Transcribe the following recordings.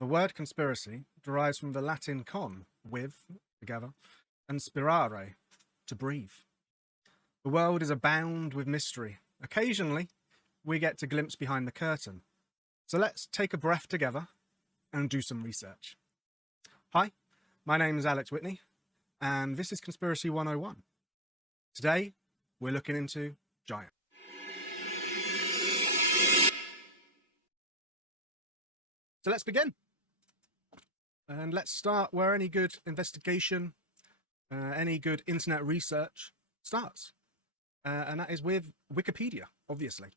The word conspiracy derives from the Latin con, with, together, and spirare, to breathe. The world is abound with mystery. Occasionally, we get to glimpse behind the curtain. So let's take a breath together and do some research. Hi, my name is Alex Witney, and this is Conspiracy 101. Today, we're looking into giants. So let's begin. And let's start where any good investigation, any good internet research starts. And that is with Wikipedia, obviously.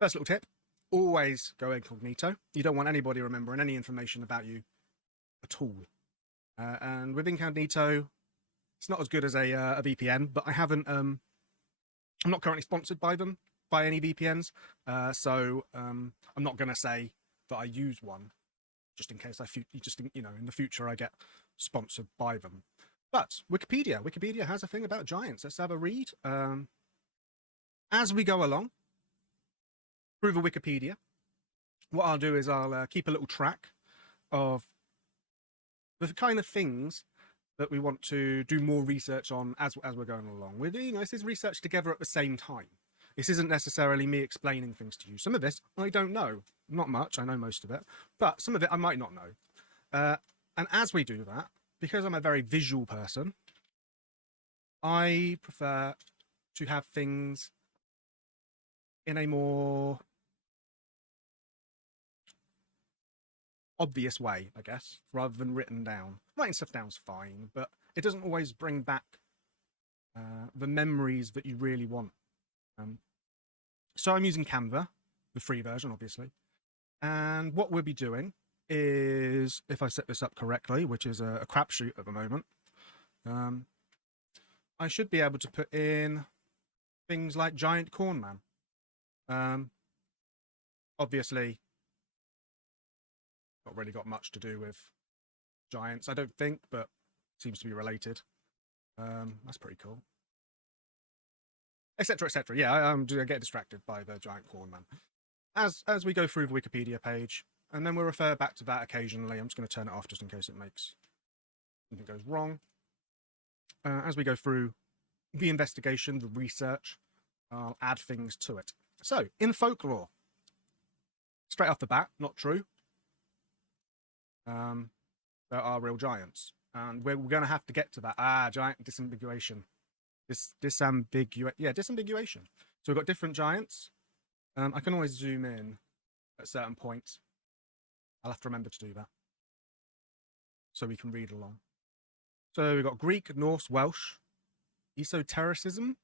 First little tip, always go incognito. You don't want anybody remembering any information about you at all. And with incognito, it's not as good as a VPN, but I haven't, I'm not currently sponsored by them, by any VPNs. So I'm not going to say that I use one, just in case in the future I get sponsored by them. But Wikipedia has a thing about giants. Let's have a read. As we go along through the Wikipedia, what I'll do is I'll keep a little track of the kind of things that we want to do more research on as we're going along. This is research together at the same time. This isn't necessarily me explaining things to you. Some of this I don't know, not much. I know most of it, but some of it I might not know. And as we do that, because I'm a very visual person, I prefer to have things in a more obvious way, I guess, rather than written down. Writing stuff down's fine, but it doesn't always bring back the memories that you really want. So I'm using Canva, the free version, obviously. And what we'll be doing is, if I set this up correctly, which is a crapshoot at the moment, I should be able to put in things like Giant Corn Man. Obviously, not really got much to do with giants, I don't think, but seems to be related. That's pretty cool. Etc. etc. Yeah, I get distracted by the Giant Corn Man as we go through the Wikipedia page, and then we'll refer back to that occasionally. I'm just going to turn it off just in case something goes wrong. As we go through the investigation, the research, I'll add things to it. So, in folklore, straight off the bat, not true. There are real giants, and we're going to have to get to that. Giant disambiguation. Disambiguation. So we've got different giants. I can always zoom in at certain points. I'll have to remember to do that so we can read along. So we've got Greek, Norse, Welsh, esotericism,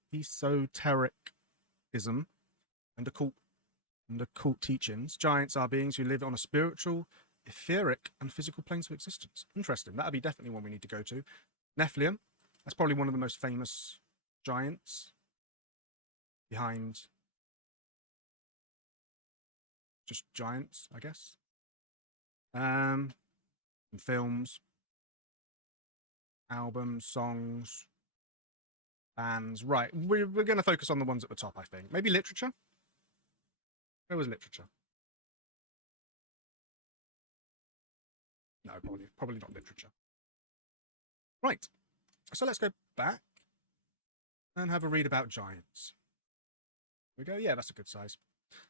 and occult teachings. Giants are beings who live on a spiritual, etheric, and physical planes of existence. Interesting. That'd be definitely one we need to go to. Nephilim. That's probably one of the most famous giants behind just giants, I guess. In films, albums, songs, bands. Right, we're going to focus on the ones at the top, I think. Maybe literature? Where was literature? No, probably not literature. Right, so let's go back and have a read about giants. We go, yeah, that's a good size.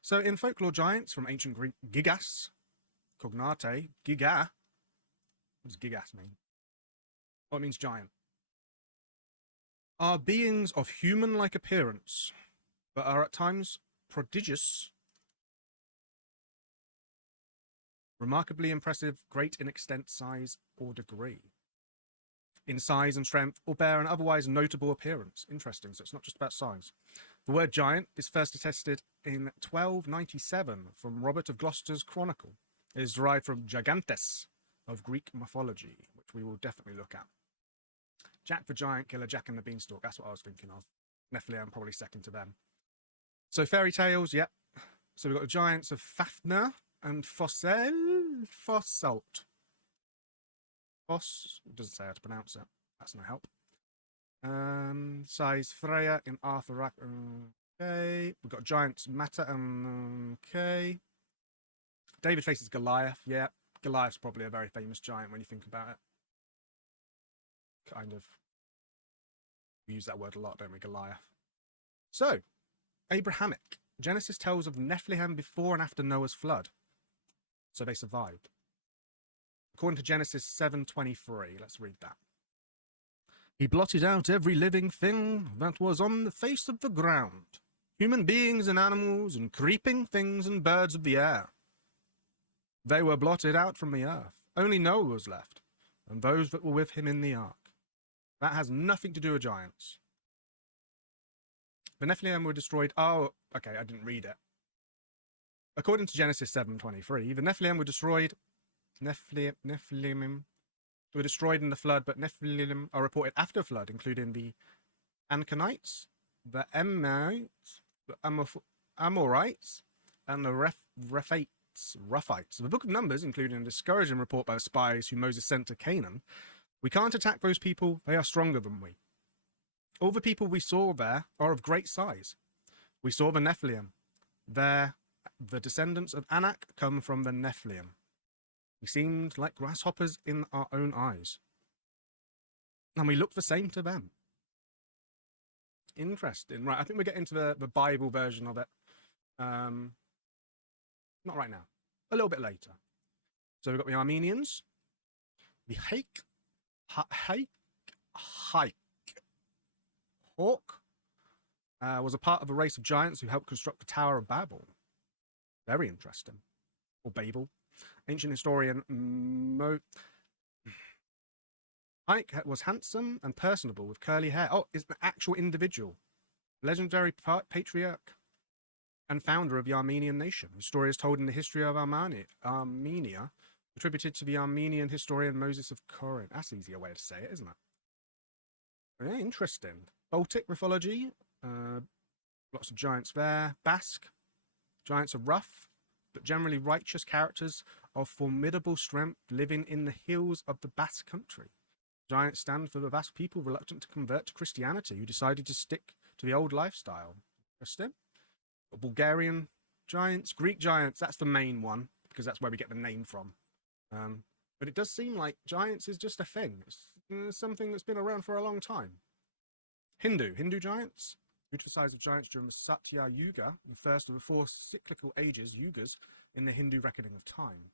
So in folklore, giants from ancient Greek, gigas, cognate, giga. What does gigas mean? Well, it means giant. Are beings of human-like appearance, but are at times prodigious, remarkably impressive, great in extent, size, or degree. In size and strength, or bear an otherwise notable appearance. Interesting, so it's not just about size. The word giant is first attested in 1297 from Robert of Gloucester's Chronicle. It is derived from gigantes of Greek mythology, which we will definitely look at. Jack the Giant Killer, Jack and the Beanstalk, that's what I was thinking of. Nephilim, probably second to them. So fairy tales, yep. So we've got the giants of Fafnir and Fossalt. Foss doesn't say how to pronounce it. That's no help. Size Freya in Arthur. Okay. We've got giants Mata and okay. David faces Goliath. Yeah, Goliath's probably a very famous giant when you think about it. Kind of. We use that word a lot, don't we? Goliath. So, Abrahamic. Genesis tells of Nephilim before and after Noah's flood. So they survived. According to Genesis 7:23, let's read that. He blotted out every living thing that was on the face of the ground, human beings and animals and creeping things and birds of the air. They were blotted out from the earth. Only Noah was left, and those that were with him in the ark. That has nothing to do with giants. The Nephilim were destroyed. Oh, okay, I didn't read it. According to Genesis 7:23, the Nephilim were destroyed. Nephilim were destroyed in the flood, but Nephilim are reported after flood, including the Ankanites, the Emites, the Amorites, and the Rephites. The Book of Numbers, including a discouraging report by the spies who Moses sent to Canaan. We can't attack those people. They are stronger than we. All the people we saw there are of great size. We saw the Nephilim. The descendants of Anak come from the Nephilim. We seemed like grasshoppers in our own eyes. And we looked the same to them. Interesting. Right, I think we'll get into the Bible version of it. Not right now. A little bit later. So we've got the Armenians. The Hawk was a part of a race of giants who helped construct the Tower of Babel. Very interesting. Or Babel. Ancient historian Ike was handsome and personable with curly hair. Oh, is an actual individual. Legendary patriarch and founder of the Armenian nation. The story is told in the history of Armenia, attributed to the Armenian historian Moses of Corinth. That's an easier way to say it, isn't it? Very interesting. Baltic mythology. Lots of giants there. Basque. Giants are rough, but generally righteous characters of formidable strength living in the hills of the Basque country. Giants stand for the Basque people reluctant to convert to Christianity, who decided to stick to the old lifestyle. Interesting. Bulgarian giants, Greek giants, that's the main one, because that's where we get the name from. But it does seem like giants is just a thing. It's something that's been around for a long time. Hindu giants. Due to the size of giants during the Satya Yuga, the first of the four cyclical ages, yugas, in the Hindu reckoning of time.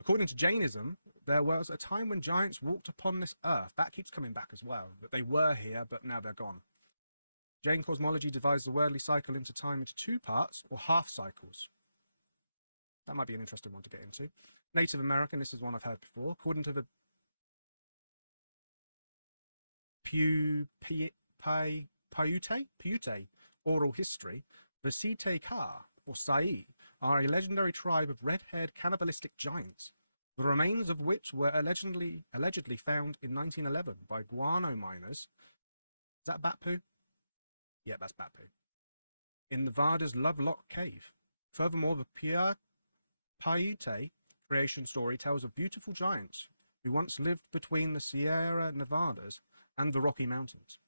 According to Jainism, there was a time when giants walked upon this earth. That keeps coming back as well, that they were here, but now they're gone. Jain cosmology divides the worldly cycle into time into two parts, or half cycles. That might be an interesting one to get into. Native American, this is one I've heard before. According to the Paiute oral history, the Site Ka, or Sai, are a legendary tribe of red-haired cannibalistic giants, the remains of which were allegedly found in 1911 by guano miners. Is that bat poo? Yeah, that's bat poo. In Nevada's Lovelock Cave. Furthermore, the Paiute creation story tells of beautiful giants who once lived between the Sierra Nevadas and the Rocky Mountains.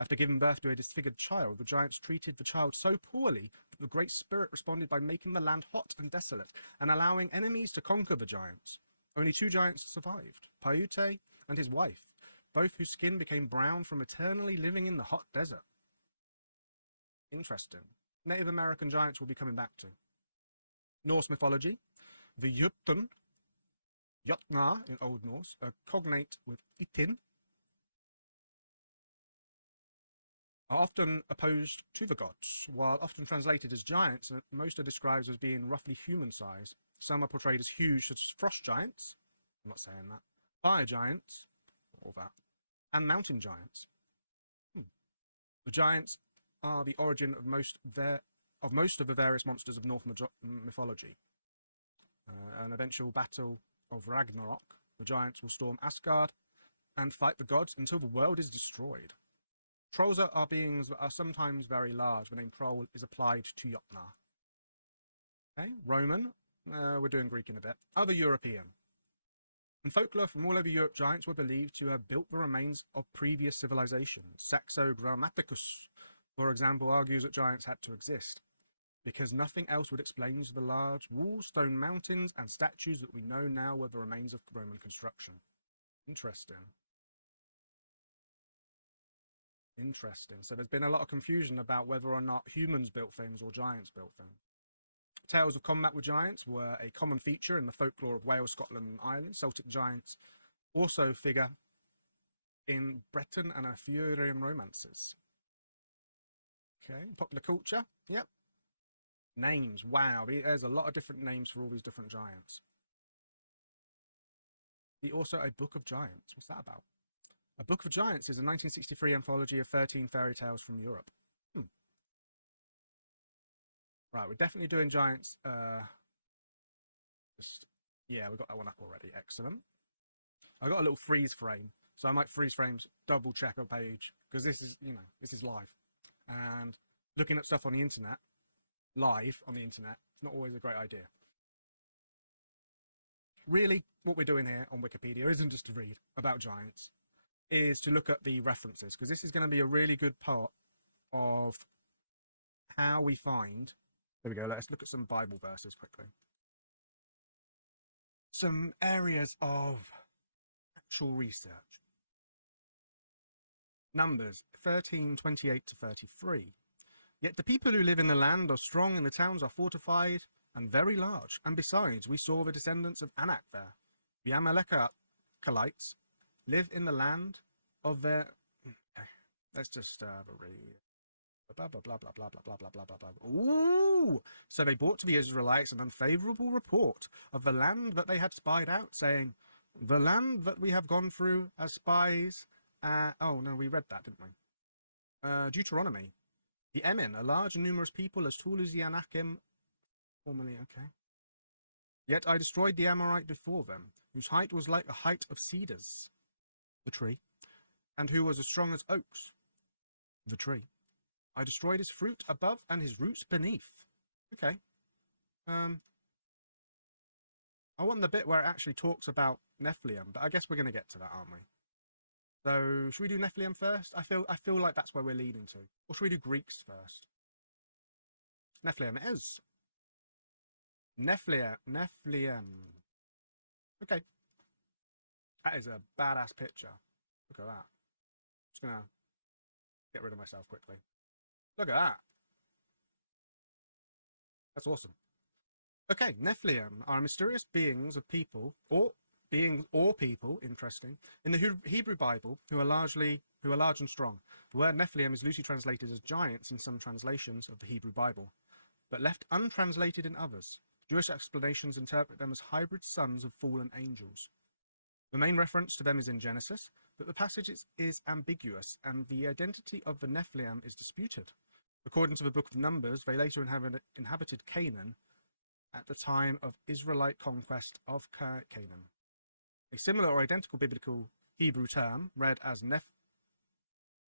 After giving birth to a disfigured child, the giants treated the child so poorly that the Great Spirit responded by making the land hot and desolate and allowing enemies to conquer the giants. Only two giants survived, Paiute and his wife, both whose skin became brown from eternally living in the hot desert. Interesting. Native American giants we'll be coming back to. Norse mythology. The Jötun, Jotnar in Old Norse, are cognate with Itin, are often opposed to the gods. While often translated as giants, most are described as being roughly human size. Some are portrayed as huge, such as frost giants. I'm not saying that. Fire giants, all that, and mountain giants. The giants are the origin of most of the various monsters of Norse mythology. An eventual battle of Ragnarok, the giants will storm Asgard and fight the gods until the world is destroyed. Trolls are beings that are sometimes very large. The name troll is applied to Jotnar. Okay, Roman. We're doing Greek in a bit. Other European. In folklore from all over Europe, giants were believed to have built the remains of previous civilizations. Saxo Grammaticus, for example, argues that giants had to exist. because nothing else would explain the large walls, stone mountains, and statues that we know now were the remains of Roman construction. Interesting. Interesting. So there's been a lot of confusion about whether or not humans built things or giants built things. Tales of combat with giants were a common feature in the folklore of Wales, Scotland, and Ireland. Celtic giants also figure in Breton and Arthurian romances. Okay, popular culture. Yep. Names. Wow, there's a lot of different names for all these different giants. Also, a Book of Giants. What's that about? A Book of Giants is a 1963 anthology of 13 fairy tales from Europe. Right, we're definitely doing giants. Yeah, we got that one up already. Excellent. I got a little freeze frame, so I might freeze frames, double check a page, because this is, this is live. And looking at stuff on the internet, live on the internet, it's not always a great idea. Really, what we're doing here on Wikipedia isn't just to read about giants, is to look at the references, because this is going to be a really good part of how we find. There we go. Let's look at some Bible verses quickly. Some areas of actual research. Numbers 13:28 to 33. Yet the people who live in the land are strong, and the towns are fortified and very large. And besides, we saw the descendants of Anak there. The Amalekites live in the land of their. Okay, let's just read. Blah blah blah blah blah blah blah blah blah blah. Ooh! So they brought to the Israelites an unfavorable report of the land that they had spied out, saying, "The land that we have gone through as spies." Oh no, we read that, didn't we? Deuteronomy. The Emin, a large and numerous people as tall as the Anakim, formerly okay. Yet I destroyed the Amorite before them, whose height was like a height of cedars, the tree, and who was as strong as oaks, the tree. I destroyed his fruit above and his roots beneath. Okay. I want the bit where it actually talks about Nephilim, but I guess we're going to get to that, aren't we? So, should we do Nephilim first? I feel like that's where we're leading to. Or should we do Greeks first? Nephilim it is. Nephilim. Okay. That is a badass picture. Look at that. Just going to get rid of myself quickly. Look at that. That's awesome. Okay, Nephilim are mysterious beings of people, or people, interesting, in the Hebrew Bible, who are large and strong. The word Nephilim is loosely translated as giants in some translations of the Hebrew Bible, but left untranslated in others. Jewish explanations interpret them as hybrid sons of fallen angels. The main reference to them is in Genesis, but the passage is ambiguous, and the identity of the Nephilim is disputed. According to the Book of Numbers, they later inhabited Canaan at the time of Israelite conquest of Canaan. A similar or identical biblical Hebrew term, read as is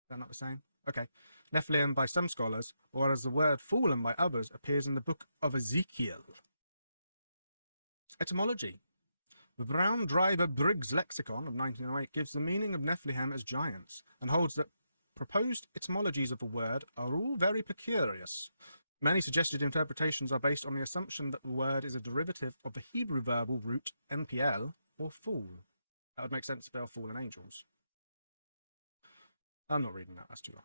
that not the same? Okay. Nephilim by some scholars, or as the word fallen by others, appears in the book of Ezekiel. Etymology. The Brown Driver Briggs Lexicon of 1908 gives the meaning of Nephilim as giants, and holds that proposed etymologies of the word are all very precarious. Many suggested interpretations are based on the assumption that the word is a derivative of the Hebrew verbal root NPL, or fool. That would make sense if they are fallen angels. I'm not reading that, that's too long.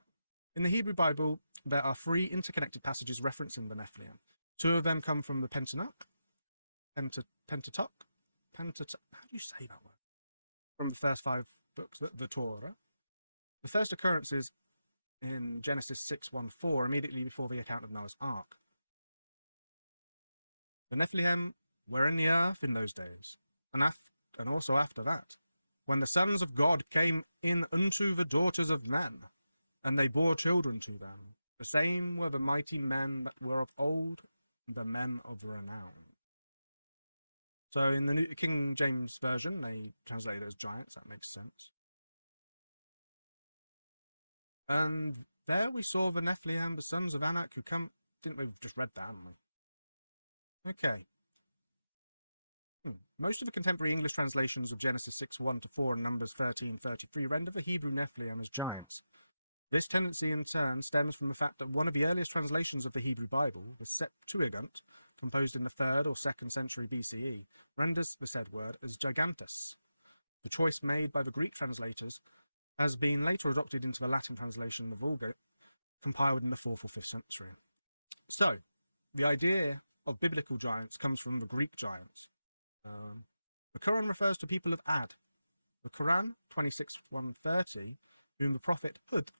In the Hebrew Bible, there are 3 interconnected passages referencing the Nephilim. 2 of them come from the Pentateuch. How do you say that word? From the first 5 books, the Torah. The first occurrence is in Genesis 6:1-4, immediately before the account of Noah's Ark. The Nephilim were in the earth in those days, and also after that, when the sons of God came in unto the daughters of men, and they bore children to them. The same were the mighty men that were of old, the men of renown. So in the New King James Version, they translate it as giants. That makes sense. And there we saw the Nephilim, the sons of Anak, who come. Didn't we just read that, haven't we? Okay. Most of the contemporary English translations of Genesis 6:1-4 and Numbers 13:33 render the Hebrew Nephilim as giants. This tendency, in turn, stems from the fact that one of the earliest translations of the Hebrew Bible, the Septuagint, composed in the 3rd or 2nd century BCE, renders the said word as gigantus. The choice made by the Greek translators has been later adopted into the Latin translation, the Vulgate, compiled in the 4th or 5th century. So, the idea of biblical giants comes from the Greek giants. The Quran refers to people of Ad. The Quran 26:130, whom the prophet Hud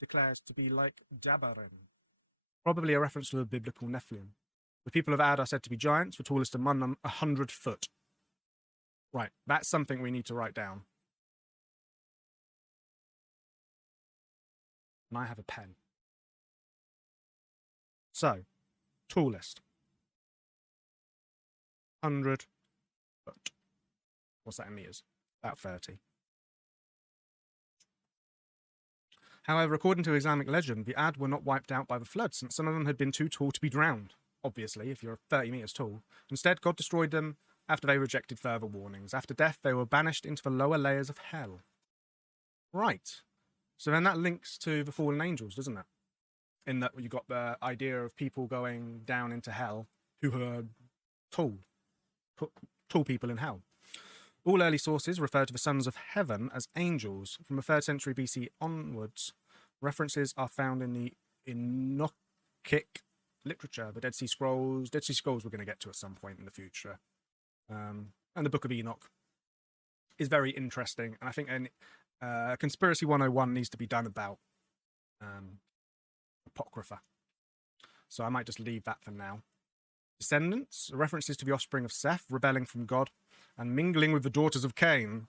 declares to be like Jabarim, probably a reference to the biblical Nephilim. The people of Ad are said to be giants, the tallest among them 100 foot. Right, that's something we need to write down. And I have a pen. So, tallest. 100 foot. What's that in meters? About 30. However, according to Islamic legend, the Ad were not wiped out by the flood, since some of them had been too tall to be drowned. Obviously, if you're 30 meters tall. Instead, God destroyed them after they rejected further warnings. After death, they were banished into the lower layers of hell. Right. So then that links to the fallen angels, doesn't it? In that you got the idea of people going down into hell who are tall people in hell. All early sources refer to the sons of heaven as angels. From the 3rd century BC onwards, references are found in the Enochic literature, the Dead Sea Scrolls. Dead Sea Scrolls we're going to get to at some point in the future. And the Book of Enoch is very interesting. And I think Conspiracy 101 needs to be done about Apocrypha. So I might just leave that for now. Descendants, references to the offspring of Seth, rebelling from God, and mingling with the daughters of Cain,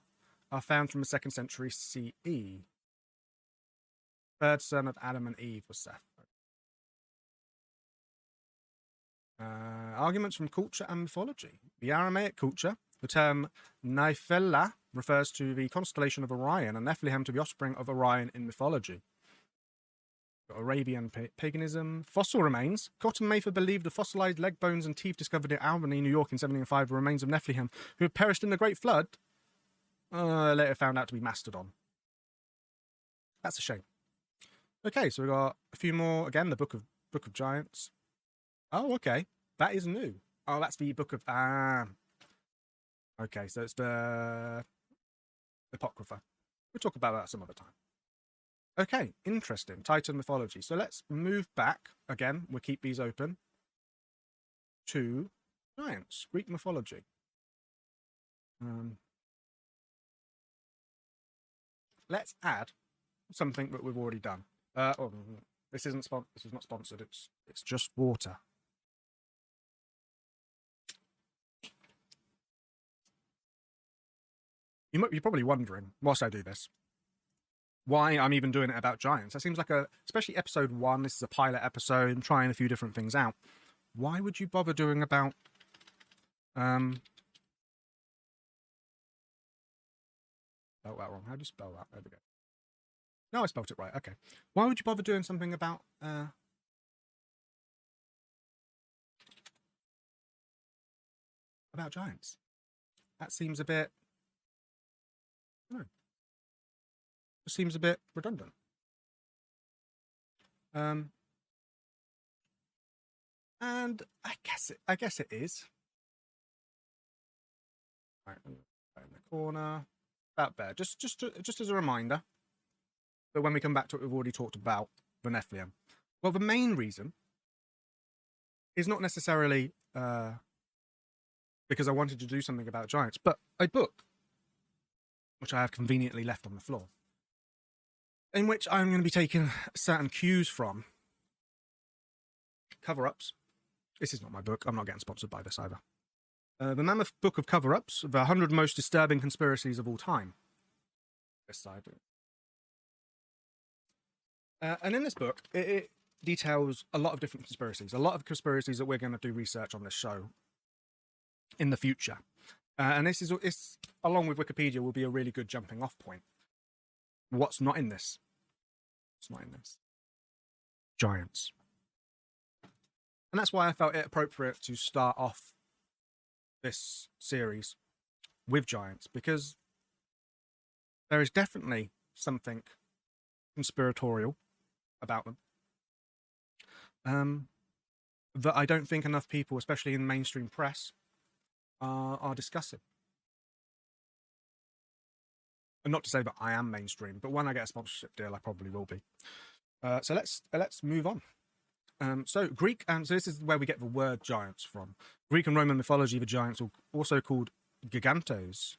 are found from the 2nd century CE. Third son of Adam and Eve was Seth. Arguments from culture and mythology. The Aramaic culture, the term Nephila refers to the constellation of Orion, and Nephilim to the offspring of Orion in mythology. Arabian paganism. Fossil remains. Cotton Mather believed the fossilized leg bones and teeth discovered in Albany, New York in 1705 were remains of Nephilim who had perished in the Great Flood, later found out to be Mastodon. That's a shame. Okay, so we got a few more. Again, the Book of Giants. Oh, okay. That is new. Oh, that's the Book of... Okay, so it's the Apocrypha. We'll talk about that some other time. Okay, interesting. Titan mythology. So let's move back. Again, we'll keep these open. To giants, Greek mythology. Let's add something that we've already done. This is not sponsored. It's just water. You're probably wondering, whilst I do this, why I'm even doing it about giants. That seems like especially episode 1, this is a pilot episode, I'm trying a few different things out. Why would you bother doing about, spell that wrong. How do you spell that? There we go. No, I spelled it right. Okay. Why would you bother doing something about, giants? That seems a bit, it seems a bit redundant. And I guess it is. Right, in the corner, about there. Just as a reminder that when we come back to it, we've already talked about the Nephilim. Well, the main reason is not necessarily because I wanted to do something about giants, but a book which I have conveniently left on the floor, in which I'm going to be taking certain cues from. Cover-ups. This is not my book. I'm not getting sponsored by this either. The Mammoth Book of Cover-Ups, the 100 Most Disturbing Conspiracies of All Time. This side. And in this book, it details a lot of different conspiracies. A lot of conspiracies that we're going to do research on this show in the future. And this is, along with Wikipedia, will be a really good jumping off point. What's not in this? What's not in this? Giants. And that's why I felt it appropriate to start off this series with giants, because there is definitely something conspiratorial about them that I don't think enough people, especially in mainstream press, are discussing. And not to say that I am mainstream, but when I get a sponsorship deal, I probably will be. So let's move on. So Greek, and so this is where we get the word giants from. Greek and Roman mythology, the giants, also called gigantes,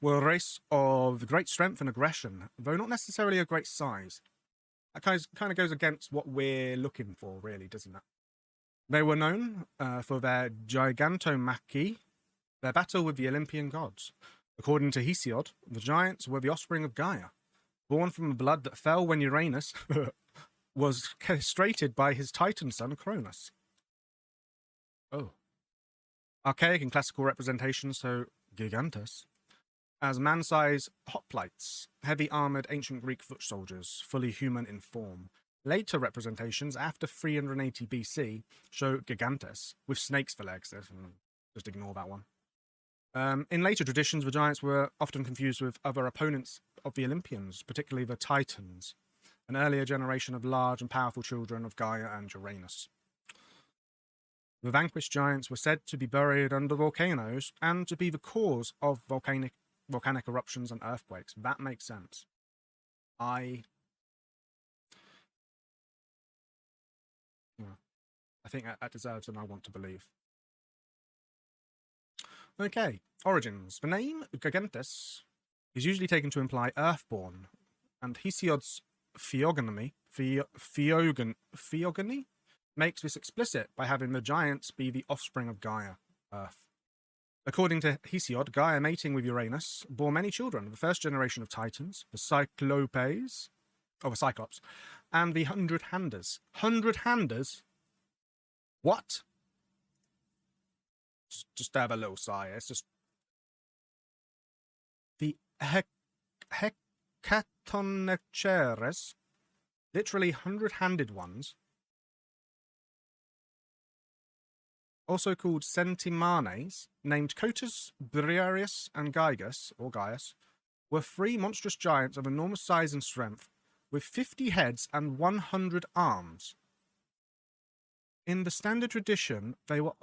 were a race of great strength and aggression, though not necessarily of great size. That kind of goes against what we're looking for, really, doesn't it? They were known for their gigantomachy, their battle with the Olympian gods. According to Hesiod, the giants were the offspring of Gaia, born from the blood that fell when Uranus was castrated by his Titan son Cronus. Oh. Archaic and classical representations, so gigantes, as man-sized hoplites, heavy-armoured ancient Greek foot soldiers, fully human in form. Later representations, after 380 BC, show gigantes, with snakes for legs. Just ignore that one. In later traditions, the giants were often confused with other opponents of the Olympians, particularly the Titans, an earlier generation of large and powerful children of Gaia and Uranus. The vanquished giants were said to be buried under volcanoes and to be the cause of volcanic eruptions and earthquakes. That makes sense. I think that deserves an I want to believe. Okay, origins. The name Gigantes is usually taken to imply earthborn, and Hesiod's Theogony makes this explicit by having the giants be the offspring of Gaia, Earth. According to Hesiod, Gaia, mating with Uranus, bore many children, the first generation of Titans, the Cyclopes, the Cyclops, and the Hundred-Handers. Hundred-Handers? What? Just have a little sigh. It's just... The Hecatonecheres, literally hundred-handed ones, also called Centimanes, named Cotus, Briareus, and Gaius, were three monstrous giants of enormous size and strength, with 50 heads and 100 arms. In the standard tradition, they were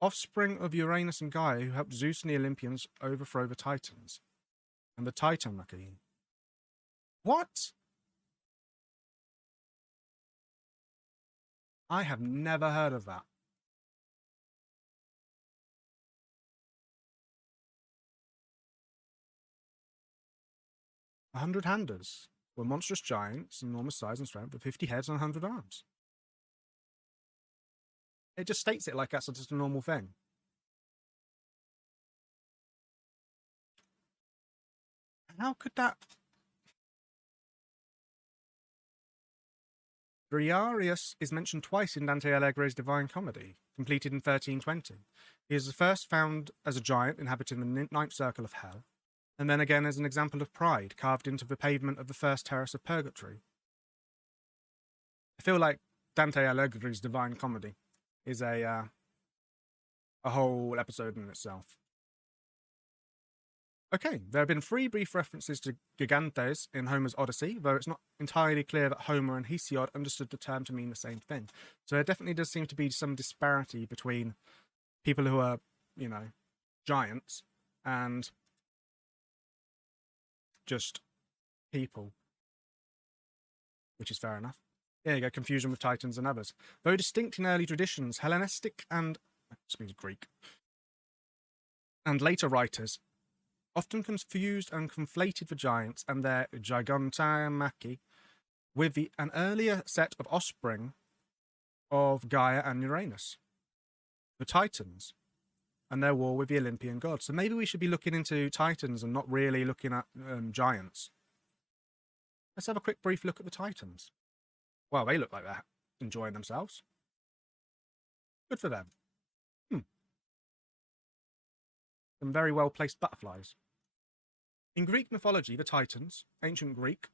offspring of Uranus and Gaia, who helped Zeus and the Olympians overthrow the Titans and the Titanarchy. What? I have never heard of that. The Hundred-Handers were monstrous giants, enormous size and strength, with 50 heads and 100 arms. It just states it like that's just a normal thing. How could that... Briareus is mentioned twice in Dante Alighieri's Divine Comedy, completed in 1320. He is first found as a giant inhabiting the ninth circle of hell, and then again as an example of pride carved into the pavement of the first terrace of purgatory. I feel like Dante Alighieri's Divine Comedy is a whole episode in itself. Okay, there have been 3 brief references to Gigantes in Homer's Odyssey, though it's not entirely clear that Homer and Hesiod understood the term to mean the same thing. So there definitely does seem to be some disparity between people who are, you know, giants and just people, which is fair enough. There you go, confusion with Titans and others. Though distinct in early traditions, Hellenistic and Greek and later writers often confused and conflated the giants and their gigantomachy with an earlier set of offspring of Gaia and Uranus, the Titans, and their war with the Olympian gods. So maybe we should be looking into Titans and not really looking at giants. Let's have a quick brief look at the Titans. Well, they look like they're enjoying themselves. Good for them. Some very well-placed butterflies. In Greek mythology, the Titans, ancient Greek,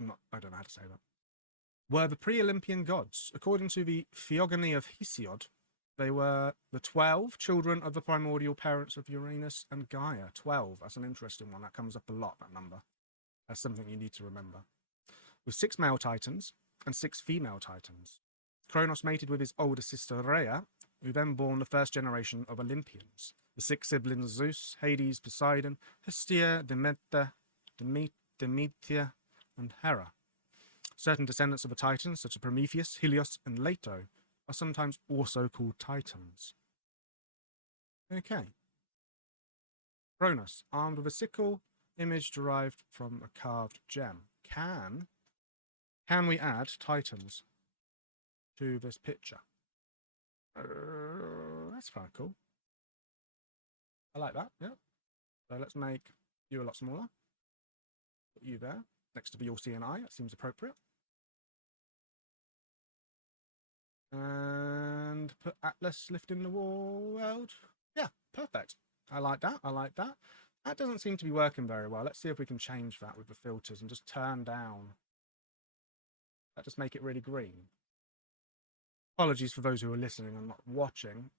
I don't know how to say that, were the pre-Olympian gods. According to the Theogony of Hesiod, they were the 12 children of the primordial parents of Uranus and Gaia. 12, that's an interesting one. That comes up a lot, that number. That's something you need to remember. With 6 male titans and 6 female titans. Kronos mated with his older sister Rhea, who then born the first generation of Olympians. The 6 siblings Zeus, Hades, Poseidon, Hestia, Demeter, and Hera. Certain descendants of the Titans, such as Prometheus, Helios, and Leto, are sometimes also called Titans. Okay. Kronos, armed with a sickle, image derived from a carved gem. Can we add Titans to this picture? That's kind of cool. I like that, yeah. So let's make you a lot smaller. Put you there, next to the You'll See an Eye. That seems appropriate. And put Atlas lifting the world. Yeah, perfect. I like that. I like that. That doesn't seem to be working very well. Let's see if we can change that with the filters and just turn down. That just make it really green. Apologies for those who are listening and not watching.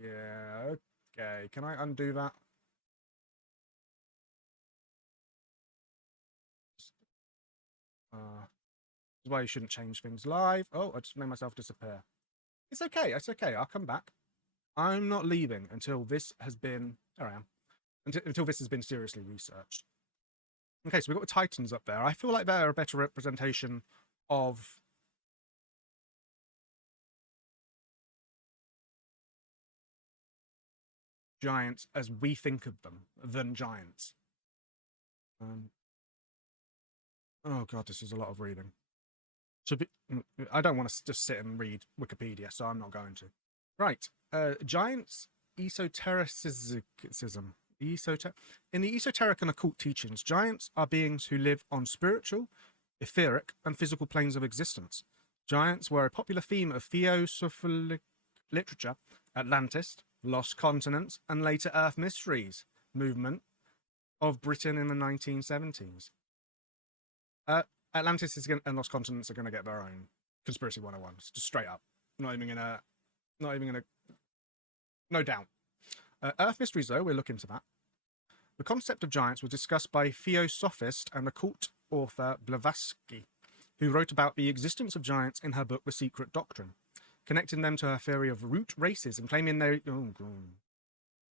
Yeah, okay. Can I undo that? This is why you shouldn't change things live. Oh, I just made myself disappear. It's okay. It's okay. I'll come back. I'm not leaving until this has been... There I am. Until this has been seriously researched. Okay, so we've got the Titans up there. I feel like they're a better representation of... giants as we think of them than giants. Oh god, this is a lot of reading. I don't want to just sit and read Wikipedia, so I'm not going to. Right, giants, esotericism. In the esoteric and occult teachings, giants are beings who live on spiritual, etheric, and physical planes of existence. Giants were a popular theme of theosophic literature, Atlantis, Lost Continents, and later Earth Mysteries movement of Britain in the 1970s. Atlantis and Lost Continents are going to get their own Conspiracy 101, just straight up. Not even gonna, no doubt. Earth Mysteries, though, we'll look into that. The concept of giants was discussed by theosophist and occult author Blavatsky, who wrote about the existence of giants in her book The Secret Doctrine, connecting them to her theory of root races and claiming they... Oh, God.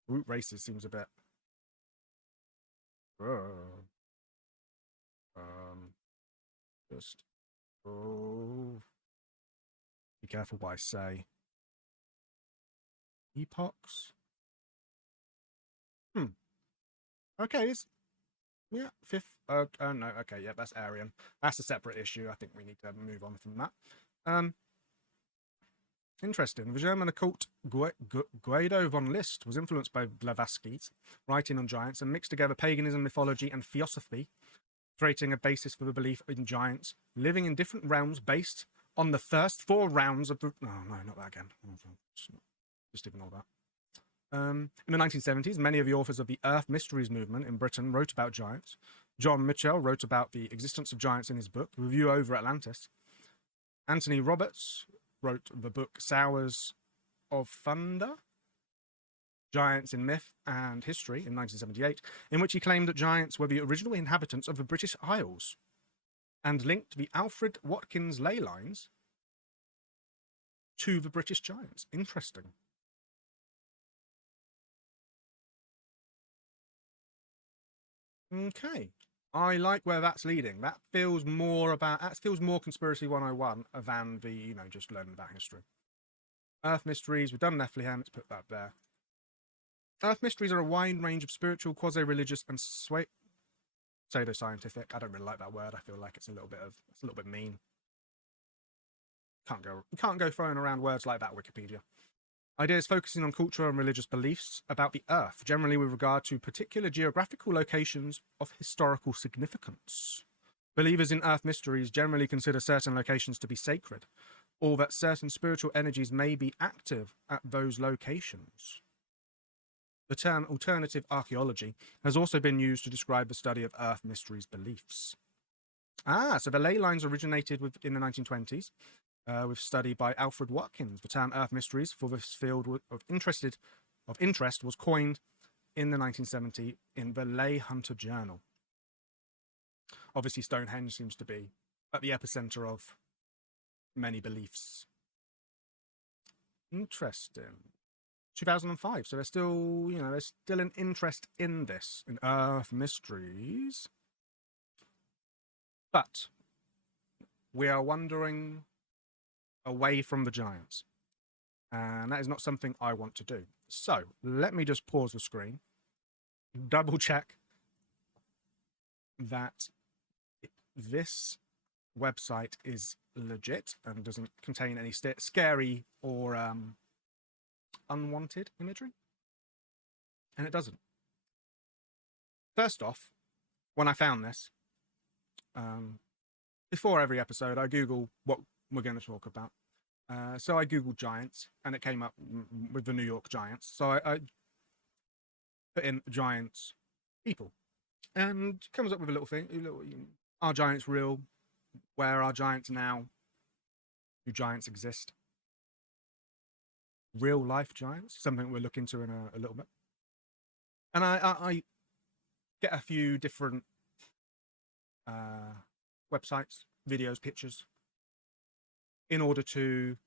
Root races seems a bit... Just... Oh... Be careful what I say. Epochs? Okay, it's... Yeah, 5th... no, okay, yeah, that's Aryan. That's a separate issue. I think we need to move on from that. Interesting. The German occult Guido von List was influenced by Blavatsky's writing on giants and mixed together paganism, mythology, and theosophy, creating a basis for the belief in giants living in different realms based on the first 4 rounds of the... Oh, no, not that again. Just ignore that. In the 1970s, many of the authors of the Earth Mysteries movement in Britain wrote about giants. John Mitchell wrote about the existence of giants in his book, Review Over Atlantis. Anthony Roberts wrote the book Sowers of Thunder, Giants in Myth and History in 1978, in which he claimed that giants were the original inhabitants of the British Isles and linked the Alfred Watkins ley lines to the British giants. Interesting. Okay. I like where that's leading. That feels more Conspiracy 101 than the, just learning about history. Earth Mysteries, we've done Nephilim, let's put that there. Earth Mysteries are a wide range of spiritual, quasi-religious, and pseudo-scientific. I don't really like that word. I feel like it's a little bit mean. You can't go throwing around words like that, Wikipedia. Ideas focusing on cultural and religious beliefs about the Earth, generally with regard to particular geographical locations of historical significance. Believers in Earth Mysteries generally consider certain locations to be sacred, or that certain spiritual energies may be active at those locations. The term alternative archaeology has also been used to describe the study of Earth Mysteries beliefs. So the ley lines originated in the 1920s. With study by Alfred Watkins. The term Earth Mysteries for this field of interest was coined in the 1970s in the Lay Hunter Journal. Obviously, Stonehenge seems to be at the epicenter of many beliefs. Interesting. 2005, so there's still, there's still an interest in this, in Earth mysteries. But we are wandering away from the giants. And that is not something I want to do. So let me just pause the screen, double check that this website is legit and doesn't contain any scary or unwanted imagery. And it doesn't. First off, when I found this, before every episode, I Google what we're going to talk about. So I Googled giants, and it came up with the New York Giants. So I put in giants people, and it comes up with a little thing. Are giants real? Where are giants now? Do giants exist? Real life giants, something we'll look into in a little bit. And I get a few different websites, videos, pictures, in order to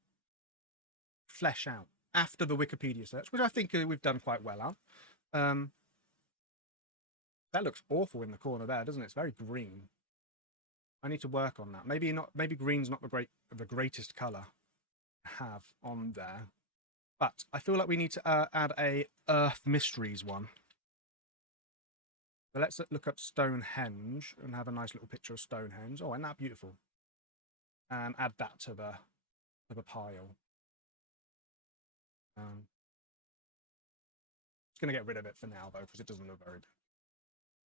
flesh out after the Wikipedia search, which I think we've done quite well on. That looks awful in the corner there, doesn't it? It's very green. I need to work on that. Maybe green's not the greatest color to have on there. But I feel like we need to add a Earth Mysteries one. So let's look up Stonehenge and have a nice little picture of Stonehenge. Oh, isn't that beautiful? And add that to the pile. Just going to get rid of it for now, though, because it doesn't look very good.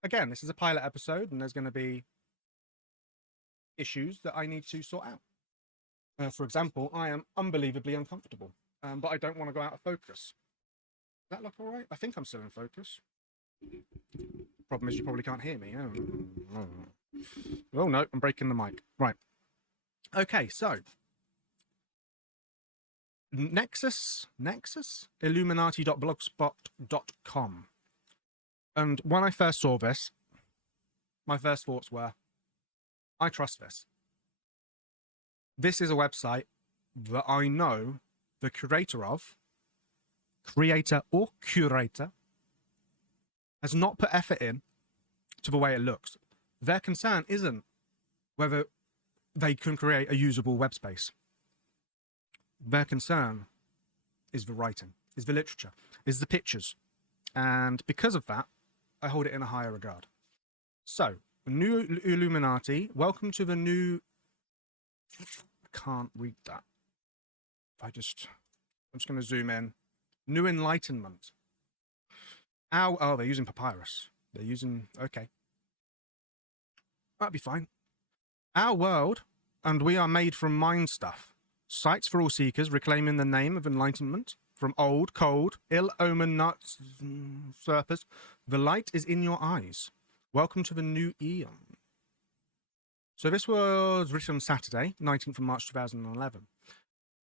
Again, this is a pilot episode, and there's going to be issues that I need to sort out. For example, I am unbelievably uncomfortable, but I don't want to go out of focus. Does that look all right? I think I'm still in focus. Problem is, you probably can't hear me. Oh no, I'm breaking the mic. Right. Okay, so Nexus, Illuminati.blogspot.com. And when I first saw this, my first thoughts were, I trust this. This is a website that I know the creator or curator, has not put effort in to the way it looks. Their concern isn't whether they can create a usable web space. Their concern is the writing, is the literature, is the pictures. And because of that, I hold it in a higher regard. So, New Illuminati, welcome to the new... I can't read that. I'm just going to zoom in. New Enlightenment. Oh, they're using papyrus. They're using... Okay. That'd be fine. Our world, and we are made from mind stuff. Sites for all seekers, reclaiming the name of enlightenment from old, cold, ill-omened usurpers. The light is in your eyes. Welcome to the new eon. So this was written on Saturday, 19th of March 2011.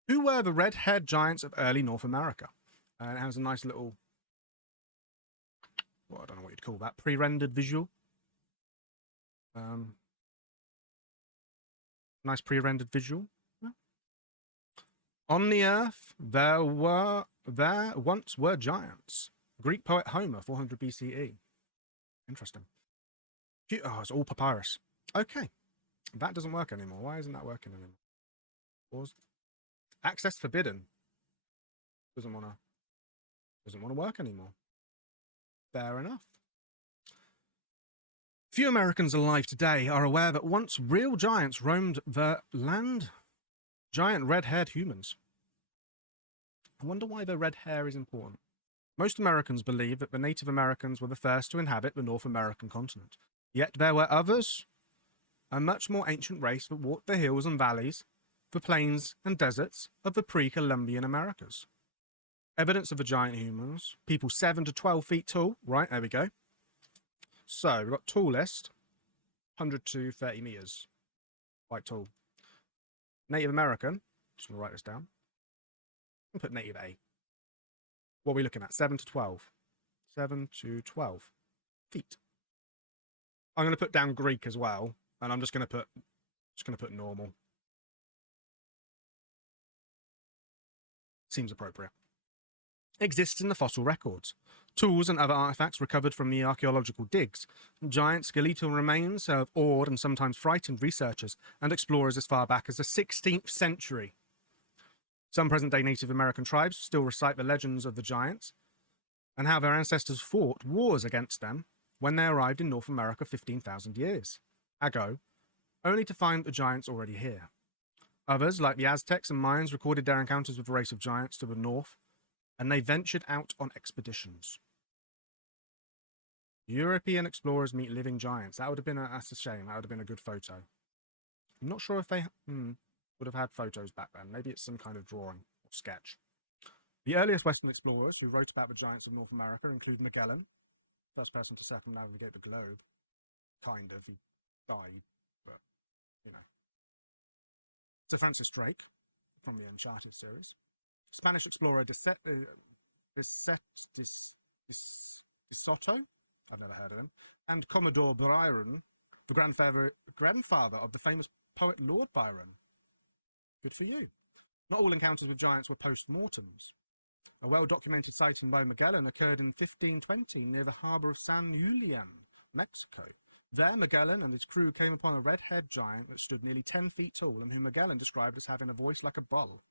Who were the red-haired giants of early North America? And it has a nice little... Well, I don't know what you'd call that. Pre-rendered visual. Nice pre-rendered visual. Yeah. On the earth, there once were giants. Greek poet Homer, 400 BCE. Interesting. Oh, it's all papyrus. Okay. That doesn't work anymore. Why isn't that working anymore? Pause. Access forbidden. Doesn't want to work anymore. Fair enough. Few Americans alive today are aware that once real giants roamed the land. Giant red-haired humans. I wonder why the red hair is important. Most Americans believe that the Native Americans were the first to inhabit the North American continent. Yet there were others, a much more ancient race that walked the hills and valleys, the plains and deserts of the pre-Columbian Americas. Evidence of the giant humans, people 7 to 12 feet tall. Right, there we go. So, we've got tallest, 100 to 30 meters. Quite tall. Native American, just going to write this down. I'll put native A. What are we looking at? 7 to 12. 7 to 12 feet. I'm going to put down Greek as well, and I'm just going to put normal. Seems appropriate. Exists in the fossil records. Tools and other artifacts recovered from the archaeological digs. Giant skeletal remains have awed and sometimes frightened researchers and explorers as far back as the 16th century. Some present-day Native American tribes still recite the legends of the giants and how their ancestors fought wars against them when they arrived in North America 15,000 years ago, only to find the giants already here. Others, like the Aztecs and Mayans, recorded their encounters with a race of giants to the north, and they ventured out on expeditions. European explorers meet living giants. That would have been that's a shame. That would have been a good photo. I'm not sure if they would have had photos back then. Maybe it's some kind of drawing or sketch. The earliest Western explorers who wrote about the giants of North America include Magellan, first person to circumnavigate the globe. Kind of. He died, but, you know. Sir Francis Drake, from the Uncharted series. Spanish explorer De Soto, I've never heard of him, and Commodore Byron, the grandfather of the famous poet Lord Byron. Good for you. Not all encounters with giants were post-mortems. A well-documented sighting by Magellan occurred in 1520 near the harbour of San Julian, Mexico. There, Magellan and his crew came upon a red-haired giant that stood nearly 10 feet tall and whom Magellan described as having a voice like a bull.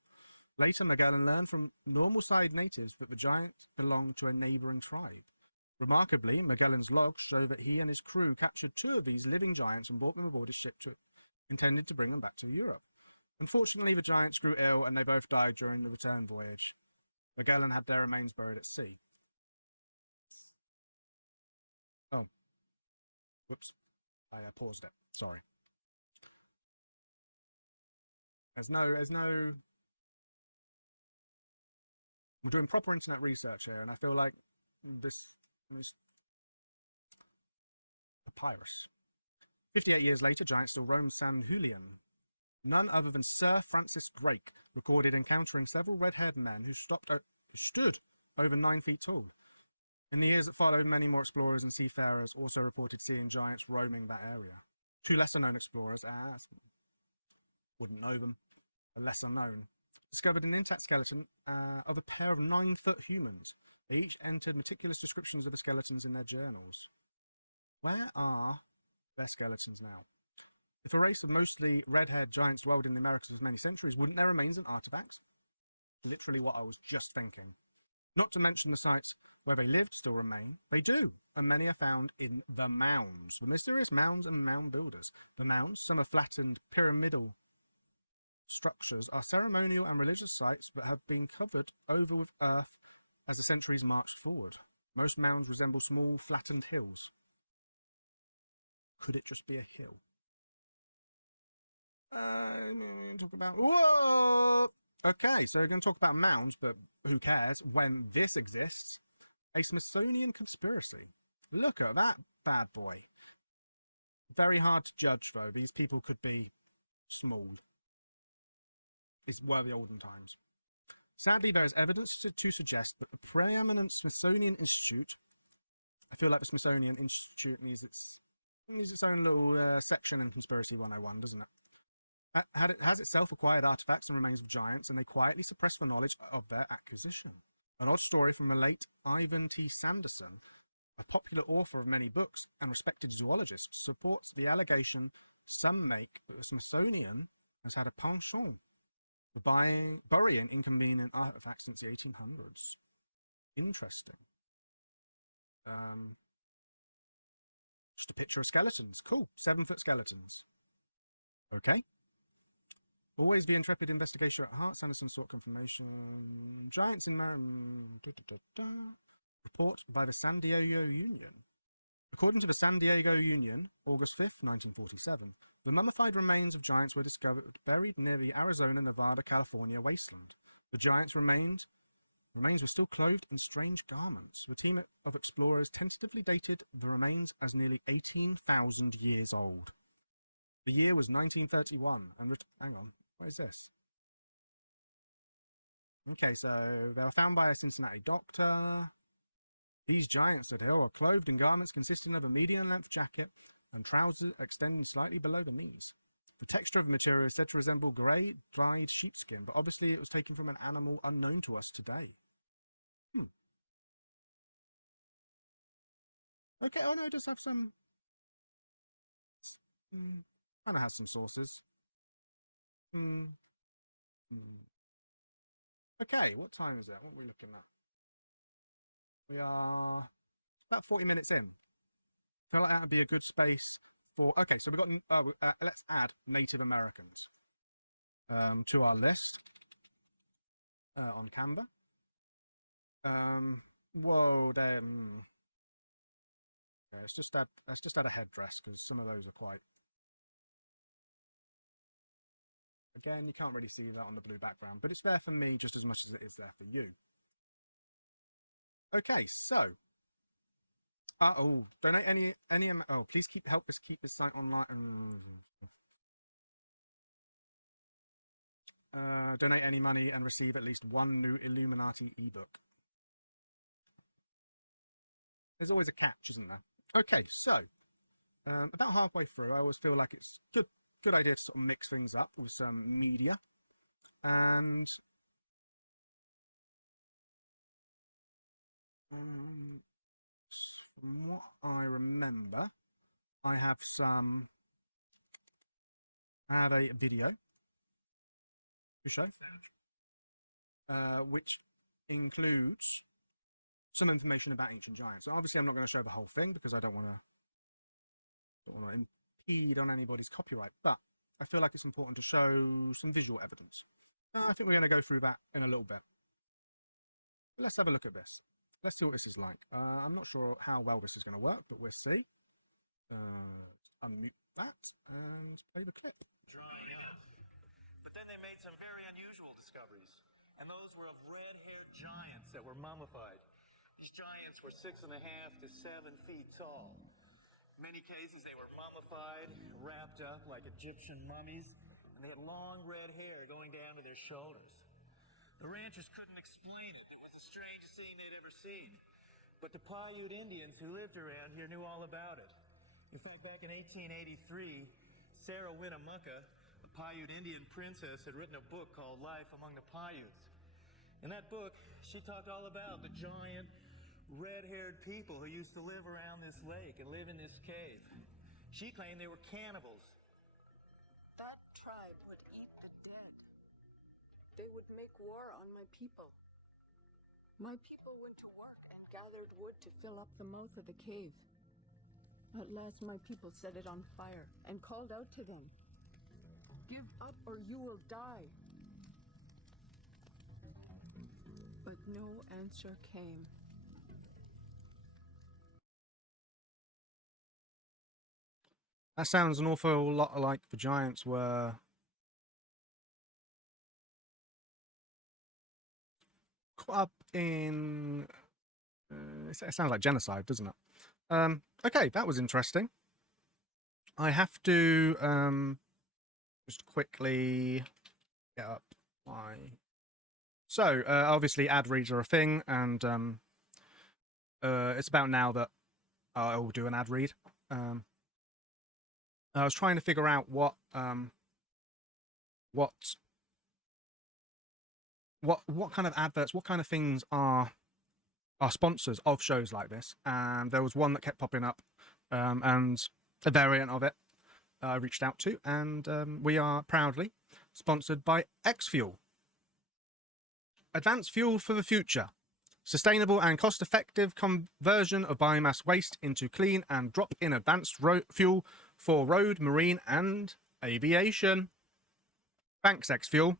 Later, Magellan learned from normal-sized natives that the giant belonged to a neighbouring tribe. Remarkably, Magellan's logs show that he and his crew captured 2 of these living giants and brought them aboard his ship intended to bring them back to Europe. Unfortunately, the giants grew ill and they both died during the return voyage. Magellan had their remains buried at sea. Oh. Whoops. I paused it. Sorry. There's no... We're doing proper internet research here, and I feel like this papyrus. 58 years later, giants still roam San Julian. None other than Sir Francis Drake recorded encountering several red-haired men who stood over 9 feet tall. In the years that followed, many more explorers and seafarers also reported seeing giants roaming that area. 2 lesser-known explorers, wouldn't know them, are lesser known, discovered an intact skeleton of a pair of 9-foot humans. They each entered meticulous descriptions of the skeletons in their journals. Where are their skeletons now? If a race of mostly red-haired giants dwelled in the Americas for many centuries, wouldn't their remains and artifacts? Literally what I was just thinking. Not to mention the sites where they lived still remain. They do, and many are found in the mounds. The mysterious mounds and mound builders. The mounds, some are flattened pyramidal structures, are ceremonial and religious sites that have been covered over with earth as the centuries marched forward. Most mounds resemble small, flattened hills. Could it just be a hill? Talk about... Whoa! Okay, so we're going to talk about mounds, but who cares when this exists? A Smithsonian conspiracy. Look at that bad boy. Very hard to judge, though. These people could be small. Were the olden times. Sadly, there is evidence to suggest that the preeminent Smithsonian Institute, I feel like the Smithsonian Institute needs its own little section in Conspiracy 101, doesn't it? It has itself acquired artifacts and remains of giants, and they quietly suppress the knowledge of their acquisition. An odd story from the late Ivan T. Sanderson, a popular author of many books and respected zoologist, supports the allegation some make that the Smithsonian has had a penchant for burying inconvenient artifacts since the 1800s. Interesting. Just a picture of skeletons. Cool. 7-foot skeletons. Okay. Always the intrepid investigator at heart. Sanderson sought confirmation. Giants in Report by the San Diego Union. According to the San Diego Union, August 5th, 1947, the mummified remains of giants were discovered buried near the Arizona, Nevada, California wasteland. The giants' remains were still clothed in strange garments. The team of explorers tentatively dated the remains as nearly 18,000 years old. The year was 1931, and hang on, what is this? Okay, so they were found by a Cincinnati doctor. These giants, said Hill, are clothed in garments consisting of a medium-length jacket and trousers extending slightly below the knees. The texture of the material is said to resemble grey, dried sheepskin, but obviously it was taken from an animal unknown to us today. Okay, oh no, it does have some... kind of has some sources. Okay, what time is it? What are we looking at? We are about 40 minutes in. Feel like that would be a good space for... Okay, so we've got... let's add Native Americans to our list on Canva. Whoa, they... Okay, let's just add a headdress, because some of those are quite... Again, you can't really see that on the blue background, but it's there for me just as much as it is there for you. Okay, so... donate any... Oh, please help us keep this site online. Donate any money and receive at least one new Illuminati ebook. There's always a catch, isn't there? Okay, so about halfway through, I always feel like it's good idea to sort of mix things up with some media. And from what I remember, I have a video to show, which includes some information about ancient giants. So obviously, I'm not going to show the whole thing because I don't want to impede on anybody's copyright. But I feel like it's important to show some visual evidence. I think we're going to go through that in a little bit. But let's have a look at this. Let's see what this is like. I'm not sure how well this is going to work, but we'll see. Unmute that and play the clip. Drying up. But then they made some very unusual discoveries. And those were of red-haired giants that were mummified. These giants were 6.5 to 7 feet tall. In many cases, they were mummified, wrapped up like Egyptian mummies, and they had long red hair going down to their shoulders. The ranchers couldn't explain it. It was the strangest thing they'd ever seen. But the Paiute Indians who lived around here knew all about it. In fact, back in 1883, Sarah Winnemucca, a Paiute Indian princess, had written a book called Life Among the Paiutes. In that book, she talked all about the giant, red-haired people who used to live around this lake and live in this cave. She claimed they were cannibals. That tribe would eat the dead. They would make war on my people. My people went to work and gathered wood to fill up the mouth of the cave. At last my people set it on fire and called out to them, "Give up or you will die." But no answer came. That sounds an awful lot like the giants were caught up in... it sounds like genocide, doesn't it? Okay, that was interesting. I have to just quickly get up my... So, obviously ad reads are a thing, and it's about now that I will do an ad read. I was trying to figure out what kind of adverts, what kind of things are sponsors of shows like this, and there was one that kept popping up, and a variant of it I reached out to, and we are proudly sponsored by X-Fuel. Advanced fuel for the future. Sustainable and cost-effective conversion of biomass waste into clean and drop-in advanced fuel for road, marine, and aviation. Thanks, X-Fuel.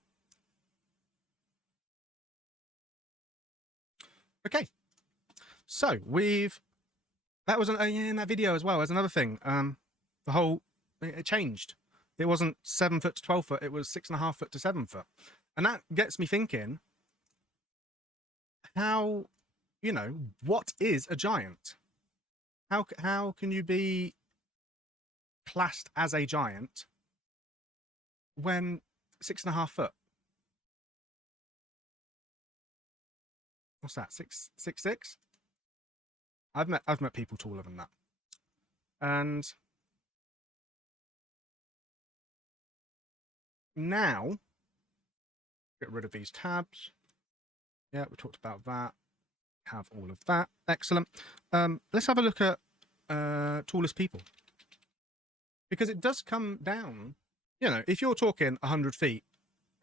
Okay, so that was in that video as well as another thing. The whole it changed. It wasn't 7 foot to 12 foot. It was 6.5 foot to 7 foot, and that gets me thinking. How, what is a giant? How can you be classed as a giant when 6.5 foot? What's that? 6'6"? I've met people taller than that. And now, get rid of these tabs. Yeah, we talked about that. Have all of that. Excellent. Let's have a look at tallest people. Because it does come down, you know, if you're talking 100 feet,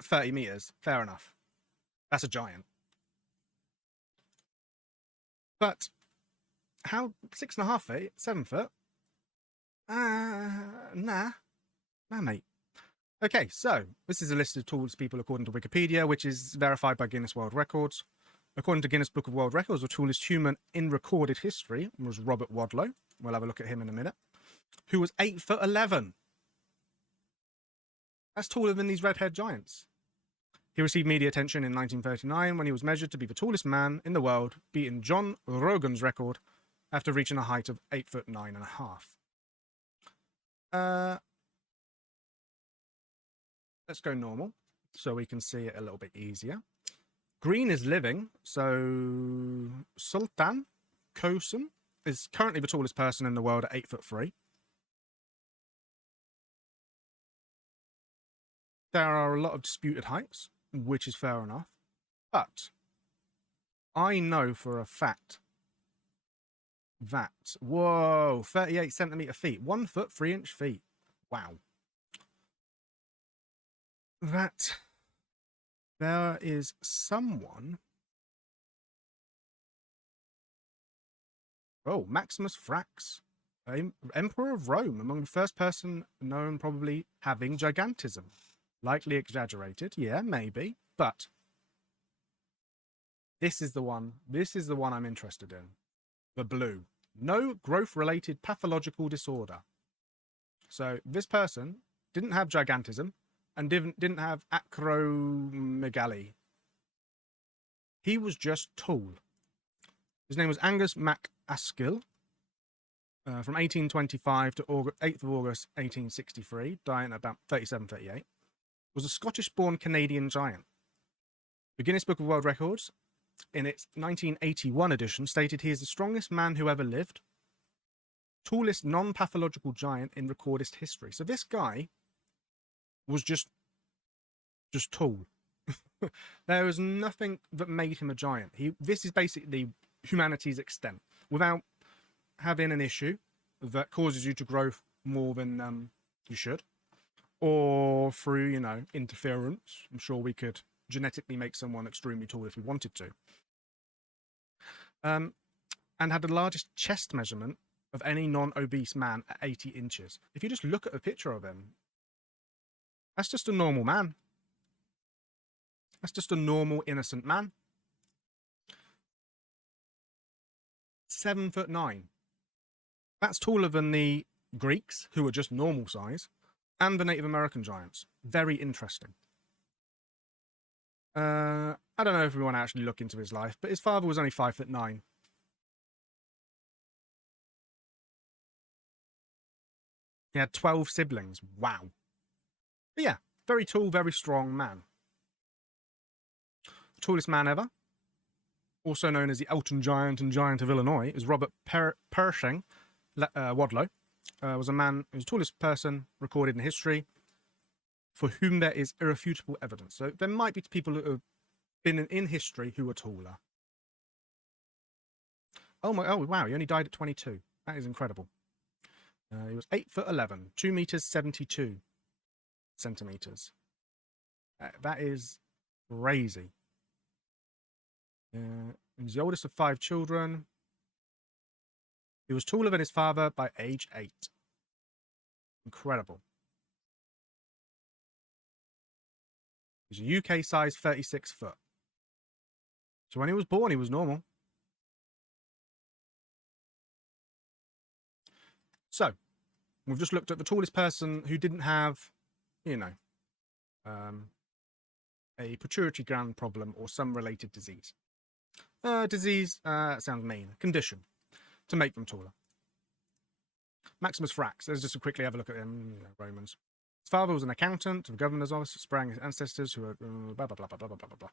30 meters, fair enough. That's a giant. But how 6.5 feet, 7 foot? Nah, mate. Okay, so this is a list of tallest people according to Wikipedia, which is verified by Guinness World Records. According to Guinness Book of World Records, the tallest human in recorded history was Robert Wadlow. We'll have a look at him in a minute. Who was 8'11". That's taller than these red-haired giants. He received media attention in 1939 when he was measured to be the tallest man in the world, beating John Rogan's record after reaching a height of 8'9.5". Let's go normal so we can see it a little bit easier. Green is living, so Sultan Kosun is currently the tallest person in the world at 8'3". There are a lot of disputed heights, which is fair enough, but I know for a fact that, whoa, 38 centimeter feet, 1 foot 3 inch feet. Wow. That there is someone. Oh, Maximus Frax, Emperor of Rome, among the first person known probably having gigantism. Likely exaggerated, yeah, maybe, but this is the one. This is the one I'm interested in. The blue. No growth-related pathological disorder. So this person didn't have gigantism and didn't have acromegaly. He was just tall. His name was Angus MacAskill. From 1825 to 8th of August 1863, dying at about 37, 38. Was a Scottish-born Canadian giant. The Guinness Book of World Records, in its 1981 edition, stated he is the strongest man who ever lived, tallest non-pathological giant in recordist history. So this guy was just tall. There was nothing that made him a giant. This is basically humanity's extent, without having an issue that causes you to grow more than you should. Or through, you know, interference. I'm sure we could genetically make someone extremely tall if we wanted to. And had the largest chest measurement of any non-obese man at 80 inches. If you just look at a picture of him, that's just a normal man. That's just a normal, innocent man. 7'9". That's taller than the Greeks, who are just normal size. And the Native American giants. Very interesting. I don't know if we want to actually look into his life, but his father was only 5'9". He had 12 siblings. Wow. But yeah, very tall, very strong man. The tallest man ever, also known as the Elton Giant and Giant of Illinois, is Robert Pershing Wadlow. Was a man who's the tallest person recorded in history for whom there is irrefutable evidence. So there might be people who have been in history who are taller. Oh wow, he only died at 22. That is incredible. He was 8'11", 2 meters 72 centimeters. That is crazy. He was the oldest of 5 children. He was taller than his father by age 8. Incredible. He's a UK size 36 foot. So when he was born, he was normal. So, we've just looked at the tallest person who didn't have, you know, a pituitary gland problem or some related disease. Disease sounds mean. Condition. To make them taller. Maximus Frax. Let's just quickly have a look at him. You know, Romans. His father was an accountant of the governor's office, sprang his ancestors who were blah, blah, blah, blah, blah, blah, blah, blah.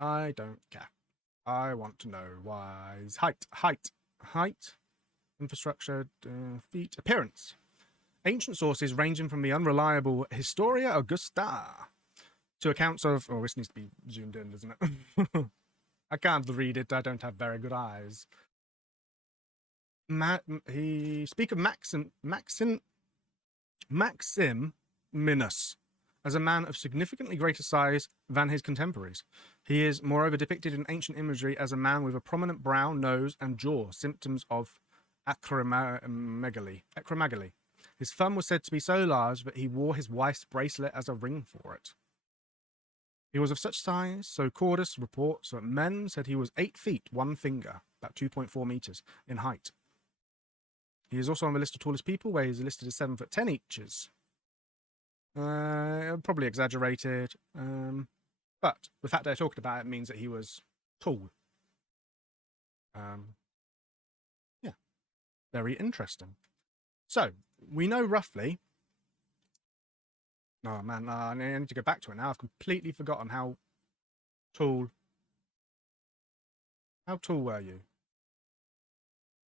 I don't care. I want to know why his height. height, infrastructure, feet, appearance. Ancient sources ranging from the unreliable Historia Augusta to accounts of... Oh, this needs to be zoomed in, doesn't it? I can't read it. I don't have very good eyes. He speak of Maximinus as a man of significantly greater size than his contemporaries. He is, moreover, depicted in ancient imagery as a man with a prominent brow, nose, and jaw, symptoms of acromegaly. His thumb was said to be so large that he wore his wife's bracelet as a ring for it. He was of such size, so Cordus reports that men said he was 8 feet, 1 finger, about 2.4 meters in height. He is also on the list of tallest people, where he's listed as 7 foot 10 inches. Probably exaggerated, but the fact that I talked about it means that he was tall. Yeah, very interesting. So we know roughly. Oh man, I need to go back to it now. I've completely forgotten how tall. How tall were you?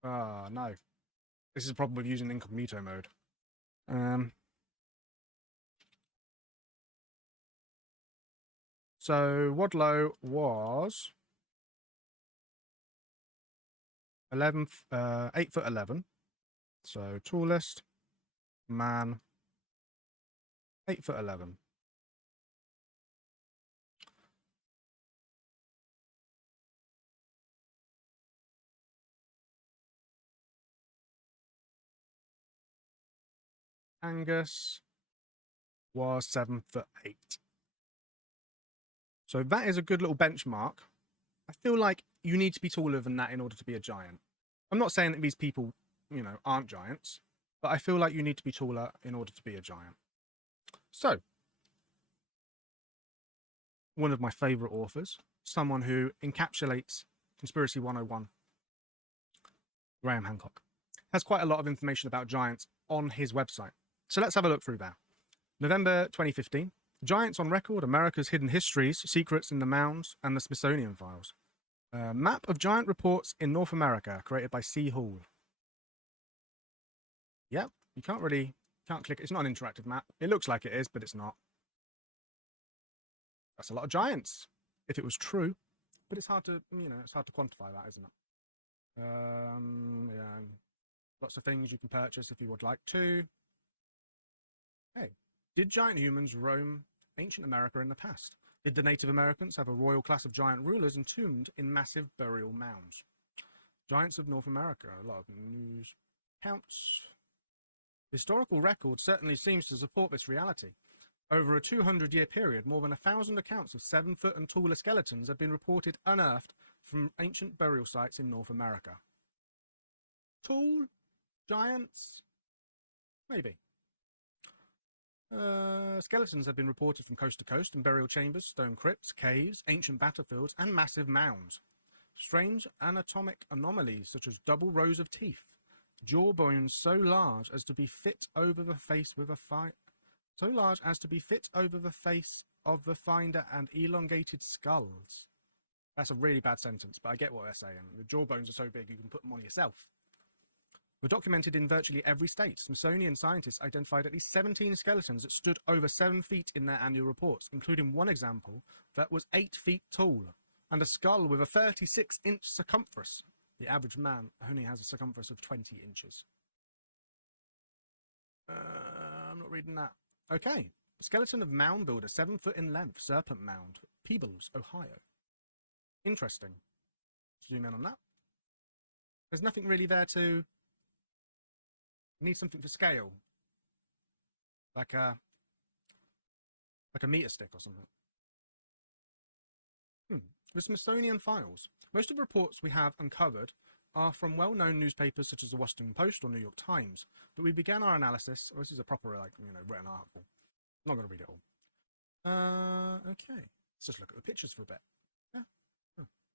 Ah, no. This is a problem with using incognito mode. So Wadlow was 8 foot 11. So tallest man, 8 foot 11. Angus was 7 foot 8. So that is a good little benchmark. I feel like you need to be taller than that in order to be a giant. I'm not saying that these people, you know, aren't giants, but I feel like you need to be taller in order to be a giant. So, one of my favorite authors, someone who encapsulates Conspiracy 101, Graham Hancock, has quite a lot of information about giants on his website. So let's have a look through that. November 2015, Giants on Record, America's Hidden Histories, Secrets in the Mounds, and the Smithsonian Files. Map of Giant Reports in North America, created by C. Hall. Yep, you can't click it. It's not an interactive map. It looks like it is, but it's not. That's a lot of giants, if it was true. But it's hard to, it's hard to quantify that, isn't it? Yeah. Lots of things you can purchase if you would like to. Hey, did giant humans roam ancient America in the past? Did the Native Americans have a royal class of giant rulers entombed in massive burial mounds? Giants of North America, a lot of news counts. Historical record certainly seems to support this reality. Over a 200-year period, more than 1,000 accounts of 7 foot and taller skeletons have been reported unearthed from ancient burial sites in North America. Tall? Giants? Maybe. Skeletons have been reported from coast to coast in burial chambers, stone crypts, caves, ancient battlefields, and massive mounds. Strange anatomic anomalies such as double rows of teeth, jawbones so large as to be fit over the face with a face of the finder, and elongated skulls. That's a really bad sentence, but I get what they're saying. The jawbones are so big you can put them on yourself. Were documented in virtually every state. Smithsonian scientists identified at least 17 skeletons that stood over 7 feet in their annual reports, including one example that was 8 feet tall, and a skull with a 36-inch circumference. The average man only has a circumference of 20 inches. I'm not reading that. Okay. The skeleton of mound builder, 7 foot in length, serpent mound, Peebles, Ohio. Interesting. Zoom in on that. There's nothing really there to... Need something for scale. Like a meter stick or something. The Smithsonian Files. Most of the reports we have uncovered are from well-known newspapers such as the Washington Post or New York Times, but we began our analysis... this is a proper, written article. I'm not going to read it all. Okay. Let's just look at the pictures for a bit. Yeah.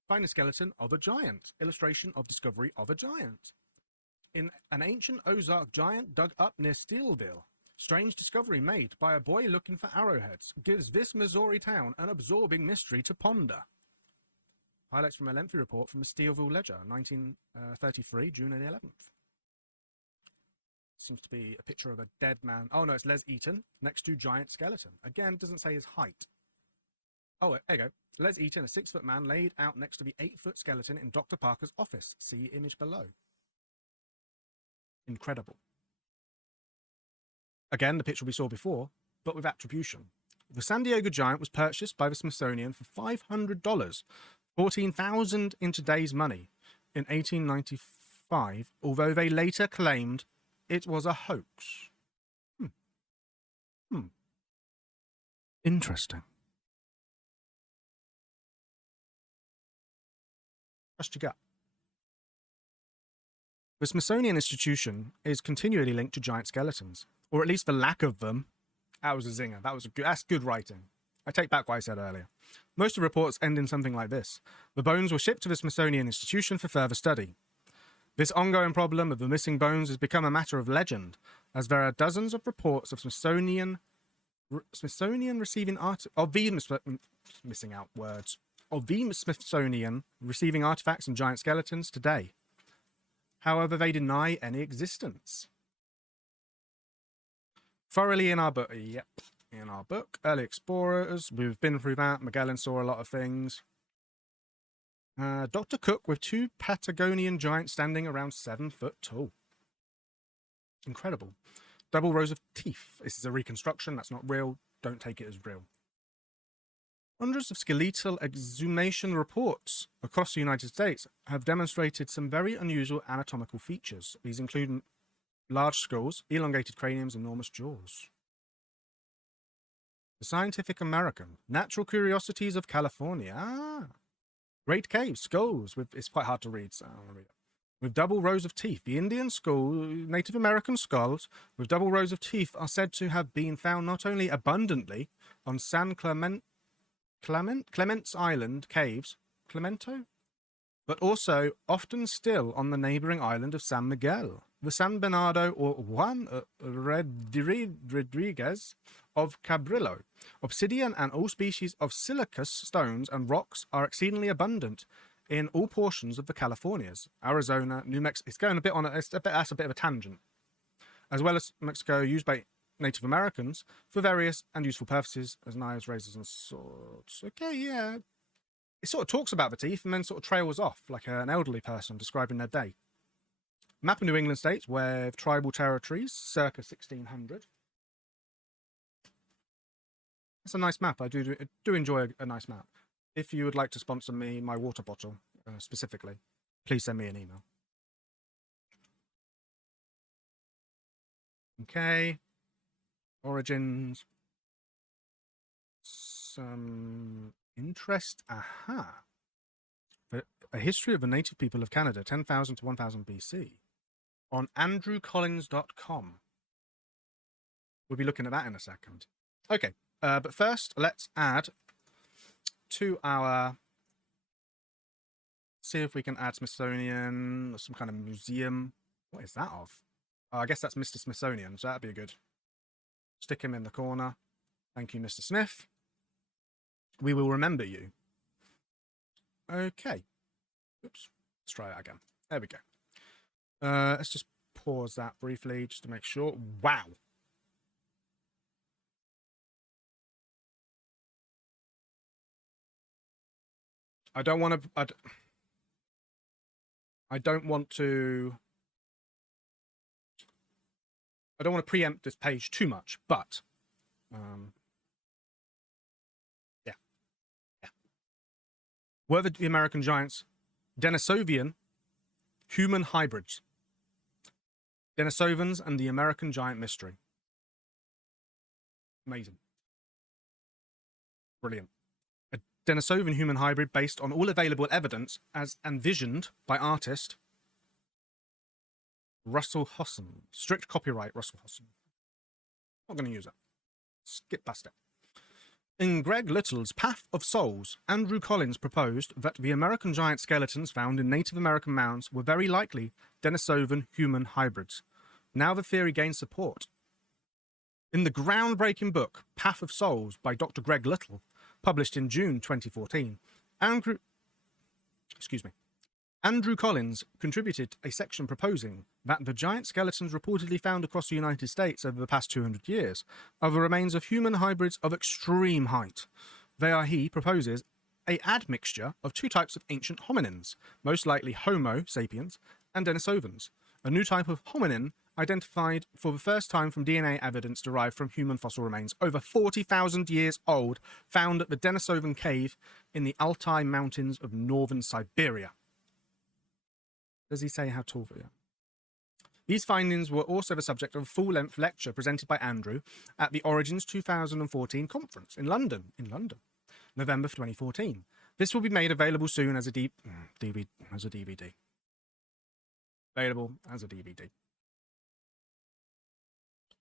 Find a skeleton of a giant. Illustration of discovery of a giant. In an ancient Ozark giant dug up near Steelville. Strange discovery made by a boy looking for arrowheads gives this Missouri town an absorbing mystery to ponder. Highlights from a lengthy report from a Steelville Ledger, 1933, June the 11th. Seems to be a picture of a dead man. Oh, no, it's Les Eaton next to giant skeleton. Again, it doesn't say his height. Oh, there you go. Les Eaton, a 6-foot man, laid out next to the 8-foot skeleton in Dr. Parker's office. See image below. Incredible. Again, the picture we saw before, but with attribution. The San Diego giant was purchased by the Smithsonian for $500, $14,000 in today's money, in 1895, although they later claimed it was a hoax. Interesting. Trust your gut. The Smithsonian Institution is continually linked to giant skeletons, or at least the lack of them. That was a zinger. That's good writing. I take back what I said earlier. Most of the reports end in something like this. The bones were shipped to the Smithsonian Institution for further study. This ongoing problem of the missing bones has become a matter of legend, as there are dozens of reports of Smithsonian receiving Smithsonian receiving artifacts and giant skeletons today. However, they deny any existence. Thoroughly in our book, Early Explorers, we've been through that. Magellan saw a lot of things. Dr. Cook with 2 Patagonian giants standing around 7 foot tall. Incredible. Double rows of teeth. This is a reconstruction. That's not real. Don't take it as real. Hundreds of skeletal exhumation reports across the United States have demonstrated some very unusual anatomical features. These include large skulls, elongated craniums, enormous jaws. The Scientific American. Natural Curiosities of California. Great caves, skulls. It's quite hard to read, so I'm going to read it. With double rows of teeth. The Indian skull, Native American skulls with double rows of teeth are said to have been found not only abundantly on San Clement's Island caves, Clemento, but also often still on the neighboring island of San Miguel. The San Bernardo or Juan Rodriguez of Cabrillo. Obsidian and all species of silicous stones and rocks are exceedingly abundant in all portions of the Californias, Arizona, New Mexico. It's going a bit on that's a bit of a tangent. As well as Mexico, used by Native Americans for various and useful purposes as knives, razors, and swords. Okay, yeah. It sort of talks about the teeth and then sort of trails off like an elderly person describing their day. Map of New England states with tribal territories, circa 1600. That's a nice map. I do enjoy a nice map. If you would like to sponsor me, my water bottle specifically, please send me an email. Okay. Origins. Some interest. Aha. A history of the native people of Canada, 10,000 to 1000 BC, on andrewcollins.com. We'll be looking at that in a second. Okay, but first, let's add to our... See if we can add Smithsonian, or some kind of museum. What is that of? Oh, I guess that's Mr. Smithsonian, so that'd be good. Stick him in the corner. Thank you, Mr. Smith. We will remember you. Okay. Oops. Let's try that again. There we go. Let's just pause that briefly just to make sure. Wow. I don't want to... I don't want to preempt this page too much, but yeah. Were the American giants Denisovian human hybrids? Denisovans and the American giant mystery. Amazing. Brilliant. A Denisovan human hybrid based on all available evidence as envisioned by artist Russell Hosson. Strict copyright, Russell Hosson. Not going to use it. Skip past it. In Greg Little's Path of Souls, Andrew Collins proposed that the American giant skeletons found in Native American mounds were very likely Denisovan human hybrids. Now the theory gains support. In the groundbreaking book, Path of Souls by Dr. Greg Little, published in June 2014, Andrew... Excuse me. Andrew Collins contributed a section proposing that the giant skeletons reportedly found across the United States over the past 200 years are the remains of human hybrids of extreme height. They are, he proposes, a admixture of two types of ancient hominins, most likely Homo sapiens and Denisovans, a new type of hominin identified for the first time from DNA evidence derived from human fossil remains over 40,000 years old, found at the Denisovan cave in the Altai Mountains of northern Siberia. Does he say how tall they are? These findings were also the subject of a full-length lecture presented by Andrew at the Origins 2014 conference in London, November 2014. This will be made available soon as a DVD. Available as a DVD.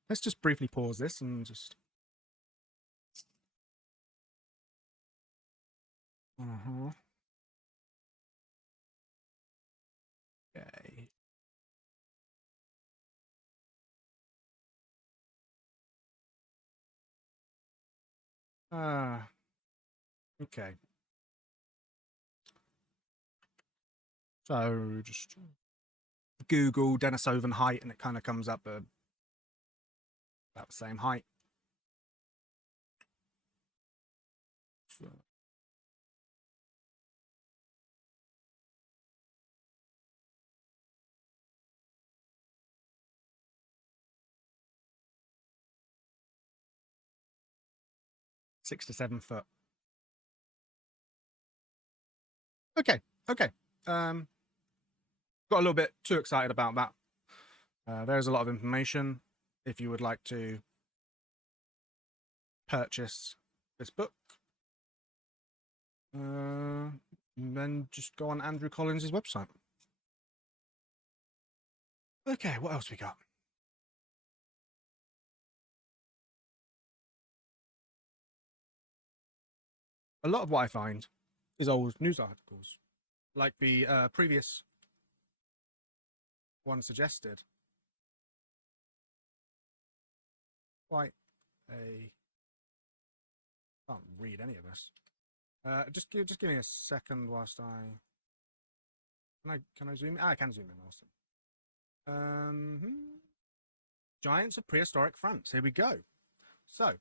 Let's just briefly pause this and just... Okay. Okay. So just Google Denisovan height and it kind of comes up about the same height. So. Six to 7 foot. Okay. Got a little bit too excited about that. There's a lot of information. If you would like to purchase this book, then just go on Andrew Collins' website. Okay, what else we got? A lot of what I find is old news articles, like the previous one suggested. Quite a... can't read any of this. Just give me a second whilst I... Can I zoom in? I can zoom in, awesome. Giants of prehistoric France. Here we go. So,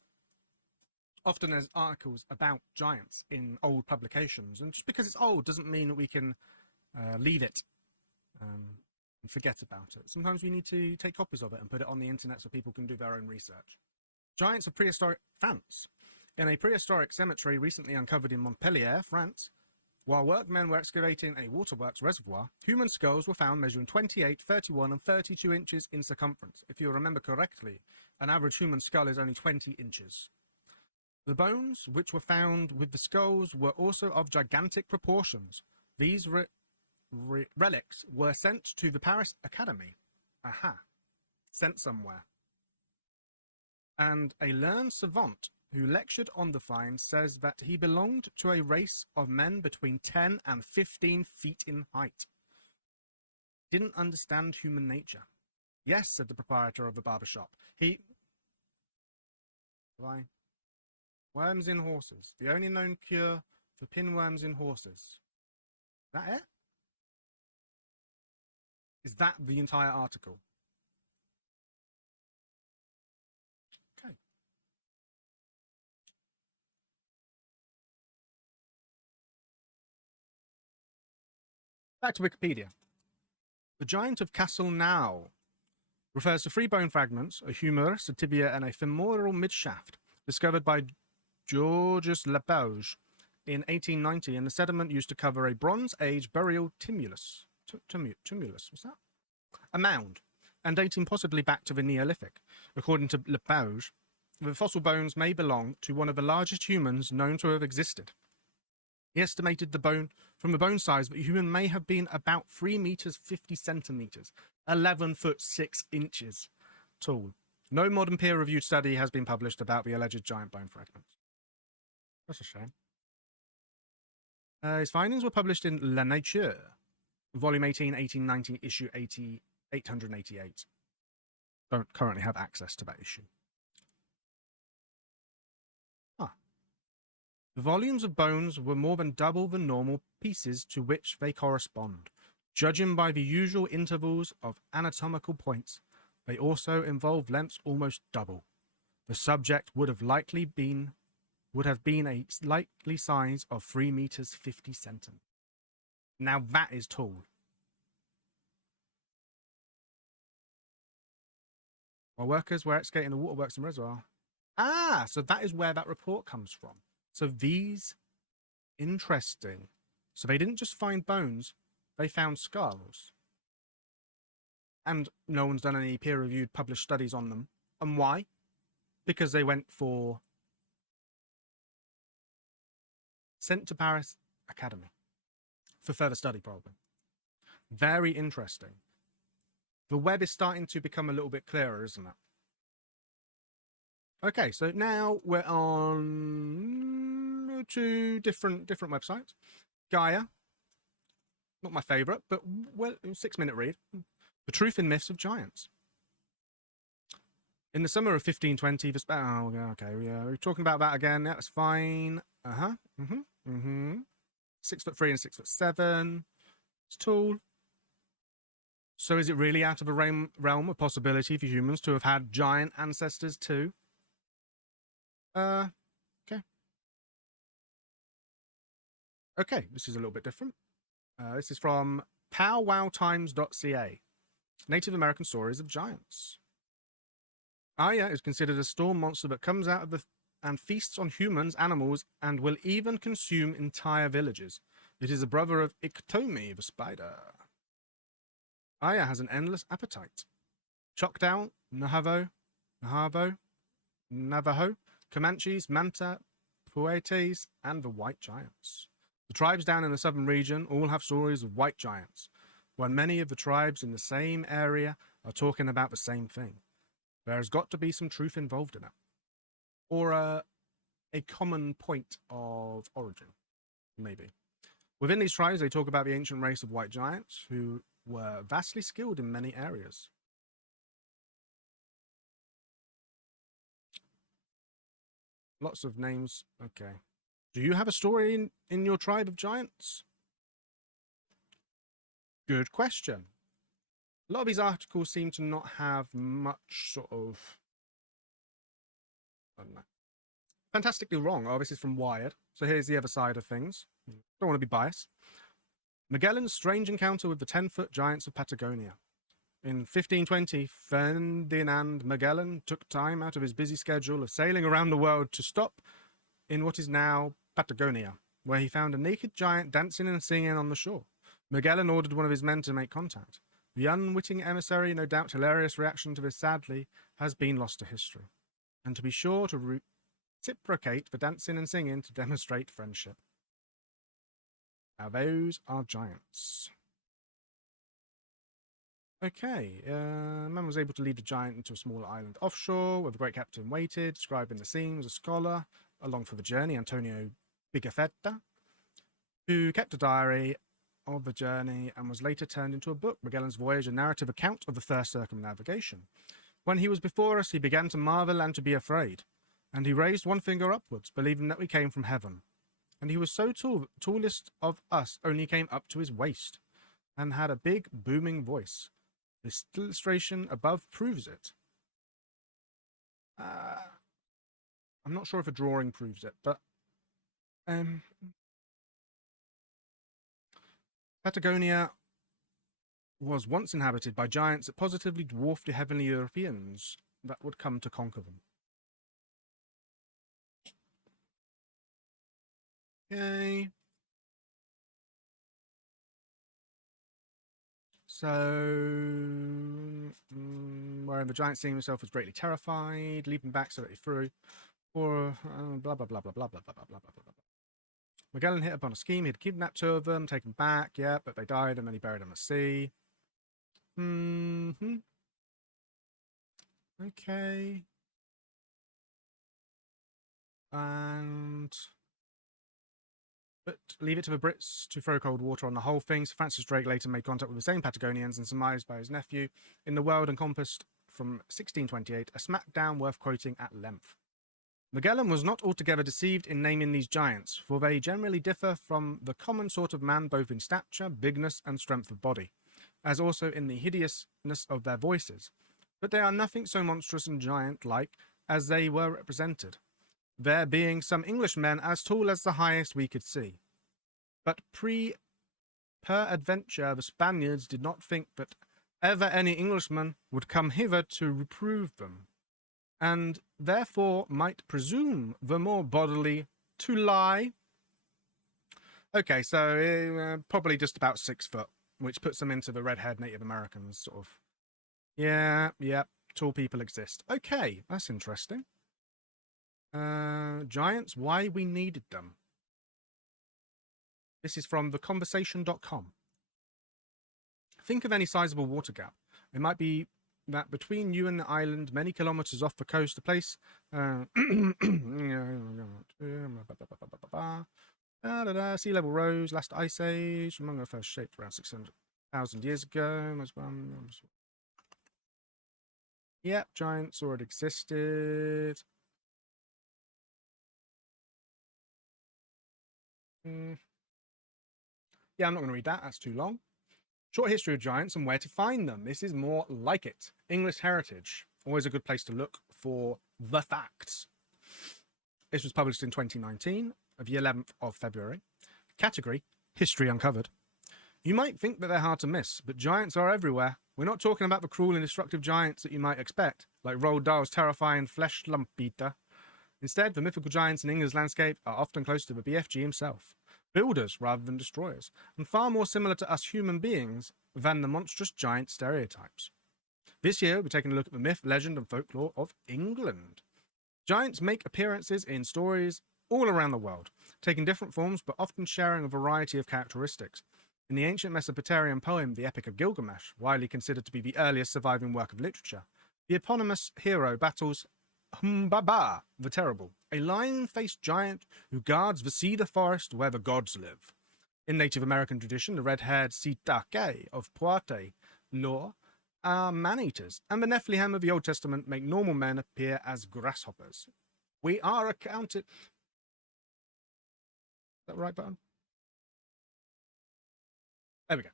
often there's articles about giants in old publications, and just because it's old doesn't mean that we can leave it and forget about it. Sometimes we need to take copies of it and put it on the internet so people can do their own research. Giants of prehistoric France. In a prehistoric cemetery recently uncovered in Montpellier, France, while workmen were excavating a waterworks reservoir, human skulls were found measuring 28, 31, and 32 inches in circumference. If you remember correctly, an average human skull is only 20 inches. The bones, which were found with the skulls, were also of gigantic proportions. These relics were sent to the Paris Academy. Aha. Sent somewhere. And a learned savant who lectured on the find says that he belonged to a race of men between 10 and 15 feet in height. Didn't understand human nature. Yes, said the proprietor of the barber shop. Why? Worms in horses. The only known cure for pinworms in horses. Is that it? Is that the entire article? Okay. Back to Wikipedia. The giant of Castelnau refers to three bone fragments, a humerus, a tibia, and a femoral midshaft, discovered by Georges Lapauge in 1890 in the sediment used to cover a Bronze Age burial tumulus. Tumulus, what's that? A mound, and dating possibly back to the Neolithic. According to Lapauge, the fossil bones may belong to one of the largest humans known to have existed. He estimated from the bone size that a human may have been about 3 meters 50 centimeters, 11 foot 6 inches tall. No modern peer-reviewed study has been published about the alleged giant bone fragments. That's a shame. His findings were published in La Nature, Volume 18, 1890, issue 888. Don't currently have access to that issue. The volumes of bones were more than double the normal pieces to which they correspond. Judging by the usual intervals of anatomical points, they also involve lengths almost double. The subject would have been a likely size of 3 meters 50 centimeters. Now that is tall. While workers were excavating the waterworks and reservoir. Ah, so that is where that report comes from. So these, interesting. So they didn't just find bones, they found skulls. And no one's done any peer-reviewed published studies on them. And why? Because they went for sent to Paris Academy for further study, probably. Very interesting. The web is starting to become a little bit clearer, isn't it? Okay, so now we're on 2 different websites. Gaia, not my favorite, but well, 6-minute read. The Truth and Myths of Giants. In the summer of 1520, we're talking about that again. That's fine. 6'3" and 6'7". It's tall. So is it really out of a realm of possibility for humans to have had giant ancestors too? Okay. Okay, this is a little bit different. This is from powwowtimes.ca. Native American Stories of Giants. Aya is considered a storm monster that comes out of and feasts on humans, animals, and will even consume entire villages. It is a brother of Iktomi, the spider. Aya has an endless appetite. Choctaw, Navajo, Comanches, Manta, Puetes, and the White Giants. The tribes down in the southern region all have stories of white giants, when many of the tribes in the same area are talking about the same thing. There has got to be some truth involved in it. Or a common point of origin, maybe. Within these tribes, they talk about the ancient race of white giants who were vastly skilled in many areas. Lots of names. Okay. Do you have a story in your tribe of giants? Good question. A lot of these articles seem to not have much sort of, I don't know. Fantastically wrong. Oh, this is from Wired. So here's the other side of things. Don't want to be biased. Magellan's strange encounter with the 10-foot giants of Patagonia. In 1520, Ferdinand Magellan took time out of his busy schedule of sailing around the world to stop in what is now Patagonia, where he found a naked giant dancing and singing on the shore. Magellan ordered one of his men to make contact. The unwitting emissary, no doubt hilarious reaction to this sadly, has been lost to history. And to be sure to reciprocate the dancing and singing to demonstrate friendship. Now those are giants. Okay, man was able to lead the giant into a smaller island offshore, where the great captain waited, describing the scene was a scholar, along for the journey, Antonio Bigafetta, who kept a diary of the journey and was later turned into a book, Magellan's Voyage, a narrative account of the first circumnavigation. When he was before us, he began to marvel and to be afraid, and he raised one finger upwards, believing that we came from heaven. And he was so tall, tallest of us only came up to his waist, and had a big, booming voice. This illustration above proves it. I'm not sure if a drawing proves it, but Patagonia was once inhabited by giants that positively dwarfed the heavenly Europeans that would come to conquer them. Okay. So, wherein the giant seeing himself was greatly terrified, leaping back so that he threw, or blah, blah, blah, blah, blah, blah, blah, blah, blah, blah, blah. Magellan hit upon a scheme. He'd kidnapped 2 of them, taken back, yeah, but they died, and then he buried them at sea. Okay. But leave it to the Brits to throw cold water on the whole thing. So Francis Drake later made contact with the same Patagonians and surmised by his nephew in The World Encompassed from 1628, a smackdown worth quoting at length. Magellan was not altogether deceived in naming these giants, for they generally differ from the common sort of man both in stature, bigness, and strength of body, as also in the hideousness of their voices. But they are nothing so monstrous and giant-like as they were represented, there being some Englishmen as tall as the highest we could see. But peradventure the Spaniards did not think that ever any Englishman would come hither to reprove them, and therefore might presume the more bodily to lie. Okay, so probably just about 6 foot, which puts them into the red-haired Native Americans, sort of. Yeah, tall people exist. Okay, that's interesting. Giants, why we needed them. This is from theconversation.com. Think of any sizable water gap. It might be that between you and the island, many kilometers off the coast, a place sea level rose, last ice age, among the first shaped around 600,000 years ago. Yep, giants already existed. Yeah, I'm not going to read that. That's too long. Short history of giants and where to find them. This is more like it. English heritage. Always a good place to look for the facts. This was published in 2019 of the 11th of February. Category, History Uncovered. You might think that they're hard to miss, but giants are everywhere. We're not talking about the cruel and destructive giants that you might expect, like Roald Dahl's terrifying flesh lump eater. Instead, the mythical giants in England's landscape are often close to the BFG himself. Builders rather than destroyers, and far more similar to us human beings than the monstrous giant stereotypes. This year, we're taking a look at the myth, legend, and folklore of England. Giants make appearances in stories all around the world, taking different forms but often sharing a variety of characteristics. In the ancient Mesopotamian poem, the Epic of Gilgamesh, widely considered to be the earliest surviving work of literature, the eponymous hero battles Humbaba the Terrible, a lion-faced giant who guards the cedar forest where the gods live. In Native American tradition, the red-haired Sitake of Puate lore are man-eaters, and the Nephilim of the Old Testament make normal men appear as grasshoppers. We are accounted... Is that the right button? There we go.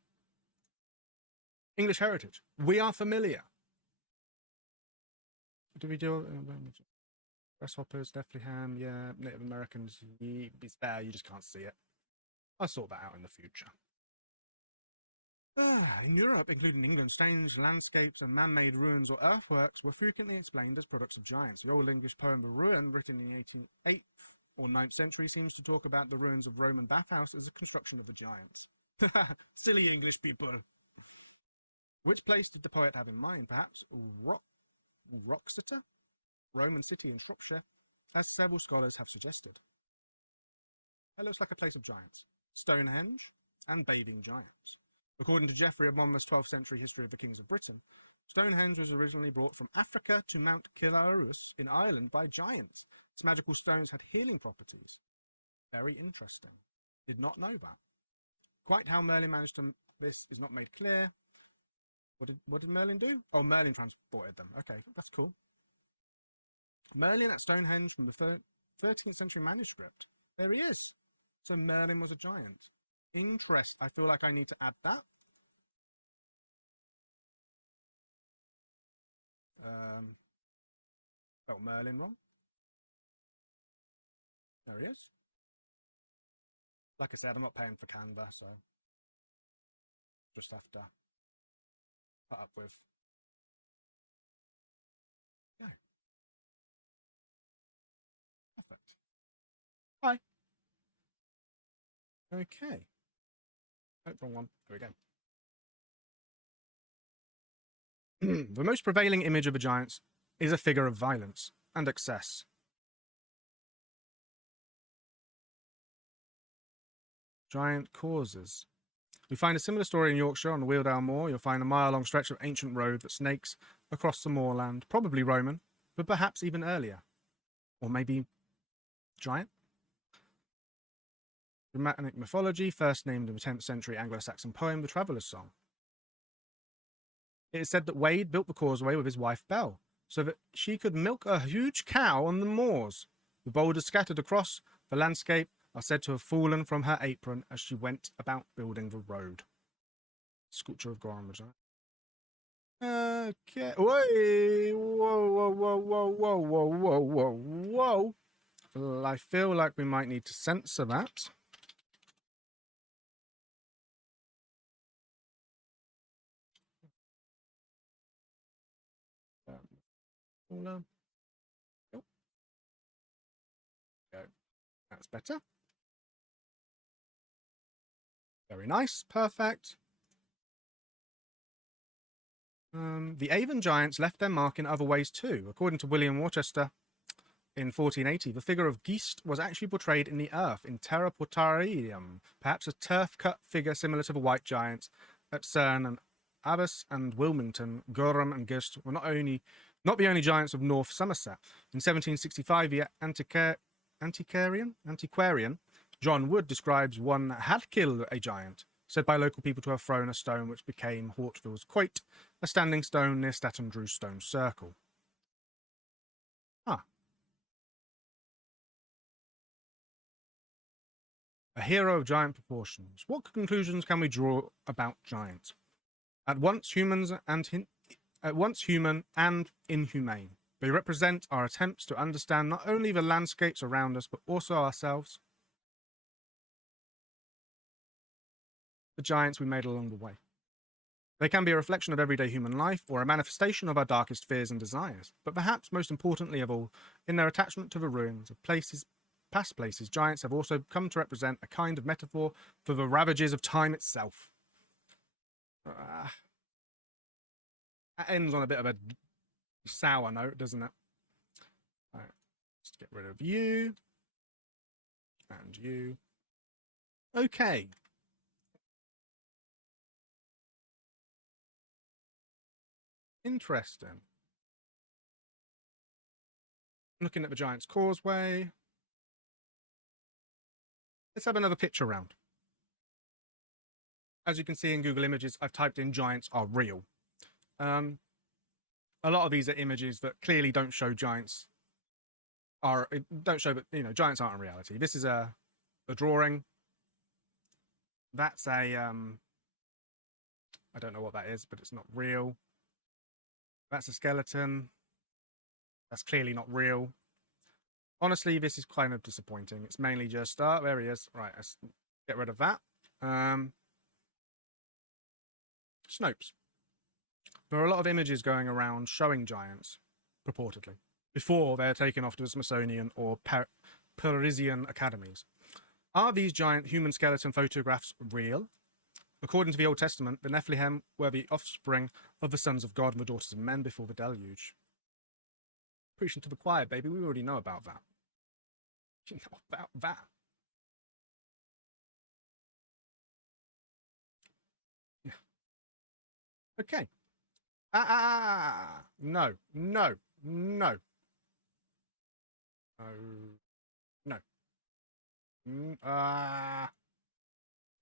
English heritage. We are familiar. Do we do grasshoppers, Nephilim? Yeah, Native Americans. It's there, you just can't see it. I'll sort that out in the future. In Europe, including England, strange landscapes and man-made ruins or earthworks were frequently explained as products of giants. The Old English poem The Ruin, written in the 8th or 9th century, seems to talk about the ruins of Roman bathhouse as a construction of the giants. Silly English people. Which place did the poet have in mind? Perhaps Wroxeter, Roman city in Shropshire, as several scholars have suggested. That looks like a place of giants. Stonehenge and bathing giants. According to Geoffrey of Monmouth's 12th century History of the Kings of Britain, Stonehenge was originally brought from Africa to Mount Killarus in Ireland by giants. Its magical stones had healing properties. Very interesting. Did not know that. Quite how Merlin managed to this is not made clear. What did Merlin do? Oh, Merlin transported them. Okay, that's cool. Merlin at Stonehenge from the 13th century manuscript. There he is. So Merlin was a giant. Interest. I feel like I need to add that. Spelled Merlin wrong. There he is. Like I said, I'm not paying for Canva, so just have to put up with. Yeah. Perfect. Hi. Okay. Oh, wrong one. There we go. The most prevailing image of the giants is a figure of violence and excess. Giant causes. We find a similar story in Yorkshire on the Wealdale Moor. You'll find a mile-long stretch of ancient road that snakes across the moorland, probably Roman, but perhaps even earlier. Or maybe giant? Dramatic mythology, first named in the 10th century Anglo-Saxon poem, The Traveller's Song. It is said that Wade built the causeway with his wife Belle, so that she could milk a huge cow on the moors. The boulders scattered across the landscape are said to have fallen from her apron as she went about building the road. Sculpture of Goron Vagina. Okay. Whoa, whoa, whoa, whoa, whoa, whoa, whoa, whoa, whoa. Well, I feel like we might need to censor that. Go. That's better. Very nice. Perfect. The Avon giants left their mark in other ways too. According to William Worcester, in 1480, the figure of Geest was actually portrayed in the earth in Terra Portarium, perhaps a turf-cut figure similar to the white giants. At Cerne and Abbas and Wilmington, Gorham and Geest were not the only giants of North Somerset. In 1765, the antiquarian John Wood describes one that had killed a giant, said by local people to have thrown a stone which became Hauteville's quoit, a standing stone near Statham Drew Stone Circle. A hero of giant proportions. What conclusions can we draw about giants? At once human and inhumane. They represent our attempts to understand not only the landscapes around us, but also ourselves. The giants we made along the way. They can be a reflection of everyday human life or a manifestation of our darkest fears and desires, but perhaps most importantly of all, in their attachment to the ruins of past places, giants have also come to represent a kind of metaphor for the ravages of time itself. That ends on a bit of a sour note, doesn't it? All right, let's get rid of you. And you. Okay. Interesting. Looking at the Giant's Causeway. Let's have another picture round. As you can see in Google Images, I've typed in giants are real. A lot of these are images that clearly don't show giants giants aren't in reality. This is a drawing. That's a I don't know what that is, but it's not real. That's a skeleton. That's clearly not real. Honestly, this is kind of disappointing. It's mainly just, there he is. Right, let's get rid of that. Snopes. There are a lot of images going around showing giants, purportedly, before they're taken off to the Smithsonian or Parisian academies. Are these giant human skeleton photographs real? According to the Old Testament, the Nephilim were the offspring of the sons of God and the daughters of men before the deluge. Preaching to the choir, baby. We already know about that. You know about that. Yeah. Okay. No. No. No. No.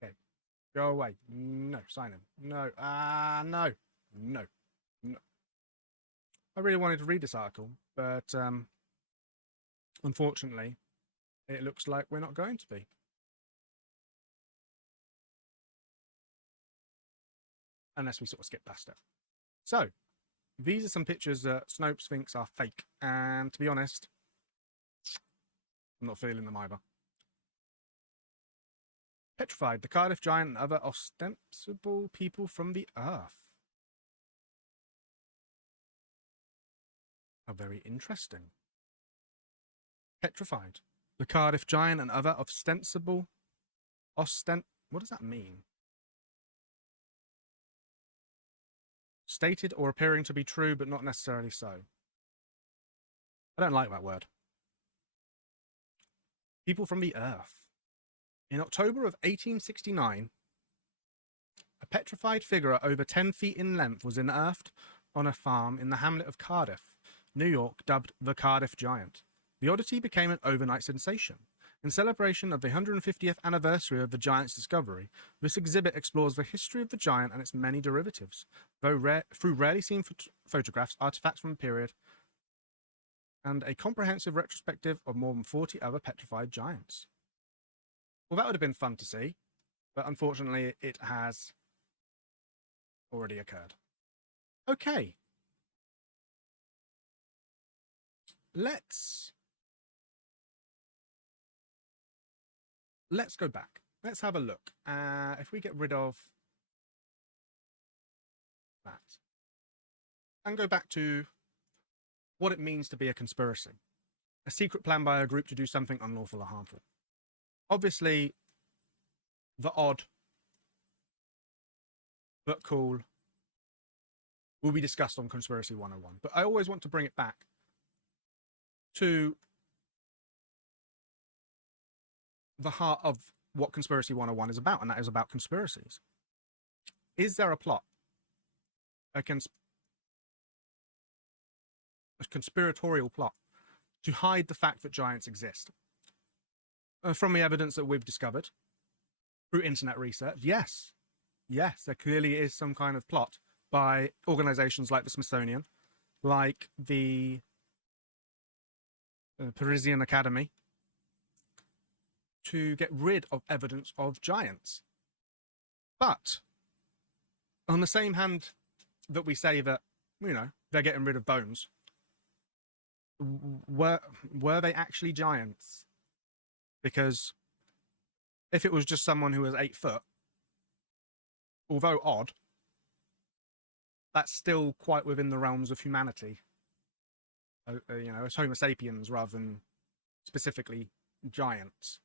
Okay. Go away. No. Sign in. No. No. No. No. I really wanted to read this article, but unfortunately, it looks like we're not going to be. Unless we sort of skip past it. So, these are some pictures that Snopes thinks are fake. And to be honest, I'm not feeling them either. Petrified, the Cardiff Giant and other ostensible people from the earth. How very interesting. Petrified. The Cardiff Giant and other what does that mean? Stated or appearing to be true, but not necessarily so. I don't like that word. People from the earth. In October of 1869, a petrified figure over 10 feet in length was unearthed on a farm in the hamlet of Cardiff, New York, dubbed the Cardiff Giant. The oddity became an overnight sensation. In celebration of the 150th anniversary of the giant's discovery, this exhibit explores the history of the giant and its many derivatives, through rarely seen photographs, artifacts from the period, and a comprehensive retrospective of more than 40 other petrified giants. Well, that would have been fun to see, but unfortunately it has already occurred. Okay. Let's go back. Let's have a look. If we get rid of that and go back to what it means to be a conspiracy. A secret plan by a group to do something unlawful or harmful. Obviously, the odd but cool will be discussed on Conspiracy 101. But I always want to bring it back to the heart of what Conspiracy 101 is about, and that is about conspiracies. Is there a plot? A conspiratorial plot to hide the fact that giants exist? From the evidence that we've discovered through internet research, yes, there clearly is some kind of plot by organizations like the Smithsonian, like the Parisian Academy, to get rid of evidence of giants. But on the same hand that we say that, you know, they're getting rid of bones, were they actually giants? Because if it was just someone who was 8 foot, although odd, that's still quite within the realms of humanity. You know, as Homo sapiens rather than specifically giants.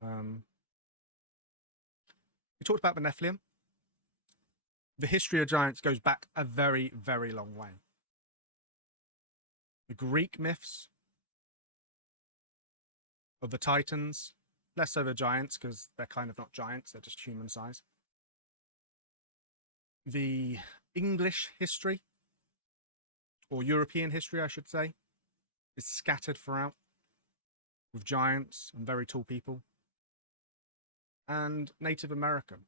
We talked about the Nephilim. The history of giants goes back a very, very long way. The Greek myths of the Titans, less so the giants because they're kind of not giants, they're just human size. The English history, or European history, I should say, is scattered throughout with giants and very tall people. And Native American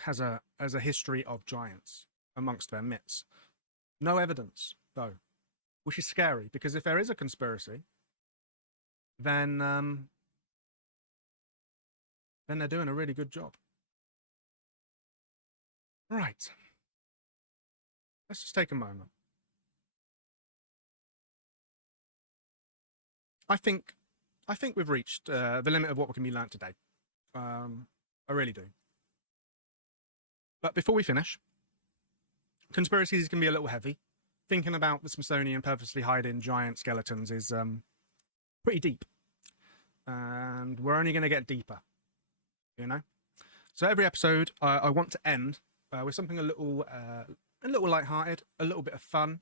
has a history of giants amongst their myths. No evidence, though, which is scary, because if there is a conspiracy, then they're doing a really good job. Right. Let's just take a moment. I think we've reached the limit of what can be learnt today. I really do. But before we finish, conspiracies can be a little heavy. Thinking about the Smithsonian purposely hiding giant skeletons is pretty deep. And we're only going to get deeper, you know? So every episode, I want to end with something a little lighthearted, a little bit of fun.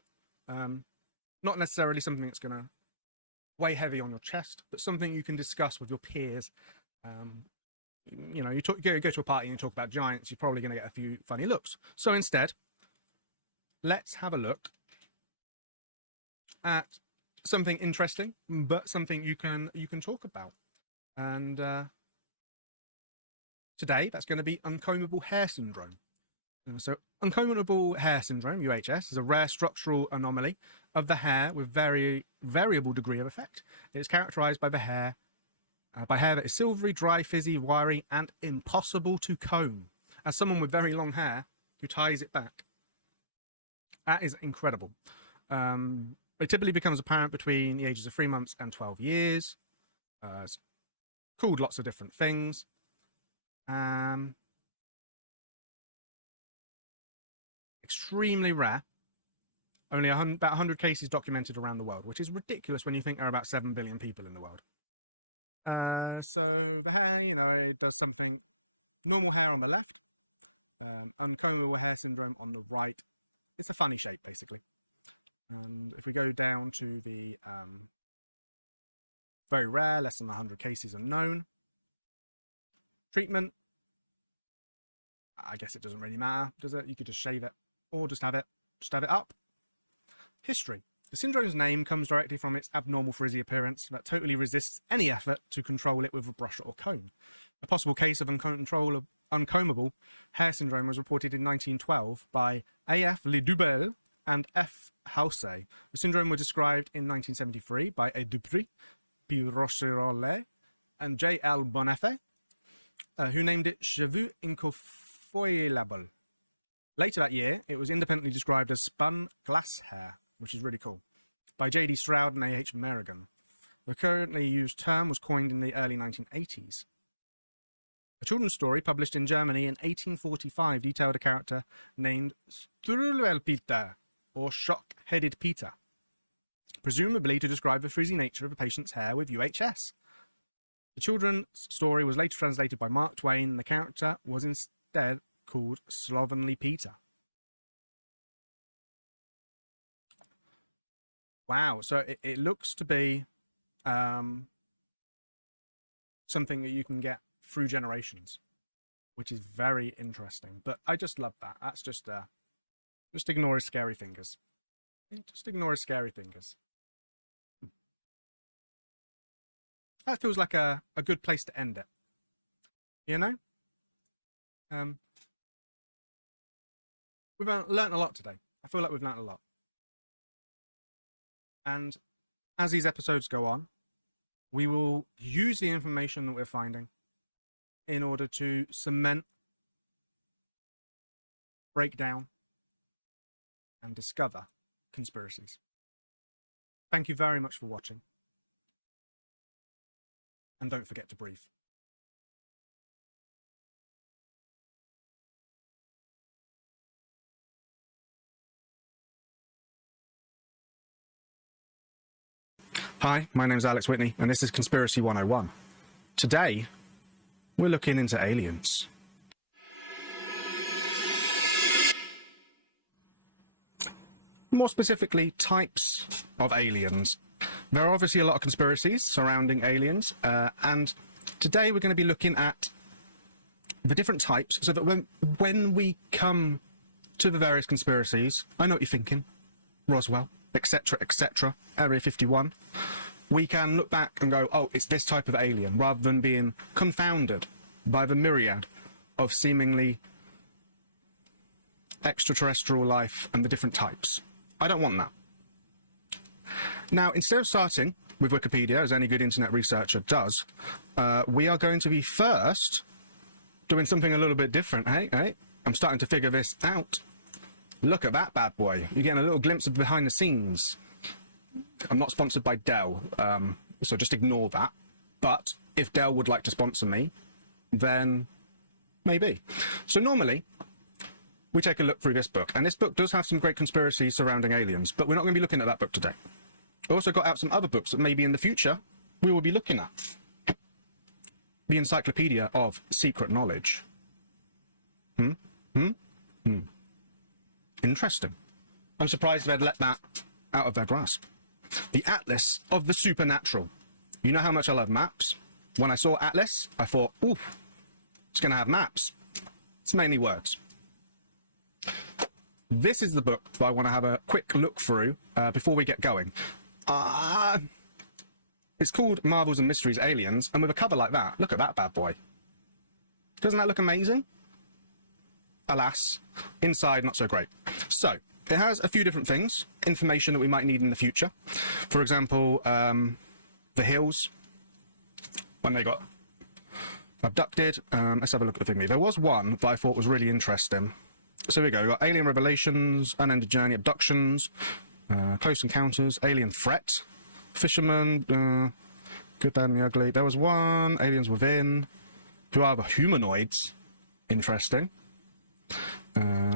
Not necessarily something that's going to weigh heavy on your chest, but something you can discuss with your peers. You know, you go to a party and you talk about giants, you're probably going to get a few funny looks. So instead, let's have a look at something interesting, but something you can talk about. And today, that's going to be uncombable hair syndrome. So uncombable hair syndrome, UHS, is a rare structural anomaly of the hair with very variable degree of effect. It is characterized by hair that is silvery, dry, fizzy, wiry, and impossible to comb. As someone with very long hair who ties it back, that is incredible. It typically becomes apparent between the ages of 3 months and 12 years. It's called lots of different things. Extremely rare. Only about 100 cases documented around the world, which is ridiculous when you think there are about 7 billion people in the world. So the hair, you know, it does something. Normal hair on the left, uncombable hair syndrome on the right. It's a funny shape, basically. And if we go down to the very rare, less than 100 cases are known. Treatment, I guess it doesn't really matter, does it? You could just shave it or just have it up. History. The syndrome's name comes directly from its abnormal frizzy appearance that totally resists any effort to control it with a brush or comb. A possible case of uncombable hair syndrome was reported in 1912 by A.F. Ledubel and F. Housey. The syndrome was described in 1973 by A. Dupri, P. Rocherollet, and J. L. Bonafé, who named it cheveux incoiffable. Later that year, it was independently described as spun glass hair, which is really cool, by J.D. Stroud and A.H. Merrigan. The currently used term was coined in the early 1980s. A children's story published in Germany in 1845 detailed a character named Struwwelpeter, or shock-headed Peter, presumably to describe the frizzy nature of a patient's hair with UHS. The children's story was later translated by Mark Twain, and the character was instead called Slovenly Peter. Wow, so it looks to be something that you can get through generations, which is very interesting. But I just love that. That's just ignore his scary fingers. Just ignore his scary fingers. That feels like a good place to end it. You know? We've learnt a lot today. I feel like we've learnt a lot. And as these episodes go on, we will use the information that we're finding in order to cement, break down, and discover conspiracies. Thank you very much for watching. And don't forget to breathe. Hi, my name's Alex Whitney, and this is Conspiracy 101. Today, we're looking into aliens. More specifically, types of aliens. There are obviously a lot of conspiracies surrounding aliens, and today we're going to be looking at the different types, so that when we come to the various conspiracies, I know what you're thinking, Roswell, etc., Area 51, we can look back and go, oh, it's this type of alien, rather than being confounded by the myriad of seemingly extraterrestrial life and the different types. I don't want that. Now, instead of starting with Wikipedia, as any good internet researcher does, we are going to be first doing something a little bit different, hey? I'm starting to figure this out. Look at that bad boy. You're getting a little glimpse of behind the scenes. I'm not sponsored by Dell, so just ignore that. But if Dell would like to sponsor me, then maybe. So normally, we take a look through this book, and this book does have some great conspiracies surrounding aliens, but we're not going to be looking at that book today. I also got out some other books that maybe in the future we will be looking at. The Encyclopedia of Secret Knowledge. Interesting. I'm surprised they'd let that out of their grasp. The Atlas of the Supernatural. You know how much I love maps. When I saw Atlas, I thought, ooh, it's going to have maps. It's mainly words. This is the book that I want to have a quick look through before we get going. It's called Marvels and Mysteries Aliens, and with a cover like that, look at that bad boy. Doesn't that look amazing? Alas, inside not so great. So, it has a few different things, information that we might need in the future. For example, the Hills, when they got abducted. Let's have a look at the thingy. There was one that I thought was really interesting. So here we go. We've got Alien Revelations, Unended Journey, Abductions, Close Encounters, Alien Threat, Fisherman, Good, Bad, and the Ugly. There was one, Aliens Within, who are the humanoids. Interesting.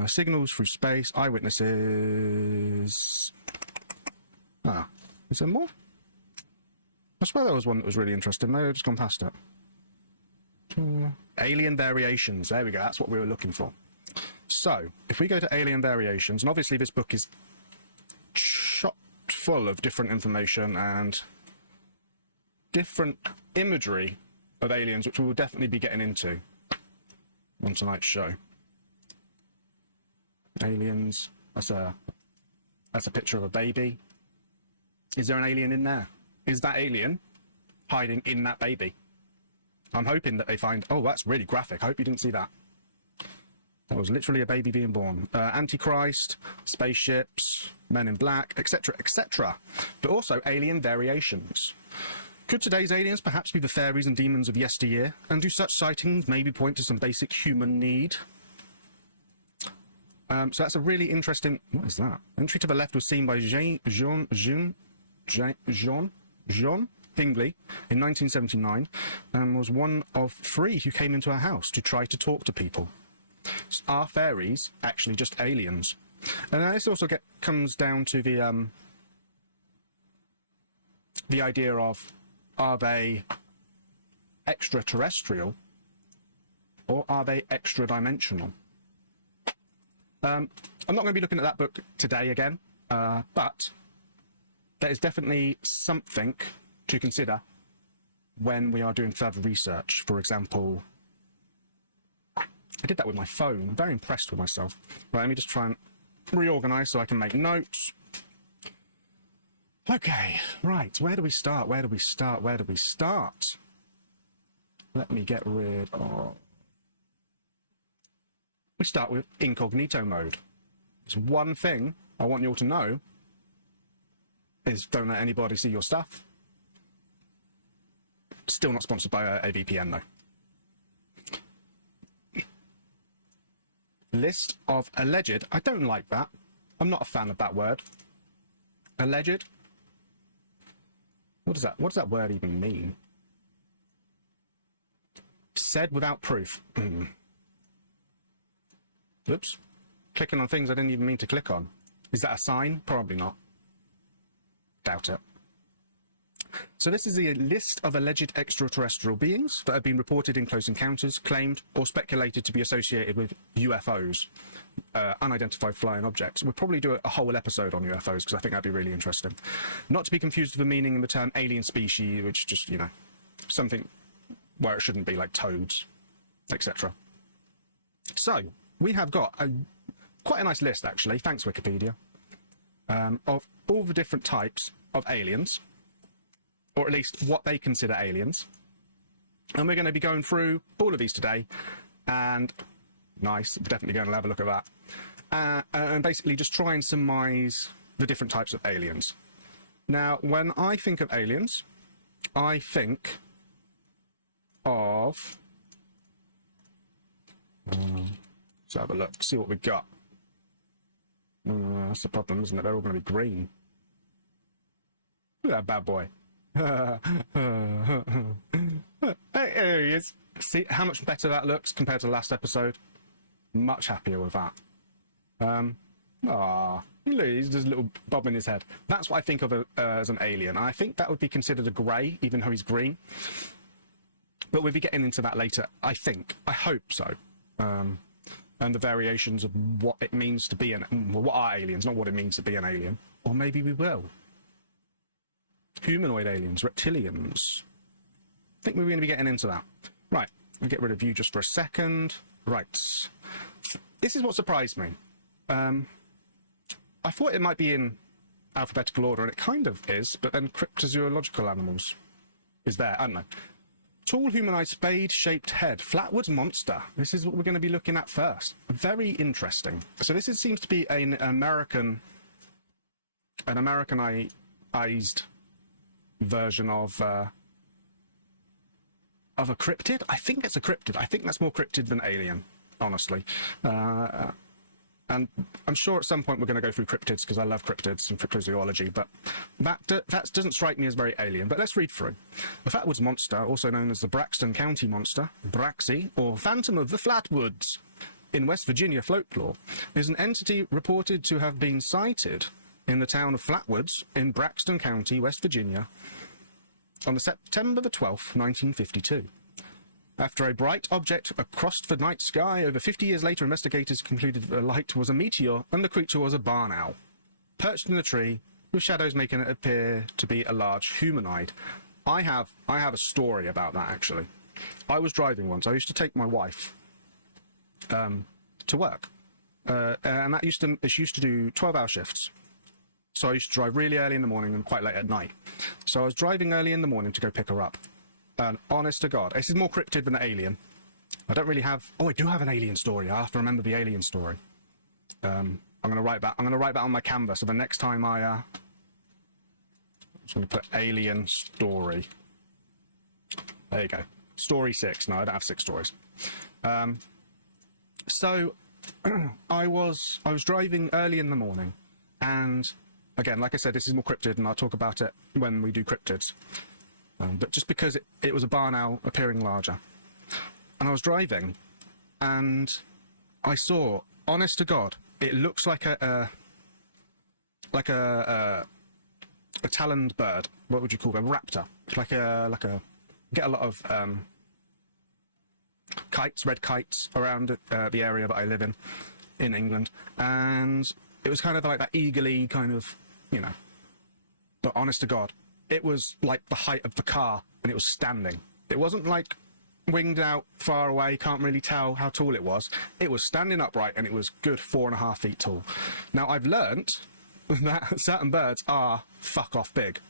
Signals Through Space, Eyewitnesses. Is there more? I swear there was one that was really interesting. Maybe I've just gone past it. Alien Variations. There we go. That's what we were looking for. So, if we go to Alien Variations, and obviously this book is chock full of different information and different imagery of aliens, which we will definitely be getting into on tonight's show. Aliens. That's a picture of a baby. Is there an alien in there? Is that alien hiding in that baby? I'm hoping that they find... Oh, that's really graphic. I hope you didn't see that. That was literally a baby being born. Antichrist, spaceships, Men in Black, etc., etc. But also alien variations. Could today's aliens perhaps be the fairies and demons of yesteryear? And do such sightings maybe point to some basic human need? So that's a really interesting... What is that? Entry to the left was seen by Jean Hingley in 1979 and was one of 3 who came into our house to try to talk to people. Are fairies actually just aliens? And this also comes down to the idea of, are they extraterrestrial or are they extra-dimensional? I'm not going to be looking at that book today again, but there is definitely something to consider when we are doing further research. For example, I did that with my phone. I'm very impressed with myself. Right, let me just try and reorganize so I can make notes. Okay, right, where do we start? Where do we start? Where do we start? Let me get rid of... We start with incognito mode. There's one thing I want you all to know is don't let anybody see your stuff. Still not sponsored by a VPN though. List of alleged. I don't like that. I'm not a fan of that word. Alleged. What does that word even mean? Said without proof. Oops. Clicking on things I didn't even mean to click on. Is that a sign? Probably not. Doubt it. So this is a list of alleged extraterrestrial beings that have been reported in close encounters, claimed or speculated to be associated with UFOs, unidentified flying objects. We'll probably do a whole episode on UFOs because I think that'd be really interesting. Not to be confused with the meaning of the term alien species, which just, you know, something where it shouldn't be, like toads, etc. So we have got quite a nice list, actually, thanks Wikipedia, of all the different types of aliens, or at least what they consider aliens. And we're going to be going through all of these today, and nice, definitely going to have a look at that, and basically just try and surmise the different types of aliens. Now, when I think of aliens, I think of... let's have a look, see what we've got. That's the problem, isn't it? They're all going to be green. Look at that bad boy. There he is. See how much better that looks compared to the last episode? Much happier with that. He's just a little bob in his head. That's what I think of as an alien. I think that would be considered a grey, even though he's green. But we'll be getting into that later, I think. I hope so. And the variations of what it means to be what are aliens, not what it means to be an alien. Or maybe we will. Humanoid aliens, reptilians. I think we're going to be getting into that. Right, I'll get rid of you just for a second. Right. This is what surprised me. I thought it might be in alphabetical order, and it kind of is, but then cryptozoological animals is there. I don't know. Tall humanoid spade-shaped head, flatwoods monster. This is what we're going to be looking at first. Very interesting. So this seems to be an Americanized version of a cryptid. I think it's a cryptid. I think that's more cryptid than alien, honestly. And I'm sure at some point we're going to go through cryptids because I love cryptids and cryptozoology, but that doesn't strike me as very alien. But let's read through. The Flatwoods Monster, also known as the Braxton County Monster, Braxy, or Phantom of the Flatwoods in West Virginia folklore, is an entity reported to have been sighted in the town of Flatwoods in Braxton County, West Virginia, on September the 12th, 1952. After a bright object crossed the night sky, over 50 years later, investigators concluded the light was a meteor and the creature was a barn owl, perched in a tree, with shadows making it appear to be a large humanoid. I have a story about that, actually. I was driving once. I used to take my wife to work, and she used to do 12-hour shifts. So I used to drive really early in the morning and quite late at night. So I was driving early in the morning to go pick her up. And honest to God, this is more cryptid than alien. I don't really have... Oh, I do have an alien story. I have to remember the alien story. I'm going to write that. I'm going to write that on my canvas. So the next time I'm just going to put alien story. There you go. Story 6. No, I don't have 6 stories. So I was driving early in the morning, and again, like I said, this is more cryptid, and I'll talk about it when we do cryptids. But just because it was a barn owl appearing larger, and I was driving, and I saw, honest to God, it looks like a taloned bird. What would you call them? A raptor. Like a get a lot of kites, red kites around the area that I live in England, and it was kind of like that eagerly kind of, you know. But honest to God, it was like the height of the car, and it was standing. It wasn't like winged out far away, can't really tell how tall it was. It was standing upright, and it was good 4.5 feet tall. Now, I've learnt that certain birds are fuck off big.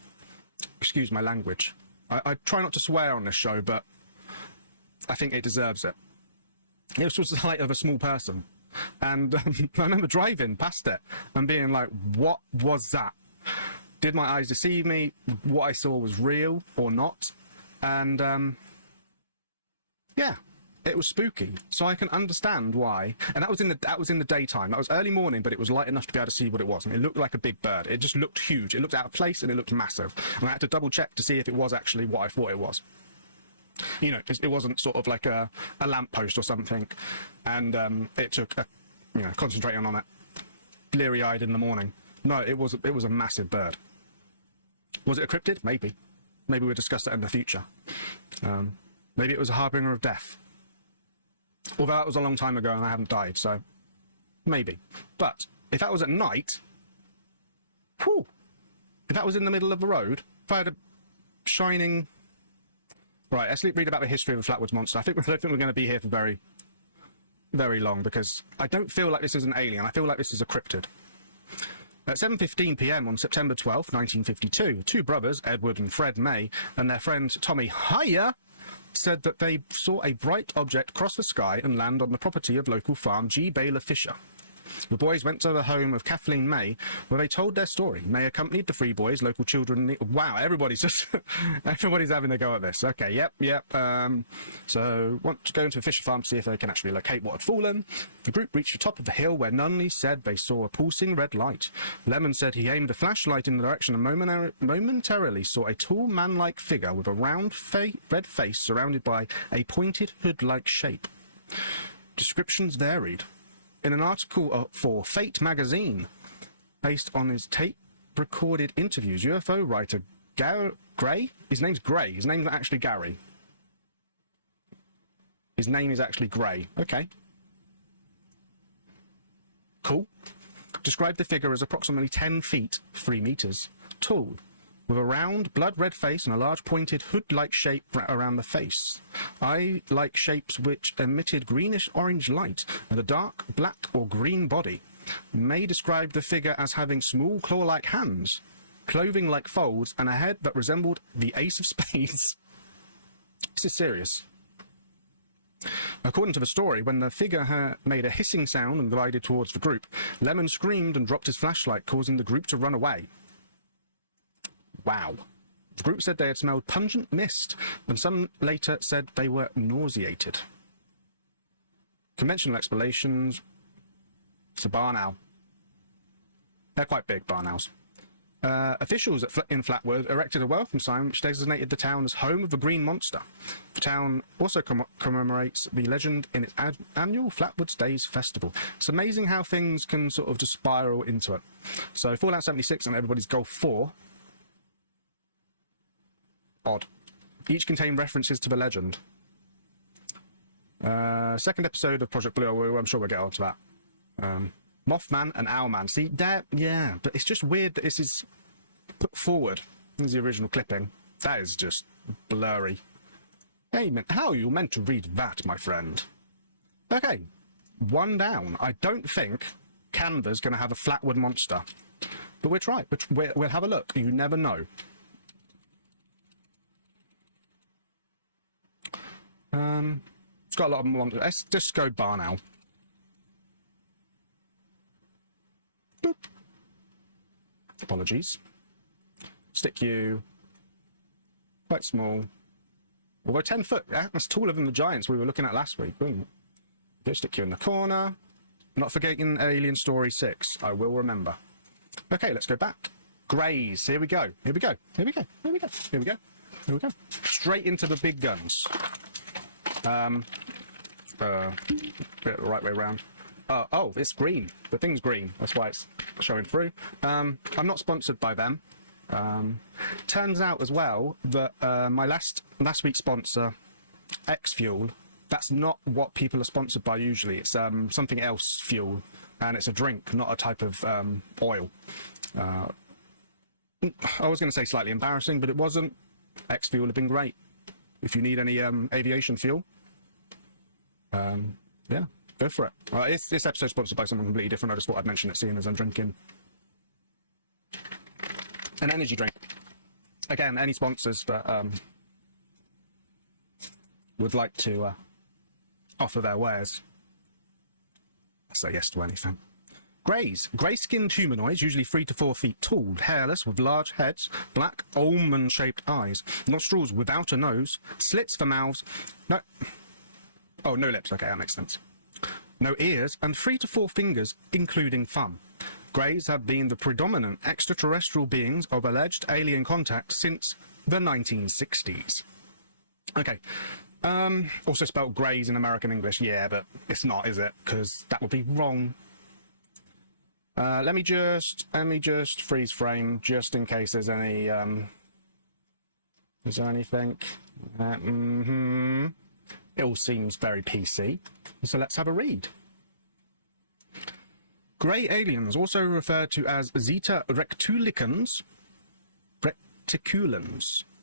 Excuse my language. I try not to swear on this show, but I think it deserves it. It was the height of a small person. And I remember driving past it and being like, what was that? Did my eyes deceive me? What I saw was real or not? And yeah, it was spooky. So I can understand why. And that was in the daytime. That was early morning, but it was light enough to be able to see what it was. And it looked like a big bird. It just looked huge. It looked out of place, and it looked massive. And I had to double check to see if it was actually what I thought it was. You know, it wasn't sort of like a lamppost or something. And it took, concentrating on it, bleary-eyed in the morning. No, it was a massive bird. Was it a cryptid? Maybe. Maybe we'll discuss that in the future. Maybe it was a harbinger of death. Although that was a long time ago and I haven't died, so maybe. But if that was at night, whew, if that was in the middle of the road, if I had a shining... Right, let's read about the history of the Flatwoods Monster. I don't think we're going to be here for very, very long, because I don't feel like this is an alien. I feel like this is a cryptid. At 7:15 p.m. on September 12, 1952, two brothers, Edward and Fred May, and their friend Tommy Hyer, said that they saw a bright object cross the sky and land on the property of local farm G. Baylor Fisher. The boys went to the home of Kathleen May, where they told their story. May accompanied the three boys, local children... Wow, everybody's having a go at this. Okay, yep. So, want to go into a Fisher farm to see if they can actually locate what had fallen. The group reached the top of the hill, where Nunley said they saw a pulsing red light. Lemon said he aimed a flashlight in the direction and momentarily saw a tall man-like figure with a round red face surrounded by a pointed hood-like shape. Descriptions varied. In an article for Fate magazine, based on his tape-recorded interviews, UFO writer Gray? His name's Gray. His name's not actually Gary. His name is actually Gray. Okay. Cool. Described the figure as approximately 10 feet, 3 meters, tall, with a round, blood-red face and a large pointed hood-like shape around the face. Eye-like shapes which emitted greenish-orange light and a dark black or green body. May described the figure as having small claw-like hands, clothing like folds, and a head that resembled the ace of spades. This is serious. According to the story, when the figure made a hissing sound and glided towards the group, Lemon screamed and dropped his flashlight, causing the group to run away. Wow. The group said they had smelled pungent mist, and some later said they were nauseated. Conventional explanations. It's a barn owl. They're quite big, barn owls. Officials in Flatwood erected a welcome sign which designated the town as home of the Green Monster. The town also commemorates the legend in its annual Flatwoods Days festival. It's amazing how things can sort of just spiral into it. So Fallout 76 and Everybody's Golf 4. Odd. Each contain references to the legend. Second episode of Project Blue, I'm sure we'll get on to that. Mothman and Owlman. See, yeah, but it's just weird that this is put forward as the original clipping. That is just blurry. Hey, man, how are you meant to read that, my friend? Okay, one down. I don't think Canva's going to have a Flatwood Monster, but we'll try. We'll have a look. You never know. It's got a lot of monsters. Let's just go bar now. Boop. Apologies. Stick you. Quite small. Although 10 foot, yeah, that's taller than the giants we were looking at last week. Boom. Go stick you in the corner. Not forgetting Alien Story 6. I will remember. Okay, let's go back. Greys. Here we go. Here we go. Here we go. Here we go. Here we go. Here we go. Straight into the big guns. Bit the right way around. Oh, it's green. The thing's green. That's why it's showing through. I'm not sponsored by them. Turns out as well that my last week's sponsor, X Fuel, that's not what people are sponsored by usually. It's something else fuel, and it's a drink, not a type of oil. I was going to say slightly embarrassing, but it wasn't. X Fuel have been great. If you need any aviation fuel, yeah, go for it. This episode's sponsored by something completely different. I just thought I'd mention it, seeing as I'm drinking an energy drink. Again, any sponsors that would like to offer their wares, I say yes to anything. Greys. Grey-skinned humanoids, usually 3 to 4 feet tall, hairless, with large heads, black almond-shaped eyes, nostrils without a nose, slits for mouths, no lips, okay, that makes sense. No ears, and 3 to 4 fingers, including thumb. Greys have been the predominant extraterrestrial beings of alleged alien contact since the 1960s. Okay. Also spelled greys in American English. Yeah, but it's not, is it? Because that would be wrong. Let me just freeze frame just in case there's any. Is there anything? It all seems very PC. So let's have a read. Grey aliens, also referred to as Zeta Recticulans,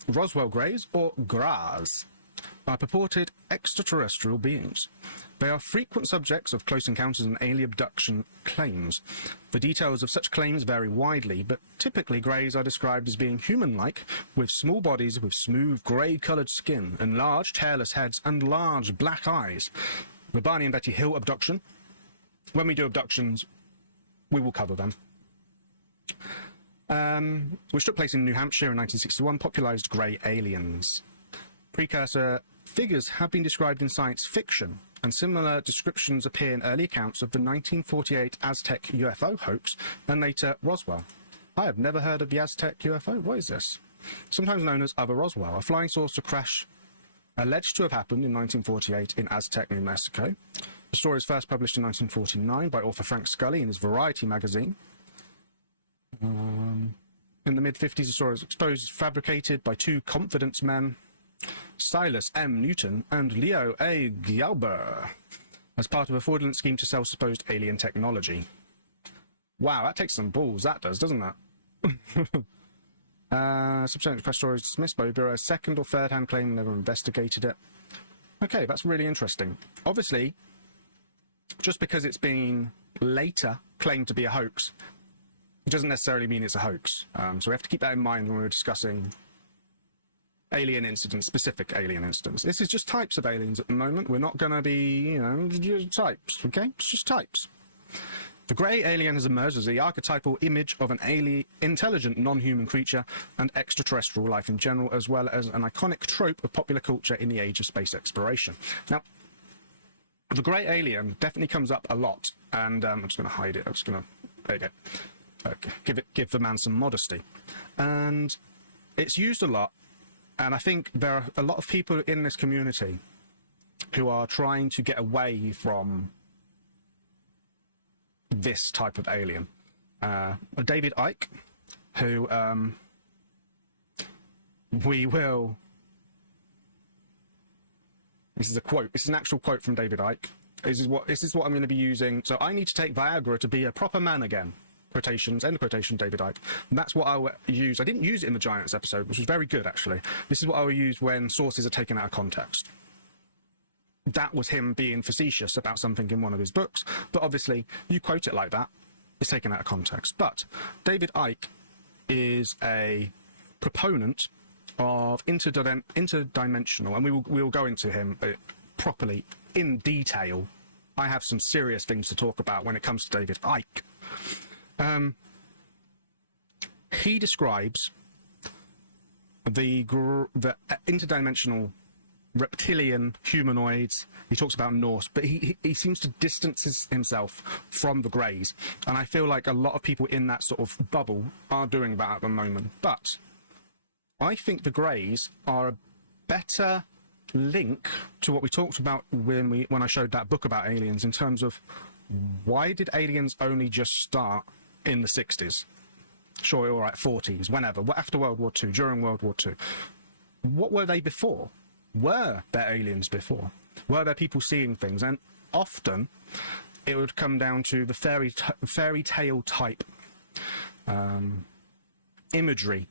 Roswell Greys, or GRAs, are purported extraterrestrial beings. They are frequent subjects of close encounters and alien abduction claims. The details of such claims vary widely, but typically Greys are described as being human-like, with small bodies with smooth grey-coloured skin, enlarged hairless heads, and large black eyes. The Barney and Betty Hill abduction. When we do abductions, we will cover them. Which took place in New Hampshire in 1961, popularised grey aliens. Precursor figures have been described in science fiction, and similar descriptions appear in early accounts of the 1948 Aztec UFO hoax and later Roswell. I have never heard of the Aztec UFO. What is this? Sometimes known as Other Roswell, a flying saucer crash alleged to have happened in 1948 in Aztec, New Mexico. The story was first published in 1949 by author Frank Scully in his Variety magazine. In the mid-50s, the story was exposed as fabricated by 2 confidence men, Silas M. Newton and Leo A. Glauber, as part of a fraudulent scheme to sell supposed alien technology. Wow, that takes some balls, that does, doesn't that? Subsequent press story is dismissed by the Bureau. Second or third-hand claim, never investigated it. Okay, that's really interesting. Obviously, just because it's been later claimed to be a hoax, it doesn't necessarily mean it's a hoax. So we have to keep that in mind when we're discussing alien incidents, specific alien incidents. This is just types of aliens at the moment. We're not going to be, just types, okay? It's just types. The grey alien has emerged as the archetypal image of an alien, intelligent, non-human creature and extraterrestrial life in general, as well as an iconic trope of popular culture in the age of space exploration. Now, the grey alien definitely comes up a lot, and I'm just going to hide it. I'm just going to, there you go. Okay. Give the man some modesty. And it's used a lot, and I think there are a lot of people in this community who are trying to get away from this type of alien. David Icke, who we will... This is a quote. This is an actual quote from David Icke. This is what I'm going to be using. So I need to take Viagra to be a proper man again. Quotations, end quotation, David Icke. And that's what I will use. I didn't use it in the Giants episode, which was very good, actually. This is what I will use when sources are taken out of context. That was him being facetious about something in one of his books, but obviously you quote it like that, it's taken out of context. But David Icke is a proponent of interdimensional, and we will go into him properly in detail, I have some serious things to talk about when it comes to David Icke. He describes the interdimensional reptilian humanoids. He talks about Norse, but he seems to distance himself from the Greys, and I feel like a lot of people in that sort of bubble are doing that at the moment. But I think the Greys are a better link to what we talked about when I showed that book about aliens, in terms of why did aliens only just start in the 60s? Sure, all right, 40s, whenever, after World War II, during World War II. What were they before? Were there aliens before? Were there people seeing things? And often it would come down to the fairy tale type imagery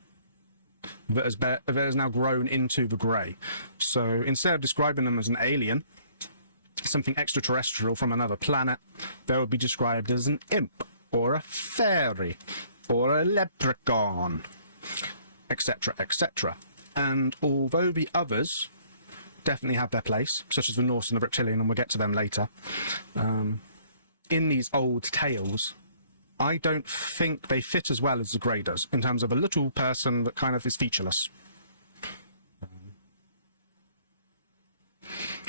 that has now grown into the Grey. So instead of describing them as an alien, something extraterrestrial from another planet, they would be described as an imp, or a fairy, or a leprechaun, etc., etc. And although the others definitely have their place, such as the Norse and the reptilian, and we'll get to them later, in these old tales, I don't think they fit as well as the Grey does, in terms of a little person that kind of is featureless.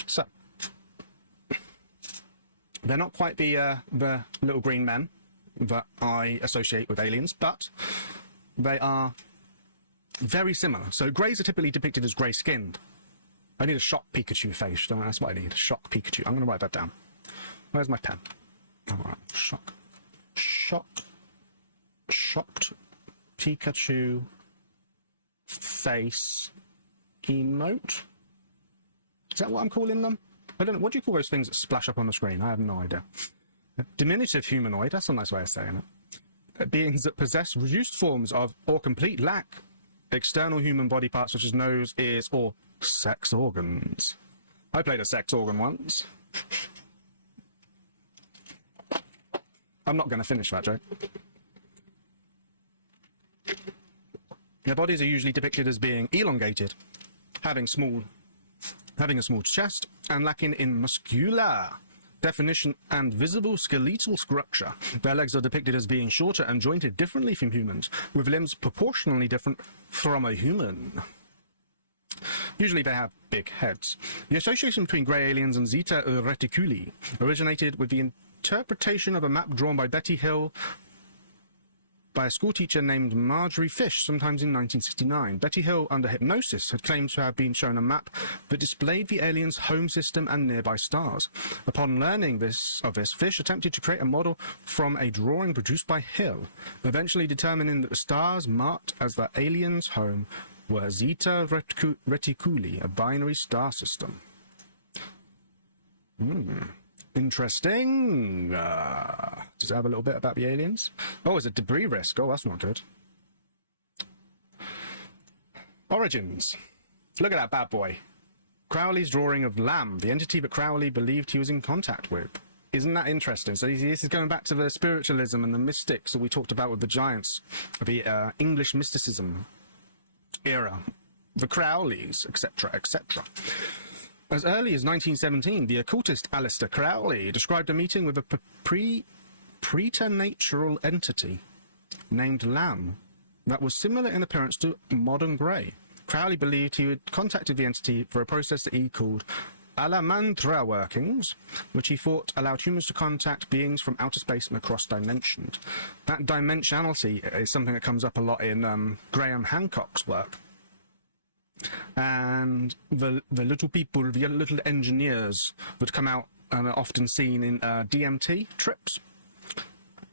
So, they're not quite the little green men that I associate with aliens, but they are very similar. So Greys are typically depicted as grey-skinned. I need a shocked Pikachu face, don't I? That's what I need, a shocked Pikachu. I'm going to write that down. Where's my pen? All right, shocked Pikachu face emote. Is that what I'm calling them? I don't know. What do you call those things that splash up on the screen? I have no idea. Diminutive humanoid, that's a nice way of saying it. Beings that possess reduced forms of, or complete lack, external human body parts such as nose, ears, or sex organs. I played a sex organ once. I'm not going to finish that joke. Their bodies are usually depicted as being elongated, having a small chest, and lacking in muscular definition and visible skeletal structure. Their legs are depicted as being shorter and jointed differently from humans, with limbs proportionally different from a human. Usually they have big heads. The association between grey aliens and Zeta Reticuli originated with the interpretation of a map drawn by Betty Hill by a schoolteacher named Marjorie Fish, sometimes in 1969. Betty Hill, under hypnosis, had claimed to have been shown a map that displayed the aliens' home system and nearby stars. Upon learning of this, Fish attempted to create a model from a drawing produced by Hill, eventually determining that the stars marked as the aliens' home were Zeta Reticuli, a binary star system. Interesting. Does it have a little bit about the aliens? Oh, it's a debris risk. Oh, that's not good. Origins. Look at that bad boy. Crowley's drawing of Lamb, the entity that Crowley believed he was in contact with. Isn't that interesting? So this is going back to the spiritualism and the mystics that we talked about with the giants, the English mysticism era, the Crowleys, etc., etc. As early as 1917, the occultist Aleister Crowley described a meeting with a preternatural entity named Lamb that was similar in appearance to modern Grey. Crowley believed he had contacted the entity for a process that he called Alamantra workings, which he thought allowed humans to contact beings from outer space and across dimensions. That dimensionality is something that comes up a lot in Graham Hancock's work. And the little people, the little engineers would come out and are often seen in DMT trips,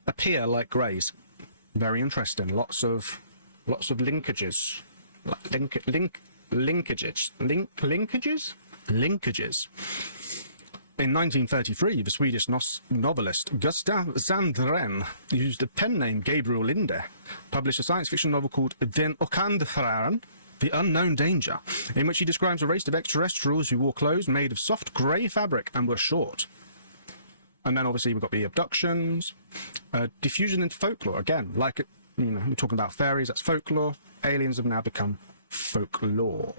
appear like Greys. Very interesting. Lots of linkages, linkages. In 1933, the Swedish novelist Gustav Sandren used the pen name Gabriel Linde, published a science fiction novel called Den Okandthran, The Unknown Danger, in which he describes a race of extraterrestrials who wore clothes made of soft grey fabric and were short. And then obviously we've got the abductions, diffusion into folklore. Again, like, we're talking about fairies, that's folklore. Aliens have now become folklore.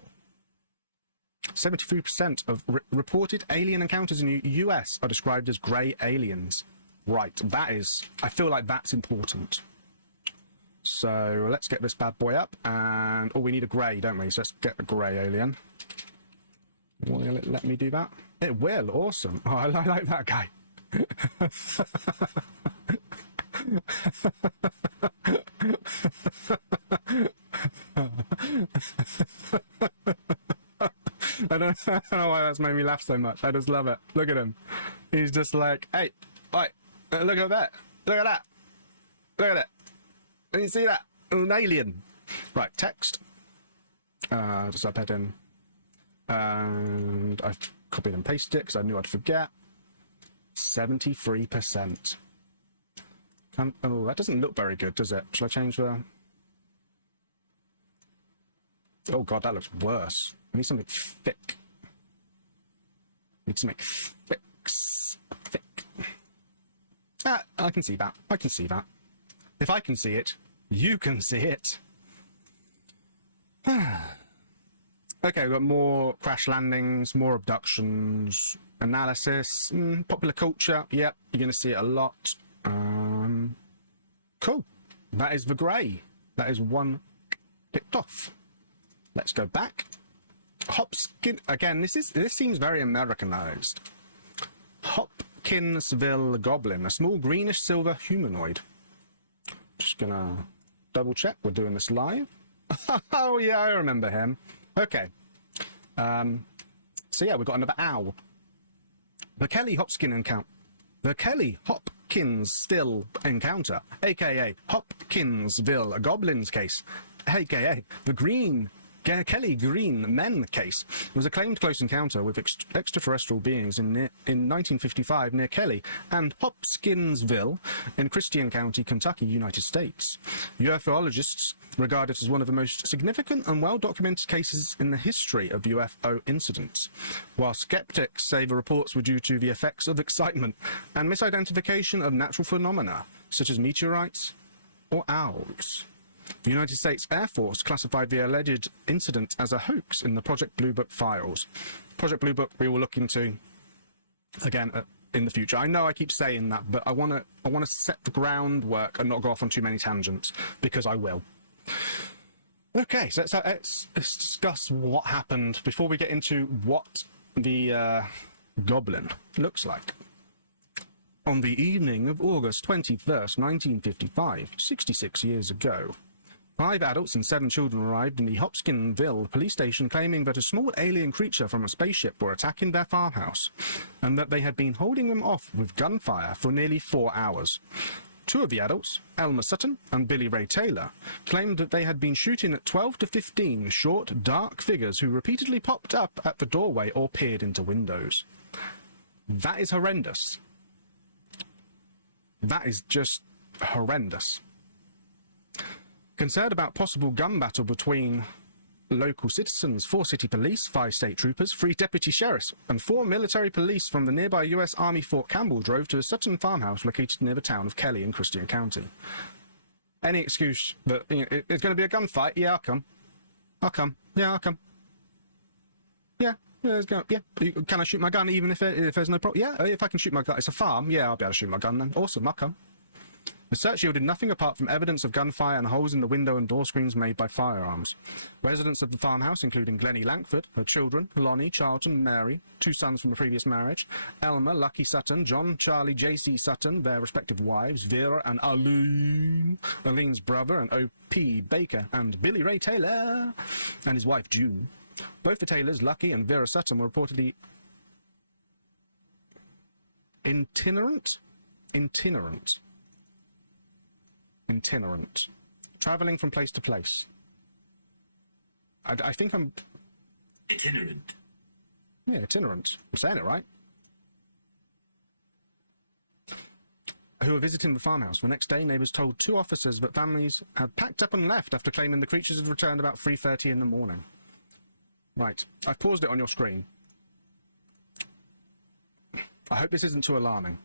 73% of reported alien encounters in the US are described as grey aliens. Right, that is... I feel like that's important. So let's get this bad boy up, and... Oh, we need a grey, don't we? So let's get a grey alien. Will it let me do that? It will, awesome. Oh, I like that guy. I don't know why that's made me laugh so much. I just love it. Look at him. He's just like, hey, look at that. Look at that. Look at it. Can you see that? An alien. Right, text. Just subhead in. And I've copied and pasted it because I knew I'd forget. 73%. Oh, that doesn't look very good, does it? Shall I change the... Oh god, that looks worse. I need something thick. Need something thick. Ah, I can see that. I can see that. If I can see it, you can see it. Okay, we've got more crash landings, more abductions, analysis, popular culture. Yep, you're going to see it a lot. Cool. That is the grey. That is one ticked off. Let's go back. Hopkins, again, this seems very Americanized. Hopkinsville Goblin, a small greenish silver humanoid. Just gonna double check we're doing this live. Oh yeah, I remember him. Okay. So yeah, we've got another owl. The Kelly Hopkinsville encounter, aka Hopkinsville Goblin's case, aka the Kelly Green Men case, was a claimed close encounter with extraterrestrial beings in 1955 near Kelly and Hopkinsville in Christian County, Kentucky, United States. UFOlogists regard it as one of the most significant and well-documented cases in the history of UFO incidents, while skeptics say the reports were due to the effects of excitement and misidentification of natural phenomena, such as meteorites or owls. The United States Air Force classified the alleged incident as a hoax in the Project Blue Book files. Project Blue Book we will look into again in the future. I know I keep saying that, but I want to set the groundwork and not go off on too many tangents, because I will. Okay, so let's discuss what happened before we get into what the goblin looks like. On the evening of August 21st, 1955, 66 years ago, 5 adults and 7 children arrived in the Hopkinsville police station claiming that a small alien creature from a spaceship were attacking their farmhouse, and that they had been holding them off with gunfire for nearly 4 hours. 2 of the adults, Elmer Sutton and Billy Ray Taylor, claimed that they had been shooting at 12 to 15 short, dark figures who repeatedly popped up at the doorway or peered into windows. That is horrendous. That is just horrendous. Concerned about possible gun battle between local citizens, 4 city police, 5 state troopers, 3 deputy sheriffs, and 4 military police from the nearby U.S. Army Fort Campbell drove to a Sutton farmhouse located near the town of Kelly in Christian County. Any excuse that it's going to be a gunfight, yeah, I'll come. I'll come. Yeah, I'll come. Yeah. Yeah, can I shoot my gun even if there's no problem? Yeah, if I can shoot my gun. It's a farm. Yeah, I'll be able to shoot my gun then. Awesome, I'll come. The search yielded nothing apart from evidence of gunfire and holes in the window and door screens made by firearms. Residents of the farmhouse, including Glennie Langford, her children, Lonnie, Charlton, Mary, 2 sons from a previous marriage, Elmer, Lucky Sutton, John, Charlie, J.C. Sutton, their respective wives, Vera and Arlene, Arlene's brother, and O.P. Baker, and Billy Ray Taylor, and his wife, June. Both the Taylors, Lucky and Vera Sutton, were reportedly itinerant, traveling from place to place. I think I'm... Itinerant. Yeah, itinerant. I'm saying it right. Who were visiting the farmhouse. The next day, neighbours told 2 officers that families had packed up and left after claiming the creatures had returned about 3:30 in the morning. Right, I've paused it on your screen. I hope this isn't too alarming,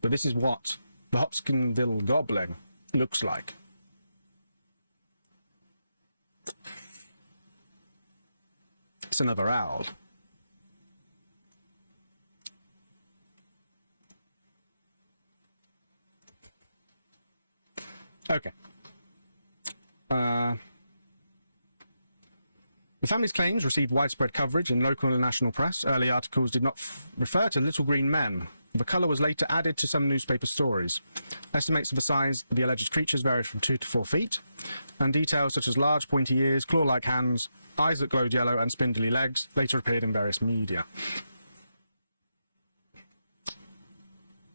but this is what the Hopkinsville Goblin looks like. just another owl. Okay. The family's claims received widespread coverage in local and national press. Early articles did not refer to little green men. The colour was later added to some newspaper stories. Estimates of the size of the alleged creatures varied from 2 to 4 feet, and details such as large pointy ears, claw-like hands, eyes that glowed yellow, and spindly legs later appeared in various media.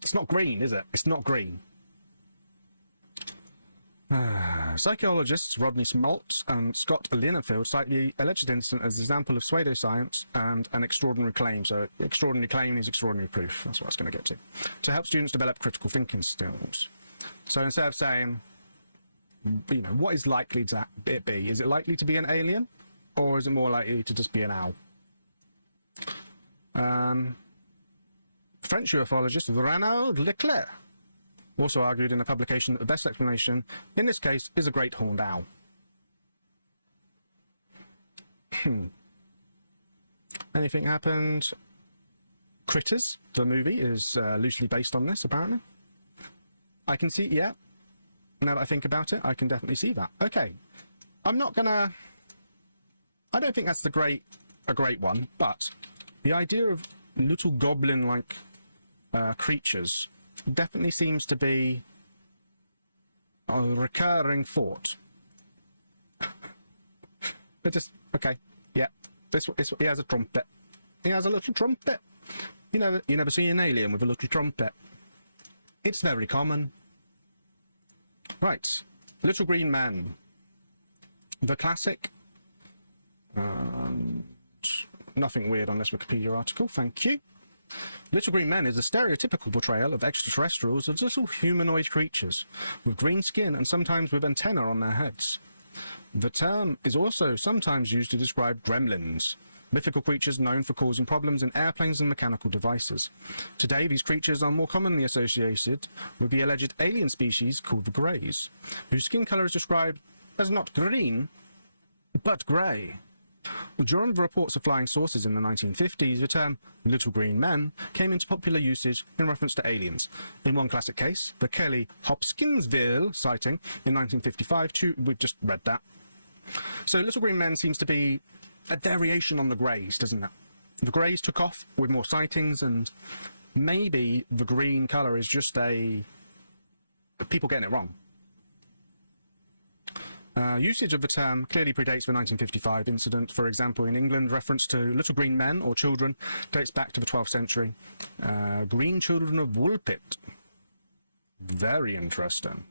It's not green, is it? It's not green. Psychologists Rodney Smaltz and Scott Linenfield cite the alleged incident as an example of pseudoscience and an extraordinary claim. So, extraordinary claim is extraordinary proof. That's what I was going to get to help students develop critical thinking skills. So, instead of saying, you know, what is likely to it be? Is it likely to be an alien, or is it more likely to just be an owl? French ufologist Renaud Leclerc also argued in a publication that the best explanation in this case is a great horned owl. Anything happened? Critters, the movie, is loosely based on this, apparently. I can see, yeah. Now that I think about it, I can definitely see that. Okay. I'm not gonna... I don't think that's a great one, but the idea of little goblin-like creatures definitely seems to be a recurring thought. It just, okay, yeah. He has a trumpet. He has a little trumpet. You never see an alien with a little trumpet. It's very common. Right, Little Green Man. The classic. Nothing weird on this Wikipedia article, thank you. Little Green Men is a stereotypical portrayal of extraterrestrials as little humanoid creatures, with green skin and sometimes with antennae on their heads. The term is also sometimes used to describe gremlins, mythical creatures known for causing problems in airplanes and mechanical devices. Today, these creatures are more commonly associated with the alleged alien species called the Greys, whose skin colour is described as not green, but grey. During the reports of flying saucers in the 1950s, the term Little Green Men came into popular usage in reference to aliens. In one classic case, the Kelly Hopkinsville sighting in 1955, we've just read that. So Little Green Men seems to be a variation on the Greys, doesn't it? The Greys took off with more sightings, and maybe the green colour is just people getting it wrong. Usage of the term clearly predates the 1955 incident. For example, in England, reference to little green men or children dates back to the 12th century. Green children of Woolpit. Very interesting.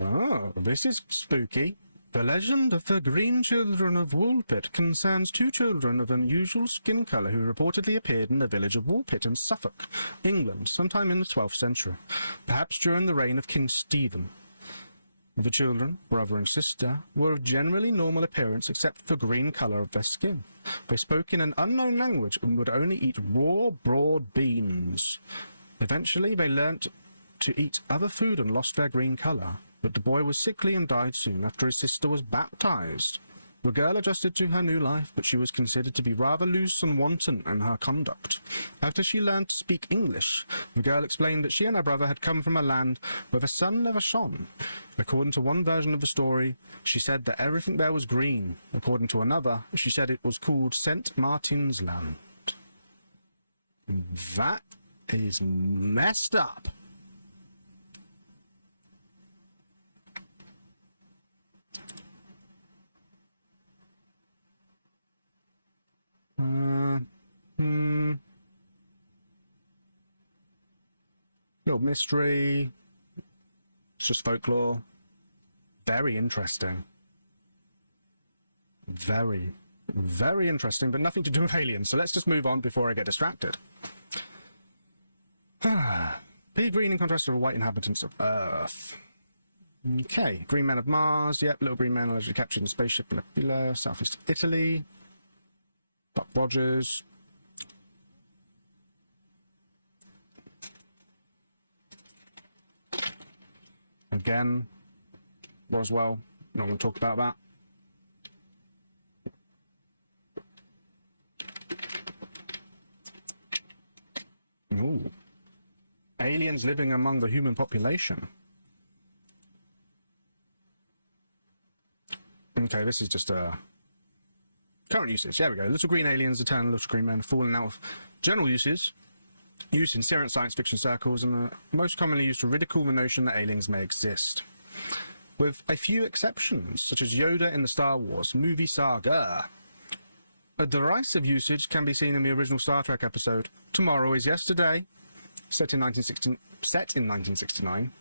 Oh, this is spooky. The legend of the Green Children of Woolpit concerns 2 children of unusual skin colour who reportedly appeared in the village of Woolpit in Suffolk, England, sometime in the 12th century, perhaps during the reign of King Stephen. The children, brother and sister, were of generally normal appearance except for the green colour of their skin. They spoke in an unknown language and would only eat raw, broad beans. Eventually, they learnt to eat other food and lost their green colour, but the boy was sickly and died soon after his sister was baptised. The girl adjusted to her new life, but she was considered to be rather loose and wanton in her conduct. After she learned to speak English, the girl explained that she and her brother had come from a land where the sun never shone. According to one version of the story, she said that everything there was green. According to another, she said it was called St. Martin's Land. That is messed up. Little mystery. It's just folklore. Very interesting. Very, very interesting, but nothing to do with aliens. So let's just move on before I get distracted. Pea green in contrast to the white inhabitants of Earth. Okay, green men of Mars. Yep, little green men allegedly captured in a spaceship in Napoli, southeast Italy. Buck Rogers. Again, Roswell. Not going to talk about that. Aliens living among the human population. Okay, this is just a current usage. There we go. Little green aliens, eternal little green men, falling out of general uses, used in serious science fiction circles, and are most commonly used to ridicule the notion that aliens may exist. With a few exceptions, such as Yoda in the Star Wars movie saga. A derisive usage can be seen in the original Star Trek episode Tomorrow is Yesterday, set in 1969.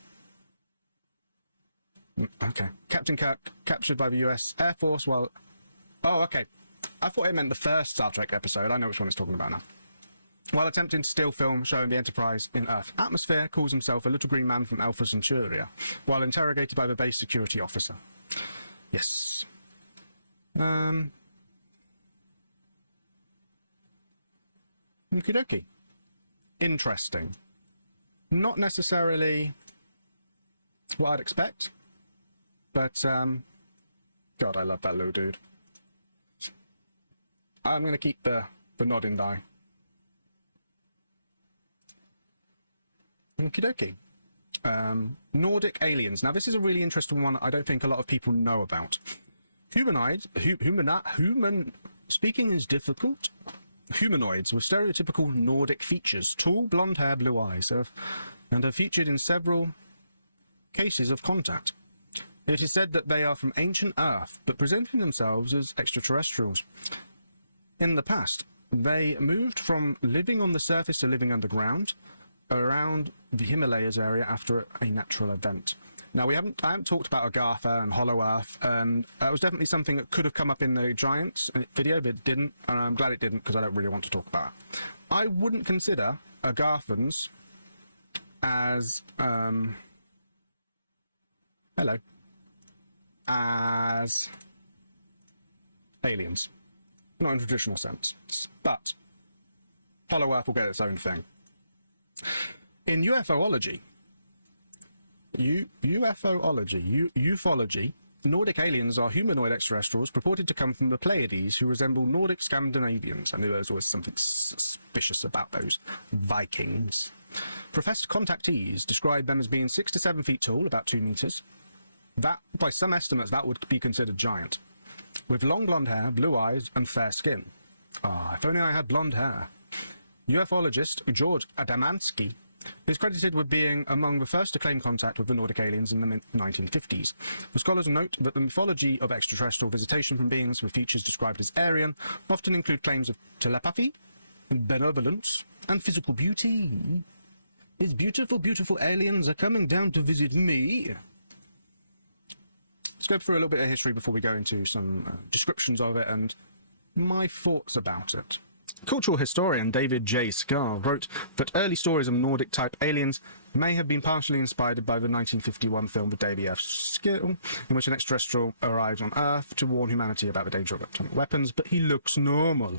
Okay. Captain Kirk captured by the US Air Force while... Oh, okay. I thought it meant the first Star Trek episode. I know which one it's talking about now. While attempting to steal film showing the Enterprise in Earth's atmosphere, calls himself a little green man from Alpha Centuria, while interrogated by the base security officer. Yes. Okie dokie. Interesting. Not necessarily what I'd expect, but, God, I love that little dude. I'm going to keep the nodding die. Okie dokie. Nordic aliens. Now, this is a really interesting one I don't think a lot of people know about. Speaking is difficult. Humanoids with stereotypical Nordic features, tall, blonde hair, blue eyes, and are featured in several cases of contact. It is said that they are from ancient Earth, but presenting themselves as extraterrestrials. In the past, they moved from living on the surface to living underground, around the Himalayas area after a natural event. Now, I haven't talked about Agartha and Hollow Earth, and that was definitely something that could have come up in the Giants video, but it didn't, and I'm glad it didn't, because I don't really want to talk about it. I wouldn't consider Agarthans as, as aliens. Not in a traditional sense, but Hollow Earth will get its own thing. In ufology, Nordic aliens are humanoid extraterrestrials purported to come from the Pleiades who resemble Nordic Scandinavians. I knew there was always something suspicious about those Vikings. Professed contactees describe them as being 6 to 7 feet tall, about 2 meters. That, by some estimates, that would be considered giant. With long blonde hair, blue eyes, and fair skin. Ah, if only I had blonde hair. Ufologist George Adamansky is credited with being among the first to claim contact with the Nordic aliens in the 1950s. The scholars note that the mythology of extraterrestrial visitation from beings with features described as Aryan often include claims of telepathy, benevolence, and physical beauty. These beautiful, beautiful aliens are coming down to visit me. Let's go through a little bit of history before we go into some descriptions of it and my thoughts about it. Cultural historian David J. Scarr wrote that early stories of Nordic-type aliens may have been partially inspired by the 1951 film The Day the Earth Stood, in which an extraterrestrial arrives on Earth to warn humanity about the danger of atomic weapons, but he looks normal.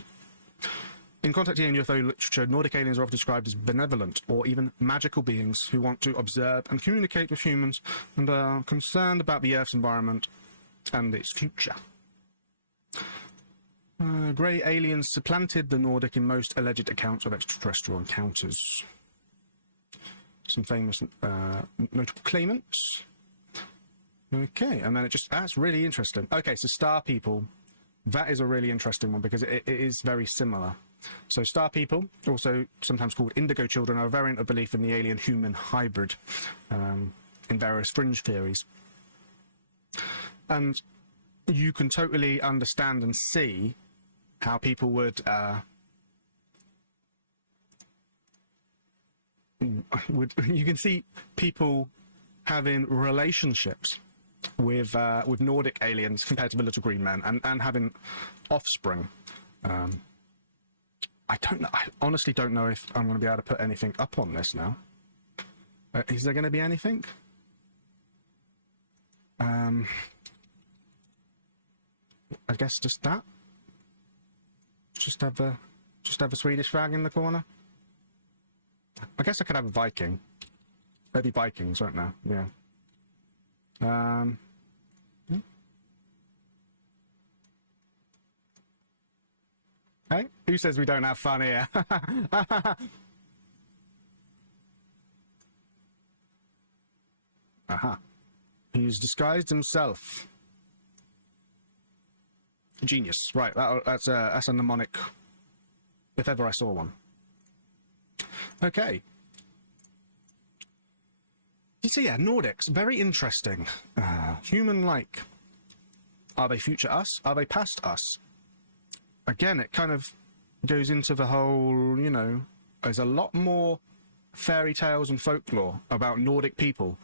In contactee and UFO literature, Nordic aliens are often described as benevolent or even magical beings who want to observe and communicate with humans and are concerned about the Earth's environment and its future. Grey aliens supplanted the Nordic in most alleged accounts of extraterrestrial encounters. Some famous notable claimants. Okay, and then that's really interesting. Okay, so star people, that is a really interesting one because it is very similar. So star people, also sometimes called indigo children, are a variant of belief in the alien-human hybrid in various fringe theories. And you can totally understand and see how people would you can see people having relationships with Nordic aliens compared to the little green men and having offspring. I don't know. I honestly don't know if I'm going to be able to put anything up on this now. Is there going to be anything? I guess just that. Just have the Swedish flag in the corner. I guess I could have a Viking. There'll be Vikings, won't there? Yeah. Hey, who says we don't have fun here? Aha. He's disguised himself. Genius. Right, that's a mnemonic, if ever I saw one. Okay. So yeah, Nordics, very interesting. Human-like. Are they future us? Are they past us? Again, it kind of goes into the whole, you know, there's a lot more fairy tales and folklore about Nordic people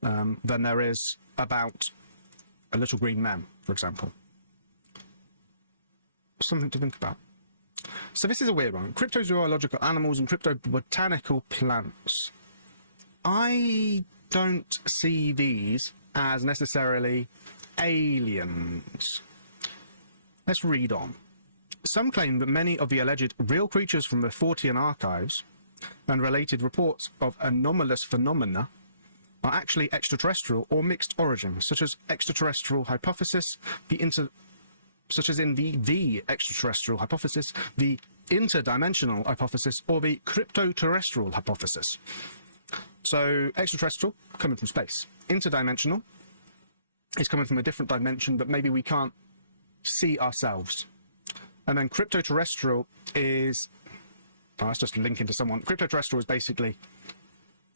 than there is about a little green man, for example. Something to think about. So this is a weird one. Cryptozoological animals and cryptobotanical plants. I don't see these as necessarily aliens. Let's read on. Some claim that many of the alleged real creatures from the Fortean archives and related reports of anomalous phenomena are actually extraterrestrial or mixed origin, such as extraterrestrial hypothesis, such as in the extraterrestrial hypothesis, the interdimensional hypothesis, or the cryptoterrestrial hypothesis. So extraterrestrial, coming from space. Interdimensional is coming from a different dimension, but maybe we can't see ourselves. And then cryptoterrestrial is, oh, that's just linking to someone. Cryptoterrestrial is basically,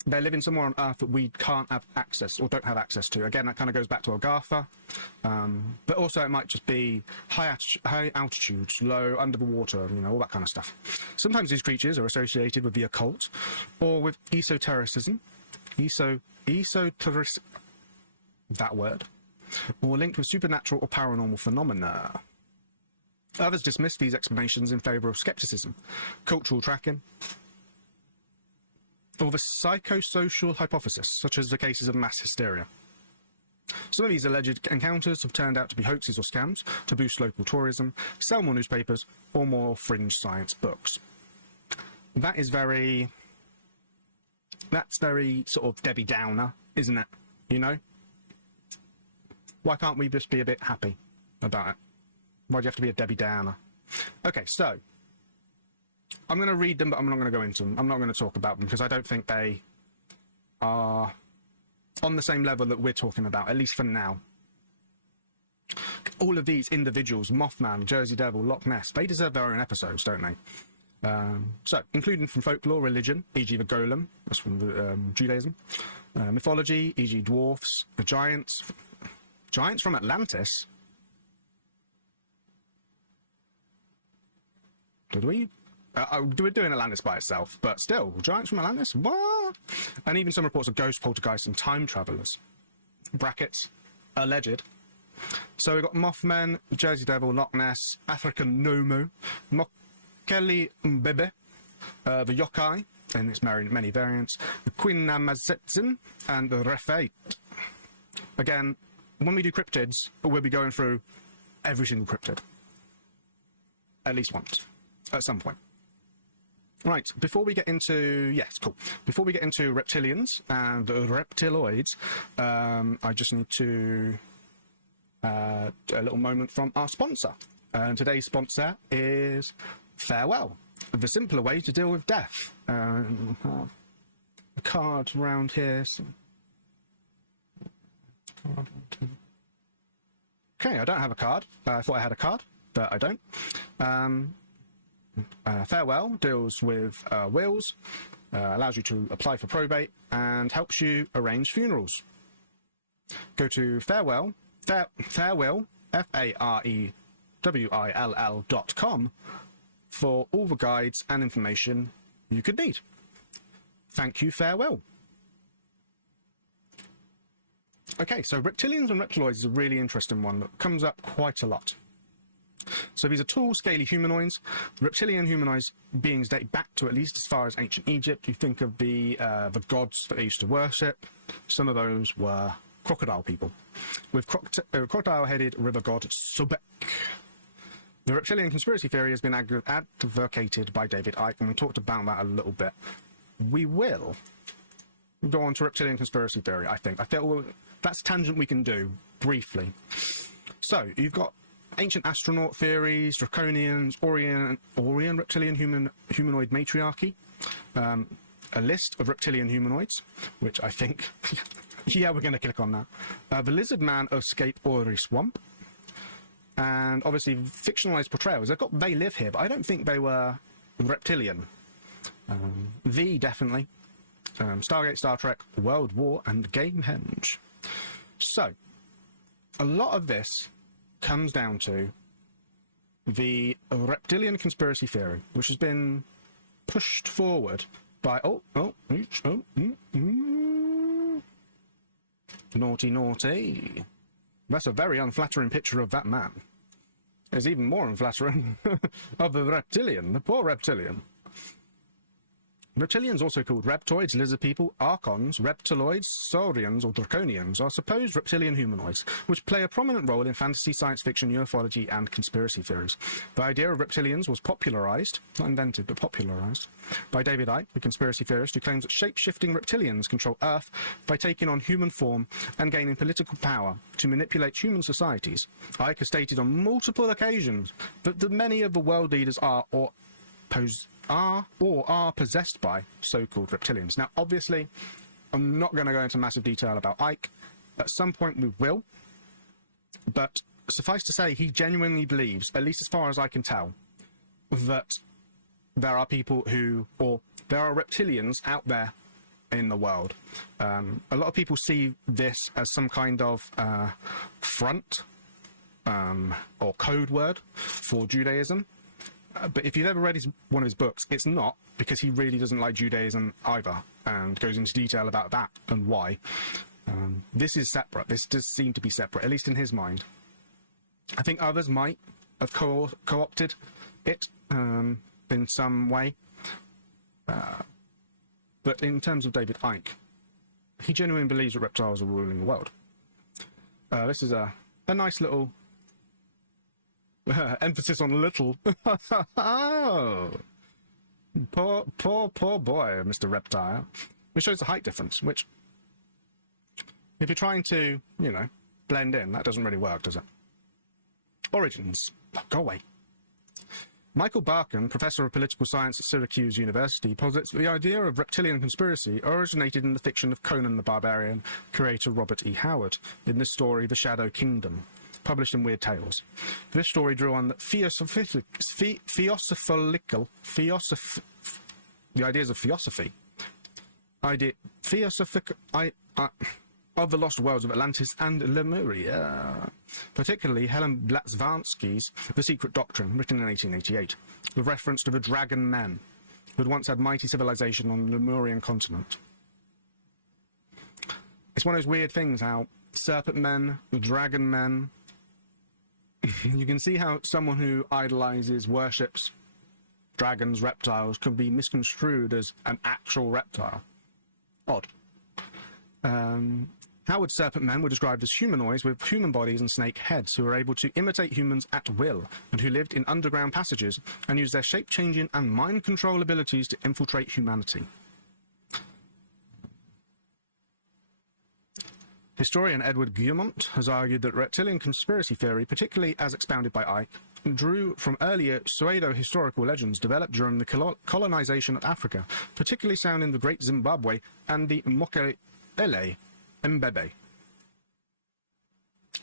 they're living somewhere on Earth that we can't have access or don't have access to. Again, that kind of goes back to Agartha. But also it might just be high altitudes, low, under the water, you know, all that kind of stuff. Sometimes these creatures are associated with the occult or with esotericism. Esoteric, that word. Or linked with supernatural or paranormal phenomena. Others dismiss these explanations in favour of skepticism, cultural tracking, or the psychosocial hypothesis, such as the cases of mass hysteria. Some of these alleged encounters have turned out to be hoaxes or scams to boost local tourism, sell more newspapers, or more fringe science books. That's very sort of Debbie Downer, isn't it? You know? Why can't we just be a bit happy about it? Why do you have to be a Debbie Downer? Okay, so I'm going to read them, but I'm not going to go into them. I'm not going to talk about them because I don't think they are on the same level that we're talking about, at least for now. All of these individuals, Mothman, Jersey Devil, Loch Ness, they deserve their own episodes, don't they? So, including from folklore, religion, e.g. the golem, that's from Judaism, mythology, e.g. dwarfs, the giants from Atlantis. Did we? We're doing Atlantis by itself, but still, giants from Atlantis? What? And even some reports of ghost poltergeists and time travelers. Brackets, alleged. So we've got Mothman, Jersey Devil, Loch Ness, African Nomo, Mokele Mbebe, the Yokai, and its many variants, the Quinamazetzin, and the Refait. Again, when we do cryptids, we'll be going through every single cryptid. At least once. At some point. Right, before we get into... Yes, cool. Before we get into reptilians and reptiloids, I just need to... a little moment from our sponsor. And today's sponsor is Farewell, the simpler way to deal with death. A card around here. Okay, I don't have a card. I thought I had a card, but I don't. Farewell deals with wills, allows you to apply for probate, and helps you arrange funerals. Go to Farewell, FAREWILL.com for all the guides and information you could need. Thank you, Farewell. Okay, so reptilians and reptiloids is a really interesting one that comes up quite a lot. So these are tall, scaly humanoids. Reptilian humanoids beings date back to at least as far as ancient Egypt. You think of the gods that they used to worship. Some of those were crocodile people, with crocodile-headed river god Sobek. The reptilian conspiracy theory has been advocated by David Icke, and we talked about that a little bit. We will go on to reptilian conspiracy theory, I think. I feel that's a tangent we can do briefly. So you've got ancient astronaut theories, draconians, Orion reptilian humanoid matriarchy, a list of reptilian humanoids, which I think Yeah, we're going to click on that. The Lizard Man of Scape Ori Swamp. And obviously fictionalized portrayals. They live here, but I don't think they were reptilian. Definitely. Stargate, Star Trek, World War, and Gamehenge. So, a lot of this comes down to the reptilian conspiracy theory, which has been pushed forward by naughty. That's a very unflattering picture of that man. It's even more unflattering of the reptilian, the poor reptilian. Reptilians, also called reptoids, lizard people, archons, reptiloids, saurians, or draconians, are supposed reptilian humanoids, which play a prominent role in fantasy, science fiction, ufology, and conspiracy theories. The idea of reptilians was popularized, not invented, but popularized, by David Icke, a conspiracy theorist who claims that shape-shifting reptilians control Earth by taking on human form and gaining political power to manipulate human societies. Icke has stated on multiple occasions that many of the world leaders are possessed by so-called reptilians. Now, obviously, I'm not going to go into massive detail about Icke. At some point we will, but suffice to say, he genuinely believes, at least as far as I can tell, that there are people there are reptilians out there in the world. A lot of people see this as some kind of front or code word for Judaism. But if you've ever read one of his books, it's not, because he really doesn't like Judaism either, and goes into detail about that and why. This is separate. This does seem to be separate, at least in his mind. I think others might have co-opted it in some way. But in terms of David Icke, he genuinely believes that reptiles are ruling the world. This is a nice little... emphasis on little. Oh, poor boy, Mr. Reptile. Which shows the height difference, which, if you're trying to, blend in, that doesn't really work, does it? Origins. Oh, go away. Michael Barkan, professor of political science at Syracuse University, posits that the idea of reptilian conspiracy originated in the fiction of Conan the Barbarian creator Robert E. Howard, in the story The Shadow Kingdom, published in Weird Tales. This story drew on the ideas of theosophy, of the lost worlds of Atlantis and Lemuria, particularly Helen Blavatsky's The Secret Doctrine, written in 1888, with reference to the dragon men who had once had mighty civilization on the Lemurian continent. It's one of those weird things how serpent men, the dragon men, you can see how someone who idolizes, worships dragons, reptiles, can be misconstrued as an actual reptile. Odd. Howard's serpent men were described as humanoids with human bodies and snake heads who were able to imitate humans at will and who lived in underground passages and used their shape-changing and mind control abilities to infiltrate humanity. Historian Edward Guillemont has argued that reptilian conspiracy theory, particularly as expounded by Icke, drew from earlier pseudo-historical legends developed during the colonization of Africa, particularly found in the Great Zimbabwe and the Mokele Mbebe.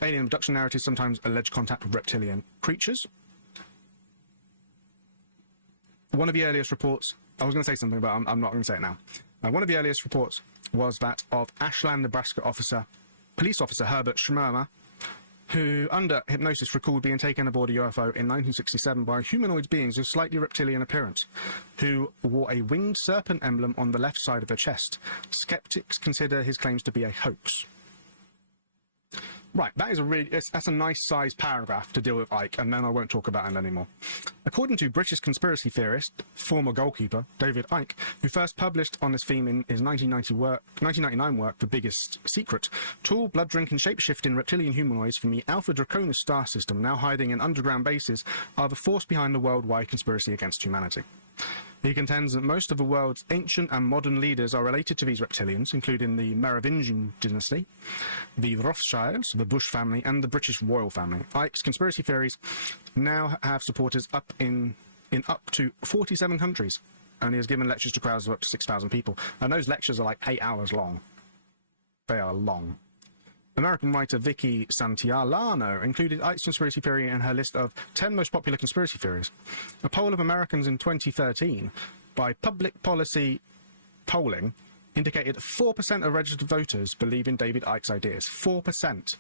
Alien abduction narratives sometimes allege contact with reptilian creatures. One of the earliest reports, I was going to say something, but I'm not going to say it now. One of the earliest reports was that of Ashland, Nebraska police officer Herbert Schmermer, who, under hypnosis, recalled being taken aboard a UFO in 1967 by humanoid beings with slightly reptilian appearance, who wore a winged serpent emblem on the left side of their chest. Skeptics consider his claims to be a hoax. Right, that's a nice sized paragraph to deal with Icke, and then I won't talk about it anymore. According to British conspiracy theorist, former goalkeeper, David Icke, who first published on this theme in his 1999 work, The Biggest Secret, tall, blood-drinking, shape-shifting reptilian humanoids from the Alpha Draconis star system now hiding in underground bases are the force behind the worldwide conspiracy against humanity. He contends that most of the world's ancient and modern leaders are related to these reptilians, including the Merovingian dynasty, the Rothschilds, the Bush family, and the British royal family. Icke's conspiracy theories now have supporters in up to 47 countries, and he has given lectures to crowds of up to 6,000 people. And those lectures are like 8 hours long. They are long. American writer Vicky Santillano included Ike's conspiracy theory in her list of 10 most popular conspiracy theories. A poll of Americans in 2013 by Public Policy Polling indicated 4% of registered voters believe in David Icke's ideas. 4%.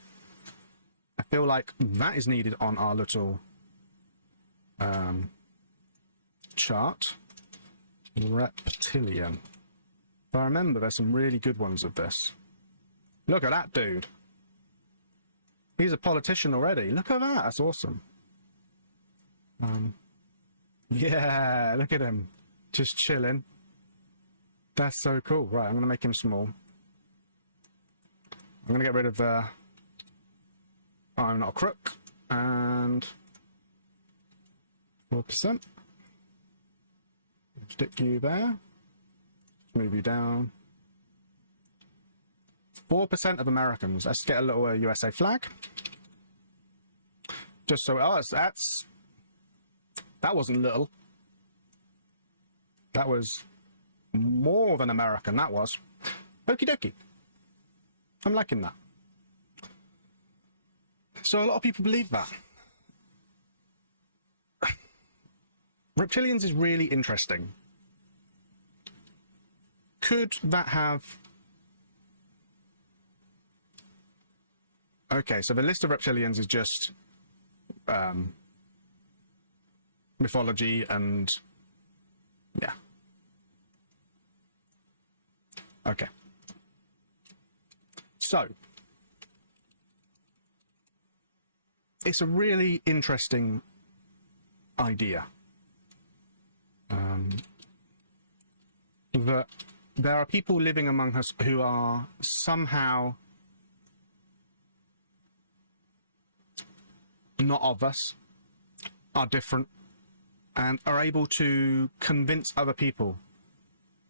I feel like that is needed on our little chart. Reptilian. If I remember, there's some really good ones of this. Look at that dude. He's a politician already. Look at that. That's awesome. Yeah, look at him. Just chilling. That's so cool. Right, I'm going to make him small. I'm going to get rid of I'm not a crook. And 4%. Stick you there. Move you down. 4% of Americans. Let's get a little USA flag. Just so, oh, that wasn't little. That was more than American, that was. Okie dokie. I'm liking that. So a lot of people believe that. Reptilians is really interesting. Could that have... Okay, so the list of reptilians is just mythology and yeah. Okay. So it's a really interesting idea. That there are people living among us who are somehow not of us, are different, and are able to convince other people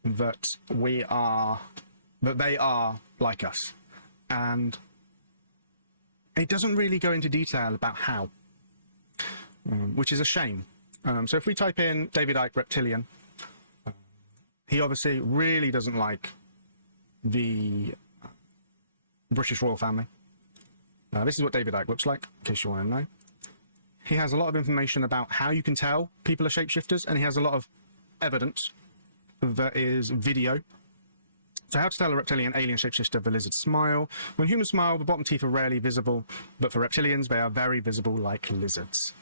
that they are like us. And it doesn't really go into detail about how, which is a shame. So if we type in David Icke reptilian, he obviously really doesn't like the British royal family. This is what David Icke looks like, in case you want to know. He has a lot of information about how you can tell people are shapeshifters, and he has a lot of evidence that is video. So how to tell a reptilian alien shapeshifter, the lizard smile. When humans smile, the bottom teeth are rarely visible, but for reptilians, they are very visible like lizards.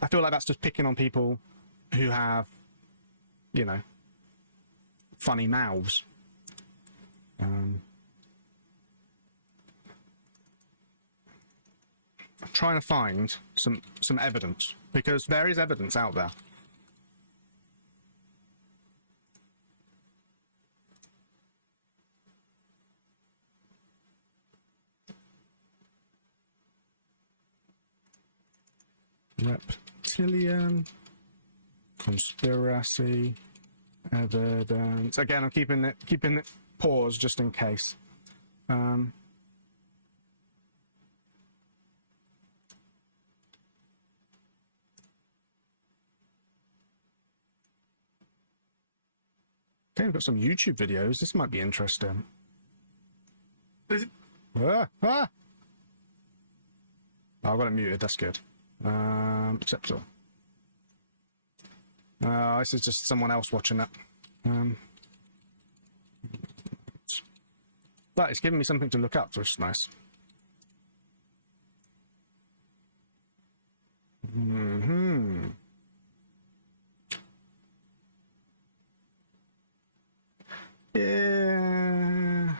I feel like that's just picking on people who have, you know, funny mouths. I'm trying to find some evidence, because there is evidence out there. Reptilian conspiracy evidence. Again, I'm keeping it paused just in case. Okay, we've got some YouTube videos. This might be interesting. Oh, I've got it muted. That's good. Acceptable. This is just someone else watching that. But it's giving me something to look up, which is nice. Yeah.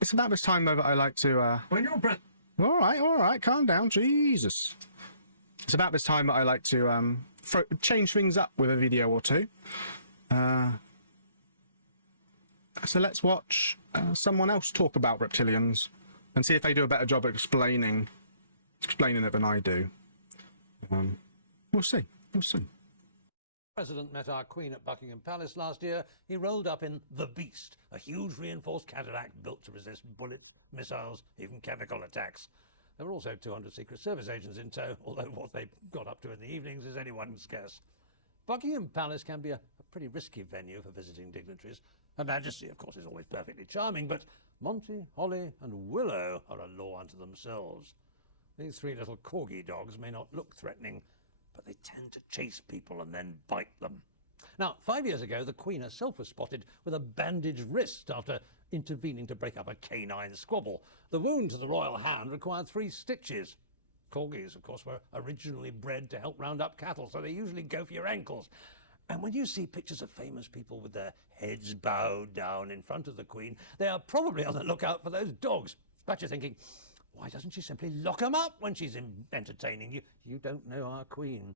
It's about this time though that I like to When you're all right, calm down, Jesus. It's about this time that I like to change things up with a video or two. So let's watch someone else talk about reptilians and see if they do a better job at explaining it than I do. We'll see. We'll see. The President met our Queen at Buckingham Palace last year. He rolled up in the Beast, a huge reinforced Cadillac built to resist bullets, missiles, even chemical attacks. There were also 200 Secret Service agents in tow, although what they got up to in the evenings is anyone's guess. Buckingham Palace can be a pretty risky venue for visiting dignitaries. Her Majesty, of course, is always perfectly charming, but Monty, Holly and Willow are a law unto themselves. These three little corgi dogs may not look threatening, but they tend to chase people and then bite them. Now, 5 years ago, the Queen herself was spotted with a bandaged wrist after intervening to break up a canine squabble. The wound to the royal hand required 3 stitches. Corgis, of course, were originally bred to help round up cattle, so they usually go for your ankles. And when you see pictures of famous people with their heads bowed down in front of the Queen, they are probably on the lookout for those dogs. But you're thinking, why doesn't she simply lock them up when she's entertaining you? You don't know our Queen.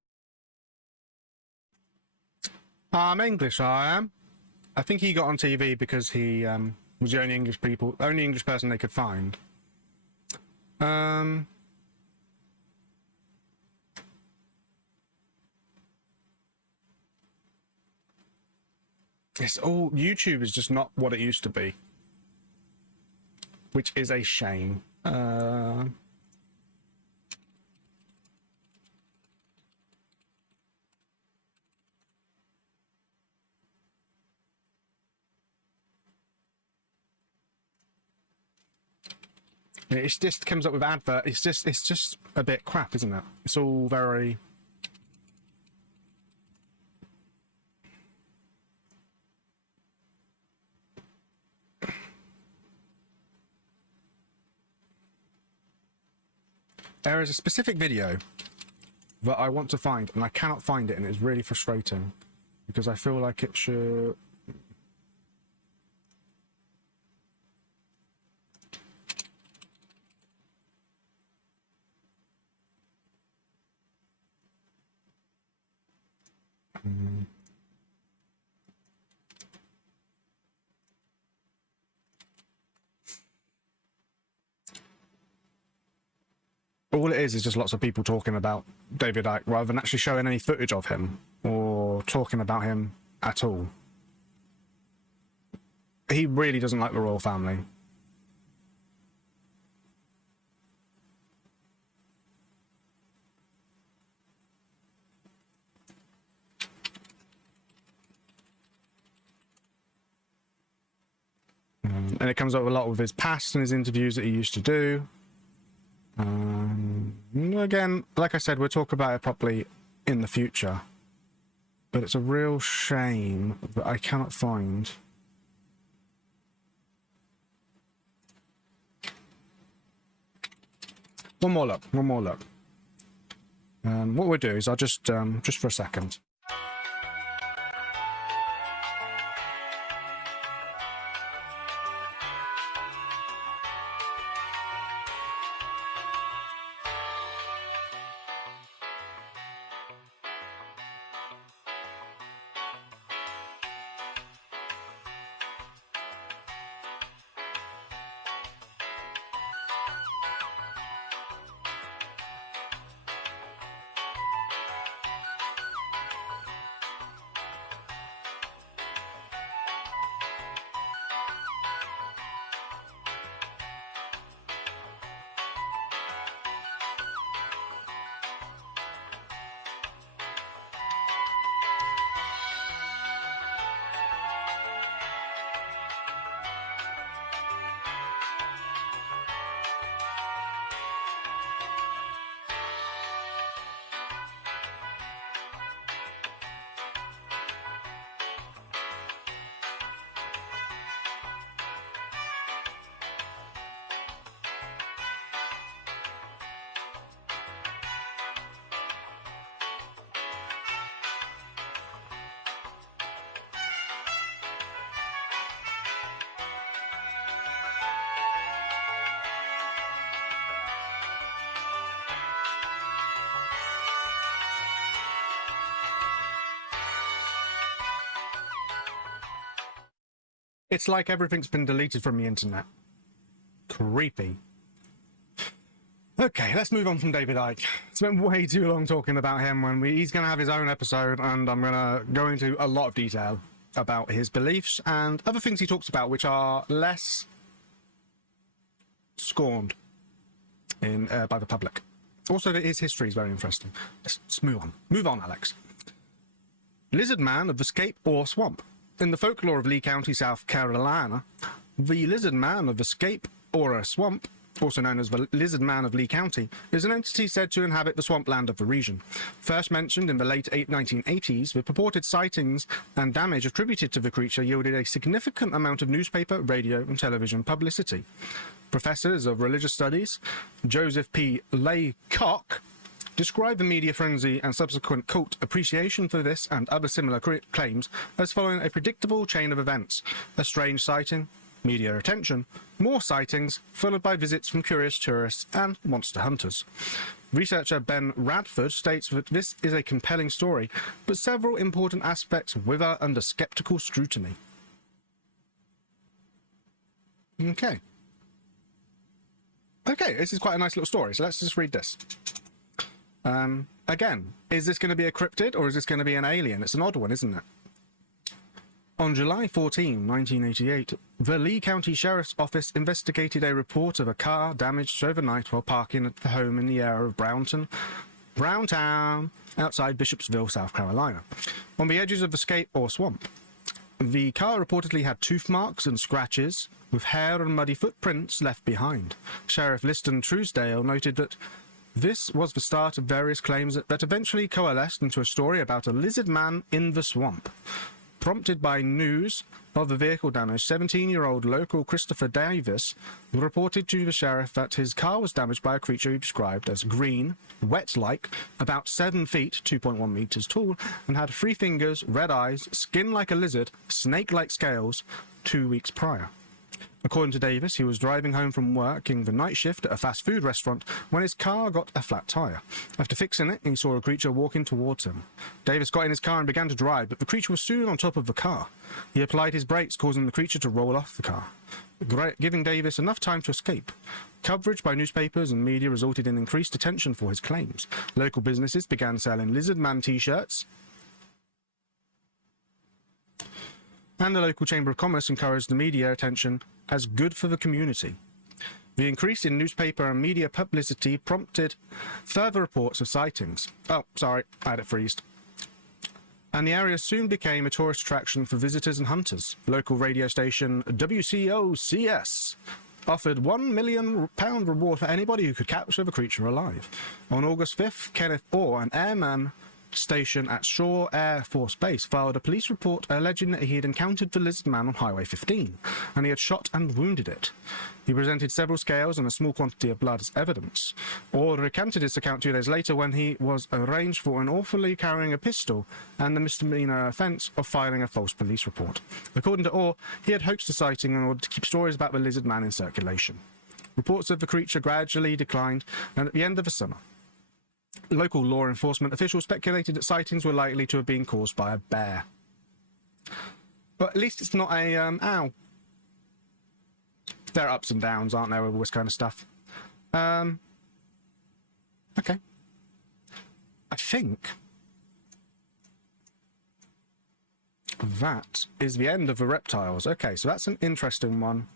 I'm English, I am. I think he got on TV because he was the only English person they could find. It's all YouTube is just not what it used to be, which is a shame. It just comes up with advert. It's just a bit crap, isn't it? It's all very. There is a specific video that I want to find, and I cannot find it, and it's really frustrating because I feel like it should. All it is just lots of people talking about David Icke rather than actually showing any footage of him or talking about him at all. He really doesn't like the royal family. And it comes up a lot with his past and his interviews that he used to do. Again, like I said, we'll talk about it properly in the future. But it's a real shame that I cannot find. One more look. What we'll do is I'll just for a second. It's like everything's been deleted from the internet. Creepy. Okay, let's move on from David Icke. Spent way too long talking about him when he's going to have his own episode, and I'm going to go into a lot of detail about his beliefs and other things he talks about which are less scorned. in by the public. Also, his history is very interesting. Let's move on. Move on, Alex. Lizard Man of the Scape or Swamp. In the folklore of Lee County, South Carolina, the Lizard Man of the Scape or a Swamp, also known as the Lizard Man of Lee County, is an entity said to inhabit the swampland of the region. First mentioned in the late 1980s, with purported sightings and damage attributed to the creature yielded a significant amount of newspaper, radio, and television publicity. Professors of religious studies, Joseph P. Laycock, described the media frenzy and subsequent cult appreciation for this and other similar claims as following a predictable chain of events: a strange sighting, media attention, more sightings, followed by visits from curious tourists and monster hunters. Researcher Ben Radford states that this is a compelling story, but several important aspects wither under skeptical scrutiny. Okay, this is quite a nice little story, so let's just read this. Again, is this going to be a cryptid or is this going to be an alien? It's an odd one, isn't it? On July 14, 1988, the Lee County Sheriff's Office investigated a report of a car damaged overnight while parking at the home in the area of Browntown, outside Bishopsville, South Carolina, on the edges of the Scape or Swamp. The car reportedly had tooth marks and scratches, with hair and muddy footprints left behind. Sheriff Liston Truesdale noted that this was the start of various claims that eventually coalesced into a story about a lizard man in the swamp. Prompted by news of the vehicle damage, 17-year-old local Christopher Davis reported to the sheriff that his car was damaged by a creature he described as green, wet-like, about 7 feet, 2.1 meters tall, and had 3 fingers, red eyes, skin like a lizard, snake-like scales 2 weeks prior. According to Davis, he was driving home from working the night shift at a fast food restaurant when his car got a flat tire. After fixing it, he saw a creature walking towards him. Davis got in his car and began to drive, but the creature was soon on top of the car. He applied his brakes, causing the creature to roll off the car, giving Davis enough time to escape. Coverage by newspapers and media resulted in increased attention for his claims. Local businesses began selling Lizard Man t-shirts, and the local Chamber of Commerce encouraged the media attention as good for the community. The increase in newspaper and media publicity prompted further reports of sightings. Oh, sorry, I had it freezed. And the area soon became a tourist attraction for visitors and hunters. Local radio station WCOCS offered £1 million reward for anybody who could capture the creature alive. On August 5th, Kenneth Orr, an airman station at Shaw Air Force Base, filed a police report alleging that he had encountered the lizard man on Highway 15, and he had shot and wounded it. He presented several scales and a small quantity of blood as evidence. Orr recanted his account 2 days later when he was arraigned for unlawfully carrying a pistol and the misdemeanor offence of filing a false police report. According to Orr, he had hoaxed the sighting in order to keep stories about the lizard man in circulation. Reports of the creature gradually declined, and at the end of the summer, local law enforcement officials speculated that sightings were likely to have been caused by a bear. But at least it's not a, ow. There are ups and downs, aren't there, with all this kind of stuff. Okay. I think that is the end of the reptiles. Okay, so that's an interesting one.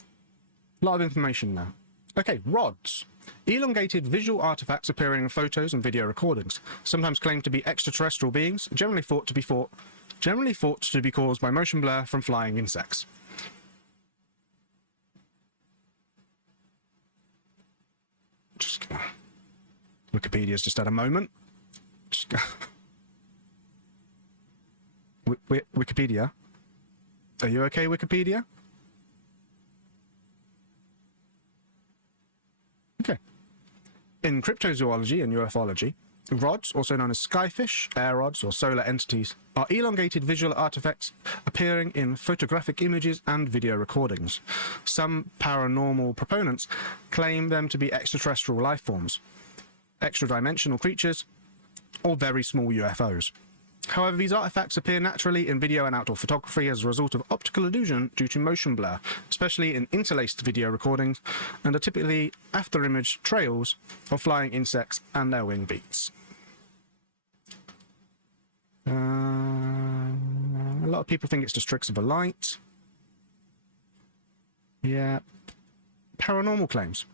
A lot of information there. Okay, rods. Elongated visual artifacts appearing in photos and video recordings, sometimes claimed to be extraterrestrial beings, generally thought to be caused by motion blur from flying insects. Just gonna... Wikipedia's just had a moment. Wikipedia? Are you okay, Wikipedia? Okay. In cryptozoology and ufology, rods, also known as skyfish, air rods, or solar entities, are elongated visual artifacts appearing in photographic images and video recordings. Some paranormal proponents claim them to be extraterrestrial life forms, extra-dimensional creatures, or very small UFOs. However, these artifacts appear naturally in video and outdoor photography as a result of optical illusion due to motion blur, especially in interlaced video recordings, and are typically after-image trails of flying insects and their wing beats. A lot of people think it's just tricks of the light. Yeah. Paranormal claims.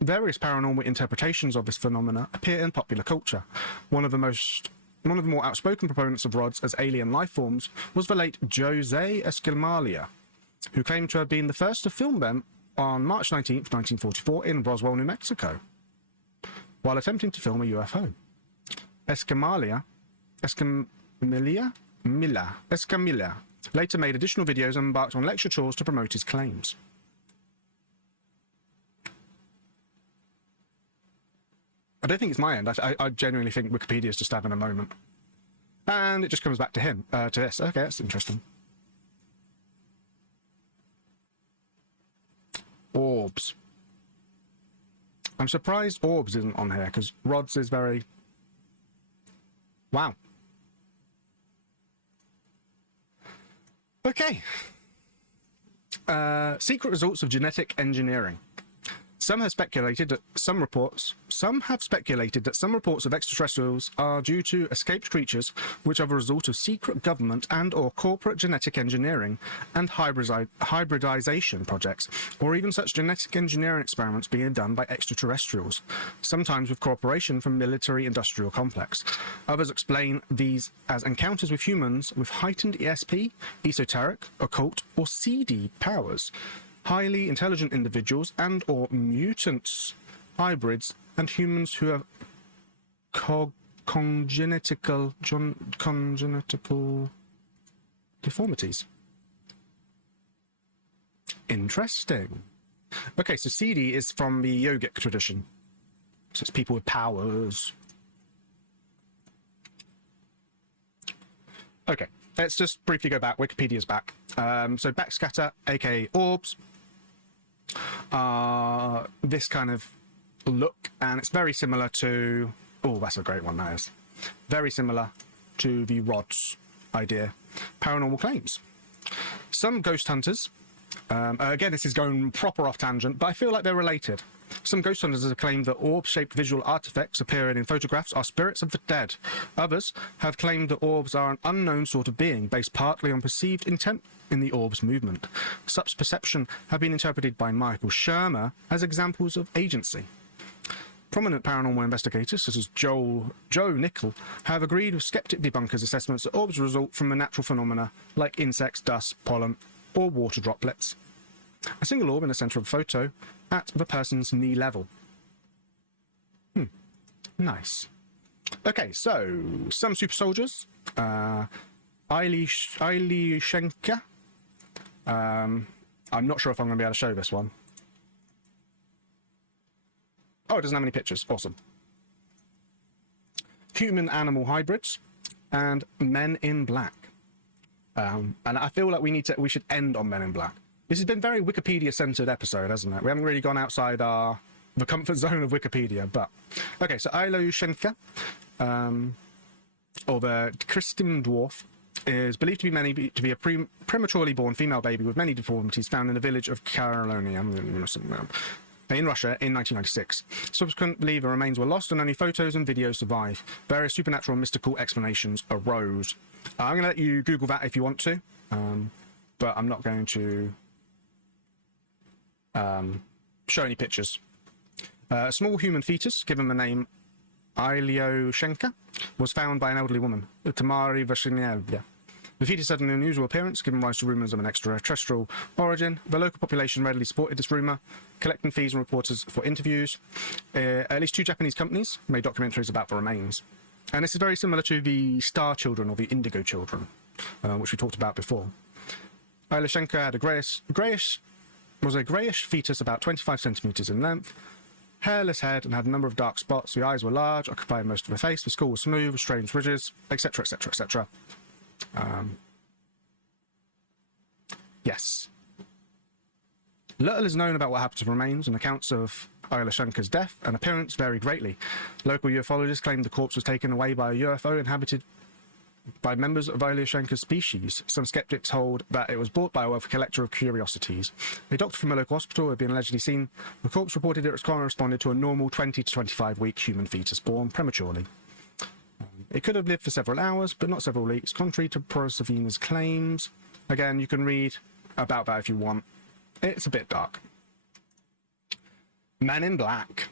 various paranormal interpretations of this phenomena appear in popular culture. One of the more outspoken proponents of rods as alien life forms was the late Jose Escamilla, who claimed to have been the first to film them on March 19th, 1944 in Roswell, New Mexico, while attempting to film a UFO. Escamilla later made additional videos and embarked on lecture tours to promote his claims. I don't think it's my end. I genuinely think Wikipedia is just having a moment. And it just comes back to him, to this. Okay, that's interesting. Orbs. I'm surprised orbs isn't on here, because rods is very... Wow. Okay. Secret results of genetic engineering. Some have speculated that some reports of extraterrestrials are due to escaped creatures which are the result of secret government and or corporate genetic engineering and hybridization projects, or even such genetic engineering experiments being done by extraterrestrials, sometimes with cooperation from military-industrial complex. Others explain these as encounters with humans with heightened ESP, esoteric, occult, or CD powers, highly intelligent individuals and or mutants, hybrids, and humans who have congenital deformities. Interesting. Okay, so CD is from the yogic tradition. So it's people with powers. Okay, let's just briefly go back. Wikipedia's back. So backscatter, aka orbs, this kind of look, and it's very similar to... Oh, that's a great one, that is. Very similar to the rods idea. Paranormal claims. Some ghost hunters... again, this is going proper off tangent, but I feel like they're related. Some ghost hunters have claimed that orb-shaped visual artifacts appearing in photographs are spirits of the dead. Others have claimed that orbs are an unknown sort of being, based partly on perceived intent in the orb's movement. Such perception have been interpreted by Michael Shermer as examples of agency. Prominent paranormal investigators, such as Joe Nickel, have agreed with skeptic debunkers' assessments that orbs result from a natural phenomena like insects, dust, pollen, or water droplets. A single orb in the centre of a photo at the person's knee level. Nice. Okay, so some super soldiers. Ilyushenka. I'm not sure if I'm going to be able to show this one. Oh, it doesn't have any pictures. Awesome. Human-animal hybrids and Men in Black. And I feel like we should end on Men in Black. This has been a very Wikipedia-centered episode, hasn't it? We haven't really gone outside the comfort zone of Wikipedia, but... Okay, so Ilyushenka, or the Christian dwarf, is believed to be a prematurely born female baby with many deformities found in the village of Karolonia in Russia in 1996. Subsequently, the remains were lost and only photos and videos survive. Various supernatural and mystical explanations arose. I'm going to let you Google that if you want to, but I'm not going to show any pictures. A small human fetus, given the name Ilyushenka, was found by an elderly woman, Tamari Vashinyevya. The fetus had an unusual appearance, giving rise to rumours of an extraterrestrial origin. The local population readily supported this rumour, collecting fees and reporters for interviews. At least 2 Japanese companies made documentaries about the remains. And this is very similar to the Star Children, or the Indigo Children, which we talked about before. Ilyushenka had a greyish fetus about 25 centimetres in length, hairless head, and had a number of dark spots. The eyes were large, occupying most of the face. The skull was smooth, with strange ridges, etc., etc., etc. Yes. Little is known about what happened to the remains, and accounts of Ilyushenka's death and appearance vary greatly. Local ufologists claimed the corpse was taken away by a UFO inhabited by members of Ilyushenka's species. Some skeptics hold that it was bought by a wealthy collector of curiosities. A doctor from a local hospital had been allegedly seen. The corpse reported it corresponded to a normal 20 to 25 week human fetus born prematurely. It could have lived for several hours, but not several weeks, contrary to Prosavina's claims. Again, you can read about that if you want. It's a bit dark. Men in Black.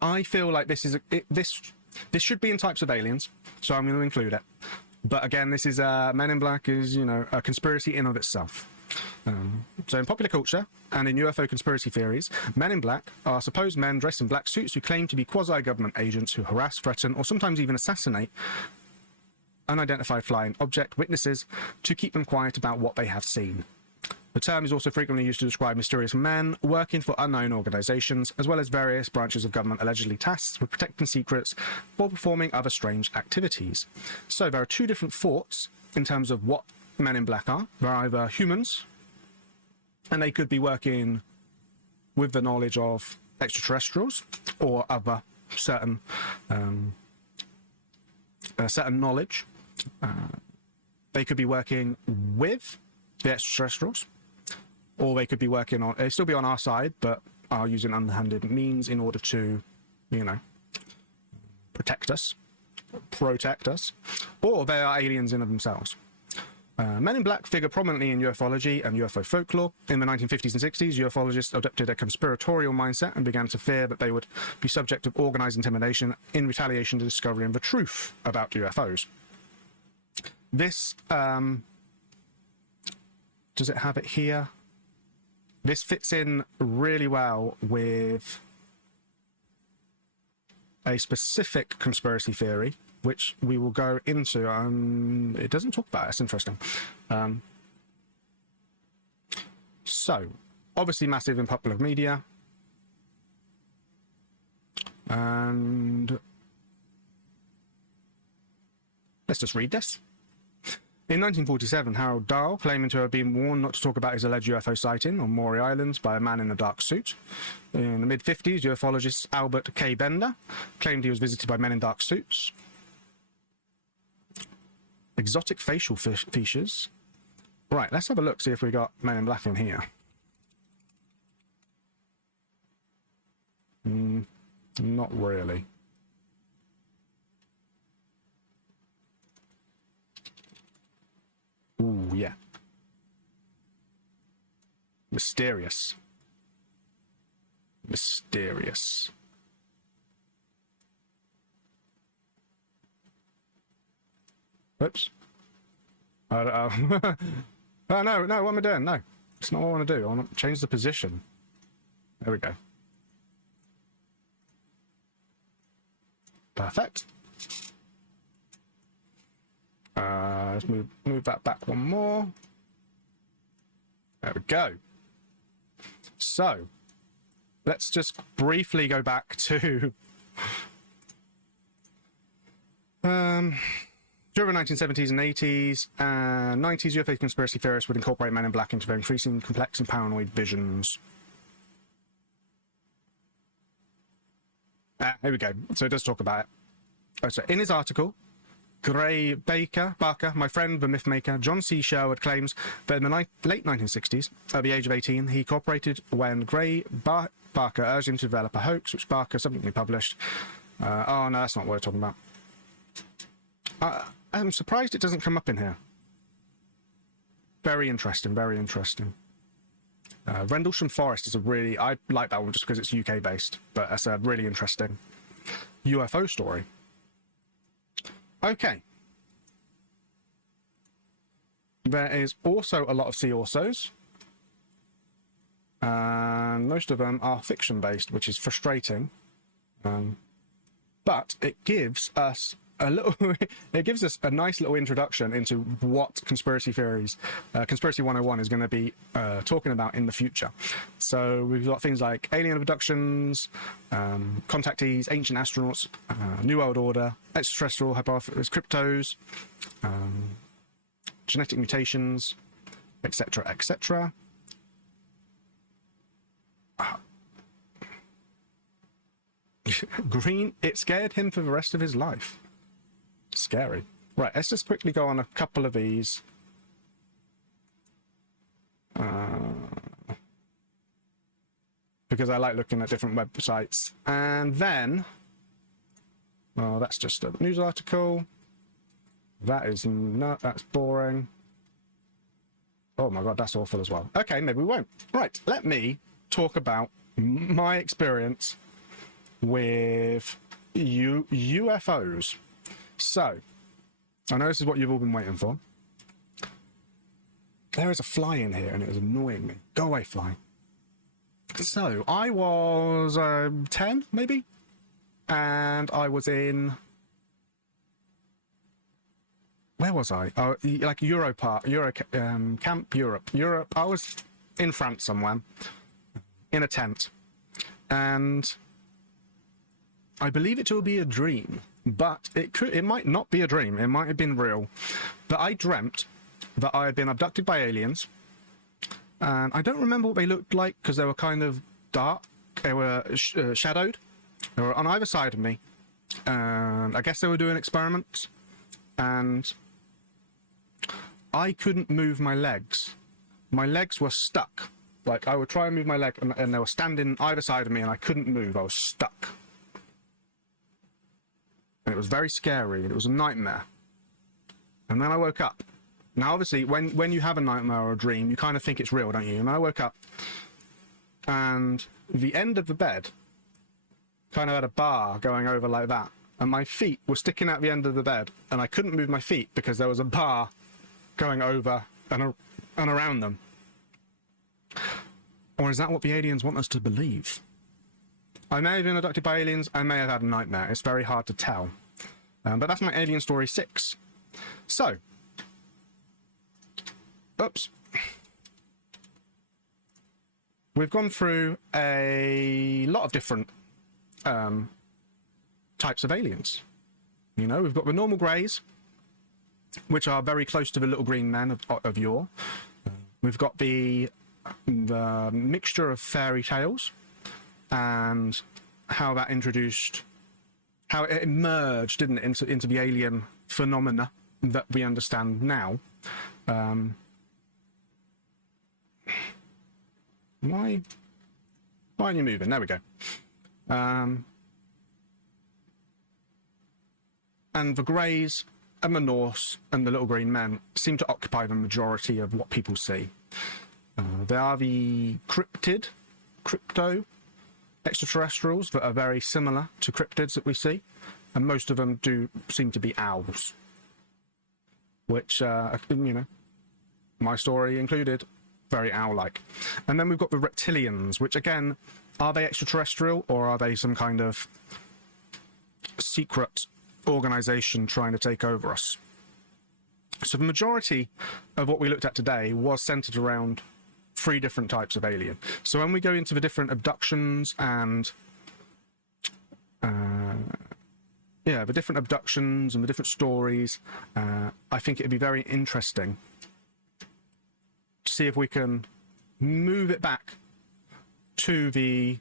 I feel like this is this should be in Types of Aliens, so I'm going to include it. But again, this is Men in Black is, you know, a conspiracy in of itself. So in popular culture and in UFO conspiracy theories, men in black are supposed men dressed in black suits who claim to be quasi-government agents who harass, threaten, or sometimes even assassinate unidentified flying object witnesses to keep them quiet about what they have seen. The term is also frequently used to describe mysterious men working for unknown organizations, as well as various branches of government allegedly tasked with protecting secrets or performing other strange activities. So there are two different thoughts in terms of what men in black are. They're either humans, and they could be working with the knowledge of extraterrestrials or other certain knowledge. They could be working with the extraterrestrials, or they could be working on, they still be on our side, but are using underhanded means in order to, you know, protect us, or they are aliens in of themselves. Men in black figure prominently in ufology and UFO folklore. In the 1950s and 60s, ufologists adopted a conspiratorial mindset and began to fear that they would be subject to organized intimidation in retaliation to discovering the truth about UFOs. This, does it have it here? This fits in really well with a specific conspiracy theory, which we will go into. It doesn't talk about it. It's interesting. So, obviously massive in popular media. And let's just read this. In 1947, Harold Dahl, claiming to have been warned not to talk about his alleged UFO sighting on Maury Island by a man in a dark suit. In the mid-50s, ufologist Albert K. Bender claimed he was visited by men in dark suits. Exotic facial features. Right, let's have a look, see if we got Men in Black in here. Not really. Ooh, yeah. Mysterious. Mysterious. Oops. Oh, no, what am I doing? No, it's not what I want to do. I want to change the position. There we go. Perfect. Let's move that back one more. There we go. So, let's just briefly go back to during the 1970s and 80s and 90s, UFO conspiracy theorists would incorporate men in black into their increasingly complex and paranoid visions. Here we go. So it does talk about it. Oh, so in his article, Gray Barker, my friend, the myth maker, John C. Sherwood, claims that in the late 1960s, at the age of 18, he cooperated when Gray Barker urged him to develop a hoax, which Barker subsequently published. Oh, no, that's not what we're talking about. I'm surprised it doesn't come up in here. Very interesting, very interesting. Rendlesham Forest is a really... I like that one just because it's UK-based, but that's a really interesting UFO story. Okay. There is also a lot of see-alsos. And most of them are fiction-based, which is frustrating. But it gives us a little... it gives us a nice little introduction into what conspiracy theories, Conspiracy 101 is going to be talking about in the future. So we've got things like alien abductions, contactees, ancient astronauts, New World Order, extraterrestrial hypothesis, cryptos, genetic mutations, etc., etc. Green, it scared him for the rest of his life. Scary. Right, let's just quickly go on a couple of these. Because I like looking at different websites. And then... oh, that's just a news article. That is not... that's boring. Oh my god, that's awful as well. Okay, maybe we won't. Right, let me talk about my experience with UFOs. So, I know this is what you've all been waiting for. There is a fly in here and it was annoying me. Go away, fly. So, I was 10, maybe? And I was in... Where was I? Oh, like Camp Europe. I was in France somewhere, in a tent. And I believe it to be a dream, but it might not be a dream. It might have been real. But I dreamt that I had been abducted by aliens. And I don't remember what they looked like because they were kind of dark. They were shadowed. They were on either side of me. And I guess they were doing experiments. And I couldn't move my legs. My legs were stuck. Like, I would try and move my leg, and they were standing either side of me, and I couldn't move. I was stuck. And it was very scary, and it was a nightmare. And then I woke up. Now, obviously, when you have a nightmare or a dream, you kind of think it's real, don't you? And I woke up, and the end of the bed kind of had a bar going over like that. And my feet were sticking out the end of the bed, and I couldn't move my feet because there was a bar going over and around them. Or is that what the aliens want us to believe? I may have been abducted by aliens, I may have had a nightmare. It's very hard to tell. But that's my alien story 6. So, oops. We've gone through a lot of different types of aliens. You know, we've got the normal greys, which are very close to the little green men of yore. We've got the mixture of fairy tales and how that how it emerged, didn't it, into the alien phenomena that we understand now. Why aren't you moving? There we go. And the greys and the Norse and the little green men seem to occupy the majority of what people see. They are the crypto extraterrestrials that are very similar to cryptids that we see, and most of them do seem to be owls, which, you know, my story included, very owl-like. And then we've got the reptilians, which again, are they extraterrestrial or are they some kind of secret organization trying to take over us? So the majority of what we looked at today was centered around 3 different types of alien. So when we go into the different abductions and the different abductions and the different stories, I think it'd be very interesting to see if we can move it back to the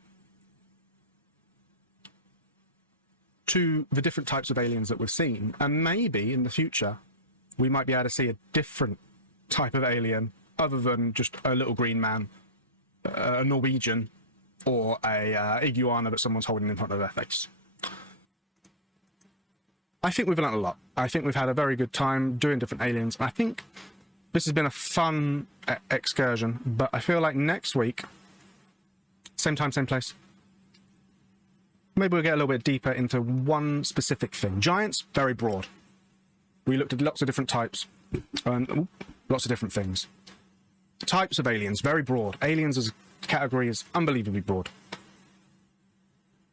different types of aliens that we've seen, and maybe in the future we might be able to see a different type of alien other than just a little green man, a Norwegian, or a iguana that someone's holding in front of their face. I think we've learned a lot. I think we've had a very good time doing different aliens. I think this has been a fun excursion, but I feel like next week, same time, same place, maybe we'll get a little bit deeper into one specific thing. Giants, very broad. We looked at lots of different types, lots of different things. Types of aliens, very broad. Aliens as a category is unbelievably broad.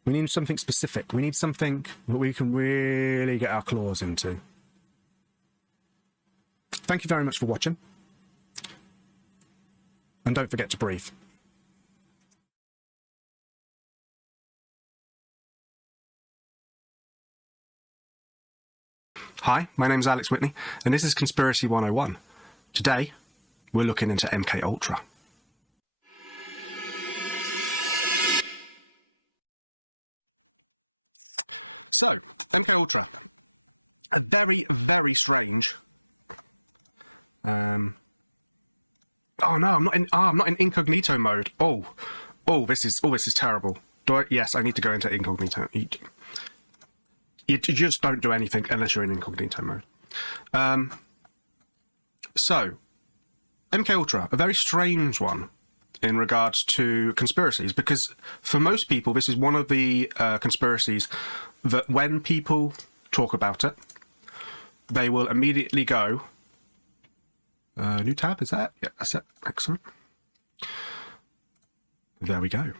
We need something specific. We need something that we can really get our claws into. Thank you very much for watching. And don't forget to breathe. Hi, my name's Alex Witney, and this is Conspiracy 101. Today, we're looking into MKUltra. So, MKUltra, a very, very strange. Oh no, I'm not in incognito mode. Oh, this is terrible. Yes, I need to go into incognito. You just don't do anything unless you're in incognito mode. So, MKUltra, a very strange one in regards to conspiracies, because for most people, this is one of the conspiracies that when people talk about it, they will immediately go, new tab, is that? Yeah, that's it. Excellent. There we go.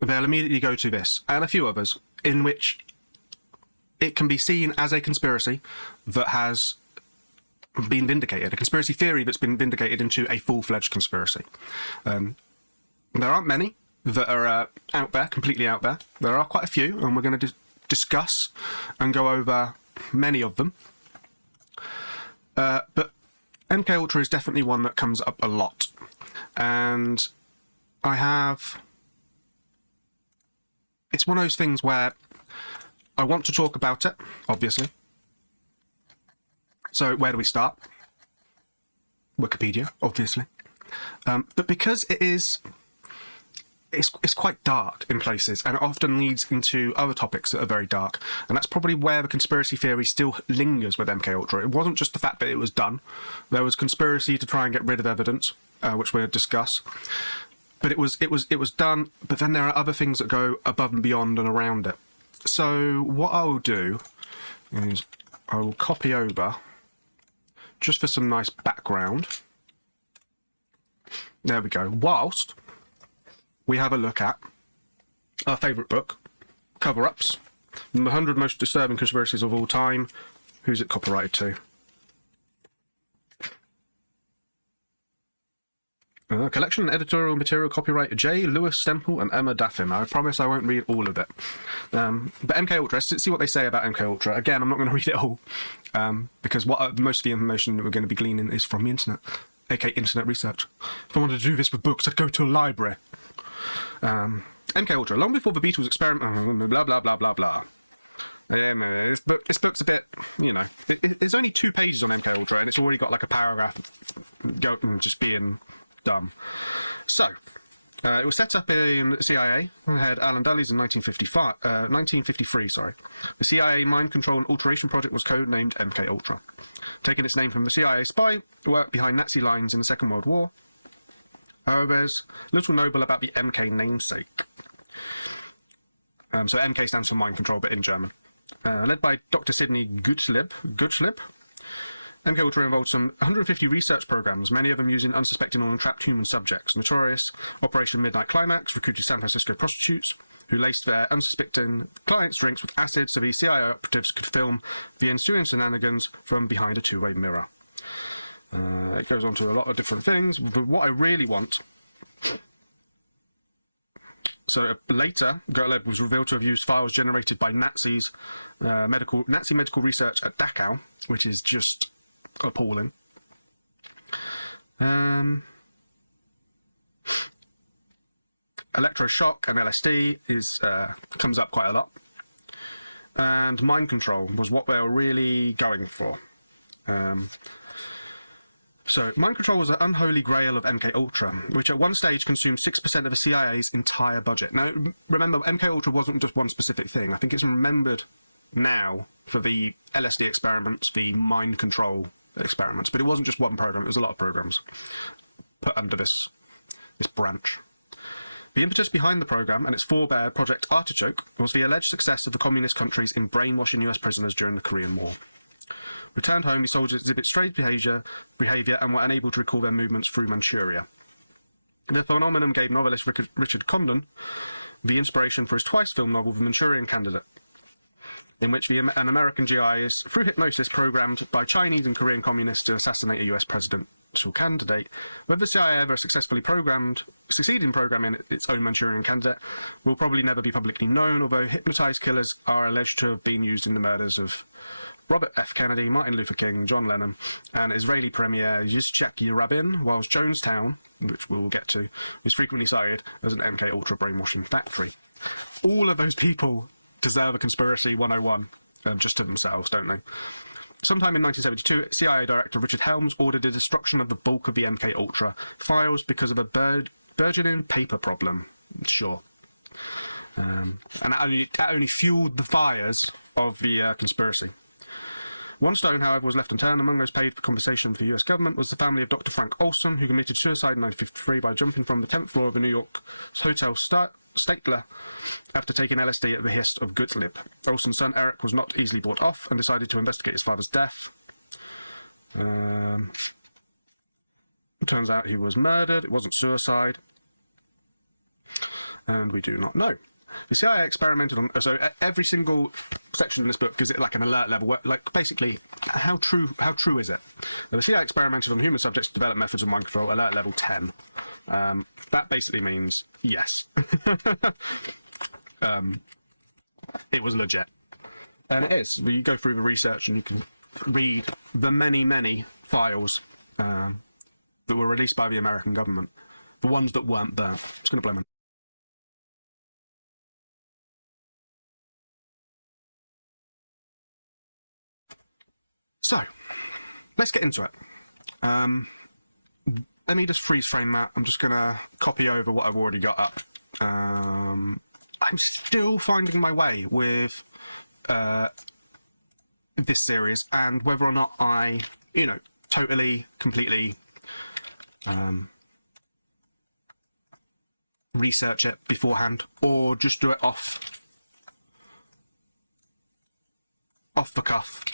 They'll immediately go to this, and a few others, in which it can be seen as a conspiracy that has been vindicated, a conspiracy theory that's been vindicated into a full-fledged conspiracy. There aren't many that are out there, completely out there. There are quite a few, and we're going to discuss and go over many of them. But MKUltra is definitely one that comes up a lot. And it's one of those things where I want to talk about it, obviously. So where do we start? Wikipedia, obviously. But because it's quite dark in places, and it often leads into other topics that are very dark, and that's probably where the conspiracy theory still lingers with MKUltra. It wasn't just the fact that it was done. There was conspiracy to try and get rid of evidence, which we'll discuss. But it was done, but then there are other things that go above and beyond and around it. So what I will do is I will copy over, just for some nice background. There we go. Whilst we have a look at our favourite book, Cover-Ups, the 100 Most Disturbing Conspiracies of All Time. Who's it copyrighted to? Collection and editorial material copyright J. Lewis Stemple and Emma Daffin. I promise I won't read all of it. But MKUltra, let's see what they say about MKUltra. Again, I'm not going to read it all, because most of the information that we're going to be gleaning is from the internet, aka internet research. If I wanted to do this with books, I'd go to a library. MKUltra, long before the Beatles experiment, blah, blah, blah, blah, blah. Yeah, this book's a bit, there's only 2 pages on MKUltra, and it's already got like a paragraph just being dumb. So, it was set up in the CIA. It had Alan Dulles in 1953. The CIA Mind Control and Alteration Project was codenamed MKUltra, taking its name from the CIA spy who worked behind Nazi lines in the Second World War. However, there's little noble about the MK namesake. So MK stands for Mind Control, but in German. Led by Dr. Sidney Gutschlib, MKUltra involved some 150 research programs, many of them using unsuspecting or entrapped human subjects. Notorious Operation Midnight Climax recruited San Francisco prostitutes who laced their unsuspecting clients' drinks with acid so the CIA operatives could film the ensuing shenanigans from behind a two-way mirror. It goes on to a lot of different things, but what I really want... So later, Gottlieb was revealed to have used files generated by Nazi medical research at Dachau, which is just appalling. Electroshock and LSD comes up quite a lot. And mind control was what they were really going for. So, mind control was an unholy grail of MKUltra, which at one stage consumed 6% of the CIA's entire budget. Now, remember, MKUltra wasn't just one specific thing. I think it's remembered now for the LSD experiments, the mind control experiments, but it wasn't just one program, it was a lot of programs put under this branch. The impetus behind the program and its forebear, Project Artichoke, was the alleged success of the communist countries in brainwashing US prisoners during the Korean War. Returned home, the soldiers exhibit strange behaviour and were unable to recall their movements through Manchuria. The phenomenon gave novelist Richard Condon the inspiration for his twice-filmed novel The Manchurian Candidate, in which an American GI is, through hypnosis, programmed by Chinese and Korean communists to assassinate a US presidential candidate. Whether the CIA ever succeeded in programming its own Manchurian candidate will probably never be publicly known, although hypnotized killers are alleged to have been used in the murders of Robert F. Kennedy, Martin Luther King, John Lennon, and Israeli Premier Yitzhak Rabin, whilst Jonestown, which we will get to, was frequently cited as an MKUltra brainwashing factory. All of those people deserve a conspiracy 101 just to themselves, don't they? Sometime in 1972, CIA Director Richard Helms ordered the destruction of the bulk of the MKUltra files because of a burgeoning paper problem. Sure. And that only fueled the fires of the conspiracy. One stone, however, was left unturned. Among those paid for compensation for the US government was the family of Dr. Frank Olson, who committed suicide in 1953 by jumping from the 10th floor of the New York Hotel Statler after taking LSD at the behest of Gottlieb. Olson's son Eric was not easily bought off and decided to investigate his father's death. It turns out he was murdered. It wasn't suicide. And we do not know. The CIA experimented on... So every single section in this book gives it like an alert level. Where, like, basically, how true is it? Now, the CIA experimented on human subjects to develop methods of mind control, alert level 10. That basically means yes. It was legit. And it is. You go through the research and you can read the many files that were released by the American government. The ones that weren't burnt. I'm just going to blame them. So, let's get into it. Let me just freeze frame that. I'm just going to copy over what I've already got up. I'm still finding my way with this series and whether or not I, totally, completely research it beforehand or just do it off the cuff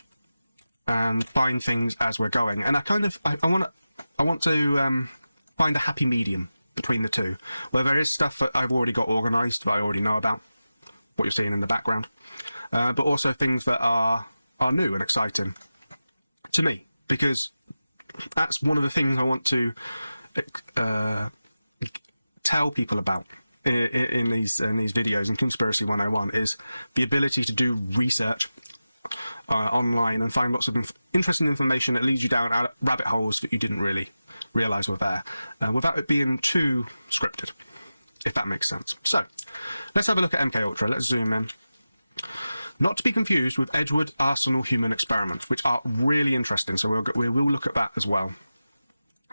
and find things as we're going. And I want to find a happy medium between the two, where there is stuff that I've already got organised, that I already know about, what you're seeing in the background, but also things that are new and exciting to me, because that's one of the things I want to tell people about in these videos in Conspiracy 101 is the ability to do research online and find lots of interesting information that leads you down rabbit holes that you didn't really realise were there, without it being too scripted, if that makes sense. So, let's have a look at MKUltra. Let's zoom in. Not to be confused with Edward Arsenal human experiments, which are really interesting, so we will look at that as well.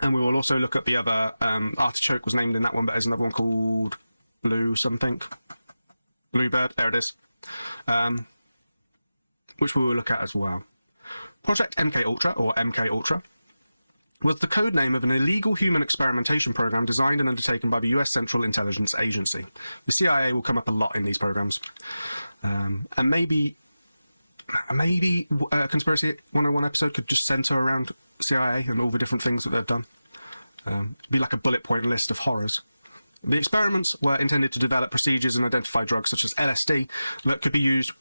And we will also look at the other, Artichoke was named in that one, but there's another one called Blue something. Bluebird, there it is. Which we will look at as well. Project MKUltra, or MKUltra, was the code name of an illegal human experimentation program designed and undertaken by the US Central Intelligence Agency. The CIA will come up a lot in these programs. And maybe a Conspiracy 101 episode could just center around CIA and all the different things that they've done. Be like a bullet point list of horrors. The experiments were intended to develop procedures and identify drugs such as LSD that could be used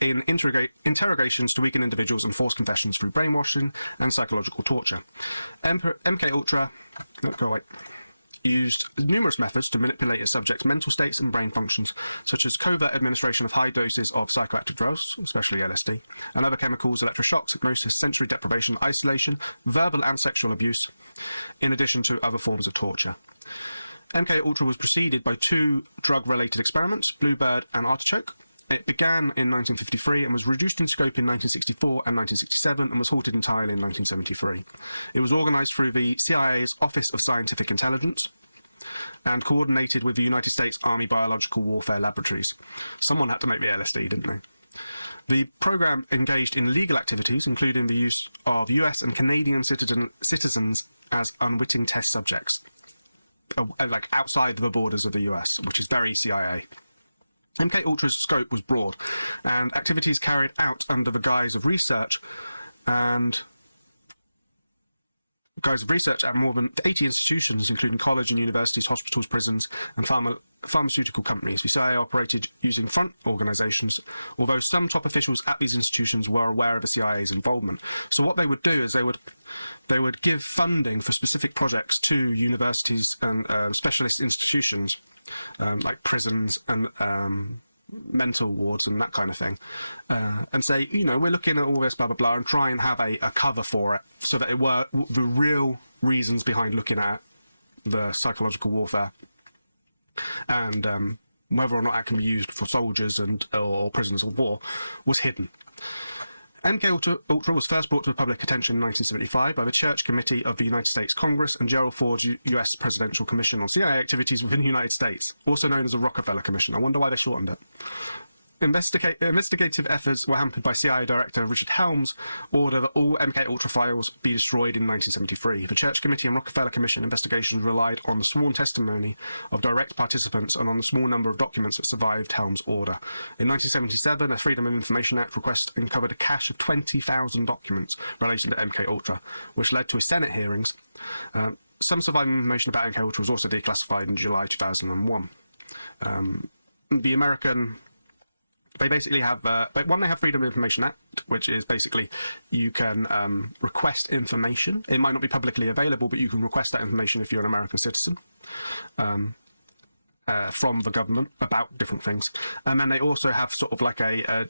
in interrogations to weaken individuals and force confessions through brainwashing and psychological torture. MKUltra used numerous methods to manipulate a subject's mental states and brain functions, such as covert administration of high doses of psychoactive drugs, especially LSD, and other chemicals, electroshocks, hypnosis, sensory deprivation, isolation, verbal and sexual abuse, in addition to other forms of torture. MKUltra was preceded by two drug-related experiments, Bluebird and Artichoke. It began in 1953 and was reduced in scope in 1964 and 1967 and was halted entirely in 1973. It was organised through the CIA's Office of Scientific Intelligence and coordinated with the United States Army Biological Warfare Laboratories. Someone had to make the LSD, didn't they? The program engaged in illegal activities, including the use of US and Canadian citizens as unwitting test subjects, like outside the borders of the US, which is very CIA. MKUltra's scope was broad, and activities carried out under the guise of research at more than 80 institutions, including college and universities, hospitals, prisons, and pharmaceutical companies. The CIA operated using front organisations, although some top officials at these institutions were aware of the CIA's involvement. So what they would do is they would give funding for specific projects to universities and specialist institutions, like prisons and mental wards and that kind of thing, and say, we're looking at all this, blah, blah, blah, and try and have a cover for it so that it were the real reasons behind looking at the psychological warfare and whether or not that can be used for soldiers or prisoners of war was hidden. MKUltra was first brought to public attention in 1975 by the Church Committee of the United States Congress and Gerald Ford's U.S. Presidential Commission on CIA Activities within the United States, also known as the Rockefeller Commission. I wonder why they shortened it. Investigative efforts were hampered by CIA Director Richard Helms' order that all MKUltra files be destroyed in 1973. The Church Committee and Rockefeller Commission investigations relied on the sworn testimony of direct participants and on the small number of documents that survived Helms' order. In 1977, a Freedom of Information Act request uncovered a cache of 20,000 documents relating to MKUltra, which led to his Senate hearings. Some surviving information about MKUltra was also declassified in July 2001. The American... They basically have, they have Freedom of Information Act, which is basically you can request information. It might not be publicly available, but you can request that information if you're an American citizen from the government about different things. And then they also have sort of like a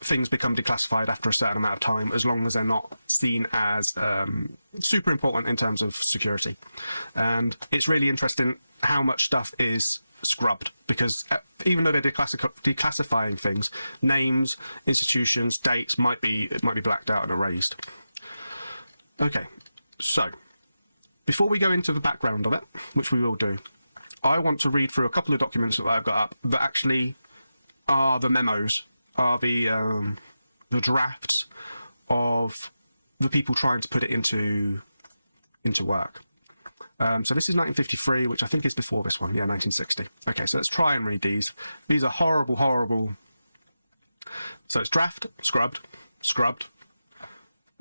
things become declassified after a certain amount of time, as long as they're not seen as super important in terms of security. And it's really interesting how much stuff is scrubbed, because even though they're declassifying things, names, institutions, dates might be blacked out and erased. Okay, so before we go into the background of it, which we will do, I want to read through a couple of documents that I've got up that actually are the memos, are the drafts of the people trying to put it into work. So this is 1953, which I think is before this one. Yeah, 1960. Okay, so let's try and read these. These are horrible, horrible. So it's draft, scrubbed,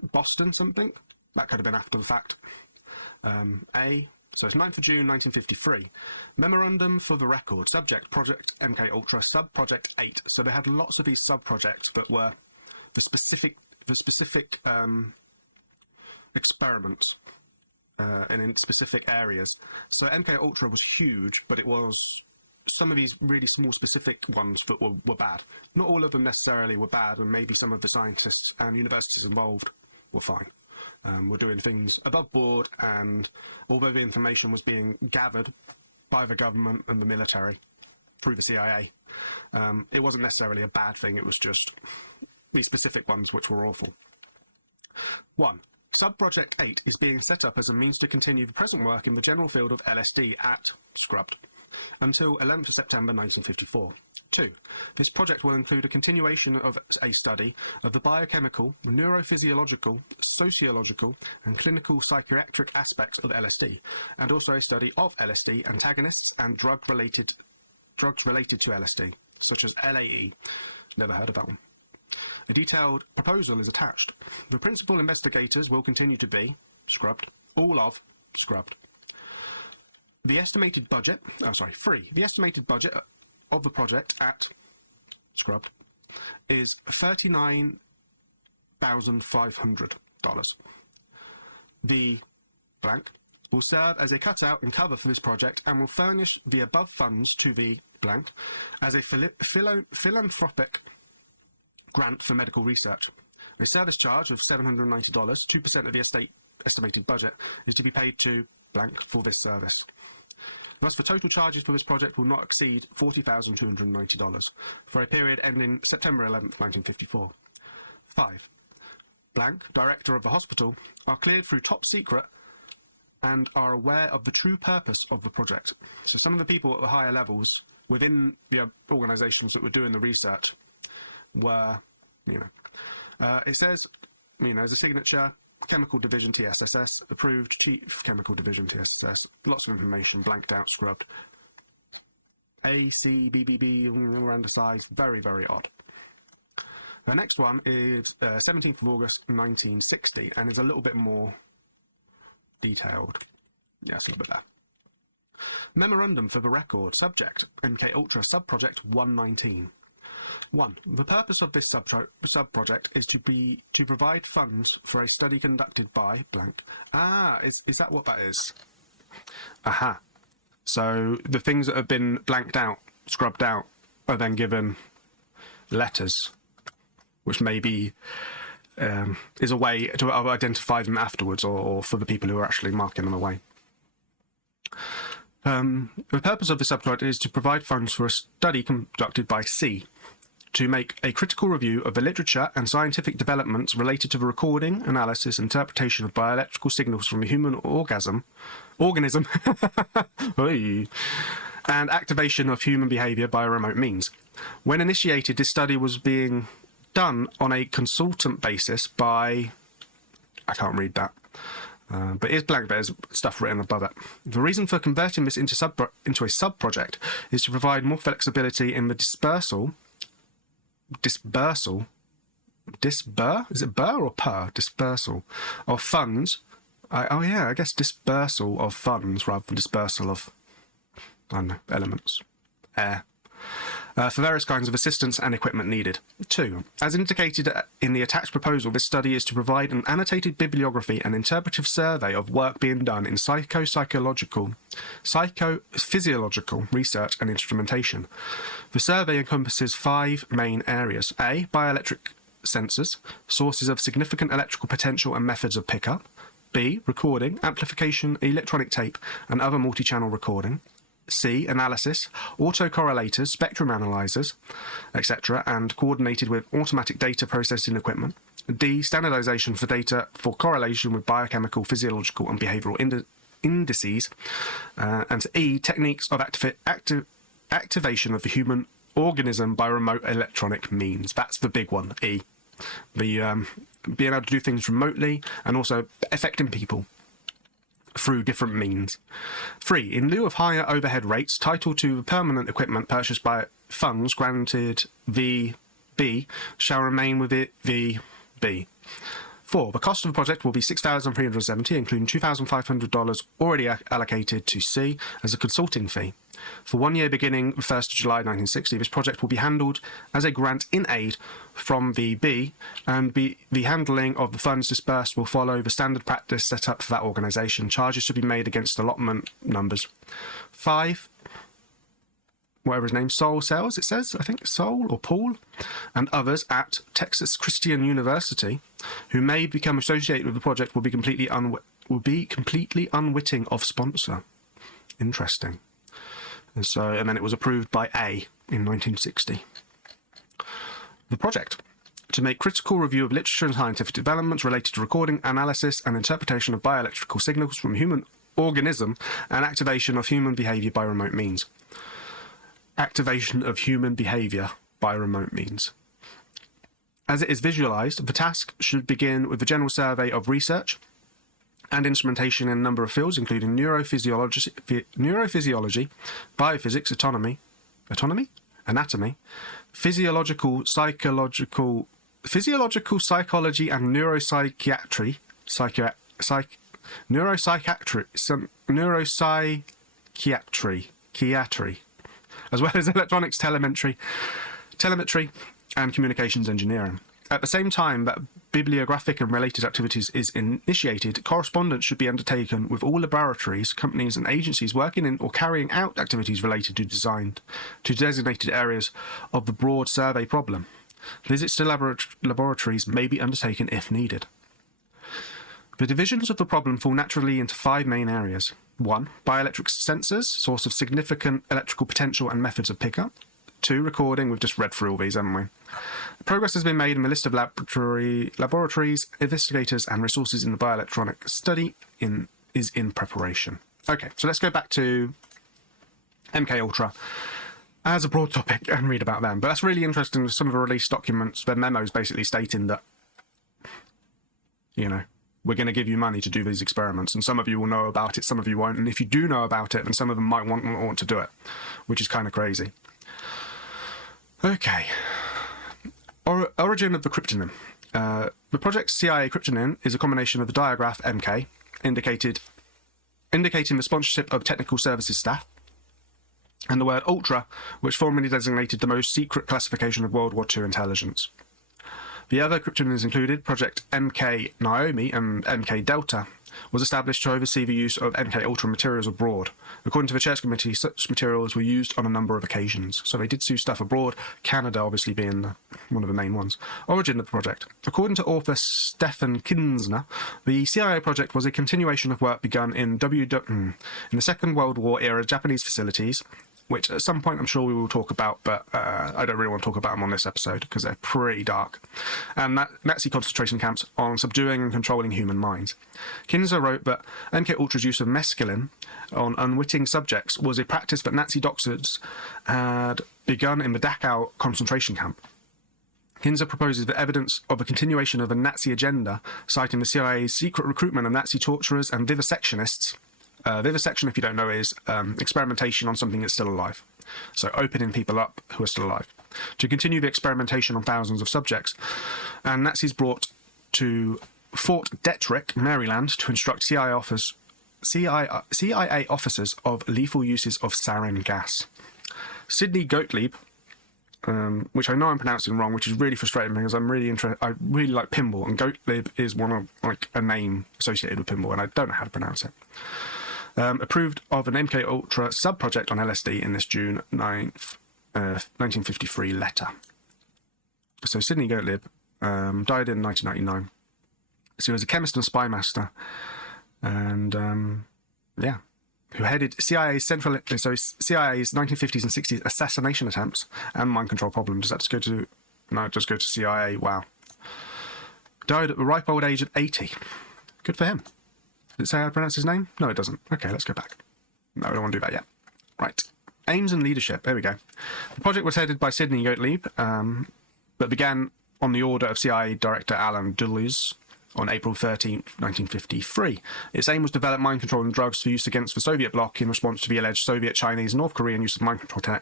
Boston something. That could have been after the fact. So it's 9th of June, 1953. Memorandum for the record. Subject, Project MKUltra, Sub-Project 8. So they had lots of these sub-projects that were the specific experiments. And in specific areas. So MKUltra was huge, but it was some of these really small specific ones that were bad. Not all of them necessarily were bad, and maybe some of the scientists and universities involved were fine. Were doing things above board, and although the information was being gathered by the government and the military through the CIA, it wasn't necessarily a bad thing. It was just these specific ones which were awful. 1. Sub-Project 8 is being set up as a means to continue the present work in the general field of LSD at, scrubbed, until 11th of September 1954. 2. This project will include a continuation of a study of the biochemical, neurophysiological, sociological, and clinical psychiatric aspects of LSD, and also a study of LSD antagonists and drugs related to LSD, such as LAE. Never heard of that one. A detailed proposal is attached. The principal investigators will continue to be, scrubbed, all of, scrubbed. The estimated budget, the estimated budget of the project at, scrubbed, is $39,500. The blank will serve as a cutout and cover for this project and will furnish the above funds to the blank as a philanthropic grant for medical research. A service charge of $790, 2% of the estimated budget, is to be paid to blank for this service. Thus, the total charges for this project will not exceed $40,290 for a period ending September 11th, 1954. 5. Blank, director of the hospital, are cleared through top secret and are aware of the true purpose of the project. So some of the people at the higher levels within the organisations that were doing the research were, it says, as a signature, Chemical Division TSSS, approved Chief Chemical Division TSSS, lots of information, blanked out, scrubbed. A, C, B, B, B, Miranda size, very, very odd. The next one is 17th of August, 1960, and is a little bit more detailed. Yes, a little bit there. Memorandum for the record. Subject, MKUltra, Sub-Project 119. 1. The purpose of this sub-project is to provide funds for a study conducted by blank. Is that what that is? Aha. So the things that have been blanked out, scrubbed out, are then given letters, which maybe is a way to identify them afterwards, or for the people who are actually marking them away. The purpose of this subproject is to provide funds for a study conducted by C to make a critical review of the literature and scientific developments related to the recording, analysis, and interpretation of bioelectrical signals from the human organism, and activation of human behaviour by remote means. When initiated, this study was being done on a consultant basis by... I can't read that. But here's blank, but there's stuff written above it. The reason for converting this into a sub-project is to provide more flexibility in the dispersal... Dispersal? Is it burr or per? Dispersal of funds. I guess dispersal of funds rather than dispersal of, I don't know, elements. Air. For various kinds of assistance and equipment needed. 2. As indicated in the attached proposal, this study is to provide an annotated bibliography and interpretive survey of work being done in psychophysiological research and instrumentation. The survey encompasses 5 main areas. A. Bioelectric sensors, sources of significant electrical potential and methods of pickup. B. Recording, amplification, electronic tape, and other multi-channel recording. C. Analysis, autocorrelators, spectrum analyzers, etc., and coordinated with automatic data processing equipment. D. Standardization for data for correlation with biochemical, physiological, and behavioral indices. And E. Techniques of activation of the human organism by remote electronic means. That's the big one, E. The being able to do things remotely and also affecting people through different means. 3. In lieu of higher overhead rates, title to permanent equipment purchased by funds granted VB shall remain with it VB. 4. The cost of the project will be $6,370, including $2,500 already allocated to C as a consulting fee. For 1 year beginning 1st July 1960, this project will be handled as a grant in aid from VB, and the handling of the funds dispersed will follow the standard practice set up for that organisation. Charges should be made against allotment numbers. 5. Whatever his name, Sol Sells, it says, I think, Sol or Paul, and others at Texas Christian University, who may become associated with the project, will be completely unwitting of sponsor. Interesting. And then it was approved by A in 1960. The project: to make critical review of literature and scientific developments related to recording, analysis, and interpretation of bioelectrical signals from human organism and activation of human behaviour by remote means. Activation of human behaviour by remote means. As it is visualised, the task should begin with the general survey of research and instrumentation in a number of fields, including neurophysiology, biophysics, anatomy, physiological psychology, and neuropsychiatry, neuropsychiatry, as well as electronics, telemetry, and communications engineering. At the same time that bibliographic and related activities is initiated, correspondence should be undertaken with all laboratories, companies, and agencies working in or carrying out activities related to designated areas of the broad survey problem. Visits to laboratories may be undertaken if needed. The divisions of the problem fall naturally into 5 main areas. 1. Bioelectric sensors, source of significant electrical potential and methods of pickup. 2. Recording. We've just read through all these, haven't we? Progress has been made in the list of laboratories, investigators, and resources in the bioelectronic study is in preparation. Okay, so let's go back to MKUltra as a broad topic and read about them. But that's really interesting. Some of the release documents, their memos basically stating that, you know, we're going to give you money to do these experiments, and some of you will know about it, some of you won't, and if you do know about it, then some of them might want to do it, which is kind of crazy. Okay. Origin of the cryptonym. The project's CIA cryptonym is a combination of the diagraph MK, indicating the sponsorship of technical services staff, and the word Ultra, which formerly designated the most secret classification of World War II intelligence. The other cryptonyms included Project MK Naomi and MK Delta, was established to oversee the use of MKUltra materials abroad. According to the Church Committee, such materials were used on a number of occasions. So they did do stuff abroad, Canada obviously being one of the main ones. Origin of the project. According to author Stefan Kinzner, the CIA project was a continuation of work begun in the Second World War era Japanese facilities, which at some point I'm sure we will talk about, but I don't really want to talk about them on this episode because they're pretty dark. And Nazi concentration camps on subduing and controlling human minds. Kinzer wrote that MKUltra's use of mescaline on unwitting subjects was a practice that Nazi doctors had begun in the Dachau concentration camp. Hinze proposes the evidence of a continuation of a Nazi agenda, citing the CIA's secret recruitment of Nazi torturers and vivisectionists. Vivisection, if you don't know, is experimentation on something that's still alive. So opening people up who are still alive. To continue the experimentation on thousands of subjects. And Nazis brought to Fort Detrick, Maryland, to instruct CIA officers of lethal uses of sarin gas. Sidney Gottlieb, which I know I'm pronouncing wrong, which is really frustrating because I'm really I really like pinball, and Gottlieb is one of like a name associated with pinball, and I don't know how to pronounce it. Approved of an MKUltra sub-project on LSD in this June 9th, 1953 letter. So Sidney Gottlieb died in 1999. So he was a chemist and spy master, and yeah, who headed CIA's 1950s and 60s assassination attempts and mind control problem. Does that just go to... No, it does go to CIA. Wow. Died at the ripe old age of 80. Good for him. Did it say how to pronounce his name? No, it doesn't. Okay, let's go back. No, I don't want to do that yet. Right. Aims and leadership. There we go. The project was headed by Sidney Gottlieb, but began on the order of CIA Director Alan Dulles on April 13th, 1953. Its aim was to develop mind control and drugs for use against the Soviet bloc in response to the alleged Soviet, Chinese, and North Korean use of mind control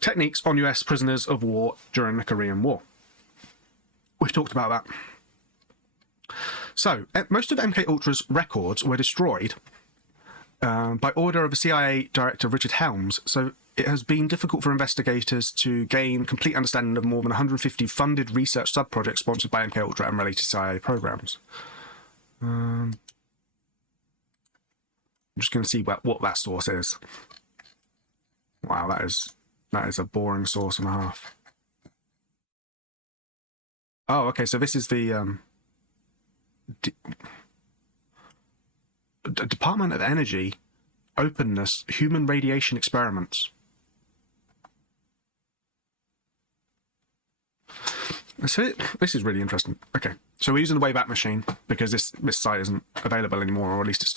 techniques on US prisoners of war during the Korean War. We've talked about that. So, most of MKUltra's records were destroyed by order of the CIA Director Richard Helms, so it has been difficult for investigators to gain complete understanding of more than 150 funded research sub-projects sponsored by MKUltra and related CIA programs. I'm just going to see what that source is. Wow, that is a boring source and a half. Oh, okay, so this is the Department of Energy, Openness, Human Radiation Experiments. So this is really interesting. Okay, so we're using the Wayback Machine because this site isn't available anymore, or at least it's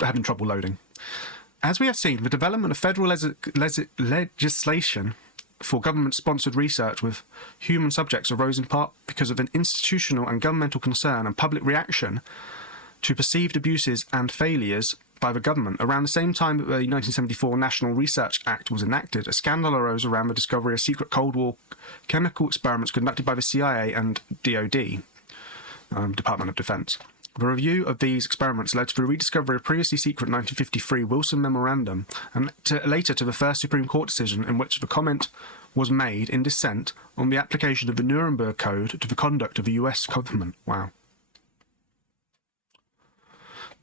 having trouble loading. As we have seen, the development of federal legislation for government-sponsored research with human subjects arose in part because of an institutional and governmental concern and public reaction to perceived abuses and failures by the government. Around the same time that the 1974 National Research Act was enacted, a scandal arose around the discovery of secret Cold War chemical experiments conducted by the CIA and DoD, Department of Defense. The review of these experiments led to the rediscovery of previously secret 1953 Wilson Memorandum, and later to the first Supreme Court decision in which the comment was made in dissent on the application of the Nuremberg Code to the conduct of the US government. Wow.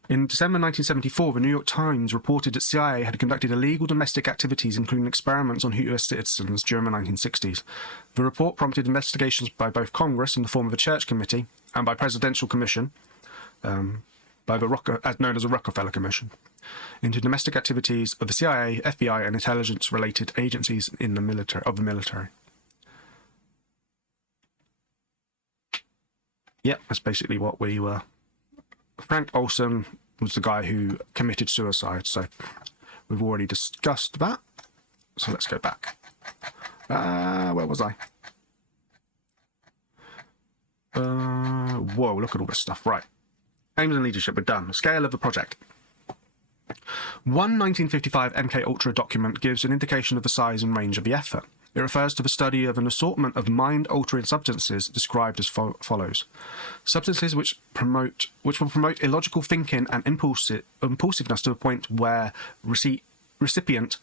In December 1974, the New York Times reported that CIA had conducted illegal domestic activities, including experiments on US citizens during the 1960s. The report prompted investigations by both Congress in the form of a Church Committee and by Presidential Commission, by the known as the Rockefeller Commission, into domestic activities of the CIA, FBI, and intelligence-related agencies in the military. Yep, that's basically what we were. Frank Olson was the guy who committed suicide, so we've already discussed that. So let's go back. Where was I? Whoa, look at all this stuff. Right. Aims and leadership, we're done. Scale of the project. One 1955 MKUltra document gives an indication of the size and range of the effort. It refers to the study of an assortment of mind-altering substances described as follows. Substances which will promote illogical thinking and impulsiveness to a point where recipient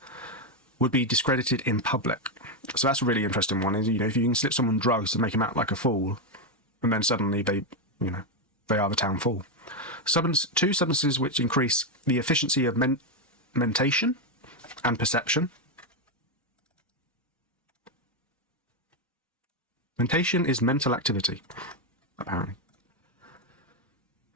would be discredited in public. So that's a really interesting one. Is, if you can slip someone drugs and make them out like a fool, and then suddenly they are the town fool. Two substances which increase the efficiency of mentation and perception. Mentation is mental activity, apparently.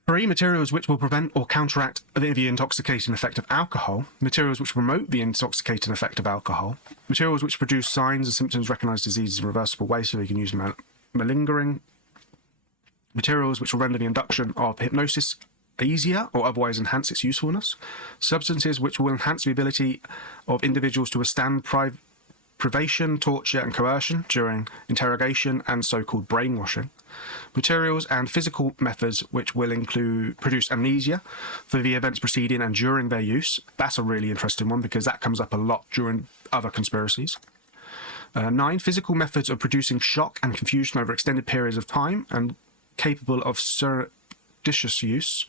3. Materials which will prevent or counteract the intoxicating effect of alcohol. Materials which promote the intoxicating effect of alcohol. Materials which produce signs and symptoms, recognize diseases in a reversible way so you can use malingering. Materials which will render the induction of hypnosis easier or otherwise enhance its usefulness. Substances which will enhance the ability of individuals to withstand deprivation, torture, and coercion during interrogation and so-called brainwashing. Materials and physical methods which will produce amnesia for the events preceding and during their use. That's a really interesting one because that comes up a lot during other conspiracies. 9. Physical methods of producing shock and confusion over extended periods of time and capable of surreptitious use.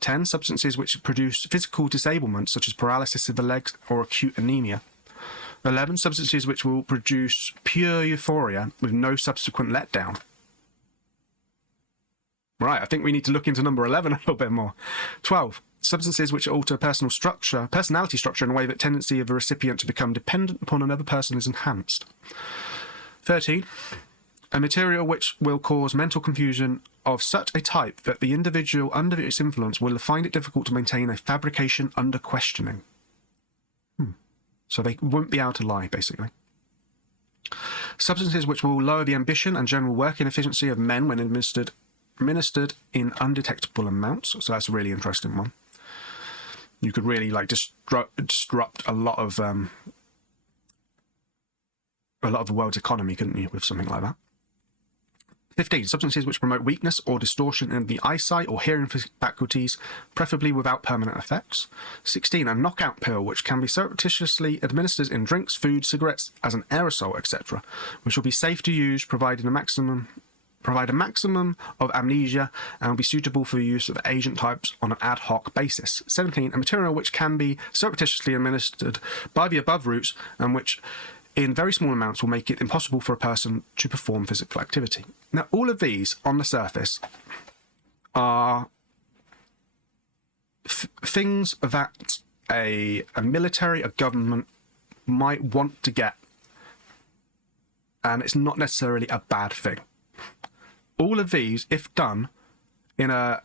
10. Substances which produce physical disablement, such as paralysis of the legs or acute anemia. 11. Substances which will produce pure euphoria with no subsequent letdown. Right, I think we need to look into number 11 a little bit more. 12. Substances which alter personality structure in a way that tendency of the recipient to become dependent upon another person is enhanced. 13. A material which will cause mental confusion of such a type that the individual under its influence will find it difficult to maintain a fabrication under questioning. So they won't be able to lie, basically. Substances which will lower the ambition and general working efficiency of men when administered in undetectable amounts. So that's a really interesting one. You could really like disrupt a lot of the world's economy, couldn't you, with something like that? 15. Substances which promote weakness or distortion in the eyesight or hearing faculties, preferably without permanent effects. 16. A knockout pill which can be surreptitiously administered in drinks, food, cigarettes, as an aerosol, etc., which will be safe to use, provide a maximum of amnesia and will be suitable for the use of agent types on an ad hoc basis. 17. A material which can be surreptitiously administered by the above routes and which in very small amounts will make it impossible for a person to perform physical activity. Now, all of these on the surface are things that a military, a government might want to get, and it's not necessarily a bad thing. All of these, if done in a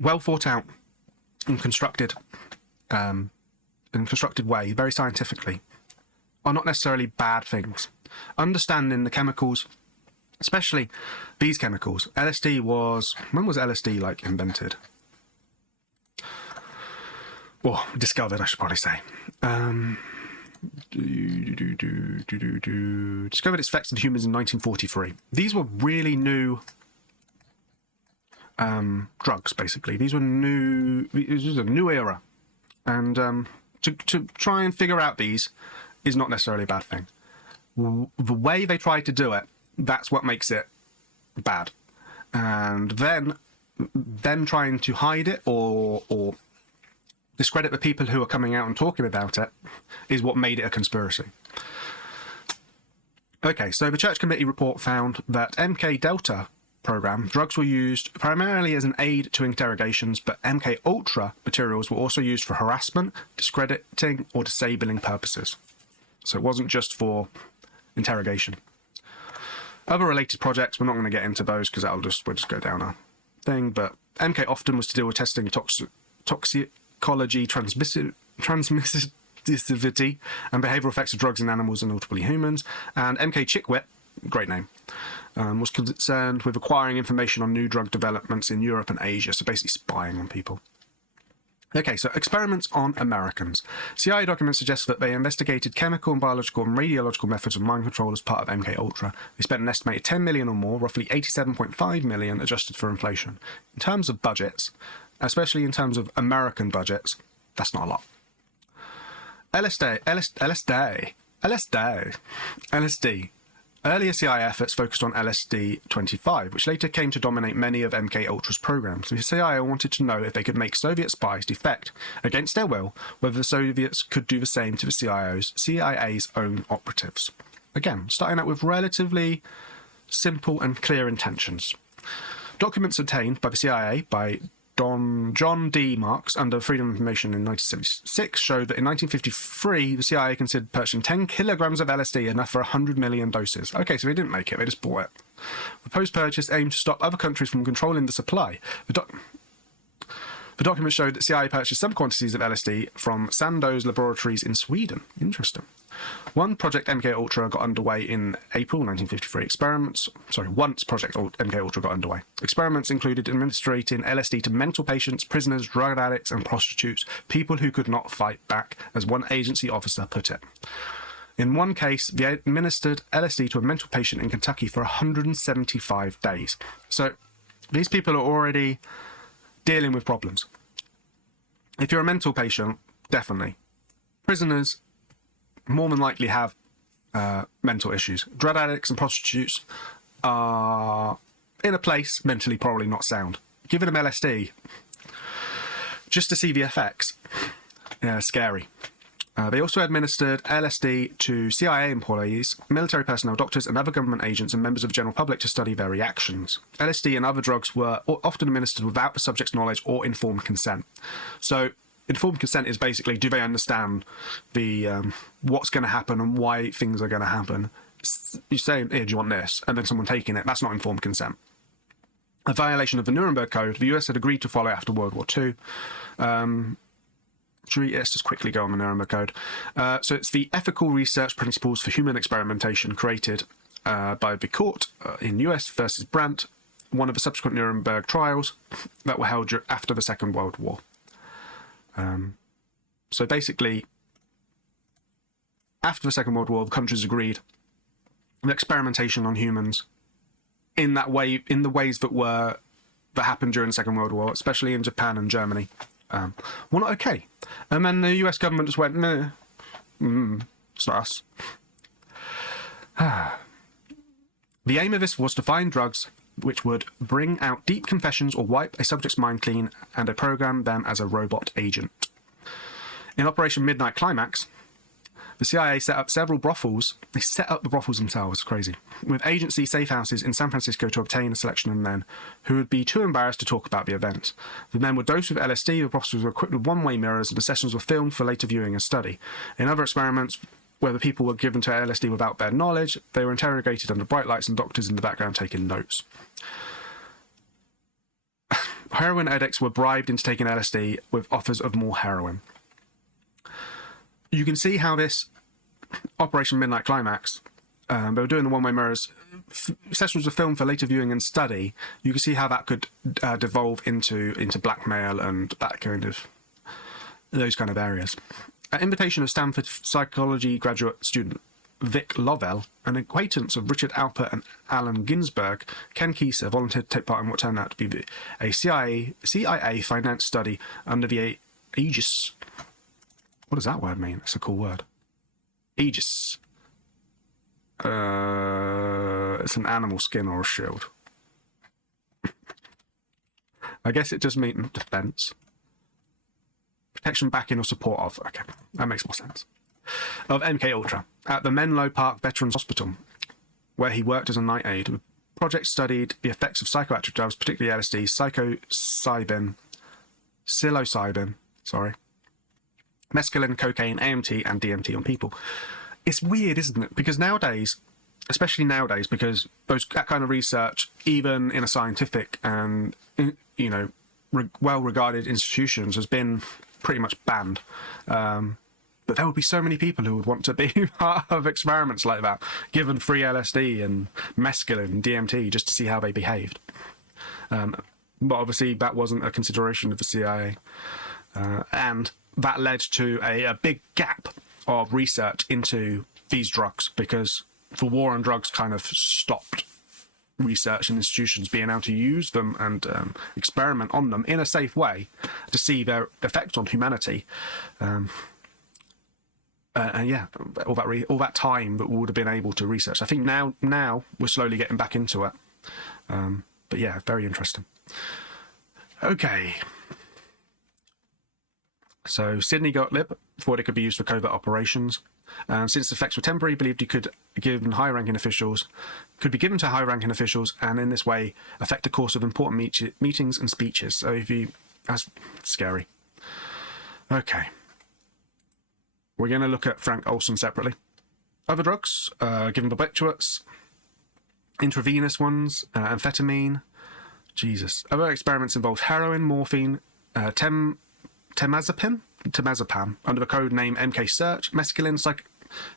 well thought out and constructed way, very scientifically, are not necessarily bad things. Understanding the chemicals, especially these chemicals. LSD was... When was LSD, like, invented? Or discovered, I should probably say. Discovered its effects in humans in 1943. These were really new drugs, basically. These were new... This was a new era. And to try and figure out these is not necessarily a bad thing. The way they tried to do it, that's what makes it bad. And then them trying to hide it or discredit the people who are coming out and talking about it is what made it a conspiracy. Okay, so the Church Committee report found that MK Delta program, drugs were used primarily as an aid to interrogations, but MKUltra materials were also used for harassment, discrediting, or disabling purposes. So it wasn't just for interrogation. Other related projects, we're not going to get into those because we'll just go down a thing, but MK often was to deal with testing toxicology, transmissivity, and behavioural effects of drugs in animals and ultimately humans, and MK Chickwit, great name, was concerned with acquiring information on new drug developments in Europe and Asia, so basically spying on people. Okay, so experiments on Americans. CIA documents suggest that they investigated chemical and biological and radiological methods of mind control as part of MKUltra. They spent an estimated 10 million or more, roughly 87.5 million adjusted for inflation. In terms of budgets, especially in terms of American budgets, that's not a lot. LSD. Earlier CIA efforts focused on LSD-25, which later came to dominate many of MKUltra's programs. The CIA wanted to know if they could make Soviet spies defect against their will, whether the Soviets could do the same to the CIA's own operatives. Again, starting out with relatively simple and clear intentions. Documents obtained by the CIA by John D. Marks under Freedom of Information in 1976 showed that in 1953 the CIA considered purchasing 10 kilograms of LSD, enough for 100 million doses. Okay, so they didn't make it, they just bought it. The post-purchase aimed to stop other countries from controlling the supply. The documents showed that CIA purchased some quantities of LSD from Sandoz laboratories in Sweden. Interesting. One Project MKUltra got underway in April 1953. Once Project MKUltra got underway. Experiments included administering LSD to mental patients, prisoners, drug addicts, and prostitutes, people who could not fight back, as one agency officer put it. In one case, they administered LSD to a mental patient in Kentucky for 175 days. So these people are already dealing with problems. If you're a mental patient, definitely. Prisoners more than likely have mental issues. Drug addicts and prostitutes are in a place mentally probably not sound. Giving them LSD just to see the effects, scary. They also administered LSD to CIA employees, military personnel, doctors, and other government agents and members of the general public to study their reactions. LSD and other drugs were often administered without the subject's knowledge or informed consent. So informed consent is basically, do they understand the what's going to happen and why things are going to happen? You say, here, do you want this? And then someone taking it, that's not informed consent. A violation of the Nuremberg Code, the US had agreed to follow after World War II. Let's just quickly go on the Nuremberg Code. So it's the ethical research principles for human experimentation created by the court in US versus Brandt, one of the subsequent Nuremberg trials that were held after the Second World War. So basically, after the Second World War, the countries agreed that experimentation on humans in that way, in the ways that happened during the Second World War, especially in Japan and Germany, were not okay. And then the US government just went, nah, it's not us. The aim of this was to find drugs which would bring out deep confessions or wipe a subject's mind clean and program them as a robot agent. In Operation Midnight Climax, the CIA set up several brothels. They set up the brothels themselves, crazy, with agency safe houses in San Francisco to obtain a selection of men who would be too embarrassed to talk about the event. The men were dosed with LSD, the brothels were equipped with one-way mirrors, and the sessions were filmed for later viewing and study. In other experiments, where the people were given to LSD without their knowledge, they were interrogated under bright lights and doctors in the background taking notes. Heroin addicts were bribed into taking LSD with offers of more heroin. You can see how this Operation Midnight Climax, they were doing the one-way mirrors, sessions were filmed for later viewing and study. You can see how that could devolve into blackmail and that kind of, those kind of areas. At invitation of Stanford psychology graduate student Vic Lovell, an acquaintance of Richard Alpert and Allen Ginsberg, Ken Kieser volunteered to take part in what turned out to be a CIA-financed study under the aegis. What does that word mean? It's a cool word. Aegis. It's an animal skin or a shield. I guess it does mean defense. Protection, backing, or support of. Okay, that makes more sense. Of MKUltra at the Menlo Park Veterans Hospital, where he worked as a night aide. The project studied the effects of psychoactive drugs, particularly LSD, psilocybin, mescaline, cocaine, AMT, and DMT on people. It's weird, isn't it? Because nowadays, especially nowadays, because that kind of research, even in a scientific and well-regarded institutions, has been pretty much banned. But there would be so many people who would want to be part of experiments like that, given free LSD and mescaline and DMT just to see how they behaved. But obviously that wasn't a consideration of the CIA. And that led to a big gap of research into these drugs, because the war on drugs kind of stopped research and institutions being able to use them and experiment on them in a safe way to see their effect on humanity. And yeah, all that time that we would have been able to research. I think now we're slowly getting back into it. But yeah, very interesting. Okay. So Sidney Gottlieb thought it could be used for covert operations. Since the effects were temporary, believed he could be given to high-ranking officials, and in this way affect the course of important meetings and speeches. So that's scary. Okay. We're going to look at Frank Olson separately. Other drugs, given barbiturates, intravenous ones, amphetamine. Jesus. Other experiments involved heroin, morphine, temazepam under the code name MK Search, mescaline,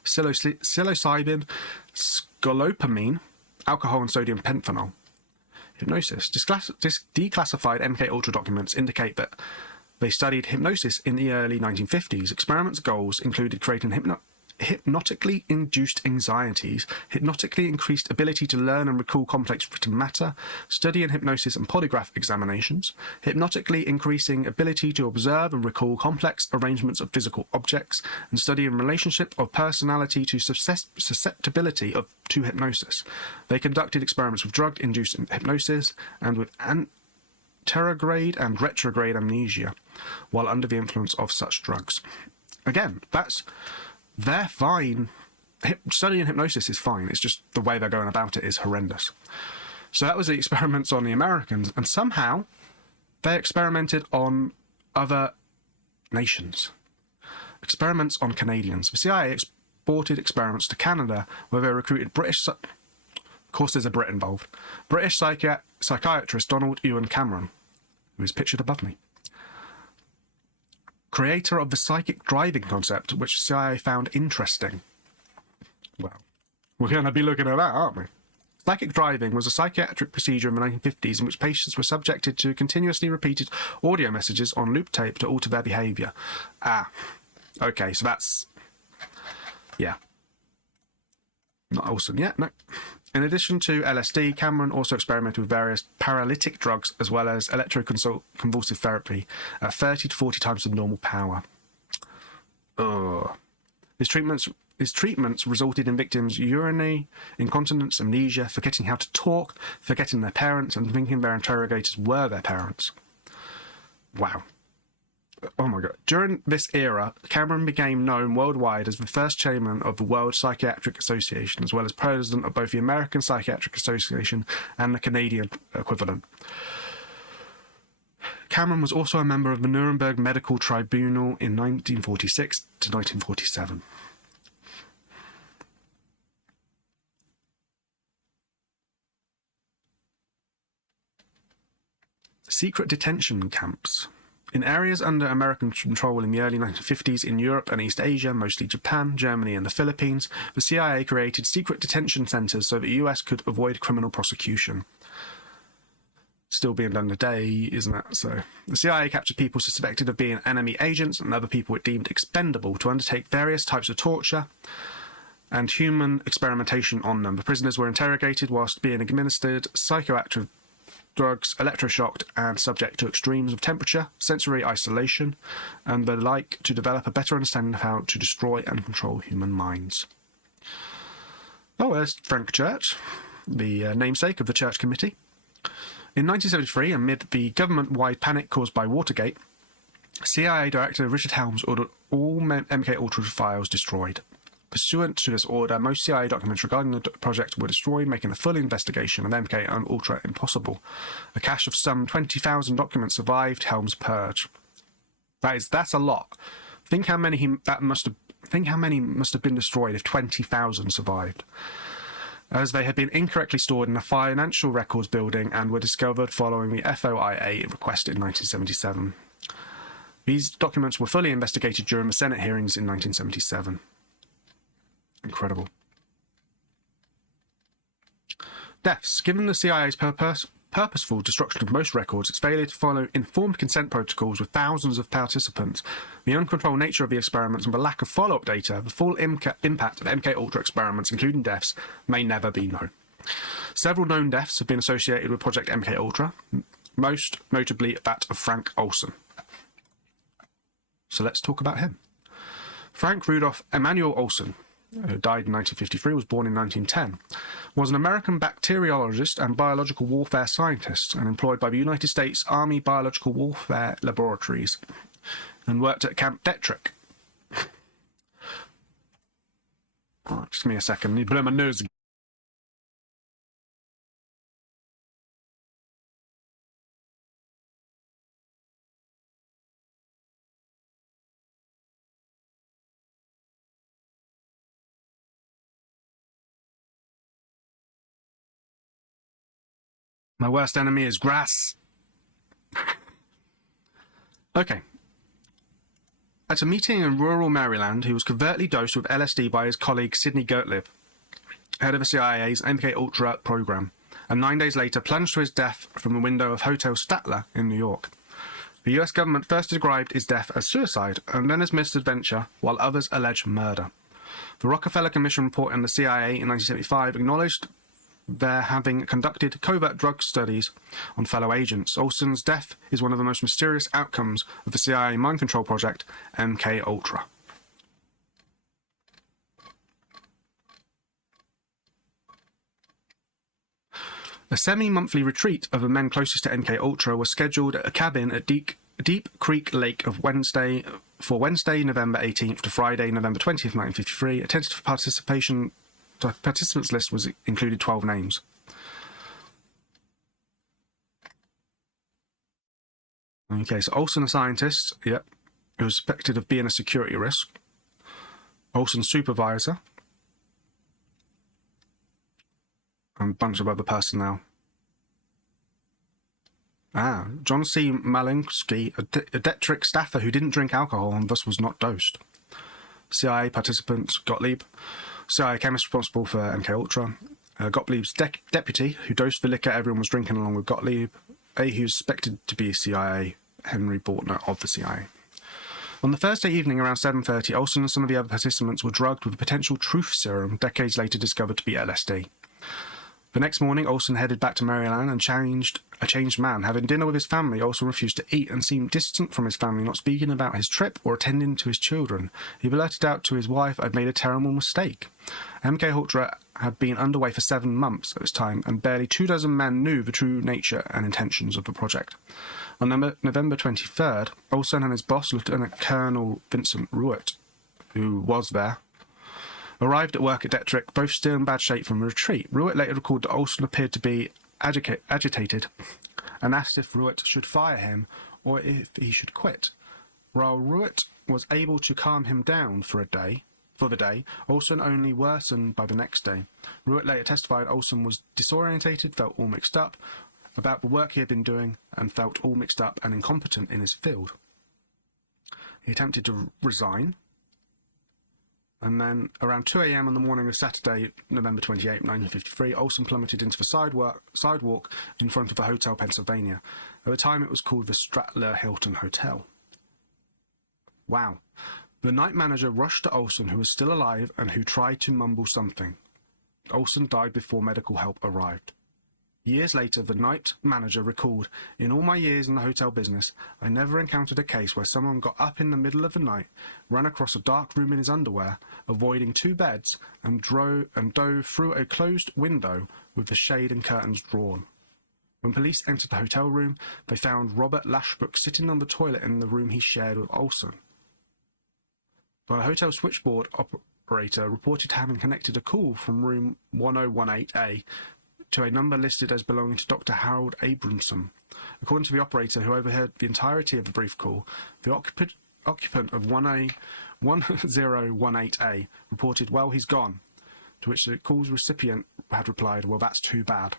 psilocybin, scolopamine, alcohol and sodium pentanol. Hypnosis. Declassified MKUltra documents indicate that they studied hypnosis in the early 1950s. Experiments' goals included creating hypnotically induced anxieties, hypnotically increased ability to learn and recall complex written matter, studying hypnosis and polygraph examinations, hypnotically increasing ability to observe and recall complex arrangements of physical objects, and studying relationship of personality to susceptibility to hypnosis. They conducted experiments with drug-induced hypnosis and with anterograde and retrograde amnesia while under the influence of such drugs. Again, they're fine. Studying hypnosis is fine. It's just the way they're going about it is horrendous. So that was the experiments on the Americans, and somehow they experimented on other nations. Experiments on Canadians. The CIA exported experiments to Canada where they recruited British... Of course there's a Brit involved. British psychiatrist Donald Ewan Cameron, who is pictured above me. Creator of the psychic driving concept, which the CIA found interesting. Well, we're going to be looking at that, aren't we? Psychic driving was a psychiatric procedure in the 1950s in which patients were subjected to continuously repeated audio messages on loop tape to alter their behaviour. Ah, okay, so that's... yeah. Not awesome yet, no. In addition to LSD, Cameron also experimented with various paralytic drugs as well as electroconvulsive therapy at 30 to 40 times the normal power. Ugh. His treatments resulted in victims' urinary incontinence, amnesia, forgetting how to talk, forgetting their parents, and thinking their interrogators were their parents. Wow. Oh my god. During this era, Cameron became known worldwide as the first chairman of the World Psychiatric Association, as well as president of both the American Psychiatric Association and the Canadian equivalent. Cameron was also a member of the Nuremberg Medical Tribunal in 1946 to 1947. Secret detention camps. In areas under American control in the early 1950s in Europe and East Asia, mostly Japan, Germany and the Philippines, the CIA created secret detention centers so the US could avoid criminal prosecution. Still being done today, isn't it? So, the CIA captured people suspected of being enemy agents and other people it deemed expendable to undertake various types of torture and human experimentation on them. The prisoners were interrogated whilst being administered psychoactive drugs, electroshocked, and subject to extremes of temperature, sensory isolation, and the like to develop a better understanding of how to destroy and control human minds. Oh, there's Frank Church, the namesake of the Church Committee. In 1973, amid the government-wide panic caused by Watergate, CIA Director Richard Helms ordered all MKUltra files destroyed. Pursuant to this order, most CIA documents regarding the project were destroyed, making a full investigation of MK and Ultra impossible. A cache of some 20,000 documents survived Helm's purge. That's a lot. Think how many must have been destroyed if 20,000 survived, as they had been incorrectly stored in a financial records building and were discovered following the FOIA request in 1977. These documents were fully investigated during the Senate hearings in 1977. Incredible. Deaths. Given the CIA's purposeful destruction of most records, its failure to follow informed consent protocols with thousands of participants, the uncontrolled nature of the experiments, and the lack of follow-up data, the full impact of MKUltra experiments, including deaths, may never be known. Several known deaths have been associated with Project MKUltra, most notably that of Frank Olson. So let's talk about him. Frank Rudolph Emanuel Olson, who died in 1953, was born in 1910, was an American bacteriologist and biological warfare scientist and employed by the United States Army Biological Warfare Laboratories and worked at Camp Detrick. Just give me a second, I need to blow my nose again. My worst enemy is grass. Okay. At a meeting in rural Maryland, he was covertly dosed with LSD by his colleague Sidney Gottlieb, head of the CIA's MKUltra program, and 9 days later plunged to his death from the window of Hotel Statler in New York. The US government first described his death as suicide and then as misadventure, while others allege murder. The Rockefeller Commission report in the CIA in 1975 acknowledged their having conducted covert drug studies on fellow agents. Olson's death is one of the most mysterious outcomes of the CIA mind control project, MKUltra. A semi-monthly retreat of the men closest to MKUltra was scheduled at a cabin at Deep Creek Lake for Wednesday, November 18th to Friday, November 20th, 1953. A tentative participants list was included 12 names. Okay, so Olson, a scientist, who was suspected of being a security risk. Olson's supervisor. And a bunch of other personnel. John C. Malinsky, a Detrick staffer who didn't drink alcohol and thus was not dosed. CIA participants, Gottlieb. CIA chemist responsible for MKUltra. Gottlieb's deputy, who dosed the liquor everyone was drinking along with Gottlieb. Who's suspected to be CIA, Henry Bortner of the CIA. On the Thursday evening around 7:30, Olson and some of the other participants were drugged with a potential truth serum, decades later discovered to be LSD. The next morning, Olson headed back to Maryland and a changed man. Having dinner with his family, Olson refused to eat and seemed distant from his family, not speaking about his trip or attending to his children. He blurted out to his wife, "I'd made a terrible mistake." MKUltra had been underway for 7 months at this time, and barely 24 men knew the true nature and intentions of the project. On November 23rd, Olson and his boss, Lieutenant Colonel Vincent Ruett, who was there, arrived at work at Detrick, both still in bad shape from a retreat. Ruett later recalled that Olson appeared to be agitated and asked if Ruett should fire him or if he should quit. While Ruett was able to calm him down for the day, Olson only worsened by the next day. Ruett later testified Olson was disorientated, felt all mixed up about the work he had been doing, and felt all mixed up and incompetent in his field. He attempted to resign. And then, around 2 a.m. on the morning of Saturday, November 28, 1953, Olson plummeted into the sidewalk in front of a Hotel Pennsylvania. At the time, it was called the Statler Hilton Hotel. Wow. The night manager rushed to Olson, who was still alive and who tried to mumble something. Olson died before medical help arrived. Years later, the night manager recalled, "In all my years in the hotel business, I never encountered a case where someone got up in the middle of the night, ran across a dark room in his underwear, avoiding 2 beds, and dove through a closed window with the shade and curtains drawn. When police entered the hotel room, they found Robert Lashbrook sitting on the toilet in the room he shared with Olson. The hotel switchboard operator reported having connected a call from room 1018A to a number listed as belonging to Dr. Harold Abramson. According to the operator, who overheard the entirety of the brief call, the occupant of 1018A reported, "Well, he's gone," to which the call's recipient had replied, "Well, that's too bad."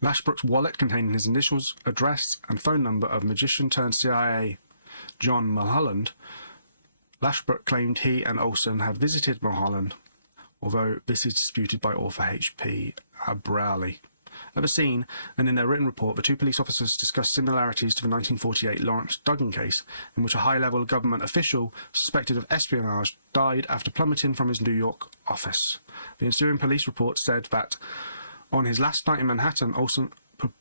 Lashbrook's wallet containing his initials, address, and phone number of magician-turned-CIA John Mulholland. Lashbrook claimed he and Olson had visited Mulholland, although this is disputed by author H.P. Abrali. At the scene, and in their written report, the 2 police officers discussed similarities to the 1948 Lawrence Duggan case, in which a high-level government official suspected of espionage died after plummeting from his New York office. The ensuing police report said that on his last night in Manhattan, Olson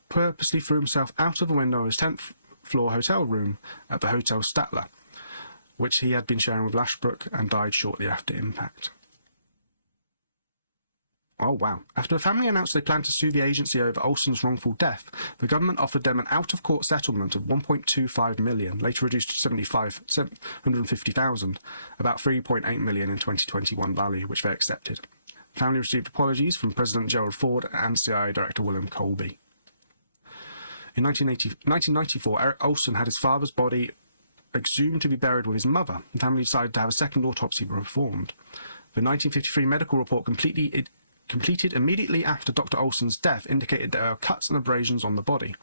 purposely threw himself out of the window of his 10th floor hotel room at the Hotel Statler, which he had been sharing with Lashbrook, and died shortly after impact. Oh, wow. After the family announced they planned to sue the agency over Olson's wrongful death, the government offered them an out-of-court settlement of $1.25 million, later reduced to $750,000, about $3.8 million in 2021 value, which they accepted. The family received apologies from President Gerald Ford and CIA Director William Colby. In 1994, Eric Olson had his father's body exhumed to be buried with his mother. The family decided to have a second autopsy performed. The 1953 medical report completely completed immediately after Dr. Olsen's death indicated there were cuts and abrasions on the body.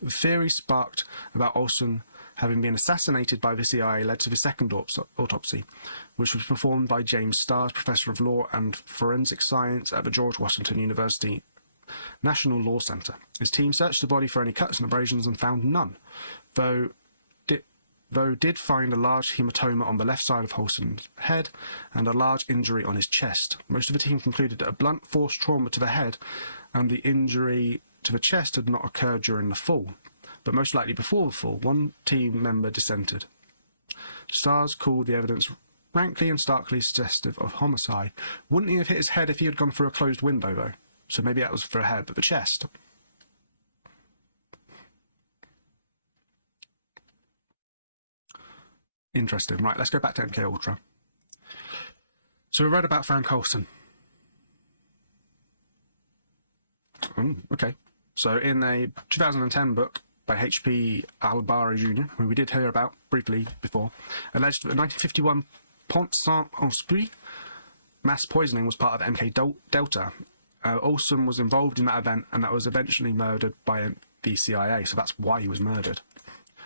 The theory sparked about Olsen having been assassinated by the CIA led to the second autopsy, which was performed by James Starrs, Professor of Law and Forensic Science at the George Washington University National Law Center. His team searched the body for any cuts and abrasions and found none, though did find a large hematoma on the left side of Olsen's head and a large injury on his chest. Most of the team concluded that a blunt force trauma to the head and the injury to the chest had not occurred during the fall, but most likely before the fall. One team member dissented. Starrs called the evidence rankly and starkly suggestive of homicide. Wouldn't he have hit his head if he had gone through a closed window, though? So maybe that was for a head, but the chest. Interesting. Right, let's go back to MKUltra. So we read about Frank Olsen. Okay. So in a 2010 book by H.P. Albari Jr., who we did hear about briefly before, alleged that the 1951 Pont Saint-Esprit mass poisoning was part of MK Delta. Olsen was involved in that event, and that was eventually murdered by the CIA, so that's why he was murdered.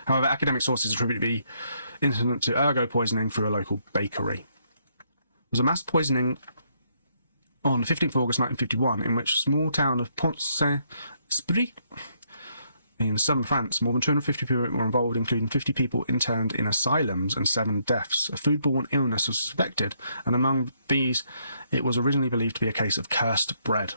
However, academic sources attribute the incident to ergo poisoning through a local bakery. There was a mass poisoning on the 15th of August 1951 in which a small town of Pont Saint-Esprit in southern France, more than 250 people were involved, including 50 people interned in asylums and 7 deaths. A foodborne illness was suspected, and among these, it was originally believed to be a case of cursed bread.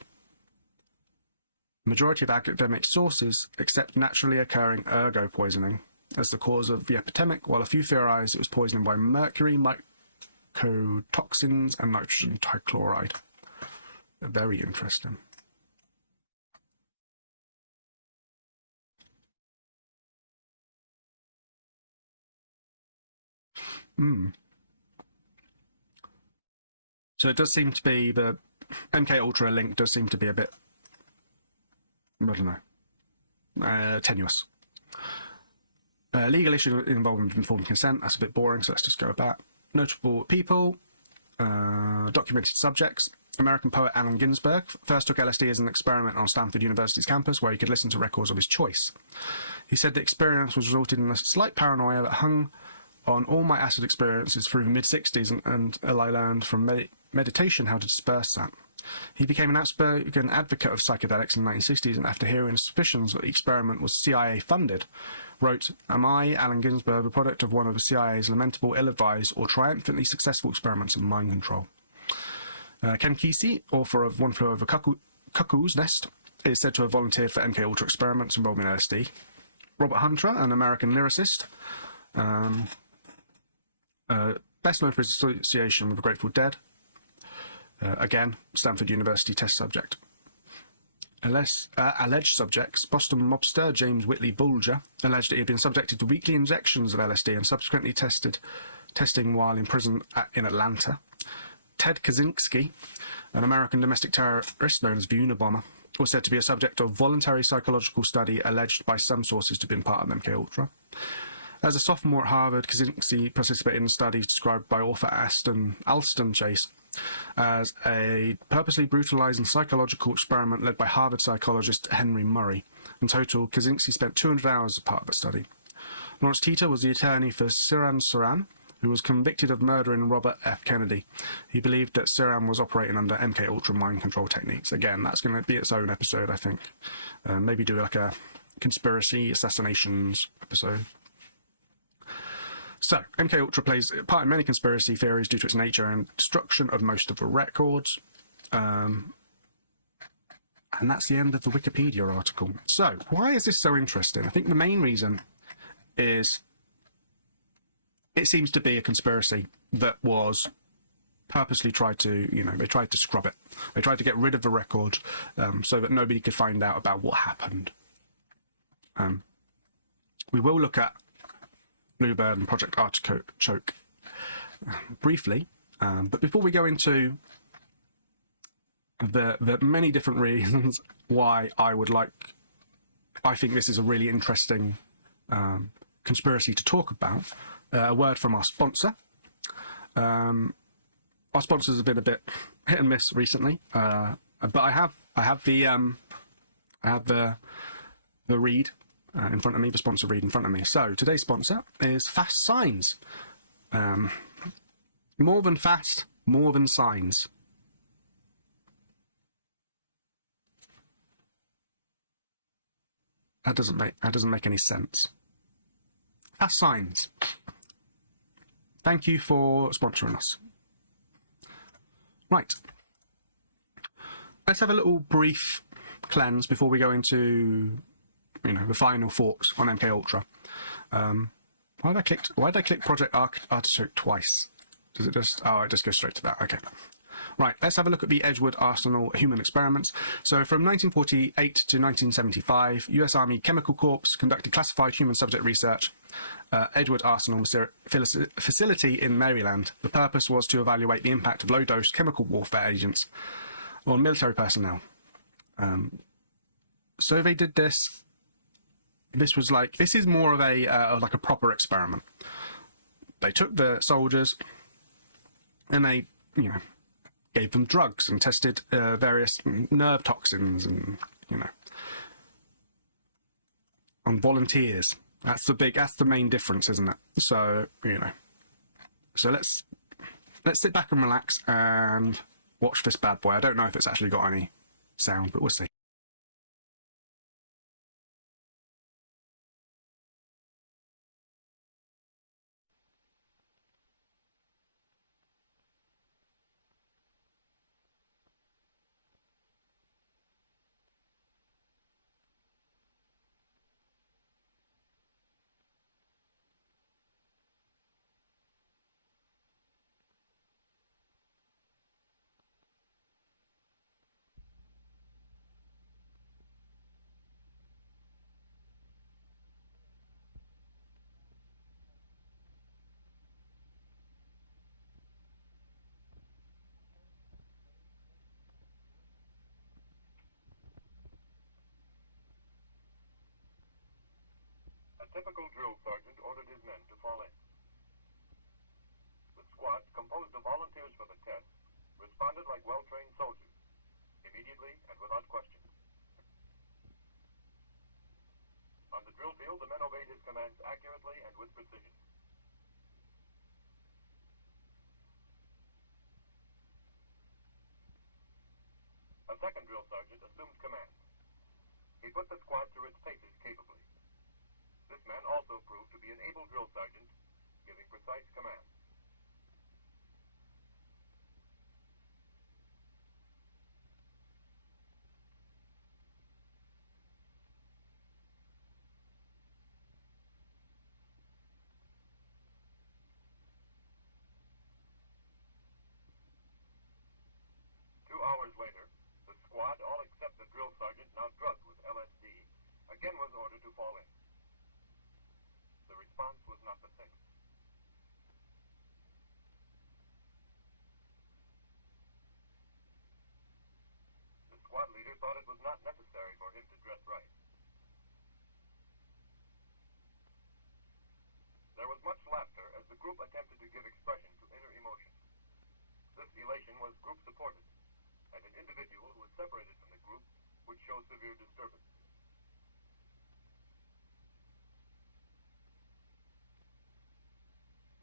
The majority of academic sources accept naturally occurring ergo poisoning as the cause of the epidemic, while a few theorized it was poisoning by mercury, mycotoxins, and nitrogen trichloride. Very interesting. So it does seem to be the MKUltra link does seem to be a bit, I don't know, tenuous. Legal issue involving informed consent, that's a bit boring, so let's just go back. Notable people, documented subjects. American poet Allen Ginsberg first took LSD as an experiment on Stanford University's campus where he could listen to records of his choice. He said the experience was resulted in a slight paranoia that hung on all my acid experiences through the mid-60s, and I learned from meditation how to disperse that. He became an outspoken advocate of psychedelics in the 1960s, and after hearing suspicions that the experiment was CIA-funded, wrote, "Am I, Allen Ginsberg, a product of one of the CIA's lamentable, ill-advised, or triumphantly successful experiments of mind control?" Ken Kesey, author of One Flew Over Cuckoo's Nest, is said to have volunteered for MKUltra experiments involving LSD. Robert Hunter, an American lyricist, best known for his association with the Grateful Dead. Again, Stanford University test subject. Alleged subjects, Boston mobster James Whitley Bulger alleged that he had been subjected to weekly injections of LSD and subsequently testing while in prison in Atlanta. Ted Kaczynski, an American domestic terrorist known as the Unabomber, was said to be a subject of voluntary psychological study alleged by some sources to have been part of MKUltra. As a sophomore at Harvard, Kaczynski participated in studies described by author Alston Chase as a purposely brutalizing psychological experiment led by Harvard psychologist Henry Murray. In total, Kaczynski spent 200 hours as part of the study. Lawrence Tita was the attorney for Sirhan Sirhan, who was convicted of murdering Robert F. Kennedy. He believed that Sirhan was operating under MKUltra mind control techniques. Again, that's going to be its own episode, I think. Maybe do like a conspiracy assassinations episode. So, MKUltra plays a part in many conspiracy theories due to its nature and destruction of most of the records. And that's the end of the Wikipedia article. So, why is this so interesting? I think the main reason is it seems to be a conspiracy that was purposely tried to, they tried to scrub it. They tried to get rid of the record so that nobody could find out about what happened. We will look at Bluebird and Project Artichoke briefly, but before we go into the many different reasons why I think this is a really interesting conspiracy to talk about, a word from our sponsor. Our sponsors have been a bit hit and miss recently. But I have the read in front of me, the sponsor read in front of me. So today's sponsor is Fast Signs. More than fast, more than signs. That doesn't make any sense. Fast Signs. Thank you for sponsoring us. Right. Let's have a little brief cleanse before we go into, the final thoughts on MKUltra. Why did I click Project Artichoke twice? Does it just? Oh, it just goes straight to that. Okay. Right, let's have a look at the Edgewood Arsenal human experiments. So from 1948 to 1975, US Army Chemical Corps conducted classified human subject research Edgewood Arsenal facility in Maryland. The purpose was to evaluate the impact of low-dose chemical warfare agents on military personnel. So they did this. This is more of a proper experiment. They took the soldiers and they, gave them drugs and tested various nerve toxins and, on volunteers. That's the main difference, isn't it? So, so let's sit back and relax and watch this bad boy. I don't know if it's actually got any sound, but we'll see. A typical drill sergeant ordered his men to fall in. The squad, composed of volunteers for the test, responded like well-trained soldiers, immediately and without question. On the drill field, the men obeyed his commands accurately and with precision. A second drill sergeant assumed command. He put the squad through its paces capably. This man also proved to be an able drill sergeant, giving precise commands. Hours later, the squad, all except the drill sergeant, now drugged with LSD, again was ordered to fall in. The response was not the same. The squad leader thought it was not necessary for him to dress right. There was much laughter as the group attempted to give expression to inner emotions. This elation was group supported, and an individual who was separated from the group would show severe disturbance.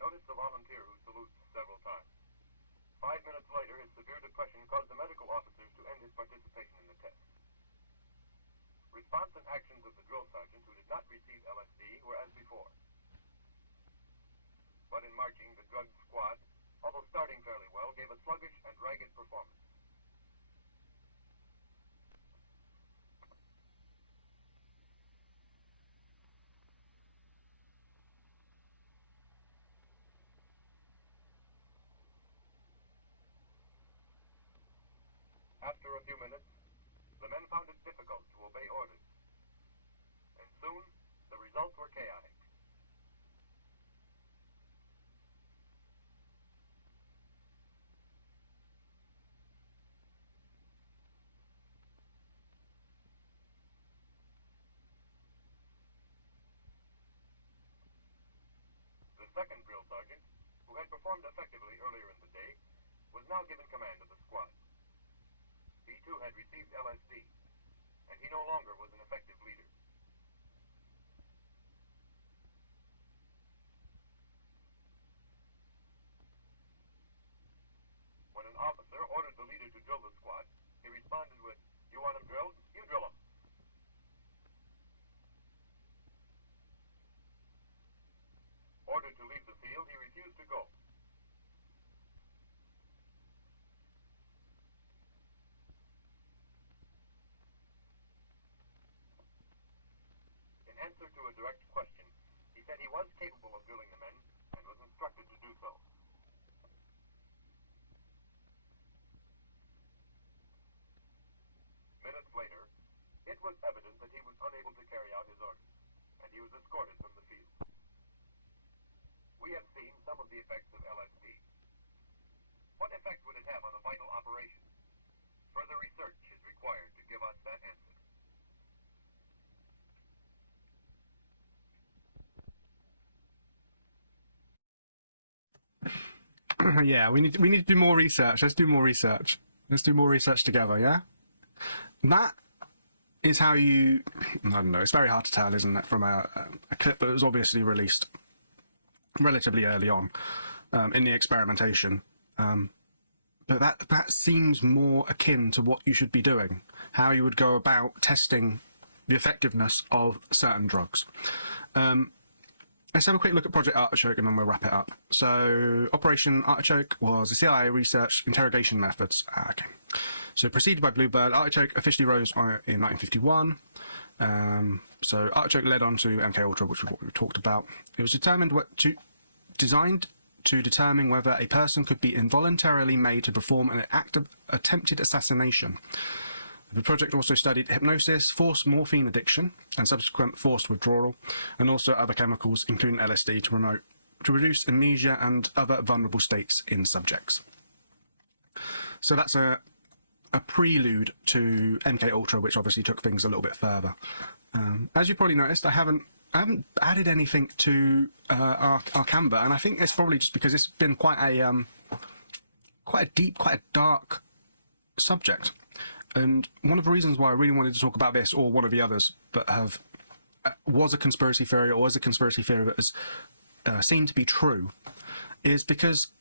Notice the volunteer who salutes several times. 5 minutes later, his severe depression caused the medical officers to end his participation in the test. Response and actions of the drill sergeant who did not receive LSD were as before. But in marching, the drugged squad, although starting fairly well, gave a sluggish and ragged performance. After a few minutes, the men found it difficult to obey orders, and soon the results were chaotic. The second drill sergeant, who had performed effectively earlier in the day, was now given command of the squad. He too had received LSD, and he no longer was an effective leader. When an officer ordered the leader to drill the squad, he responded with, "You want them drilled? You drill them." Ordered to leave the field, he refused to go. In answer to a direct question, he said he was capable of drilling the men and was instructed to do so. Minutes later, it was evident that he was unable to carry out his orders, and he was escorted from the field. We have seen some of the effects of LSD. What effect would it have on a vital operation? Further research is required to give us that answer. Yeah, we need to do more research. Let's do more research. Let's do more research together, yeah? That is how you... I don't know, it's very hard to tell, isn't it, from a clip that was obviously released relatively early on in the experimentation. But that seems more akin to what you should be doing, how you would go about testing the effectiveness of certain drugs. Let's have a quick look at Project Artichoke and then we'll wrap it up. So Operation Artichoke was a CIA research interrogation methods. Okay. So preceded by Bluebird, Artichoke officially rose in 1951. So Artichoke led on to MKUltra, which is what we talked about. It was designed to determine whether a person could be involuntarily made to perform an act of attempted assassination. The project also studied hypnosis, forced morphine addiction, and subsequent forced withdrawal, and also other chemicals, including LSD, to reduce amnesia and other vulnerable states in subjects. So that's a prelude to MKUltra, which obviously took things a little bit further. As you probably noticed, I haven't added anything to our Canva, and I think it's probably just because it's been quite a deep, quite a dark subject. And one of the reasons why I really wanted to talk about this, or one of the others that was a conspiracy theory, or is a conspiracy theory that is seen to be true, is because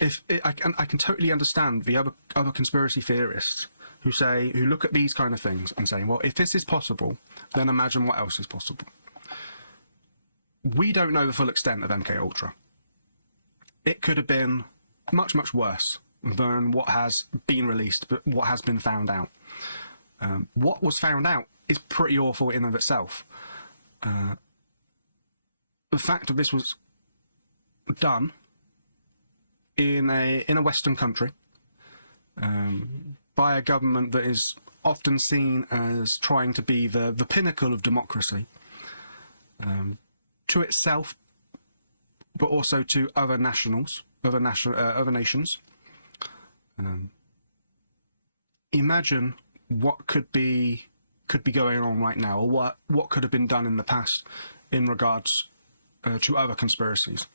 I can totally understand the other conspiracy theorists who look at these kind of things and say, well, if this is possible, then imagine what else is possible. We don't know the full extent of MKUltra. It could have been much, much worse than what has been released, but what has been found out. What was found out is pretty awful in and of itself. The fact that this was done in a Western country by a government that is often seen as trying to be the pinnacle of democracy, to itself, but also to other nations. Imagine what could be going on right now, or what could have been done in the past in regards to other conspiracies.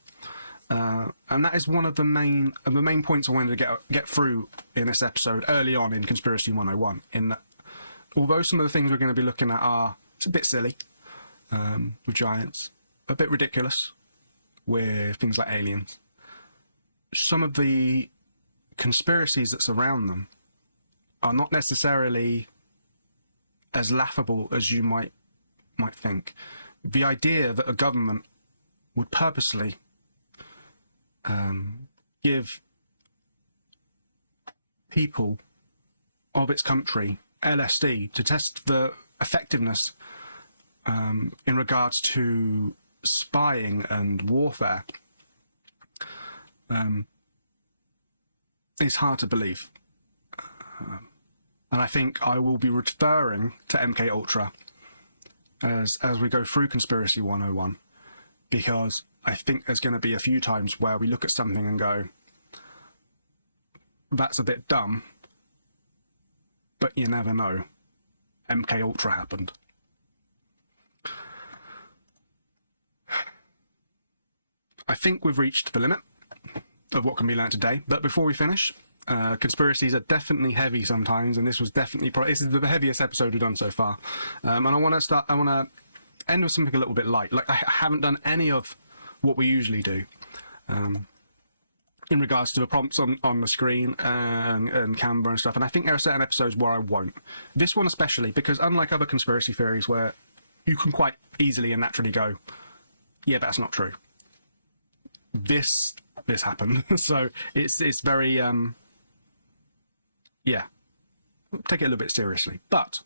And that is one of the main points I wanted to get through in this episode early on in Conspiracy 101. In that, although some of the things we're going to be looking at it's a bit silly with giants, a bit ridiculous with things like aliens, some of the conspiracies that surround them are not necessarily as laughable as you might think. The idea that a government would purposely give people of its country LSD to test the effectiveness in regards to spying and warfare is hard to believe. And I think I will be referring to MKUltra as we go through Conspiracy 101, because I think there's going to be a few times where we look at something and go, that's a bit dumb, but you never know. MKUltra happened. I think we've reached the limit of what can be learned today, but before we finish, Conspiracies are definitely heavy sometimes, and this was definitely this is the heaviest episode we've done so far. And I want to end with something a little bit light. Like, I haven't done any of what we usually do in regards to the prompts on the screen and camera and stuff. And I think there are certain episodes where I won't. This one especially, because unlike other conspiracy theories where you can quite easily and naturally go, yeah, that's not true. This happened. So it's very, yeah, take it a little bit seriously. But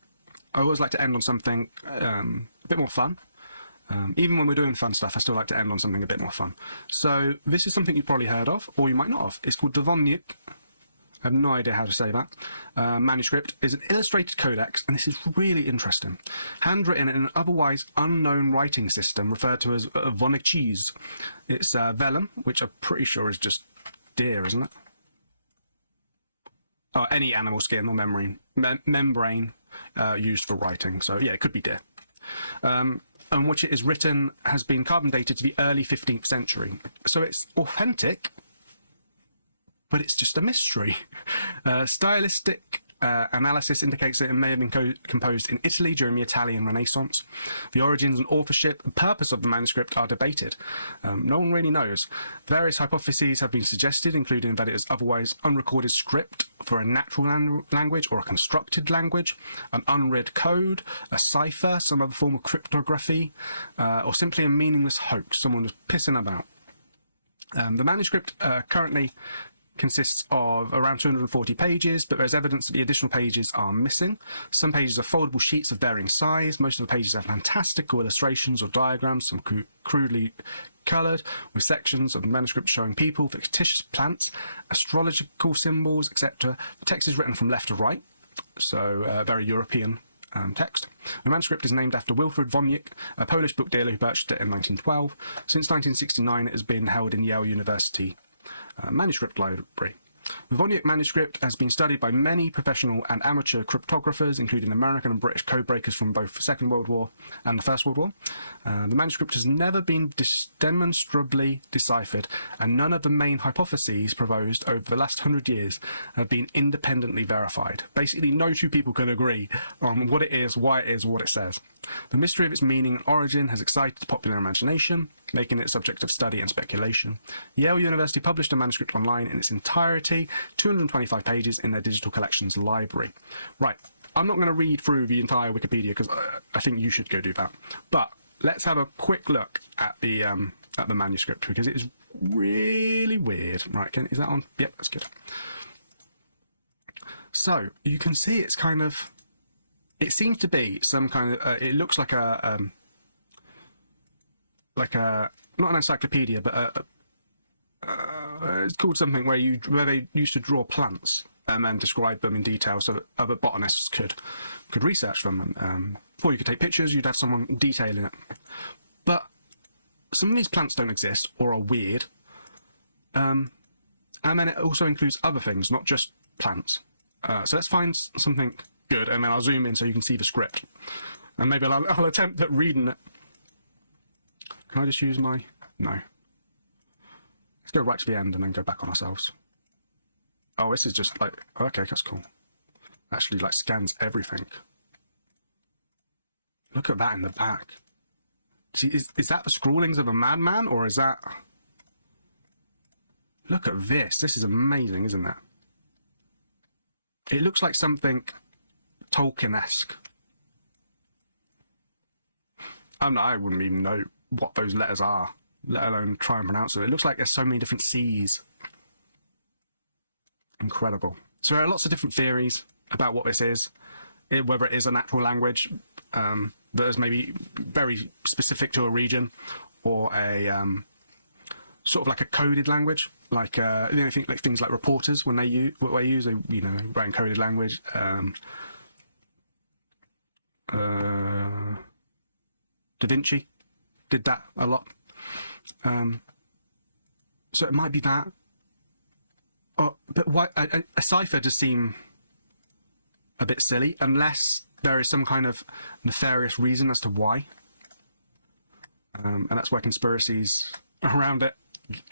I always like to end on something a bit more fun. Even when we're doing fun stuff, I still like to end on something a bit more fun. So this is something you've probably heard of, or you might not have. It's called the Witney. I have no idea how to say that. Manuscript is an illustrated codex, and this is really interesting. Handwritten in an otherwise unknown writing system referred to as Witney. It's vellum, which I'm pretty sure is just deer, isn't it? Oh, any animal skin or membrane used for writing. So yeah, it could be deer. And which it is written has been carbon dated to the early 15th century. So it's authentic, but it's just a mystery. Stylistic analysis indicates that it may have been composed in Italy during the Italian Renaissance. The origins and authorship and purpose of the manuscript are debated. No one really knows. Various hypotheses have been suggested, including that it is otherwise unrecorded script for a natural language or a constructed language, an unread code, a cipher, some other form of cryptography, or simply a meaningless hoax someone was pissing about. The manuscript currently consists of around 240 pages, but there's evidence that the additional pages are missing. Some pages are foldable sheets of varying size. Most of the pages have fantastical illustrations or diagrams, some crudely coloured, with sections of the manuscript showing people, fictitious plants, astrological symbols, etc. The text is written from left to right, so very European text. The manuscript is named after Wilfred Woniek, a Polish book dealer who purchased it in 1912. Since 1969, it has been held in Yale University Manuscript Library. The Woniek manuscript has been studied by many professional and amateur cryptographers, including American and British codebreakers from both the Second World War and the First World War. The manuscript has never been demonstrably deciphered, and none of the main hypotheses proposed over the last 100 years have been independently verified. Basically, no two people can agree on what it is, why it is, what it says. The mystery of its meaning and origin has excited the popular imagination, making it a subject of study and speculation. Yale University published a manuscript online in its entirety, 225 pages in their digital collections library. Right, I'm not going to read through the entire Wikipedia because I think you should go do that. But let's have a quick look at the manuscript because it is really weird. Right, is that on? Yep, that's good. So you can see it's kind of. It seems to be some kind of. It looks like a not an encyclopedia, but it's called something where they used to draw plants and then describe them in detail so that other botanists could research them. Before you could take pictures, you'd have someone detailing it. But some of these plants don't exist or are weird. And then it also includes other things, not just plants. So let's find something good, and then I'll zoom in so you can see the script. And maybe I'll attempt at reading it. Can I just use my... No. Let's go right to the end and then go back on ourselves. Oh, this is just like... Okay, that's cool. Actually, like, scans everything. Look at that in the back. See, is that the scrawlings of a madman, or is that... Look at this. This is amazing, isn't it? It looks like something Tolkien-esque. I wouldn't even know what those letters are, let alone try and pronounce it. It looks like there's so many different C's. Incredible. So there are lots of different theories about what this is, whether it is a natural language that is maybe very specific to a region, or a sort of like a coded language, like things like reporters when they use they write in coded language. Da Vinci did that a lot. So it might be that. But why a cipher does seem a bit silly unless there is some kind of nefarious reason as to why. And that's why conspiracies around it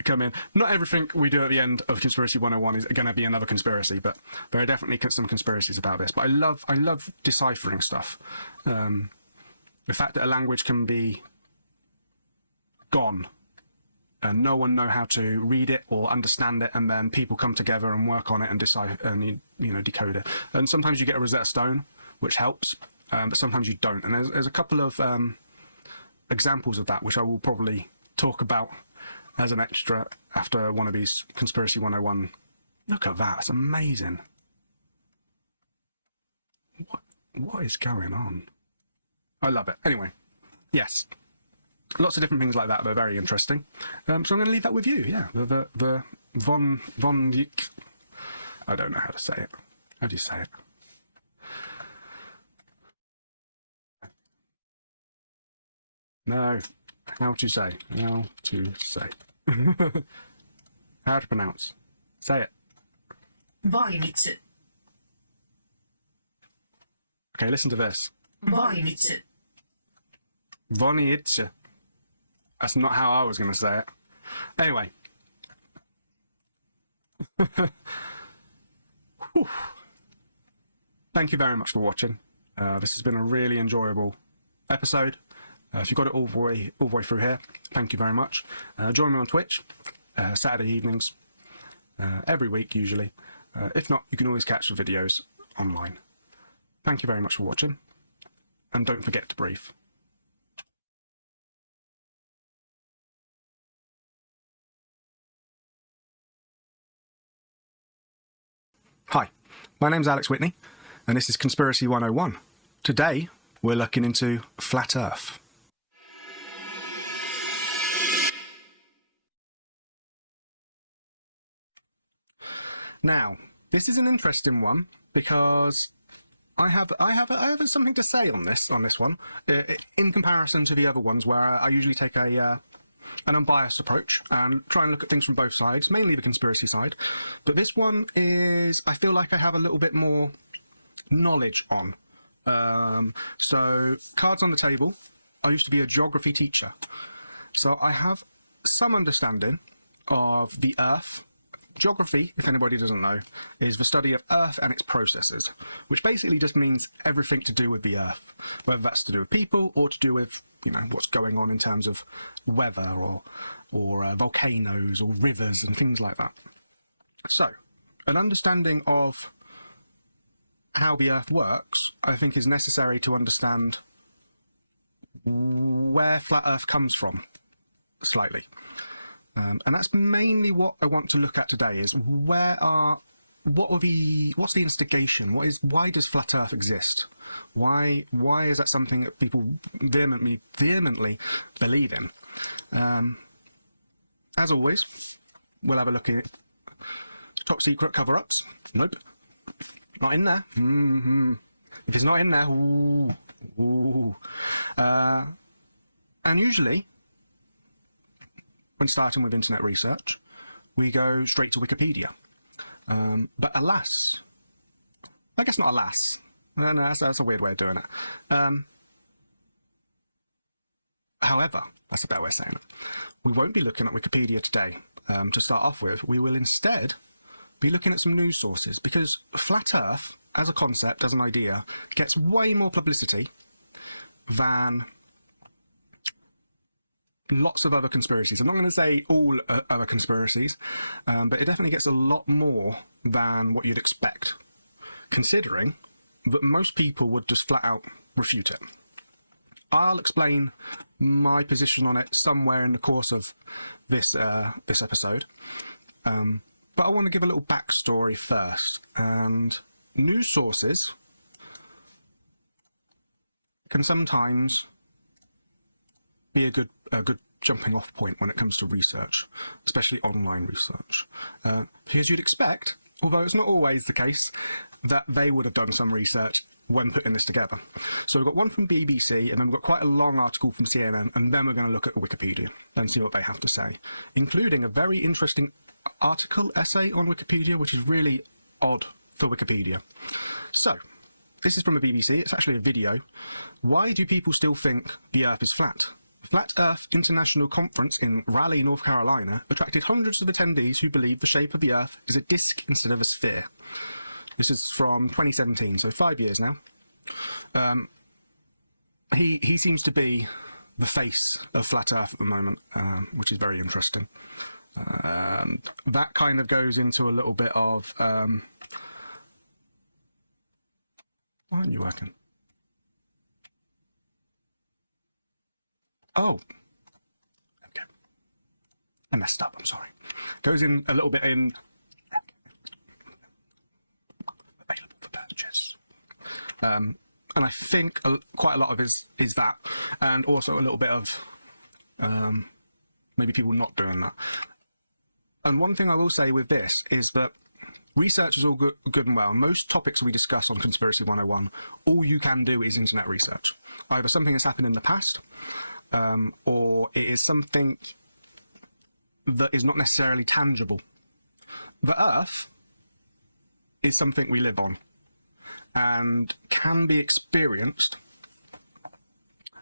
come in. Not everything we do at the end of Conspiracy 101 is going to be another conspiracy, but there are definitely some conspiracies about this. But I love deciphering stuff. The fact that a language can be gone and no one know how to read it or understand it, and then people come together and work on it and decipher and decode it. And sometimes you get a Rosetta Stone, which helps, but sometimes you don't. And there's a couple of examples of that, which I will probably talk about as an extra after one of these Conspiracy 101. Look at that, it's amazing. What is going on? I love it. Anyway, yes, lots of different things like that are very interesting. So I'm going to leave that with you. Yeah, the von I don't know how to say it. How do you say it? No, how to say. How to pronounce. Say it. Witney. Okay, listen to this. Witney. Witney. That's not how I was going to say it. Anyway. Thank you very much for watching. This has been a really enjoyable episode. If you got it all the way through here, thank you very much. Join me on Twitch, Saturday evenings, every week usually. If not, you can always catch the videos online. Thank you very much for watching, and don't forget to breathe. Hi, my name's Alex Witney, and this is Conspiracy 101. Today, we're looking into Flat Earth. Now, this is an interesting one because I have something to say on this one in comparison to the other ones where I usually take an unbiased approach and try and look at things from both sides, mainly the conspiracy side. But this one is, I feel like I have a little bit more knowledge on. So, cards on the table. I used to be a geography teacher, so I have some understanding of the Earth. Geography, if anybody doesn't know, is the study of Earth and its processes, which basically just means everything to do with the Earth, whether that's to do with people or to do with, what's going on in terms of weather or volcanoes or rivers and things like that. So, an understanding of how the Earth works, I think, is necessary to understand where Flat Earth comes from, slightly. And that's mainly what I want to look at today, is what's the instigation? Why does Flat Earth exist? Why is that something that people vehemently believe in? As always, we'll have a look at top secret cover-ups. Nope, not in there. If it's not in there, and usually, when starting with internet research, we go straight to Wikipedia. But alas, I guess not alas. No, that's a weird way of doing it. However, that's a better way of saying it. We won't be looking at Wikipedia today to start off with. We will instead be looking at some news sources, because Flat Earth, as a concept, as an idea, gets way more publicity than lots of other conspiracies. I'm not going to say all other conspiracies, but it definitely gets a lot more than what you'd expect, considering that most people would just flat out refute it. I'll explain my position on it somewhere in the course of this episode, but I want to give a little backstory first. And news sources can sometimes be a good jumping off point when it comes to research, especially online research. Because you'd expect, although it's not always the case, that they would have done some research when putting this together. So we've got one from BBC, and then we've got quite a long article from CNN, and then we're going to look at Wikipedia and see what they have to say, including a very interesting essay on Wikipedia, which is really odd for Wikipedia. So, this is from the BBC. It's actually a video. Why do people still think the Earth is flat? Flat Earth International Conference in Raleigh, North Carolina, attracted hundreds of attendees who believe the shape of the Earth is a disk instead of a sphere. This is from 2017, so 5 years now. He seems to be the face of Flat Earth at the moment, which is very interesting. That kind of goes into a little bit of... why aren't you working? Oh. Okay. I messed up, I'm sorry. Goes in a little bit in... available for purchase. And I think quite a lot of is that, and also a little bit of maybe people not doing that. And one thing I will say with this is that research is all good and well. Most topics we discuss on Conspiracy 101, all you can do is internet research. Either something that's happened in the past, or it is something that is not necessarily tangible. The Earth is something we live on and can be experienced.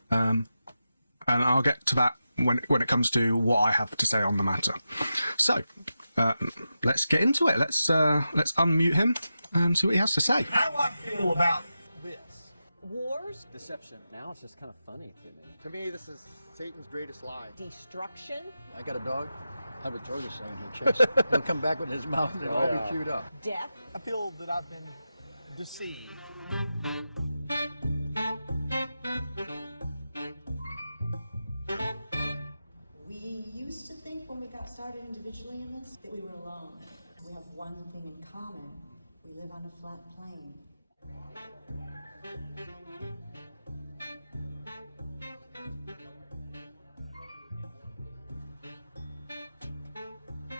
And I'll get to that when it comes to what I have to say on the matter. So let's get into it. Let's unmute him and see what he has to say. How do I feel about this? Wars, Deception. Now it's just kind of funny to me. To me, this is Satan's greatest lie. destruction, I got a dog. I would throw this thing in your chest. He'll come back with his mouth and it'll all be chewed up. death, I feel that I've been deceived. We used to think when we got started individually in this that we were alone. We have one thing in common. We live on a flat plane.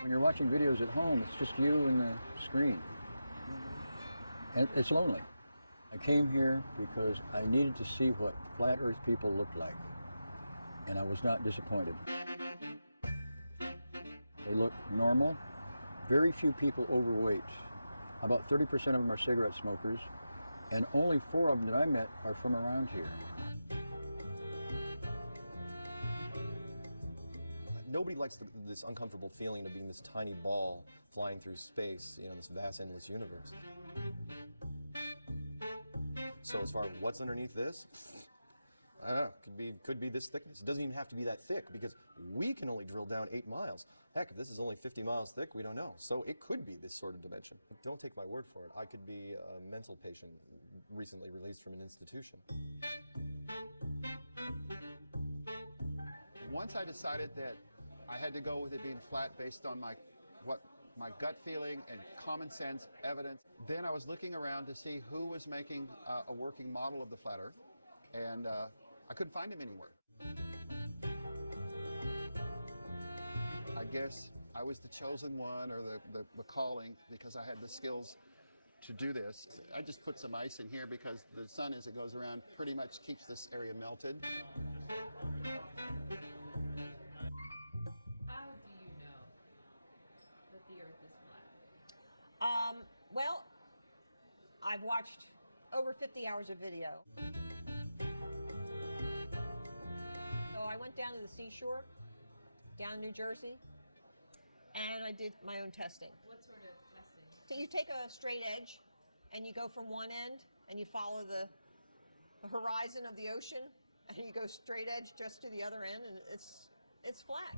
When you're watching videos at home, it's just you and the screen. And it's lonely. I came here because I needed to see what flat Earth people looked like. And I was not disappointed. They look normal. Very few people overweight. About 30% of them are cigarette smokers. And only 4 of them that I met are from around here. Nobody likes this uncomfortable feeling of being this tiny ball flying through space, you know, this vast, endless universe. So as far as what's underneath this, I don't know, could be this thickness. It doesn't even have to be that thick because we can only drill down 8 miles. Heck, if this is only 50 miles thick, we don't know. So it could be this sort of dimension. But don't take my word for it. I could be a mental patient recently released from an institution. Once I decided that I had to go with it being flat based on my gut feeling and common sense evidence. Then I was looking around to see who was making a working model of the flat Earth, and I couldn't find him anywhere. I guess I was the chosen one, or the calling, because I had the skills to do this. I just put some ice in here because the sun, as it goes around, pretty much keeps this area melted. well, I've watched over 50 hours of video. So I went down to the seashore, down in New Jersey, and I did my own testing. What sort of testing? So you take a straight edge, and you go from one end, and you follow the horizon of the ocean, and you go straight edge just to the other end, and it's flat.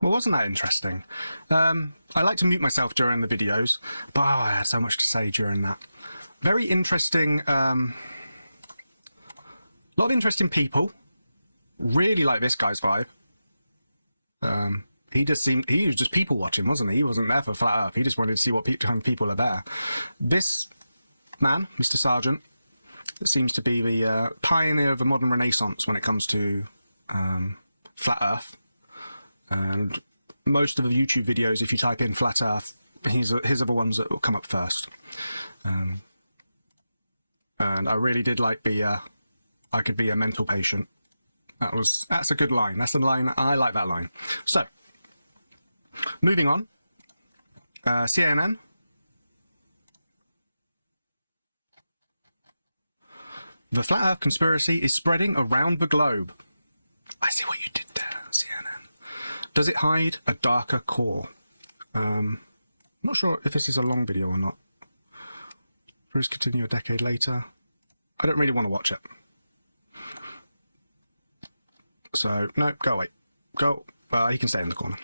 Well, wasn't that interesting? I like to mute myself during the videos, but I had so much to say during that. Very interesting, lot of interesting people. Really like this guy's vibe. He was just people watching, wasn't he? He wasn't there for Flat Earth. He just wanted to see what kind of people are there. This man, Mr. Sargent, seems to be the pioneer of the modern Renaissance when it comes to Flat Earth. And most of the YouTube videos, if you type in Flat Earth, his are the ones that will come up first. And I really did like the I could be a mental patient. That's a good line. That's a line, I like that line. So, moving on. CNN. The flat Earth conspiracy is spreading around the globe. I see what you did there, CNN. Does it hide a darker core? I'm not sure if this is a long video or not. Please continue a decade later. I don't really want to watch it. So, no, go away. Go. He can stay in the corner.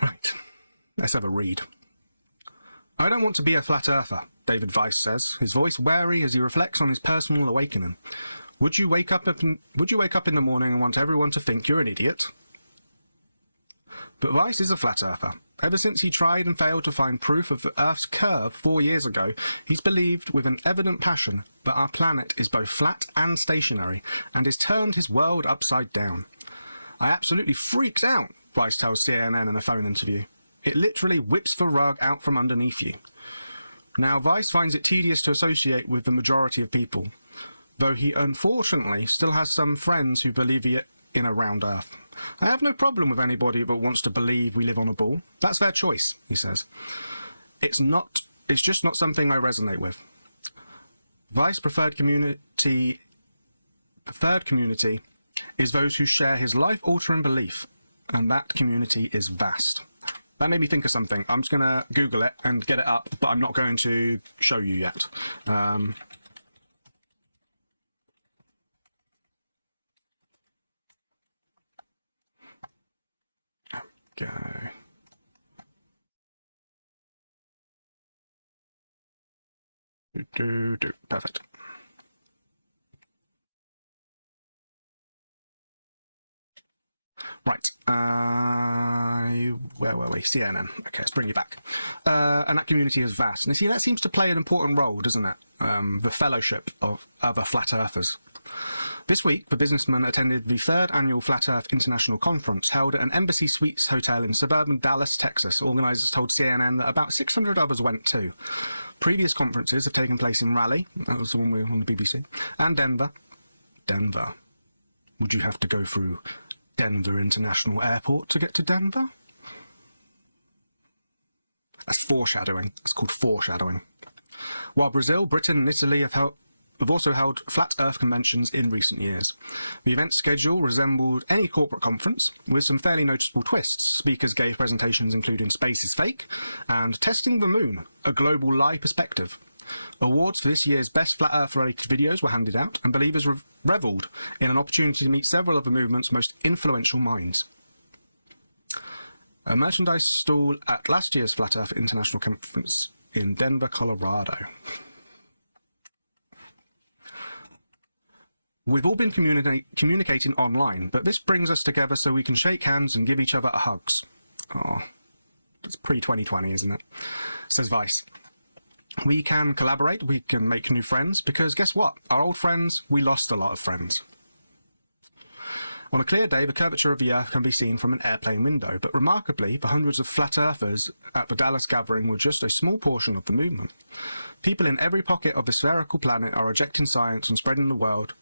Right. Let's have a read. I don't want to be a flat earther, David Weiss says, his voice wary as he reflects on his personal awakening. Would you wake up in the morning and want everyone to think you're an idiot? But Weiss is a flat earther. Ever since he tried and failed to find proof of the Earth's curve 4 years ago, he's believed with an evident passion that our planet is both flat and stationary, and has turned his world upside down. I absolutely freaked out, Weiss tells CNN in a phone interview. It literally whips the rug out from underneath you. Now, Weiss finds it tedious to associate with the majority of people, though he unfortunately still has some friends who believe in a round Earth. I have no problem with anybody that wants to believe we live on a ball. That's their choice, he says. It's just not something I resonate with. Weiss' preferred community is those who share his life-altering belief, and that community is vast. That made me think of something. I'm just going to Google it and get it up, but I'm not going to show you yet. Go. Perfect. Right. Where were we? CNN. Okay, let's bring you back. And that community is vast. And you see, that seems to play an important role, doesn't it? The fellowship of other flat earthers. This week, the businessman attended the 3rd annual Flat Earth International Conference held at an Embassy Suites hotel in suburban Dallas, Texas. Organisers told CNN that about 600 others went too. Previous conferences have taken place in Raleigh, that was the one on the BBC, and Denver. Denver. Would you have to go through Denver International Airport to get to Denver? That's foreshadowing. It's called foreshadowing. While Brazil, Britain and Italy have also held flat Earth conventions in recent years. The event schedule resembled any corporate conference, with some fairly noticeable twists. Speakers gave presentations including Space is Fake and Testing the Moon, a global lie perspective. Awards for this year's best flat Earth-related videos were handed out, and believers revelled in an opportunity to meet several of the movement's most influential minds. A merchandise stall at last year's Flat Earth International Conference in Denver, Colorado. We've all been communicating online, but this brings us together so we can shake hands and give each other hugs. Oh, it's pre-2020, isn't it? Says Weiss. We can collaborate, we can make new friends, because guess what? Our old friends, we lost a lot of friends. On a clear day, the curvature of the Earth can be seen from an airplane window, but remarkably, the hundreds of flat earthers at the Dallas gathering were just a small portion of the movement. People in every pocket of the spherical planet are rejecting science and spreading the word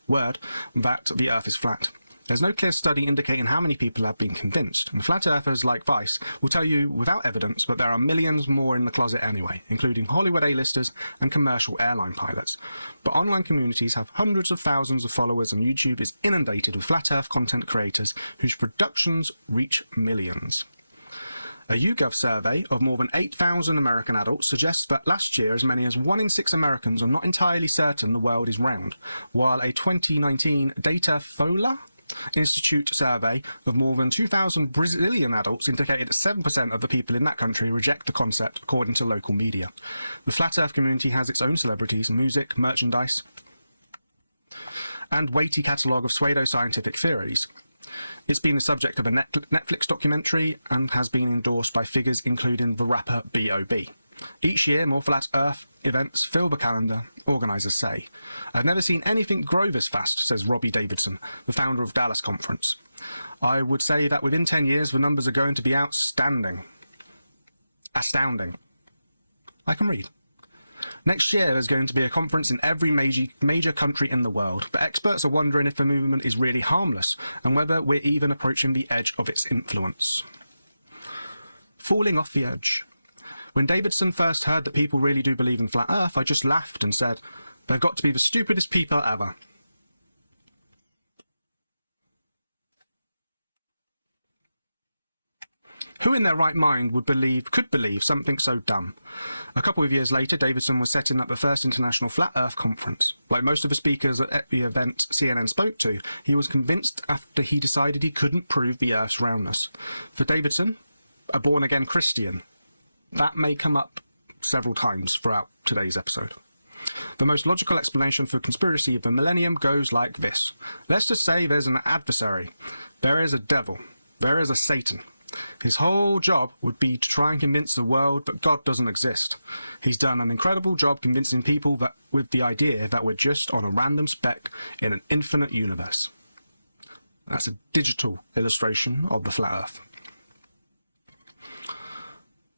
that the Earth is flat. There's no clear study indicating how many people have been convinced, and flat earthers like Weiss will tell you without evidence that there are millions more in the closet anyway, including Hollywood A-listers and commercial airline pilots. But online communities have hundreds of thousands of followers, and YouTube is inundated with flat earth content creators whose productions reach millions. A YouGov survey of more than 8,000 American adults suggests that last year as many as 1 in 6 Americans are not entirely certain the world is round, while a 2019 Datafolha Institute survey of more than 2,000 Brazilian adults indicated that 7% of the people in that country reject the concept, according to local media. The Flat Earth community has its own celebrities, music, merchandise, and weighty catalogue of pseudo-scientific theories. It's been the subject of a Netflix documentary and has been endorsed by figures including the rapper B.O.B. Each year, more Flat Earth events fill the calendar, organisers say. I've never seen anything grow this fast, says Robbie Davidson, the founder of Dallas Conference. I would say that within 10 years, the numbers are going to be outstanding. Astounding. I can read. Next year, there's going to be a conference in every major country in the world, but experts are wondering if the movement is really harmless and whether we're even approaching the edge of its influence. Falling off the edge. When Davidson first heard that people really do believe in Flat Earth, I just laughed and said, They've got to be the stupidest people ever. Who in their right mind could believe something so dumb? A couple of years later, Davidson was setting up the first International Flat Earth Conference. Like most of the speakers at the event CNN spoke to, he was convinced after he decided he couldn't prove the Earth's roundness. For Davidson, a born-again Christian, that may come up several times throughout today's episode. The most logical explanation for conspiracy of the millennium goes like this. Let's just say there's an adversary. There is a devil. There is a Satan. His whole job would be to try and convince the world that God doesn't exist. He's done an incredible job convincing people that with the idea that we're just on a random speck in an infinite universe. That's a digital illustration of the flat Earth.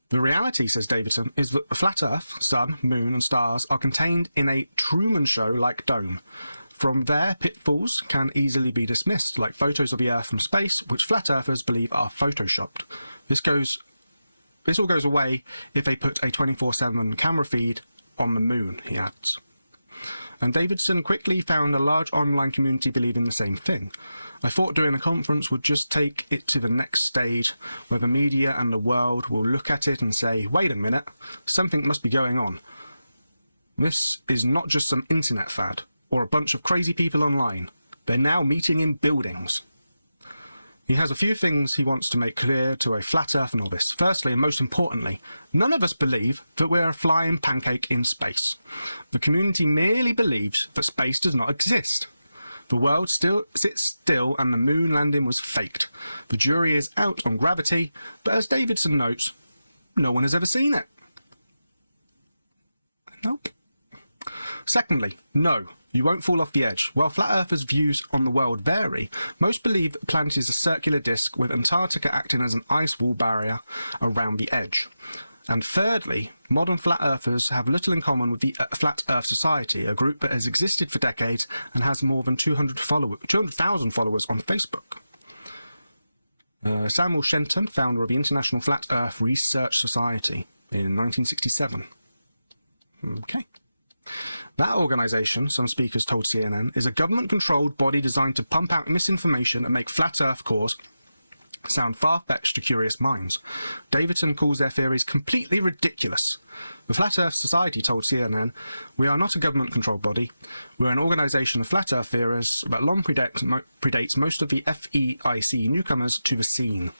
The reality, says Davidson, is that the flat Earth, sun, moon and stars are contained in a Truman Show-like dome. From there, pitfalls can easily be dismissed, like photos of the Earth from space, which flat earthers believe are photoshopped. This all goes away if they put a 24/7 camera feed on the moon, he adds. And Davidson quickly found a large online community believing the same thing. I thought doing a conference would just take it to the next stage, where the media and the world will look at it and say, wait a minute, something must be going on. This is not just some internet fad, or a bunch of crazy people online. They're now meeting in buildings. He has a few things he wants to make clear to a flat Earth novice. Firstly, and most importantly, none of us believe that we're a flying pancake in space. The community merely believes that space does not exist. The world still sits still and the moon landing was faked. The jury is out on gravity, but as Davidson notes, no one has ever seen it. Nope. Secondly, no, you won't fall off the edge. While flat earthers' views on the world vary, most believe that the planet is a circular disk with Antarctica acting as an ice wall barrier around the edge. And thirdly, modern flat earthers have little in common with the Flat Earth Society, a group that has existed for decades and has more than 200,000 followers on Facebook. Samuel Shenton, founder of the International Flat Earth Research Society in 1967. Okay. That organisation, some speakers told CNN, is a government-controlled body designed to pump out misinformation and make flat Earth cores sound far-fetched to curious minds. Davidson calls their theories completely ridiculous. The Flat Earth Society told CNN, "We are not a government-controlled body. We're an organisation of flat Earth theorists that long predates most of the FEIC newcomers to the scene."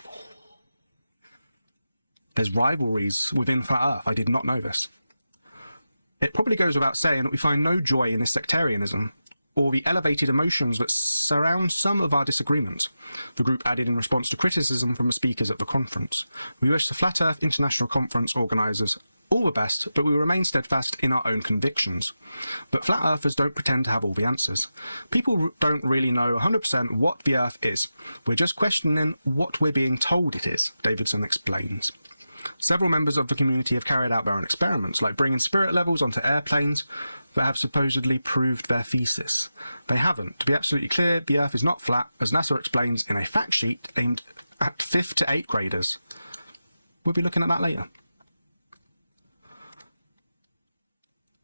There's rivalries within Flat Earth. I did not know this. It probably goes without saying that we find no joy in this sectarianism, or the elevated emotions that surround some of our disagreements. The group added in response to criticism from the speakers at the conference. "We wish the Flat Earth International Conference organisers all the best, but we remain steadfast in our own convictions. But flat earthers don't pretend to have all the answers. People don't really know 100% what the Earth is. We're just questioning what we're being told it is," Davidson explains. Several members of the community have carried out their own experiments, like bringing spirit levels onto airplanes that have supposedly proved their thesis. They haven't. To be absolutely clear, the Earth is not flat, as NASA explains in a fact sheet aimed at 5th to 8th graders. We'll be looking at that later.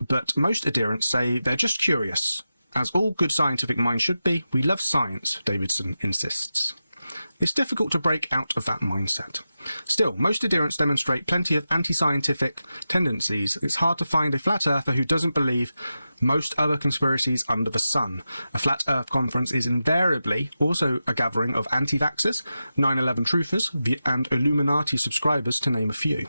But most adherents say they're just curious. As all good scientific minds should be, we love science, Davidson insists. It's difficult to break out of that mindset. Still, most adherents demonstrate plenty of anti-scientific tendencies. It's hard to find a flat earther who doesn't believe most other conspiracies under the sun. A Flat Earth conference is invariably also a gathering of anti-vaxxers, 9/11 truthers, and Illuminati subscribers, to name a few.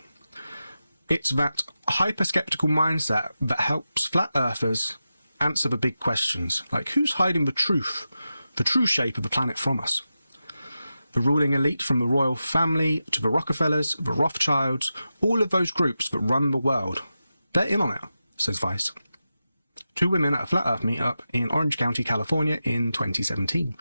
It's that hyper-skeptical mindset that helps flat earthers answer the big questions, like who's hiding the true shape of the planet from us? The ruling elite, from the royal family to the Rockefellers, the Rothschilds, all of those groups that run the world, they're in on it, says Vice. 2 women at a Flat Earth meetup in Orange County, California in 2017.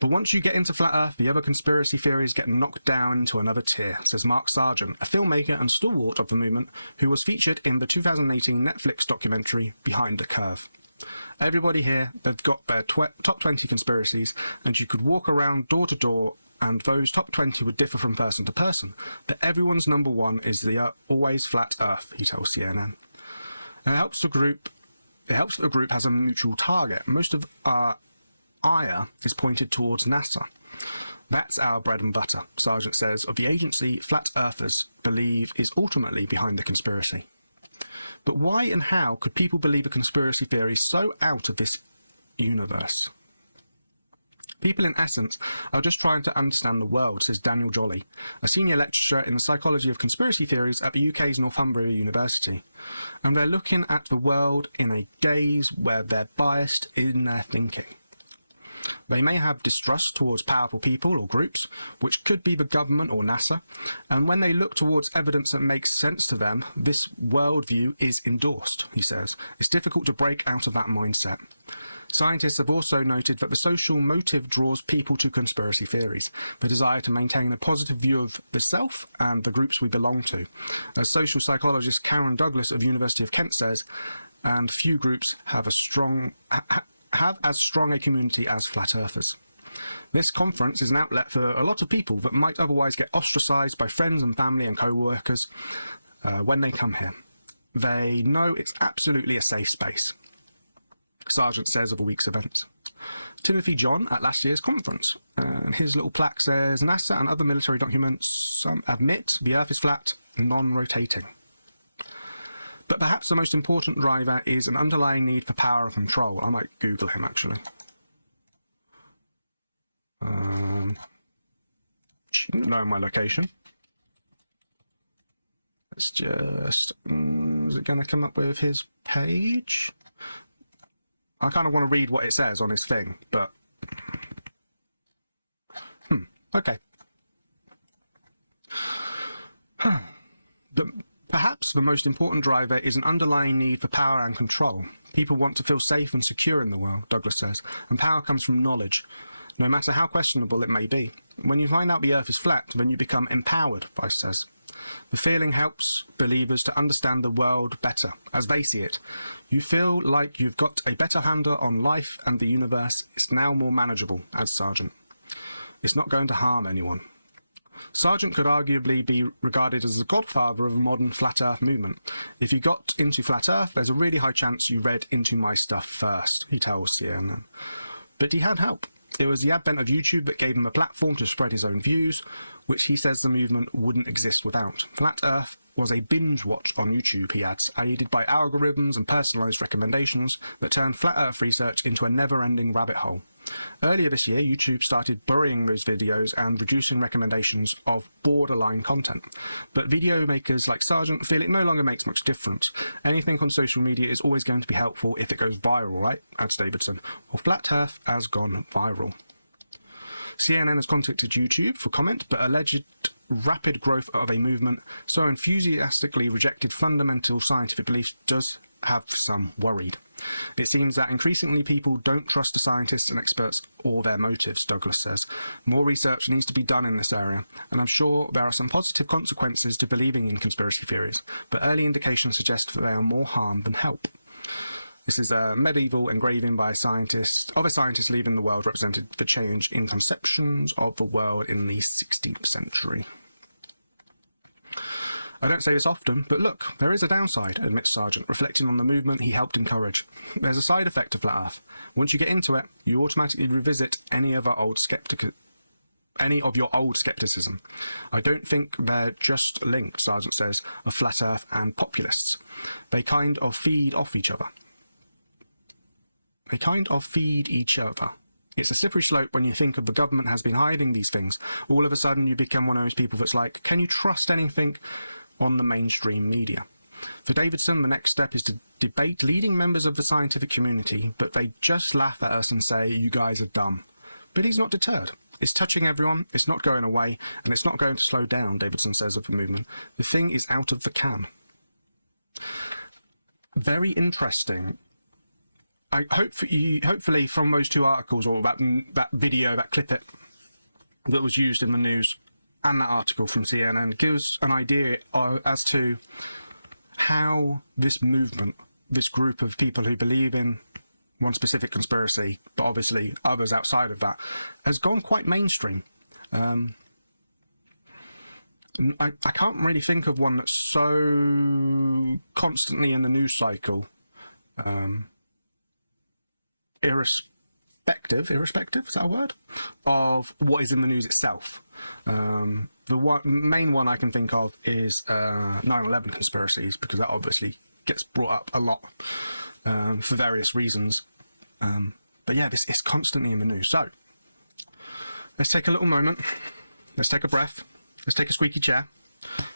But once you get into Flat Earth, the other conspiracy theories get knocked down into another tier, says Mark Sargent, a filmmaker and stalwart of the movement who was featured in the 2018 Netflix documentary Behind the Curve. Everybody here, they've got their top 20 conspiracies, and you could walk around door to door, and those top 20 would differ from person to person. But everyone's number one is the always flat Earth, he tells CNN. It helps the group that the group has a mutual target. Most of our ire is pointed towards NASA. That's our bread and butter, Sargent says, of the agency flat earthers believe is ultimately behind the conspiracy. But why and how could people believe a conspiracy theory so out of this universe? People, in essence, are just trying to understand the world, says Daniel Jolly, a senior lecturer in the psychology of conspiracy theories at the UK's Northumbria University. And they're looking at the world in a gaze where they're biased in their thinking. They may have distrust towards powerful people or groups, which could be the government or NASA, and when they look towards evidence that makes sense to them, this worldview is endorsed, he says. It's difficult to break out of that mindset. Scientists have also noted that the social motive draws people to conspiracy theories, the desire to maintain a positive view of the self and the groups we belong to. As social psychologist Karen Douglas of University of Kent says, and few groups have as strong a community as flat earthers. This conference is an outlet for a lot of people that might otherwise get ostracised by friends and family and co-workers when they come here. They know it's absolutely a safe space, Sargent says of a week's events. Timothy John at last year's conference, and his little plaque says, NASA and other military documents admit the Earth is flat, non-rotating. But perhaps the most important driver is an underlying need for power and control. I might Google him, actually. Shouldn't know my location. Let's just... is it going to come up with his page? I kind of want to read what it says on his thing, but... okay. But perhaps the most important driver is an underlying need for power and control. People want to feel safe and secure in the world, Douglas says, and power comes from knowledge, no matter how questionable it may be. When you find out the Earth is flat, then you become empowered, Weiss says. The feeling helps believers to understand the world better, as they see it. You feel like you've got a better handle on life and the universe. It's now more manageable, adds Sargent. It's not going to harm anyone. Sargent could arguably be regarded as the godfather of the modern flat earth movement. If you got into flat earth, there's a really high chance you read into my stuff first, he tells CNN. But he had help. It was the advent of YouTube that gave him a platform to spread his own views, which he says the movement wouldn't exist without. Flat Earth was a binge watch on YouTube, he adds, aided by algorithms and personalised recommendations that turned flat Earth research into a never-ending rabbit hole. Earlier this year, YouTube started burying those videos and reducing recommendations of borderline content. But video makers like Sargent feel it no longer makes much difference. Anything on social media is always going to be helpful if it goes viral, right? Adds Davidson. Well, Flat Earth has gone viral. CNN has contacted YouTube for comment, but alleged rapid growth of a movement so enthusiastically rejected fundamental scientific beliefs does have some worried. It seems that increasingly people don't trust the scientists and experts or their motives, Douglas says. More research needs to be done in this area, and I'm sure there are some positive consequences to believing in conspiracy theories, but early indications suggest that they are more harm than help. This is a medieval engraving by a scientist leaving the world represented the change in conceptions of the world in the 16th century. I don't say this often, but look, there is a downside, admits Sargent, reflecting on the movement he helped encourage. There's a side effect of Flat Earth. Once you get into it, you automatically revisit any of your old skepticism. I don't think they're just linked, Sargent says, of Flat Earth and populists. They kind of feed off each other. It's a slippery slope when you think of the government has been hiding these things. All of a sudden you become one of those people that's like, can you trust anything on the mainstream media? For Davidson, the next step is to debate leading members of the scientific community, but they just laugh at us and say, you guys are dumb. But he's not deterred. It's touching everyone, it's not going away, and it's not going to slow down, Davidson says of the movement. The thing is out of the can. Very interesting. Hopefully from those two articles, or that video, that clip that was used in the news, and that article from CNN gives an idea as to how this movement, this group of people who believe in one specific conspiracy, but obviously others outside of that, has gone quite mainstream. I can't really think of one that's so constantly in the news cycle. Irrespective, is that a word? Of what is in the news itself. The main one I can think of is 9/11 conspiracies, because that obviously gets brought up a lot for various reasons. But yeah, this is constantly in the news. So let's take a little moment. Let's take a breath. Let's take a squeaky chair,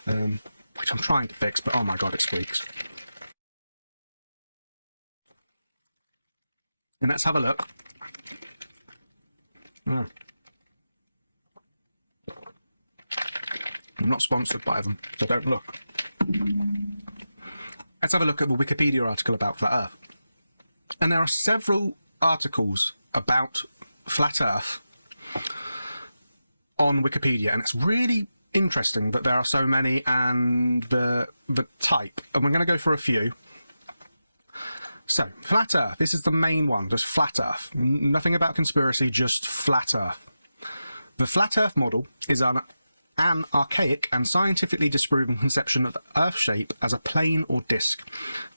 which I'm trying to fix, but oh my god, it squeaks. And let's have a look. I'm not sponsored by them, so don't look. Let's have a look at the Wikipedia article about Flat Earth. And there are several articles about Flat Earth on Wikipedia, and it's really interesting that there are so many and the type. And we're going to go for a few. So, Flat Earth, this is the main one, just Flat Earth. Nothing about conspiracy, just Flat Earth. The Flat Earth model is an archaic and scientifically disproven conception of Earth shape as a plane or disk.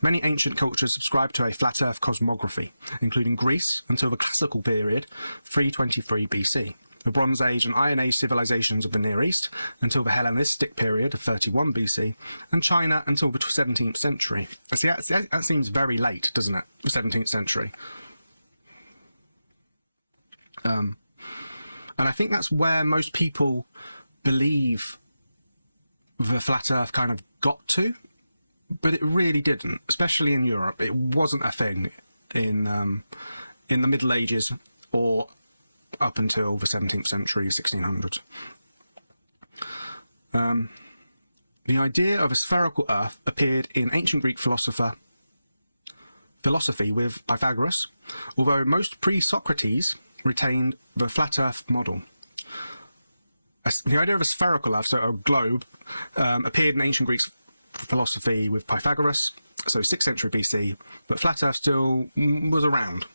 Many ancient cultures subscribed to a Flat Earth cosmography, including Greece until the Classical period, 323 BC. The Bronze Age and Iron Age civilizations of the Near East until the Hellenistic period of 31 BC, and China until the 17th century. See, that seems very late, doesn't it? The 17th century. And I think that's where most people believe the Flat Earth kind of got to, but it really didn't, especially in Europe. It wasn't a thing in the Middle Ages or up until the 17th century, 1600s. The idea of a spherical Earth appeared in ancient Greek philosophy with Pythagoras, although most pre-Socrates retained the Flat Earth model. The idea of a spherical Earth, so a globe, appeared in ancient Greek philosophy with Pythagoras, so 6th century BC, but Flat Earth still was around.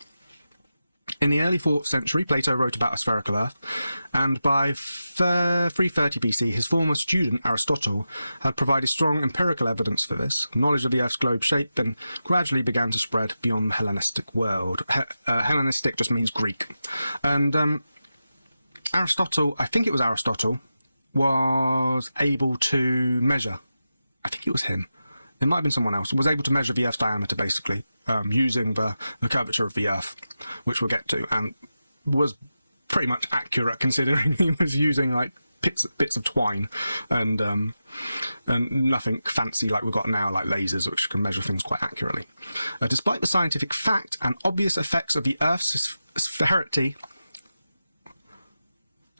In the early 4th century, Plato wrote about a spherical Earth, and by 330 BC, his former student, Aristotle, had provided strong empirical evidence for this. Knowledge of the Earth's globe shape then gradually began to spread beyond the Hellenistic world. Hellenistic just means Greek. And Aristotle, I think it was Aristotle, was able to measure, I think it was him, it might have been someone else, was able to measure the Earth's diameter, basically, using the curvature of the Earth, which we'll get to, and was pretty much accurate considering he was using like bits of twine and nothing fancy like we've got now, like lasers, which can measure things quite accurately. Despite the scientific fact and obvious effects of the Earth's sphericity.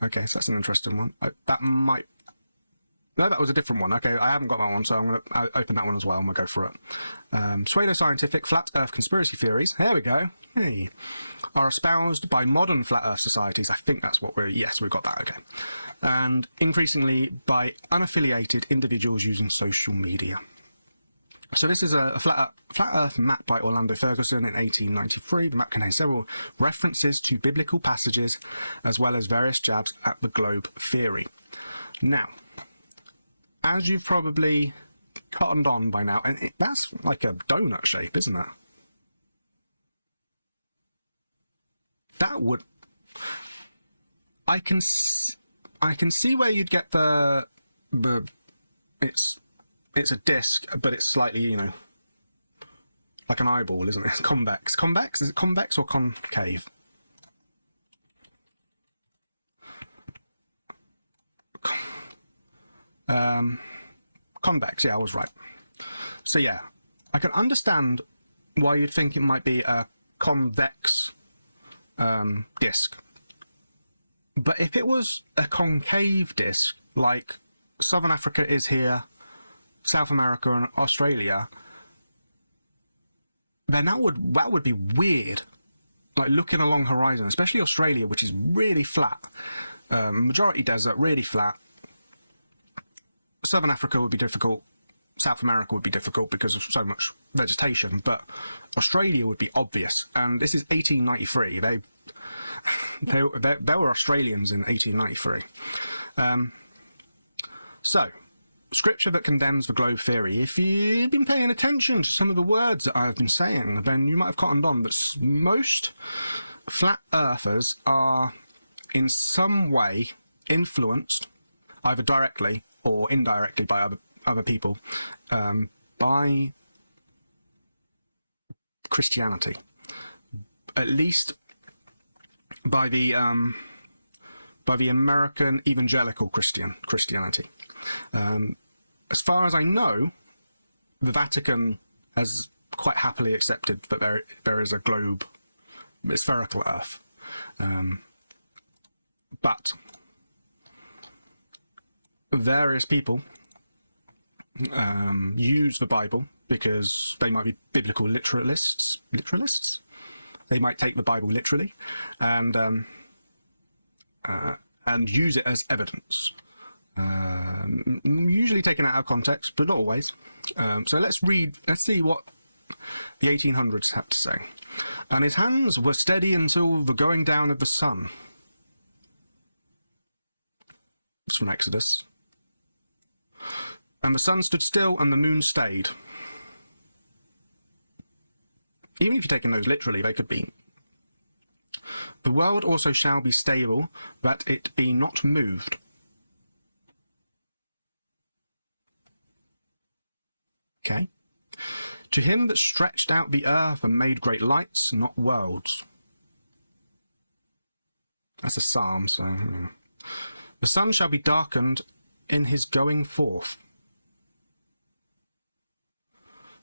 Okay, so that's an interesting one. That might... No, that was a different one. Okay, I haven't got that one, so I'm going to open that one as well and we'll go for it. Pseudo-scientific flat Earth conspiracy theories, here we go, hey, are espoused by modern flat Earth societies. I think that's what we're... Yes, we've got that, okay. And increasingly by unaffiliated individuals using social media. So this is a flat Earth map by Orlando Ferguson in 1893. The map contains several references to biblical passages as well as various jabs at the globe theory. Now, as you've probably cottoned on by now, and that's like a donut shape, isn't it? That would... I can see where you'd get the it's a disc, but it's slightly, you know, like an eyeball, isn't it? It's convex. Convex? Is it convex or concave? Convex, yeah, I was right. So yeah, I can understand why you'd think it might be a convex disc. But if it was a concave disc, like Southern Africa is here, South America and Australia, then that would be weird. Like looking along horizon, especially Australia, which is really flat. Majority desert, really flat. Southern Africa would be difficult. South America would be difficult because of so much vegetation, but Australia would be obvious. And this is 1893. They were Australians in 1893. So, scripture that condemns the globe theory. If you've been paying attention to some of the words that I've been saying, then you might have cottoned on that most flat earthers are in some way influenced, either directly or indirectly by other people, by Christianity. At least by the American evangelical Christianity. As far as I know, the Vatican has quite happily accepted that there is a globe, a spherical Earth. But various people use the Bible because they might be biblical literalists. They might take the Bible literally and use it as evidence. Usually taken out of context, but not always. So let's see what the 1800s have to say. And his hands were steady until the going down of the sun. It's from Exodus. And the sun stood still and the moon stayed. Even if you're taking those literally, they could be. The world also shall be stable, that it be not moved. Okay. To him that stretched out the earth and made great lights, not worlds. That's a psalm, so... The sun shall be darkened in his going forth.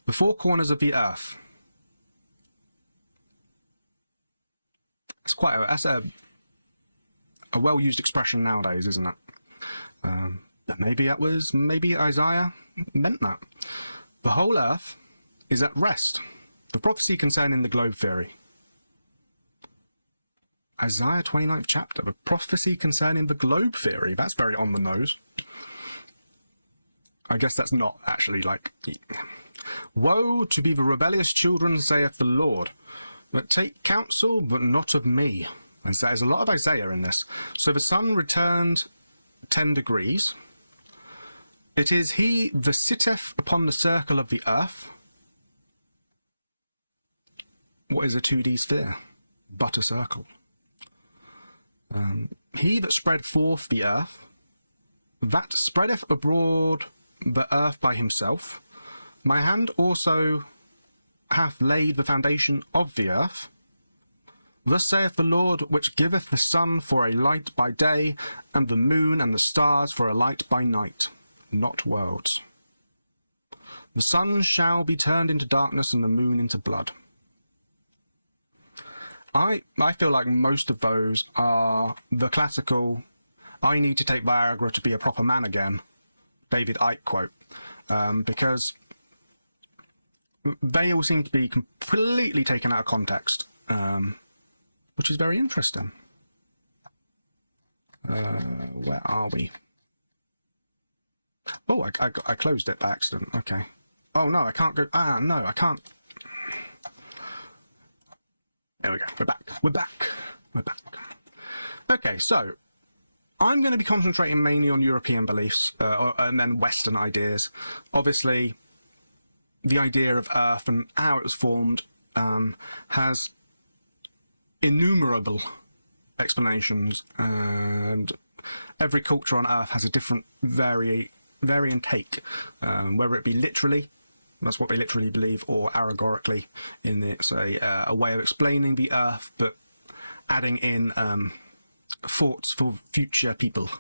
The four corners of the earth. That's a well-used expression nowadays, isn't it? But maybe Isaiah meant that. The whole earth is at rest. The prophecy concerning the globe theory. Isaiah 29th chapter, the prophecy concerning the globe theory. That's very on the nose. I guess that's not actually like... Woe to be the rebellious children, saith the Lord, that take counsel, but not of me. There's a lot of Isaiah in this. So the sun returned 10 degrees. It is he that sitteth upon the circle of the earth. What is a 2D sphere? But a circle. He that spread forth the earth, that spreadeth abroad the earth by himself. My hand also hath laid the foundation of the earth. Thus saith the Lord, which giveth the sun for a light by day, and the moon and the stars for a light by night, not worlds. The sun shall be turned into darkness, and the moon into blood. I feel like most of those are the classical, I need to take Viagra to be a proper man again, David Icke quote, because they all seem to be completely taken out of context, which is very interesting. Where are we? Oh, I closed it by accident. Okay. Oh, no, I can't go. No, I can't. There we go. We're back. Okay, so I'm going to be concentrating mainly on European beliefs and then Western ideas. Obviously, the idea of Earth and how it was formed has innumerable explanations, and every culture on Earth has a different varying take, whether it be literally, that's what they literally believe, or allegorically, in it's a way of explaining the Earth, but adding in thoughts for future people.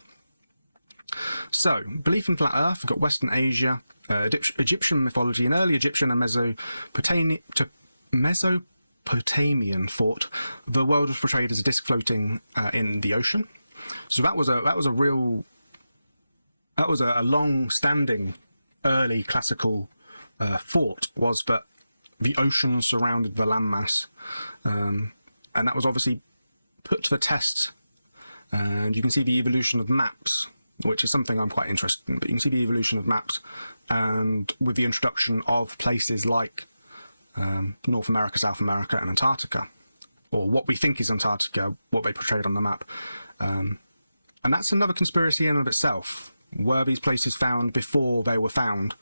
So, belief in flat Earth, we've got Western Asia, Egyptian mythology, and early Egyptian and Mesopotamian thought. The world was portrayed as a disc floating in the ocean. So that was a long-standing early classical thought, was that the ocean surrounded the landmass, and that was obviously put to the test. And you can see the evolution of maps, which is something I'm quite interested in. But you can see the evolution of maps, and with the introduction of places like North America, South America, and Antarctica, or what we think is Antarctica, what they portrayed on the map. And that's another conspiracy in and of itself. Were these places found before they were found?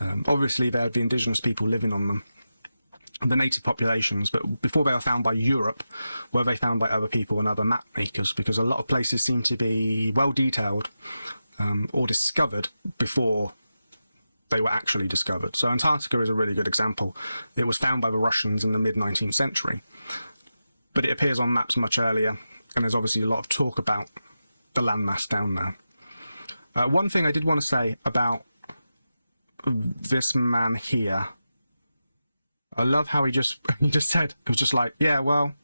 Obviously, there had the indigenous people living on them, the native populations, but before they were found by Europe, were they found by other people and other map makers? Because a lot of places seem to be well detailed or discovered before they were actually discovered. So Antarctica is a really good example. It was found by the Russians in the mid-19th century, but it appears on maps much earlier, and there's obviously a lot of talk about the landmass down there. One thing I did want to say about this man here, I love how he just said, it was just like, yeah, well,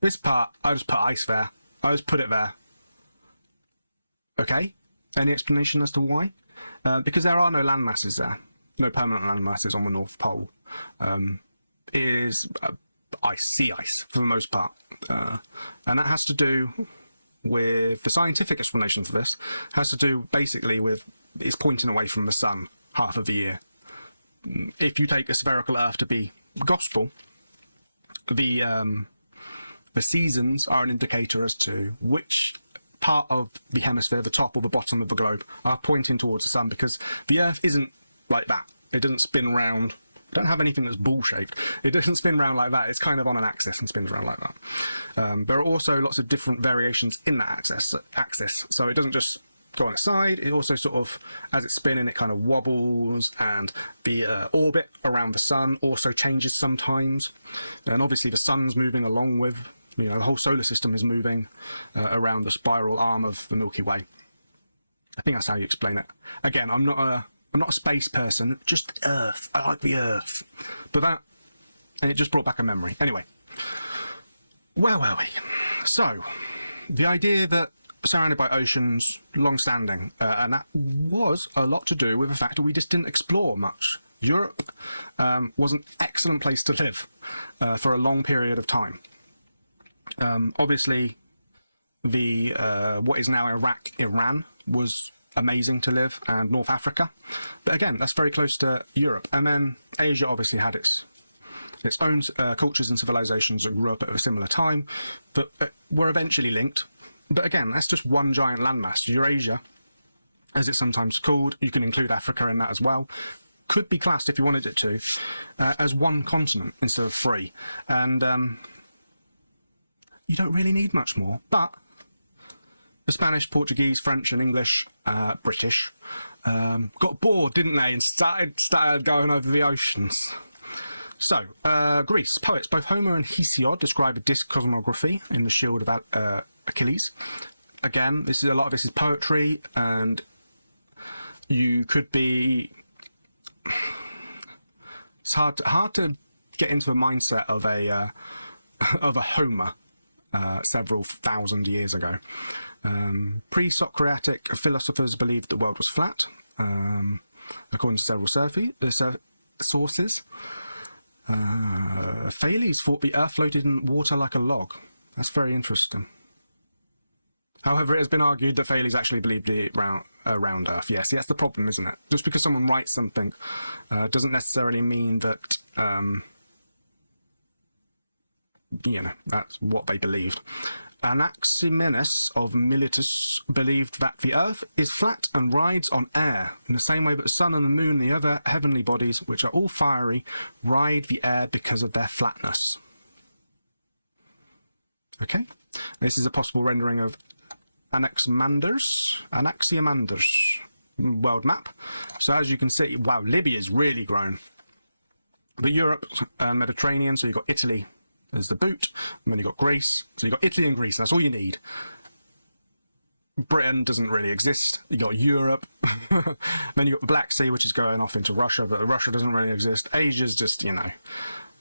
this part, I just put ice there. I just put it there. Okay? Any explanation as to why? Because there are no land masses there. No permanent land masses on the North Pole. It is ice, sea ice, for the most part. And that has to do with, the scientific explanation for this, has to do basically with it's pointing away from the sun half of the year. If you take a spherical Earth to be gospel, the seasons are an indicator as to which part of the hemisphere, the top or the bottom of the globe, are pointing towards the sun, because the Earth isn't like that. It doesn't spin round. I don't have anything that's ball-shaped. It doesn't spin round like that. It's kind of on an axis and spins around like that. There are also lots of different variations in that axis. So it doesn't just go on its side. It also sort of, as it's spinning, it kind of wobbles, and the orbit around the sun also changes sometimes. And obviously the sun's moving along with, you know, the whole solar system is moving around the spiral arm of the Milky Way. I think that's how you explain it. Again, I'm not a space person, just Earth. I like the Earth. But that, and it just brought back a memory. Anyway, where were we? So, the idea that surrounded by oceans, long-standing, and that was a lot to do with the fact that we just didn't explore much. Europe was an excellent place to live for a long period of time. Obviously, the what is now Iraq, Iran, was amazing to live, and North Africa. But again, that's very close to Europe. And then Asia obviously had its own cultures and civilizations that grew up at a similar time that were eventually linked. But again, that's just one giant landmass. Eurasia, as it's sometimes called, you can include Africa in that as well, could be classed, if you wanted it to, as one continent instead of three. And you don't really need much more. But the Spanish, Portuguese, French and English, British, got bored, didn't they, and started going over the oceans. So, Greece, poets, both Homer and Hesiod describe a disc cosmography in the Shield of Achilles. Again, a lot of this is poetry, and you could be... It's hard to get into the mindset of a Homer several thousand years ago. Pre-Socratic philosophers believed the world was flat, according to several sources. Thales thought the Earth floated in water like a log. That's very interesting. However, it has been argued that Thales actually believed it around Earth. Yes, that's the problem, isn't it? Just because someone writes something doesn't necessarily mean that, you know, that's what they believed. Anaximenes of Miletus believed that the Earth is flat and rides on air, in the same way that the Sun and the Moon and the other heavenly bodies, which are all fiery, ride the air because of their flatness. Okay, this is a possible rendering of Anaximander's world map. So as you can see, wow, Libya's really grown. But Europe and Mediterranean, so you've got Italy as the boot, and then you've got Greece. So you've got Italy and Greece, and that's all you need. Britain doesn't really exist. You got Europe. Then you got the Black Sea, which is going off into Russia, but Russia doesn't really exist. Asia's just, you know,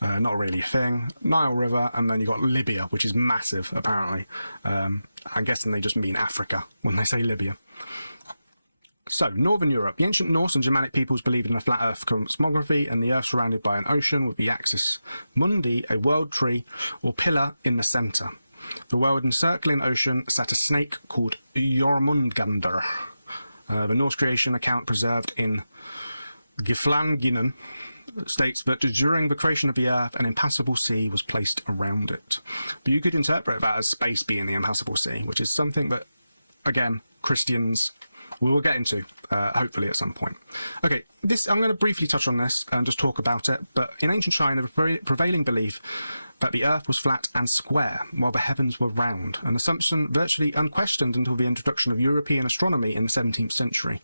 not really a thing. Nile River, and then you got Libya, which is massive, apparently. I'm guessing they just mean Africa when they say Libya. So, Northern Europe. The ancient Norse and Germanic peoples believed in a flat Earth cosmography and the Earth surrounded by an ocean with the axis mundi, a world tree, or pillar in the centre. The world encircling ocean sat a snake called Jormungandr. The Norse creation account preserved in Giflanginen states that during the creation of the Earth, an impassable sea was placed around it. But you could interpret that as space being the impassable sea, which is something that, again, Christians we will get into, hopefully at some point. Okay, I'm going to briefly touch on this and just talk about it, but in ancient China, the prevailing belief that the earth was flat and square, while the heavens were round, an assumption virtually unquestioned until the introduction of European astronomy in the 17th century.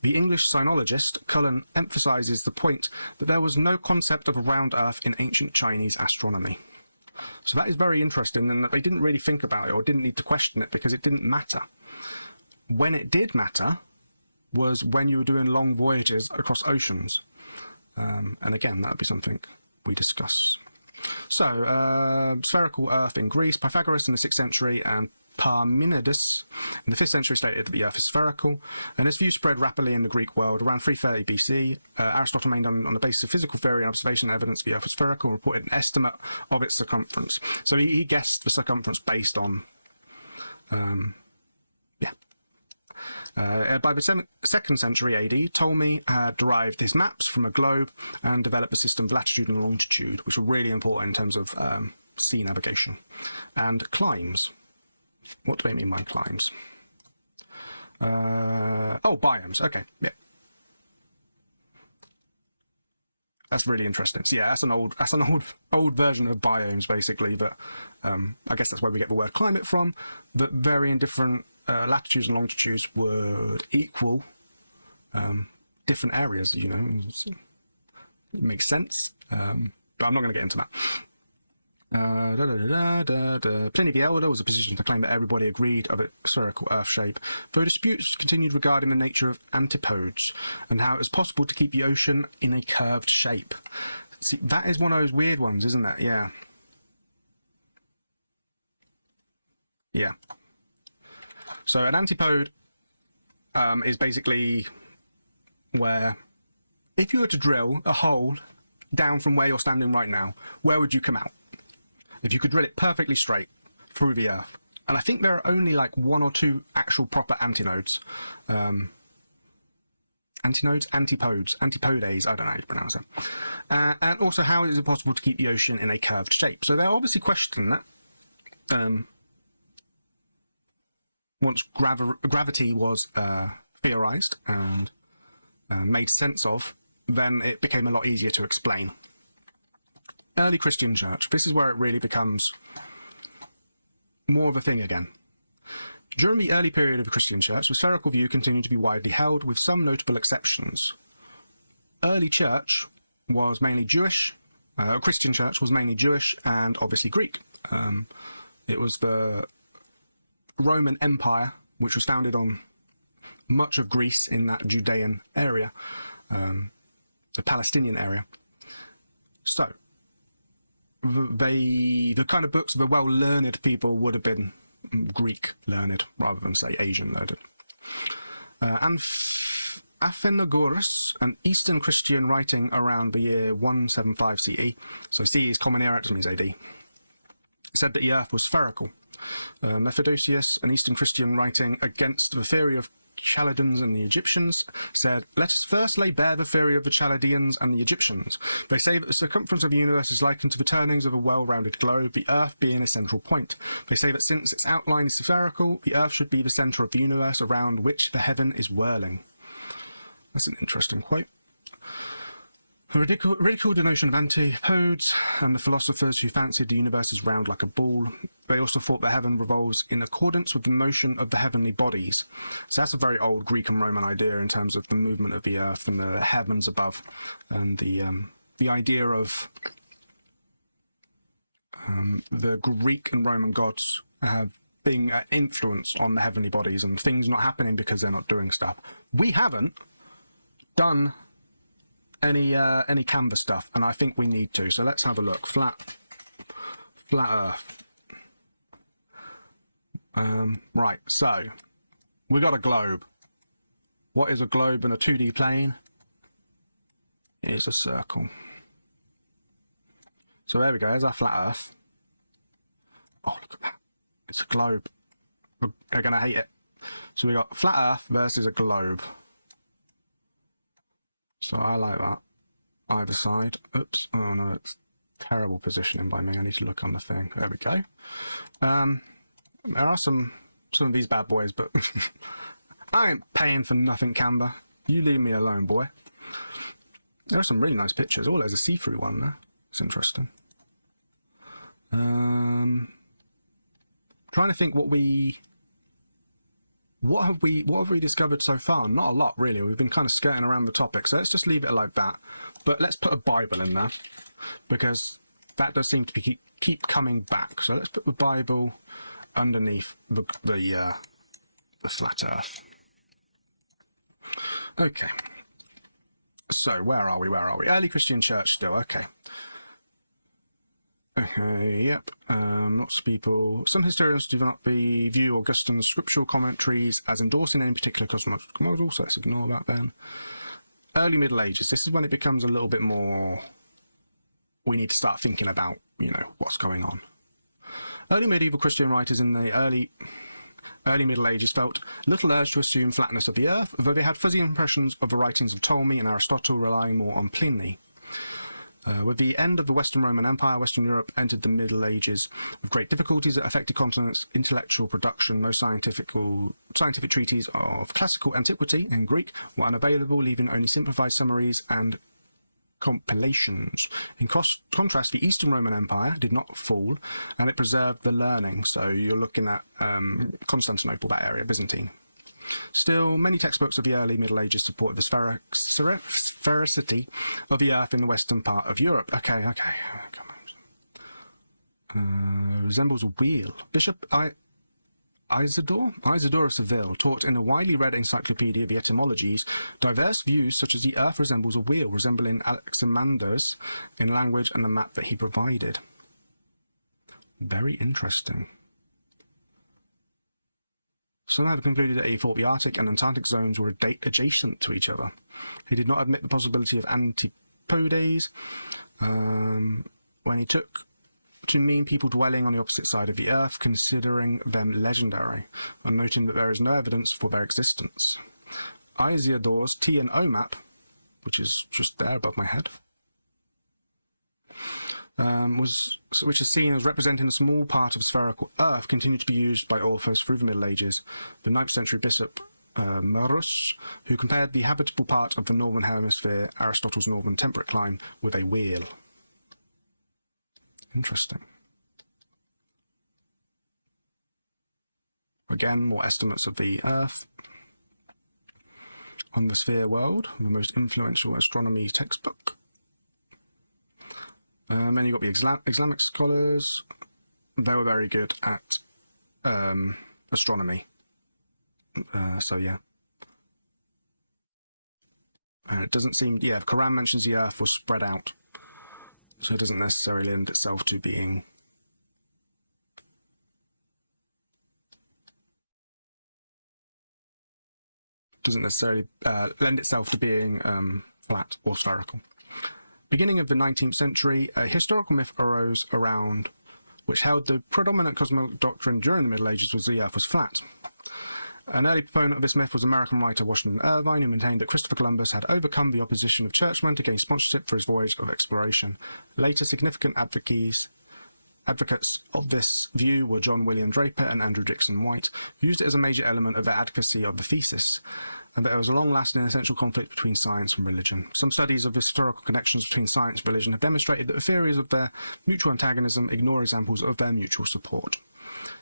The English sinologist Cullen emphasises the point that there was no concept of a round earth in ancient Chinese astronomy. So that is very interesting, in that they didn't really think about it or didn't need to question it because it didn't matter. When it did matter was when you were doing long voyages across oceans. And again, that would be something we discuss. So, spherical earth in Greece, Pythagoras in the 6th century and Parmenides in the 5th century stated that the earth is spherical, and this view spread rapidly in the Greek world. Around 330 BC, Aristotle remained on the basis of physical theory and observation evidence the earth was spherical and reported an estimate of its circumference. So he guessed the circumference based on by the 2nd century AD, Ptolemy had derived his maps from a globe and developed the system of latitude and longitude, which were really important in terms of sea navigation. And climes. What do they mean by climes? Biomes. Okay, yeah. That's really interesting. So yeah, that's an old version of biomes, basically. But I guess that's where we get the word climate from. That varying different latitudes and longitudes would equal different areas. You know, it makes sense. But I'm not going to get into that. Pliny the Elder was in a position to claim that everybody agreed of a spherical earth shape, though disputes continued regarding the nature of antipodes and how it was possible to keep the ocean in a curved shape. See, that is one of those weird ones, isn't it? Yeah. Yeah. So an antipode is basically where if you were to drill a hole down from where you're standing right now, where would you come out? If you could drill it perfectly straight through the earth. And I think there are only like 1 or 2 actual proper antinodes. Antipodes, antipodes, I don't know how you pronounce it. And also, how is it possible to keep the ocean in a curved shape? So they're obviously questioning that. Once gravity was theorized and made sense of, then it became a lot easier to explain. Early Christian church. This is where it really becomes more of a thing again. During the early period of the Christian church, the spherical view continued to be widely held, with some notable exceptions. Early church was mainly Jewish. Christian church was mainly Jewish and obviously Greek. It was the Roman Empire, which was founded on much of Greece in that Judean area, the Palestinian area. So, the kind of books the well-learned people would have been Greek learned rather than, say, Asian learned. And Athenagoras, an Eastern Christian writing around the year 175 CE, so CE is Common Era, it just means AD, said that the earth was spherical. Methodius, an Eastern Christian writing against the theory of Chaldeans and the Egyptians, said, "Let us first lay bare the theory of the Chaldeans and the Egyptians. They say that the circumference of the universe is likened to the turnings of a well-rounded globe, the earth being a central point. They say that since its outline is spherical, the earth should be the centre of the universe around which the heaven is whirling." That's an interesting quote. Ridiculed the notion of antipodes and the philosophers who fancied the universe is round like a ball. They also thought that heaven revolves in accordance with the motion of the heavenly bodies. So that's a very old Greek and Roman idea in terms of the movement of the earth and the heavens above, and the idea of the Greek and Roman gods being an influence on the heavenly bodies and things not happening because they're not doing stuff. We haven't done any canvas stuff, and I think we need to. So let's have a look. Flat Earth. Right, so we got a globe. What is a globe in a 2D plane? It is a circle. So there we go. There's our flat Earth. Oh, look at that. It's a globe. We're gonna hate it. So we got flat Earth versus a globe. So I like that. Either side. Oops. Oh no, it's terrible positioning by me. I need to look on the thing. There we go. There are some of these bad boys, but I ain't paying for nothing, Canva. You leave me alone, boy. There are some really nice pictures. Oh, there's a see-through one there. It's interesting. Trying to think what have we discovered so far? Not a lot, really. We've been kind of skirting around the topic, so let's just leave it like that. But let's put a Bible in there, because that does seem to keep coming back. So let's put the Bible underneath the flat Earth. Okay. So where are we? Early Christian Church still. Okay. Okay, yep. Lots of people. Some historians do not view Augustine's scriptural commentaries as endorsing any particular cosmological model, so let's ignore that then. Early Middle Ages. This is when it becomes a little bit more. We need to start thinking about, what's going on. Early medieval Christian writers in the early Middle Ages felt little urge to assume flatness of the Earth, though they had fuzzy impressions of the writings of Ptolemy and Aristotle relying more on Pliny. With the end of the Western Roman Empire, Western Europe entered the Middle Ages with great difficulties that affected continent's intellectual production. No scientific treatises of classical antiquity in Greek were unavailable, leaving only simplified summaries and compilations. In contrast, the Eastern Roman Empire did not fall, and it preserved the learning. So you're looking at Constantinople, that area, Byzantine. Still, many textbooks of the early Middle Ages supported the sphericity of the Earth in the western part of Europe. Okay. Come on. Resembles a wheel. Bishop Isidore of Seville taught in a widely read encyclopedia of the etymologies diverse views such as the Earth resembles a wheel, resembling Anaximander's in language and the map that he provided. Very interesting. Some have concluded that he thought the Arctic and Antarctic zones were adjacent to each other. He did not admit the possibility of antipodes, when he took to mean people dwelling on the opposite side of the Earth, considering them legendary, and noting that there is no evidence for their existence. Isidore's T and O map, which is just there above my head, which is seen as representing a small part of spherical Earth, continued to be used by authors through the Middle Ages. The 9th century bishop Merus, who compared the habitable part of the northern hemisphere, Aristotle's northern temperate climate, with a wheel. Interesting. Again, more estimates of the Earth. On the Sphere World, the most influential astronomy textbook. Then you've got the Islamic scholars. They were very good at astronomy. So yeah. It doesn't seem, the Quran mentions the Earth was spread out. So it doesn't necessarily lend itself to being flat or spherical. Beginning of the 19th century, a historical myth arose around which held the predominant cosmological doctrine during the Middle Ages was the Earth was flat. An early proponent of this myth was American writer Washington Irvine, who maintained that Christopher Columbus had overcome the opposition of churchmen to gain sponsorship for his voyage of exploration. Later significant advocates of this view were John William Draper and Andrew Dixon White, who used it as a major element of their advocacy of the thesis, and that there was a long-lasting and essential conflict between science and religion. Some studies of the historical connections between science and religion have demonstrated that the theories of their mutual antagonism ignore examples of their mutual support.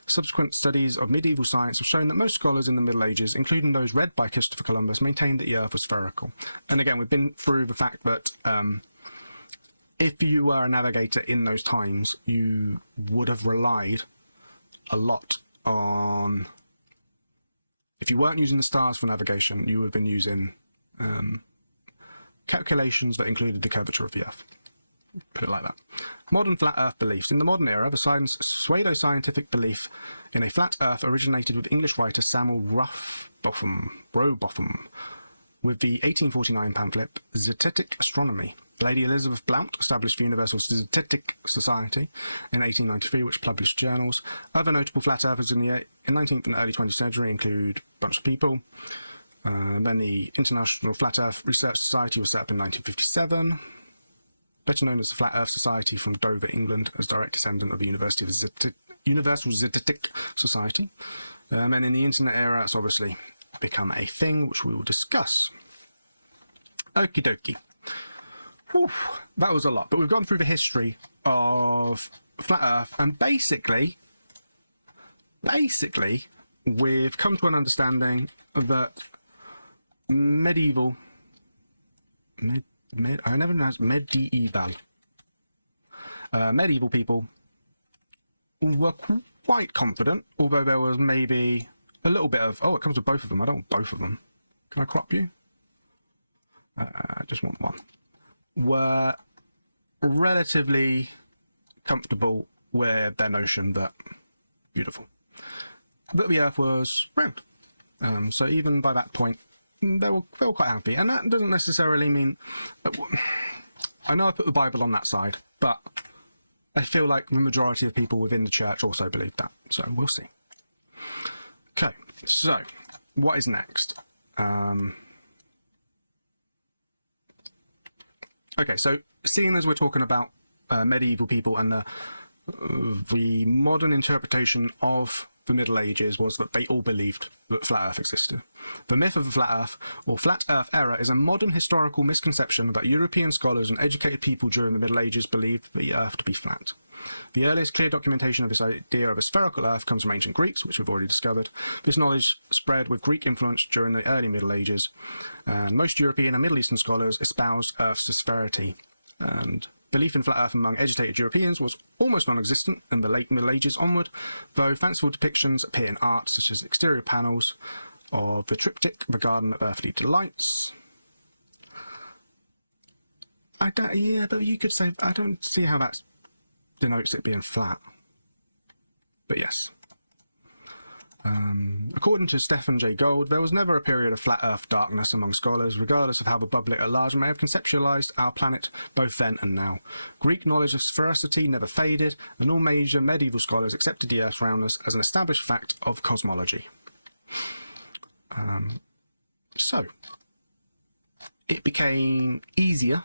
Subsequent studies of medieval science have shown that most scholars in the Middle Ages, including those read by Christopher Columbus, maintained that the Earth was spherical. And again, we've been through the fact that if you were a navigator in those times, you would have relied a lot on... If you weren't using the stars for navigation, you would have been using calculations that included the curvature of the Earth. Put it like that. Modern flat Earth beliefs. In the modern era, the pseudo-scientific belief in a flat Earth originated with English writer Samuel Rowbotham, with the 1849 pamphlet Zetetic Astronomy. Lady Elizabeth Blount established the Universal Zetetic Society in 1893, which published journals. Other notable flat earthers in the 19th and early 20th century include a bunch of people. Then the International Flat Earth Research Society was set up in 1957. Better known as the Flat Earth Society from Dover, England, as direct descendant of the Universal Zetetic Society. And in the internet era, it's obviously become a thing which we will discuss. Okie dokie. Whew, that was a lot, but we've gone through the history of Flat Earth, and basically, we've come to an understanding that medieval people were quite confident, although there was maybe a little bit of, oh, it comes with both of them. I don't want both of them. Can I crop you? I just want one. Were relatively comfortable with their notion that, beautiful, that the Earth was round. So even by that point, they were quite happy. And that doesn't necessarily mean... I know I put the Bible on that side, but I feel like the majority of people within the church also believe that. So we'll see. Okay, so what is next? Okay, so seeing as we're talking about medieval people and the modern interpretation of the Middle Ages was that they all believed that flat Earth existed. The myth of the flat Earth, or flat Earth era, is a modern historical misconception that European scholars and educated people during the Middle Ages believed the Earth to be flat. The earliest clear documentation of this idea of a spherical Earth comes from ancient Greeks, which we've already discovered. This knowledge spread with Greek influence during the early Middle Ages, and most European and Middle Eastern scholars espoused Earth's sphericity, and belief in flat Earth among educated Europeans was almost non-existent in the late Middle Ages onward, though fanciful depictions appear in art, such as exterior panels of the triptych The Garden of Earthly Delights. Yeah, but you could say, I don't see how that denotes it being flat. But yes. According to Stephen Jay Gould, there was never a period of flat Earth darkness among scholars, regardless of how the public at large may have conceptualized our planet both then and now. Greek knowledge of sphericity never faded, and all major medieval scholars accepted the Earth's roundness as an established fact of cosmology. So, it became easier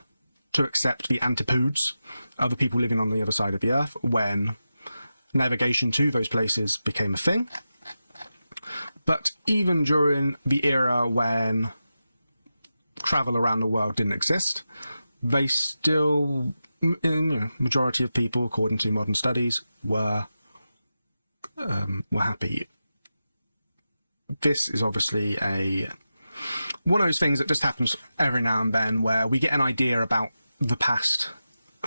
to accept the antipodes, other people living on the other side of the Earth, when navigation to those places became a thing. But even during the era when travel around the world didn't exist, they still, majority of people, according to modern studies, were happy. This is obviously one of those things that just happens every now and then, where we get an idea about the past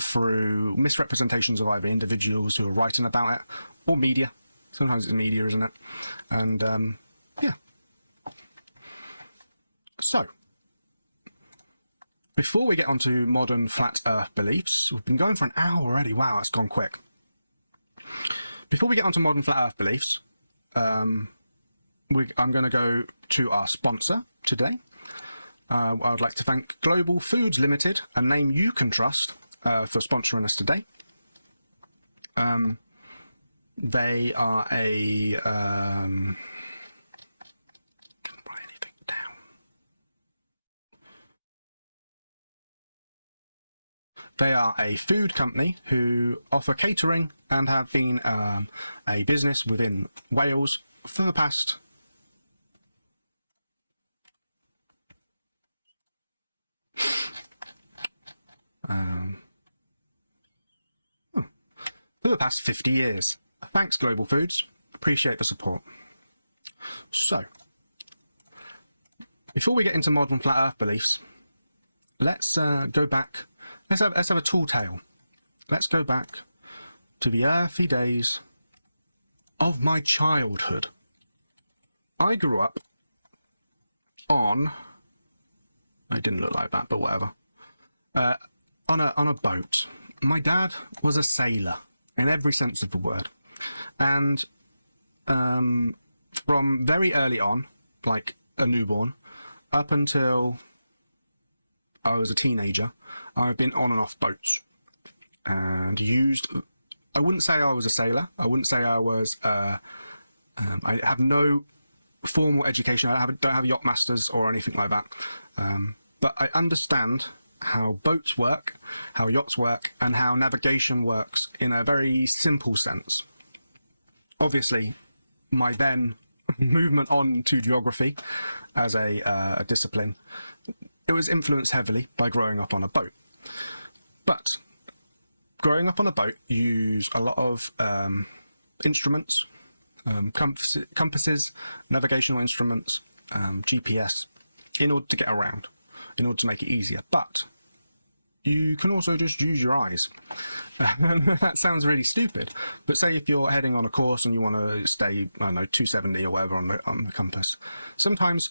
through misrepresentations of either individuals who are writing about it or media. Sometimes it's media, isn't it? And yeah. So, before we get onto modern flat Earth beliefs, we've been going for an hour already. Wow, that's gone quick. Before we get onto modern flat Earth beliefs, I'm going to go to our sponsor today. I would like to thank Global Foods Limited, a name you can trust, for sponsoring us today. They are a... can write anything down. They are a food company who offer catering and have been a business within Wales for the past... for the past 50 years. Thanks, Global Foods. Appreciate the support. So, before we get into modern flat Earth beliefs, let's go back. Let's have a tall tale. Let's go back to the earthy days of my childhood. I grew up on... I didn't look like that, but whatever. On a boat. My dad was a sailor in every sense of the word. And from very early on, like a newborn, up until I was a teenager, I've been on and off boats and used... I wouldn't say I was a sailor. I wouldn't say I was... I have no formal education. I don't have yacht masters or anything like that. But I understand how boats work, how yachts work, and how navigation works in a very simple sense. Obviously, my then movement on to geography as a discipline, it was influenced heavily by growing up on a boat. But growing up on a boat, you use a lot of instruments, compasses, navigational instruments, GPS, in order to get around, in order to make it easier. But you can also just use your eyes. That sounds really stupid, but say if you're heading on a course and you want to stay, I don't know, 270 or whatever on the compass, sometimes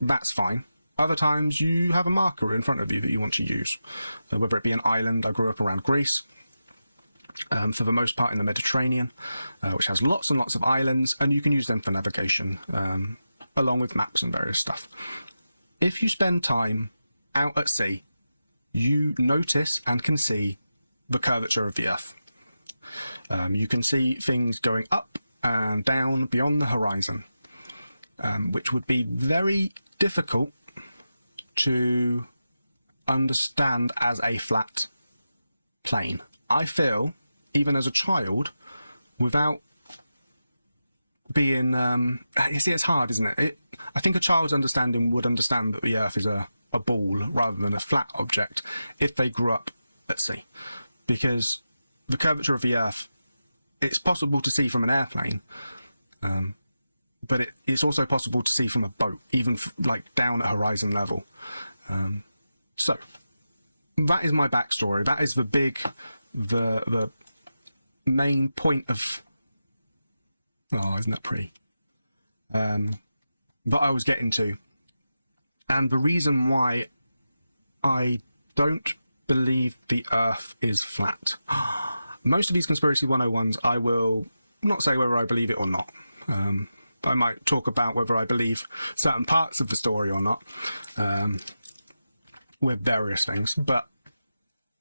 that's fine. Other times you have a marker in front of you that you want to use, whether it be an island. I grew up around Greece, for the most part in the Mediterranean, which has lots and lots of islands, and you can use them for navigation, along with maps and various stuff. If you spend time out at sea, you notice and can see the curvature of the Earth. You can see things going up and down beyond the horizon, which would be very difficult to understand as a flat plane. I feel, even as a child, without being... you see, it's hard, isn't it? I think a child's understanding would understand that the Earth is a ball rather than a flat object if they grew up at sea. Because the curvature of the Earth, it's possible to see from an airplane, but it's also possible to see from a boat, even like down at horizon level. So that is my backstory. That is the main point of, oh, isn't that pretty, that I was getting to. And the reason why I don't believe the Earth is flat. Most of these Conspiracy 101s, I will not say whether I believe it or not. I might talk about whether I believe certain parts of the story or not, with various things, but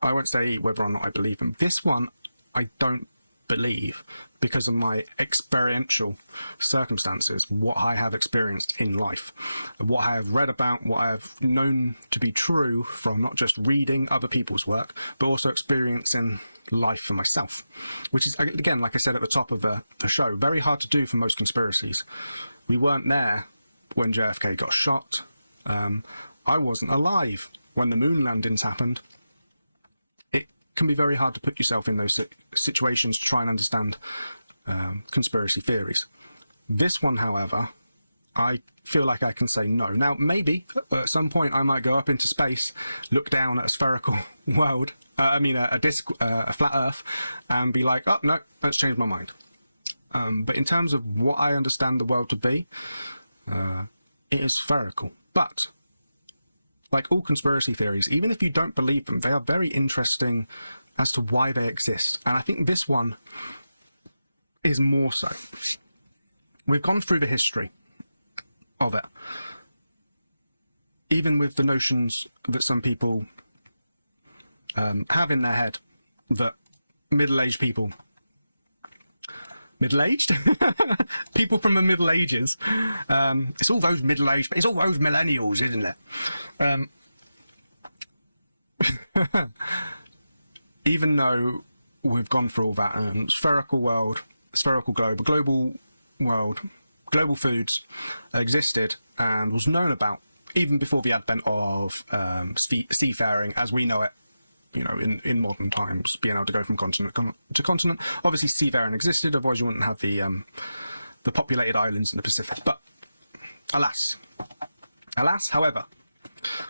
I won't say whether or not I believe them. This one, I don't believe because of my experiential circumstances, what I have experienced in life, what I have read about, what I have known to be true from not just reading other people's work, but also experiencing life for myself, which is, again, like I said at the top of the show, very hard to do for most conspiracies. We weren't there when JFK got shot. I wasn't alive when the moon landings happened. It can be very hard to put yourself in those situations to try and understand conspiracy theories. This one, however, I feel like I can say no. Now, maybe at some point I might go up into space, look down at a spherical world, a disc, a flat Earth, and be like, oh, no, let's change my mind. But in terms of what I understand the world to be, it is spherical. But like all conspiracy theories, even if you don't believe them, they are very interesting as to why they exist. And I think this one is more so. We've gone through the history of it, even with the notions that some people have in their head that middle-aged people, middle-aged? People from the Middle Ages, it's all those middle-aged, it's all those millennials, isn't it? Even though we've gone through all that, spherical world, spherical globe, a global world, global foods existed and was known about even before the advent of seafaring as we know it, you know, in modern times, being able to go from continent to continent. Obviously seafaring existed, otherwise you wouldn't have the populated islands in the Pacific. But alas, however,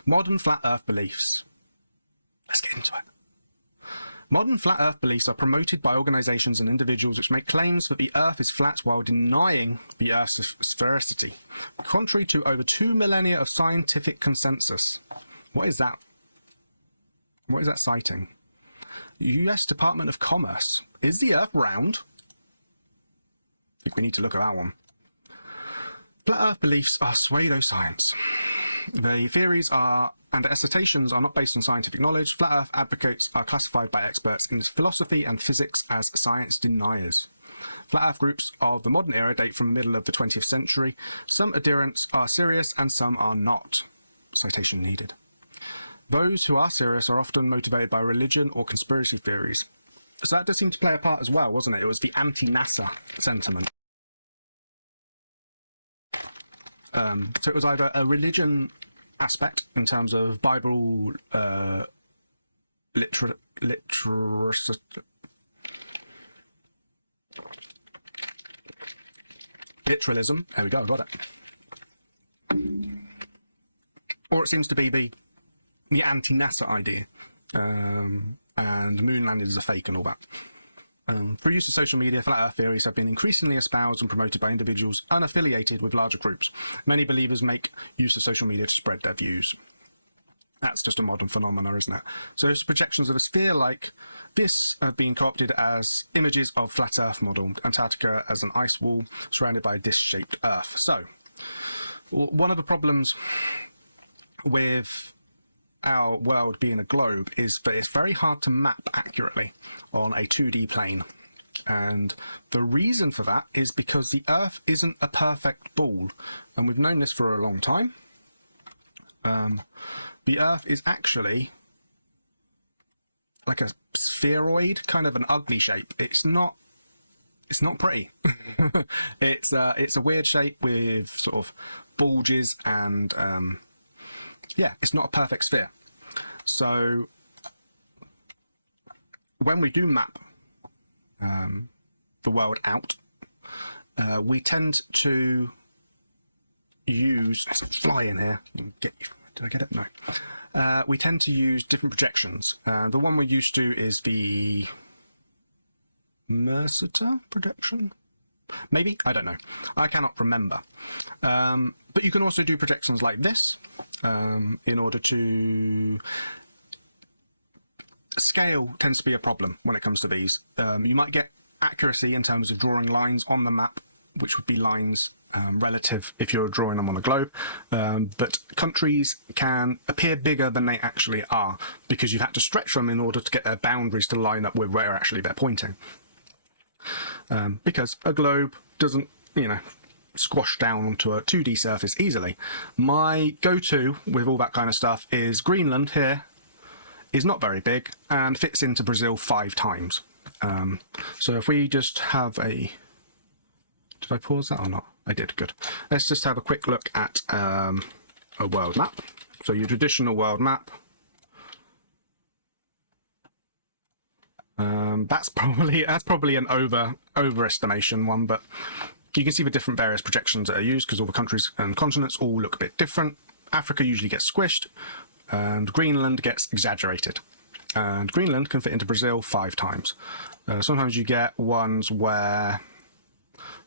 modern flat earth beliefs, let's get into it. Modern flat earth beliefs are promoted by organisations and individuals which make claims that the earth is flat while denying the earth's sphericity, contrary to over 2 millennia of scientific consensus. What is that? What is that citing? US Department of Commerce. Is the earth round? I think we need to look at that one. Flat earth beliefs are pseudoscience. The theories and assertions are not based on scientific knowledge. Flat earth advocates are classified by experts in philosophy and physics as science deniers. Flat earth groups of the modern era date from the middle of the 20th century. Some adherents are serious and some are not. Citation needed. Those who are serious are often motivated by religion or conspiracy theories. So that does seem to play a part as well, wasn't it? It was the anti-NASA sentiment. So it was either a religion aspect in terms of Bible literalism. There we go, I got it. Or it seems to be the anti-NASA idea, and moon landing is a fake and all that. Through use of social media, flat earth theories have been increasingly espoused and promoted by individuals unaffiliated with larger groups. Many believers make use of social media to spread their views. That's just a modern phenomenon, isn't it? So projections of a sphere like this have been co-opted as images of flat earth model, Antarctica as an ice wall surrounded by a disc-shaped earth. So one of the problems with our world being a globe is that it's very hard to map accurately on a 2D plane. And the reason for that is because the Earth isn't a perfect ball. And we've known this for a long time. The Earth is actually like a spheroid, kind of an ugly shape. It's not pretty. It's a weird shape with sort of bulges and yeah, it's not a perfect sphere. So when we do map the world out, we tend to use, it's a fly in here, did I get it? No. We tend to use different projections. The one we're used to is the Mercator projection? Maybe? I don't know. I cannot remember. But you can also do projections like this in order to... Scale tends to be a problem when it comes to these. You might get accuracy in terms of drawing lines on the map, which would be lines relative if you're drawing them on a globe. But countries can appear bigger than they actually are because you've had to stretch them in order to get their boundaries to line up with where actually they're pointing. Because a globe doesn't, squash down onto a 2D surface easily. My go-to with all that kind of stuff is Greenland here is not very big and fits into Brazil 5 times. So if we just have a... Did I pause that or not? I did, good. Let's just have a quick look at a world map. So your traditional world map. That's probably an overestimation one, but you can see the different various projections that are used because all the countries and continents all look a bit different. Africa usually gets squished, and Greenland gets exaggerated. And Greenland can fit into Brazil 5 times. Sometimes you get ones where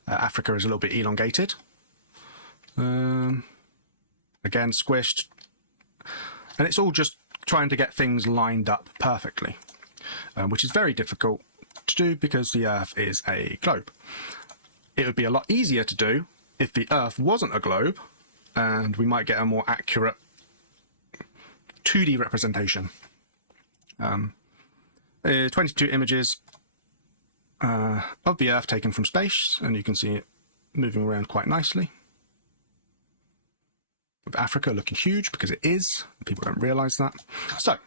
Africa is a little bit elongated. Again, squished. And it's all just trying to get things lined up perfectly, which is very difficult to do because the Earth is a globe. It would be a lot easier to do if the Earth wasn't a globe, and we might get a more accurate 2D representation. 22 images of the Earth taken from space, and you can see it moving around quite nicely. With Africa looking huge, because it is. People don't realise that. So,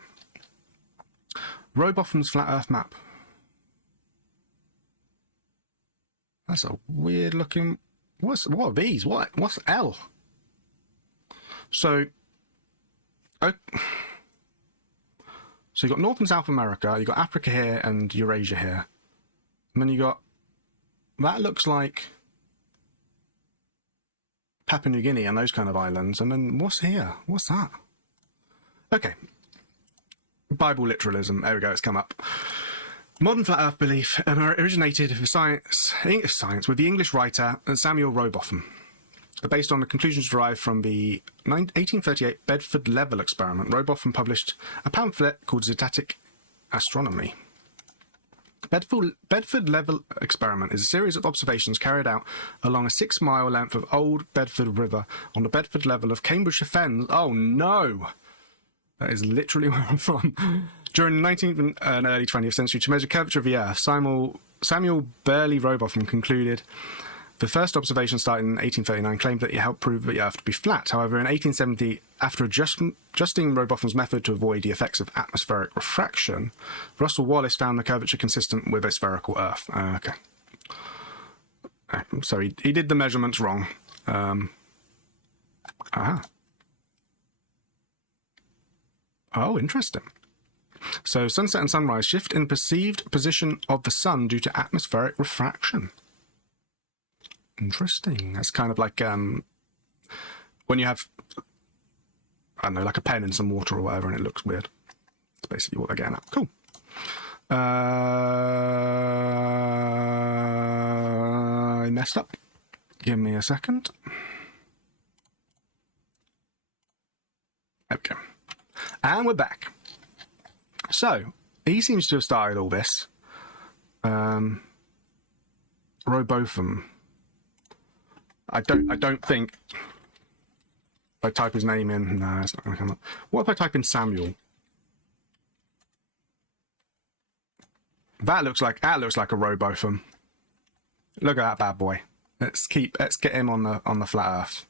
Robotham's flat Earth map. That's a weird looking... What are these? What's L? So... So you've got North and South America, you've got Africa here and Eurasia here. And then you got... That looks like Papua New Guinea and those kind of islands. And then what's here? What's that? Okay. Bible literalism. There we go, it's come up. Modern flat Earth belief originated with English science with the English writer Samuel Rowbotham, based on the conclusions derived from the 1838 Bedford Level experiment. Rowbotham published a pamphlet called Zetetic Astronomy. Bedford Level experiment is a series of observations carried out along a 6-mile length of Old Bedford River on the Bedford Level of Cambridgeshire Fens. Oh no! That is literally where I'm from. During the 19th and early 20th century, to measure curvature of the Earth, Samuel Burley Rowbotham concluded the first observation started in 1839 claimed that it helped prove the Earth to be flat. However, in 1870, after adjusting Rowbotham's method to avoid the effects of atmospheric refraction, Russell Wallace found the curvature consistent with a spherical Earth. Okay. So he did the measurements wrong. Ah. Oh, interesting. So sunset and sunrise shift in perceived position of the sun due to atmospheric refraction. Interesting. That's kind of like when you have, I don't know, like a pen in some water or whatever and it looks weird. That's basically what they're getting at. Cool. I messed up. Give me a second. There we go. And we're back. So, he seems to have started all this. Robotham. I don't think if I type his name in, no, it's not going to come up. What if I type in Samuel? That looks like a Robotham. Look at that bad boy. Let's get him on the flat Earth.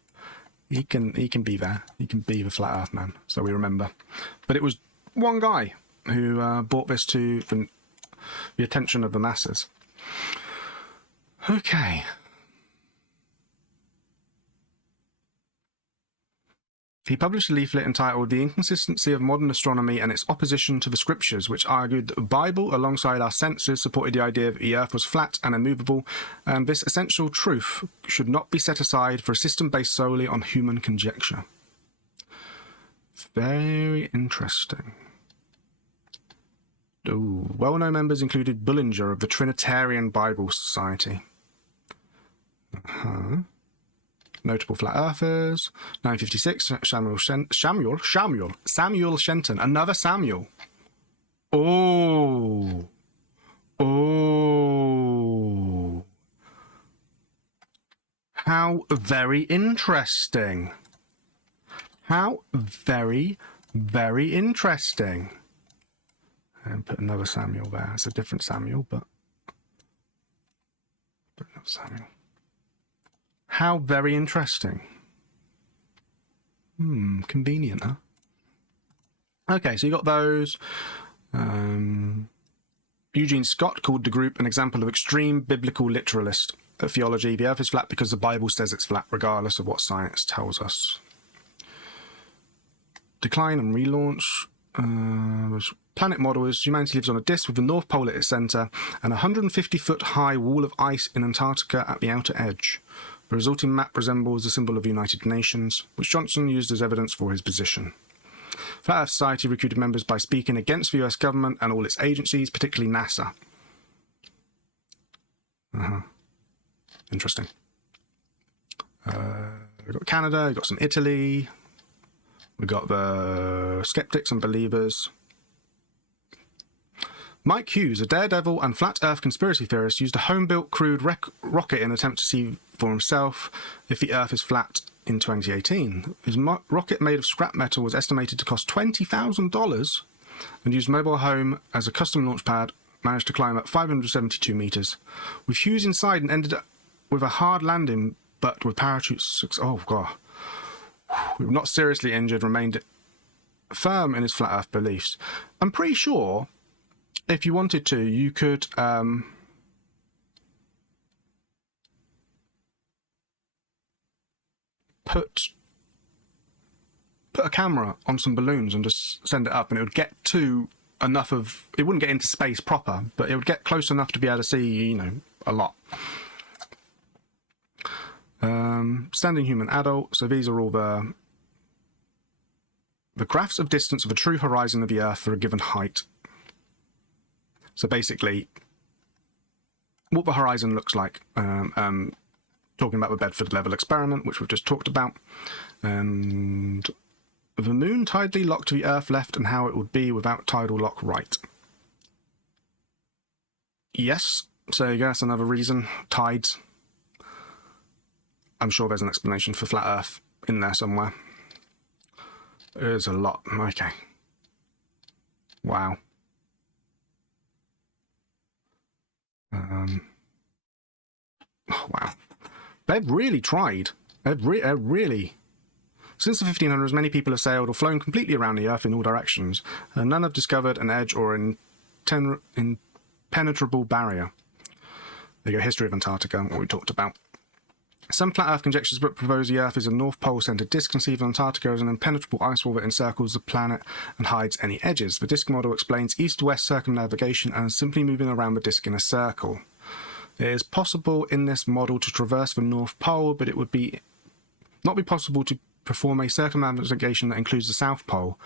He can be there. He can be the flat Earth man. So we remember. But it was one guy who brought this to the attention of the masses. Okay. He published a leaflet entitled The Inconsistency of Modern Astronomy and Its Opposition to the Scriptures, which argued that the Bible, alongside our senses, supported the idea that the Earth was flat and immovable, and this essential truth should not be set aside for a system based solely on human conjecture. Very interesting. Ooh. Well-known members included Bullinger of the Trinitarian Bible Society. Notable flat earthers. 956, Samuel Shenton. Another Samuel. Oh. How very interesting. How very, very interesting. And put another Samuel there. It's a different Samuel, but put another Samuel. How very interesting. Convenient, huh? Okay, so you got those. Eugene Scott called the group an example of extreme biblical literalist theology. The Earth is flat because the Bible says it's flat, regardless of what science tells us. Decline and relaunch. Planet model is humanity lives on a disk with the North Pole at its centre and a 150-foot high wall of ice in Antarctica at the outer edge. The resulting map resembles the symbol of the United Nations, which Johnson used as evidence for his position. Flat Earth Society recruited members by speaking against the US government and all its agencies, particularly NASA. Interesting. We've got Canada, we've got some Italy, we've got the skeptics and believers. Mike Hughes, a daredevil and flat Earth conspiracy theorist, used a home-built crude rocket in an attempt to see for himself if the Earth is flat in 2018. His rocket made of scrap metal was estimated to cost $20,000 and used mobile home as a custom launch pad, managed to climb up 572 meters. With Hughes inside and ended up with a hard landing, but with parachutes. Oh, God. We were not seriously injured, remained firm in his flat Earth beliefs. I'm pretty sure if you wanted to, you could put a camera on some balloons and just send it up, and it would get to enough of, it wouldn't get into space proper, but it would get close enough to be able to see, you know, a lot. Standing human adult. So these are all the graphs of distance of a true horizon of the Earth for a given height. So basically, what the horizon looks like. Talking about the Bedford level experiment, which we've just talked about. And the moon tidally locked to the Earth left and how it would be without tidal lock right. Yes, so I guess another reason. Tides. I'm sure there's an explanation for flat Earth in there somewhere. There's a lot. Okay. Wow. Oh, wow. They've really tried. They've really... Since the 1500s, many people have sailed or flown completely around the Earth in all directions, and none have discovered an edge or an impenetrable barrier. There you go, history of Antarctica, what we talked about. Some flat Earth conjectures propose the Earth is a North Pole-centered disk, conceive of Antarctica as an impenetrable ice wall that encircles the planet and hides any edges. The disk model explains east-west circumnavigation and simply moving around the disk in a circle. It is possible in this model to traverse the North Pole, but it would not be possible to perform a circumnavigation that includes the South Pole,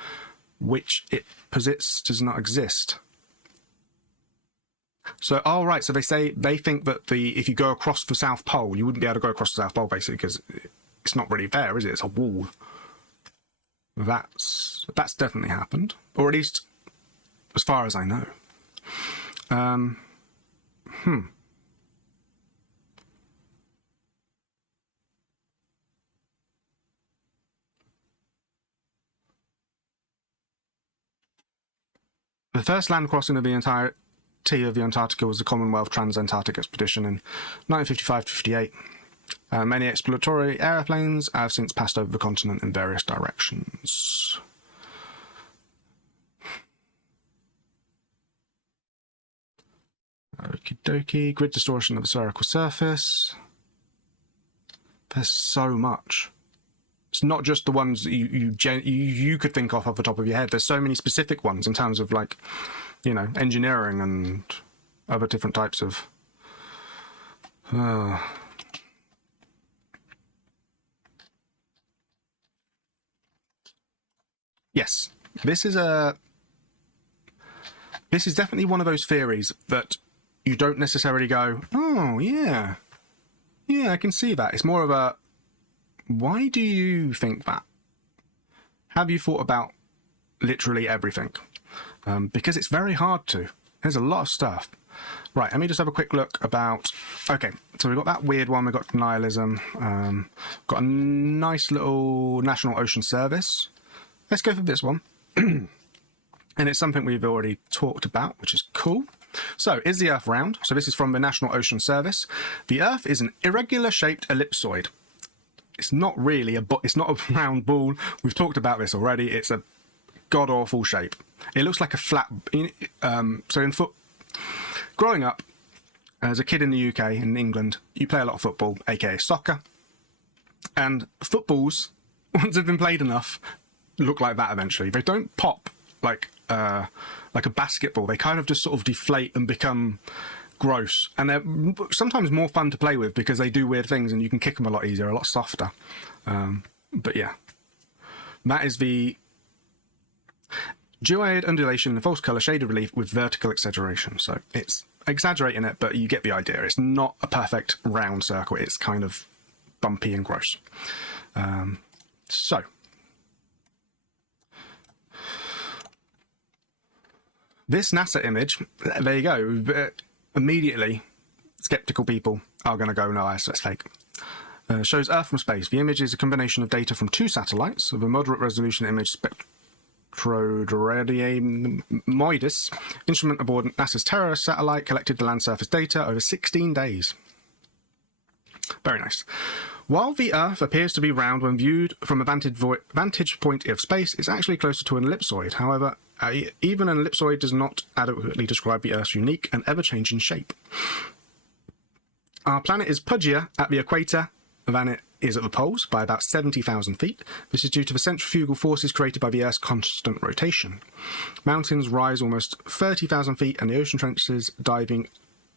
which it posits does not exist. So, oh right, so they think that if you go across the South Pole, you wouldn't be able to go across the South Pole, basically, because it's not really there, is it? It's a wall. That's definitely happened, or at least as far as I know. The first land crossing of the entirety of the Antarctica was the Commonwealth Trans-Antarctic Expedition in 1955-58. Many exploratory aeroplanes have since passed over the continent in various directions. Okie dokie. Grid distortion of the spherical surface. There's so much. It's not just the ones that you could think of off the top of your head. There's so many specific ones in terms of, like, you know, engineering and other different types of... Yes, this is definitely one of those theories that you don't necessarily go, oh, yeah, I can see that. It's more of a, why do you think that? Have you thought about literally everything? Because it's very hard to. There's a lot of stuff. Right, let me just have a quick look about... Okay, so we've got that weird one, we've got denialism, got a nice little National Ocean Service. Let's go for this one. And it's something we've already talked about, which is cool. So, is the Earth round? So this is from the National Ocean Service. The Earth is an irregular-shaped ellipsoid. It's not really it's not a round ball. We've talked about this already. It's a god-awful shape. It looks like a flat... Growing up, as a kid in the UK, in England, you play a lot of football, aka soccer. And footballs, once they've been played enough, look like that eventually. They don't pop like a basketball. They kind of just sort of deflate and become gross. And they're sometimes more fun to play with because they do weird things and you can kick them a lot easier, a lot softer. But yeah, that is the geoid undulation and false colour shaded relief with vertical exaggeration. So it's exaggerating it, but you get the idea. It's not a perfect round circle. It's kind of bumpy and gross. So this NASA image, there you go. Immediately, skeptical people are going to go, no, that's fake. Shows Earth from space. The image is a combination of data from 2 satellites of a moderate resolution image spectrodradiomoidis instrument aboard NASA's Terra satellite collected the land surface data over 16 days. Very nice. While the Earth appears to be round when viewed from a vantage point of space, it's actually closer to an ellipsoid. However, even an ellipsoid does not adequately describe the Earth's unique and ever-changing shape. Our planet is pudgier at the equator than it is at the poles by about 70,000 feet. This is due to the centrifugal forces created by the Earth's constant rotation. Mountains rise almost 30,000 feet and the ocean trenches diving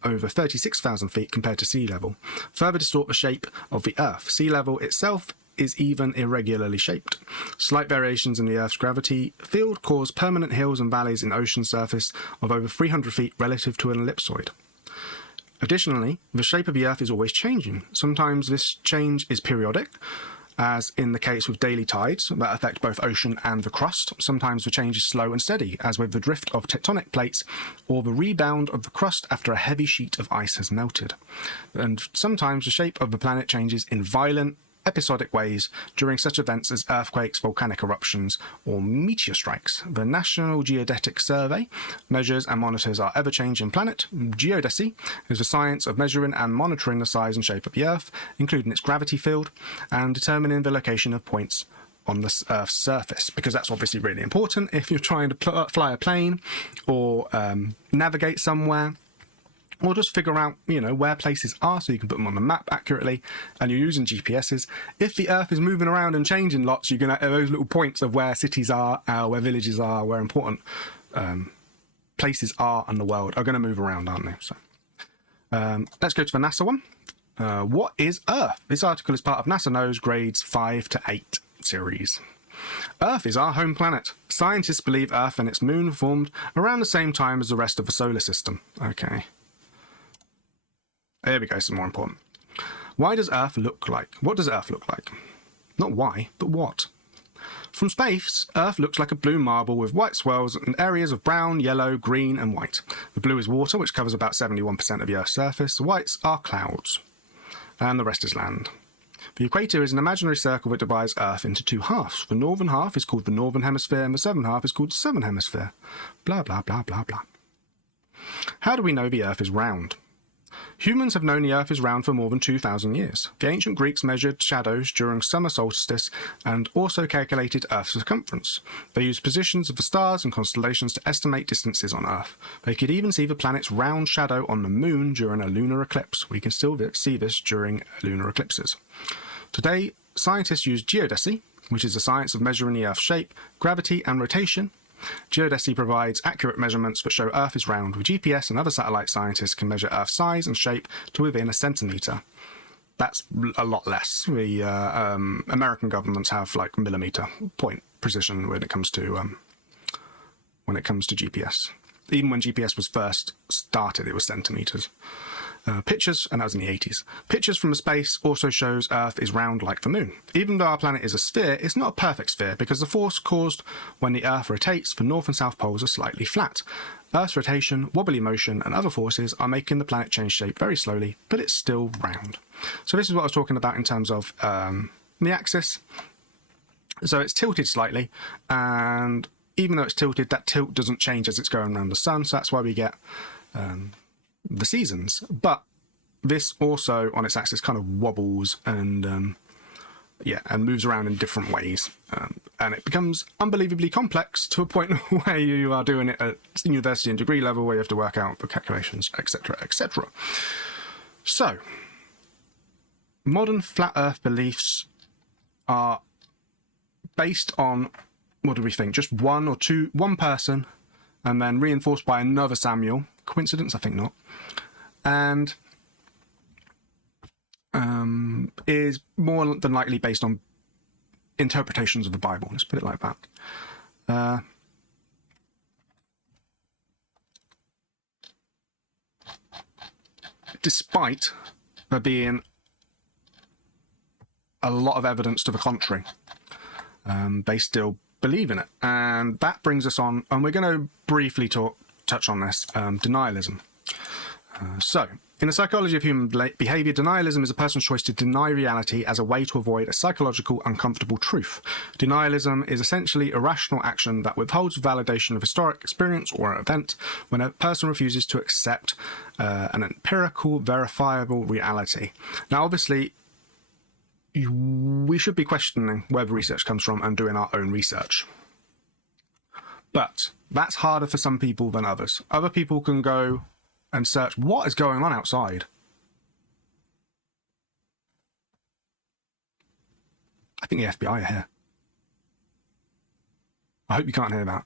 over 36,000 feet compared to sea level, further distort the shape of the Earth. Sea level itself is even irregularly shaped. Slight variations in the Earth's gravity field cause permanent hills and valleys in ocean surface of over 300 feet relative to an ellipsoid. Additionally, the shape of the Earth is always changing. Sometimes this change is periodic, as in the case with daily tides that affect both ocean and the crust. Sometimes the change is slow and steady, as with the drift of tectonic plates or the rebound of the crust after a heavy sheet of ice has melted. And sometimes the shape of the planet changes in violent, episodic ways during such events as earthquakes, volcanic eruptions, or meteor strikes. The National Geodetic Survey measures and monitors our ever-changing planet. Geodesy is the science of measuring and monitoring the size and shape of the Earth, including its gravity field, and determining the location of points on the Earth's surface, because that's obviously really important if you're trying to fly a plane or navigate somewhere, or just figure out, you know, where places are so you can put them on the map accurately, and you're using GPSs. If the Earth is moving around and changing lots, you're going to have those little points of where cities are, where villages are, where important places are in the world are going to move around, aren't they? So let's go to the NASA one. What is Earth? This article is part of NASA Knows grades 5 to 8 series. Earth is our home planet. Scientists believe Earth and its moon formed around the same time as the rest of the solar system. Okay. There we go, some more important. Why does Earth look like? What does Earth look like? Not why, but what? From space, Earth looks like a blue marble with white swirls and areas of brown, yellow, green and white. The blue is water, which covers about 71% of the Earth's surface. The whites are clouds. And the rest is land. The equator is an imaginary circle that divides Earth into two halves. The northern half is called the northern hemisphere and the southern half is called the southern hemisphere. Blah, blah, blah, blah, blah. How do we know the Earth is round? Humans have known the Earth is round for more than 2,000 years. The ancient Greeks measured shadows during summer solstice and also calculated Earth's circumference. They used positions of the stars and constellations to estimate distances on Earth. They could even see the planet's round shadow on the moon during a lunar eclipse. We can still see this during lunar eclipses. Today, scientists use geodesy, which is the science of measuring the Earth's shape, gravity and rotation. Geodesy provides accurate measurements that show Earth is round. With GPS and other satellite scientists can measure Earth's size and shape to within a centimetre. That's a lot less. The American governments have like millimetre point precision when it comes to GPS. Even when GPS was first started, it was centimetres. Pictures, and that was in the 80s. Pictures from space also shows Earth is round like the moon. Even though our planet is a sphere, it's not a perfect sphere because the force caused when the Earth rotates, the north and south poles are slightly flat. Earth's rotation, wobbly motion, and other forces are making the planet change shape very slowly, but it's still round. So this is what I was talking about in terms of the axis. So it's tilted slightly, and even though it's tilted, that tilt doesn't change as it's going around the sun, so that's why we get the seasons. But this also on its axis kind of wobbles and and moves around in different ways, and it becomes unbelievably complex to a point where you are doing it at university and degree level, where you have to work out the calculations, etc., etc. So modern flat earth beliefs are based on, what do we think, just one person, and then reinforced by another Samuel. Coincidence? I think not. And is more than likely based on interpretations of the Bible. Let's put it like that. Despite there being a lot of evidence to the contrary, they still believe in it. And that brings us on, and we're going to briefly touch on this, denialism. So, in the psychology of human behavior, denialism is a person's choice to deny reality as a way to avoid a psychological, uncomfortable truth. Denialism is essentially a rational action that withholds validation of historic experience or an event when a person refuses to accept an empirical, verifiable reality. Now, obviously, we should be questioning where the research comes from and doing our own research. But that's harder for some people than others. Other people can go and search what is going on outside. I think the FBI are here. I hope you can't hear that.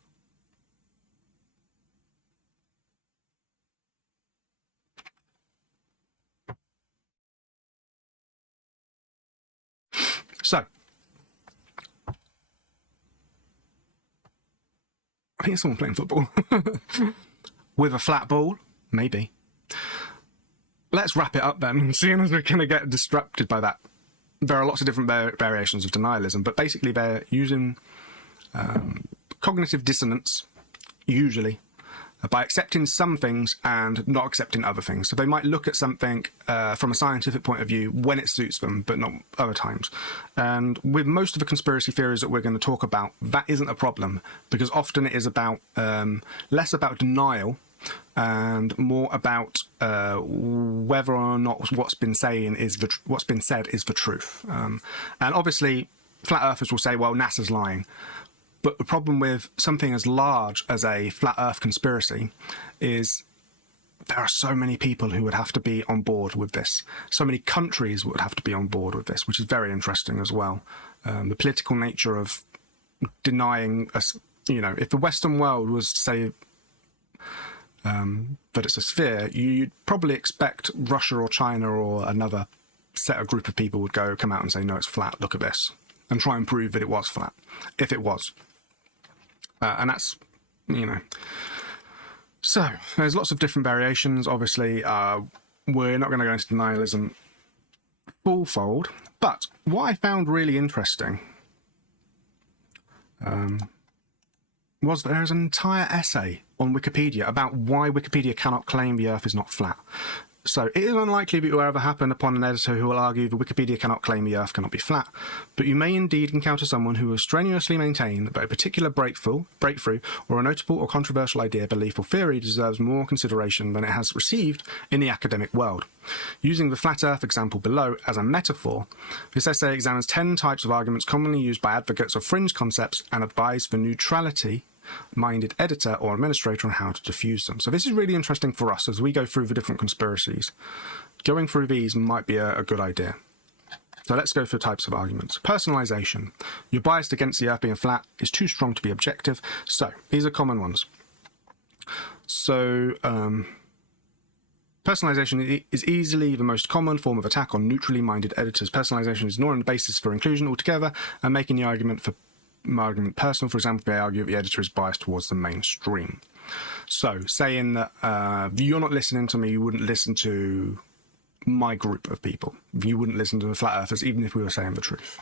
So, I think it's someone playing football. With a flat ball? Maybe. Let's wrap it up then, seeing as we're going to get disrupted by that. There are lots of different variations of denialism, but basically they're using cognitive dissonance, usually, by accepting some things and not accepting other things. So they might look at something from a scientific point of view when it suits them, but not other times. And with most of the conspiracy theories that we're going to talk about, that isn't a problem, because often it is about less about denial and more about whether or not what's been said is the truth. And obviously, flat earthers will say, well, NASA's lying. But the problem with something as large as a flat earth conspiracy is there are so many people who would have to be on board with this. So many countries would have to be on board with this, which is very interesting as well. The political nature of denying us, you know, if the Western world was to say that it's a sphere, you'd probably expect Russia or China or another set of group of people would come out and say, no, it's flat, look at this, and try and prove that it was flat, if it was. And that's, you know. So, there's lots of different variations. Obviously, we're not going to go into denialism full-fold, but what I found really interesting was that there is an entire essay on Wikipedia about why Wikipedia cannot claim the Earth is not flat. So it is unlikely that it will ever happen upon an editor who will argue that Wikipedia cannot claim the Earth cannot be flat, but you may indeed encounter someone who will strenuously maintain that a particular breakthrough or a notable or controversial idea, belief or theory deserves more consideration than it has received in the academic world. Using the flat Earth example below as a metaphor, this essay examines 10 types of arguments commonly used by advocates of fringe concepts and advise the neutrality-minded editor or administrator on how to diffuse them. So this is really interesting for us as we go through the different conspiracies. Going through these might be a good idea. So let's go through types of arguments. Personalization. You're biased against the Earth being flat is too strong to be objective. So these are common ones. So personalization is easily the most common form of attack on neutrally minded editors. Personalization is ignoring the basis for inclusion altogether and making the argument personal. For example, they argue that the editor is biased towards the mainstream. So saying that you're not listening to me, you wouldn't listen to my group of people. You wouldn't listen to the flat earthers, even if we were saying the truth.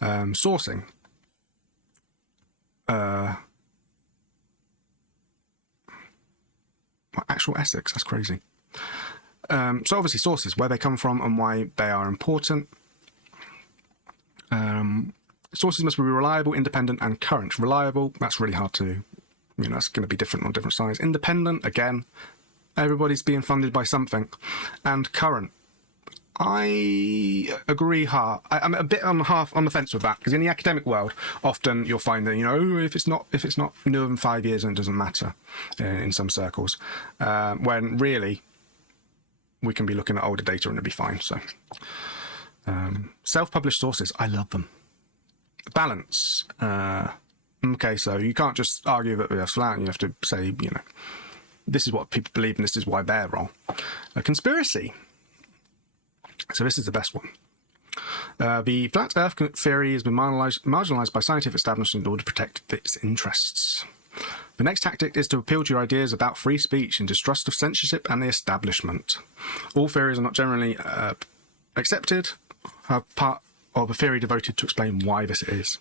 Sourcing. Actual Essex, that's crazy. So obviously sources, where they come from and why they are important. Sources must be reliable, independent, and current. Reliable, that's really hard to, you know, that's going to be different on different sides. Independent, again, everybody's being funded by something. And current, I agree hard. I'm a bit on the fence with that, because in the academic world, often you'll find that, you know, if it's not newer than 5 years, then it doesn't matter in some circles. When really, we can be looking at older data and it'll be fine. So, self-published sources, I love them. Balance. Okay, so you can't just argue that they're flat. You have to say, you know, this is what people believe and this is why they're wrong. A conspiracy. So this is the best one. The flat Earth theory has been marginalised by scientific establishment in order to protect its interests. The next tactic is to appeal to your ideas about free speech and distrust of censorship and the establishment. All theories are not generally accepted, are part of a theory devoted to explain why this is.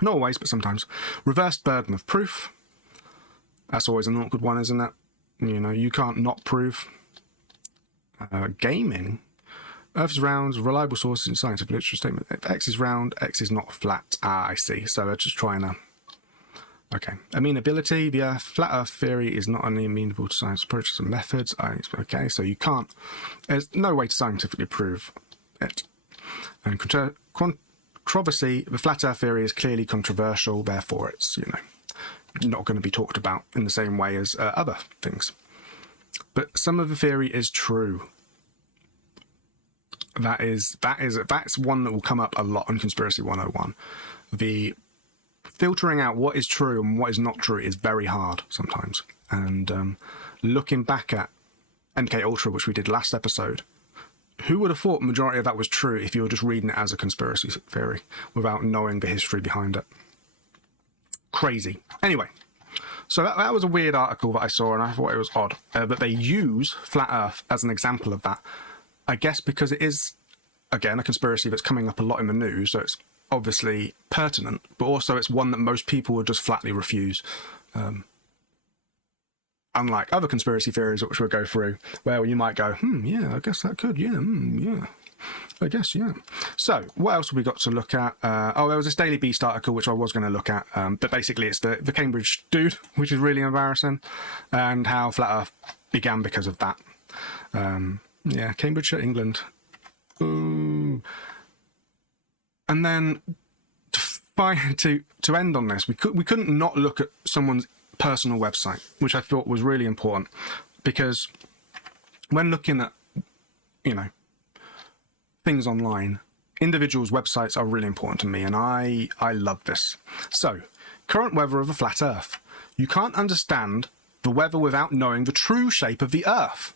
Not always, but sometimes. Reversed burden of proof. That's always an awkward one, isn't it? You know, you can't not prove. Gaming. Earth is round, reliable sources in scientific literature statement. If X is round, X is not flat. Ah, I see. So they're just trying to... Okay. Amenability. The flat Earth theory is not only amenable to science approaches and methods. Okay, so you can't... There's no way to scientifically prove it. And controversy. The flat Earth theory is clearly controversial, therefore it's, you know, not going to be talked about in the same way as other things. But some of the theory is true. That's one that will come up a lot on Conspiracy 101. The filtering out what is true and what is not true is very hard sometimes. And looking back at MKUltra, which we did last episode, who would have thought the majority of that was true if you were just reading it as a conspiracy theory without knowing the history behind it? Crazy. Anyway, so that was a weird article that I saw, and I thought it was odd that they use Flat Earth as an example of that. I guess because it is, again, a conspiracy that's coming up a lot in the news, so it's obviously pertinent, but also it's one that most people would just flatly refuse. Unlike other conspiracy theories, which we'll go through, where you might go, yeah, I guess that could, yeah, yeah, I guess, yeah. So, what else have we got to look at? Oh, there was this Daily Beast article, which I was going to look at, but basically it's the Cambridge dude, which is really embarrassing, and how Flat Earth began because of that. Yeah, Cambridgeshire, England. Ooh. And then to end on this, we couldn't not look at someone's personal website, which I thought was really important, because when looking at, you know, things online, individuals' websites are really important to me, and I love this. So, current weather of a flat Earth. You can't understand the weather without knowing the true shape of the Earth.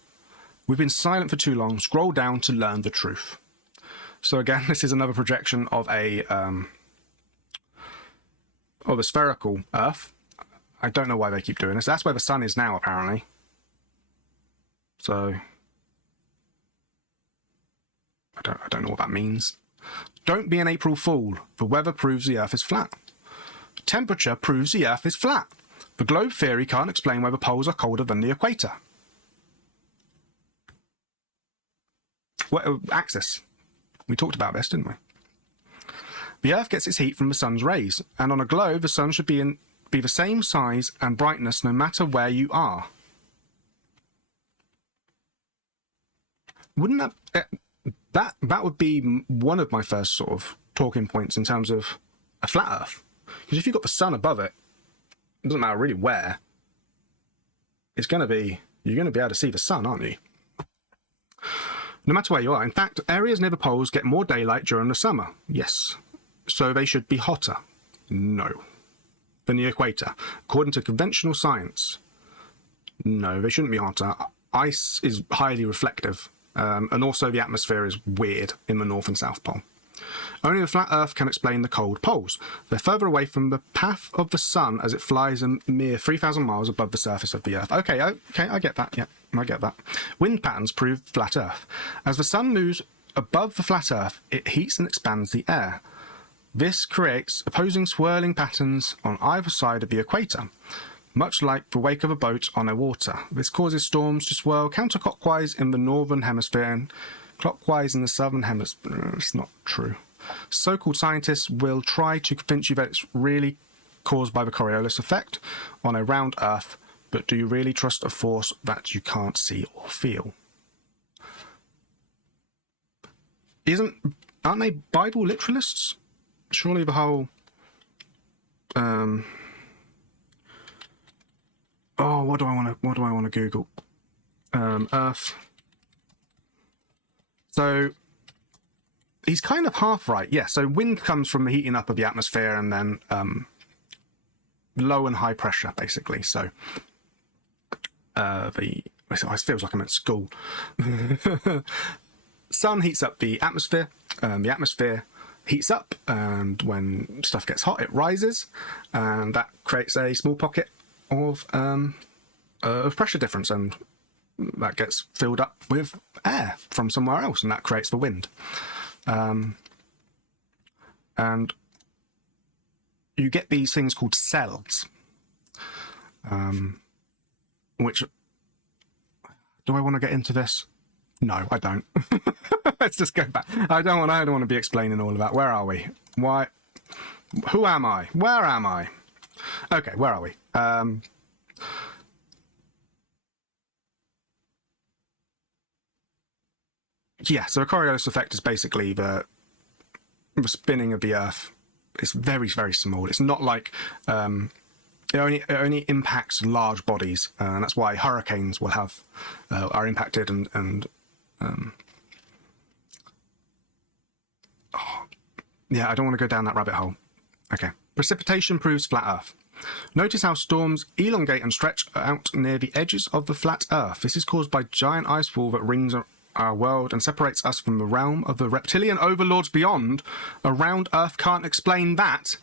We've been silent for too long. Scroll down to learn the truth. So again, this is another projection of a spherical Earth. I don't know why they keep doing this. That's where the sun is now, apparently. So I don't know what that means. Don't be an April fool. The weather proves the Earth is flat. Temperature proves the Earth is flat. The globe theory can't explain why the poles are colder than the equator. Axis. We talked about this, didn't we? The Earth gets its heat from the sun's rays, and on a globe, the sun should be the same size and brightness no matter where you are. Wouldn't that would be one of my first sort of talking points in terms of a flat Earth? Because if you've got the sun above it, it doesn't matter really where, it's going to be, you're going to be able to see the sun, aren't you? No matter where you are. In fact, areas near the poles get more daylight during the summer. Yes. So they should be hotter. No. Than the equator. According to conventional science. No, they shouldn't be hotter. Ice is highly reflective. And also the atmosphere is weird in the North and South Pole. Only the flat Earth can explain the cold poles. They're further away from the path of the sun as it flies a mere 3,000 miles above the surface of the Earth. Okay, I get that. Yeah, I get that. Wind patterns prove flat Earth. As the sun moves above the flat Earth, it heats and expands the air. This creates opposing swirling patterns on either side of the equator, much like the wake of a boat on a water. This causes storms to swirl counterclockwise in the northern hemisphere and clockwise in the southern hemisphere. It's not true. So-called scientists will try to convince you that it's really caused by the Coriolis effect on a round Earth, but do you really trust a force that you can't see or feel? Aren't they Bible literalists? Surely the whole what do I want to Google? Earth. So he's kind of half right. Yeah, so wind comes from the heating up of the atmosphere and then low and high pressure, basically. So it feels like I'm at school. Sun heats up the atmosphere. The atmosphere heats up, and when stuff gets hot, it rises, and that creates a small pocket of pressure difference, and that gets filled up with air from somewhere else, and that creates the wind. And you get these things called cells, which, do I want to get into this? No, I don't. Let's just go back. I don't want to be explaining all of that. Where are we? Why? Who am I? Where am I? Okay, where are we? Yeah, so the Coriolis effect is basically the spinning of the Earth. It's very, very small. It's not like it only impacts large bodies, and that's why hurricanes will are impacted and yeah, I don't want to go down that rabbit hole. Okay. Precipitation proves flat Earth. Notice how storms elongate and stretch out near the edges of the flat Earth. This is caused by giant ice wall that rings our world and separates us from the realm of the reptilian overlords beyond. A round Earth can't explain that.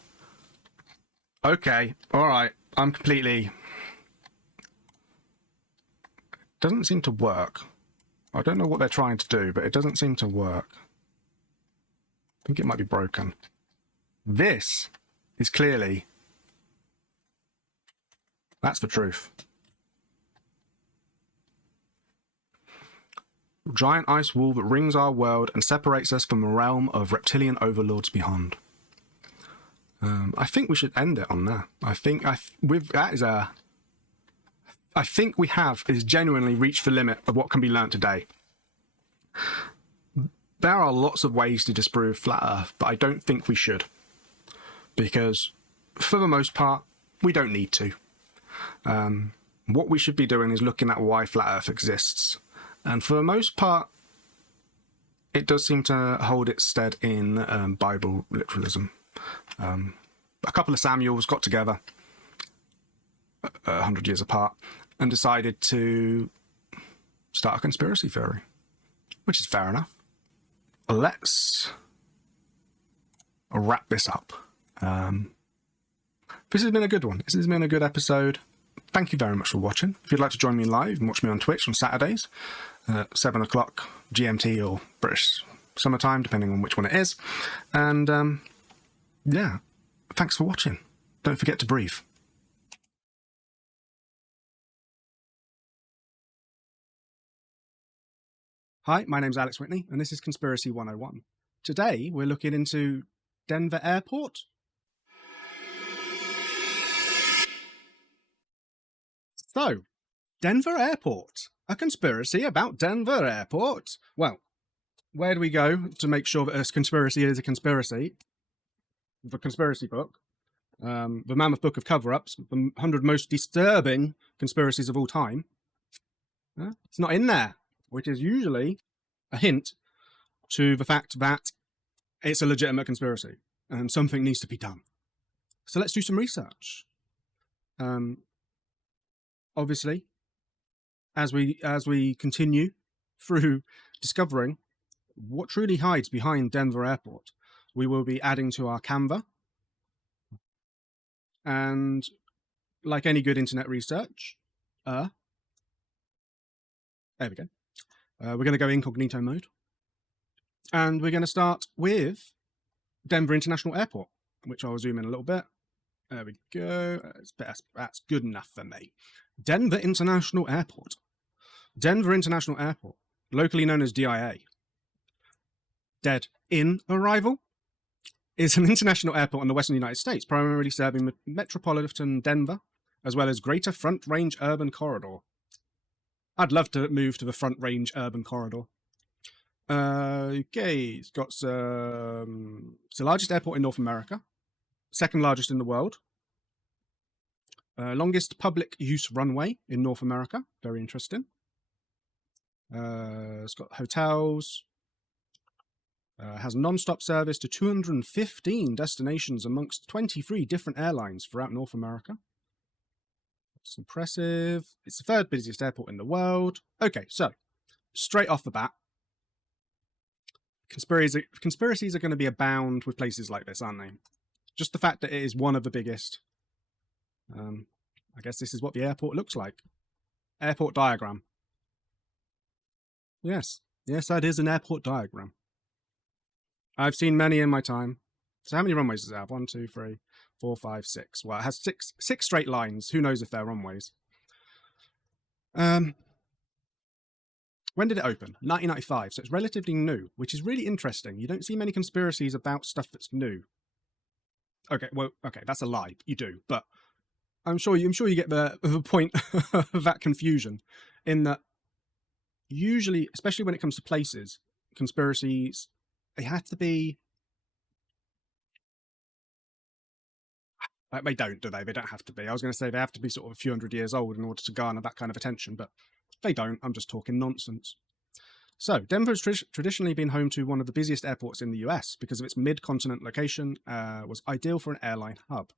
Okay, alright. I'm completely... Doesn't seem to work. I don't know what they're trying to do, but it doesn't seem to work. I think it might be broken. This is clearly... That's the truth. Giant ice wall that rings our world and separates us from the realm of reptilian overlords beyond. I think we should end it on there. I think we have genuinely reached the limit of what can be learnt today. There are lots of ways to disprove flat Earth, but I don't think we should. Because, for the most part, we don't need to. What we should be doing is looking at why flat Earth exists. And for the most part, it does seem to hold its stead in Bible literalism. A couple of Samuels got together 100 years apart and decided to start a conspiracy theory, which is fair enough. Let's wrap this up. This has been a good one. This has been a good episode. Thank you very much for watching. If you'd like to join me live and watch me on Twitch on Saturdays, 7 o'clock GMT or British summertime, depending on which one it is. And yeah, thanks for watching. Don't forget to breathe. Hi, my name's Alex Witney, and this is Conspiracy 101. Today, we're looking into Denver Airport. So, Denver Airport. A conspiracy about Denver Airport. Well, where do we go to make sure that a conspiracy is a conspiracy? The conspiracy book. The Mammoth Book of Cover-Ups, the 100 most disturbing conspiracies of all time. It's not in there, which is usually a hint to the fact that it's a legitimate conspiracy and something needs to be done. So let's do some research. Obviously, as we continue through discovering what truly hides behind Denver Airport, we will be adding to our Canva. And like any good internet research, there we go. We're going to go incognito mode. And we're going to start with Denver International Airport, which I'll zoom in a little bit. There we go. That's good enough for me. Denver International Airport. Denver International Airport, locally known as DIA. Dead in arrival, is an international airport in the western United States, primarily serving metropolitan Denver, as well as Greater Front Range Urban Corridor. I'd love to move to the Front Range Urban Corridor. Okay, it's got it's the largest airport in North America, second largest in the world, longest public use runway in North America. Very interesting. It's got hotels. Has non-stop service to 215 destinations amongst 23 different airlines throughout North America. It's impressive. It's the third busiest airport in the world. Okay, so straight off the bat, conspiracies are going to be abound with places like this, aren't they? Just the fact that it is one of the biggest. I guess this is what the airport looks like. Airport diagram. Yes, that is an airport diagram. I've seen many in my time. So how many runways does it have? 1, 2, 3, 4, 5, 6. Well, it has six straight lines. Who knows if they're runways? When did it open? 1995. So it's relatively new, which is really interesting. You don't see many conspiracies about stuff that's new. Okay, well, okay, that's a lie. You do, but I'm sure you get the point of that confusion. In that, usually, especially when it comes to places, conspiracies, they have to be. They don't, do they? They don't have to be. I was going to say they have to be sort of a few hundred years old in order to garner that kind of attention, but they don't. I'm just talking nonsense. So, Denver has traditionally been home to one of the busiest airports in the US because of its mid-continent location, was ideal for an airline hub.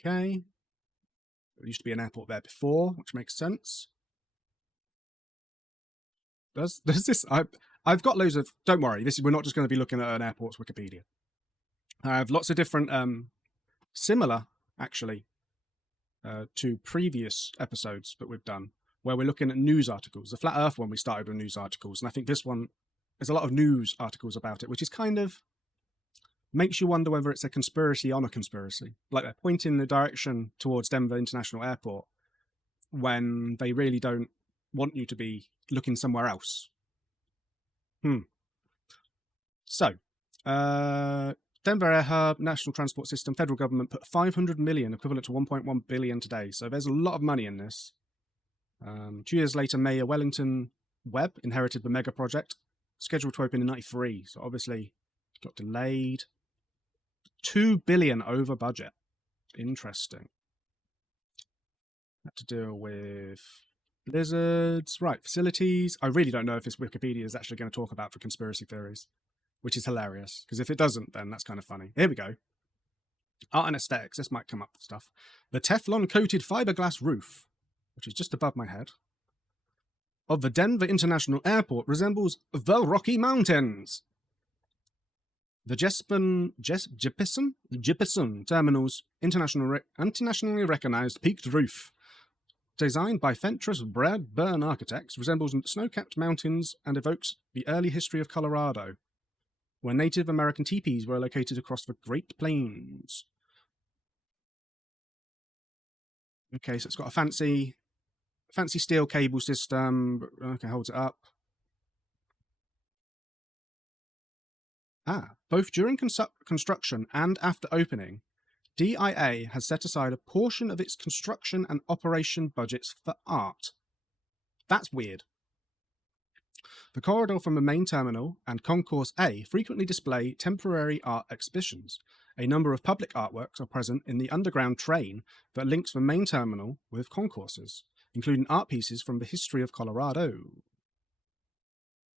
Okay. There used to be an airport there before, which makes sense. Does this... I've got loads of... Don't worry, we're not just going to be looking at an airport's Wikipedia. I have lots of different, similar, actually, to previous episodes that we've done, where we're looking at news articles. The Flat Earth one, we started with news articles, and I think this one, there's a lot of news articles about it, which is kind of, makes you wonder whether it's a conspiracy on a conspiracy. Like they're pointing the direction towards Denver International Airport when they really don't want you to be looking somewhere else. So, Denver Air Hub, National Transport System, federal government put 500 million, equivalent to 1.1 billion today. So there's a lot of money in this. 2 years later, Mayor Wellington Webb inherited the mega project, scheduled to open in '93. So obviously it got delayed. 2 billion over budget. Interesting. Had to deal with blizzards. Right, facilities. I really don't know if this Wikipedia is actually going to talk about for conspiracy theories, which is hilarious, because if it doesn't, then that's kind of funny. Here we go. Art and aesthetics. This might come up with stuff. The Teflon-coated fiberglass roof, which is just above my head, of the Denver International Airport resembles the Rocky Mountains. The Jeppesen Terminal's internationally recognized peaked roof, designed by Fentress Bradburn Architects, resembles snow-capped mountains and evokes the early history of Colorado, where Native American teepees were located across the Great Plains. Okay, so it's got a fancy steel cable system. Okay, holds it up. Both during construction and after opening, DIA has set aside a portion of its construction and operation budgets for art. That's weird. The corridor from the main terminal and Concourse A frequently display temporary art exhibitions. A number of public artworks are present in the underground train that links the main terminal with concourses, including art pieces from the history of Colorado.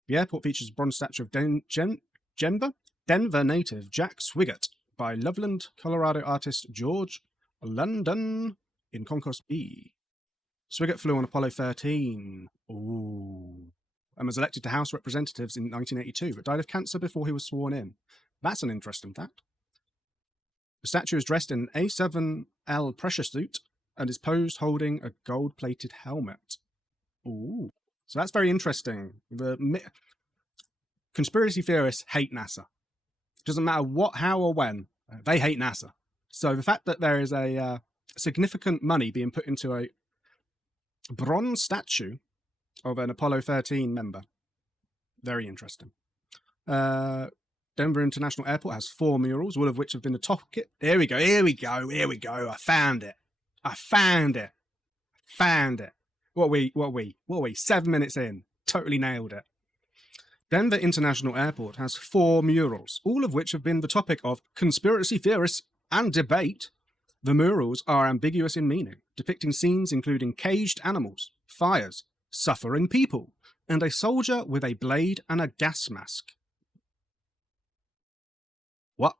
The airport features a bronze statue of Denver native Jack Swigert by Loveland, Colorado artist George London in Concourse B. Swigert flew on Apollo 13. Ooh. And was elected to House Representatives in 1982, but died of cancer before he was sworn in. That's an interesting fact. The statue is dressed in an A7L pressure suit and is posed holding a gold-plated helmet. Ooh. So that's very interesting. The conspiracy theorists hate NASA. Doesn't matter what, how, or when. They hate NASA. So the fact that there is a significant money being put into a bronze statue of an Apollo 13 member, very interesting. Denver International Airport has 4 murals, all of which have been the top. Here we go. I found it. What are we? 7 minutes in. Totally nailed it. Denver International Airport has 4 murals, all of which have been the topic of conspiracy theorists and debate. The murals are ambiguous in meaning, depicting scenes including caged animals, fires, suffering people, and a soldier with a blade and a gas mask. What?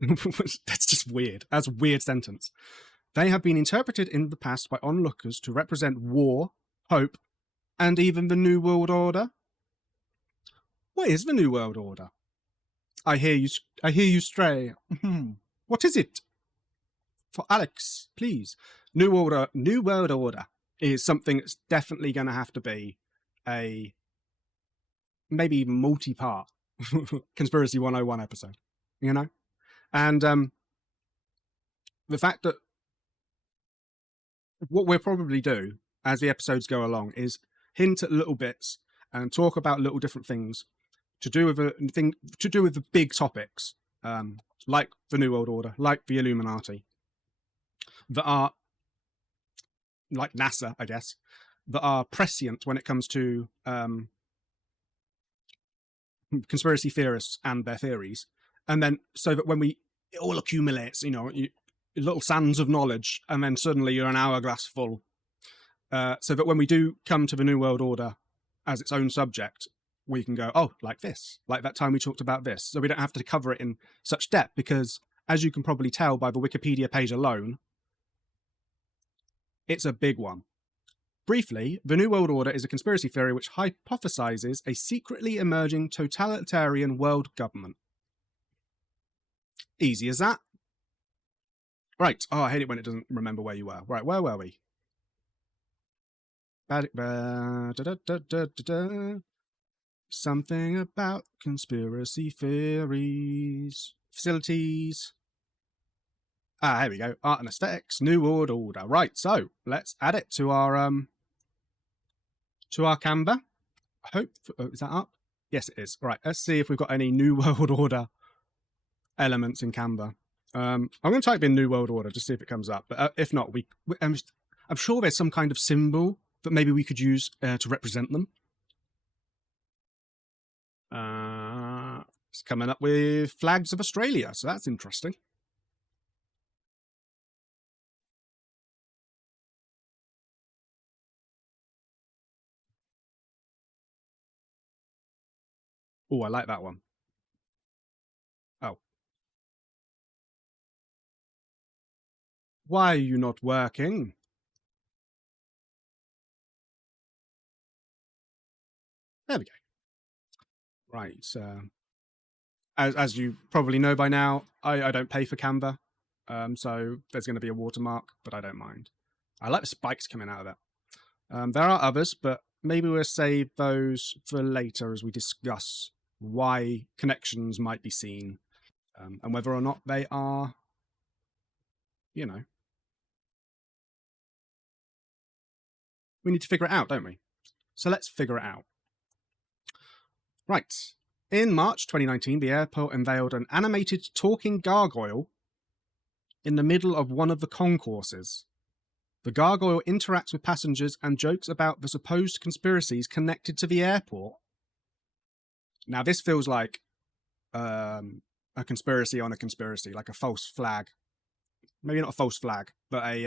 That's just weird. That's a weird sentence. They have been interpreted in the past by onlookers to represent war, hope, and even the New World Order. What is the New World Order? I hear you stray. What is it? For Alex, please. New World Order is something that's definitely going to have to be a maybe even multi-part Conspiracy 101 episode, you know? And the fact that what we'll probably do as the episodes go along is hint at little bits and talk about little different things to do with the big topics, like the New World Order, like the Illuminati, that are like NASA, I guess, that are prescient when it comes to conspiracy theorists and their theories. And then so that when it all accumulates, little sands of knowledge, and then suddenly you're an hourglass full. So that when we do come to the New World Order as its own subject, we can go, oh, like this, like that time we talked about this. So we don't have to cover it in such depth because, as you can probably tell by the Wikipedia page alone, it's a big one. Briefly, the New World Order is a conspiracy theory which hypothesizes a secretly emerging totalitarian world government. Easy as that. Right. Oh, I hate it when it doesn't remember where you were. Right, where were we? Something about conspiracy theories. Facilities. Here we go. Art and aesthetics. New World Order. Right, so let's add it to our Canva. I hope, is that up? Yes, it is. Right, let's see if we've got any New World Order elements in Canva. I'm going to type in New World Order just to see if it comes up. But if not, I'm sure there's some kind of symbol that maybe we could use to represent them. It's coming up with flags of Australia, so that's interesting. Oh, I like that one. Oh. Why are you not working? There we go. Right. As you probably know by now, I don't pay for Canva. So there's going to be a watermark, but I don't mind. I like the spikes coming out of that. There are others, but maybe we'll save those for later as we discuss why connections might be seen, and whether or not they are, you know, we need to figure it out, don't we? So let's figure it out. Right. In March 2019, the airport unveiled an animated talking gargoyle in the middle of one of the concourses. The gargoyle interacts with passengers and jokes about the supposed conspiracies connected to the airport. Now, this feels like a conspiracy on a conspiracy, like a false flag. Maybe not a false flag, but a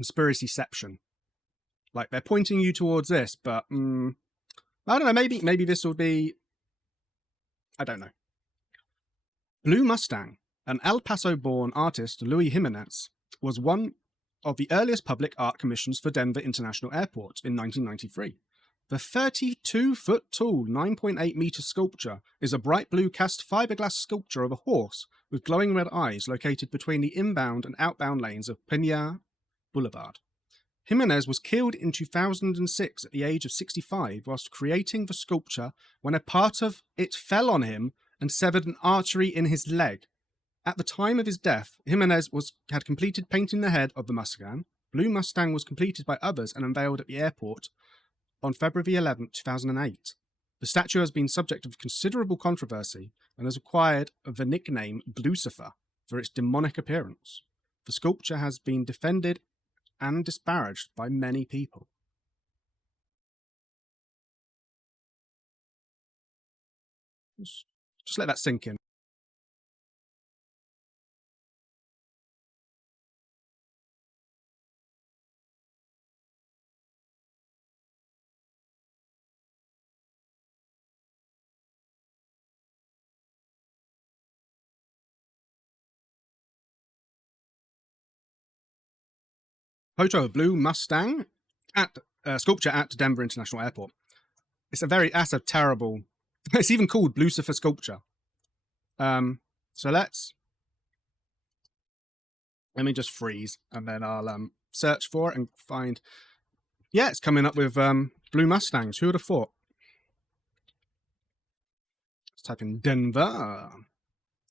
conspiracyception. Like they're pointing you towards this, but I don't know. Maybe this will be. I don't know. Blue Mustang, an El Paso-born artist, Luis Jimenez, was one of the earliest public art commissions for Denver International Airport in 1993. The 32-foot tall, 9.8-meter sculpture is a bright blue cast fiberglass sculpture of a horse with glowing red eyes located between the inbound and outbound lanes of Piña Boulevard. Jimenez was killed in 2006 at the age of 65 whilst creating the sculpture when a part of it fell on him and severed an artery in his leg. At the time of his death, Jimenez had completed painting the head of the Mustang. Blue Mustang was completed by others and unveiled at the airport on February 11, 2008. The statue has been subject of considerable controversy and has acquired the nickname Blucifer for its demonic appearance. The sculpture has been defended and disparaged by many people. Just let that sink in. Photo of Blue Mustang at sculpture at Denver International Airport. That's a terrible. It's even called Blucifer sculpture. So let me just freeze and then I'll search for it and find. Yeah, it's coming up with Blue Mustangs. Who would have thought? Let's type in Denver.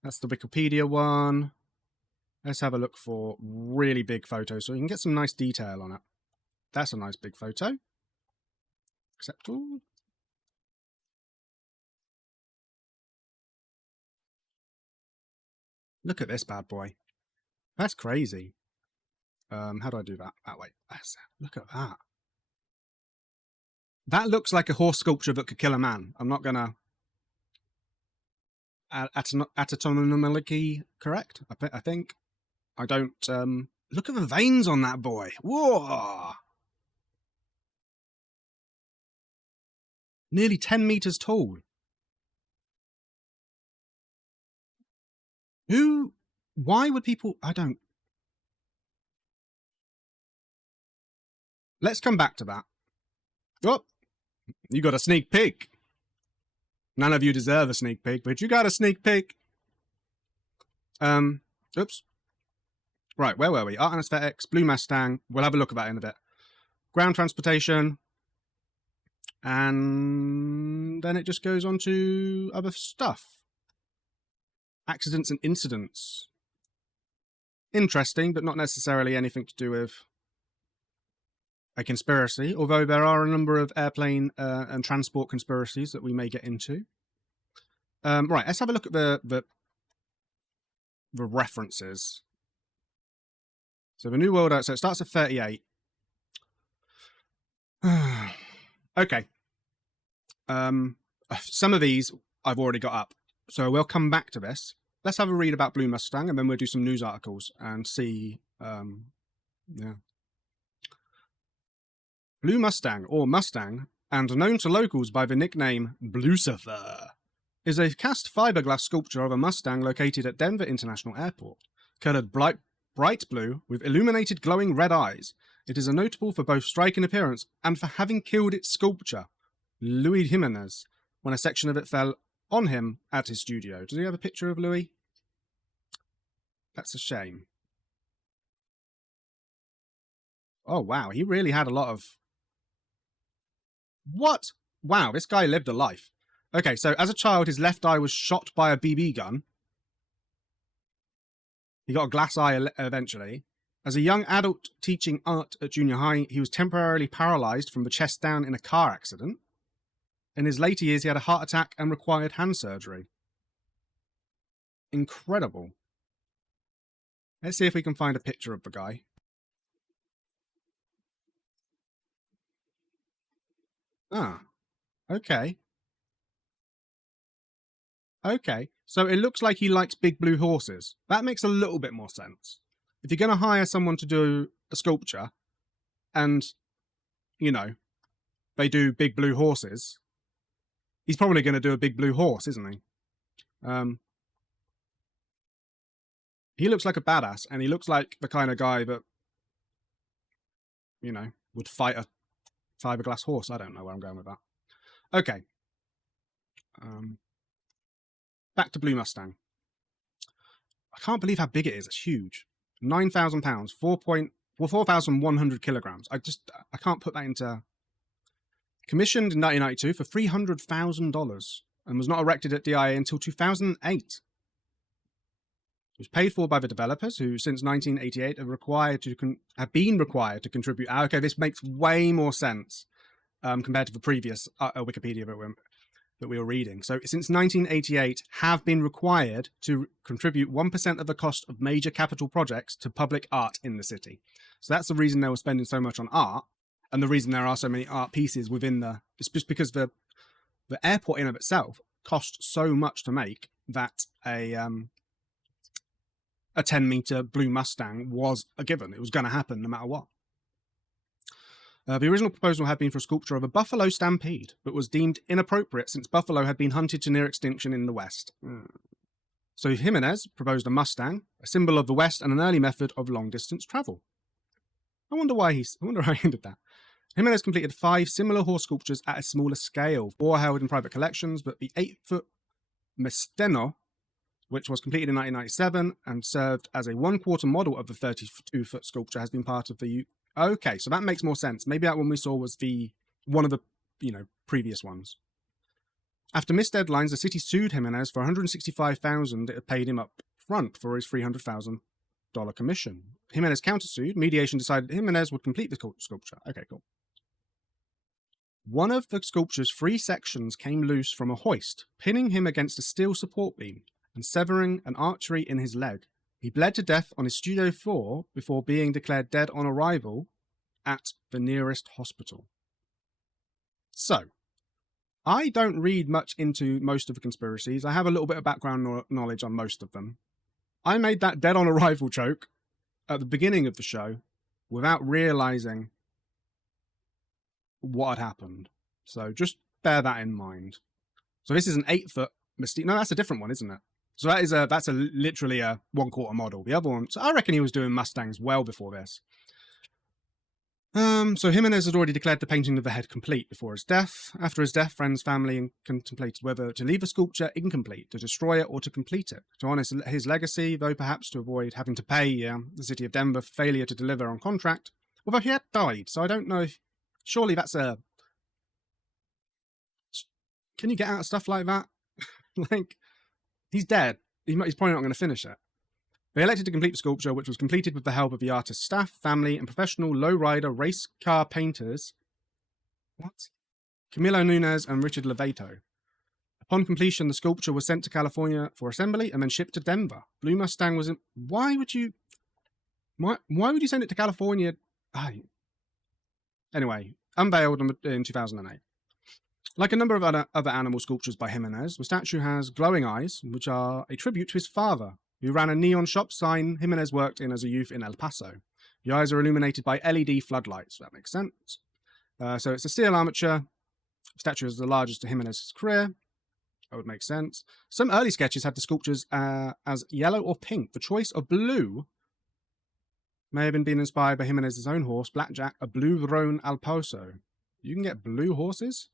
That's the Wikipedia one. Let's have a look for really big photos so you can get some nice detail on it. That's a nice big photo. Accept all. Look at this bad boy. That's crazy. How do I do that? That way. Look at that. That looks like a horse sculpture that could kill a man. I'm not gonna. Anatomically correct. I think. I don't. Look at the veins on that boy. Whoa! Nearly 10 meters tall. Why would people? I don't. Let's come back to that. Oh, you got a sneak peek. None of you deserve a sneak peek, but you got a sneak peek. Oops. Right, where were we? Art and Aesthetics, Blue Mustang. We'll have a look at that in a bit. Ground transportation. And then it just goes on to other stuff. Accidents and incidents. Interesting, but not necessarily anything to do with a conspiracy, although there are a number of airplane and transport conspiracies that we may get into. Right, let's have a look at the references. So the New World, so it starts at 38. Okay. Some of these I've already got up, so we'll come back to this. Let's have a read about Blue Mustang, and then we'll do some news articles and see. Yeah. Blue Mustang, or Mustang, and known to locals by the nickname Blucifer, is a cast fiberglass sculpture of a Mustang located at Denver International Airport. Colored bright blue with illuminated glowing red eyes, it is notable for both striking appearance and for having killed its sculptor, Louis Jimenez, when a section of it fell on him at his studio. Does he have a picture of Louis? That's a shame. Oh, wow. He really had a lot of... What? Wow, this guy lived a life. Okay, so as a child, his left eye was shot by a BB gun. He got a glass eye eventually. As a young adult teaching art at junior high, he was temporarily paralyzed from the chest down in a car accident. In his later years, he had a heart attack and required hand surgery. Incredible. Let's see if we can find a picture of the guy. Ah, okay. Okay, so it looks like he likes big blue horses. That makes a little bit more sense. If you're going to hire someone to do a sculpture and, you know, they do big blue horses, he's probably going to do a big blue horse, isn't he? He looks like a badass, and he looks like the kind of guy that, you know, would fight a fiberglass horse. I don't know where I'm going with that. Okay. Back to Blue Mustang. I can't believe how big it is. It's huge. 9,000 pounds, 4,100 kilograms. I can't put that into... Commissioned in 1992 for $300,000 and was not erected at DIA until 2008. It was paid for by the developers, who since 1988 have been required to contribute. Okay, this makes way more sense compared to the previous Wikipedia that we were reading. So since 1988, have been required to contribute 1% of the cost of major capital projects to public art in the city. So that's the reason they were spending so much on art, and the reason there are so many art pieces within it's just because the airport in of itself cost so much to make that a 10-meter Blue Mustang was a given. It was going to happen no matter what. The original proposal had been for a sculpture of a buffalo stampede, but was deemed inappropriate since buffalo had been hunted to near extinction in the West. So Jimenez proposed a Mustang, a symbol of the West and an early method of long-distance travel. I wonder how he did that. Jimenez completed 5 similar horse sculptures at a smaller scale, 4 held in private collections, but the 8-foot Mesteno, which was completed in 1997 and served as a 1/4 model of the 32-foot sculpture, has been part of the... Okay, so that makes more sense. Maybe that one we saw was one of the, previous ones. After missed deadlines, the city sued Jimenez for $165,000 it had paid him up front for his $300,000 commission. Jimenez countersued. Mediation decided Jimenez would complete the sculpture. Okay, cool. One of the sculpture's 3 sections came loose from a hoist, pinning him against a steel support beam and severing an artery in his leg. He bled to death on his studio floor before being declared dead on arrival at the nearest hospital. So, I don't read much into most of the conspiracies. I have a little bit of background knowledge on most of them. I made that dead on arrival joke at the beginning of the show without realizing what had happened. So just bear that in mind. So this is an 8-foot Mystique. No, that's a different one, isn't it? So that's literally a 1/4 model. The other one, so I reckon he was doing Mustangs well before this. So Jimenez had already declared the painting of the head complete before his death. After his death, friends, family contemplated whether to leave a sculpture incomplete, to destroy it, or to complete it. To honor his legacy, though perhaps to avoid having to pay the city of Denver for failure to deliver on contract, although he had died, so I don't know if... Surely that's a... Can you get out of stuff like that? Like... He's dead. He's probably not going to finish it. They elected to complete the sculpture, which was completed with the help of the artist's staff, family, and professional lowrider race car painters. What? Camilo Nunez and Richard Levato. Upon completion, the sculpture was sent to California for assembly and then shipped to Denver. Blue Mustang was in... Why would you send it to California? Anyway, unveiled in 2008. Like a number of other animal sculptures by Jimenez, the statue has glowing eyes, which are a tribute to his father, who ran a neon shop sign Jimenez worked in as a youth in El Paso. The eyes are illuminated by LED floodlights. That makes sense. So it's a steel armature The statue is the largest in Jimenez's career. That would make sense. Some early sketches had the sculptures as yellow or pink. The choice of blue may have been inspired by Jimenez's own horse, Blackjack, a blue roan alposo. You can get blue horses?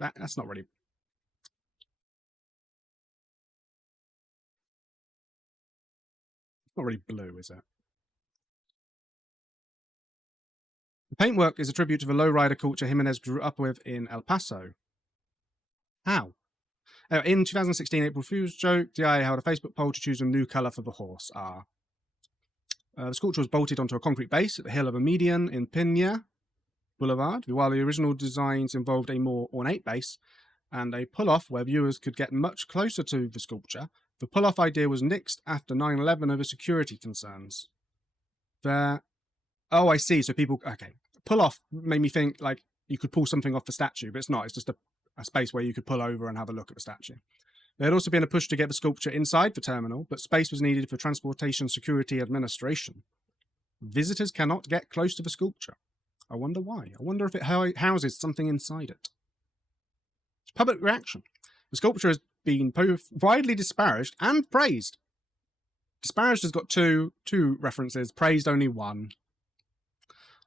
That's not really... Not really blue, is it? The paintwork is a tribute to the lowrider culture Jimenez grew up with in El Paso. How? In 2016, April Fool's joke, DIA held a Facebook poll to choose a new colour for the horse. The sculpture was bolted onto a concrete base at the hill of a median in Pina Boulevard, while the original designs involved a more ornate base and a pull-off where viewers could get much closer to the sculpture. The pull-off idea was nixed after 9/11 over security concerns. Oh, I see. So people... Okay. Pull-off made me think, like, you could pull something off the statue, but it's not. It's just a space where you could pull over and have a look at the statue. There had also been a push to get the sculpture inside the terminal, but space was needed for Transportation Security Administration. Visitors cannot get close to the sculpture. I wonder why. I wonder if it houses something inside it. Public reaction. The sculpture has been both widely disparaged and praised. Disparaged has got two references, praised only one.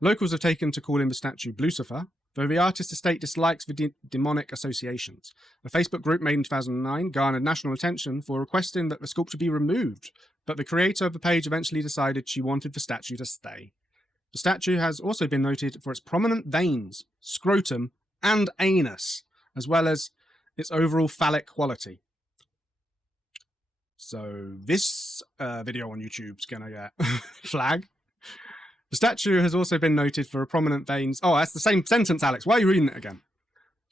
Locals have taken to calling the statue Lucifer, though the artist's estate dislikes the demonic associations. A Facebook group made in 2009 garnered national attention for requesting that the sculpture be removed, but the creator of the page eventually decided she wanted the statue to stay. The statue has also been noted for its prominent veins, scrotum, and anus, as well as its overall phallic quality. So this video on YouTube's gonna get flag. The statue has also been noted for a prominent veins. Oh, that's the same sentence, Alex. Why are you reading it again?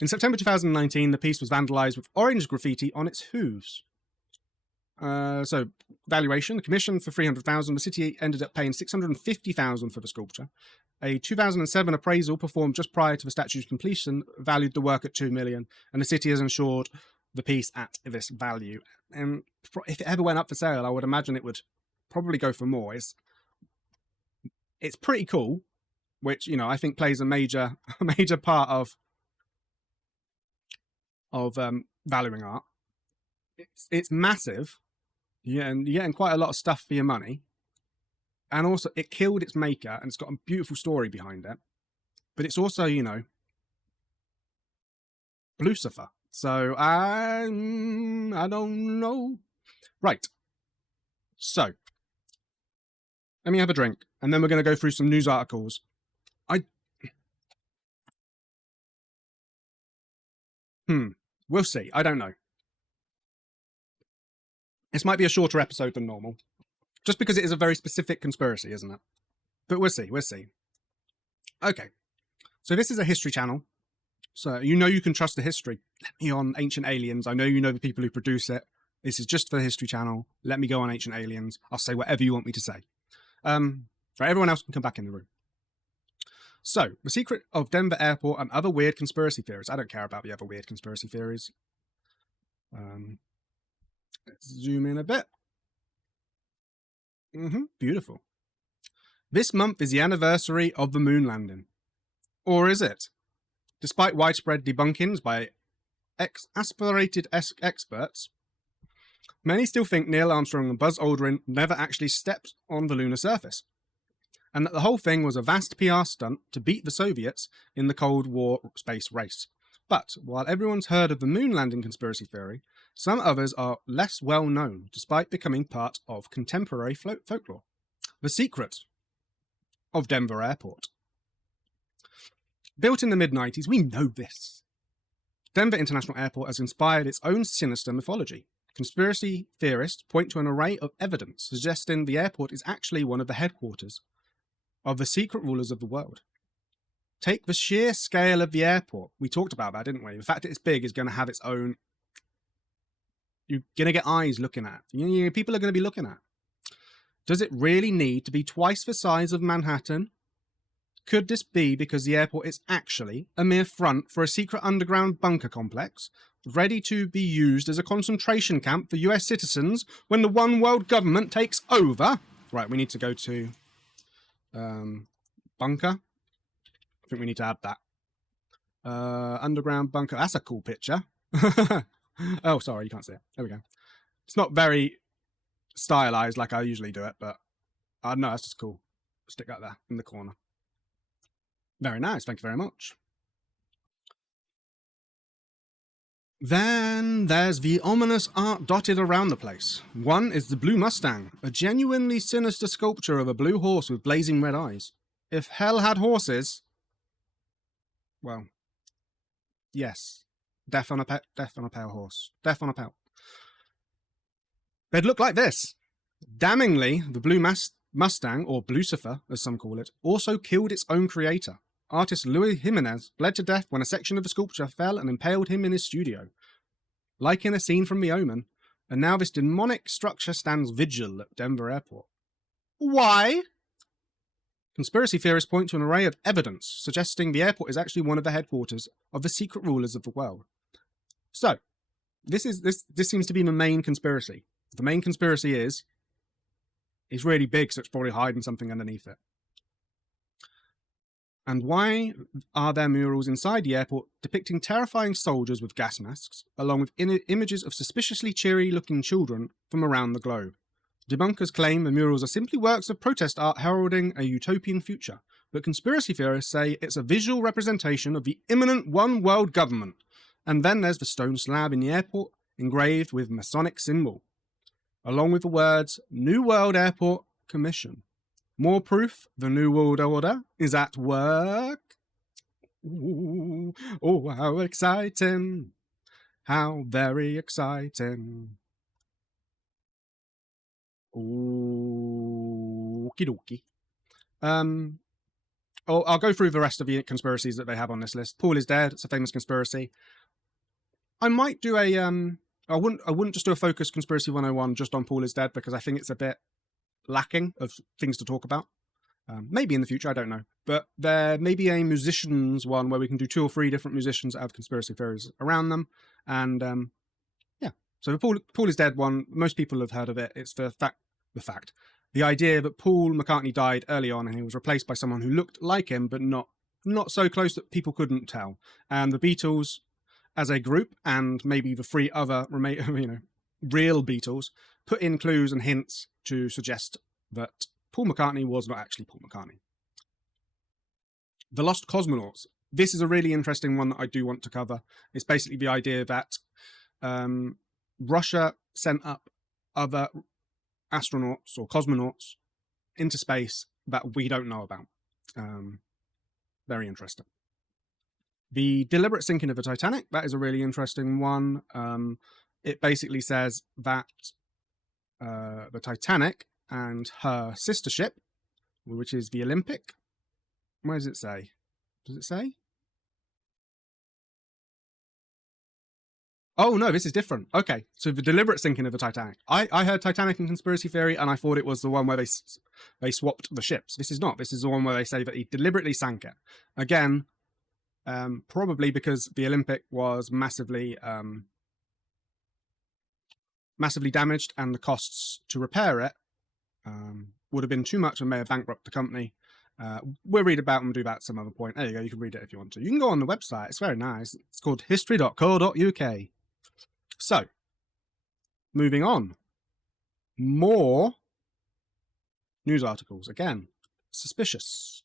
In September 2019, the piece was vandalized with orange graffiti on its hooves. So, valuation, the commission for $300,000. The city ended up paying $650,000 for the sculpture. A 2007 appraisal performed just prior to the statue's completion valued the work at $2 million, and the city has insured the piece at this value. And if it ever went up for sale, I would imagine it would probably go for more. It's pretty cool, which, you know, I think plays a major part of valuing art. It's massive. Yeah, and you're getting quite a lot of stuff for your money. And also, it killed its maker, and it's got a beautiful story behind it. But it's also, you know, Lucifer. So, I don't know. Right. So, let me have a drink, and then we're going to go through some news articles. We'll see. I don't know. This might be a shorter episode than normal, just because it is a very specific conspiracy, isn't it? But we'll see. We'll see. Okay. So this is a history channel. So you know you can trust the history. Let me on Ancient Aliens. I know you know the people who produce it. This is just for the history channel. Let me go on Ancient Aliens. I'll say whatever you want me to say. Right, everyone else can come back in the room. So, the secret of Denver Airport and other weird conspiracy theories. I don't care about the other weird conspiracy theories. Let's zoom in a bit. Beautiful. This month is the anniversary of the moon landing. Or is it? Despite widespread debunkings by exasperated experts, many still think Neil Armstrong and Buzz Aldrin never actually stepped on the lunar surface, and that the whole thing was a vast PR stunt to beat the Soviets in the Cold War space race. But while everyone's heard of the moon landing conspiracy theory, some others are less well known, despite becoming part of contemporary folklore. The secret of Denver Airport. Built in the mid-90s, we know this. Denver International Airport has inspired its own sinister mythology. Conspiracy theorists point to an array of evidence suggesting the airport is actually one of the headquarters of the secret rulers of the world. Take the sheer scale of the airport. We talked about that, didn't we? The fact that it's big is going to have its own... You're going to get eyes looking at. People are going to be looking at. Does it really need to be twice the size of Manhattan? Could this be because the airport is actually a mere front for a secret underground bunker complex, ready to be used as a concentration camp for US citizens when the one world government takes over? Right, we need to go to bunker. I think we need to add that. Underground bunker. That's a cool picture. Oh, sorry, you can't see it. There we go. It's not very stylized like I usually do it, but I don't know, that's just cool. Stick that there in the corner. Very nice, thank you very much. Then there's the ominous art dotted around the place. One is the Blue Mustang, a genuinely sinister sculpture of a blue horse with blazing red eyes. If hell had horses, well, yes, death on a pale horse, death on a pale. They'd look like this. Damningly, the Blue Mustang, or Blucifer, as some call it, also killed its own creator. Artist Luis Jimenez bled to death when a section of the sculpture fell and impaled him in his studio. Like in a scene from The Omen, and now this demonic structure stands vigil at Denver Airport. Why? Conspiracy theorists point to an array of evidence suggesting the airport is actually one of the headquarters of the secret rulers of the world. So, this seems to be the main conspiracy. The main conspiracy is it's really big, so it's probably hiding something underneath it. And why are there murals inside the airport depicting terrifying soldiers with gas masks, along with images of suspiciously cheery-looking children from around the globe? Debunkers claim the murals are simply works of protest art heralding a utopian future, but conspiracy theorists say it's a visual representation of the imminent one-world government. And then there's the stone slab in the airport engraved with Masonic symbol, along with the words New World Airport Commission. More proof the New World Order is at work. Ooh, oh, how exciting. How very exciting. Okie dokie. I'll go through the rest of the conspiracies that they have on this list. Paul is dead. It's a famous conspiracy. I might do a I wouldn't just do a focus conspiracy 101 just on Paul is dead, because I think it's a bit lacking of things to talk about. Maybe in the future, I don't know. But there may be a musicians one where we can do 2 or 3 different musicians that have conspiracy theories around them. And yeah, so the Paul is dead one, most people have heard of it. It's the idea that Paul McCartney died early on and he was replaced by someone who looked like him, but not so close that people couldn't tell. And the Beatles as a group, and maybe the 3 other real Beatles, put in clues and hints to suggest that Paul McCartney was not actually Paul McCartney. The Lost Cosmonauts. This is a really interesting one that I do want to cover. It's basically the idea that Russia sent up other astronauts or cosmonauts into space that we don't know about. Very interesting. The deliberate sinking of the Titanic. That is a really interesting one. It basically says that the Titanic and her sister ship, which is the Olympic. Where does it say? Does it say? Oh no, this is different. Okay, so the deliberate sinking of the Titanic. I heard Titanic and conspiracy theory, and I thought it was the one where they swapped the ships. This is not. This is the one where they say that he deliberately sank it. Again, probably because the Olympic was massively damaged, and the costs to repair it would have been too much and may have bankrupted the company. We'll read about and do that at some other point. There you go, you can read it if you want to. You can go on the website, it's very nice. It's called history.co.uk. So, moving on. More news articles. Again, suspicious.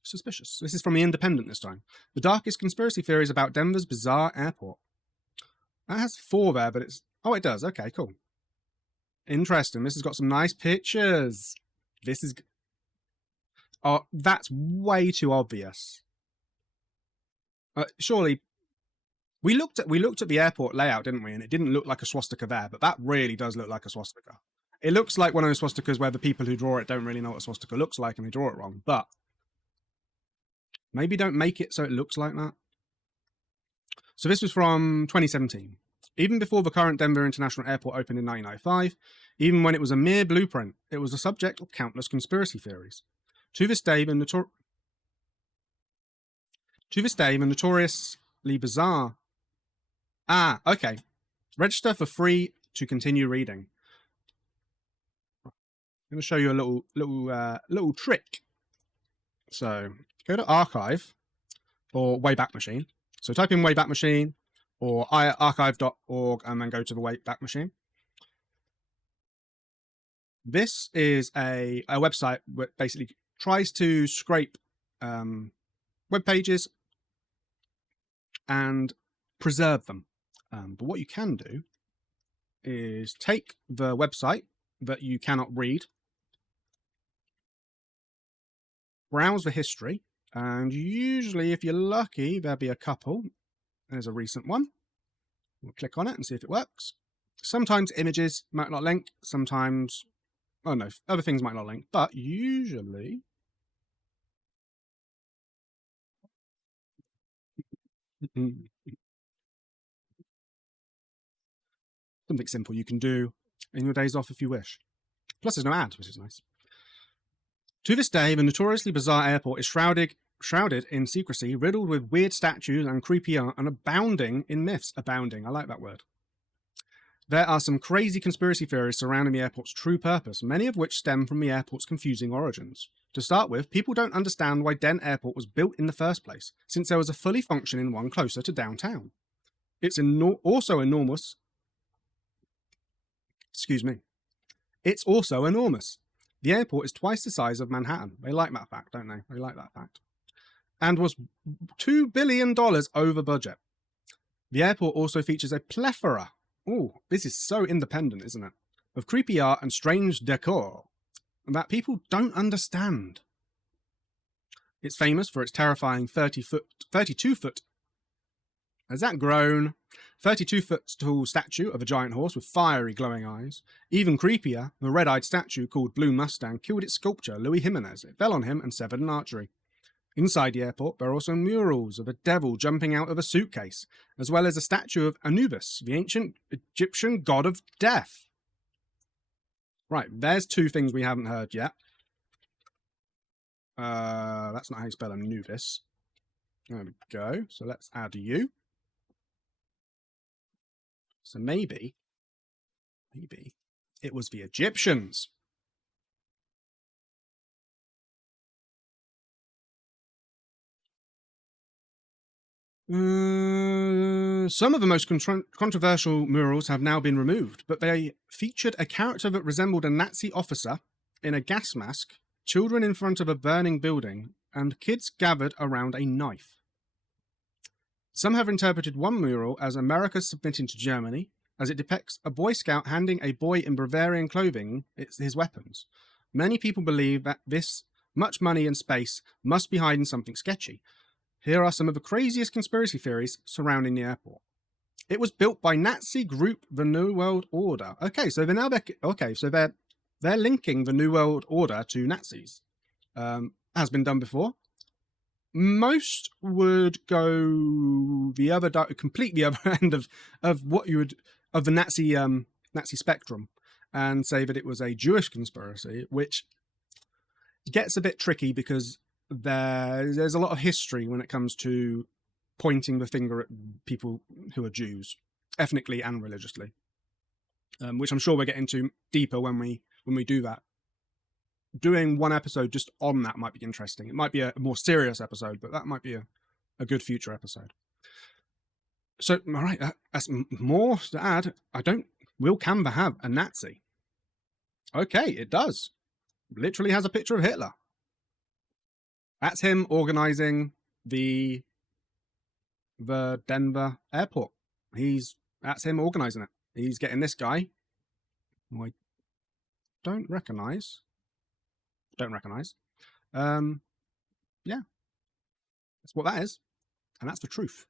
This is from The Independent this time. The darkest conspiracy theories about Denver's bizarre airport. That has 4 there, but it's... Oh, it does. Okay, cool. Interesting. This has got some nice pictures. This is... Oh, that's way too obvious. Surely... We looked at the airport layout, didn't we? And it didn't look like a swastika there, but that really does look like a swastika. It looks like one of those swastikas where the people who draw it don't really know what a swastika looks like and they draw it wrong. But maybe don't make it so it looks like that. So this was from 2017. Even before the current Denver International Airport opened in 1995, even when it was a mere blueprint, it was the subject of countless conspiracy theories. To this day, the notoriously bizarre... Ah, okay. Register for free to continue reading. I'm going to show you a little trick. So go to Archive or Wayback Machine. So type in Wayback Machine or archive.org and then go to the Wayback Machine. This is a website that basically tries to scrape web pages and preserve them. But what you can do is take the website that you cannot read, browse the history, and usually, if you're lucky, there'll be a couple. There's a recent one. We'll click on it and see if it works. Sometimes images might not link, sometimes, oh no, other things might not link, but usually something simple you can do in your days off if you wish. Plus there's no ads, which is nice. To this day, the notoriously bizarre airport is shrouded in secrecy, riddled with weird statues and creepy art, and abounding in myths. Abounding, I like that word. There are some crazy conspiracy theories surrounding the airport's true purpose, many of which stem from the airport's confusing origins. To start with, people don't understand why Dent Airport was built in the first place, since there was a fully functioning one closer to downtown. It's also enormous. Excuse me. It's also enormous. The airport is twice the size of Manhattan. They like that fact, don't they? They like that fact. And was $2 billion over budget. The airport also features a plethora, oh, this is so independent, isn't it, of creepy art and strange decor that people don't understand. It's famous for its terrifying 32-foot, has that grown? 32-foot tall statue of a giant horse with fiery glowing eyes. Even creepier, the red-eyed statue called Blue Mustang killed its sculptor, Louis Jimenez. It fell on him and severed an artery. Inside the airport, there are also murals of a devil jumping out of a suitcase, as well as a statue of Anubis, the ancient Egyptian god of death. Right, there's two things we haven't heard yet. That's not how you spell Anubis. There we go. So let's add you. So maybe it was the Egyptians. Some of the most controversial murals have now been removed, but they featured a character that resembled a Nazi officer in a gas mask, children in front of a burning building, and kids gathered around a knife. Some have interpreted one mural as America submitting to Germany, as it depicts a Boy Scout handing a boy in Bavarian clothing his weapons. Many people believe that this much money and space must be hiding something sketchy. Here are some of the craziest conspiracy theories surrounding the airport. It was built by Nazi group the New World Order. Okay, so they're linking the New World Order to Nazis. Has been done before. Most would go the other completely other end of what you would of the Nazi spectrum and say that it was a Jewish conspiracy, which gets a bit tricky because there's a lot of history when it comes to pointing the finger at people who are Jews, ethnically and religiously, which I'm sure we'll get into deeper when we do that. Doing one episode just on that might be interesting. It might be a more serious episode, but that might be a good future episode. So, all right, that's more to add. Will Canva have a Nazi? Okay, it does. Literally has a picture of Hitler. That's him organizing the Denver airport. That's him organizing it. He's getting this guy, who I don't recognize. Yeah, that's what that is, and that's the truth.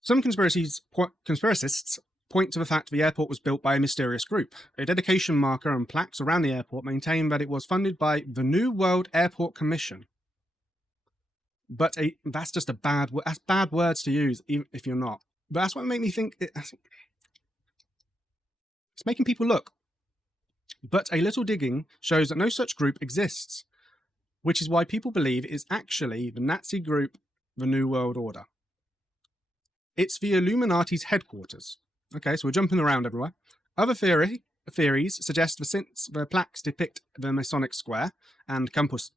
Some conspiracists point to the fact the airport was built by a mysterious group. A dedication marker and plaques around the airport maintain that it was funded by the New World Airport Commission. But that's just that's bad words to use, even if you're not. But that's what made me think it's making people look. But a little digging shows that no such group exists, which is why people believe it is actually the Nazi group, the New World Order. It's the Illuminati's headquarters. Okay, so we're jumping around everywhere. Other theories suggest that since the plaques depict the Masonic square and compass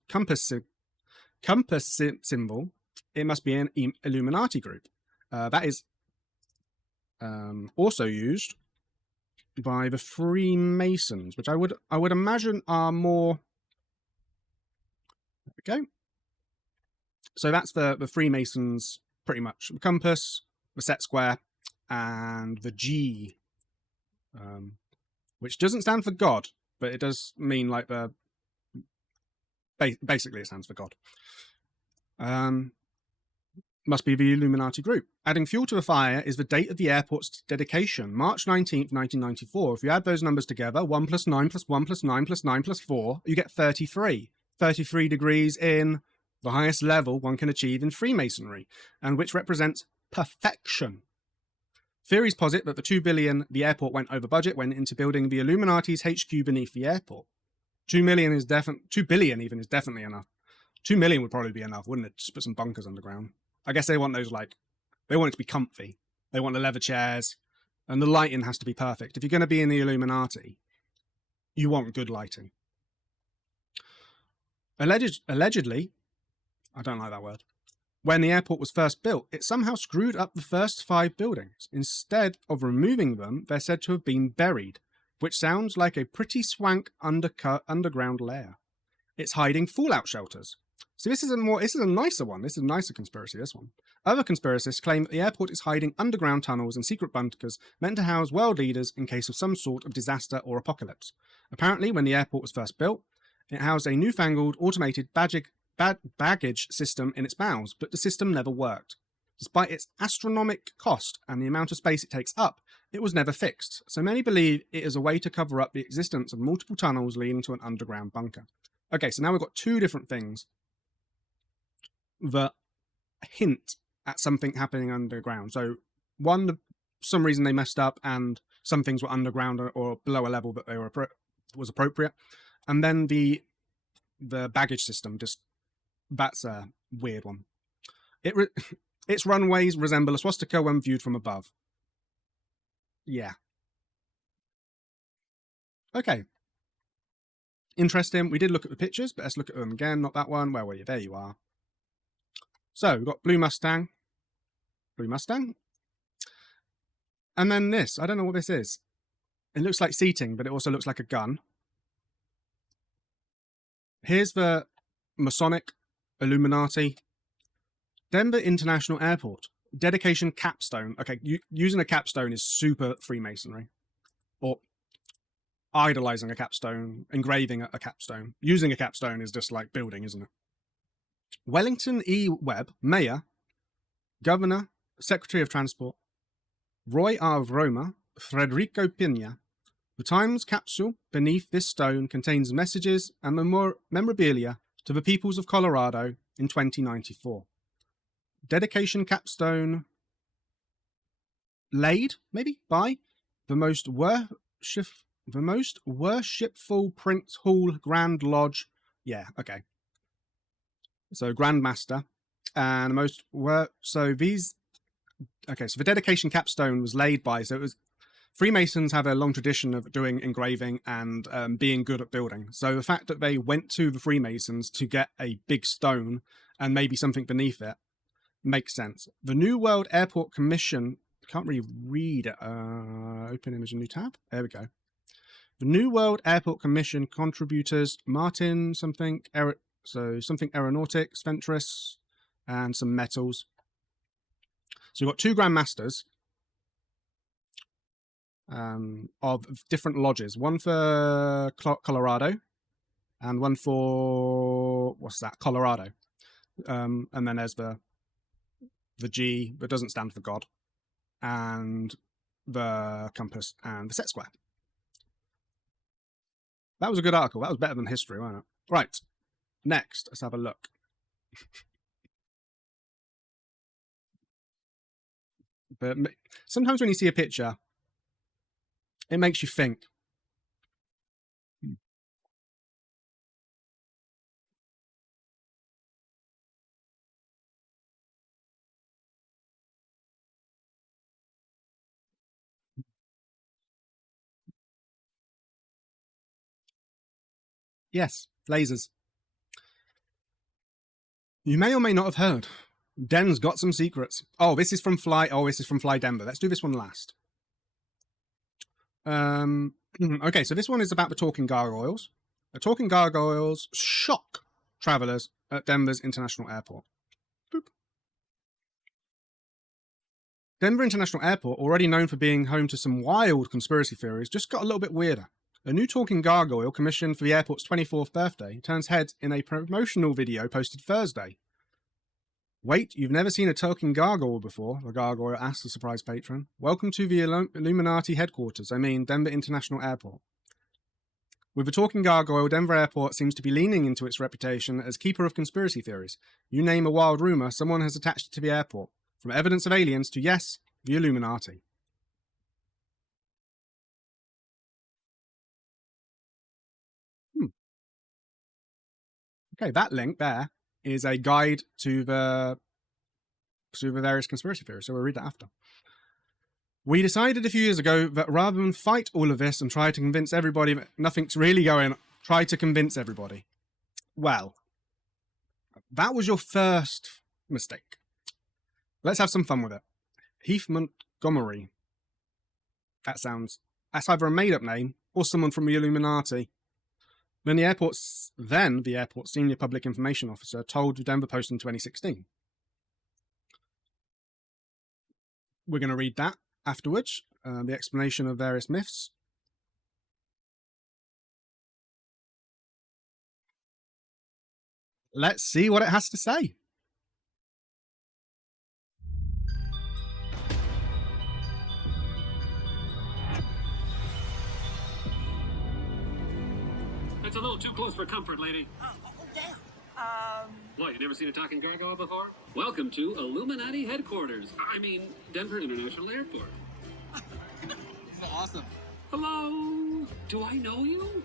symbol, it must be an Illuminati group. That is also used by the Freemasons, which I would imagine are more. There we go. So that's the Freemasons, pretty much. The compass, the set square, and the G, which doesn't stand for God, but it does mean like the. Basically, it stands for God. Must be the Illuminati group. Adding fuel to the fire is the date of the airport's dedication, March 19th, 1994. If you add those numbers together, 1 plus 9 plus 1 plus 9 plus 9 plus 4, you get 33. 33 degrees in the highest level one can achieve in Freemasonry, and which represents perfection. Theories posit that the $2 billion the airport went over budget went into building the Illuminati's HQ beneath the airport. 2 billion is definitely enough. 2 million would probably be enough, wouldn't it? Just put some bunkers underground. I guess they want those, they want it to be comfy. They want the leather chairs, and the lighting has to be perfect. If you're going to be in the Illuminati, you want good lighting. Allegedly, I don't like that word, when the airport was first built, it somehow screwed up the first 5 buildings. Instead of removing them, they're said to have been buried, which sounds like a pretty swank underground lair. It's hiding fallout shelters. So this is a nicer one. This is a nicer conspiracy, this one. Other conspiracists claim that the airport is hiding underground tunnels and secret bunkers meant to house world leaders in case of some sort of disaster or apocalypse. Apparently, when the airport was first built, it housed a newfangled automated baggage system in its bowels, but the system never worked. Despite its astronomical cost and the amount of space it takes up, it was never fixed, so many believe it is a way to cover up the existence of multiple tunnels leading to an underground bunker. Okay, so now we've got 2 different things that hint at something happening underground. So one, some reason they messed up and some things were underground or below a level that they were was appropriate. And then the baggage system, that's a weird one. Its runways resemble a swastika when viewed from above. Yeah. Okay. Interesting. We did look at the pictures, but let's look at them again. Not that one. Where were you? There you are. So we've got Blue Mustang. And then this. I don't know what this is. It looks like seating, but it also looks like a gun. Here's the Masonic Illuminati. Denver International Airport. Dedication capstone. Okay, using a capstone is super Freemasonry. Or idolizing a capstone, engraving a capstone. Using a capstone is just like building, isn't it? Wellington E. Webb, Mayor, Governor, Secretary of Transport, Roy R. Roma, Frederico Pina. The Times capsule beneath this stone contains messages and memorabilia to the peoples of Colorado in 2094. Dedication capstone laid, maybe, by the most worshipful Prince Hall Grand Lodge. Yeah, okay. So Grand Master and so the dedication capstone was laid by, so it was Freemasons have a long tradition of doing engraving and being good at building. So the fact that they went to the Freemasons to get a big stone and maybe something beneath it makes sense. The New World Airport Commission, can't really read it. Open image, a new tab. There we go. The New World Airport Commission contributors, Martin something, something aeronautics, Ventris, and some metals. So we've got 2 Grand Masters of different lodges. One for Colorado and one for, Colorado. And then there's the G that doesn't stand for God, and the compass and the set square. That was a good article. That was better than history, wasn't it? Right. Next, let's have a look. But sometimes when you see a picture, it makes you think. Yes, lasers. You may or may not have heard Den's got some secrets. Oh, this is from Fly. Oh, this is from Fly Denver. Let's do this one last. Okay, so this one is about the talking gargoyles. The talking gargoyles shock travelers at Denver's International Airport. Boop. Denver International Airport, already known for being home to some wild conspiracy theories, just got a little bit weirder. A new talking gargoyle commissioned for the airport's 24th birthday turns head in a promotional video posted Thursday. Wait, you've never seen a talking gargoyle before? The gargoyle asked the surprise patron. Welcome to the Illuminati headquarters, Denver International Airport. With the talking gargoyle, Denver Airport seems to be leaning into its reputation as keeper of conspiracy theories. You name a wild rumor, someone has attached it to the airport. From evidence of aliens to, yes, the Illuminati. Okay, that link there is a guide to the various conspiracy theories, so we'll read that after. We decided a few years ago that rather than fight all of this and try to convince everybody that nothing's really going on, try to convince everybody. Well, that was your first mistake. Let's have some fun with it. Heath Montgomery. That's either a made-up name or someone from the Illuminati. Then the airport's senior public information officer told the Denver Post in 2016. We're going to read that afterwards, the explanation of various myths. Let's see what it has to say. That's a little too close for comfort, lady. Oh, damn. What, you never seen a talking gargoyle before? Welcome to Illuminati headquarters. Denver International Airport. This is awesome. Hello? Do I know you?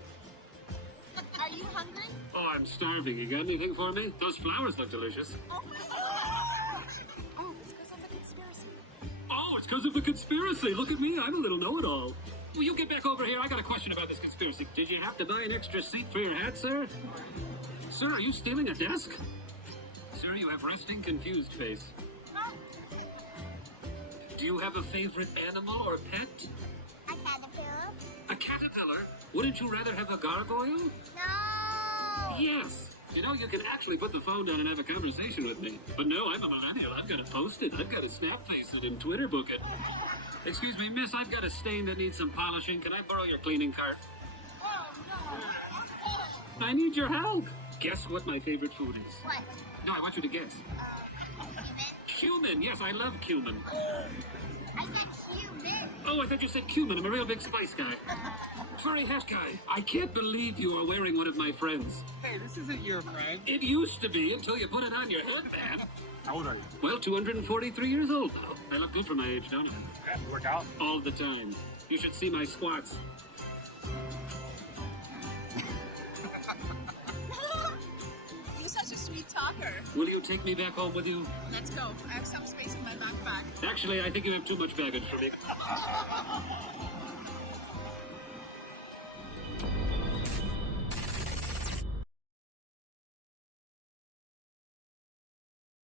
Are you hungry? Oh, I'm starving. You got anything for me? Those flowers look delicious. Oh, my God. Oh, it's because of the conspiracy. Oh, it's because of the conspiracy. Look at me. I'm a little know-it-all. Will you get back over here? I got a question about this conspiracy. Did you have to buy an extra seat for your hat, sir? Sir, are you stealing a desk? Sir, you have resting, confused face. Do you have a favorite animal or pet? A caterpillar. A caterpillar? Wouldn't you rather have a gargoyle? No. Yes. You know, you can actually put the phone down and have a conversation with me. But no, I'm a millennial. I've got to post it. I've got to snap face it and Twitter book it. Excuse me, miss, I've got a stain that needs some polishing. Can I borrow your cleaning cart? Oh, no. I need your help. Guess what my favorite food is? What? No, I want you to guess. Cumin? Cumin. Yes, I love cumin. I said human. Oh, I thought you said cumin. I'm a real big spice guy. Furry hat guy. I can't believe you are wearing one of my friends. Hey, this isn't your friend. It used to be until you put it on your head, man. How old are you? Well, 243 years old now. I look good for my age, don't I? Yeah, work out. All the time. You should see my squats. You're such a sweet talker. Will you take me back home with you? Let's go. I have some space in my backpack. Actually, I think you have too much baggage for me.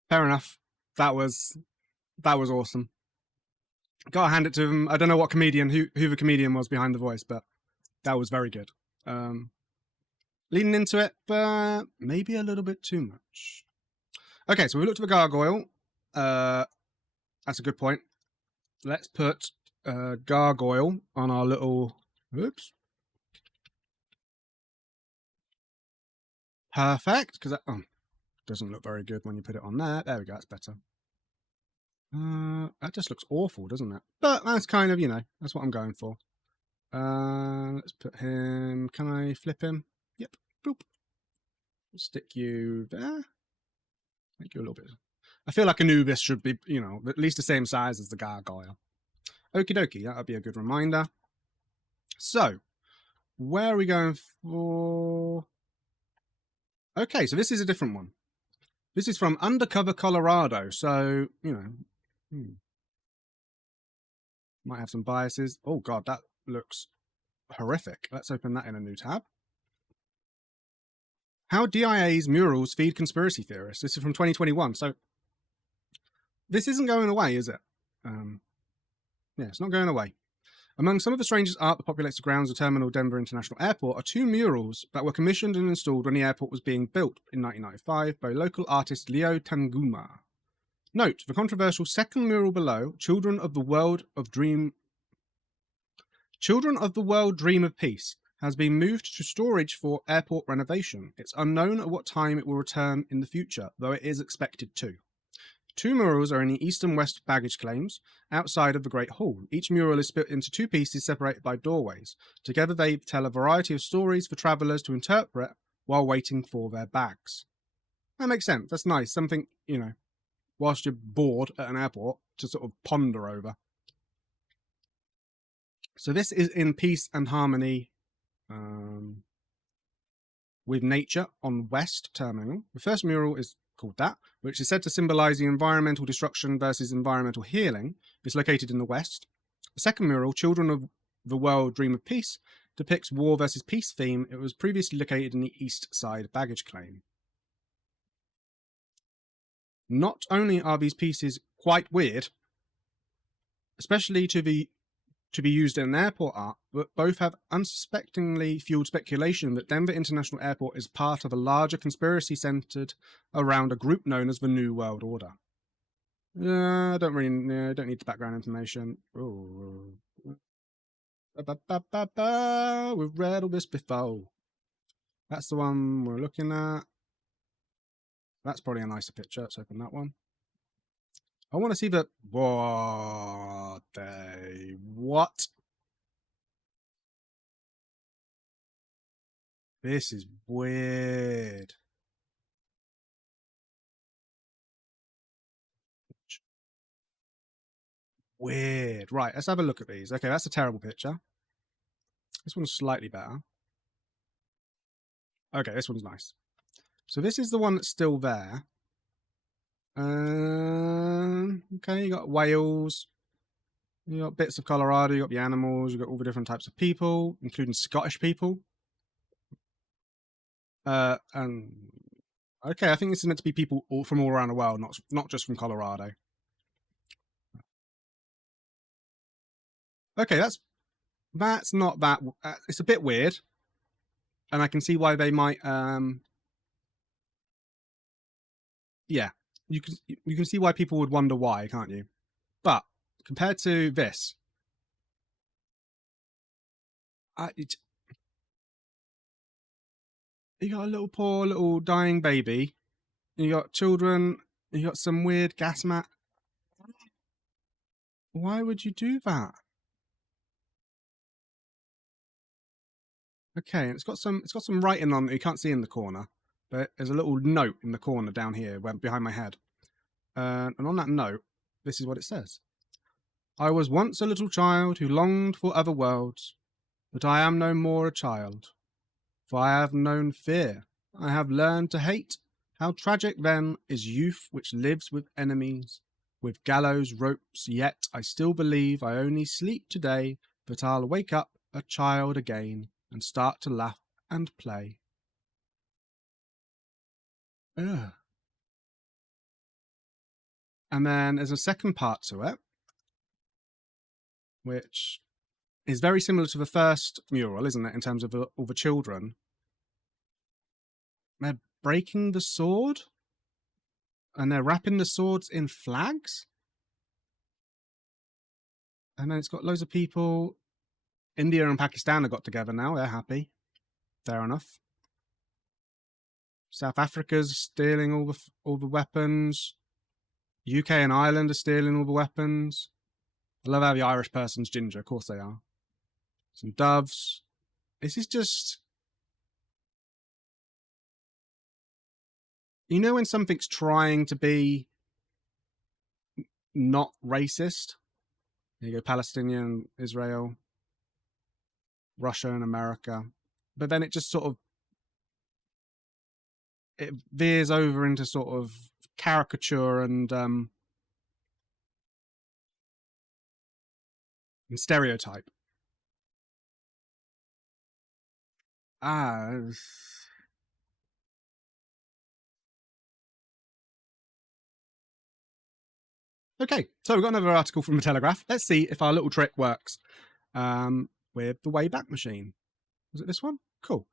Fair enough. That was awesome. Gotta hand it to him. I don't know what comedian, who the comedian was behind the voice, but that was very good. Leading into it, but maybe a little bit too much. Okay, so we looked at the gargoyle. That's a good point. Let's put gargoyle on our little... Oops. Perfect, because that doesn't look very good when you put it on there. There we go, that's better. That just looks awful, doesn't it? But that's kind of, that's what I'm going for. Let's put him... Can I flip him? Yep. Boop. Stick you there. Make you a little bit... I feel like Anubis should be, at least the same size as the gargoyle. Okie dokie, that would be a good reminder. So, where are we going for... Okay, so this is a different one. This is from Undercover Colorado. So, might have some biases. Oh, God, that looks horrific. Let's open that in a new tab. How DIA's murals feed conspiracy theorists. This is from 2021. So, this isn't going away, is it? Yeah, it's not going away. Among some of the strangest art that populates the grounds of Terminal Denver International Airport are two murals that were commissioned and installed when the airport was being built in 1995 by local artist Leo Tanguma. Note, the controversial second mural below, Children of the World Dream of Peace, has been moved to storage for airport renovation. It's unknown at what time it will return in the future, though it is expected to. Two murals are in the east and west baggage claims, outside of the Great Hall. Each mural is split into two pieces separated by doorways. Together they tell a variety of stories for travellers to interpret while waiting for their bags. That makes sense. That's nice. Something, you know, whilst you're bored at an airport, to sort of ponder over. So this is in peace and harmony with nature on West Terminal. The first mural is called that, which is said to symbolize the environmental destruction versus environmental healing. It's located in the West. The second mural, Children of the World Dream of Peace, depicts war versus peace theme. It was previously located in the East Side baggage claim. Not only are these pieces quite weird, especially to be used in airport art, but both have unsuspectingly fueled speculation that Denver International Airport is part of a larger conspiracy centered around a group known as the New World Order. I don't need the background information. Ooh. We've read all this before. That's the one we're looking at. That's probably a nicer picture. Let's open that one. I want to see the... What? This is weird. Weird. Right, let's have a look at these. Okay, that's a terrible picture. This one's slightly better. Okay, this one's nice. So this is the one that's still there. Okay, you got whales. You got bits of Colorado. You got the animals. You got all the different types of people, including Scottish people. And okay, I think this is meant to be people from all around the world, not just from Colorado. Okay, that's not that. It's a bit weird, and I can see why they might. Yeah, you can see why people would wonder why, can't you? But compared to this, you got a little poor little dying baby. You got children. You got some weird gas mat. Why would you do that? Okay, and it's got some writing on that you can't see in the corner, but there's a little note in the corner down here, behind my head. And on that note, this is what it says: I was once a little child who longed for other worlds, but I am no more a child, for I have known fear. I have learned to hate. How tragic then is youth which lives with enemies, with gallows ropes, yet I still believe I only sleep today, but I'll wake up a child again and start to laugh and play. Ugh. And then there's a second part to it, which is very similar to the first mural, isn't it, in terms of all the children. They're breaking the sword, and they're wrapping the swords in flags. And then it's got loads of people. India and Pakistan have got together now. They're happy. Fair enough. South Africa's stealing all the weapons. UK and Ireland are stealing all the weapons. I love how the Irish person's ginger. Of course they are. Some doves. This is just... You know when something's trying to be not racist? There you go, Palestinian, Israel, Russia and America. But then it just sort of... It veers over into sort of caricature and stereotype. Okay, so we've got another article from the Telegraph. Let's see if our little trick works with the Wayback Machine. Was it this one? Cool.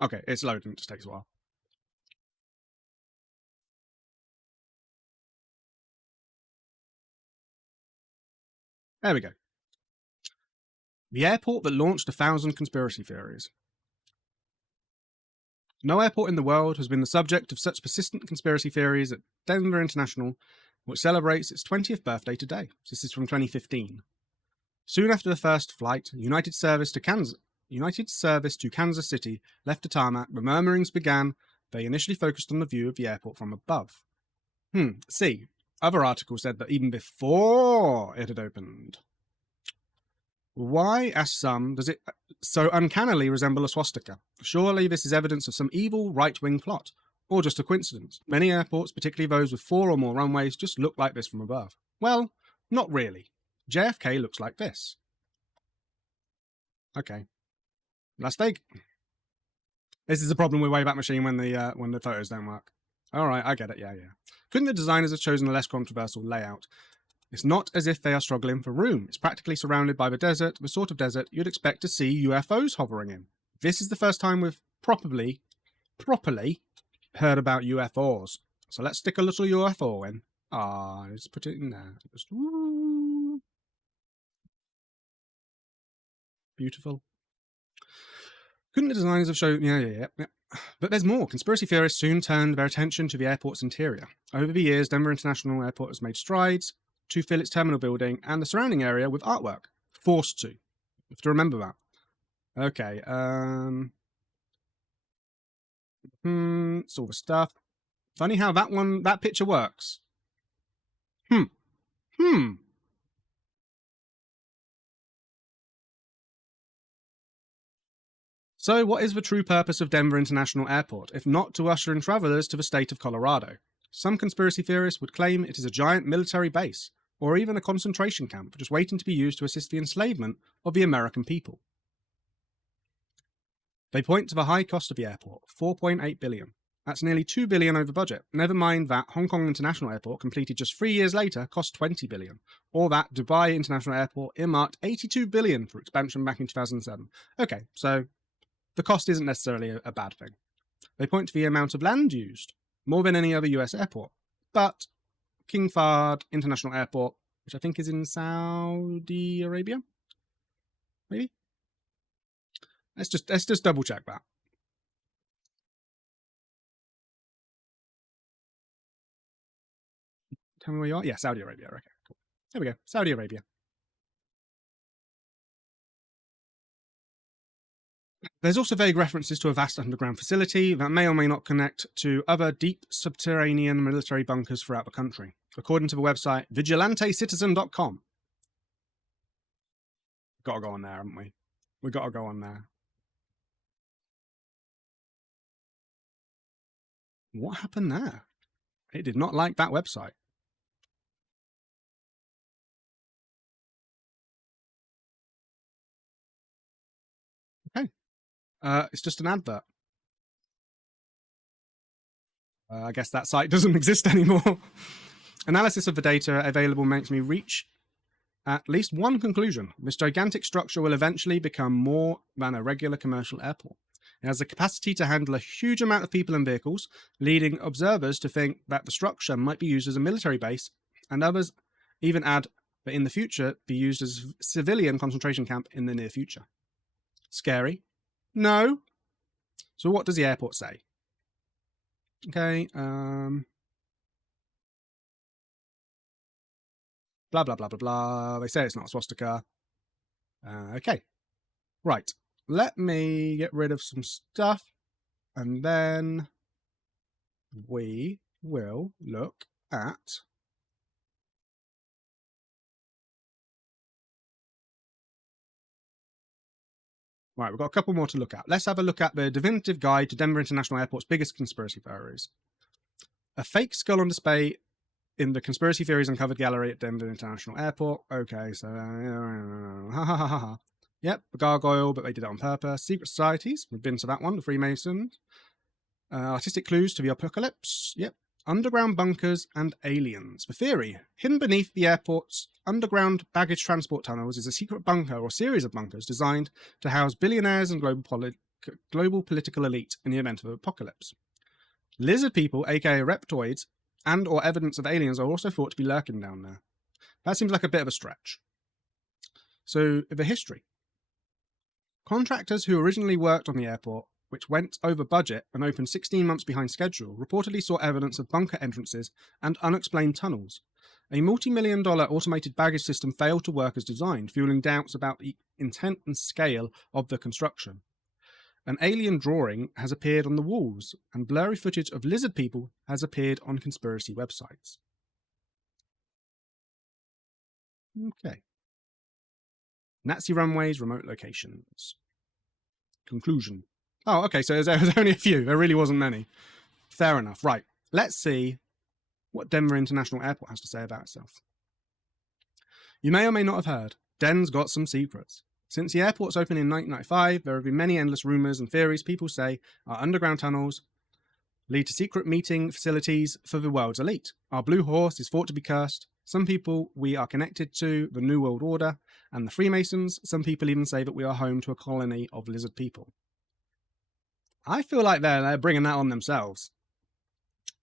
Okay, it's loading. It just takes a while. There we go. The airport that launched 1,000 conspiracy theories. No airport in the world has been the subject of such persistent conspiracy theories as Denver International, which celebrates its 20th birthday today. This is from 2015. Soon after the first flight, United Service to Kansas City left the tarmac, the murmurings began. They initially focused on the view of the airport from above. See, other articles said that even before it had opened. Why, asked some, does it so uncannily resemble a swastika? Surely this is evidence of some evil right-wing plot, or just a coincidence. Many airports, particularly those with 4 or more runways, just look like this from above. Well, not really. JFK looks like this. Okay. Las Vegas. This is the problem with Wayback Machine when the photos don't work. All right, I get it. Yeah. Couldn't the designers have chosen a less controversial layout? It's not as if they are struggling for room. It's practically surrounded by the desert, the sort of desert you'd expect to see UFOs hovering in. This is the first time we've properly heard about UFOs. So let's stick a little UFO in. Let's put it in there. Just, beautiful. Couldn't the designers have shown... Yeah. But there's more. Conspiracy theorists soon turned their attention to the airport's interior. Over the years, Denver International Airport has made strides to fill its terminal building and the surrounding area with artwork. Forced to. You have to remember that. Okay. It's all the stuff. Funny how that picture works. So what is the true purpose of Denver International Airport, if not to usher in travelers to the state of Colorado? Some conspiracy theorists would claim it is a giant military base, or even a concentration camp, just waiting to be used to assist the enslavement of the American people. They point to the high cost of the airport, $4.8 billion. That's nearly $2 billion over budget. Never mind that Hong Kong International Airport, completed just 3 years later, cost $20 billion. Or that Dubai International Airport earmarked $82 billion for expansion back in 2007. Okay, so the cost isn't necessarily a bad thing. They point to the amount of land used, more than any other US airport. But King Fahd International Airport, which I think is in Saudi Arabia, maybe? Let's just double check that. Tell me where you are. Yeah, Saudi Arabia. Okay, cool. There we go. Saudi Arabia. There's also vague references to a vast underground facility that may or may not connect to other deep subterranean military bunkers throughout the country, according to the website vigilantecitizen.com. Got to go on there, haven't we? We got to go on there. What happened there? It did not like that website. Okay. It's just an advert. I guess that site doesn't exist anymore. Analysis of the data available makes me reach at least one conclusion. This gigantic structure will eventually become more than a regular commercial airport. It has the capacity to handle a huge amount of people and vehicles, leading observers to think that the structure might be used as a military base, and others even add that in the future be used as a civilian concentration camp in the near future. Scary? No. So what does the airport say? Okay, blah, blah, blah, blah, blah. They say it's not a swastika. Okay. Right. Let me get rid of some stuff, and then we will look at right, we've got a couple more to look at. Let's have a look at the definitive guide to Denver International Airport's biggest conspiracy theories. A fake skull on display in the Conspiracy Theories Uncovered gallery at Denver International Airport. Okay, so Yep, the gargoyle, but they did it on purpose. Secret societies, we've been to that one, the Freemasons. Artistic clues to the apocalypse, yep. Underground bunkers and aliens. The theory, hidden beneath the airport's underground baggage transport tunnels is a secret bunker or series of bunkers designed to house billionaires and global political elite in the event of an apocalypse. Lizard people, aka reptoids, and or evidence of aliens are also thought to be lurking down there. That seems like a bit of a stretch. So, the history. Contractors who originally worked on the airport, which went over budget and opened 16 months behind schedule, reportedly saw evidence of bunker entrances and unexplained tunnels. A multi-million-dollar automated baggage system failed to work as designed, fueling doubts about the intent and scale of the construction. An alien drawing has appeared on the walls, and blurry footage of lizard people has appeared on conspiracy websites. Okay. Nazi runways, remote locations. Conclusion. Oh, okay, so there was only a few. There really wasn't many. Fair enough. Right, let's see what Denver International Airport has to say about itself. You may or may not have heard, Den's got some secrets. Since the airport's opening in 1995, there have been many endless rumours and theories people say our underground tunnels lead to secret meeting facilities for the world's elite. Our Blue Horse is thought to be cursed. Some people we are connected to the New World Order and the Freemasons. Some people even say that we are home to a colony of lizard people. I feel like they're bringing that on themselves.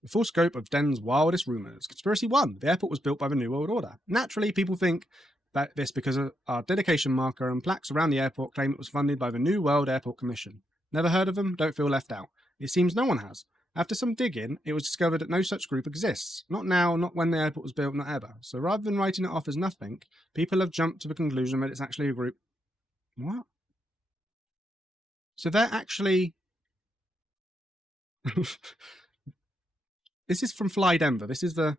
The full scope of Den's wildest rumours. Conspiracy 1. The airport was built by the New World Order. Naturally, people think that this because our dedication marker and plaques around the airport claim it was funded by the New World Airport Commission. Never heard of them? Don't feel left out. It seems no one has. After some digging, it was discovered that no such group exists. Not now, not when the airport was built, not ever. So rather than writing it off as nothing, people have jumped to the conclusion that it's actually a group. What? So they're actually... This is from Fly Denver. This is the...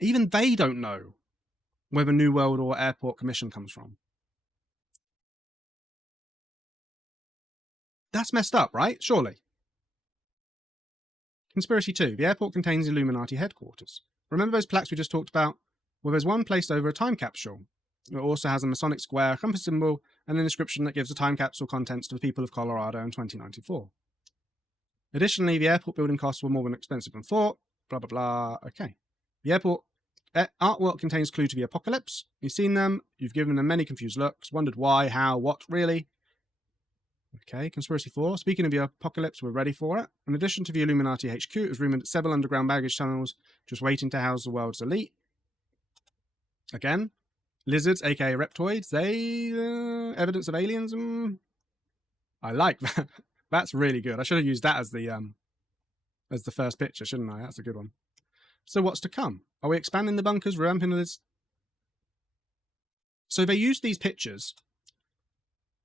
Even they don't know where the New World or Airport Commission comes from. That's messed up, right? Surely. Conspiracy 2. The airport contains Illuminati headquarters. Remember those plaques we just talked about? Well, there's one placed over a time capsule. It also has a Masonic square, a compass symbol, and an inscription that gives the time capsule contents to the people of Colorado in 2094. Additionally, the airport building costs were more than expensive than thought. Blah, blah, blah. Okay. The airport artwork contains clue to the apocalypse. You've seen them. You've given them many confused looks. Wondered why, how, what, really. Okay, Conspiracy 4. Speaking of the apocalypse, we're ready for it. In addition to the Illuminati HQ, it was rumoured that several underground baggage tunnels just waiting to house the world's elite. Again, lizards, aka reptoids, they... evidence of aliens. I like that. That's really good. I should have used that as the first picture, shouldn't I? That's a good one. So what's to come? Are we expanding the bunkers, revamping this? So they used these pictures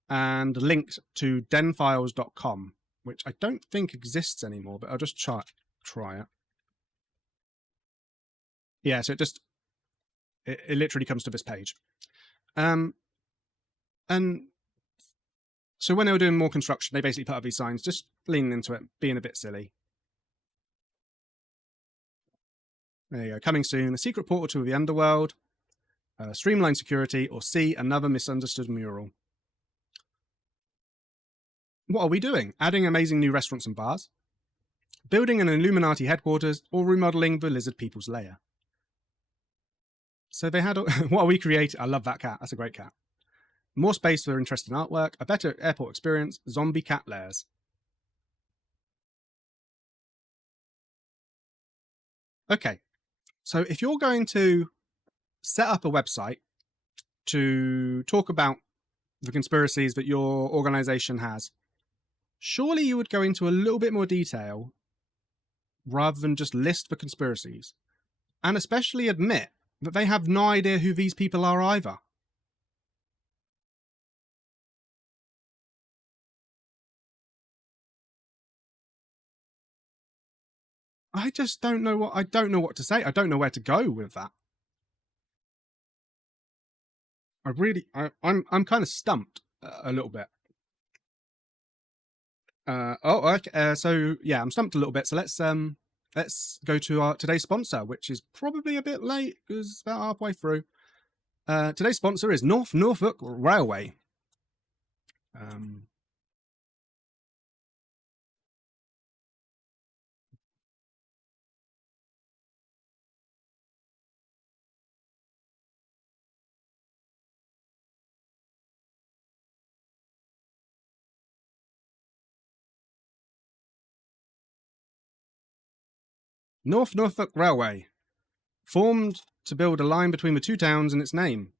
and linked to denfiles.com, which I don't think exists anymore, but I'll just try it. Yeah, so it literally comes to this page. And so when they were doing more construction, they basically put up these signs, just leaning into it, being a bit silly. There you go. Coming soon, a secret portal to the underworld, streamlined security, or C, another misunderstood mural. What are we doing? Adding amazing new restaurants and bars? Building an Illuminati headquarters, or remodeling the lizard people's lair? So they had... What are we creating? I love that cat. That's a great cat. More space for interesting artwork, a better airport experience, zombie cat lairs. Okay, so if you're going to set up a website to talk about the conspiracies that your organization has, surely you would go into a little bit more detail rather than just list the conspiracies, and especially admit that they have no idea who these people are either. I just don't know what to say. I don't know where to go with that. I'm kind of stumped a little bit. Okay. So yeah, I'm stumped a little bit. So let's go to our today's sponsor, which is probably a bit late because it's about halfway through. Today's sponsor is North Norfolk Railway. North Norfolk Railway, formed to build a line between the two towns in its name.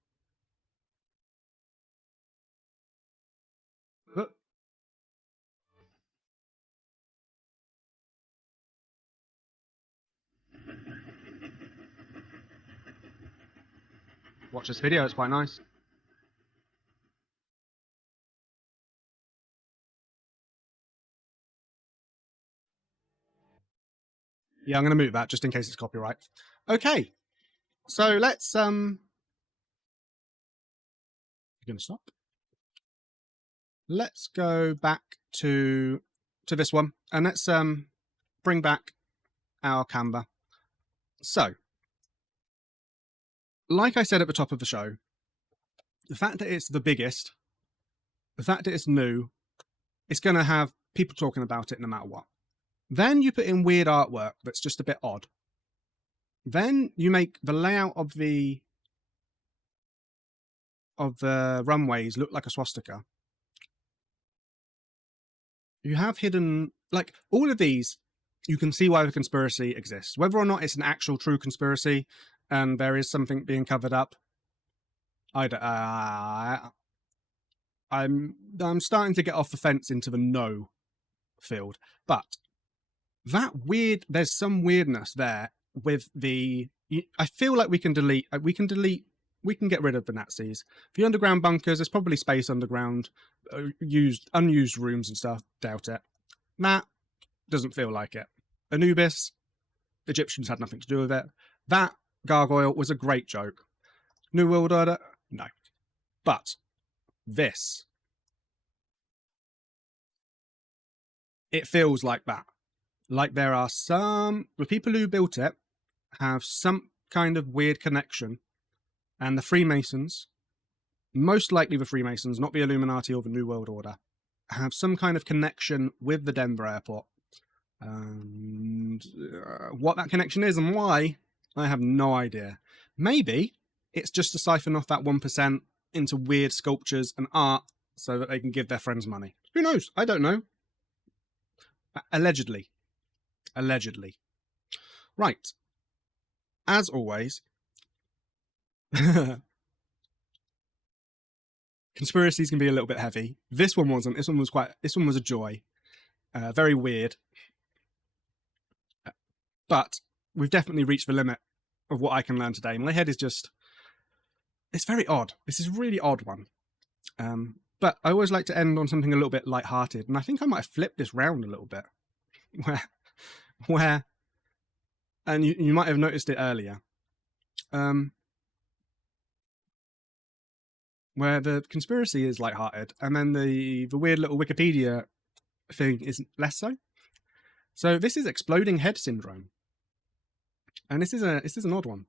Watch this video, it's quite nice. Yeah, I'm going to mute that just in case it's copyright. Okay, so let's you're going to stop. Let's go back to this one, and let's bring back our Canva. So, like I said at the top of the show, the fact that it's the biggest, the fact that it's new, it's going to have people talking about it no matter what. Then you put in weird artwork that's just a bit odd. Then you make the layout of the runways look like a swastika. You have hidden, like, all of these, you can see why the conspiracy exists. Whether or not it's an actual true conspiracy and there is something being covered up, I'm starting to get off the fence into the no field. But that weird, there's some weirdness there with the, I feel like we can get rid of the Nazis. The underground bunkers, there's probably space underground, unused rooms and stuff, doubt it. That doesn't feel like it. Anubis, Egyptians had nothing to do with it. That gargoyle was a great joke. New World Order, no. But this, it feels like that. Like there are the people who built it have some kind of weird connection, and the Freemasons, most likely the Freemasons, not the Illuminati or the New World Order, have some kind of connection with the Denver airport. And what that connection is and why, I have no idea. Maybe it's just to siphon off that 1% into weird sculptures and art so that they can give their friends money. Who knows? I don't know. Allegedly. Allegedly. Right. As always, conspiracies can be a little bit heavy. This one wasn't. This one was a joy. Very weird. But we've definitely reached the limit of what I can learn today. My head is just, it's very odd. This is a really odd one. But I always like to end on something a little bit lighthearted, and I think I might have flipped this round a little bit. Where and you might have noticed it earlier, where the conspiracy is lighthearted, and then the weird little Wikipedia thing is less so. So this is exploding head syndrome, and this is an odd one.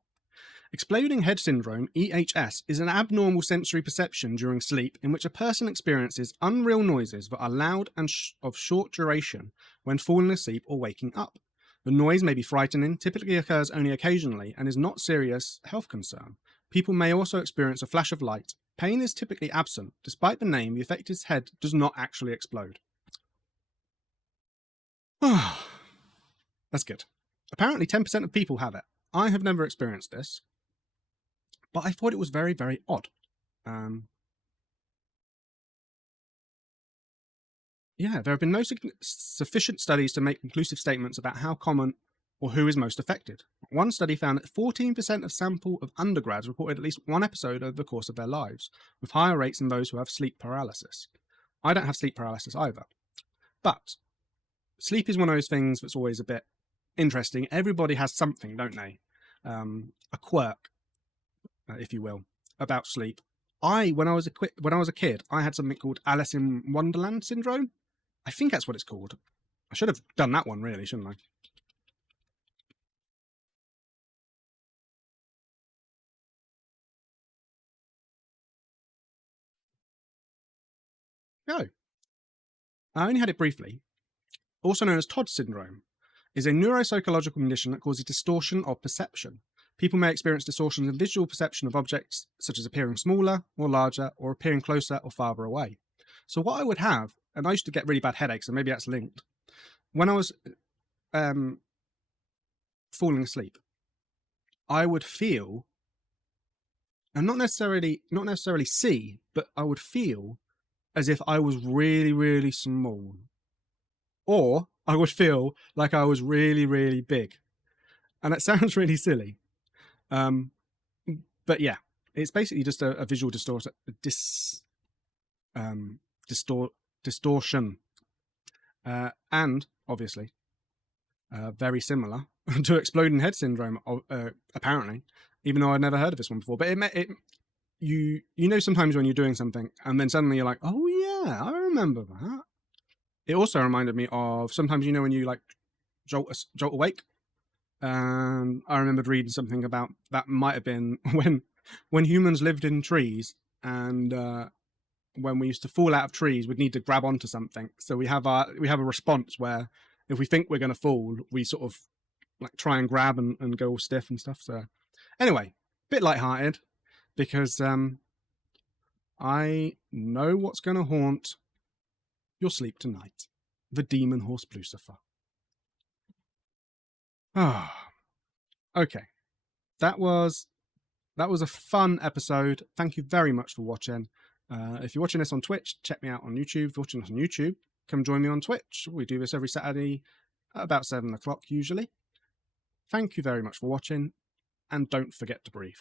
Exploding head syndrome, EHS, is an abnormal sensory perception during sleep in which a person experiences unreal noises that are loud and of short duration when falling asleep or waking up. The noise may be frightening, typically occurs only occasionally, and is not a serious health concern. People may also experience a flash of light. Pain is typically absent. Despite the name, the affected head does not actually explode. That's good. Apparently 10% of people have it. I have never experienced this, but I thought it was very, very odd. Yeah, there have been no sufficient studies to make conclusive statements about how common or who is most affected. One study found that 14% of sample of undergrads reported at least one episode over the course of their lives, with higher rates than those who have sleep paralysis. I don't have sleep paralysis either. But sleep is one of those things that's always a bit interesting. Everybody has something, don't they? A quirk, if you will, about sleep. When I was a kid, I had something called Alice in Wonderland syndrome. I think that's what it's called. I should have done that one, really, shouldn't I? No. I only had it briefly. Also known as Todd syndrome, is a neuropsychological condition that causes distortion of perception. People may experience distortions in visual perception of objects, such as appearing smaller or larger, or appearing closer or farther away. So what I would have, and I used to get really bad headaches, and maybe that's linked, when I was falling asleep, I would feel, and not necessarily see, but I would feel as if I was really, really small. Or I would feel like I was really, really big. And it sounds really silly. But yeah, it's basically just a visual distortion. And obviously, very similar to exploding head syndrome, apparently, even though I'd never heard of this one before. But you know, sometimes when you're doing something and then suddenly you're like, oh yeah, I remember that. It also reminded me of sometimes, you know, when you like jolt awake. And I remembered reading something about that might have been when humans lived in trees, and when we used to fall out of trees, we'd need to grab onto something. So we have a response where if we think we're going to fall, we sort of like try and grab and go all stiff and stuff. So anyway, bit lighthearted, because I know what's going to haunt your sleep tonight: the demon horse Lucifer. Ah, okay. That was a fun episode. Thank you very much for watching. If you're watching this on Twitch, check me out on YouTube. If you're watching this on YouTube, come join me on Twitch. We do this every Saturday at about 7 o'clock usually. Thank you very much for watching, and don't forget to breathe.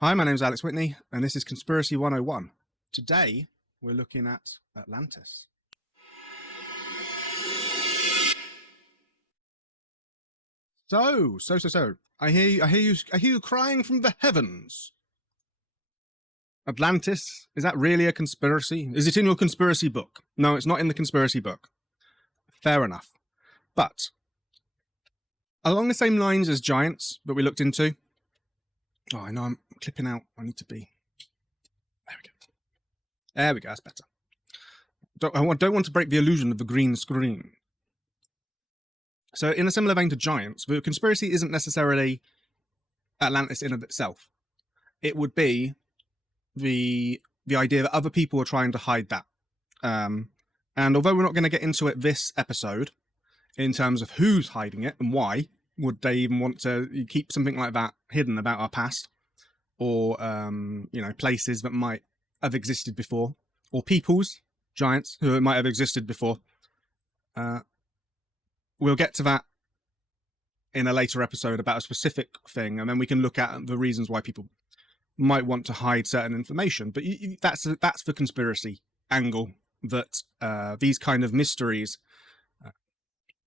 Hi, my name is Alex Witney, and this is Conspiracy 101. Today, we're looking at Atlantis. So. I hear you crying from the heavens. Atlantis, is that really a conspiracy? Is it in your conspiracy book? No, it's not in the conspiracy book. Fair enough. But along the same lines as giants that we looked into. Oh, I know I'm clipping out. I need to be. There we go. That's better. Don't want to break the illusion of the green screen. So in a similar vein to giants, the conspiracy isn't necessarily Atlantis in of itself. It would be the idea that other people are trying to hide that. And although we're not going to get into it this episode, in terms of who's hiding it and why would they even want to keep something like that hidden about our past, or you know, places that might have existed before, or peoples, giants who might have existed before. We'll get to that in a later episode about a specific thing, and then we can look at the reasons why people might want to hide certain information. But that's the conspiracy angle, that these kind of mysteries.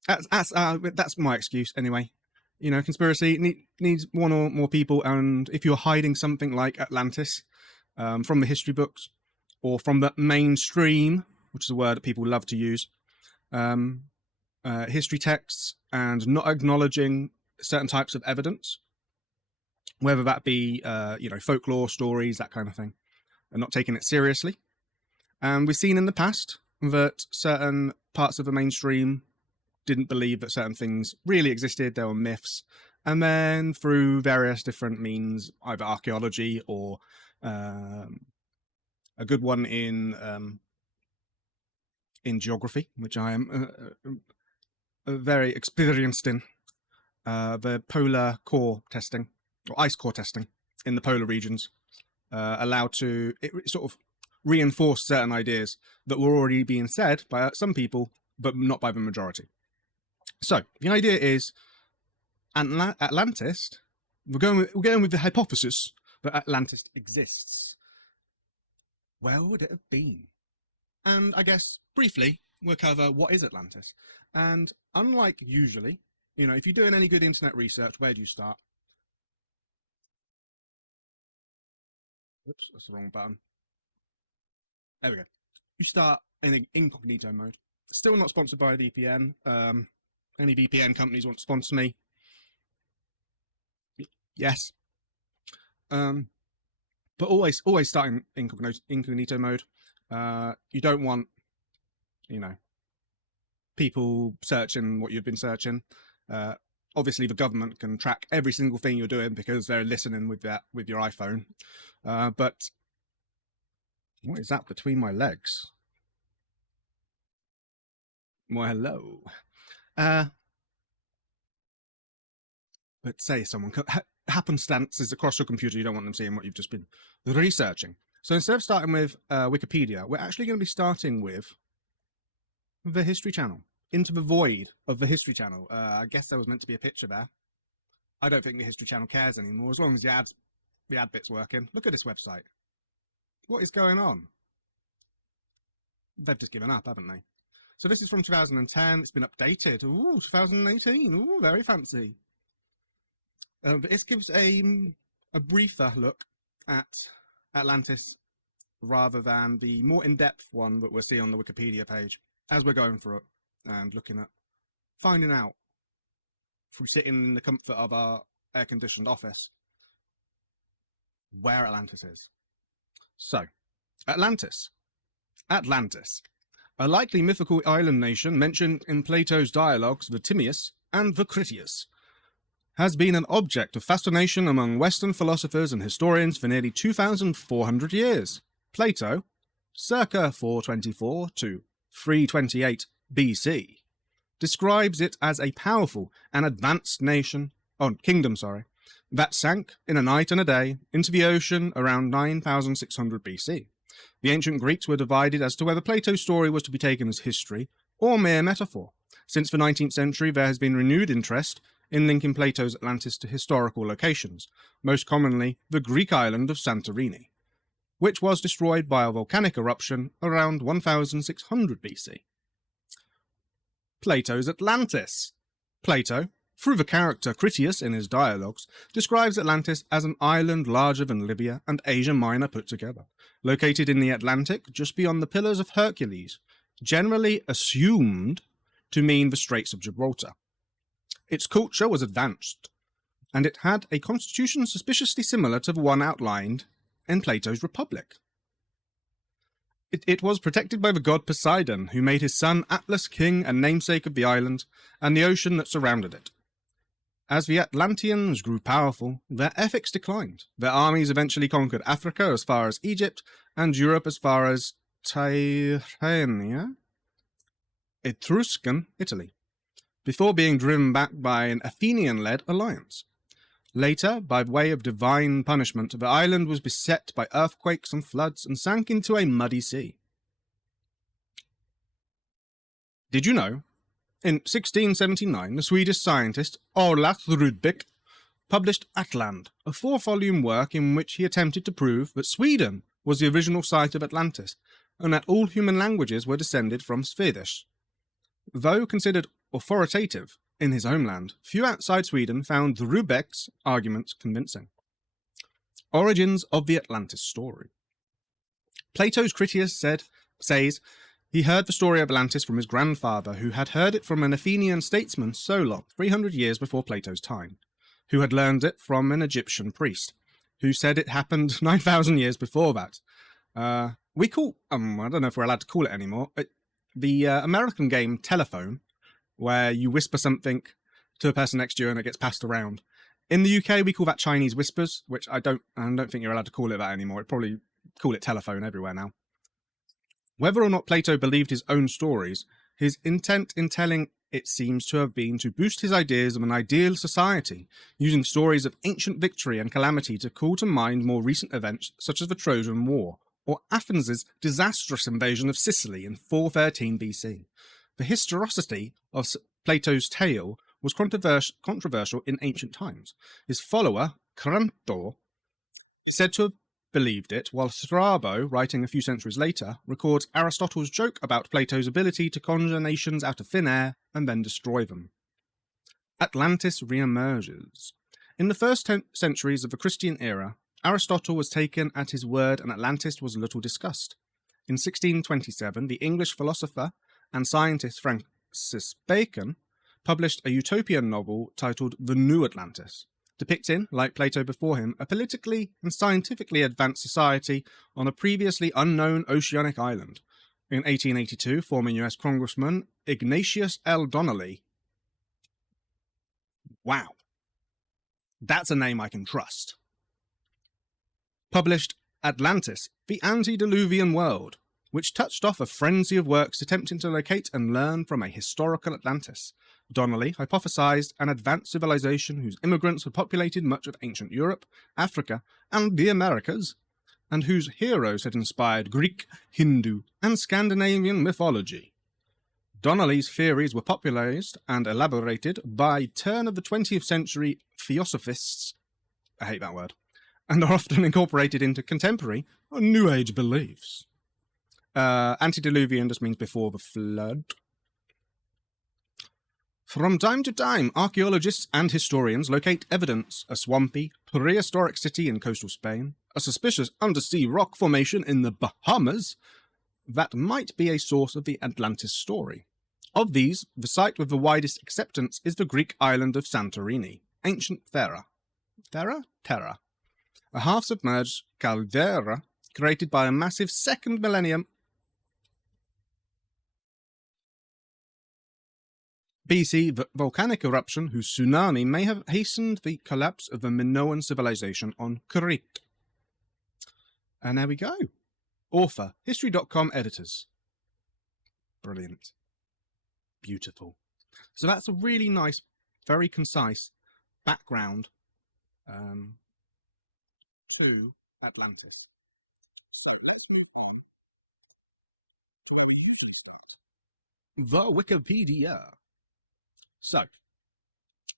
That's my excuse anyway. You know, conspiracy needs one or more people, and if you're hiding something like Atlantis from the history books or from the mainstream, which is a word that people love to use, history texts, and not acknowledging certain types of evidence, whether that be you know, folklore stories, that kind of thing, and not taking it seriously. And we've seen in the past that certain parts of the mainstream didn't believe that certain things really existed. There were myths, and then through various different means, either archaeology or a good one in geography, which I am very experienced in, the polar core testing or ice core testing in the polar regions, allowed to sort of reinforce certain ideas that were already being said by some people, but not by the majority. So the idea is Atlantis. We're going with the hypothesis that Atlantis exists. Where would it have been? And I guess briefly we'll cover what is Atlantis. And unlike usually, you know, if you're doing any good internet research, where do you start? Oops, that's the wrong button. There we go. You start in incognito mode. Still not sponsored by a VPN. Any VPN companies want to sponsor me? Yes. But always start in incognito mode. You don't want, people searching what you've been searching. Obviously, the government can track every single thing you're doing because they're listening with your iPhone. But what is that between my legs? Well, hello. But say someone happenstances across your computer, you don't want them seeing what you've just been researching. So instead of starting with Wikipedia, we're actually going to be starting with the History Channel. Into the void of the History Channel. I guess there was meant to be a picture there. I don't think the History Channel cares anymore, as long as the ad bit's working. Look at this website. What is going on? They've just given up, haven't they? So this is from 2010. It's been updated. Ooh, 2018. Ooh, very fancy. But this gives a briefer look at Atlantis rather than the more in-depth one that we'll see on the Wikipedia page as we're going through it and looking at finding out through sitting in the comfort of our air-conditioned office where Atlantis is. So, Atlantis. Atlantis. A likely mythical island nation mentioned in Plato's dialogues, the Timaeus and the Critias, has been an object of fascination among Western philosophers and historians for nearly 2,400 years. Plato, circa 424 to 328 BC, describes it as a powerful and advanced kingdom, that sank in a night and a day into the ocean around 9,600 BC. The ancient Greeks were divided as to whether Plato's story was to be taken as history or mere metaphor. Since the 19th century, there has been renewed interest in linking Plato's Atlantis to historical locations, most commonly the Greek island of Santorini, which was destroyed by a volcanic eruption around 1600 BC. Plato's Atlantis. Plato, through the character Critias in his dialogues, describes Atlantis as an island larger than Libya and Asia Minor put together, located in the Atlantic just beyond the Pillars of Hercules, generally assumed to mean the Straits of Gibraltar. Its culture was advanced, and it had a constitution suspiciously similar to the one outlined in Plato's Republic. It was protected by the god Poseidon, who made his son Atlas king and namesake of the island and the ocean that surrounded it. As the Atlanteans grew powerful, their ethics declined. Their armies eventually conquered Africa as far as Egypt and Europe as far as Tyrrhenia, Etruscan Italy, before being driven back by an Athenian-led alliance. Later, by way of divine punishment, the island was beset by earthquakes and floods and sank into a muddy sea. Did you know? In 1679, the Swedish scientist Olaus Rudbeck published Atlant, a 4-volume work in which he attempted to prove that Sweden was the original site of Atlantis, and that all human languages were descended from Swedish. Though considered authoritative in his homeland, few outside Sweden found Rudbeck's arguments convincing. Origins of the Atlantis story. Plato's Critias says he heard the story of Atlantis from his grandfather, who had heard it from an Athenian statesman Solon 300 years before Plato's time, who had learned it from an Egyptian priest, who said it happened 9,000 years before that. We call, I don't know if we're allowed to call it anymore, the American game Telephone, where you whisper something to a person next to you and it gets passed around. In the UK, we call that Chinese whispers, which I don't think you're allowed to call it that anymore. We'd probably call it telephone everywhere now. Whether or not Plato believed his own stories, his intent in telling it seems to have been to boost his ideas of an ideal society, using stories of ancient victory and calamity to call to mind more recent events such as the Trojan War, or Athens' disastrous invasion of Sicily in 413 BC. The historicity of Plato's tale was controversial in ancient times. His follower, Crantor, is said to have believed it, while Strabo, writing a few centuries later, records Aristotle's joke about Plato's ability to conjure nations out of thin air and then destroy them. Atlantis re-emerges. In the first centuries of the Christian era, Aristotle was taken at his word and Atlantis was little discussed. In 1627, the English philosopher and scientist Francis Bacon published a utopian novel titled The New Atlantis, depicting, like Plato before him, a politically and scientifically advanced society on a previously unknown oceanic island. In 1882, former US Congressman Ignatius L. Donnelly. Wow. That's a name I can trust. Published Atlantis, the Antediluvian World, which touched off a frenzy of works attempting to locate and learn from a historical Atlantis. Donnelly hypothesized an advanced civilization whose immigrants had populated much of ancient Europe, Africa, and the Americas, and whose heroes had inspired Greek, Hindu, and Scandinavian mythology. Donnelly's theories were popularized and elaborated by turn of the 20th century theosophists, I hate that word, and are often incorporated into contemporary or New Age beliefs. Antediluvian just means before the flood. From time to time, archaeologists and historians locate evidence: a swampy, prehistoric city in coastal Spain, a suspicious undersea rock formation in the Bahamas that might be a source of the Atlantis story. Of these, the site with the widest acceptance is the Greek island of Santorini, ancient Terra, a half-submerged caldera created by a massive second millennium BC volcanic eruption whose tsunami may have hastened the collapse of the Minoan civilization on Crete. And there we go. Author, History.com editors. Brilliant. Beautiful. So that's a really nice, very concise background to Atlantis. So let's move on to where we usually start. The Wikipedia. So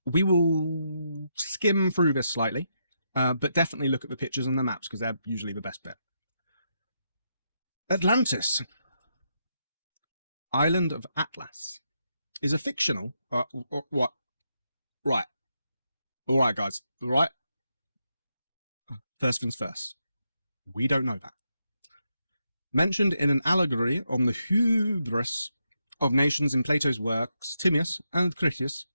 we will skim through this slightly, but definitely look at the pictures and the maps because they're usually the best bit. Atlantis, Island of Atlas, is a fictional, what? Right. All right, guys. All right. First things first. We don't know that. Mentioned in an allegory on the hubris of nations in Plato's works, Timaeus and Critias,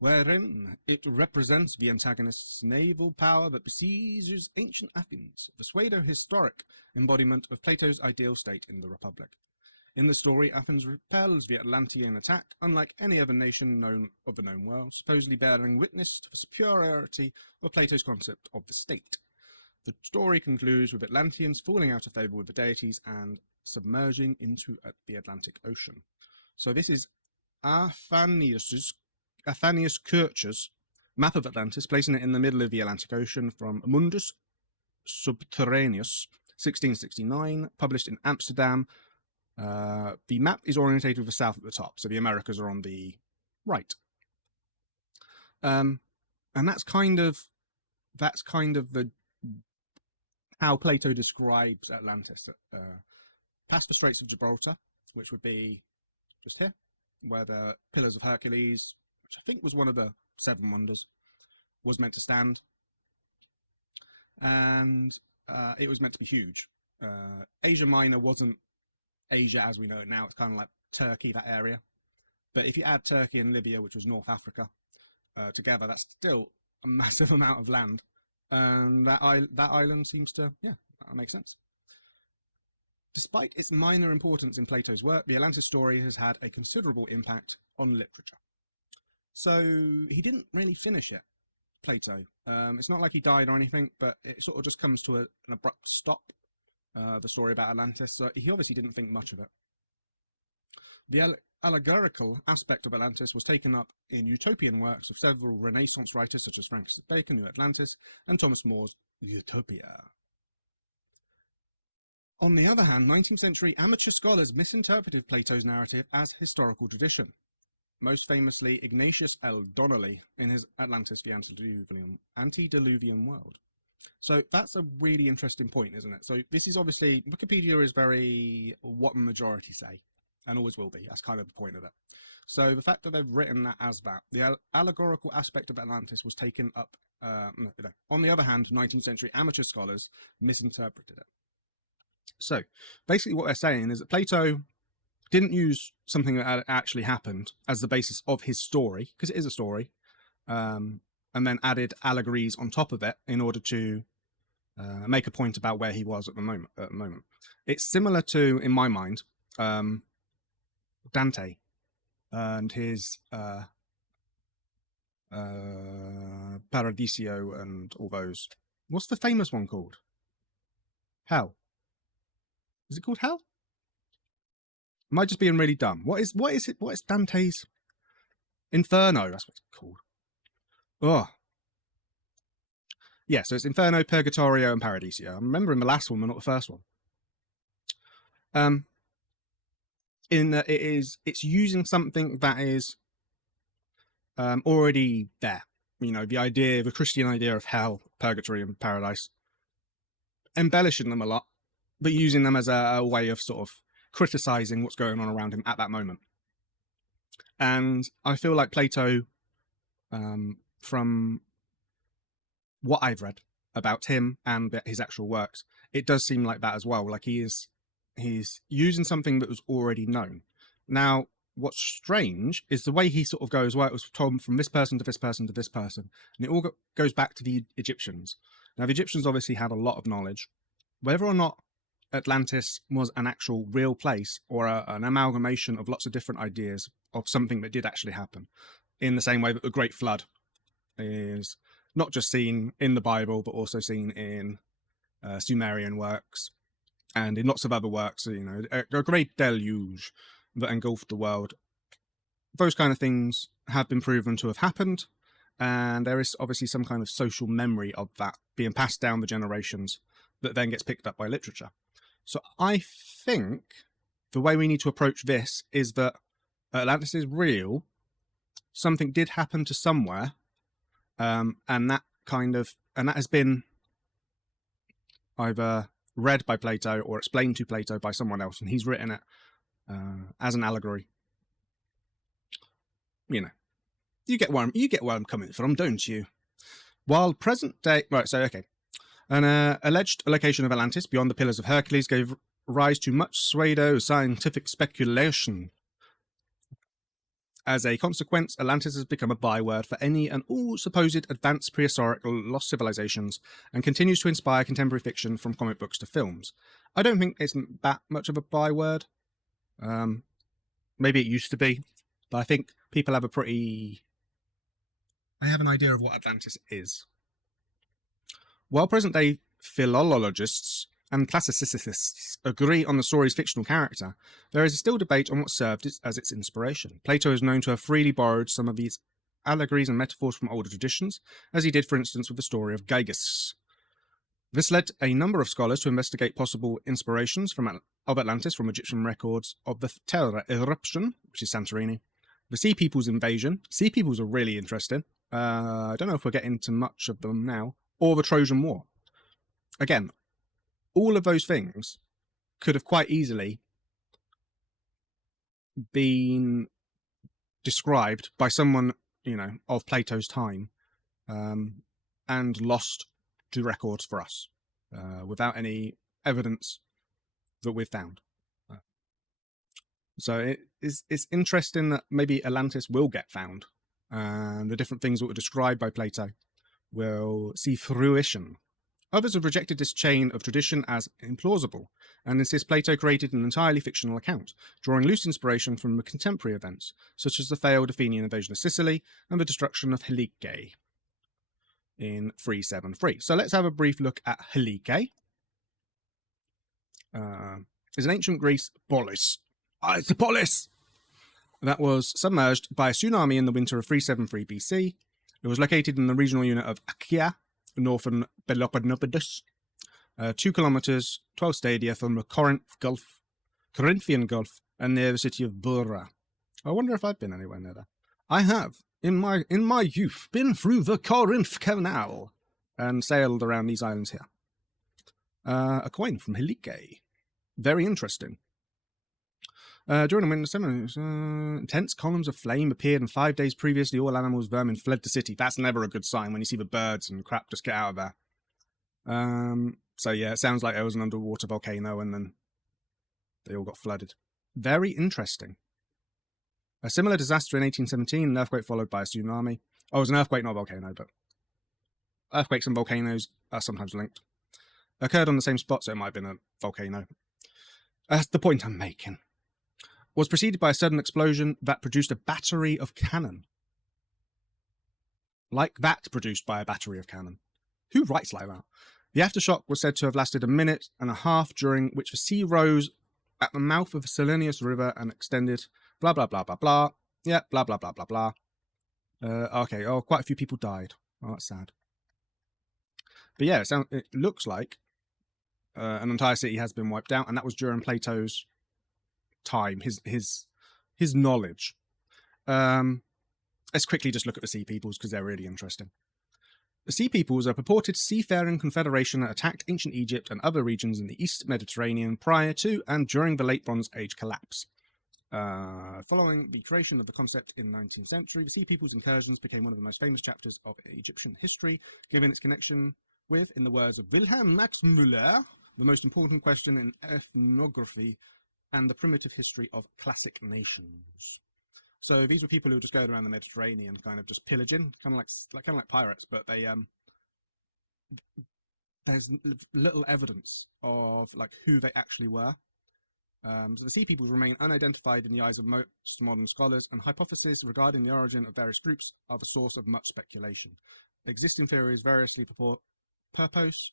wherein it represents the antagonist's naval power that besieges ancient Athens, the pseudo-historic embodiment of Plato's ideal state in the Republic. In the story, Athens repels the Atlantean attack, unlike any other nation of the known world, supposedly bearing witness to the superiority of Plato's concept of the state. The story concludes with Atlanteans falling out of favour with the deities and submerging into the Atlantic Ocean. So this is Athanaeus Kircher's map of Atlantis, placing it in the middle of the Atlantic Ocean from Mundus Subterraneus, 1669, published in Amsterdam. The map is orientated with the south at the top, so the Americas are on the right. And that's kind of the how Plato describes Atlantis. Past the Straits of Gibraltar, which would be just here, where the Pillars of Hercules, which I think was one of the Seven Wonders, was meant to stand. And it was meant to be huge. Asia Minor wasn't Asia as we know it now. It's kind of like Turkey, that area. But if you add Turkey and Libya, which was North Africa, together, that's still a massive amount of land. And that island seems to, yeah, that makes sense. Despite its minor importance in Plato's work, the Atlantis story has had a considerable impact on literature. So he didn't really finish it, Plato. It's not like he died or anything, but it sort of just comes to an abrupt stop, the story about Atlantis. So he obviously didn't think much of it. The allegorical aspect of Atlantis was taken up in utopian works of several Renaissance writers such as Francis Bacon, New Atlantis, and Thomas More's Utopia. On the other hand, 19th century amateur scholars misinterpreted Plato's narrative as historical tradition, most famously Ignatius L. Donnelly in his Atlantis, the Antediluvian World. So that's a really interesting point, isn't it? So this is obviously, Wikipedia is very what the majority say, and always will be. That's kind of the point of it. So the fact that they've written that as that, the allegorical aspect of Atlantis was taken up, on the other hand, 19th century amateur scholars misinterpreted it. So basically what they're saying is that Plato didn't use something that actually happened as the basis of his story, because it is a story, and then added allegories on top of it in order to make a point about where he was at the moment. It's similar to, in my mind, Dante and his Paradiso and all those. What's the famous one called? Hell. Is it called Hell? Am I just being really dumb? What is it? What is Dante's Inferno? That's what it's called. Oh. Yeah, so it's Inferno, Purgatorio, and Paradiso. I'm remembering the last one, but not the first one. In that it's using something that is already there. You know, the Christian idea of hell, purgatory, and paradise, embellishing them a lot, but using them as a way of sort of criticizing what's going on around him at that moment. And I feel like Plato, from what I've read about him and his actual works, it does seem like that as well. Like he's using something that was already known. Now, what's strange is the way he sort of goes, well, it was told from this person to this person to this person. And it all goes back to the Egyptians. Now, the Egyptians obviously had a lot of knowledge. Whether or not Atlantis was an actual real place or an amalgamation of lots of different ideas of something that did actually happen, in the same way that the Great Flood is not just seen in the Bible, but also seen in Sumerian works and in lots of other works, you know, a great deluge that engulfed the world. Those kind of things have been proven to have happened, and there is obviously some kind of social memory of that being passed down the generations that then gets picked up by literature. So I think the way we need to approach this is that Atlantis is real, something did happen to somewhere, and that has been either read by Plato or explained to Plato by someone else, and he's written it as an allegory. You know, you get where I'm coming from, don't you? While present day, right? So okay, an alleged location of Atlantis beyond the Pillars of Hercules gave rise to much pseudo-scientific speculation. As a consequence, Atlantis has become a byword for any and all supposed advanced prehistoric lost civilizations and continues to inspire contemporary fiction from comic books to films. I don't think it's that much of a byword. Maybe it used to be, but I think people have I have an idea of what Atlantis is. While present-day philologists and classicists agree on the story's fictional character, there is still debate on what served as its inspiration. Plato is known to have freely borrowed some of these allegories and metaphors from older traditions, as he did, for instance, with the story of Gyges. This led a number of scholars to investigate possible inspirations of Atlantis from Egyptian records of the Terra eruption, which is Santorini, the Sea People's invasion. Sea Peoples are really interesting. I don't know if we're getting into much of them now, or the Trojan War. Again, all of those things could have quite easily been described by someone, you know, of Plato's time, and lost to records for us, without any evidence that we've found. So it's interesting that maybe Atlantis will get found, and the different things that were described by Plato will see fruition. Others have rejected this chain of tradition as implausible, and insist Plato created an entirely fictional account, drawing loose inspiration from the contemporary events, such as the failed Athenian invasion of Sicily and the destruction of Helike in 373. So let's have a brief look at Helike. It's an ancient Greece polis. It's a polis! That was submerged by a tsunami in the winter of 373 BC. It was located in the regional unit of Achaia, northern Peloponnese, 2 kilometers, 12 stadia from the Corinthian Gulf, and near the city of Bura. I wonder if I've been anywhere near there. I have, in my youth, been through the Corinth Canal and sailed around these islands here. A coin from Helike. Very interesting. During the winter summer, intense columns of flame appeared, and 5 days previously all animals, vermin fled the city. That's never a good sign when you see the birds and crap just get out of there. So yeah, it sounds like there was an underwater volcano and then they all got flooded. Very interesting. A similar disaster in 1817, an earthquake followed by a tsunami. Oh, it was an earthquake, not a volcano, but earthquakes and volcanoes are sometimes linked. Occurred on the same spot, so it might have been a volcano. That's the point I'm making. Was preceded by a sudden explosion that produced a battery of cannon. Like that produced by a battery of cannon. Who writes like that? The aftershock was said to have lasted 1.5 minutes, during which the sea rose at the mouth of the Salinius River and extended blah, blah, blah, blah, blah. Yeah, blah, blah, blah, blah, blah. Okay, quite a few people died. Oh, that's sad. But yeah, it looks like an entire city has been wiped out, and that was during Plato's time, his knowledge. Let's quickly just look at the Sea Peoples, because they're really interesting. The Sea Peoples are a purported seafaring confederation that attacked ancient Egypt and other regions in the East Mediterranean prior to and during the Late Bronze Age collapse. Following the creation of the concept in the 19th century, the Sea Peoples' incursions became one of the most famous chapters of Egyptian history, given its connection with, in the words of Wilhelm Max Müller, the most important question in ethnography and the primitive history of classic nations. So these were people who would just go around the Mediterranean, kind of just pillaging, kind of like pirates, but they there's little evidence of like who they actually were. So the Sea Peoples remain unidentified in the eyes of most modern scholars, and hypotheses regarding the origin of various groups are the source of much speculation. Existing theories variously propose,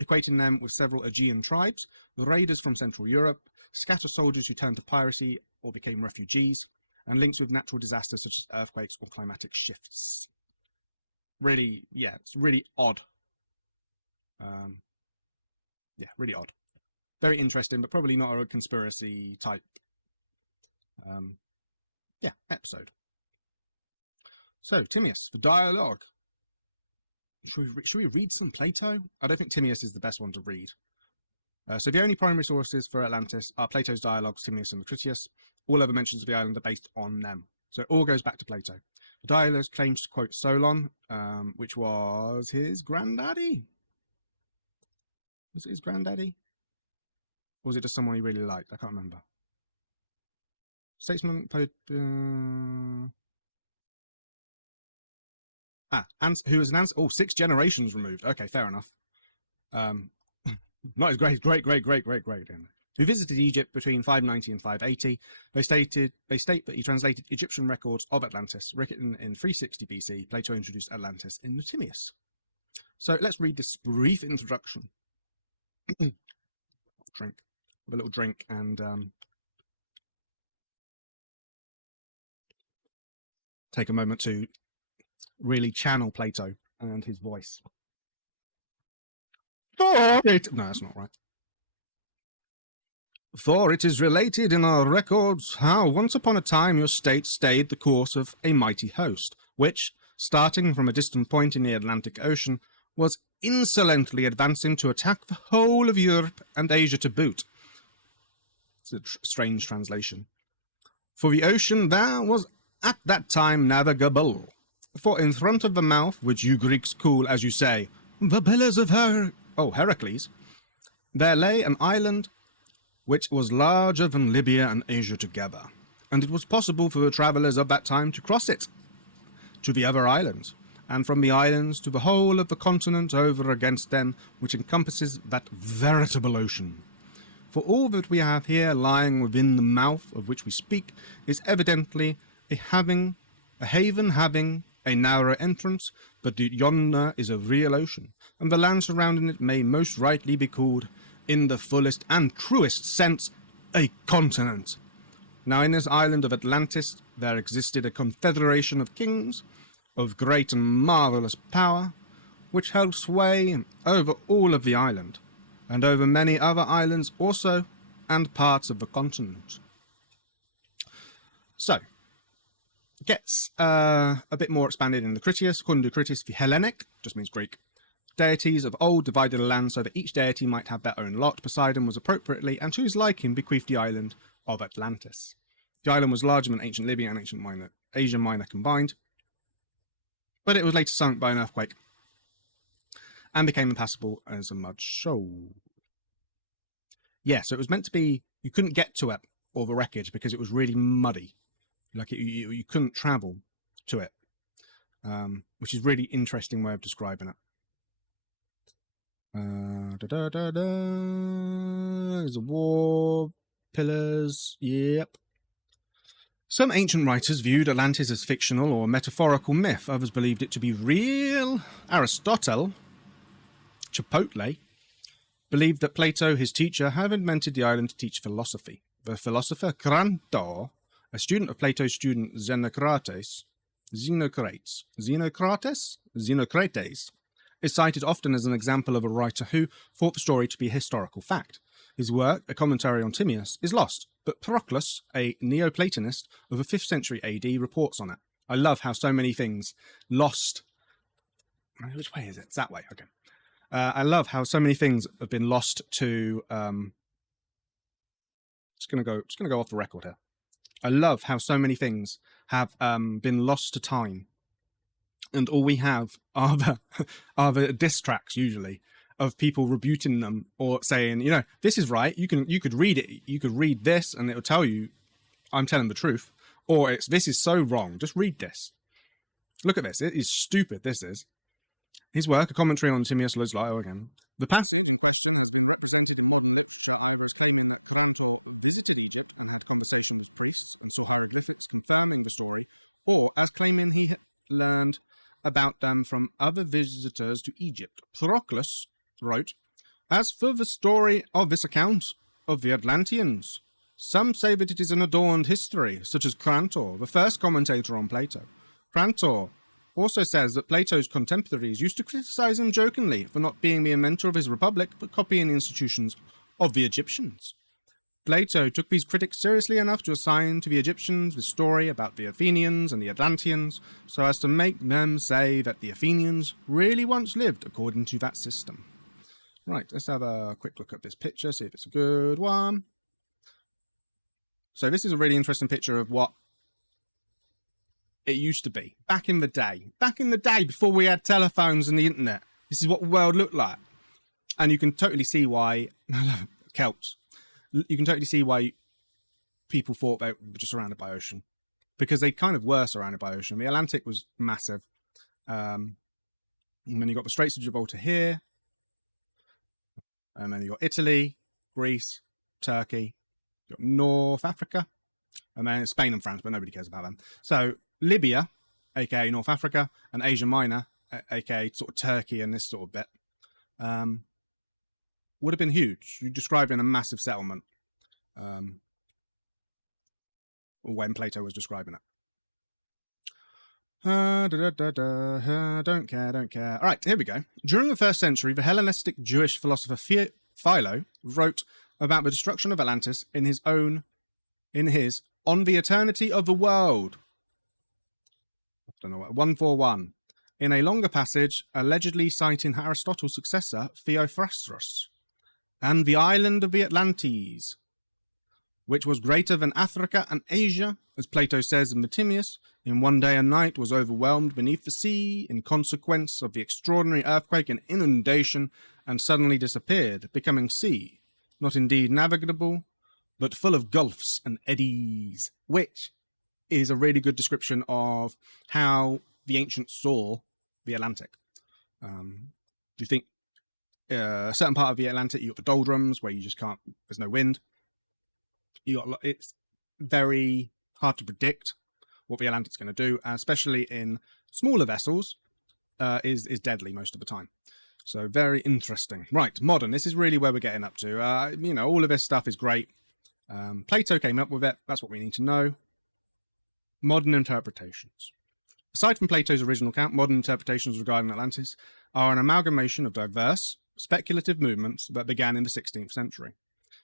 equating them with several Aegean tribes, the raiders from Central Europe, scattered soldiers who turned to piracy or became refugees, and links with natural disasters such as earthquakes or climatic shifts. Really, yeah, it's really odd. Yeah, really odd. Very interesting, but probably not a conspiracy type episode. So, Timaeus, the dialogue. Should we read some Plato? I don't think Timaeus is the best one to read. So the only primary sources for Atlantis are Plato's dialogues, Timaeus and Critias. All other mentions of the island are based on them. So it all goes back to Plato. The dialogues claim to quote Solon, which was his granddaddy. Was it his granddaddy? Or was it just someone he really liked? I can't remember. Statesman, who was an answer? Oh, 6 generations removed. Okay, fair enough. Not as great, great. Who visited Egypt between 590 and 580. They state that he translated Egyptian records of Atlantis, written in 360 BC. Plato introduced Atlantis in the Timaeus. So let's read this brief introduction. Have a little drink and take a moment to really channel Plato and his voice. No, that's not right. For it is related in our records how once upon a time your state stayed the course of a mighty host, which, starting from a distant point in the Atlantic Ocean, was insolently advancing to attack the whole of Europe and Asia to boot. It's a strange translation. For the ocean there was at that time navigable. For in front of the mouth, which you Greeks call, as you say, the pillars of Heracles, there lay an island which was larger than Libya and Asia together, and it was possible for the travellers of that time to cross it to the other islands, and from the islands to the whole of the continent over against them, which encompasses that veritable ocean. For all that we have here lying within the mouth of which we speak is evidently a haven having a narrow entrance, but yonder is a real ocean, and the land surrounding it may most rightly be called, in the fullest and truest sense, a continent. Now in this island of Atlantis there existed a confederation of kings, of great and marvellous power, which held sway over all of the island, and over many other islands also, and parts of the continent. So, gets a bit more expanded in the Critias. According to Critias, the Hellenic, just means Greek, deities of old divided the land so that each deity might have their own lot. Poseidon was appropriately, and to his liking, bequeathed the island of Atlantis. The island was larger than ancient Libya and ancient Asia Minor combined, but it was later sunk by an earthquake and became impassable as a mud shoal. Yeah, so it was meant to be, you couldn't get to it, or the wreckage, because it was really muddy. Like, you couldn't travel to it, which is really interesting way of describing it. There's a war, pillars, yep. Some ancient writers viewed Atlantis as fictional or metaphorical myth. Others believed it to be real. Aristotle, Chipotle, believed that Plato, his teacher, had invented the island to teach philosophy. The philosopher Crantor, a student of Plato's student Xenocrates, is cited often as an example of a writer who thought the story to be a historical fact. His work, a commentary on Timaeus, is lost, but Proclus, a Neoplatonist of the 5th century AD, reports on it. I love how so many things lost. Which way is it? It's that way. Okay. I love how so many things have been lost to. Just gonna go off the record here. I love how so many things have been lost to time, and all we have are the diss tracks usually of people rebuting them or saying, you know, this is right. You could read it. You could read this, and it'll tell you I'm telling the truth. Or it's this is so wrong. Just read this. Look at this. It is stupid. This is. His work, a commentary on Timaeus Loslio again. The passage in question has been represented in modern literature either as claiming that Crantor visited Egypt and had conversation with priests and saw hieroglyphics confirming the story, or as claiming he had learned about them from other visitors to Egypt. Proclus wrote, "As for the story of this account of the Atlanteans, some say that it is an adorned history, such as Crantor, the first commentator on Plato. Crantor also says that Plato's contemporaries used to criticize him jokingly for not being the inventor of his republic, but copying the institutions of the Egyptians. Plato took these critics seriously enough to assign to the Egyptians the story about the Athenians and the Atlanteans, so as to make them say that the Athenians really once lived according to that system." Right, let's have a quick look at this picture, see if it's a good one. So this is a really interesting picture of what it used to be back in the day before we had telephones and the internet. This is what the world looked like, and you can totally see why Celts. You can totally see why people thought they were just surrounded by ocean, because they kind of were surrounded by ocean. The Atlantic was massive, and then you got the Straits of Gibraltar here, and then you got Italy, Greece, Turkey, you got North Africa, and then Spain and France, but nobody cares about them. So Libya, aka North Africa, and Asia Minor, aka sort of Turkey and this sort of bit, would have been huge. You're describing a massive settlement when Plato was describing it. Don't care. All right, here we go. During the 1st century, the Hellenistic Jewish philosopher Philo wrote about the destruction of Atlantis in his On the Eternity of the World. I don't know what, 141. In a longer passage, allegedly citing Aristotle's successor, Theophrastus, and the island of the Atlantes, which was greater than Africa and Asia, as Plato says in the Timaeus, in one day and night was overwhelmed beneath the sea in consequence of the extraordinary earthquake and inundation, and suddenly disappeared, becoming sea, not indeed navigable, but full of gulfs and eddies, which is a really good description of how the ancients saw the Atlantic. Do you think a certain part of the Atlantic, you got the doldrums where you just can't, there's no wind. It's very hard to predict what the Atlantic's going to do, especially in smaller vessels, is deadly most of the time. So very interesting. Right, modern. This is really where we're getting up to. You know, all of this stuff is great. Plato came up with it. That's what we need to know. Modern interpretations. Aside from Plato's original account, modern interpretations regarding Atlantis are an amalgamation of diverse, speculative movements that began in the 16th century.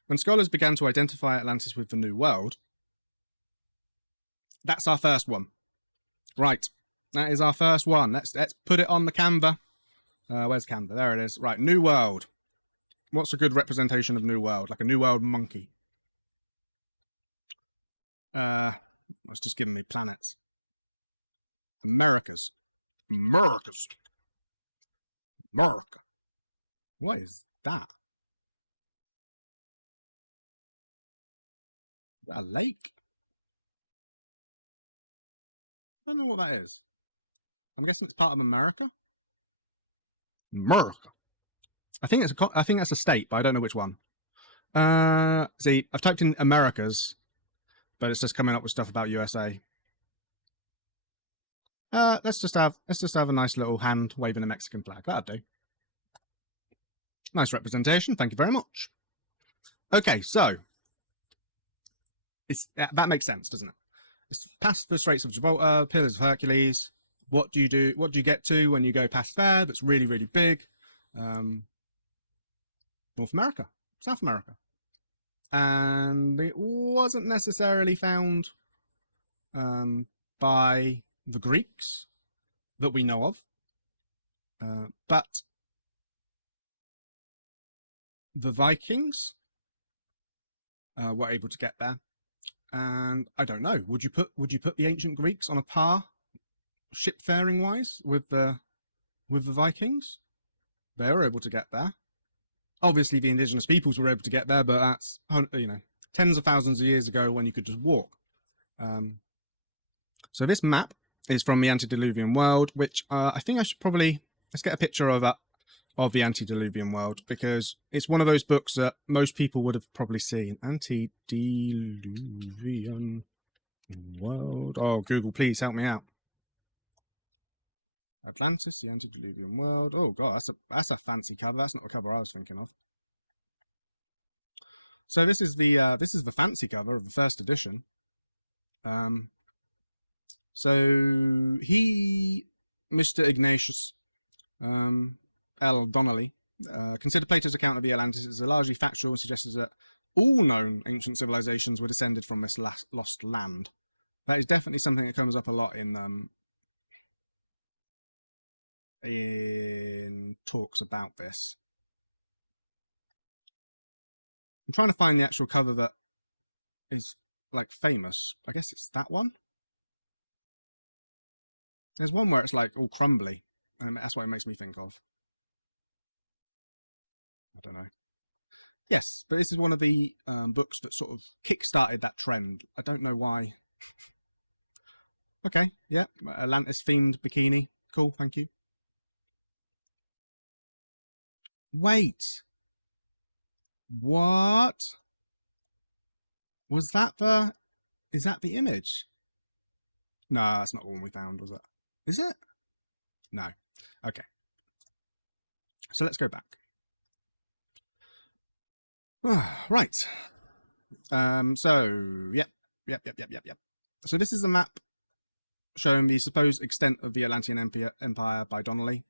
When scholars began to identify Atlantis with the New World, that's our first one. Right, that is our first one. Let's put it on the Canva. Where's Canva? There it is. Right, New World. What's a good representation of New World? Like a New World monkey. It's just giving me planets. Americas. America. What is that? that a lake? I don't know what that is. I'm guessing it's part of America. America. I think that's a state, but I don't know which one. See, I've typed in Americas, but it's just coming up with stuff about USA. Let's just have a nice little hand waving a Mexican flag. That'll do. Nice representation. Thank you very much. Okay, so that makes sense, doesn't it? It's past the Straits of Gibraltar, Pillars of Hercules. What do you do? What do you get to when you go past there? That's really, really big. North America, South America, and it wasn't necessarily found by the Greeks that we know of, but the Vikings were able to get there. And I don't know, would you put the ancient Greeks on a par, shipfaring wise, with the Vikings? They were able to get there. Obviously, the indigenous peoples were able to get there, but that's, you know, tens of thousands of years ago when you could just walk. So this map is from the antediluvian world, which I think I should probably, let's get a picture of the antediluvian world, because it's one of those books that most people would have probably seen. Antediluvian world. Oh, Google, please help me out. Atlantis, the antediluvian world. Oh god, that's a fancy cover. That's not the cover I was thinking of. So this is the fancy cover of the first edition. So Mr. Ignatius L. Donnelly considered Plato's account of the Atlantis as a largely factual and suggested that all known ancient civilizations were descended from this lost land. That is definitely something that comes up a lot in talks about this. I'm trying to find the actual cover that is like famous. I guess it's that one. There's one where it's like all crumbly, and that's what it makes me think of. I don't know. Yes, but this is one of the books that sort of kick-started that trend. I don't know why. Okay, yeah, Atlantis-themed bikini. Cool, thank you. Wait. What? Was that the... Is that the image? No, that's not the one we found, was it? Is it? No. Okay. So let's go back. Right. So, yep. So this is the map showing the supposed extent of the Atlantean Empire by Donnelly.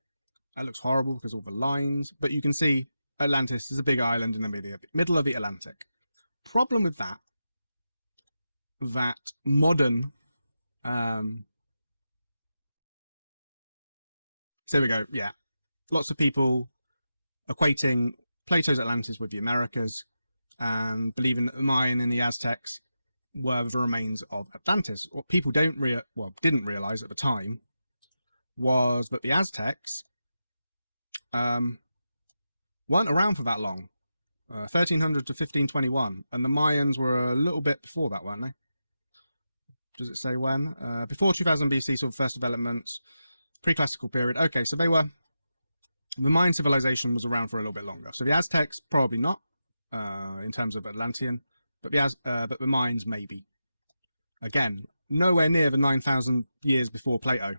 That looks horrible because of all the lines, but you can see Atlantis is a big island in the middle of the Atlantic. Problem with that modern... So there we go, yeah. Lots of people equating Plato's Atlantis with the Americas and believing that the Mayan and the Aztecs were the remains of Atlantis. What people didn't realize at the time was that the Aztecs weren't around for that long, 1300 to 1521, and the Mayans were a little bit before that, weren't they? Does it say when? Before 2000 BC, saw the first developments, pre-classical period. Okay, so the Mayan civilization was around for a little bit longer. So the Aztecs, probably not, in terms of Atlantean, but the Mayans, maybe. Again, nowhere near the 9,000 years before Plato.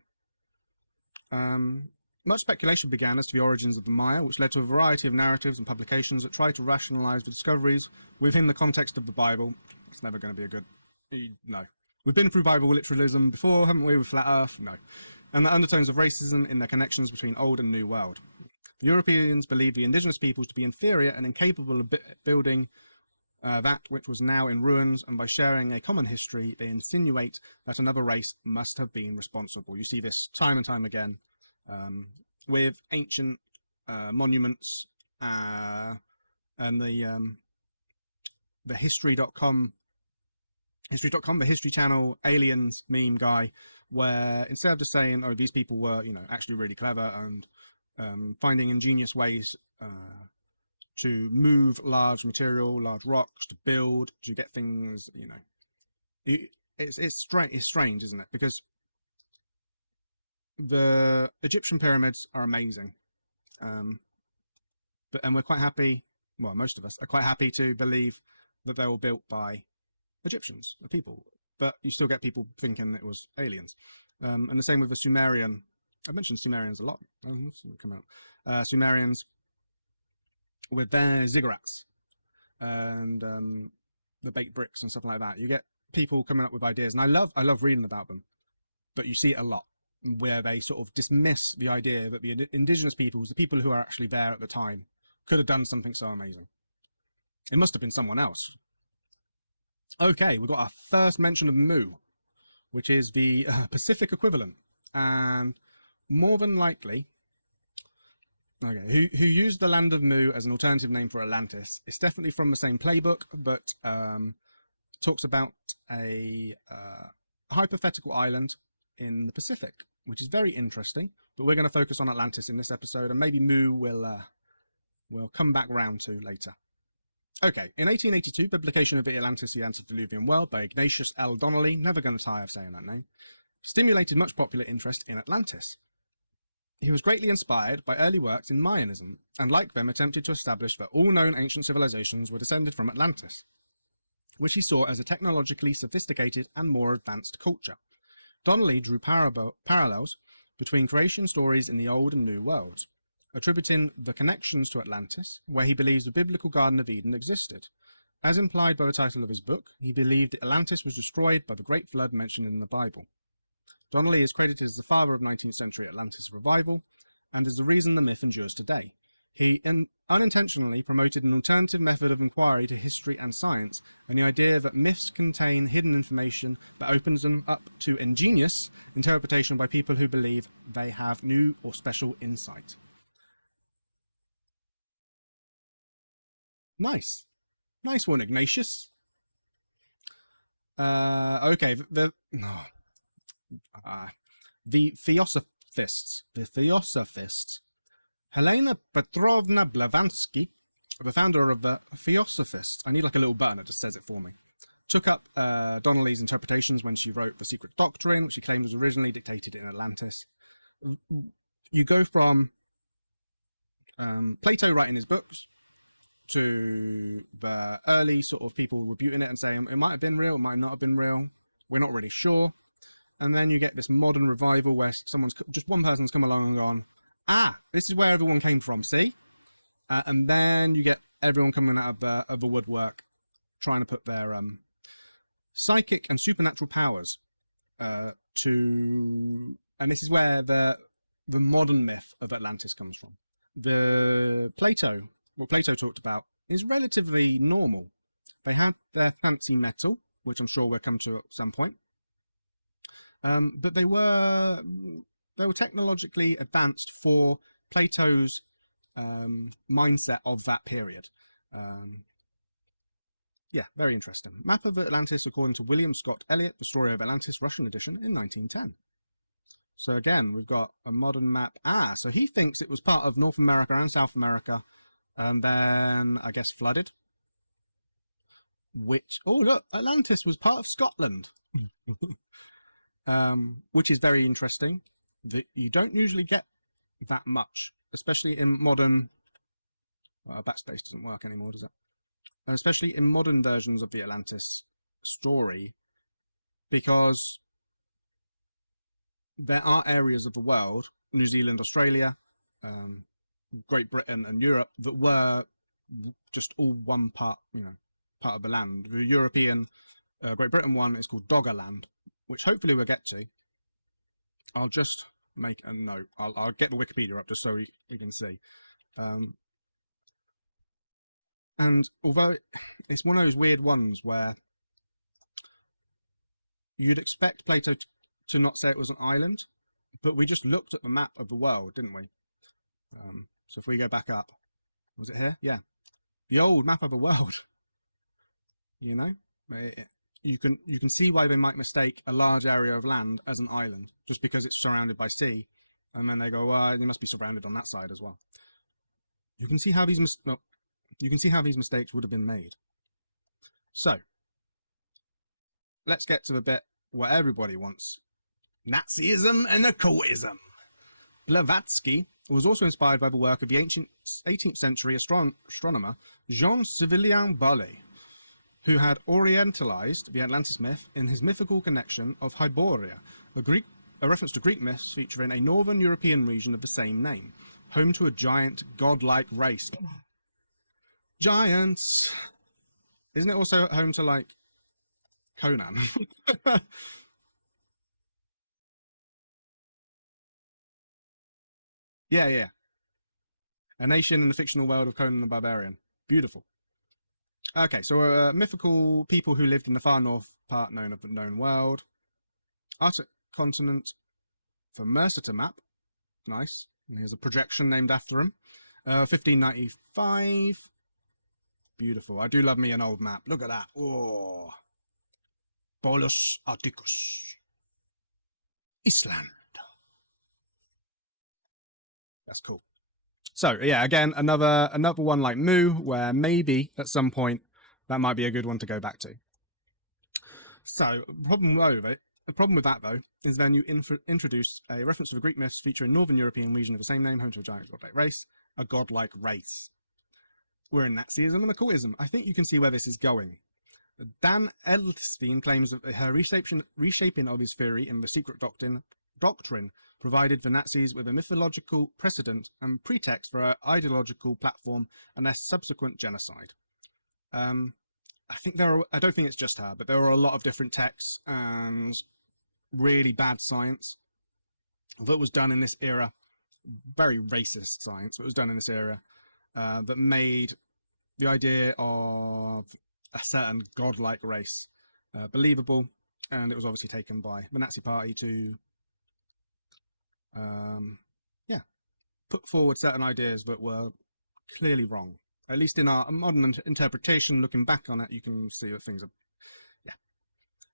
Much speculation began as to the origins of the Maya, which led to a variety of narratives and publications that tried to rationalize the discoveries within the context of the Bible. It's never going to be a good... No. We've been through Bible literalism before, haven't we, with Flat Earth? No. And the undertones of racism in their connections between old and new world. The Europeans believed the indigenous peoples to be inferior and incapable of building that which was now in ruins, and by sharing a common history, they insinuate that another race must have been responsible. You see this time and time again with ancient monuments and the History.com, the History Channel aliens meme guy, where instead of just saying, oh, these people were, you know, actually really clever and finding ingenious ways to move large material, large rocks, to build, to get things, you know. It's strange, isn't it? Because the Egyptian pyramids are amazing. And we're quite happy, well, most of us are quite happy to believe that they were built by Egyptians, the people. But you still get people thinking it was aliens. And the same with the Sumerian. I've mentioned Sumerians a lot. Sumerians with their ziggurats and the baked bricks and stuff like that. You get people coming up with ideas, and I love reading about them. But you see it a lot, where they sort of dismiss the idea that the indigenous peoples, the people who are actually there at the time, could have done something so amazing. It must have been someone else. Okay, we've got our first mention of Mu, which is the Pacific equivalent, and more than likely, okay, who used the land of Mu as an alternative name for Atlantis. It's definitely from the same playbook, but talks about a hypothetical island in the Pacific, which is very interesting. But we're going to focus on Atlantis in this episode, and maybe Mu will come back round to later. Okay, in 1882, publication of the Atlantis, the Antediluvian World by Ignatius L. Donnelly, never going to tire of saying that name, stimulated much popular interest in Atlantis. He was greatly inspired by early works in Mayanism, and like them attempted to establish that all known ancient civilizations were descended from Atlantis, which he saw as a technologically sophisticated and more advanced culture. Donnelly drew parallels between creation stories in the Old and New worlds, attributing the connections to Atlantis, where he believes the biblical Garden of Eden existed. As implied by the title of his book, he believed that Atlantis was destroyed by the Great Flood mentioned in the Bible. Donnelly is credited as the father of 19th century Atlantis revival, and is the reason the myth endures today. He unintentionally promoted an alternative method of inquiry to history and science, and the idea that myths contain hidden information that opens them up to ingenious interpretation by people who believe they have new or special insight. Nice. Nice one, Ignatius. Okay, the Theosophists. Helena Petrovna Blavatsky, the founder of the Theosophists, I need like a little button that just says it for me, took up Donnelly's interpretations when she wrote The Secret Doctrine, which she claimed was originally dictated in Atlantis. You go from Plato writing his books to the early sort of people rebuting it and saying it might have been real, it might not have been real, we're not really sure. And then you get this modern revival where just one person's come along and gone, this is where everyone came from, see? And then you get everyone coming out of the woodwork trying to put their psychic and supernatural powers and this is where the modern myth of Atlantis comes from. What Plato talked about is relatively normal. They had their fancy metal, which I'm sure we'll come to at some point. But they were technologically advanced for Plato's mindset of that period. Yeah, very interesting. Map of Atlantis according to William Scott Elliott, The Story of Atlantis, Russian edition in 1910. So again, we've got a modern map. So he thinks it was part of North America and South America, and then I guess flooded. Oh look, Atlantis was part of Scotland. Which is very interesting. That you don't usually get that much, especially in modern. Backspace doesn't work anymore, does it? Especially in modern versions of the Atlantis story, because there are areas of the world, New Zealand, Australia, Great Britain, and Europe, that were just all one part, part of the land. The European, Great Britain one is called Doggerland, which hopefully we'll get to. I'll just make a note. I'll get the Wikipedia up just so we can see. And although it's one of those weird ones where you'd expect Plato to not say it was an island, but we just looked at the map of the world, didn't we? So if we go back up, was it here? Yeah. The old map of the world, you can see why they might mistake a large area of land as an island just because it's surrounded by sea, and then they go, well, you must be surrounded on that side as well. You can see how these You can see how these mistakes would have been made. So, let's get to the bit what everybody wants. Nazism and occultism. Blavatsky was also inspired by the work of the ancient 18th century astronomer Jean-Sylvain Ballet, who had orientalized the Atlantis myth in his mythical connection of Hyboria, a reference to Greek myths featuring a northern European region of the same name, home to a giant godlike race. Giants! Isn't it also home to, like, Conan? Yeah. A nation in the fictional world of Conan the Barbarian. Beautiful. Okay, so mythical people who lived in the far north part known of the known world. Arctic continent for Mercator map. Nice. And here's a projection named after him. 1595. Beautiful. I do love me an old map. Look at that. Oh. Polus Arcticus. Iceland. That's cool. So yeah, again, another one like Mu, where maybe at some point that might be a good one to go back to. So the problem with that though is then you introduce a reference to the Greek myths featuring Northern European region of the same name, home to a giant godlike race. A godlike race. We're in Nazism and occultism. I think you can see where this is going. Dan Edelstein claims that her reshaping of his theory in The Secret Doctrine provided the Nazis with a mythological precedent and pretext for an ideological platform and their subsequent genocide. I don't think it's just her, but there are a lot of different texts and really bad science that was done in this era, very racist science that was done in this era, that made the idea of a certain godlike race believable, and it was obviously taken by the Nazi Party to put forward certain ideas that were clearly wrong. At least in our modern interpretation, looking back on it, you can see that things are,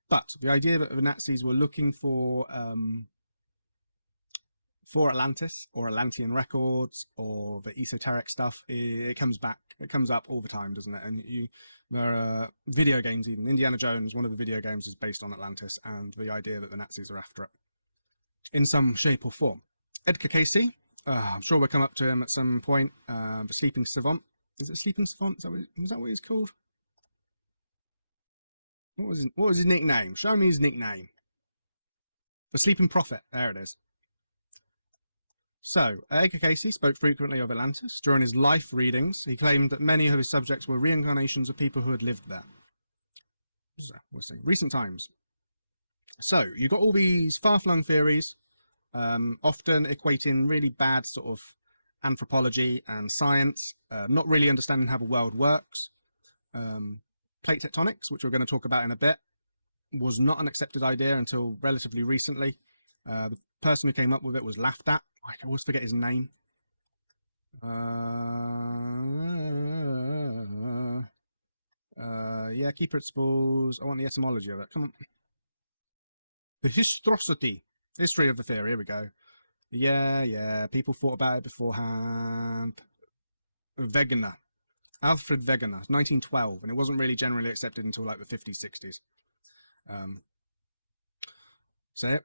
But the idea that the Nazis were looking for Atlantis or Atlantean records or the esoteric stuff, it comes up all the time, doesn't it? And there are video games, even Indiana Jones, one of the video games is based on Atlantis and the idea that the Nazis are after it in some shape or form. Edgar Casey, I'm sure we'll come up to him at some point. The Sleeping Savant. Is it Sleeping Savant? Was that what he's called? What was his nickname? Show me his nickname. The Sleeping Prophet. There it is. So, Edgar Casey spoke frequently of Atlantis. During his life readings, he claimed that many of his subjects were reincarnations of people who had lived there. So, we'll see. Recent times. So, you've got all these far-flung theories, often equating really bad sort of anthropology and science, not really understanding how the world works. Plate tectonics, which we're going to talk about in a bit, was not an accepted idea until relatively recently. The person who came up with it was laughed at. I can always forget his name. Key principles. I want the etymology of it. Come on. The history of the theory. Here we go. Yeah. People thought about it beforehand. Wegener. Alfred Wegener, 1912, and it wasn't really generally accepted until like the 50s, 60s. So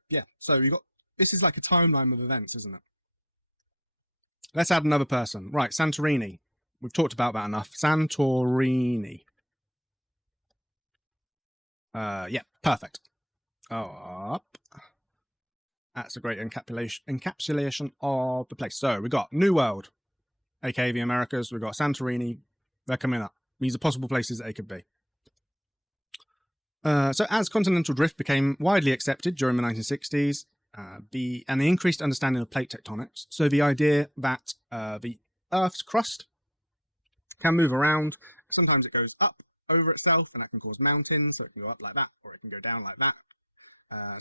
you got, this is like a timeline of events, isn't it? Let's add another person. Right, Santorini. We've talked about that enough. Santorini. Perfect. Up. That's a great encapsulation of the place. So we got New World, aka the Americas. We've got Santorini. They're coming up. These are possible places that they could be. So as continental drift became widely accepted during the 1960s, the increased understanding of plate tectonics, so the idea that the Earth's crust can move around. Sometimes it goes up over itself, and that can cause mountains, so it can go up like that, or it can go down like that.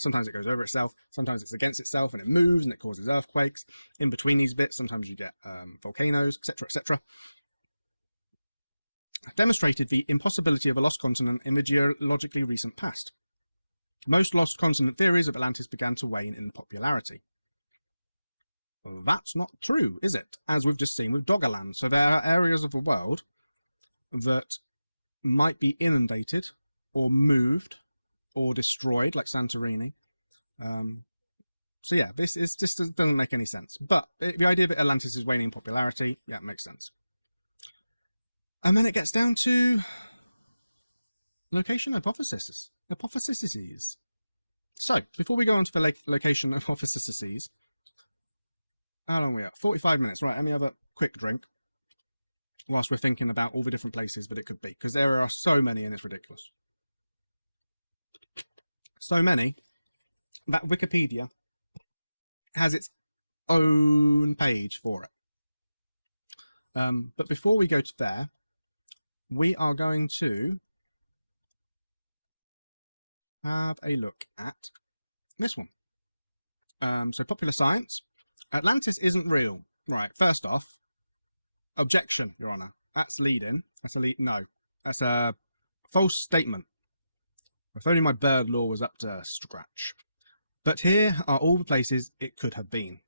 Sometimes it goes over itself, sometimes it's against itself, and it moves, and it causes earthquakes. In between these bits, sometimes you get volcanoes, etc., etc. Demonstrated the impossibility of a lost continent in the geologically recent past. Most lost continent theories of Atlantis began to wane in popularity. Well, that's not true, is it? As we've just seen with Doggerland. So there are areas of the world that might be inundated or moved or destroyed, like Santorini. So yeah, this is just doesn't make any sense. But the idea that Atlantis is waning in popularity, yeah, it makes sense. And then it gets down to location hypotheses. So before we go on to the location hypotheses, how long are we at? 45 minutes. Right, let me have a quick drink whilst we're thinking about all the different places that it could be, because there are so many and it's ridiculous. So many that Wikipedia has its own page for it. But before we go to there, we are going to have a look at this one. So popular science. Atlantis isn't real. Right, first off, objection, Your Honor. That's leading. That's a lead. No, that's a false statement. If only my bird law was up to scratch. But here are all the places it could have been.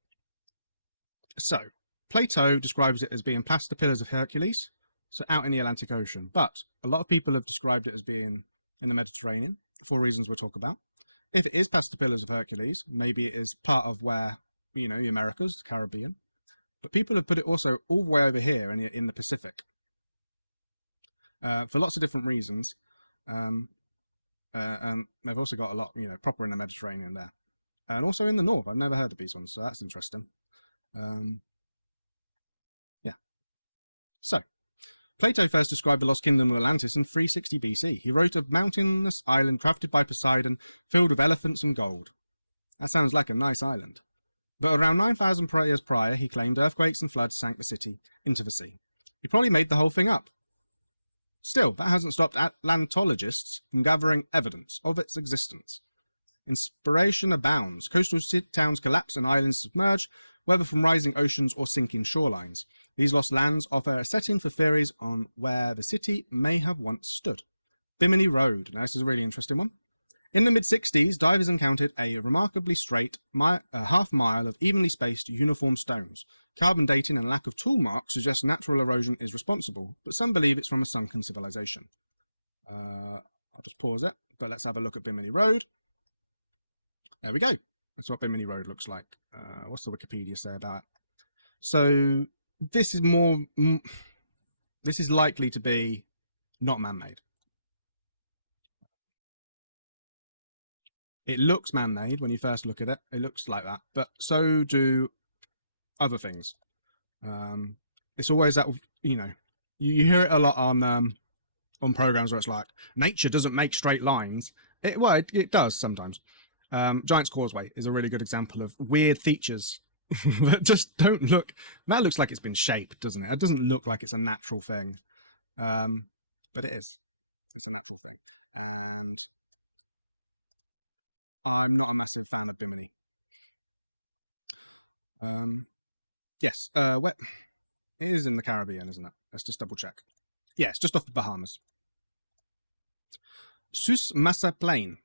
So, Plato describes it as being past the Pillars of Hercules, so out in the Atlantic Ocean. But a lot of people have described it as being in the Mediterranean, for reasons we'll talk about. If it is past the Pillars of Hercules, maybe it is part of where, you know, the Americas, the Caribbean. But people have put it also all the way over here in the Pacific. For lots of different reasons. And they've also got a lot, you know, proper in the Mediterranean there. And also in the north. I've never heard of these ones, so that's interesting. Yeah. So, Plato first described the lost kingdom of Atlantis in 360 BC. He wrote of mountainous island crafted by Poseidon, filled with elephants and gold. That sounds like a nice island. But around 9,000 years prior, he claimed earthquakes and floods sank the city into the sea. He probably made the whole thing up. Still, that hasn't stopped Atlantologists from gathering evidence of its existence. Inspiration abounds. Coastal towns collapse and islands submerge, whether from rising oceans or sinking shorelines. These lost lands offer a setting for theories on where the city may have once stood. Bimini Road. Now, this is a really interesting one. In the mid-60s, divers encountered a remarkably straight half mile of evenly spaced uniform stones. Carbon dating and lack of tool marks suggest natural erosion is responsible, but some believe it's from a sunken civilization. I'll just pause it, but let's have a look at Bimini Road. There we go. That's what Bimini Road looks like. What's the Wikipedia say about it? So this is this is likely to be not man-made. It looks man-made when you first look at it. It looks like that, but so do other things. It's always that, you know, you hear it a lot on programs where it's like, nature doesn't make straight lines. It does sometimes. Giant's Causeway is a really good example of weird features that just don't look. That looks like it's been shaped, doesn't it? It doesn't look like it's a natural thing, but it is. It's a natural thing, and I'm not a massive fan of Bimini. Yes, where it is in the Caribbean, isn't it? Let's just double check. Yeah, it's just off the Bahamas. Sus Massa Plain.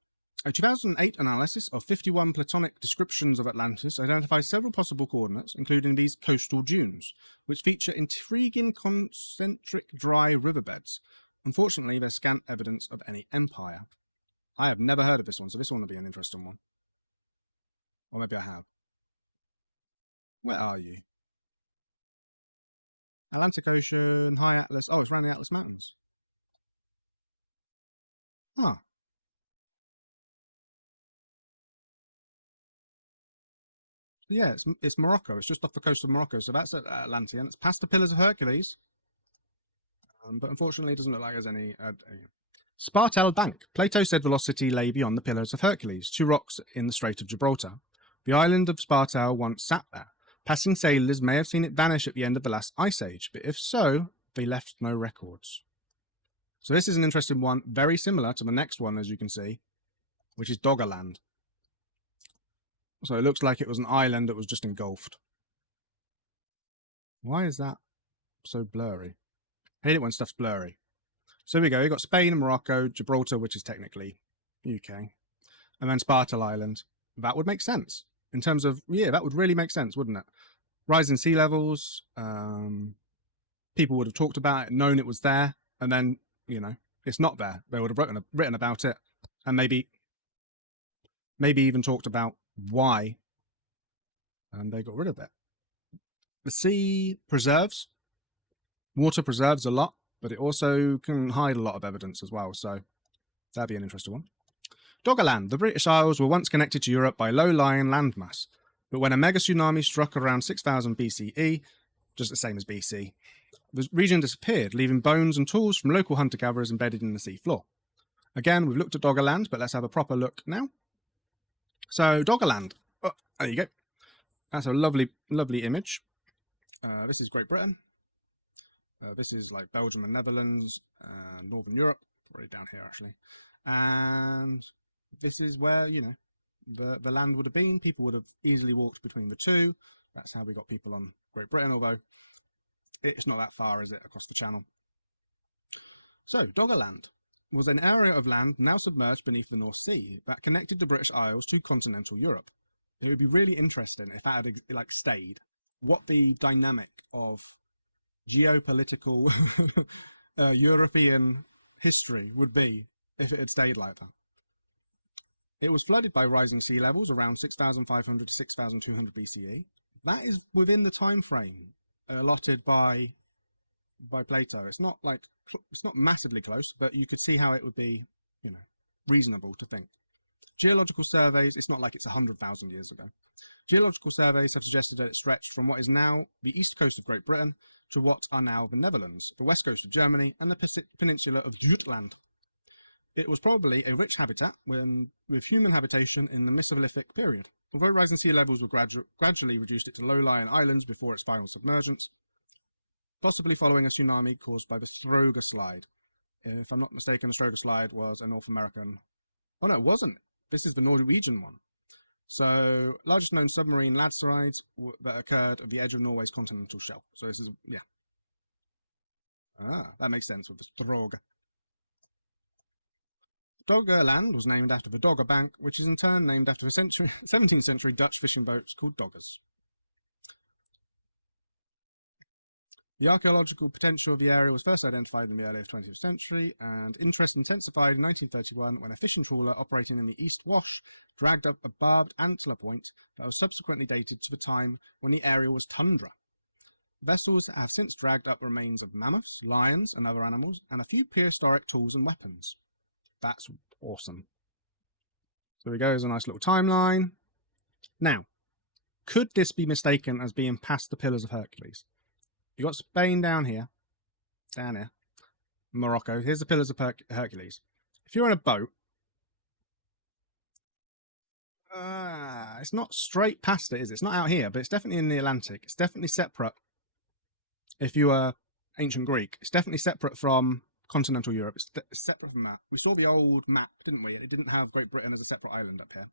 A 2008 analysis of 51 platonic descriptions of Atlantis identifies several possible coordinates, including these coastal dunes, which feature intriguing concentric dry riverbeds. Unfortunately, there's scant evidence of any empire. I have never heard of this one, so this one will be an interesting one. Or maybe I have. Where are you? Atlantic Ocean, High Atlas. Oh, it's around the Atlas Mountains. Huh. Yeah, it's Morocco. It's just off the coast of Morocco, so that's Atlantean. It's past the Pillars of Hercules. But unfortunately, it doesn't look like there's any... Spartel Bank. Plato said velocity lay beyond the Pillars of Hercules, two rocks in the Strait of Gibraltar. The island of Spartel once sat there. Passing sailors may have seen it vanish at the end of the last ice age, but if so, they left no records. So this is an interesting one, very similar to the next one, as you can see, which is Doggerland. So it looks like it was an island that was just engulfed. Why is that so blurry? I hate it when stuff's blurry. So here we go. You've got Spain and Morocco, Gibraltar, which is technically UK, and then Spartel Island. That would make sense in terms of, yeah, that would really make sense, wouldn't it? Rising sea levels. People would have talked about it, known it was there. and then, you know, it's not there. They would have written about it, and maybe even talked about why they got rid of it. The sea preserves, water preserves a lot, but it also can hide a lot of evidence as well, so that'd be an interesting one. Doggerland. The British Isles were once connected to Europe by low-lying landmass, but when a mega tsunami struck around 6000 BCE, just the same as BC, the region disappeared, leaving bones and tools from local hunter-gatherers embedded in the sea floor. Again, we've looked at Doggerland, but let's have a proper look now. So, Doggerland. Oh, there you go. That's a lovely, lovely image. This is Great Britain. This is like Belgium and Netherlands, Northern Europe, right down here actually. And this is where, you know, the land would have been. People would have easily walked between the two. That's how we got people on Great Britain, although it's not that far, is it, across the channel? So, Doggerland was an area of land now submerged beneath the North Sea that connected the British Isles to continental Europe. It would be really interesting if that had like stayed, what the dynamic of geopolitical European history would be if it had stayed like that. It was flooded by rising sea levels around 6500 to 6200 BCE. That is within the time frame allotted by Plato. It's not like, it's not massively close, but you could see how it would be, you know, reasonable to think. Geological surveys, it's not like it's 100,000 years ago. Geological surveys have suggested that it stretched from what is now the east coast of Great Britain to what are now the Netherlands, the west coast of Germany, and the peninsula of Jutland. It was probably a rich habitat with human habitation in the Mesolithic period. Although rising sea levels were gradually reduced it to low-lying islands before its final submergence, possibly following a tsunami caused by the Stroger Slide. If I'm not mistaken, the Stroger Slide was a North American... Oh no, it wasn't. This is the Norwegian one. So, largest known submarine landslides that occurred at the edge of Norway's continental shelf. So this is, yeah. Ah, that makes sense with the Stroger. Doggerland was named after the Dogger Bank, which is in turn named after the 17th century Dutch fishing boats called doggers. The archaeological potential of the area was first identified in the early 20th century, and interest intensified in 1931 when a fishing trawler operating in the East Wash dragged up a barbed antler point that was subsequently dated to the time when the area was tundra. Vessels have since dragged up remains of mammoths, lions, and other animals, and a few prehistoric tools and weapons. That's awesome. So there we go, there's a nice little timeline. Now, could this be mistaken as being past the Pillars of Hercules? You've got Spain down here, Morocco. Here's the Pillars of Hercules. If you're in a boat, it's not straight past it, is it? It's not out here, but it's definitely in the Atlantic. It's definitely separate. If you are ancient Greek, it's definitely separate from continental Europe. It's separate from that. We saw the old map, didn't we? It didn't have Great Britain as a separate island up here.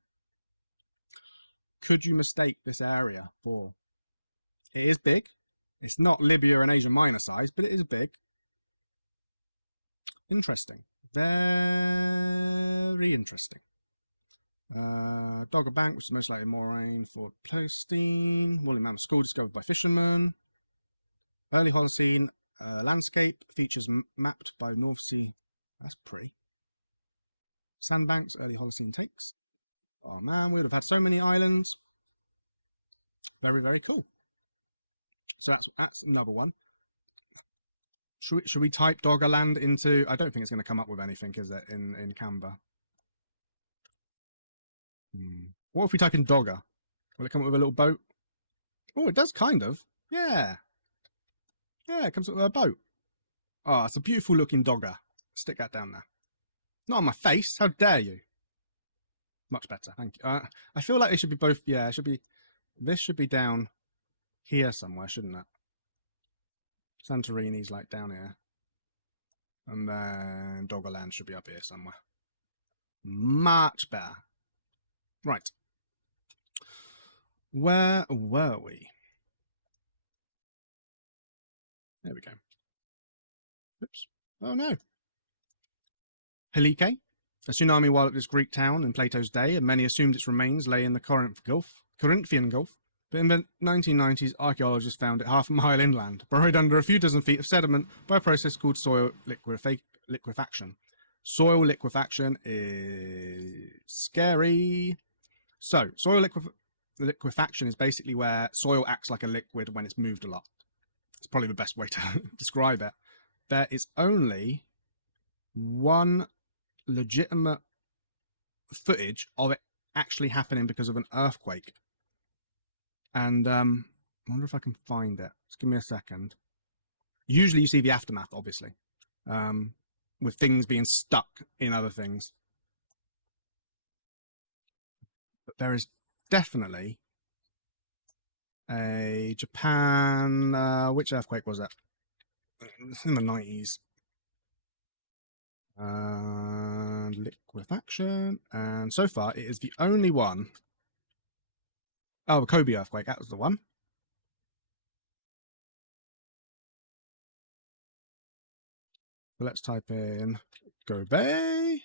Could you mistake this area for... It is big. It's not Libya and Asia Minor size, but it is big. Interesting. Very interesting. Dogger Bank, which is most likely moraine for Pleistocene. Woolly Mammoth School discovered by fishermen. Early Holocene landscape features mapped by North Sea. That's pretty. Sandbanks, early Holocene takes. Oh man, we would have had so many islands. Very, very cool. So that's another one. Should we type Doggerland into... I don't think it's going to come up with anything, is it, in Canva? What if we type in Dogger? Will it come up with a little boat? Oh, it does kind of. Yeah. Yeah, it comes up with a boat. Oh, it's a beautiful looking Dogger. Stick that down there. Not on my face. How dare you? Much better. Thank you. I feel like it should be both. Yeah, it should be... This should be down here somewhere, shouldn't it? Santorini's like down here. And then Doggerland should be up here somewhere. Much better. Right. Where were we? There we go. Oops. Oh no. Helike, a tsunami while at this Greek town in Plato's day, and many assumed its remains lay in the Corinthian Gulf. But in the 1990s, archaeologists found it half a mile inland, buried under a few dozen feet of sediment by a process called soil liquefaction. Soil liquefaction is scary. So, soil liquefaction is basically where soil acts like a liquid when it's moved a lot. It's probably the best way to describe it. There is only one legitimate footage of it actually happening because of an earthquake. And I wonder if I can find it. Just give me a second. Usually you see the aftermath, obviously, with things being stuck in other things. But there is definitely a Japan... which earthquake was it? It's in the 90s. Liquefaction. And so far, it is the only one... Oh, the Kobe earthquake. That was the one. Let's type in Kobe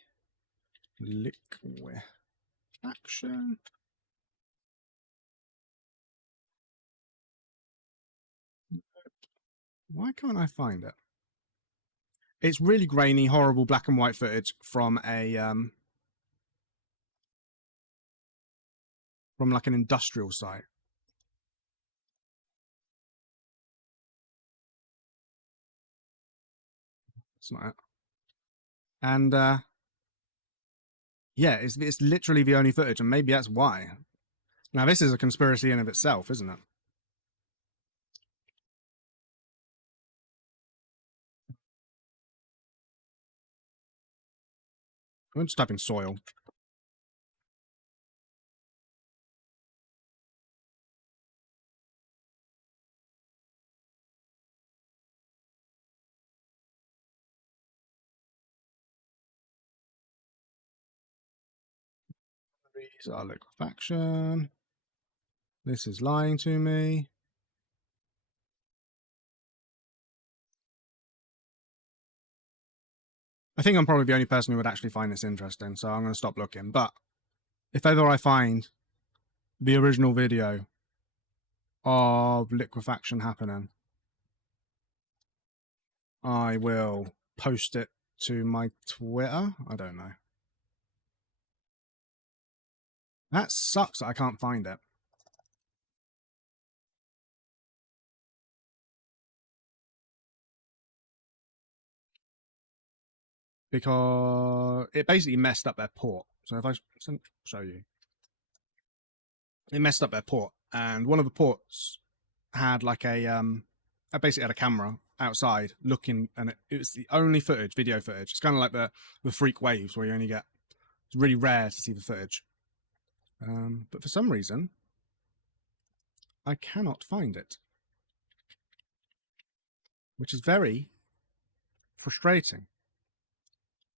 liquefaction. Why can't I find it? It's really grainy, horrible black and white footage from a from like an industrial site. It's not it. And yeah, it's literally the only footage, and maybe that's why. Now this is a conspiracy in of itself, isn't it? I'm just typing soil. These are liquefaction. This is lying to me. I think I'm probably the only person who would actually find this interesting, so I'm going to stop looking. But if ever I find the original video of liquefaction happening, I will post it to my Twitter. I don't know. That sucks that I can't find it. Because it basically messed up their port. So if I show you. It messed up their port. And one of the ports had like a... I basically had a camera outside looking, and it was the only footage, video footage. It's kind of like the freak waves where you only get... It's really rare to see the footage. But for some reason, I cannot find it. Which is very frustrating.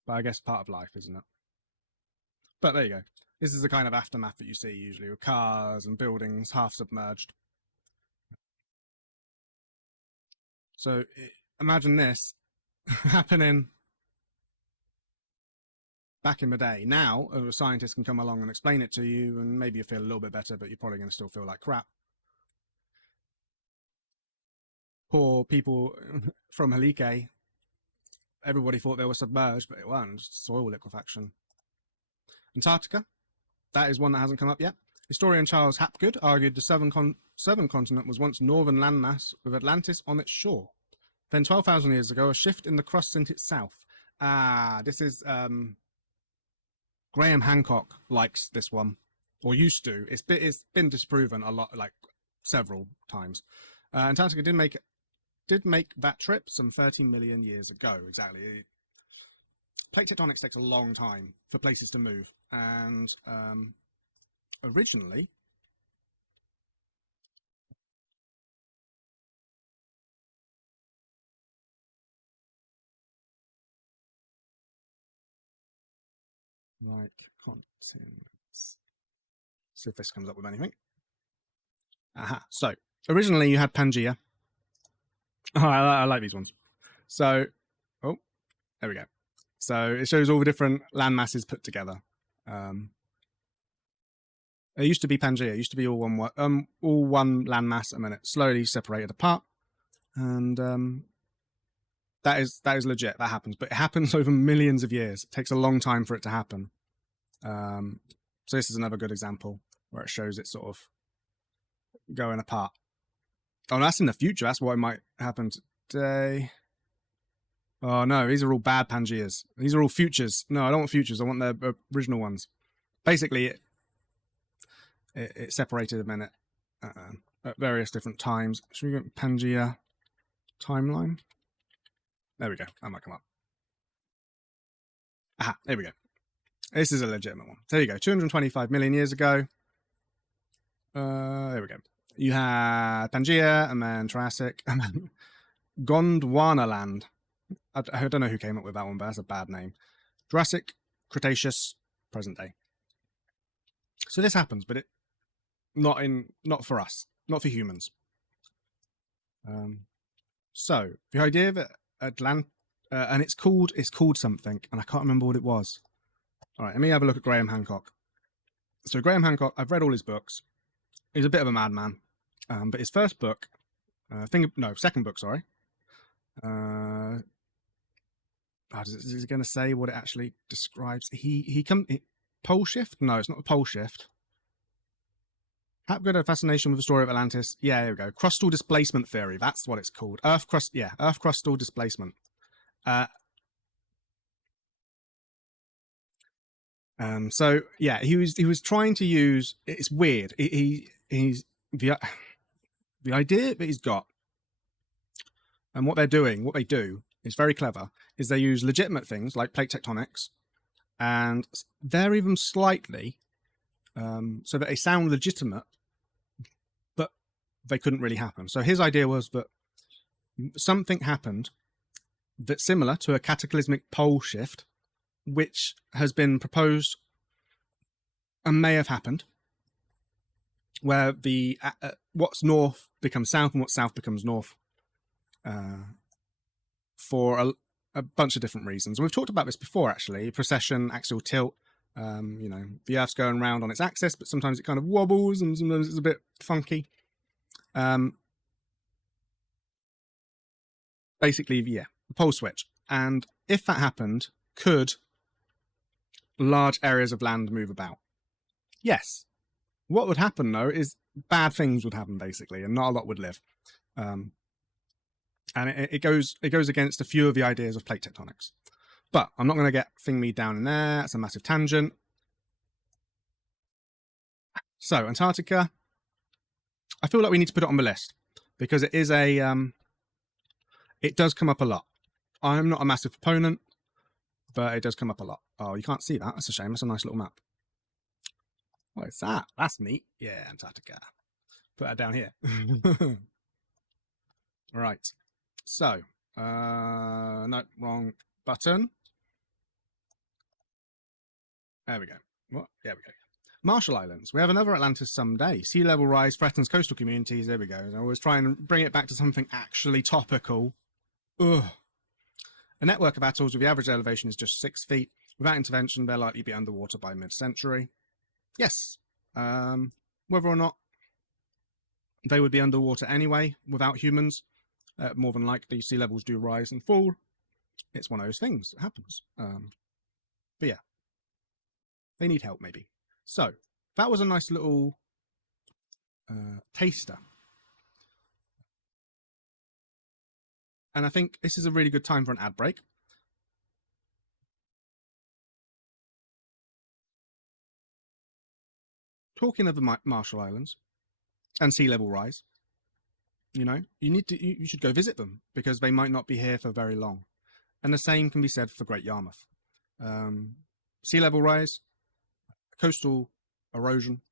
But I guess part of life, isn't it? But there you go. This is the kind of aftermath that you see usually with cars and buildings half submerged. So imagine this happening back in the day. Now, a scientist can come along and explain it to you, and maybe you feel a little bit better, but you're probably going to still feel like crap. Poor people from Helike. Everybody thought they were submerged, but it wasn't. Just soil liquefaction. Antarctica. That is one that hasn't come up yet. Historian Charles Hapgood argued the southern continent was once northern landmass with Atlantis on its shore. Then 12,000 years ago, a shift in the crust sent it south. This is... Graham Hancock likes this one. Or used to. It's been disproven a lot, like several times. Antarctica did make that trip some 30 million years ago, exactly. Plate tectonics takes a long time for places to move, and originally like continents. See if this comes up with anything. So originally you had Pangea. Oh, I like these ones. So, oh, there we go. So it shows all the different land masses put together. It used to be Pangea. It used to be all one landmass, and then it slowly separated apart. And that is legit. That happens, but it happens over millions of years. It takes a long time for it to happen. So this is another good example where it shows it sort of going apart. Oh, that's in the future. That's what might happen today. Oh no, these are all bad Pangeas. These are all futures. No, I don't want futures. I want the original ones. Basically, it separated them in it at various different times. Should we go Pangea timeline? There we go. That might come up. Aha, there we go. This is a legitimate one. There you go. 225 million years ago. There we go. You had Pangea, and then Triassic, and then Gondwana land. I don't know who came up with that one, but that's a bad name. Jurassic, Cretaceous, present day. So this happens, but not for us, not for humans. So the idea that and it's called something, and I can't remember what it was. All right, let me have a look at Graham Hancock. So Graham Hancock, I've read all his books. He's a bit of a madman, but his first book, second book, sorry. Is he going to say what it actually describes? Pole shift? No, it's not a pole shift. Hapgood, a fascination with the story of Atlantis. Yeah, there we go. Crustal displacement theory. That's what it's called. Earth crustal displacement. So yeah, he was trying to use. It's weird. He's the idea that he's got, and what they do is very clever. Is they use legitimate things like plate tectonics, and vary them slightly, so that they sound legitimate, but they couldn't really happen. So his idea was that something happened that's similar to a cataclysmic pole shift, which has been proposed and may have happened, where the what's north becomes south and what's south becomes north, for a bunch of different reasons. And we've talked about this before, actually. Precession, axial tilt. The Earth's going around on its axis, but sometimes it kind of wobbles and sometimes it's a bit funky. Basically, yeah, the pole switch. And if that happened, could large areas of land move about? Yes. What would happen, though, is bad things would happen, basically, and not a lot would live. And it goes against a few of the ideas of plate tectonics. But I'm not going to get me down in there. It's a massive tangent. So Antarctica, I feel like we need to put it on the list because it is it does come up a lot. I'm not a massive proponent, but it does come up a lot. Oh, you can't see that. That's a shame. That's a nice little map. What is that? That's neat. Yeah, Antarctica. Put that down here. Right. So, no, wrong button. There we go. What? There we go. Marshall Islands. We have another Atlantis someday. Sea level rise threatens coastal communities. There we go. I always try and bring it back to something actually topical. Ugh. A network of atolls with the average elevation is just 6 feet. Without intervention, they're likely to be underwater by mid-century. Yes. Whether or not they would be underwater anyway without humans, more than likely sea levels do rise and fall. It's one of those things that happens. But yeah, they need help maybe. So that was a nice little taster. And I think this is a really good time for an ad break. Talking of the Marshall Islands and sea level rise, you should go visit them because they might not be here for very long. And the same can be said for Great Yarmouth. Sea level rise, coastal erosion.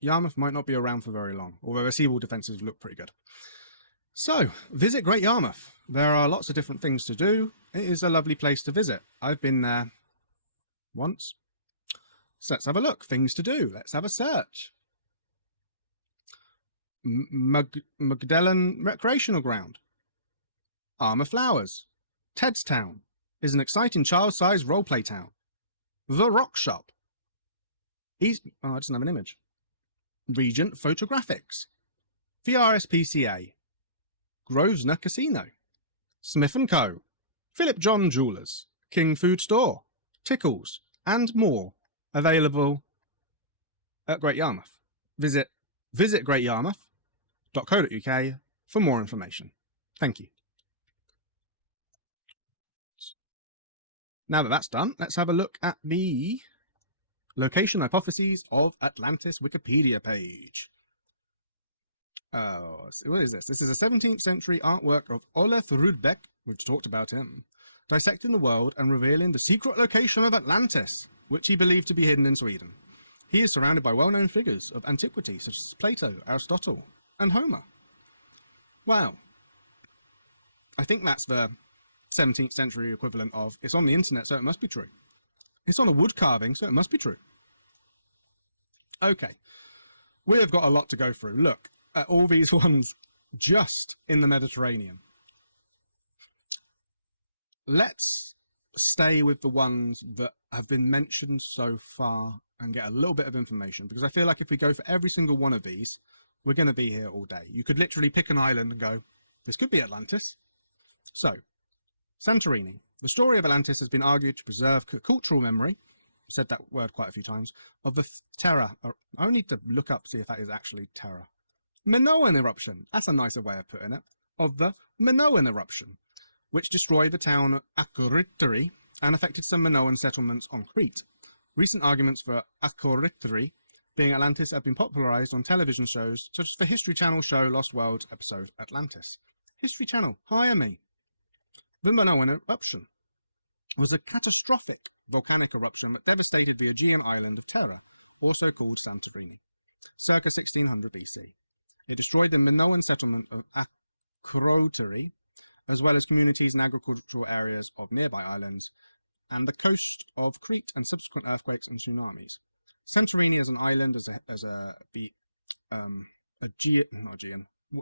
Yarmouth might not be around for very long, although the seawall defences look pretty good. So, visit Great Yarmouth. There are lots of different things to do. It is a lovely place to visit. I've been there once. So let's have a look. Things to do. Let's have a search. Magdalen Recreational Ground. Armour Flowers. Ted's Town is an exciting child-sized role-play town. The Rock Shop I just have an image. Regent Photographics, the RSPCA, Grosvenor Casino, Smith & Co, Philip John Jewelers, King Food Store, Tickles, and more available at Great Yarmouth. Visit greatyarmouth.co.uk for more information. Thank you. Now that that's done, let's have a look at the Location Hypotheses of Atlantis Wikipedia page. Oh, what is this? This is a 17th century artwork of Olaf Rudbeck, we've talked about him, dissecting the world and revealing the secret location of Atlantis, which he believed to be hidden in Sweden. He is surrounded by well-known figures of antiquity such as Plato, Aristotle, and Homer. Wow. I think that's the 17th century equivalent of, it's on the internet, so it must be true. It's on a wood carving, so it must be true. Okay. We have got a lot to go through. Look at all these ones just in the Mediterranean. Let's stay with the ones that have been mentioned so far and get a little bit of information, because I feel like if we go for every single one of these, we're going to be here all day. You could literally pick an island and go, this could be Atlantis. So, Santorini. The story of Atlantis has been argued to preserve cultural memory, said that word quite a few times, of the Terra. I need to look up, see if that is actually Terra. Minoan eruption. That's a nicer way of putting it. Of the Minoan eruption, which destroyed the town of Akoritri and affected some Minoan settlements on Crete. Recent arguments for Akoritri being Atlantis have been popularized on television shows such as the History Channel show Lost World episode Atlantis. History Channel, hire me. The Minoan eruption was a catastrophic volcanic eruption that devastated the Aegean island of Terra, also called Santorini, circa 1600 BC. It destroyed the Minoan settlement of Akrotiri, as well as communities and agricultural areas of nearby islands, and the coast of Crete, and subsequent earthquakes and tsunamis. Santorini as an island, the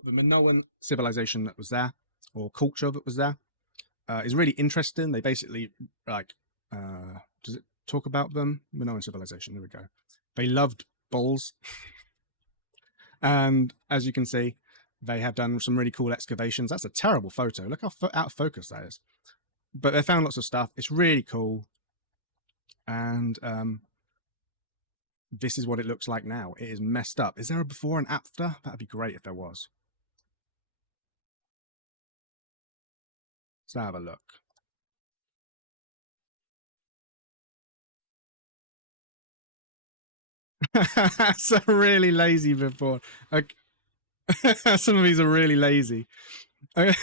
Minoan civilization that was there, or culture that was there, is really interesting. They basically, does it talk about them? Minoan civilization, there we go. They loved bulls. And as you can see, they have done some really cool excavations. That's a terrible photo. Look how out of focus that is. But they found lots of stuff. It's really cool. And this is what it looks like now. It is messed up. Is there a before and after? That'd be great if there was. Let's have a look. That's a really lazy before. Okay. Some of these are really lazy. That's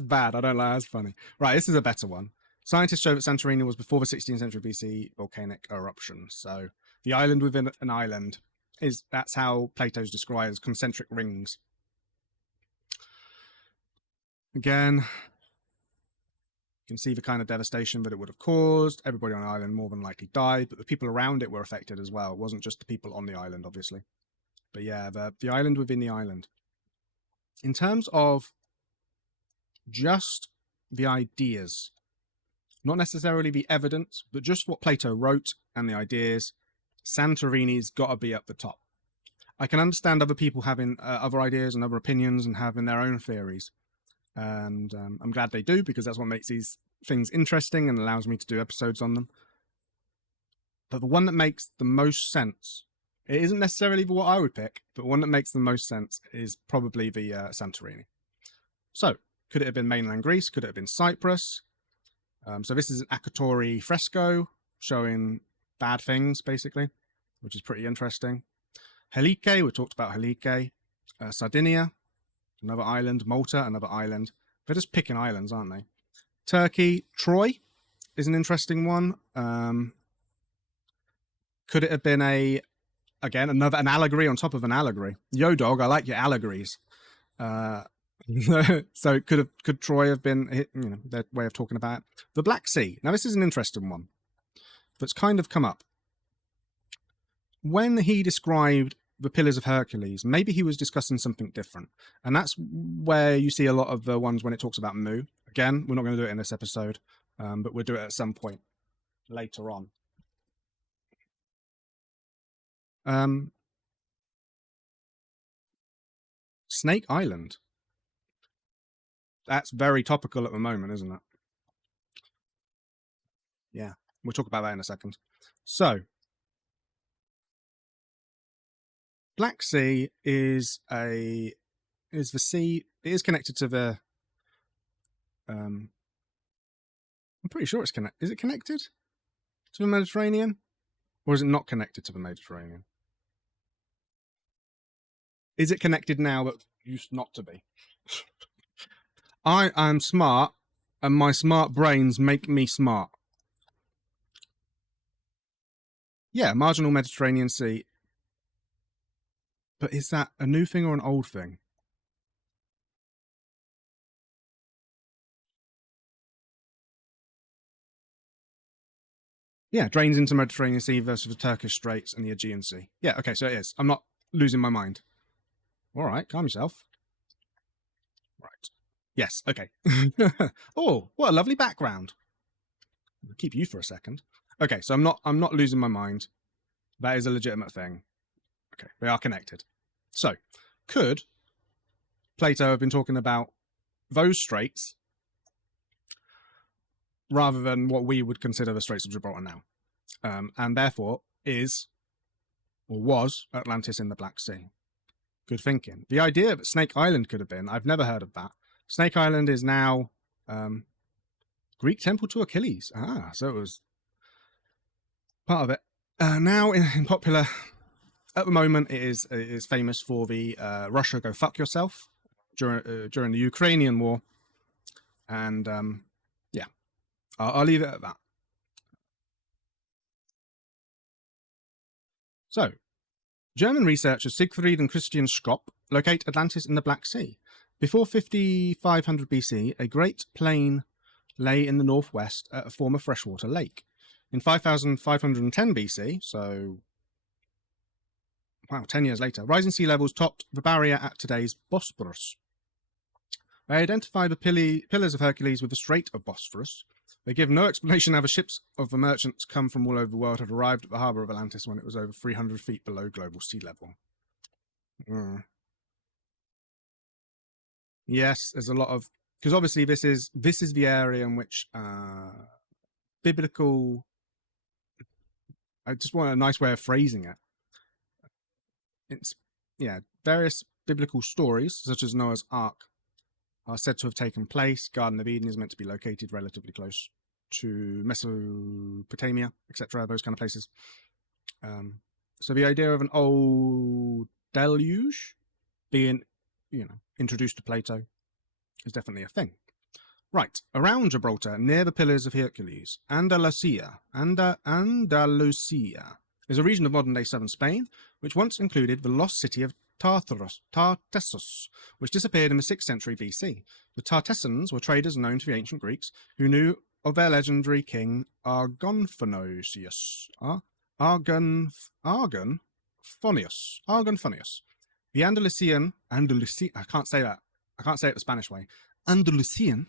bad. I don't like. That's funny. Right, this is a better one. Scientists show that Santorini was before the 16th century BC volcanic eruption. So the island within an island that's how Plato's described as concentric rings. Again, you can see the kind of devastation that it would have caused. Everybody on the island more than likely died, but the people around it were affected as well. It wasn't just the people on the island, obviously. But yeah, the island within the island. In terms of just the ideas, not necessarily the evidence, but just what Plato wrote and the ideas, Santorini's got to be at the top. I can understand other people having other ideas and other opinions and having their own theories. And I'm glad they do, because that's what makes these things interesting and allows me to do episodes on them. But the one that makes the most sense, it isn't necessarily what I would pick, but one that makes the most sense is probably the Santorini. So, could it have been mainland Greece? Could it have been Cyprus? So this is an Akatori fresco showing bad things, basically, which is pretty interesting. Helike, we talked about Helike. Sardinia, another island. Malta, another island. They're just picking islands, aren't they? Turkey, Troy is an interesting one. Could it have been an allegory on top of an allegory? Yo, dog, I like your allegories. So could Troy have been, their way of talking about it? The Black Sea. Now, this is an interesting one that's kind of come up. When he described the Pillars of Hercules, maybe he was discussing something different. And that's where you see a lot of the ones when it talks about Mu. Again, we're not going to do it in this episode, but we'll do it at some point later on. Snake Island. That's very topical at the moment, isn't it? Yeah, we'll talk about that in a second. So, Black Sea is the sea. It is connected to the. I'm pretty sure it's connected. Is it connected to the Mediterranean, or is it not connected to the Mediterranean? Is it connected now but used not to be? I am smart, and my smart brains make me smart. Yeah, marginal Mediterranean Sea. But is that a new thing or an old thing? Yeah, drains into Mediterranean Sea versus the Turkish Straits and the Aegean Sea. Yeah, okay, so it is. I'm not losing my mind. All right, calm yourself. Right. Yes, okay. Oh, what a lovely background. I'll keep you for a second. Okay, so I'm not losing my mind. That is a legitimate thing. Okay, they are connected. So, could Plato have been talking about those straits rather than what we would consider the Straits of Gibraltar now? And therefore is, or was, Atlantis in the Black Sea? Good thinking. The idea that Snake Island could have been, I've never heard of that. Snake Island is now Greek temple to Achilles. Ah, so it was part of it. Now in popular, at the moment, it is famous for the Russia go fuck yourself during the Ukrainian war. And yeah, I'll leave it at that. So, German researchers Siegfried and Christian Schropp locate Atlantis in the Black Sea. Before 5500 BC, a great plain lay in the northwest at a former freshwater lake. In 5510 BC, so wow, 10 years later, rising sea levels topped the barrier at today's Bosporus. They identify the Pillars of Hercules with the Strait of Bosphorus. They give no explanation how the ships of the merchants come from all over the world had arrived at the harbour of Atlantis when it was over 300 feet below global sea level. Yes, there's a lot of, because obviously this is the area in which biblical, I just want a nice way of phrasing it. It's, yeah, various biblical stories, such as Noah's Ark, are said to have taken place. Garden of Eden is meant to be located relatively close to Mesopotamia, etc., those kind of places. So the idea of an old deluge being, introduced to Plato is definitely a thing. Right, around Gibraltar, near the Pillars of Hercules, Andalusia is a region of modern-day southern Spain, which once included the lost city of Tartessus, which disappeared in the 6th century BC. The Tartessans were traders known to the ancient Greeks, who knew of their legendary king Argonphonius. The Andalusian, I can't say that. I can't say it the Spanish way. Andalusian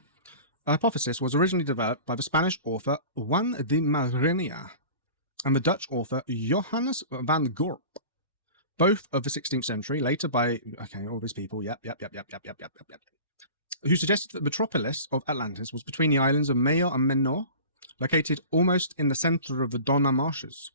hypothesis was originally developed by the Spanish author Juan de Mariña and the Dutch author Johannes van Gorp, both of the 16th century, later by, all these people, who suggested that the metropolis of Atlantis was between the islands of Mayo and Menor, located almost in the center of the Dona Marshes,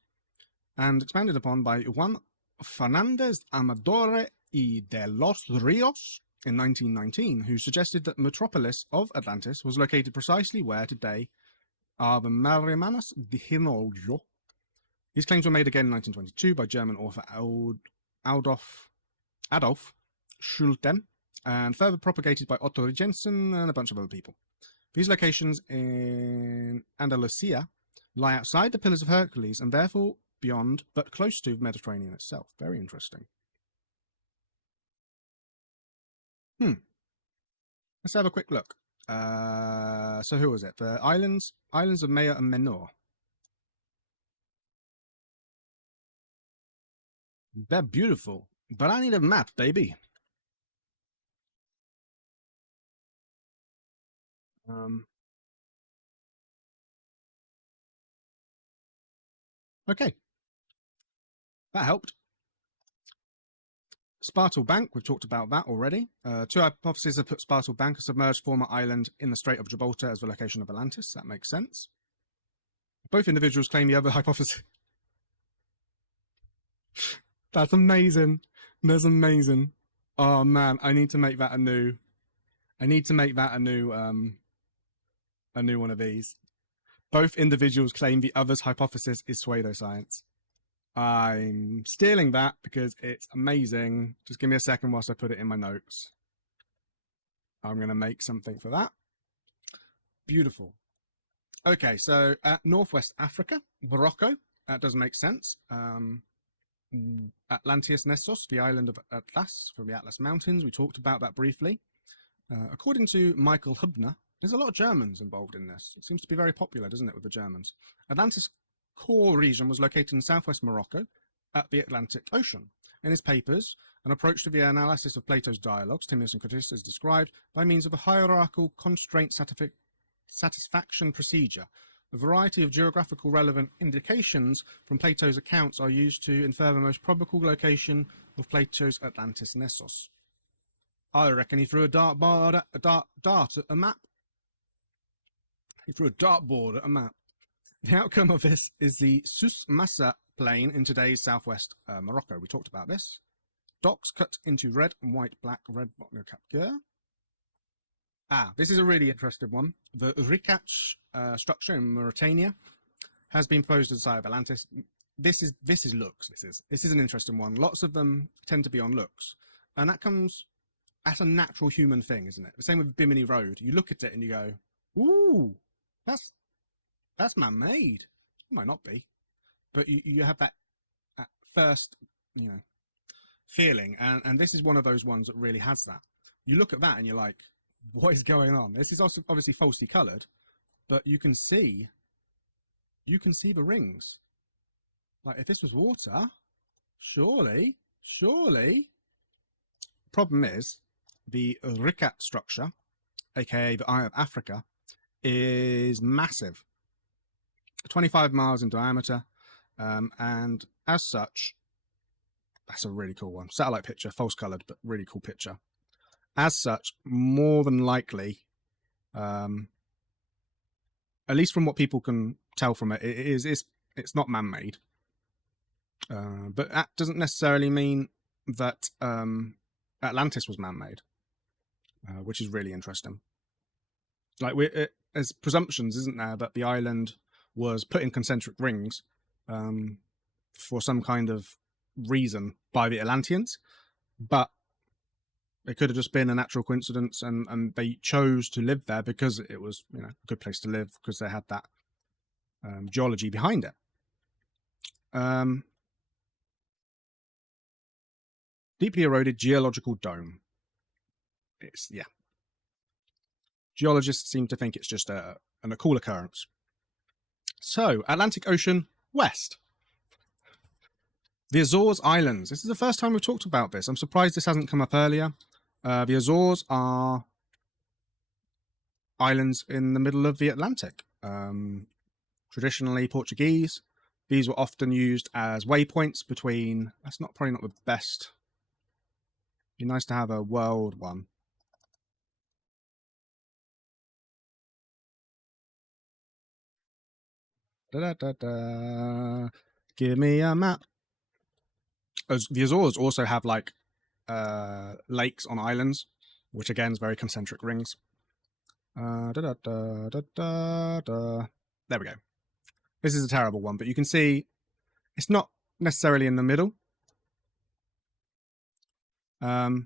and expanded upon by Juan Fernández Amador y de los Rios in 1919, who suggested that the metropolis of Atlantis was located precisely where today are the Marimanas de Hinoljo. These claims were made again in 1922 by German author Adolf Schulten, and further propagated by Otto Jensen and a bunch of other people. These locations in Andalusia lie outside the Pillars of Hercules and therefore beyond, but close to, the Mediterranean itself. Very interesting. Let's have a quick look. So who was it? The islands of Mayo and Menor. They're beautiful, but I need a map, baby. Okay. That helped. Spartal Bank, we've talked about that already. Two hypotheses have put Spartal Bank, a submerged former island in the Strait of Gibraltar, as the location of Atlantis. That makes sense. Both individuals claim the other hypothesis. That's amazing. That's amazing. Oh man, I need to make that a new one of these. Both individuals claim the other's hypothesis is pseudoscience. I'm stealing that because it's amazing. Just give me a second whilst I put it in my notes. I'm going to make something for that. Beautiful. Okay, so Northwest Africa, Morocco, that does make sense. Atlantis Nessos, the island of Atlas from the Atlas Mountains. We talked about that briefly. According to Michael Hubner, there's a lot of Germans involved in this. It seems to be very popular, doesn't it, with the Germans? Atlantis core region was located in southwest Morocco at the Atlantic Ocean. In his papers, an approach to the analysis of Plato's dialogues, Timaeus and Critias, is described by means of a hierarchical constraint satisfaction procedure. A variety of geographical relevant indications from Plato's accounts are used to infer the most probable location of Plato's Atlantis Nessos. I reckon he threw a dart at a map. He threw a dartboard at a map. The outcome of this is the Sus Massa plain in today's southwest Morocco. We talked about this. Docks cut into red and white, black, red, no capture. This is a really interesting one. The Rikach structure in Mauritania has been proposed as the site of Atlantis. This is looks. This is an interesting one. Lots of them tend to be on looks, and that comes at a natural human thing, isn't it? The same with Bimini Road. You look at it and you go, "Ooh, that's man-made." It might not be, but you have that at first, feeling, and this is one of those ones that really has that. You look at that and you're like, what is going on? This is also obviously falsely colored, but you can see the rings. Like, if this was water, surely. Problem is, the Rikat structure, aka the Eye of Africa, is massive, 25 miles in diameter, and as such, that's a really cool one. Satellite picture, false colored, but really cool picture. As such, more than likely, at least from what people can tell from it, it's not man-made. But that doesn't necessarily mean that Atlantis was man-made, which is really interesting. Like, there's presumptions, isn't there, that the island was put in concentric rings for some kind of reason by the Atlanteans, but it could have just been a natural coincidence, and they chose to live there because it was, a good place to live, because they had that geology behind it. Deeply eroded geological dome. Geologists seem to think it's just a cool occurrence. So, Atlantic Ocean West. The Azores Islands. This is the first time we've talked about this. I'm surprised this hasn't come up earlier. The Azores are islands in the middle of the Atlantic. Traditionally Portuguese. These were often used as waypoints between... That's probably not the best. Be nice to have a world one. Give me a map. The Azores also have like lakes on islands, which again is very concentric rings. There we go. This is a terrible one, but you can see it's not necessarily in the middle. But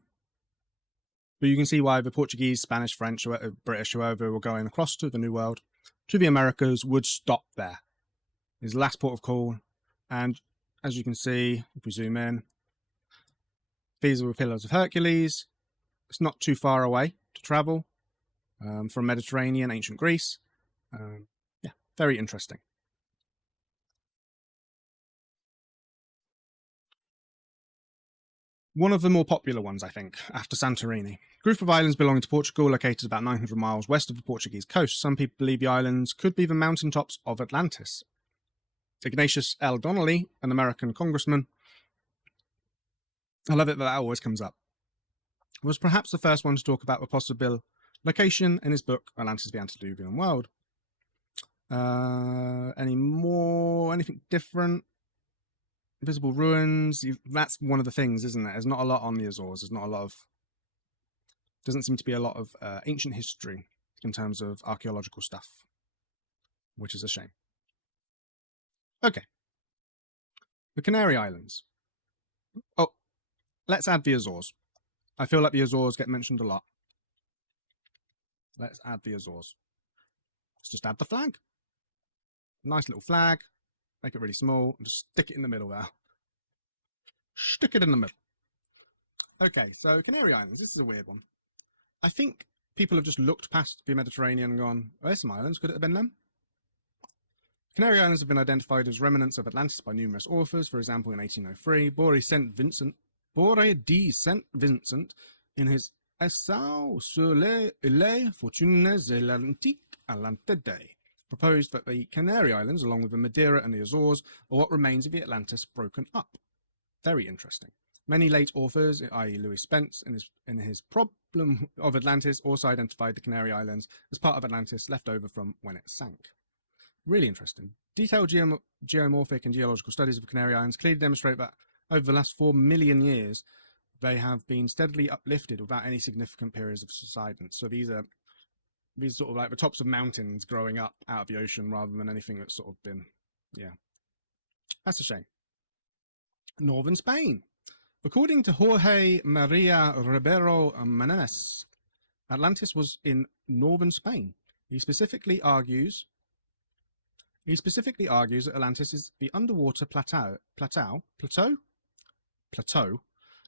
you can see why the Portuguese, Spanish, French, or British, whoever were going across to the New World, to the Americas, would stop there. It's the last port of call. And as you can see, if we zoom in, these are the Pillars of Hercules. It's not too far away to travel from Mediterranean, ancient Greece. Yeah, very interesting. One of the more popular ones, I think, after Santorini. Group of islands belonging to Portugal, located about 900 miles west of the Portuguese coast. Some people believe the islands could be the mountaintops of Atlantis. Ignatius L. Donnelly, an American congressman, I love it that always comes up, was perhaps the first one to talk about a possible location in his book, Atlantis, the Antediluvian World. Anything different? Visible ruins. That's one of the things, isn't it? There's not a lot on the Azores. There's not a lot of, doesn't seem to be a lot of ancient history in terms of archaeological stuff, which is a shame. Okay. The Canary Islands. Oh, let's add the Azores. I feel like the Azores get mentioned a lot. Let's add the Azores. Let's just add the flag. Nice little flag. Make it really small and just stick it in the middle there. Stick it in the middle. Okay, so Canary Islands. This is a weird one. I think people have just looked past the Mediterranean and gone, oh, there's some islands. Could it have been them? Canary Islands have been identified as remnants of Atlantis by numerous authors. For example, in 1803, Boré de Saint Vincent, in his Essai sur les fortunes atlantiques Atlantide, proposed that the Canary Islands, along with the Madeira and the Azores, are what remains of the Atlantis broken up. Very interesting. Many late authors, i.e. Louis Spence, in his Problem of Atlantis, also identified the Canary Islands as part of Atlantis left over from when it sank. Really interesting. Detailed geomorphic and geological studies of the Canary Islands clearly demonstrate that over the last 4 million years, they have been steadily uplifted without any significant periods of subsidence. So these are sort of like the tops of mountains growing up out of the ocean rather than anything that's sort of been, yeah. That's a shame. Northern Spain. According to Jorge Maria Ribeiro Meneses, Atlantis was in northern Spain. He specifically argues that Atlantis is the underwater plateau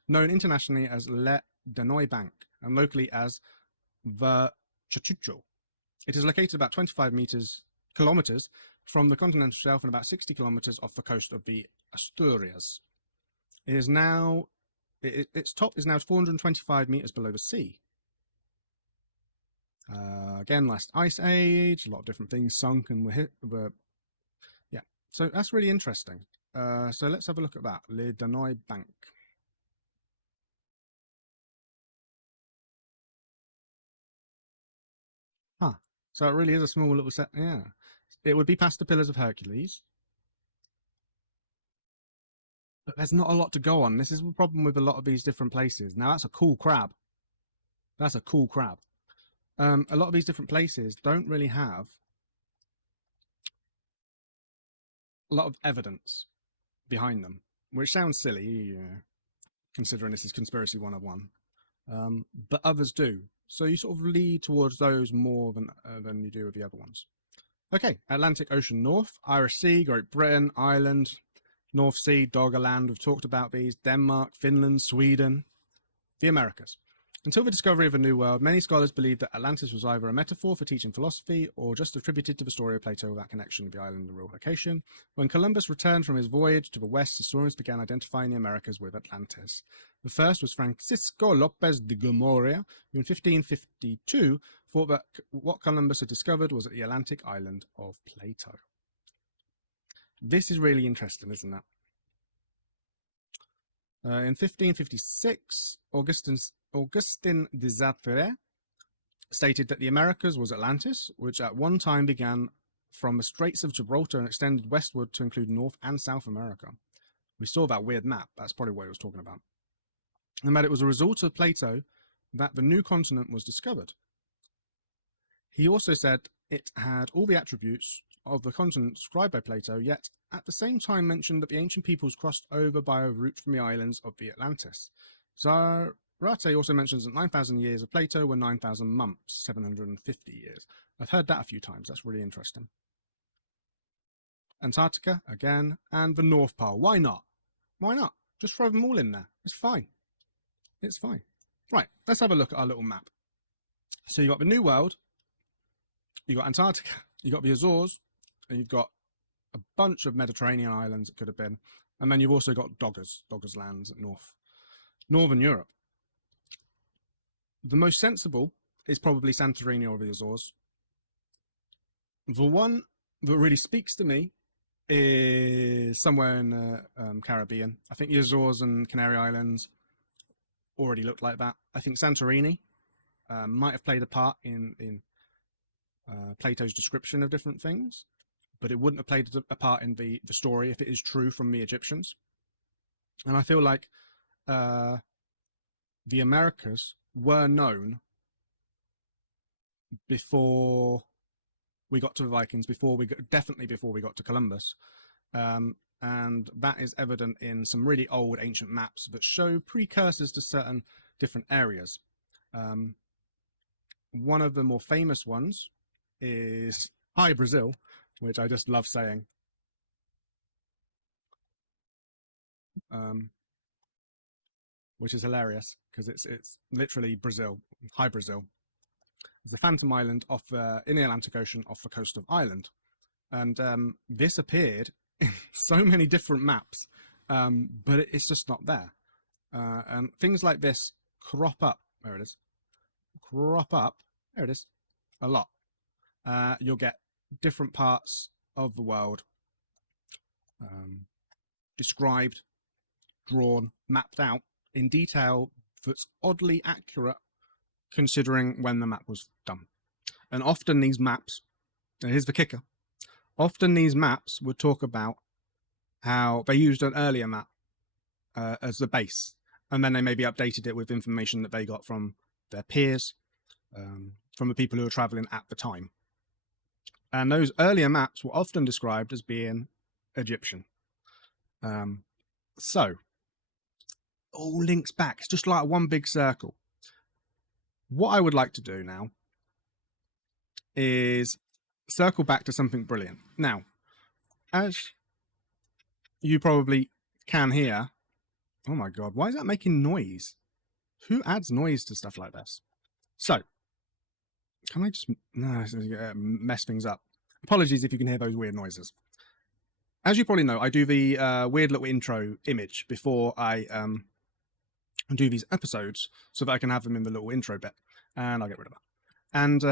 known internationally as Le Danoy Bank and locally as the Chachucho. It is located about 25 kilometers from the continental shelf and about 60 kilometers off the coast of the Asturias. Its top is now 425 meters below the sea. Again, last ice age, a lot of different things sunk and were yeah. So that's really interesting. So let's have a look at that. Le Danoy Bank. Huh. So it really is a small little set. Yeah. It would be past the Pillars of Hercules. But there's not a lot to go on. This is the problem with a lot of these different places. Now, that's a cool crab. That's a cool crab. A lot of these different places don't really have a lot of evidence behind them, which sounds silly, considering this is Conspiracy 101. But others do. So you sort of lead towards those more than you do with the other ones. Okay, Atlantic Ocean North, Irish Sea, Great Britain, Ireland, North Sea, Doggerland, we've talked about these, Denmark, Finland, Sweden, the Americas. Until the discovery of a new world, many scholars believed that Atlantis was either a metaphor for teaching philosophy or just attributed to the story of Plato without connection of the island and real location. When Columbus returned from his voyage to the west, historians began identifying the Americas with Atlantis. The first was Francisco Lopez de Gomorrah, who in 1552 thought that what Columbus had discovered was the Atlantic island of Plato. This is really interesting, isn't it? In 1556, Augustin de Zartre stated that the Americas was Atlantis, which at one time began from the Straits of Gibraltar and extended westward to include North and South America. We saw that weird map. That's probably what he was talking about. And that it was a result of Plato that the new continent was discovered. He also said it had all the attributes of the continent described by Plato, yet at the same time mentioned that the ancient peoples crossed over by a route from the islands of the Atlantis. Zarate also mentions that 9,000 years of Plato were 9,000 months, 750 years. I've heard that a few times. That's really interesting. Antarctica, again, and the North Pole. Why not? Why not? Just throw them all in there. It's fine. It's fine. Right, let's have a look at our little map. So you've got the New World, you've got Antarctica, you've got the Azores, and you've got a bunch of Mediterranean islands it could have been. And then you've also got Doggers lands at Northern Europe. The most sensible is probably Santorini or the Azores. The one that really speaks to me is somewhere in the Caribbean. I think the Azores and Canary Islands already looked like that. I think Santorini might have played a part in Plato's description of different things, but it wouldn't have played a part in the story if it is true from the Egyptians. And I feel like the Americas were known before we got to the Vikings, definitely before we got to Columbus. And that is evident in some really old ancient maps that show precursors to certain different areas. One of the more famous ones is Hi Brazil, which I just love saying. Which is hilarious because it's literally Brazil. Hi Brazil. It's a phantom island off in the Atlantic Ocean off the coast of Ireland, and this appeared in so many different maps, but it's just not there. And things like this crop up. There it is. Crop up. There it is. A lot. You'll get different parts of the world described, drawn, mapped out in detail that's oddly accurate considering when the map was done. And often these maps, and here's the kicker, often these maps would talk about how they used an earlier map as the base, and then they maybe updated it with information that they got from their peers, from the people who were traveling at the time. And those earlier maps were often described as being Egyptian. So all links back. It's just like one big circle. What I would like to do now is circle back to something brilliant. Now, as you probably can hear, oh my God, why is that making noise? Who adds noise to stuff like this? So, can I just mess things up? Apologies if you can hear those weird noises. As you probably know, I do the weird little intro image before I do these episodes so that I can have them in the little intro bit, and I'll get rid of that. And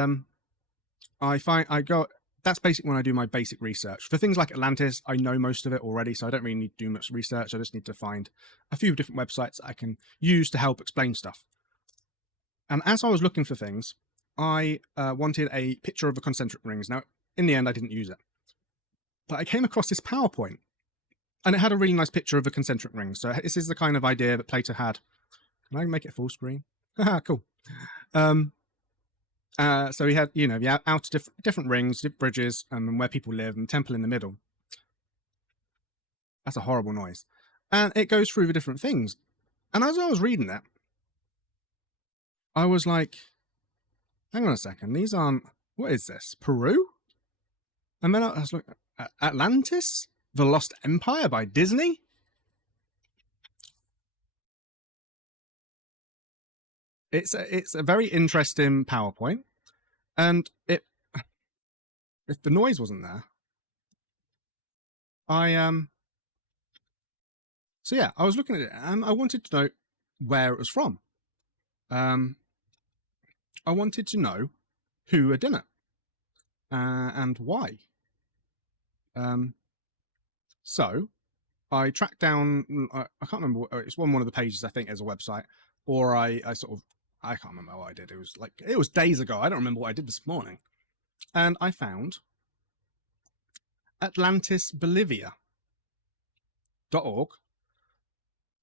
that's basically when I do my basic research. For things like Atlantis, I know most of it already, so I don't really need to do much research. I just need to find a few different websites I can use to help explain stuff. And as I was looking for things, I wanted a picture of the concentric rings. Now, in the end, I didn't use it. But I came across this PowerPoint, and it had a really nice picture of the concentric rings. So this is the kind of idea that Plato had. Can I make it full screen? Cool. So he had, the outer different rings, bridges, and where people live, and temple in the middle. That's a horrible noise. And it goes through the different things. And as I was reading that, I was like, hang on a second, these aren't, what is this, Peru? And then I was like, Atlantis? The Lost Empire by Disney? It's a very interesting PowerPoint, and if the noise wasn't there, so yeah, I was looking at it and I wanted to know where it was from. I wanted to know who had done it and why. So I tracked down, I can't remember, it's one of the pages I think as a website, or I can't remember what I did. It was days ago. I don't remember what I did this morning. And I found Atlantis Bolivia.org.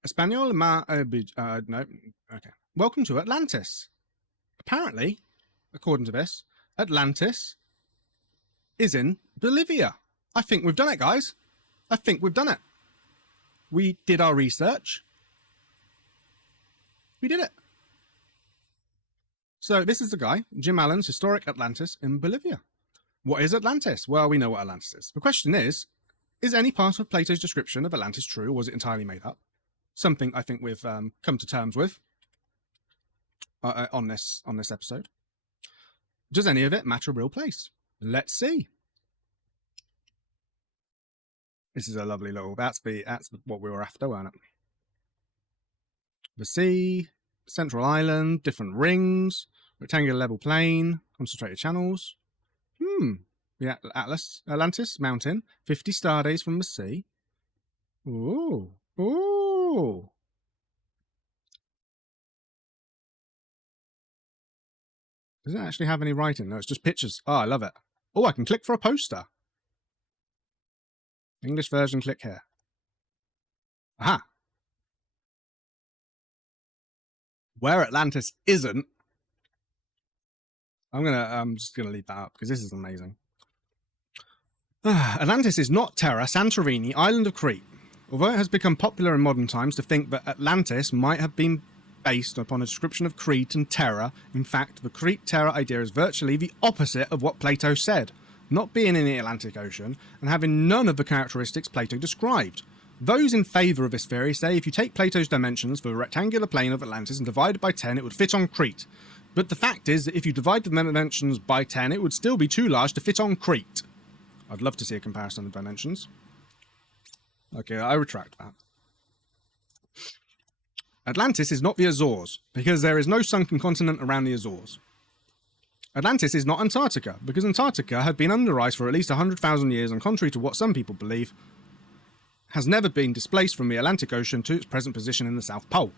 Espanol no, okay. Welcome to Atlantis. Apparently, according to this, Atlantis is in Bolivia. I think we've done it, guys. I think we've done it. We did our research. We did it. So this is the guy, Jim Allen's Historic Atlantis in Bolivia. What is Atlantis? Well, we know what Atlantis is. The question is any part of Plato's description of Atlantis true, or was it entirely made up? Something I think we've come to terms with on this episode. Does any of it match a real place? Let's see. This is a lovely little, that's what we were after, weren't it? The sea, central island, different rings, rectangular level plain, concentrated channels. Yeah, Atlantis mountain, 50 star days from the sea. Ooh. Does it actually have any writing? No, it's just pictures. Oh, I love it. Oh, I can click for a poster. English version, click here. Aha. Where Atlantis isn't. I'm just gonna leave that up because this is amazing. Atlantis is not Terra, Santorini, island of Crete. Although it has become popular in modern times to think that Atlantis might have been based upon a description of Crete and Terra, in fact, the Crete-Terra idea is virtually the opposite of what Plato said, not being in the Atlantic Ocean and having none of the characteristics Plato described. Those in favour of this theory say if you take Plato's dimensions for the rectangular plane of Atlantis and divide it by 10, it would fit on Crete. But the fact is that if you divide the dimensions by 10, it would still be too large to fit on Crete. I'd love to see a comparison of dimensions. Okay, I retract that. Atlantis is not the Azores, because there is no sunken continent around the Azores. Atlantis is not Antarctica, because Antarctica had been under ice for at least 100,000 years and contrary to what some people believe, has never been displaced from the Atlantic Ocean to its present position in the South Pole.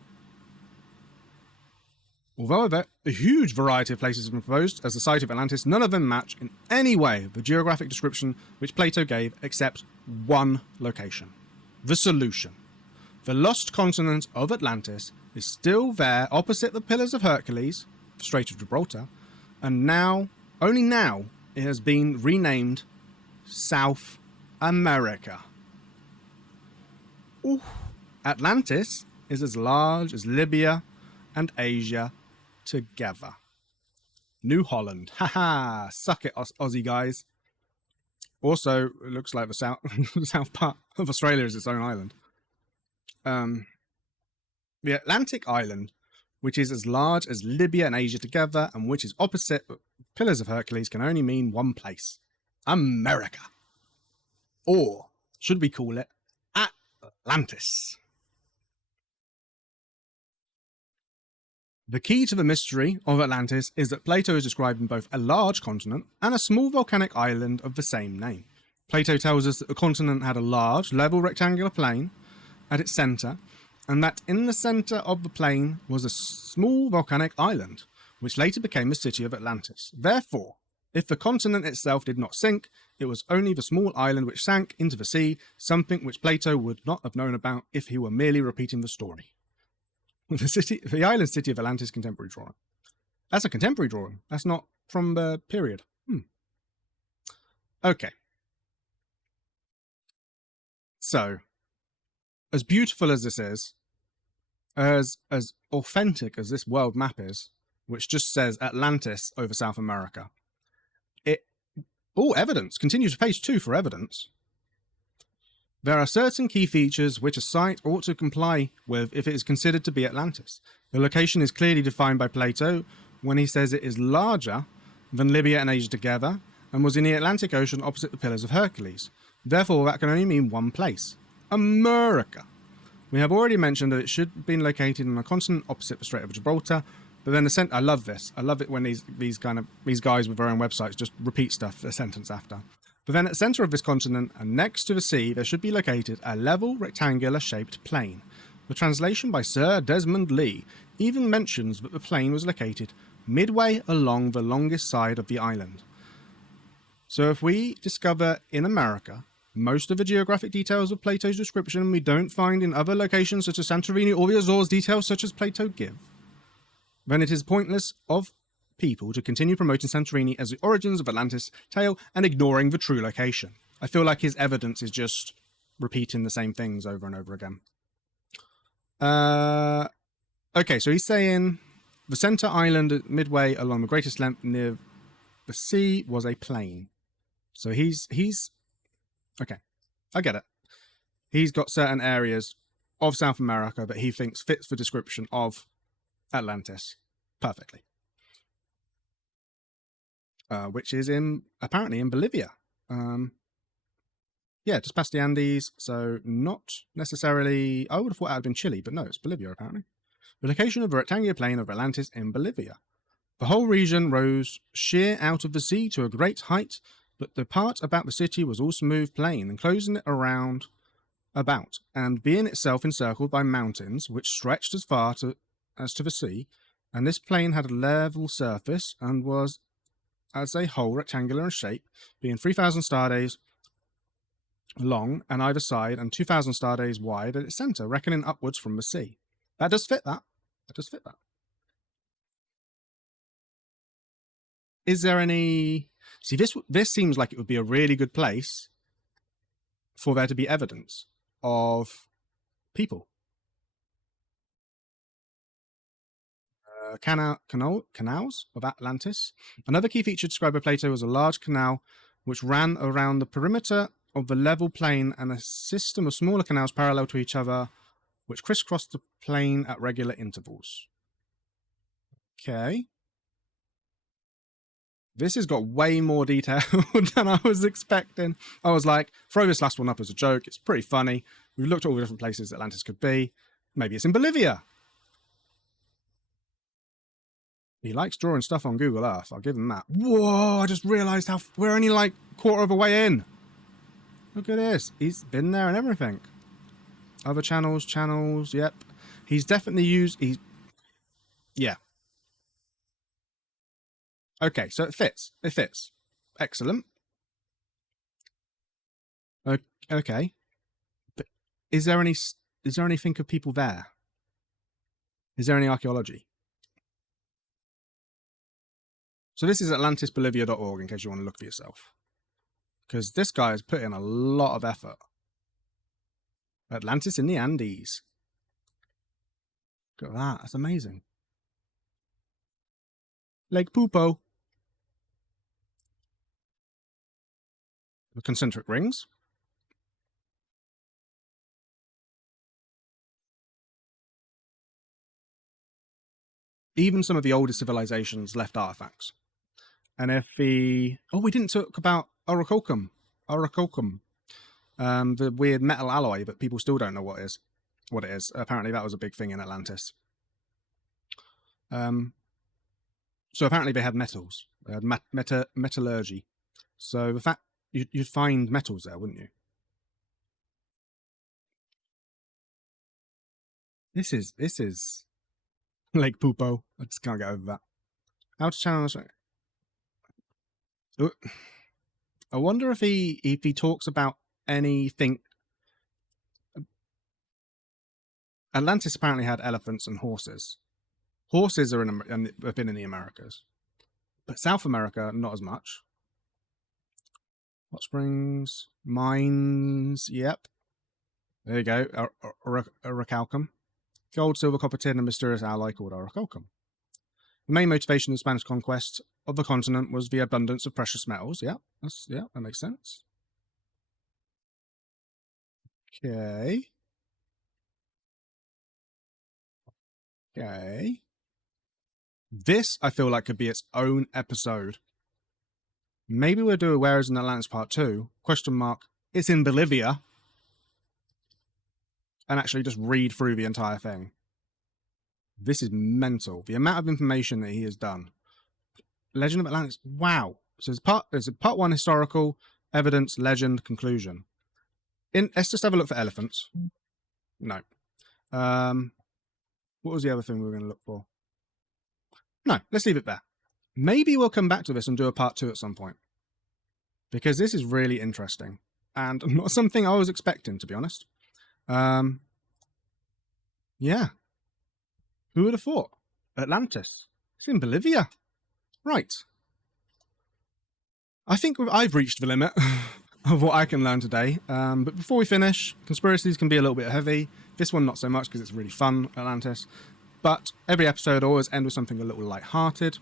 Although a huge variety of places have been proposed as the site of Atlantis, none of them match in any way the geographic description which Plato gave except one location. The solution. The lost continent of Atlantis is still there opposite the Pillars of Hercules, the Strait of Gibraltar, and now, only now, it has been renamed South America. Ooh. Atlantis is as large as Libya and Asia together. New Holland. Haha, suck it, Aussie guys. Also, it looks like the south part of Australia is its own island. The Atlantic island, which is as large as Libya and Asia together, and which is opposite Pillars of Hercules, can only mean one place. America. Or, should we call it Atlantis? The key to the mystery of Atlantis is that Plato is describing both a large continent and a small volcanic island of the same name. Plato tells us that the continent had a large, level rectangular plain at its centre, and that in the centre of the plain was a small volcanic island, which later became the city of Atlantis. Therefore, if the continent itself did not sink, it was only the small island which sank into the sea, something which Plato would not have known about if he were merely repeating the story. The island city of Atlantis contemporary drawing. That's a contemporary drawing. That's not from the period. Okay. So, as beautiful as this is, as authentic as this world map is, which just says Atlantis over South America, evidence. Continue to page 2 for evidence. There are certain key features which a site ought to comply with if it is considered to be Atlantis. The location is clearly defined by Plato when he says it is larger than Libya and Asia together and was in the Atlantic Ocean opposite the Pillars of Hercules. Therefore, that can only mean one place. America. We have already mentioned that it should have been located on a continent opposite the Strait of Gibraltar, but then I love this. I love it when these guys with their own websites just repeat stuff a sentence after. But then at the centre of this continent and next to the sea, there should be located a level rectangular shaped plain. The translation by Sir Desmond Lee even mentions that the plain was located midway along the longest side of the island. So if we discover in America most of the geographic details of Plato's description we don't find in other locations such as Santorini or the Azores details such as Plato give, then it is pointless of people to continue promoting Santorini as the origins of Atlantis tale and ignoring the true location. I feel like his evidence is just repeating the same things over and over again. Okay, so he's saying the center island midway along the greatest length near the sea was a plain. So he's okay, I get it. He's got certain areas of South America that he thinks fits the description of Atlantis perfectly. Which is apparently in Bolivia. Yeah, just past the Andes, so not necessarily... I would have thought it had been Chile, but no, it's Bolivia apparently. The location of the rectangular plain of Atlantis in Bolivia. The whole region rose sheer out of the sea to a great height, but the part about the city was all smooth plain, enclosing it around about, and being itself encircled by mountains, which stretched as far as to the sea, And this plane had a level surface and was, as a whole, rectangular in shape, being 3,000 star days long on either side and 2,000 star days wide at its center, reckoning upwards from the sea. That does fit that. That does fit that. Is there any... See, this seems like it would be a really good place for there to be evidence of people. Canals of Atlantis. Another key feature described by Plato was a large canal which ran around the perimeter of the level plain and a system of smaller canals parallel to each other which crisscrossed the plain at regular intervals. Okay. This has got way more detail than I was expecting. I was like, throw this last one up as a joke. It's pretty funny. We've looked at all the different places Atlantis could be. Maybe it's in Bolivia. He likes drawing stuff on Google Earth. I'll give him that. Whoa, I just realized how we're only like quarter of a way in. Look at this. He's been there and everything. Other channels, yep. He's definitely used... Yeah. Okay, so it fits. It fits. Excellent. Okay. But is there anything of people there? Is there any archaeology? So this is atlantisbolivia.org in case you want to look for yourself. Because this guy has put in a lot of effort. Atlantis in the Andes. Look at that. That's amazing. Lake Pupo. The concentric rings. Even some of the older civilizations left artifacts. And if we didn't talk about orichalcum. The weird metal alloy, but people still don't know what it is. Apparently that was a big thing in Atlantis. So apparently they had metals. They had metallurgy. So the fact you'd find metals there, wouldn't you? This is Lake Pupo. I just can't get over that. Outer channel. I wonder if he talks about anything. Atlantis apparently had elephants and horses. Horses have been in the Americas, but South America not as much. Hot springs, mines. Yep, there you go. Orichalcum, gold, silver, copper, tin, and a mysterious alloy called orichalcum. The main motivation of the Spanish conquest of the continent was the abundance of precious metals. Yeah, that makes sense. Okay. Okay. This, I feel like, could be its own episode. Maybe we'll do a Where is in Atlantis Part 2, ? It's in Bolivia. And actually just read through the entire thing. This is mental. The amount of information that he has done. Legend of Atlantis. Wow. So there's a part 1 historical, evidence, legend, conclusion. Let's just have a look for elephants. No. What was the other thing we were going to look for? No, let's leave it there. Maybe we'll come back to this and do a part 2 at some point. Because this is really interesting. And not something I was expecting, to be honest. Yeah. Who would have thought? Atlantis. It's in Bolivia. Right. I think I've reached the limit of what I can learn today. But before we finish, conspiracies can be a little bit heavy. This one not so much because it's really fun, Atlantis. But every episode always ends with something a little light-hearted.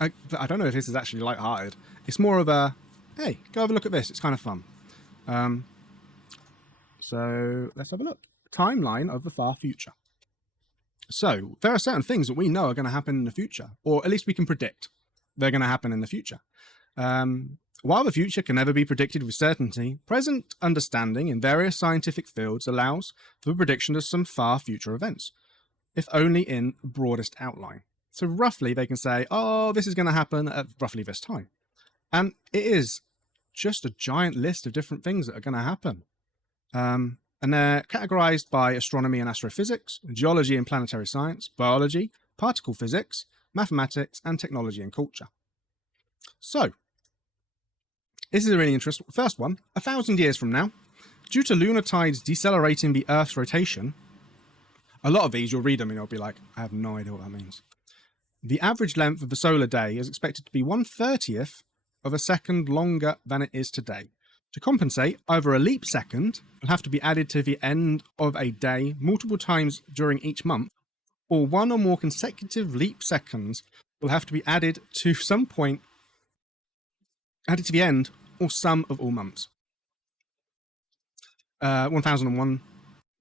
I don't know if this is actually light-hearted. It's more of a, hey, go have a look at this. It's kind of fun. So let's have a look. Timeline of the far future. So there are certain things that we know are going to happen in the future, or at least we can predict they're going to happen in the future. While the future can never be predicted with certainty, present understanding in various scientific fields allows for the prediction of some far future events, if only in broadest outline. So roughly they can say, oh, this is going to happen at roughly this time. And it is just a giant list of different things that are going to happen. And they're categorized by astronomy and astrophysics, geology and planetary science, biology, particle physics, mathematics, and technology and culture. So, this is a really interesting first one. 1,000 years from now, due to lunar tides decelerating the Earth's rotation, a lot of these you'll read them and you'll be like, I have no idea what that means. The average length of the solar day is expected to be 1/30th of a second longer than it is today. To compensate, either a leap second will have to be added to the end of a day multiple times during each month, or one or more consecutive leap seconds will have to be added to the end or sum of all months. 1001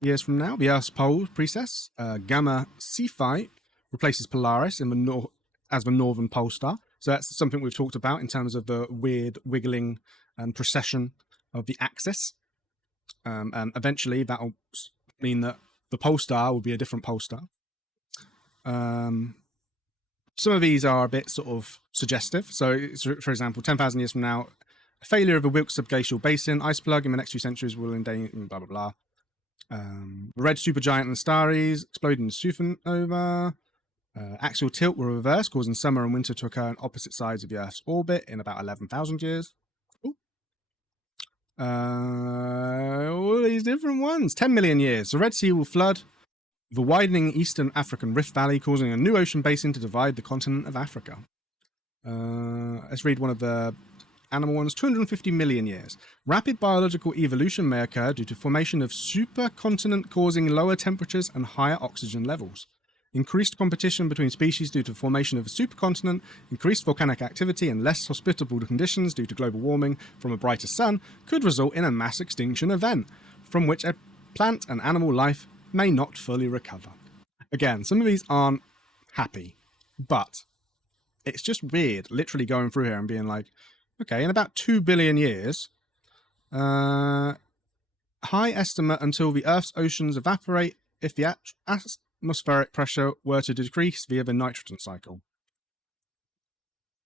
years from now, the Earth's pole precess, Gamma Cephei, replaces Polaris as the northern pole star. So that's something we've talked about in terms of the weird wiggling and precession of the axis. And eventually that'll mean that the pole star will be a different pole star. Some of these are a bit sort of suggestive. So, for example, 10,000 years from now, a failure of the Wilkes subglacial basin ice plug in the next few centuries will endanger blah, blah, blah. The red supergiant and Staries explode in supernova. Axial tilt will reverse, causing summer and winter to occur on opposite sides of the Earth's orbit in about 11,000 years. All these different ones. 10 million years. The Red Sea will flood the widening eastern African Rift Valley, causing a new ocean basin to divide the continent of Africa. Let's read one of the animal ones. 250 million years. Rapid biological evolution may occur due to formation of supercontinent causing lower temperatures and higher oxygen levels. Increased competition between species due to formation of a supercontinent, increased volcanic activity, and less hospitable conditions due to global warming from a brighter sun could result in a mass extinction event, from which a plant and animal life may not fully recover. Again, some of these aren't happy, but it's just weird literally going through here and being like, okay, in about 2 billion years, high estimate until the Earth's oceans evaporate if the atmospheric pressure were to decrease via the nitrogen cycle.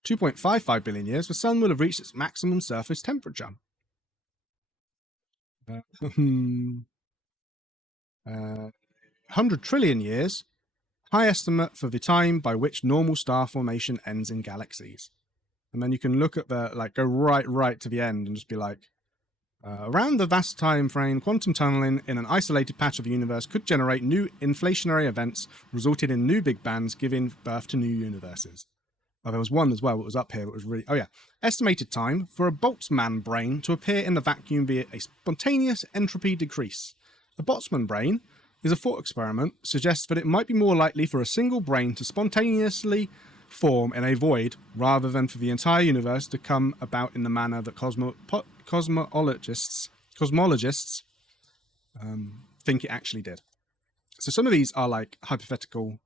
2.55 billion years, the sun will have reached its maximum surface temperature. 100 trillion years, high estimate for the time by which normal star formation ends in galaxies. And then you can look at the, like, go right to the end and just be like, around the vast time frame, quantum tunneling in an isolated patch of the universe could generate new inflationary events, resulting in new big bangs, giving birth to new universes. Oh, there was one as well that was up here that was really... Oh, yeah. Estimated time for a Boltzmann brain to appear in the vacuum via a spontaneous entropy decrease. The Boltzmann brain is a thought experiment, suggests that it might be more likely for a single brain to spontaneously form in a void rather than for the entire universe to come about in the manner that cosmologists think it actually did. So some of these are like hypothetical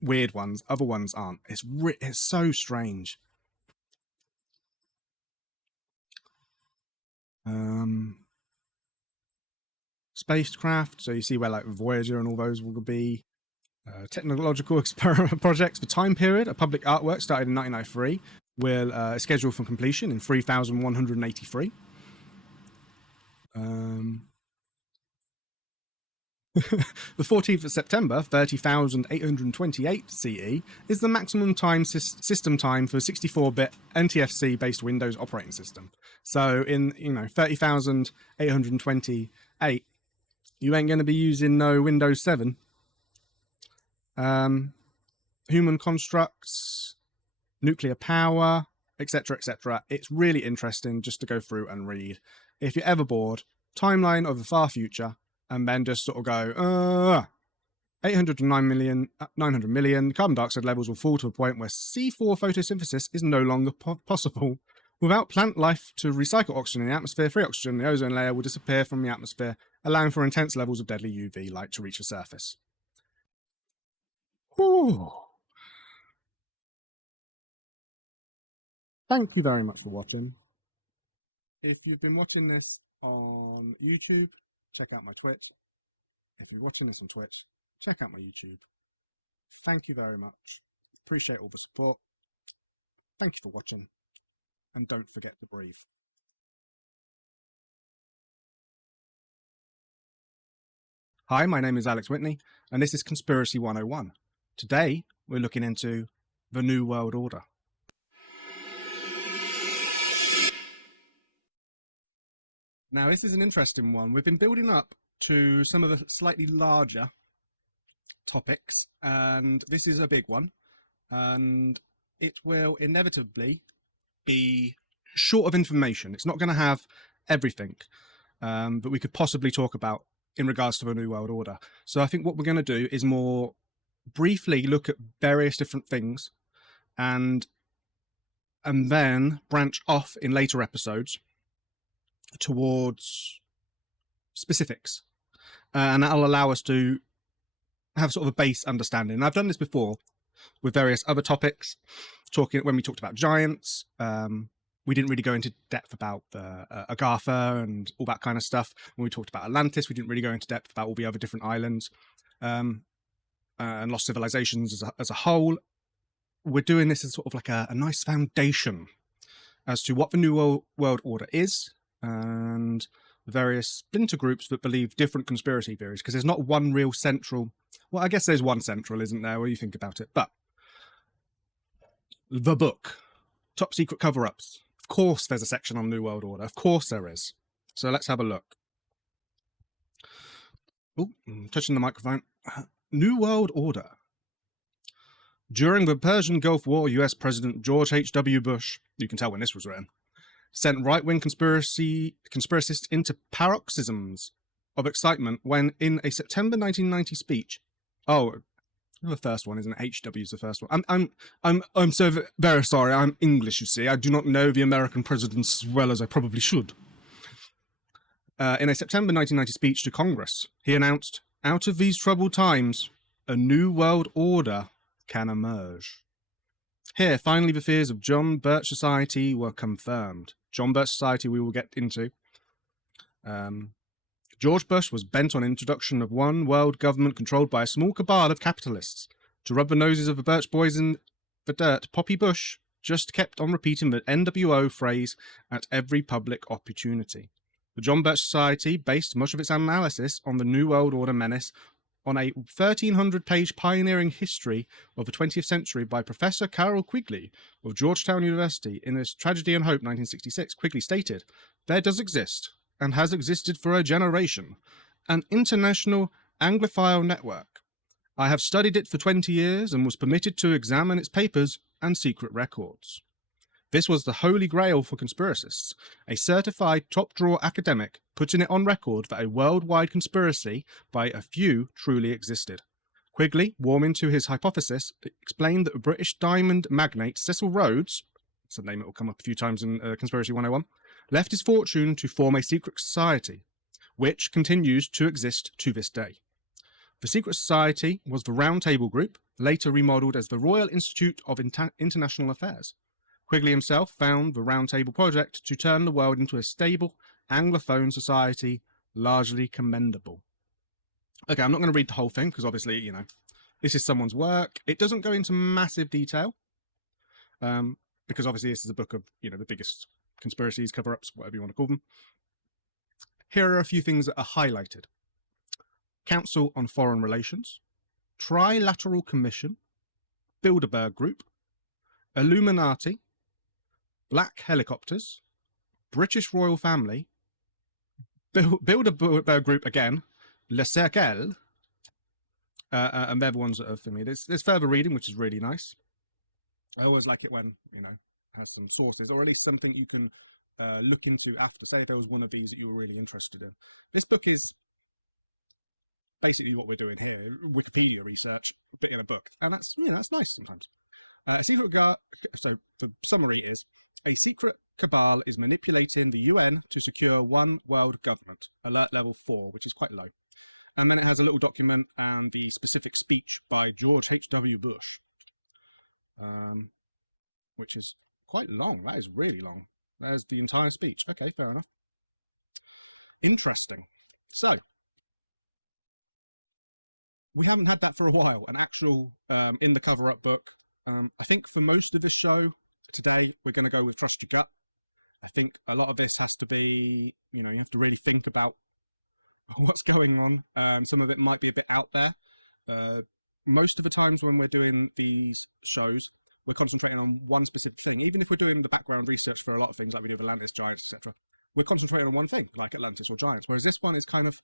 weird ones, other ones aren't. It's so strange. Spacecraft, so you see where like Voyager and all those will be. Technological experiment projects for time period. A public artwork started in 1993 will scheduled for completion in 3,183. The 14th of September, 30,828 CE, is the maximum time system time for a 64-bit NTFC-based Windows operating system. So in 30,828, you ain't going to be using no Windows 7. Human constructs, nuclear power, etc., etc. It's really interesting just to go through and read. If you're ever bored, timeline of the far future, and then just sort of go, 800 to 900 million, carbon dioxide levels will fall to a point where C4 photosynthesis is no longer possible. Without plant life to recycle oxygen in the atmosphere, free oxygen in the ozone layer will disappear from the atmosphere, allowing for intense levels of deadly UV light to reach the surface. Ooh. Thank you very much for watching. If you've been watching this on YouTube, check out my Twitch. If you're watching this on Twitch, check out my YouTube. Thank you very much. Appreciate all the support. Thank you for watching. And don't forget to breathe. Hi, my name is Alex Witney, and this is Conspiracy 101. Today, we're looking into the New World Order. Now, this is an interesting one. We've been building up to some of the slightly larger topics, and this is a big one, and it will inevitably be short of information. It's not going to have everything that we could possibly talk about in regards to the New World Order. So I think what we're going to do is more briefly look at various different things and then branch off in later episodes towards specifics, and that'll allow us to have sort of a base understanding. And I've done this before with various other topics, when we talked about giants. We didn't really go into depth about Agartha and all that kind of stuff. When we talked about Atlantis, we didn't really go into depth about all the other different islands and lost civilizations as a whole. We're doing this as sort of like a nice foundation as to what the New World Order is, and the various splinter groups that believe different conspiracy theories, because there's not one real central, well, I guess there's one central, isn't there, when you think about it, but the book, Top Secret Cover-Ups, of course there's a section on New World Order, of course there is. So let's have a look. Oh, touching the microphone. New World Order. During the Persian Gulf War, US President George H.W. Bush, you can tell when this was written, sent right-wing conspiracists into paroxysms of excitement when, in a September 1990 speech, the first one isn't HW's the first one. I'm so very sorry. I'm English, you see. I do not know the American presidents as well as I probably should. In a September 1990 speech to Congress, he announced, "Out of these troubled times, a new world order can emerge." Here, finally, the fears of John Birch Society were confirmed. John Birch Society we will get into. George Bush was bent on introduction of one world government controlled by a small cabal of capitalists. To rub the noses of the Birch boys in the dirt, Poppy Bush just kept on repeating the NWO phrase at every public opportunity. The John Birch Society based much of its analysis on the New World Order menace on a 1,300-page pioneering history of the 20th century by Professor Carroll Quigley of Georgetown University in his Tragedy and Hope 1966. Quigley stated, "There does exist, and has existed for a generation, an international Anglophile network. I have studied it for 20 years and was permitted to examine its papers and secret records. This was the holy grail for conspiracists, a certified top-drawer academic putting it on record that a worldwide conspiracy by a few truly existed." Quigley, warming to his hypothesis, explained that the British diamond magnate Cecil Rhodes, it's a name that will come up a few times in Conspiracy 101, left his fortune to form a secret society, which continues to exist to this day. The secret society was the Round Table Group, later remodeled as the Royal Institute of International Affairs. Quigley himself found the Round Table project to turn the world into a stable Anglophone society, largely commendable. Okay, I'm not going to read the whole thing because obviously, you know, this is someone's work. It doesn't go into massive detail because obviously this is a book of, you know, the biggest conspiracies, cover-ups, whatever you want to call them. Here are a few things that are highlighted. Council on Foreign Relations, Trilateral Commission, Bilderberg Group, Illuminati, Black Helicopters, British Royal Family, Bilderberg Group again, Le Cercle, and they're the ones that are for me. There's further reading, which is really nice. I always like it when, you know, has some sources, or at least something you can look into after. Say if there was one of these that you were really interested in. This book is basically what we're doing here, Wikipedia research, but in a book. And that's, you know, that's nice sometimes. So the summary is, a secret cabal is manipulating the UN to secure one world government, alert level 4, which is quite low. And then it has a little document and the specific speech by George H.W. Bush, which is quite long. That is really long. There's the entire speech. Okay, fair enough. Interesting. So, we haven't had that for a while, an actual in the cover-up book. I think for most of this show today, we're going to go with Trust Your Gut. I think a lot of this has to be, you know, you have to really think about what's going on. Some of it might be a bit out there. most of the times when we're doing these shows, we're concentrating on one specific thing. Even if we're doing the background research for a lot of things like we do with Atlantis, Giants, etc., we're concentrating on one thing, like Atlantis or Giants, whereas this one is kind of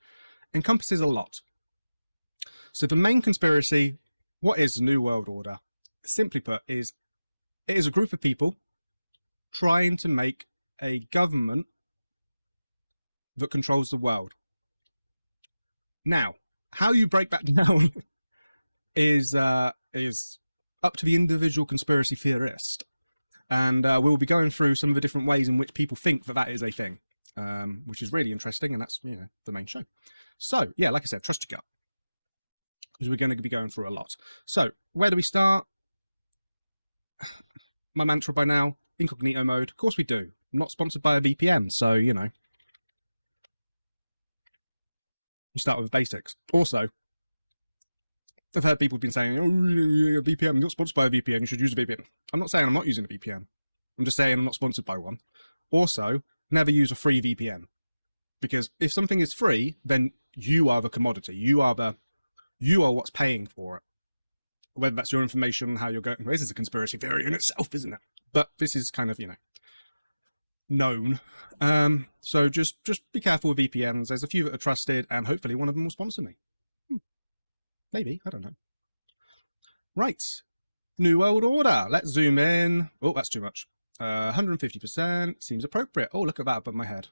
encompasses a lot. So the main conspiracy, what is the New World Order? Simply put, it is a group of people trying to make a government that controls the world. Now, how you break that down is up to the individual conspiracy theorist. And we'll be going through some of the different ways in which people think that that is a thing, which is really interesting, and that's, you know, the main show. So, yeah, like I said, trust your gut, because we're going to be going through a lot. So, where do we start? My mantra by now, incognito mode. Of course we do. I'm not sponsored by a VPN, so, you know. You start with the basics. Also, I've heard people have been saying, oh, VPN, I'm not sponsored by a VPN, you should use a VPN. I'm not saying I'm not using a VPN. I'm just saying I'm not sponsored by one. Also, never use a free VPN. Because if something is free, then you are the commodity. You are what's paying for it. Whether that's your information, how you're going. This is a conspiracy theory in itself, isn't it? But this is kind of, you know, known. So just be careful with VPNs. There's a few that are trusted, and hopefully one of them will sponsor me. Maybe, I don't know. Right, New World Order. Let's zoom in. Oh, that's too much. 150% seems appropriate. Oh, look at that above my head.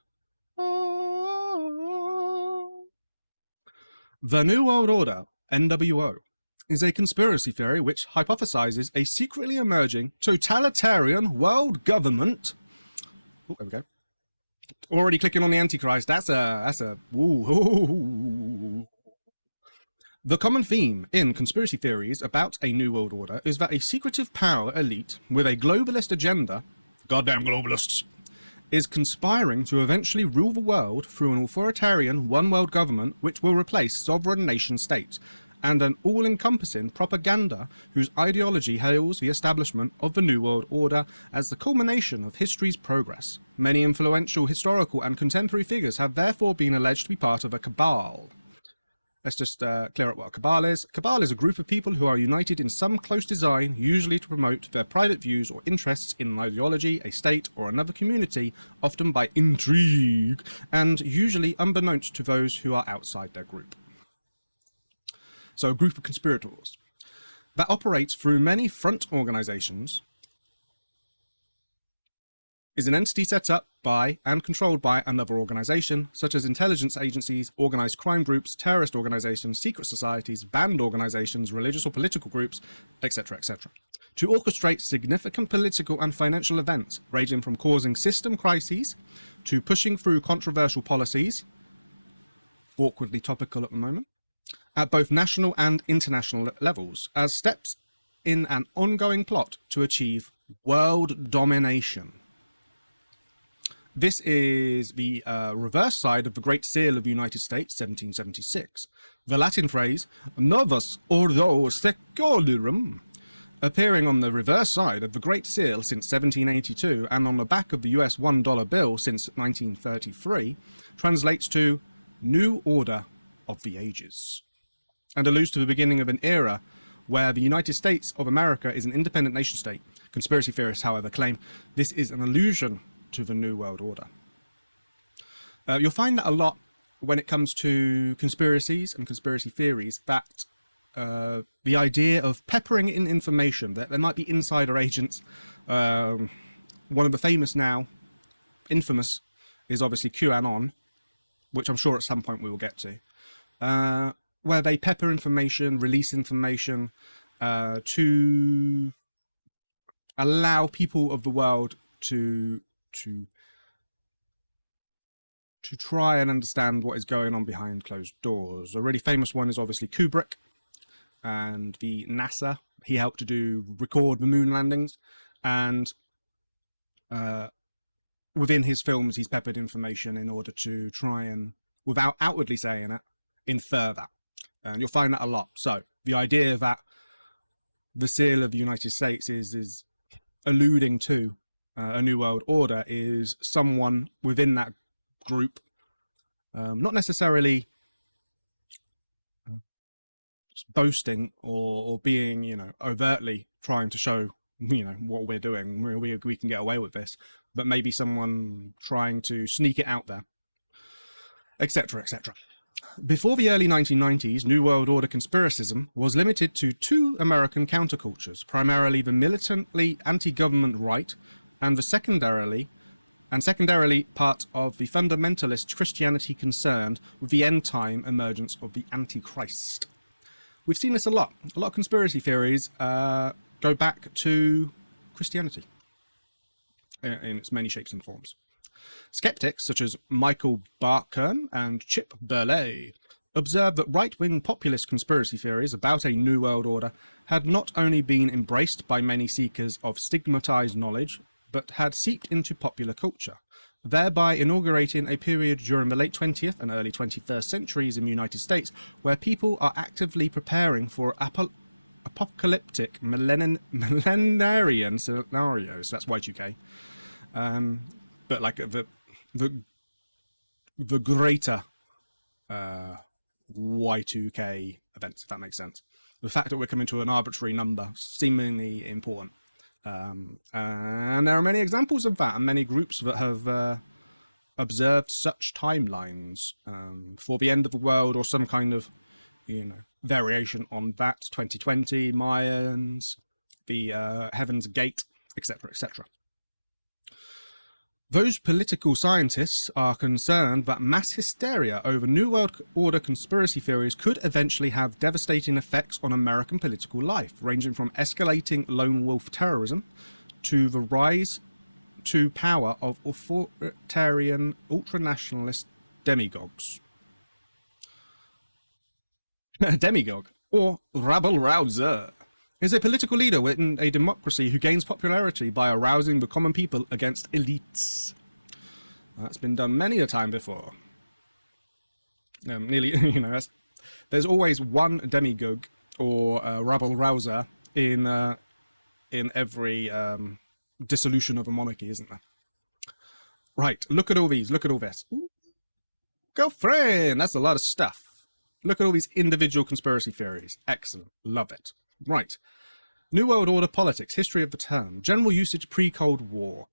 The New World Order, NWO, is a conspiracy theory which hypothesizes a secretly emerging totalitarian world government. Oh, there we go. Already clicking on the Antichrist. That's a ooh. The common theme in conspiracy theories about a New World Order is that a secretive power elite with a globalist agenda, goddamn globalists, is conspiring to eventually rule the world through an authoritarian one-world government which will replace sovereign nation-states, and an all-encompassing propaganda whose ideology hails the establishment of the New World Order as the culmination of history's progress. Many influential historical and contemporary figures have therefore been alleged to be part of a cabal. Let's just clear up what a cabal is. A cabal is a group of people who are united in some close design, usually to promote their private views or interests in an ideology, a state, or another community, often by intrigue, and usually unbeknownst to those who are outside their group. So a group of conspirators that operates through many front organizations is an entity set up by and controlled by another organization, such as intelligence agencies, organized crime groups, terrorist organizations, secret societies, banned organizations, religious or political groups, etc., etc., to orchestrate significant political and financial events, ranging from causing system crises to pushing through controversial policies, awkwardly topical at the moment, at both national and international levels, as steps in an ongoing plot to achieve world domination. This is the reverse side of the Great Seal of the United States, 1776. The Latin phrase, Novus Ordo Seclorum, appearing on the reverse side of the Great Seal since 1782 and on the back of the US $1 bill since 1933, translates to New Order of the Ages, and alludes to the beginning of an era where the United States of America is an independent nation-state. Conspiracy theorists, however, claim this is an allusion to the New World Order. You'll find that a lot when it comes to conspiracies and conspiracy theories, that the idea of peppering in information, that there might be insider agents. One of the famous now, infamous, is obviously QAnon, which I'm sure at some point we will get to, where they pepper information, release information to allow people of the world to try and understand what is going on behind closed doors. A really famous one is obviously Kubrick and the NASA. He helped to record the moon landings, and within his films he's peppered information in order to try and, without outwardly saying it, infer that. And you'll find that a lot. So the idea that the seal of the United States is alluding to a New World Order is someone within that group, not necessarily boasting or being, you know, overtly trying to show, you know, what we're doing. We can get away with this, but maybe someone trying to sneak it out there, etc., etc. Before the early 1990s, New World Order conspiracism was limited to two American countercultures, primarily the militantly anti-government right and secondarily part of the fundamentalist Christianity concerned with the end-time emergence of the Antichrist. We've seen this a lot. A lot of conspiracy theories go back to Christianity in its many shapes and forms. Skeptics such as Michael Barkern and Chip Burley observed that right-wing populist conspiracy theories about a New World Order had not only been embraced by many seekers of stigmatized knowledge, but had seeped into popular culture, thereby inaugurating a period during the late 20th and early 21st centuries in the United States where people are actively preparing for apocalyptic millenarian scenarios. That's Y2K. But like the greater Y2K events, if that makes sense. The fact that we're coming to an arbitrary number, seemingly important. And there are many examples of that, and many groups that have observed such timelines for the end of the world or some kind of, you know, variation on that. 2020, Mayans, the Heaven's Gate, etc., etc. Those political scientists are concerned that mass hysteria over New World Order conspiracy theories could eventually have devastating effects on American political life, ranging from escalating lone wolf terrorism to the rise to power of authoritarian ultranationalist demagogues. A demagogue, or rabble-rouser, is a political leader within a democracy who gains popularity by arousing the common people against elites. That's been done many a time before. Nearly, you know, there's always one demagogue or rabble-rouser in every dissolution of a monarchy, isn't there? Right, look at all these, look at all this. Ooh. Girlfriend, that's a lot of stuff. Look at all these individual conspiracy theories. Excellent, love it. Right. New World Order politics, history of the term, general usage pre-Cold War.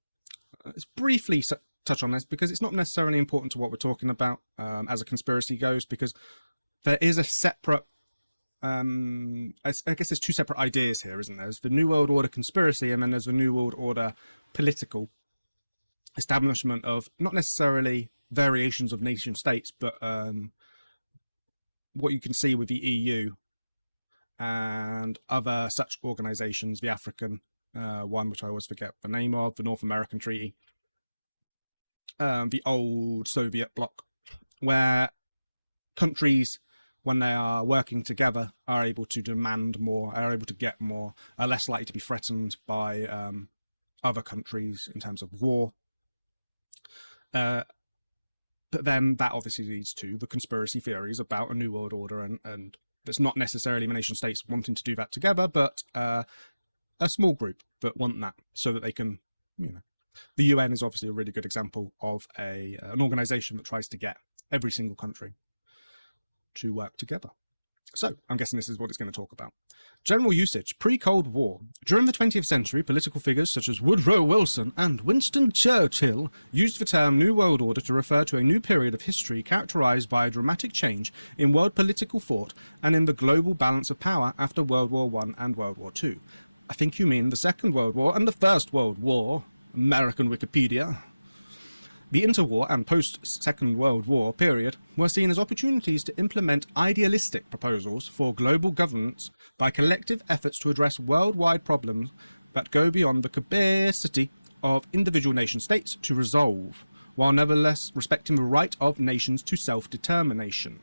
Let's briefly touch on this because it's not necessarily important to what we're talking about as a conspiracy goes, because there is a separate, I guess there's two separate ideas here, isn't there? There's the New World Order conspiracy and then there's the New World Order political establishment of not necessarily variations of nation states, but what you can see with the EU and other such organizations, the African one, which I always forget the name of, the North American Treaty, the old Soviet bloc, where countries, when they are working together, are able to demand more, are able to get more, are less likely to be threatened by other countries in terms of war. But then that obviously leads to the conspiracy theories about a New World Order, and it's not necessarily the nation states wanting to do that together, but a small group that want that so that they can, you know. The UN is obviously a really good example of an organization that tries to get every single country to work together. So I'm guessing this is what it's going to talk about. General usage, pre-Cold War. During the 20th century, political figures such as Woodrow Wilson and Winston Churchill used the term New World Order to refer to a new period of history characterized by a dramatic change in world political thought and in the global balance of power after World War I and World War II. I think you mean the Second World War and the First World War, American Wikipedia. The interwar and post-Second World War period were seen as opportunities to implement idealistic proposals for global governance by collective efforts to address worldwide problems that go beyond the capacity of individual nation-states to resolve, while nevertheless respecting the right of nations to self-determination.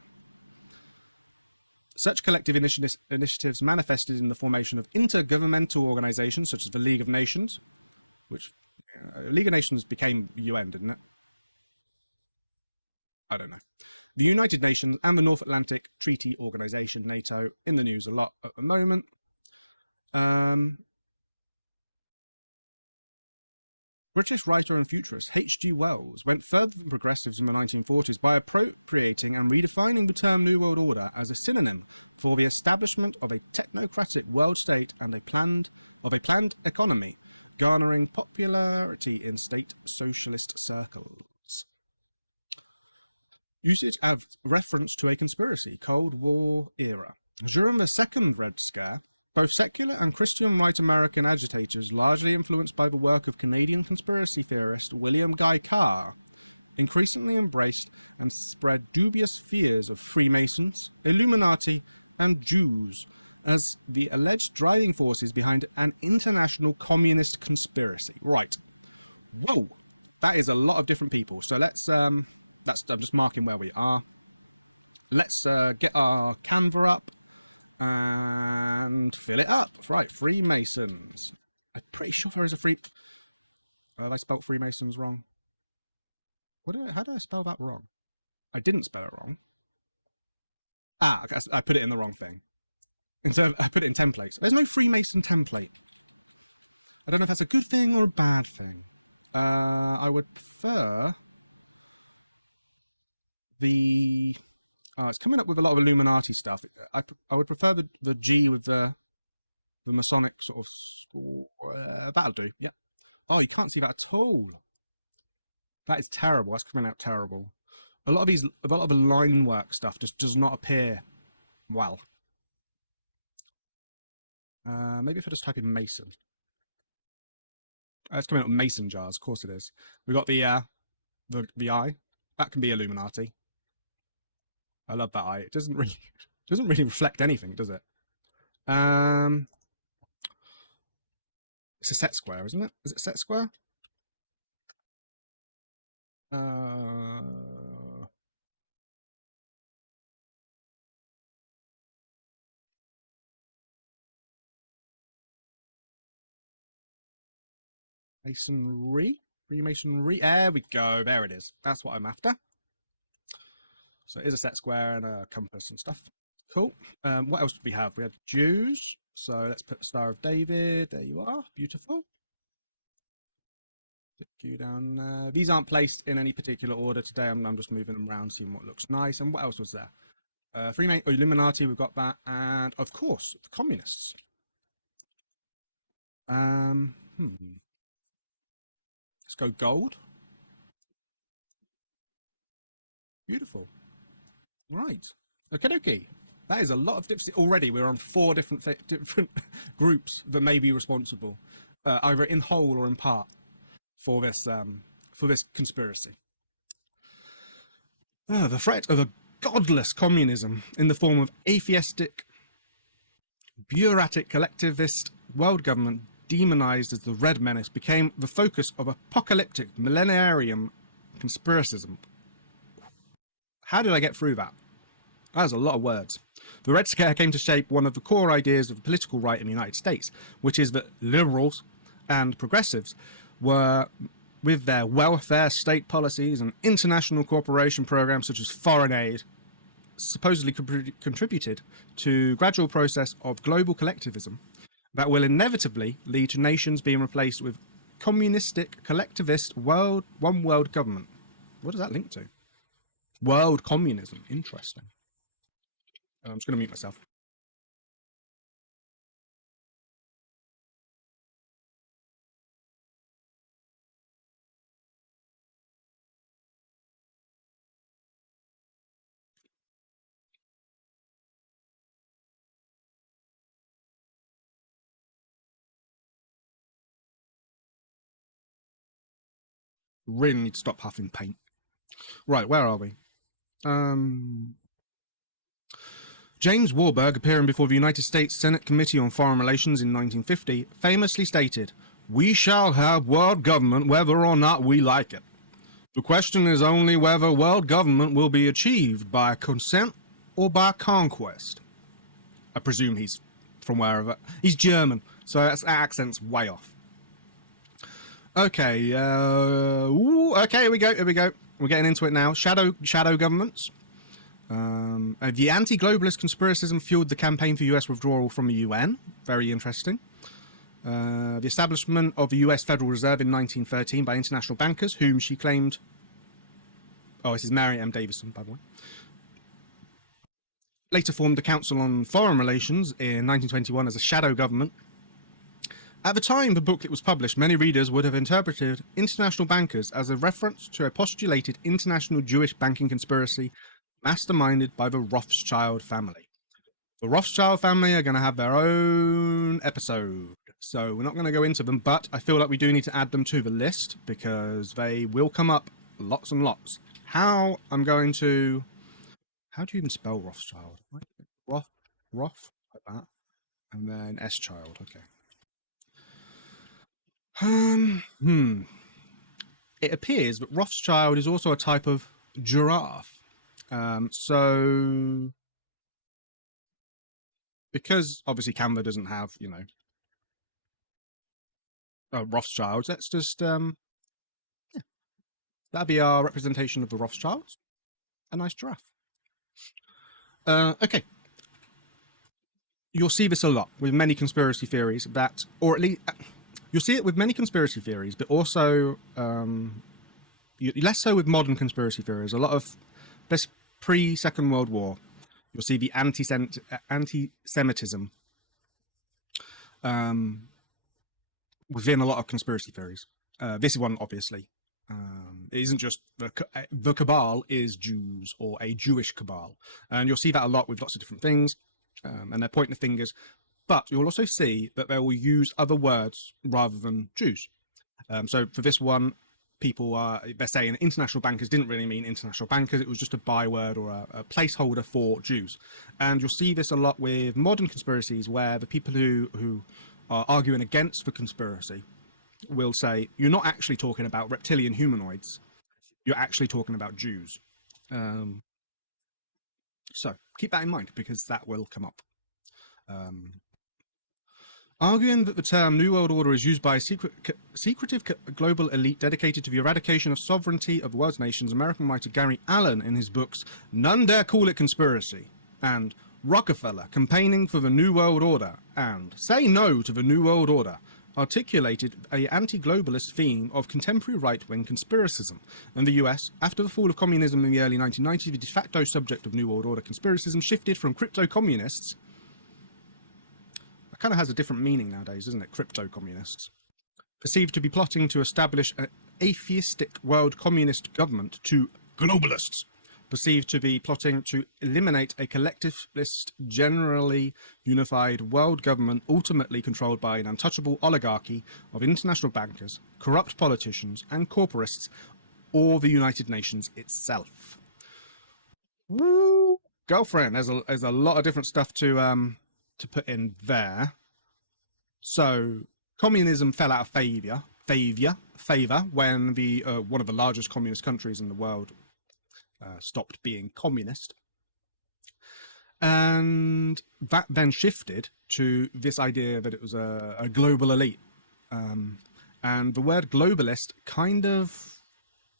Such collective initiatives manifested in the formation of intergovernmental organizations such as the League of Nations, which League of Nations became UN, didn't it? I don't know. The United Nations and the North Atlantic Treaty Organization, NATO, in the news a lot at the moment. British writer and futurist H.G. Wells went further than progressives in the 1940s by appropriating and redefining the term New World Order as a synonym for the establishment of a technocratic world state and a planned economy, garnering popularity in state socialist circles. Usage as reference to a conspiracy, Cold War era. During the Second Red Scare, both secular and Christian right American agitators, largely influenced by the work of Canadian conspiracy theorist William Guy Carr, increasingly embraced and spread dubious fears of Freemasons, Illuminati, and Jews as the alleged driving forces behind an international communist conspiracy. Right. Whoa! That is a lot of different people. So let's, I'm just marking where we are. Let's get our Canva up and fill it up. Right, Freemasons. I'm pretty sure there is a have I spelt Freemasons wrong? How did I spell that wrong? I didn't spell it wrong. I put it in the wrong thing. Instead of, I put it in templates. There's no Freemason template. I don't know if that's a good thing or a bad thing. I would prefer the... it's coming up with a lot of Illuminati stuff. I would prefer the G with the Masonic sort of score. That'll do. Yeah. Oh, you can't see that at all. That is terrible. That's coming out terrible. A lot of the line work stuff just does not appear well. Maybe if I just type in Mason. It's coming up with Mason jars. Of course it is. We got the eye. That can be Illuminati. I love that eye. It doesn't really reflect anything, does it? It's a set square, isn't it? Is it set square? Masonry? Freemasonry? There we go. There it is. That's what I'm after. So it is a set square and a compass and stuff. Cool. What else did we have? We had Jews. So let's put the Star of David. There you are. Beautiful. Click you down there. These aren't placed in any particular order today. I'm just moving them around, seeing what looks nice. And what else was there? Illuminati, we've got that. And of course, the communists. Let's go gold. Beautiful. Right. Okie. That is a lot of dips. Already we're on 4 different groups that may be responsible, either in whole or in part, for this conspiracy. The threat of a godless communism in the form of atheistic, bureaucratic, collectivist world government demonized as the Red Menace became the focus of apocalyptic millenarium conspiracism. How did I get through that? That was a lot of words. The Red Scare came to shape one of the core ideas of the political right in the United States, which is that liberals and progressives were, with their welfare state policies and international cooperation programs such as foreign aid, supposedly contributed to gradual process of global collectivism that will inevitably lead to nations being replaced with communistic, collectivist, one world government. What does that link to? World communism. Interesting. I'm just going to mute myself. Really need to stop huffing paint. Right, where are we? James Warburg, appearing before the United States Senate Committee on Foreign Relations in 1950, famously stated, "We shall have world government whether or not we like it. The question is only whether world government will be achieved by consent or by conquest." I presume he's from wherever. He's German, so that accent's way off. Okay, okay, here we go. We're getting into it now. Shadow governments. The anti-globalist conspiracism fueled the campaign for US withdrawal from the UN. Very interesting. The establishment of the US Federal Reserve in 1913 by international bankers, whom she claimed... Oh, this is Mary M. Davison, by the way. Later formed the Council on Foreign Relations in 1921 as a shadow government. At the time the booklet was published, many readers would have interpreted international bankers as a reference to a postulated international Jewish banking conspiracy masterminded by the Rothschild family. The Rothschild family are going to have their own episode, so we're not going to go into them, but I feel like we do need to add them to the list because they will come up lots and lots. How I'm going to... How do you even spell Rothschild? Roth, like that, and then S-child, okay. It appears that Rothschild is also a type of giraffe. So, because obviously Canva doesn't have, you know, Rothschilds, let's just, yeah, that'd be our representation of the Rothschilds. A nice giraffe. Okay. You'll see this a lot with many conspiracy theories that, or at least... You'll see it with many conspiracy theories, but also less so with modern conspiracy theories. A lot of this pre-Second World War, you'll see the anti-Semitism within a lot of conspiracy theories. This one, obviously, it isn't just the cabal is Jews or a Jewish cabal, and you'll see that a lot with lots of different things, and they're pointing the fingers. But you'll also see that they will use other words rather than Jews. So for this one, they're saying international bankers didn't really mean international bankers. It was just a byword or a placeholder for Jews. And you'll see this a lot with modern conspiracies where the people who are arguing against the conspiracy will say, you're not actually talking about reptilian humanoids. You're actually talking about Jews. So keep that in mind because that will come up. Arguing that the term New World Order is used by a secretive global elite dedicated to the eradication of sovereignty of the world's nations, American writer Gary Allen, in his books None Dare Call It Conspiracy and Rockefeller Campaigning for the New World Order and Say No to the New World Order, articulated an anti-globalist theme of contemporary right-wing conspiracism. In the US, after the fall of communism in the early 1990s, the de facto subject of New World Order conspiracism shifted from crypto-communists... Kind of has a different meaning nowadays, doesn't it? Crypto-communists. Perceived to be plotting to establish an atheistic world communist government, to globalists. Perceived to be plotting to eliminate a collectivist, generally unified world government ultimately controlled by an untouchable oligarchy of international bankers, corrupt politicians and corporates, or the United Nations itself. Woo! Girlfriend, there's a lot of different stuff to put in there. So communism fell out of favor when the one of the largest communist countries in the world stopped being communist, and that then shifted to this idea that it was a global elite, and the word globalist kind of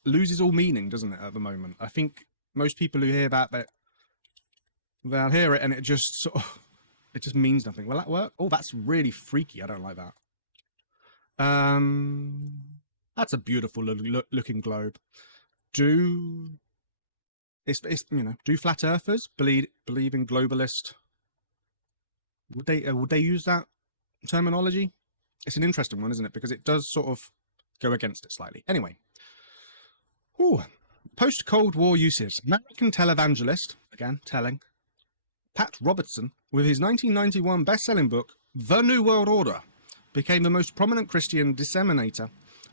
loses all meaning, doesn't it, at the moment? I think most people who hear that they'll hear it and it just sort of it just means nothing. Will that work? Oh, that's really freaky. I don't like that. That's a beautiful looking globe. Do flat earthers believe in globalist? Would they use that terminology? It's an interesting one, isn't it? Because it does sort of go against it slightly. Anyway. Post-Cold War uses. American televangelist, again, telling, Pat Robertson, with his 1991 best-selling book, The New World Order, became the most prominent Christian disseminator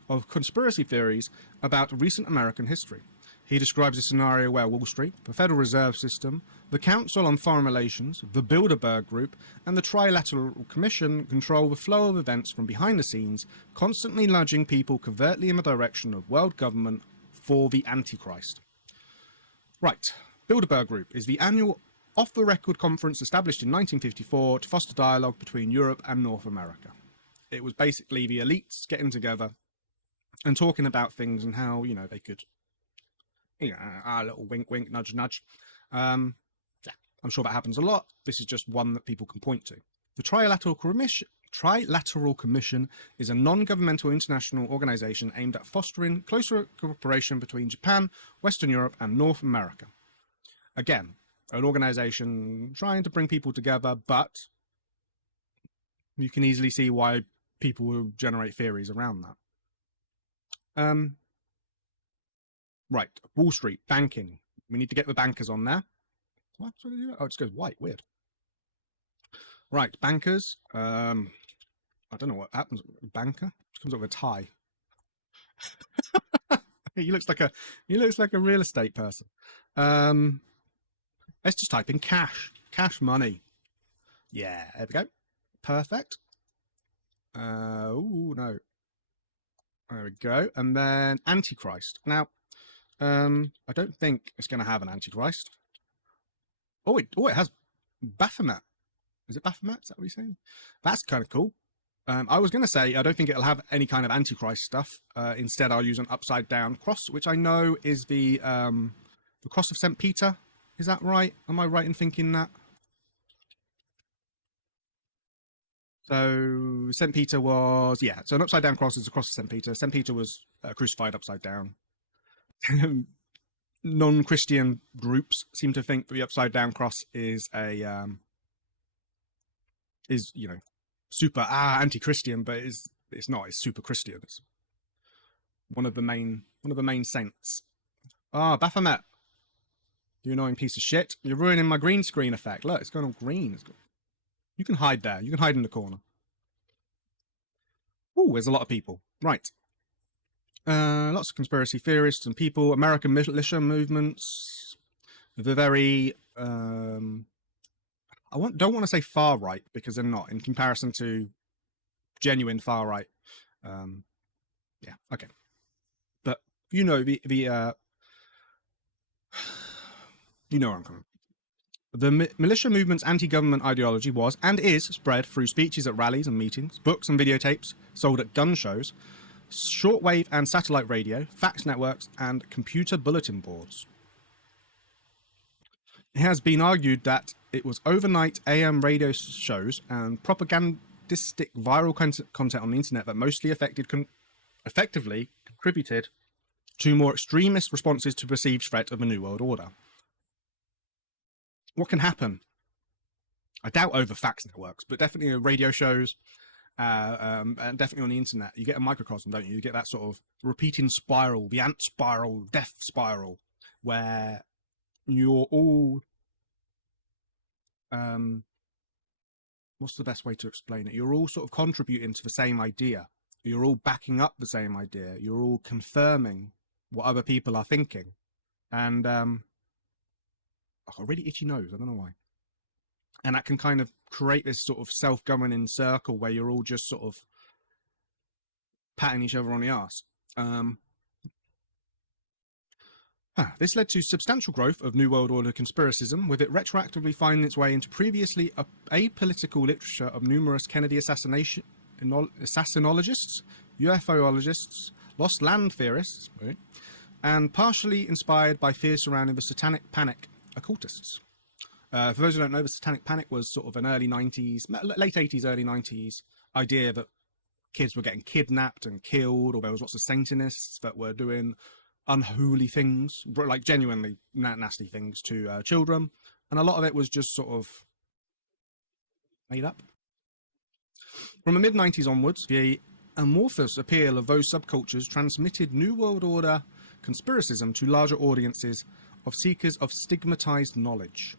of conspiracy theories about recent American history. He describes a scenario where Wall Street, the Federal Reserve System, the Council on Foreign Relations, the Bilderberg Group, and the Trilateral Commission control the flow of events from behind the scenes, constantly nudging people covertly in the direction of world government for the Antichrist. Right. Bilderberg Group is the annual off-the-record conference established in 1954 to foster dialogue between Europe and North America. It was basically the elites getting together and talking about things and how, they could, a little wink, wink, nudge, nudge. I'm sure that happens a lot. This is just one that people can point to. The Trilateral Commission is a non-governmental international organization aimed at fostering closer cooperation between Japan, Western Europe, and North America. Again, an organization trying to bring people together, but you can easily see why people will generate theories around that. Right, Wall Street, banking. We need to get the bankers on there. What? Oh, it just goes white. Weird. Right, bankers. I don't know what happens. Banker comes up with a tie. he looks like a real estate person. Let's just type in cash money. Yeah, there we go. Perfect. Oh no. There we go. And then Antichrist. Now, I don't think it's going to have an Antichrist. Oh, it has Baphomet. Is it Baphomet? Is that what he's saying? That's kind of cool. I was going to say, I don't think it'll have any kind of Antichrist stuff. Instead, I'll use an upside down cross, which I know is the cross of St. Peter. Is that right? Am I right in thinking that? So St. Peter was, yeah, so an upside down cross is the cross of St. Peter. St. Peter was crucified upside down. Non-Christian groups seem to think that the upside down cross is a, super anti-Christian, but it's not. It's super Christian. It's one of the main saints. Baphomet, you annoying piece of shit! You're ruining my green screen effect. Look, it's going on green. You can hide there. You can hide in the corner. Oh, there's a lot of people. Right. Lots of conspiracy theorists and people. American militia movements. The very don't want to say far right because they're not in comparison to genuine far right. Yeah, okay, but you know you know where I'm coming. The militia movement's anti-government ideology was and is spread through speeches at rallies and meetings, books and videotapes sold at gun shows, shortwave and satellite radio, fax networks, and computer bulletin boards. It has been argued that it was overnight AM radio shows and propagandistic viral content on the internet that mostly effectively contributed to more extremist responses to perceived threat of a New World Order. What can happen? I doubt over fax networks, but definitely radio shows, and definitely on the internet. You get a microcosm, don't you? You get that sort of repeating spiral, the ant spiral, death spiral, where you're all what's the best way to explain it? You're all sort of contributing to the same idea. You're all backing up the same idea. You're all confirming what other people are thinking. And I've got a really itchy nose. I don't know why. And that can kind of create this sort of self-governing circle where you're all just sort of patting each other on the arse. This led to substantial growth of New World Order conspiracism, with it retroactively finding its way into previously apolitical literature of numerous Kennedy assassinologists, UFOologists, lost land theorists, and partially inspired by fears surrounding the Satanic Panic occultists. For those who don't know, the Satanic Panic was sort of an late 80s, early 90s idea that kids were getting kidnapped and killed, or there was lots of Satanists that were doing unholy things, like genuinely nasty things to children. And a lot of it was just sort of made up. From the mid-90s onwards, the amorphous appeal of those subcultures transmitted New World Order conspiracism to larger audiences of seekers of stigmatized knowledge,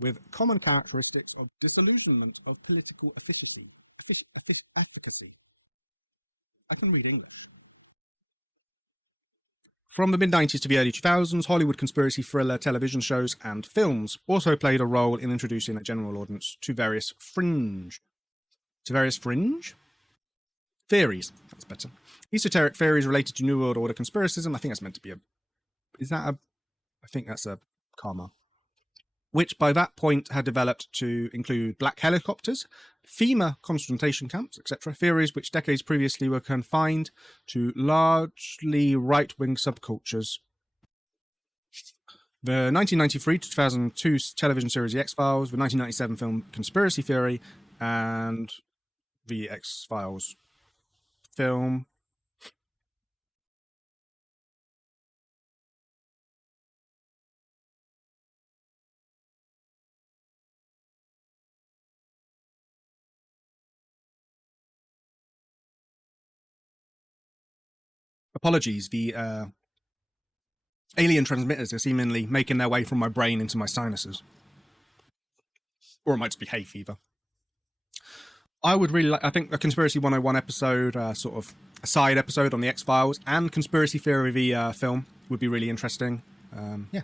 with common characteristics of disillusionment of political efficacy. I can read English. From the mid-90s to the early 2000s, Hollywood conspiracy thriller television shows and films also played a role in introducing a general audience to various fringe theories. That's better. Esoteric theories related to New World Order conspiracism. I think that's meant to be I think that's a comma. Which by that point had developed to include black helicopters, FEMA concentration camps, etc. Theories which decades previously were confined to largely right-wing subcultures. The 1993 to 2002 television series The X-Files, the 1997 film Conspiracy Theory, and the X-Files film. Apologies, the alien transmitters are seemingly making their way from my brain into my sinuses. Or it might just be hay fever. I would really like, I think a Conspiracy 101 episode, sort of a side episode on the X-Files and Conspiracy Theory the film would be really interesting. Yeah.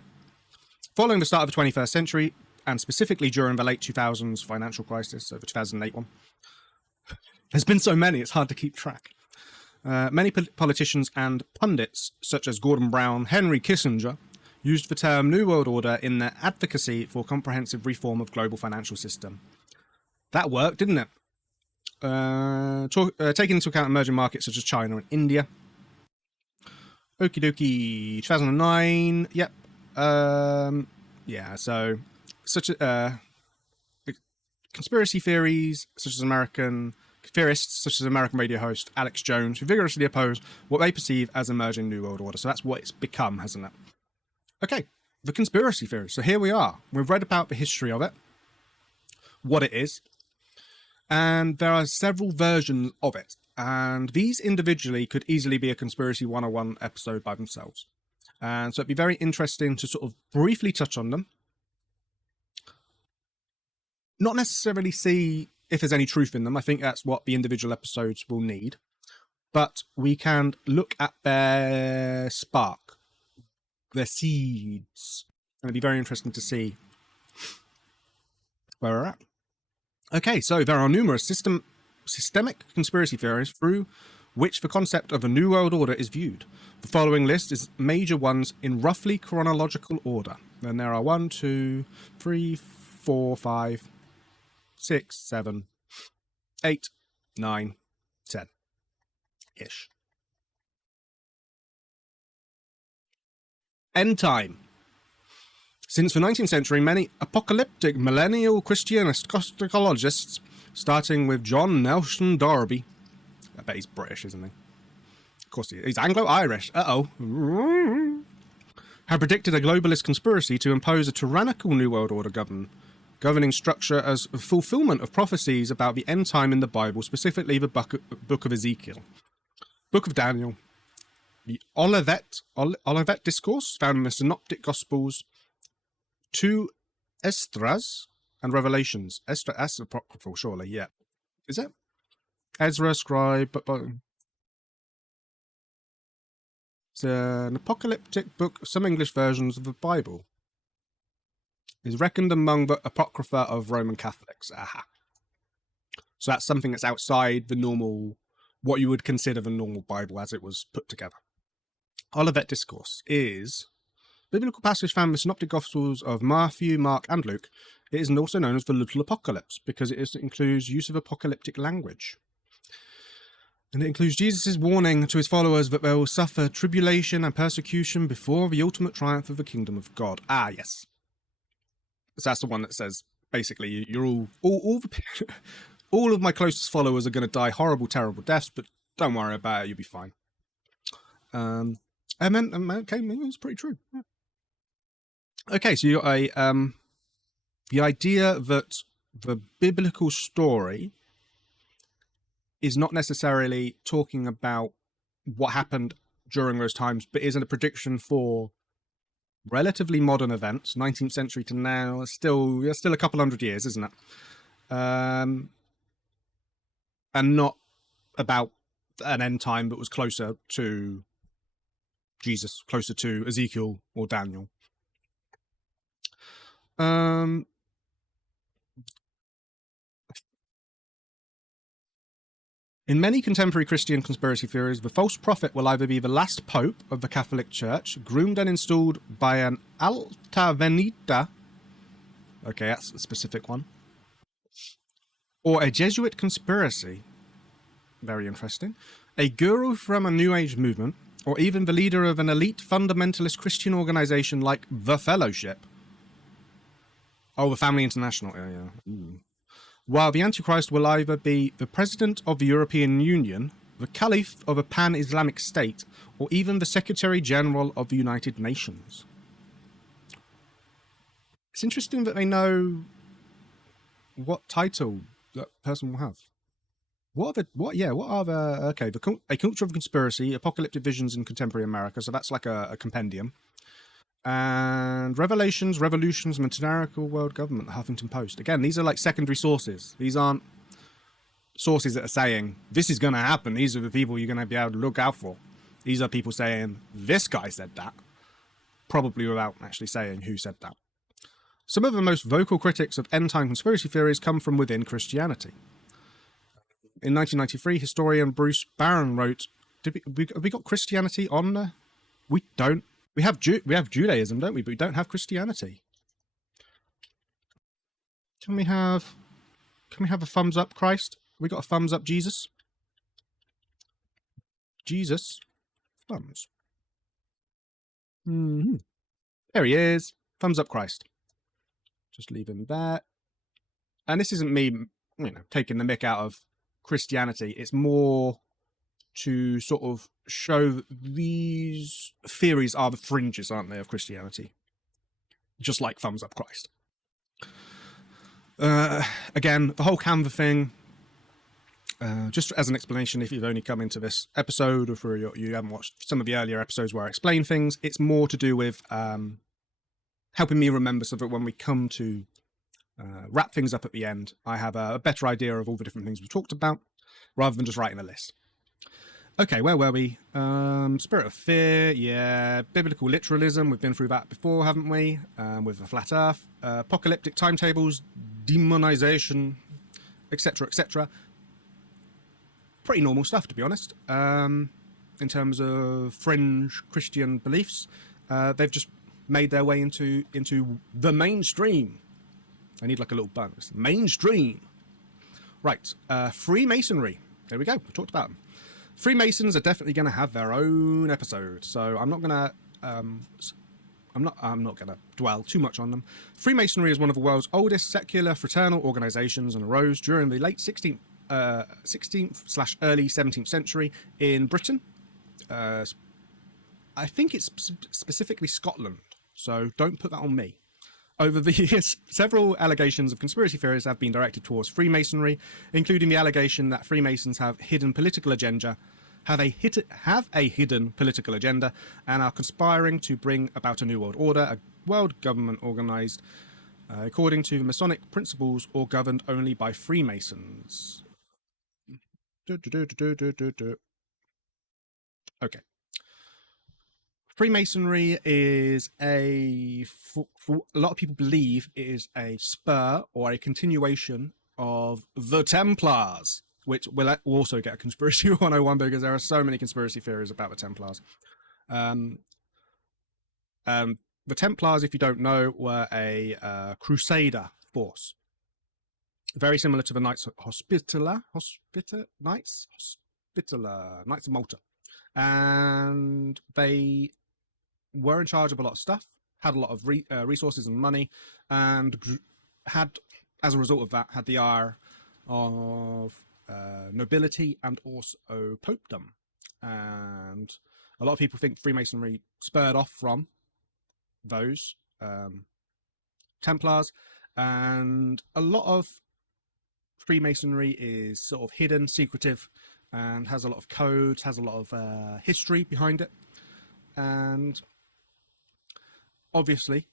Following the start of the 21st century, and specifically during the late 2000s financial crisis, so the 2008 one, there's been so many, it's hard to keep track. Many politicians and pundits, such as Gordon Brown, Henry Kissinger, used the term New World Order in their advocacy for comprehensive reform of global financial system. That worked, didn't it? Taking into account emerging markets such as China and India. Okie dokie, 2009, yep. Yeah, so such conspiracy theories such as American theorists such as American radio host Alex Jones, who vigorously oppose what they perceive as emerging New World Order. So that's what it's become, hasn't it? Okay, the conspiracy theory. So here we are. We've read about the history of it, what it is, and there are several versions of it. And these individually could easily be a Conspiracy 101 episode by themselves. And so it'd be very interesting to sort of briefly touch on them. Not necessarily see if there's any truth in them. I think that's what the individual episodes will need. But we can look at their spark, their seeds. And it'd be very interesting to see where we're at. Okay, so there are numerous systemic conspiracy theories through which the concept of a New World Order is viewed. The following list is major ones in roughly chronological order. Then there are 1, 2, 3, 4, 5, 6, 7, 8, 9, 10-ish. End time. Since the 19th century, many apocalyptic millennial Christian eschatologists, starting with John Nelson Darby, I bet he's British, isn't he? Of course he is. He's Anglo-Irish. Uh-oh. Have predicted a globalist conspiracy to impose a tyrannical New World Order governing structure as a fulfillment of prophecies about the end time in the Bible, specifically the book of Ezekiel, book of Daniel, the Olivet Discourse found in the Synoptic Gospels, 2 Esdras, and Revelations. Esdras, that's apocryphal, surely, yeah. Is it? Ezra, scribe, but it's an apocalyptic book. Some English versions of the Bible is reckoned among the apocrypha of Roman Catholics. Aha. So that's something that's outside the normal, what you would consider the normal Bible as it was put together. Olivet Discourse is a biblical passage found in the Synoptic Gospels of Matthew, Mark, and Luke. It is also known as the Little Apocalypse because it includes use of apocalyptic language. And it includes Jesus' warning to his followers that they will suffer tribulation and persecution before the ultimate triumph of the kingdom of God. Ah, yes. So that's the one that says, basically, you're all of my closest followers are going to die horrible, terrible deaths, but don't worry about it, you'll be fine. And then, okay, it's pretty true. Yeah. Okay, so you got the idea that the biblical story is not necessarily talking about what happened during those times, but isn't a prediction for relatively modern events, 19th century to now. It's still a couple hundred years, isn't it? And not about an end time, but was closer to Jesus, closer to Ezekiel or Daniel. In many contemporary Christian conspiracy theories, the false prophet will either be the last pope of the Catholic Church, groomed and installed by an Alta Venita, okay, that's a specific one, or a Jesuit conspiracy, very interesting, a guru from a New Age movement, or even the leader of an elite fundamentalist Christian organization like The Fellowship. Oh, the Family International, yeah. Ooh. while the Antichrist will either be the President of the European Union, the Caliph of a pan-Islamic state, or even the Secretary General of the United Nations. It's interesting that they know what title that person will have. Okay, A Culture of Conspiracy, Apocalyptic Visions in Contemporary America, so that's like a compendium. And Revelations, Revolutions, Monarchical World Government, the Huffington Post. Again, these are like secondary sources. These aren't sources that are saying, this is going to happen. These are the people you're going to be able to look out for. These are people saying, this guy said that. Probably without actually saying who said that. Some of the most vocal critics of end-time conspiracy theories come from within Christianity. In 1993, historian Bruce Barron wrote, have we got Christianity on there? We don't. We have Judaism, don't we? But we don't have Christianity. Can we have a thumbs up, Christ? We got a thumbs up, Jesus? Jesus? Thumbs. There he is. Thumbs up, Christ. Just leave him there. And this isn't me, taking the mick out of Christianity. It's more to sort of show that these theories are the fringes, aren't they, of Christianity? Just like thumbs up Christ. Again, the whole Canva thing, just as an explanation, if you've only come into this episode or for you haven't watched some of the earlier episodes where I explain things, it's more to do with helping me remember so that when we come to wrap things up at the end, I have a better idea of all the different things we've talked about, rather than just writing a list. Okay, where were we? Spirit of fear, yeah. Biblical literalism, we've been through that before, haven't we? With the flat earth. Apocalyptic timetables, demonization, etc., etc. Pretty normal stuff, to be honest. In terms of fringe Christian beliefs, they've just made their way into the mainstream. I need like a little bonus. Mainstream. Right, Freemasonry. There we go, we talked about them. Freemasons are definitely going to have their own episode, so I'm not going to dwell too much on them. Freemasonry is one of the world's oldest secular fraternal organizations and arose during the late 16th/early 17th century in Britain. I think it's specifically Scotland, so don't put that on me. Over the years, several allegations of conspiracy theories have been directed towards Freemasonry, including the allegation that Freemasons have a hidden political agenda, and are conspiring to bring about a new world order, a world government organized according to the Masonic principles or governed only by Freemasons. Okay. Freemasonry is for a lot of people believe it is a spur or a continuation of the Templars, which will also get a Conspiracy 101 because there are so many conspiracy theories about the Templars. The Templars, if you don't know, were a crusader force. Very similar to the Knights Hospitaller, Knights of Malta. And they were in charge of a lot of stuff, had a lot of resources and money, and had, as a result of that, had the ire of nobility and also popedom. And a lot of people think Freemasonry spurred off from those Templars, and a lot of Freemasonry is sort of hidden, secretive, and has a lot of codes, has a lot of history behind it, and obviously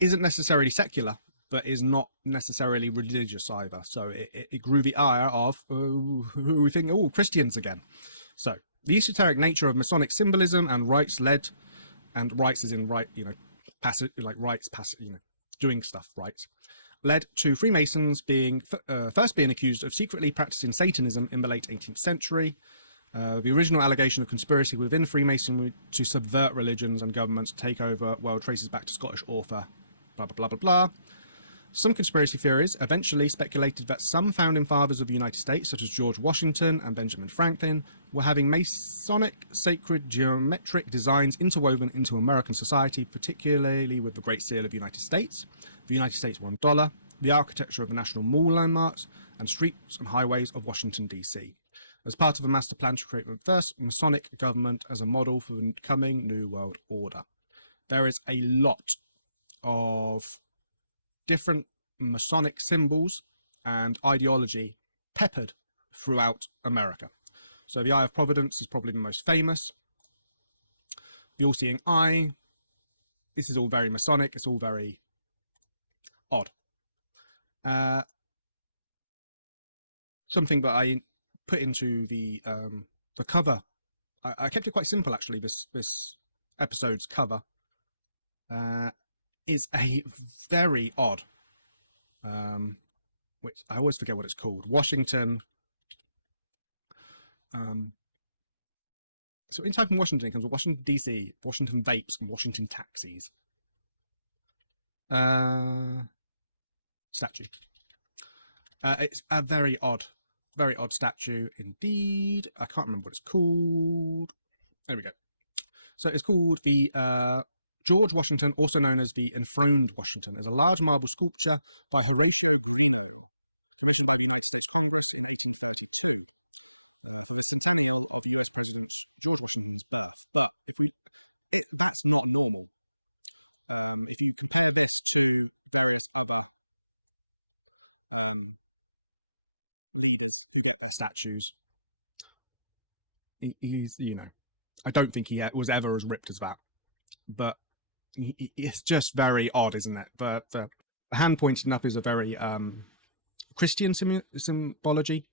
isn't necessarily secular, but is not necessarily religious either. So it grew the ire of who we think, Christians again. So the esoteric nature of Masonic symbolism and rites led, and rites as in right, passive, like rites, passive, doing stuff, rites, led to Freemasons being first being accused of secretly practicing Satanism in the late 18th century. The original allegation of conspiracy within Freemasonry to subvert religions and governments to take over world traces back to Scottish author blah blah blah blah blah. Some conspiracy theories eventually speculated that some founding fathers of the United States, such as George Washington and Benjamin Franklin, were having Masonic sacred geometric designs interwoven into American society, particularly with the Great Seal of the United States, the United States $1, the architecture of the National Mall landmarks, and streets and highways of Washington, D.C., as part of a master plan to create the first Masonic government as a model for the coming New World Order. There is a lot of different Masonic symbols and ideology peppered throughout America. So the Eye of Providence is probably the most famous. The All-Seeing Eye. This is all very Masonic. It's all very odd. Something that I put into the cover. I kept it quite simple, actually. This episode's cover is a very odd, which I always forget what it's called. Washington. So in type in Washington, it comes with Washington DC, Washington vapes, and Washington taxis. Statue. It's a very odd statue indeed. I can't remember what it's called. There we go. So it's called the George Washington, also known as the Enthroned Washington, is a large marble sculpture by Horatio Greenough, commissioned by the United States Congress in 1832 for the centennial of US President George Washington's birth. But that's not normal. If you compare this to various other leaders who get their statues, he's, I don't think he was ever as ripped as that. But it's just very odd, isn't it? The hand pointing up is a very Christian symbology,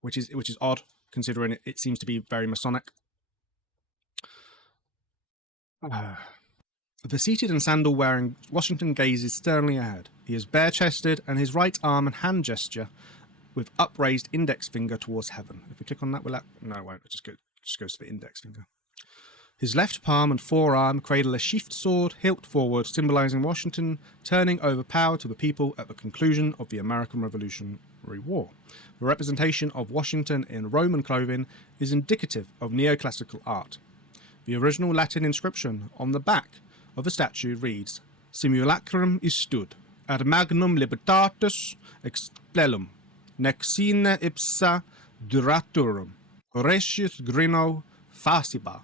which is odd considering it seems to be very Masonic. The seated and sandal-wearing Washington gazes sternly ahead. He is bare-chested, and his right arm and hand gesture with upraised index finger towards heaven. If we click on that, will that? No, it won't. It just goes to the index finger. His left palm and forearm cradle a sheathed sword, hilt forward, symbolizing Washington turning over power to the people at the conclusion of the American Revolutionary War. The representation of Washington in Roman clothing is indicative of neoclassical art. The original Latin inscription on the back of the statue reads, Simulacrum istud, ad magnum libertatis expellum, nec sine ipsa duraturum, Horatius Greenough faciba,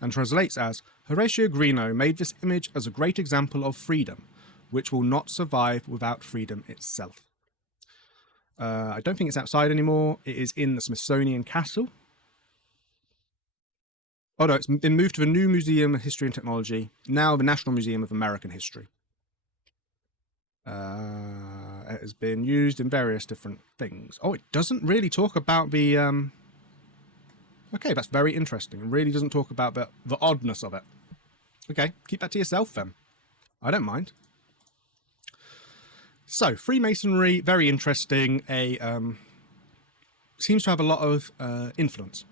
and translates as, Horatio Greenough made this image as a great example of freedom, which will not survive without freedom itself. I don't think it's outside anymore. It is in the Smithsonian Castle. Oh no, it's been moved to the new Museum of History and Technology, now the National Museum of American History. It has been used in various different things. Oh, it doesn't really talk about the... Okay, that's very interesting. It really doesn't talk about the oddness of it. Okay, keep that to yourself then. I don't mind. So, Freemasonry, very interesting. Seems to have a lot of influence.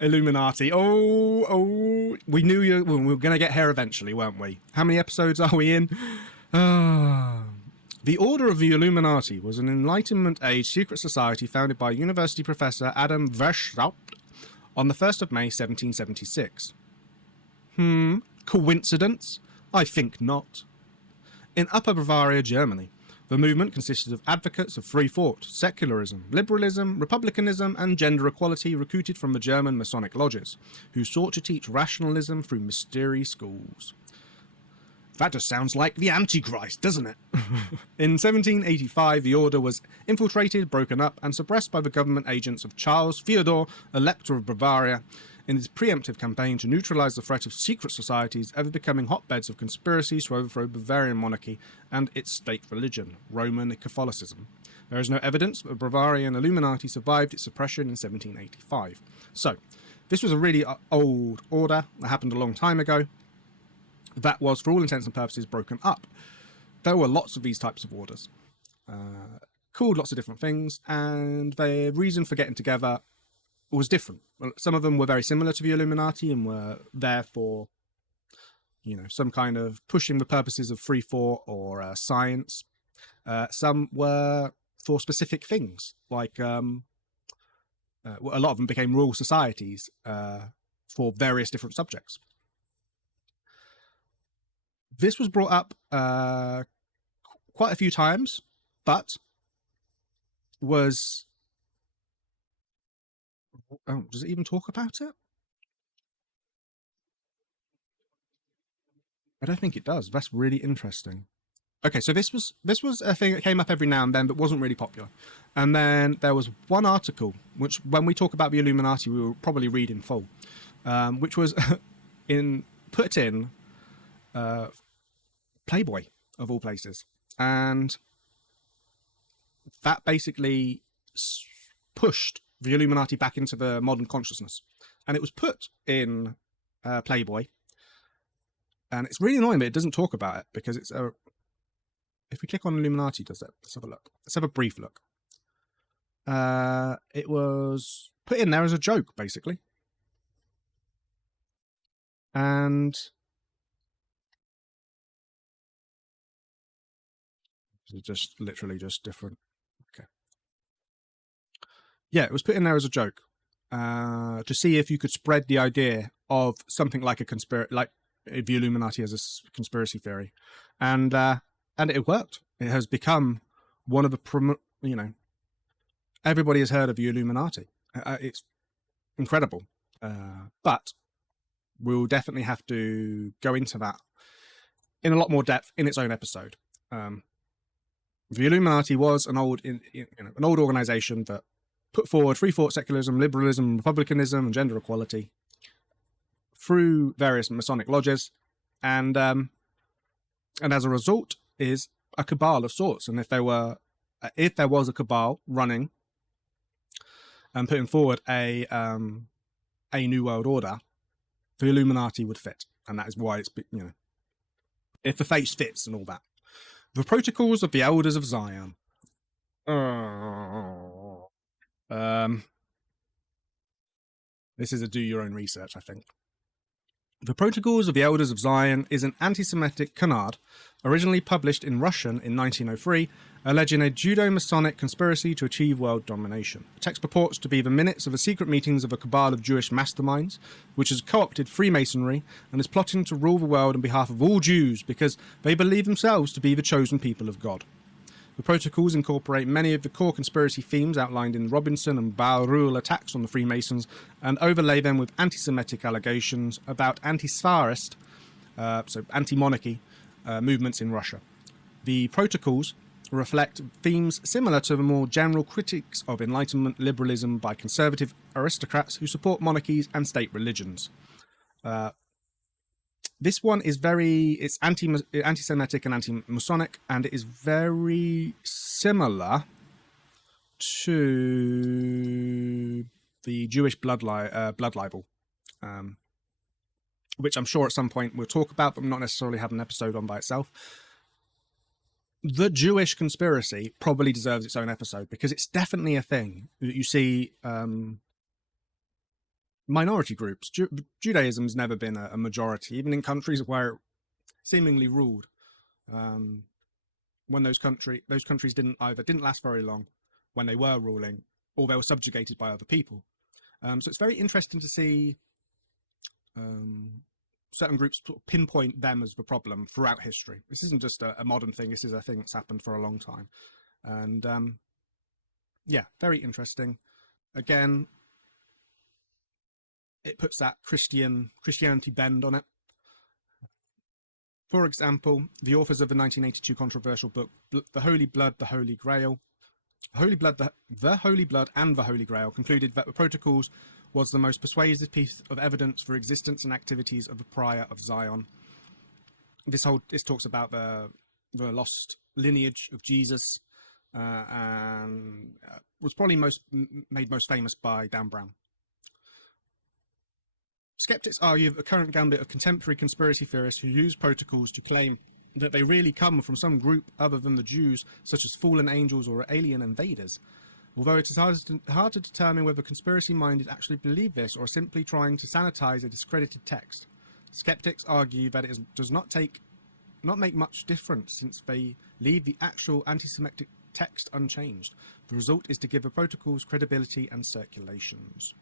Illuminati. Oh, we knew we were going to get here eventually, weren't we? How many episodes are we in? The Order of the Illuminati was an Enlightenment-age secret society founded by university professor Adam Weishaupt on the 1st of May 1776. Coincidence? I think not. In Upper Bavaria, Germany, the movement consisted of advocates of free thought, secularism, liberalism, republicanism, and gender equality recruited from the German Masonic lodges, who sought to teach rationalism through mystery schools. That just sounds like the Antichrist, doesn't it? In 1785, the order was infiltrated, broken up, and suppressed by the government agents of Charles Theodor, Elector of Bavaria, in his preemptive campaign to neutralize the threat of secret societies ever becoming hotbeds of conspiracies to overthrow Bavarian monarchy and its state religion, Roman Catholicism. There is no evidence that the Bavarian Illuminati survived its suppression in 1785. So, this was a really old order that happened a long time ago. That was, for all intents and purposes, broken up. There were lots of these types of orders, called lots of different things, and the reason for getting together was different. Some of them were very similar to the Illuminati and were there for, some kind of pushing the purposes of free thought or science. Some were for specific things, like a lot of them became royal societies for various different subjects. This was brought up quite a few times, but was... Oh, does it even talk about it? I don't think it does. That's really interesting. Okay, so this was a thing that came up every now and then, but wasn't really popular. And then there was one article, which when we talk about the Illuminati, we will probably read in full, which was put in Playboy, of all places. And that basically pushed the Illuminati back into the modern consciousness. And it was put in Playboy. And it's really annoying, but it doesn't talk about it because it's a... If we click on Illuminati, does it? Let's have a look. Let's have a brief look. It was put in there as a joke, basically. And it's just literally just different. Okay. Yeah, it was put in there as a joke to see if you could spread the idea of something like a conspiracy, like the Illuminati as a conspiracy theory, and it worked. It has become one of the everybody has heard of the Illuminati. It's incredible, but we'll definitely have to go into that in a lot more depth in its own episode. The Illuminati was an old organization that put forward free thought, secularism, liberalism, republicanism, and gender equality through various Masonic lodges, and as a result is a cabal of sorts. And if there was a cabal running and putting forward a new world order, the Illuminati would fit, and that is why it's, if the face fits and all that. The Protocols of the Elders of Zion. This is a do your own research, I think. The Protocols of the Elders of Zion is an anti-Semitic canard originally published in Russian in 1903, alleging a Judeo-Masonic conspiracy to achieve world domination. The text purports to be the minutes of the secret meetings of a cabal of Jewish masterminds, which has co-opted Freemasonry and is plotting to rule the world on behalf of all Jews because they believe themselves to be the chosen people of God. The Protocols incorporate many of the core conspiracy themes outlined in Robinson and Baal-Rule attacks on the Freemasons and overlay them with anti-Semitic allegations about anti-Tsarist, so anti-monarchy, movements in Russia. The Protocols reflect themes similar to the more general critiques of Enlightenment liberalism by conservative aristocrats who support monarchies and state religions. This one is it's anti-Semitic and anti-Masonic, and it is very similar to the Jewish blood libel, which I'm sure at some point we'll talk about, but not necessarily have an episode on by itself. The Jewish conspiracy probably deserves its own episode because it's definitely a thing that you see. Minority groups. Judaism's never been a majority, even in countries where it seemingly ruled. When those countries didn't last very long when they were ruling, or they were subjugated by other people. So it's very interesting to see certain groups pinpoint them as the problem throughout history. This isn't just a modern thing. This is a thing that's happened for a long time. And yeah, very interesting. Again, it puts that Christianity bend on it. For example, the authors of the 1982 controversial book, The Holy Blood, the Holy Grail, the Holy Blood and the Holy Grail concluded that the Protocols was the most persuasive piece of evidence for existence and activities of the Prior of Zion. This talks about the lost lineage of Jesus, and was probably made most famous by Dan Brown. Skeptics argue that the current gambit of contemporary conspiracy theorists who use protocols to claim that they really come from some group other than the Jews, such as fallen angels or alien invaders. Although it is hard to determine whether conspiracy-minded actually believe this or are simply trying to sanitize a discredited text. Skeptics argue that it does not make much difference since they leave the actual anti-Semitic text unchanged. The result is to give the protocols credibility and circulations.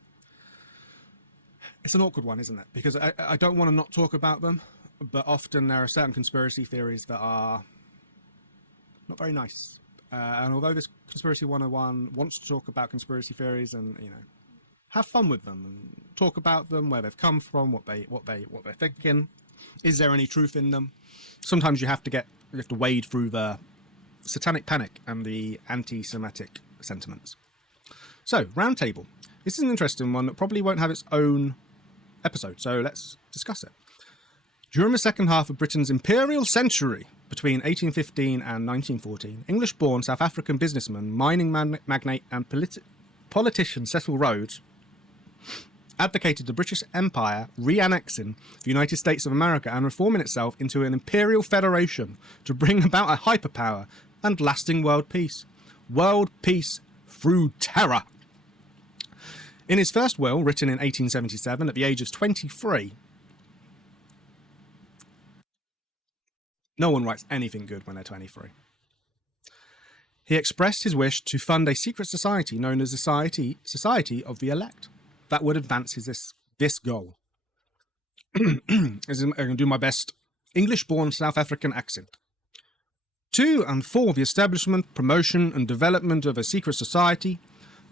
It's an awkward one, isn't it? Because I don't want to not talk about them, but often there are certain conspiracy theories that are not very nice. And although this Conspiracy 101 wants to talk about conspiracy theories and, you know, have fun with them and talk about them, where they've come from, what they're thinking, is there any truth in them? Sometimes you have to wade through the satanic panic and the anti-Semitic sentiments. So, Roundtable. This is an interesting one that probably won't have its own episode, so let's discuss it. During the second half of Britain's imperial century, between 1815 and 1914, English-born South African businessman, mining magnate and politician Cecil Rhodes advocated the British Empire re-annexing the United States of America and reforming itself into an imperial federation to bring about a hyperpower and lasting world peace. World peace through terror. In his first will, written in 1877 at the age of 23, no one writes anything good when they're 23. He expressed his wish to fund a secret society known as the Society of the Elect that would advance this goal. I'm going to do my best English-born South African accent. To and for the establishment, promotion and development of a secret society,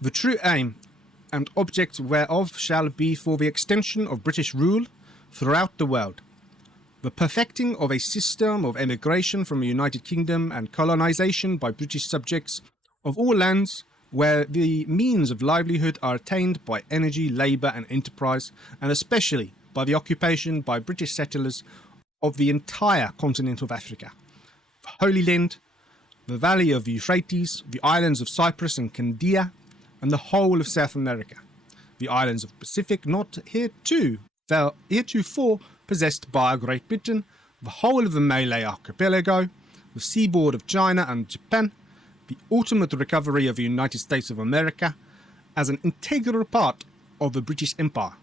the true aim and object whereof shall be for the extension of British rule throughout the world, the perfecting of a system of emigration from the United Kingdom and colonization by British subjects of all lands where the means of livelihood are attained by energy, labour and enterprise, and especially by the occupation by British settlers of the entire continent of Africa, the Holy Land, the valley of the Euphrates, the islands of Cyprus and Candia, and the whole of South America, the islands of the Pacific not heretofore possessed by Great Britain, the whole of the Malay archipelago, the seaboard of China and Japan, the ultimate recovery of the United States of America as an integral part of the British Empire,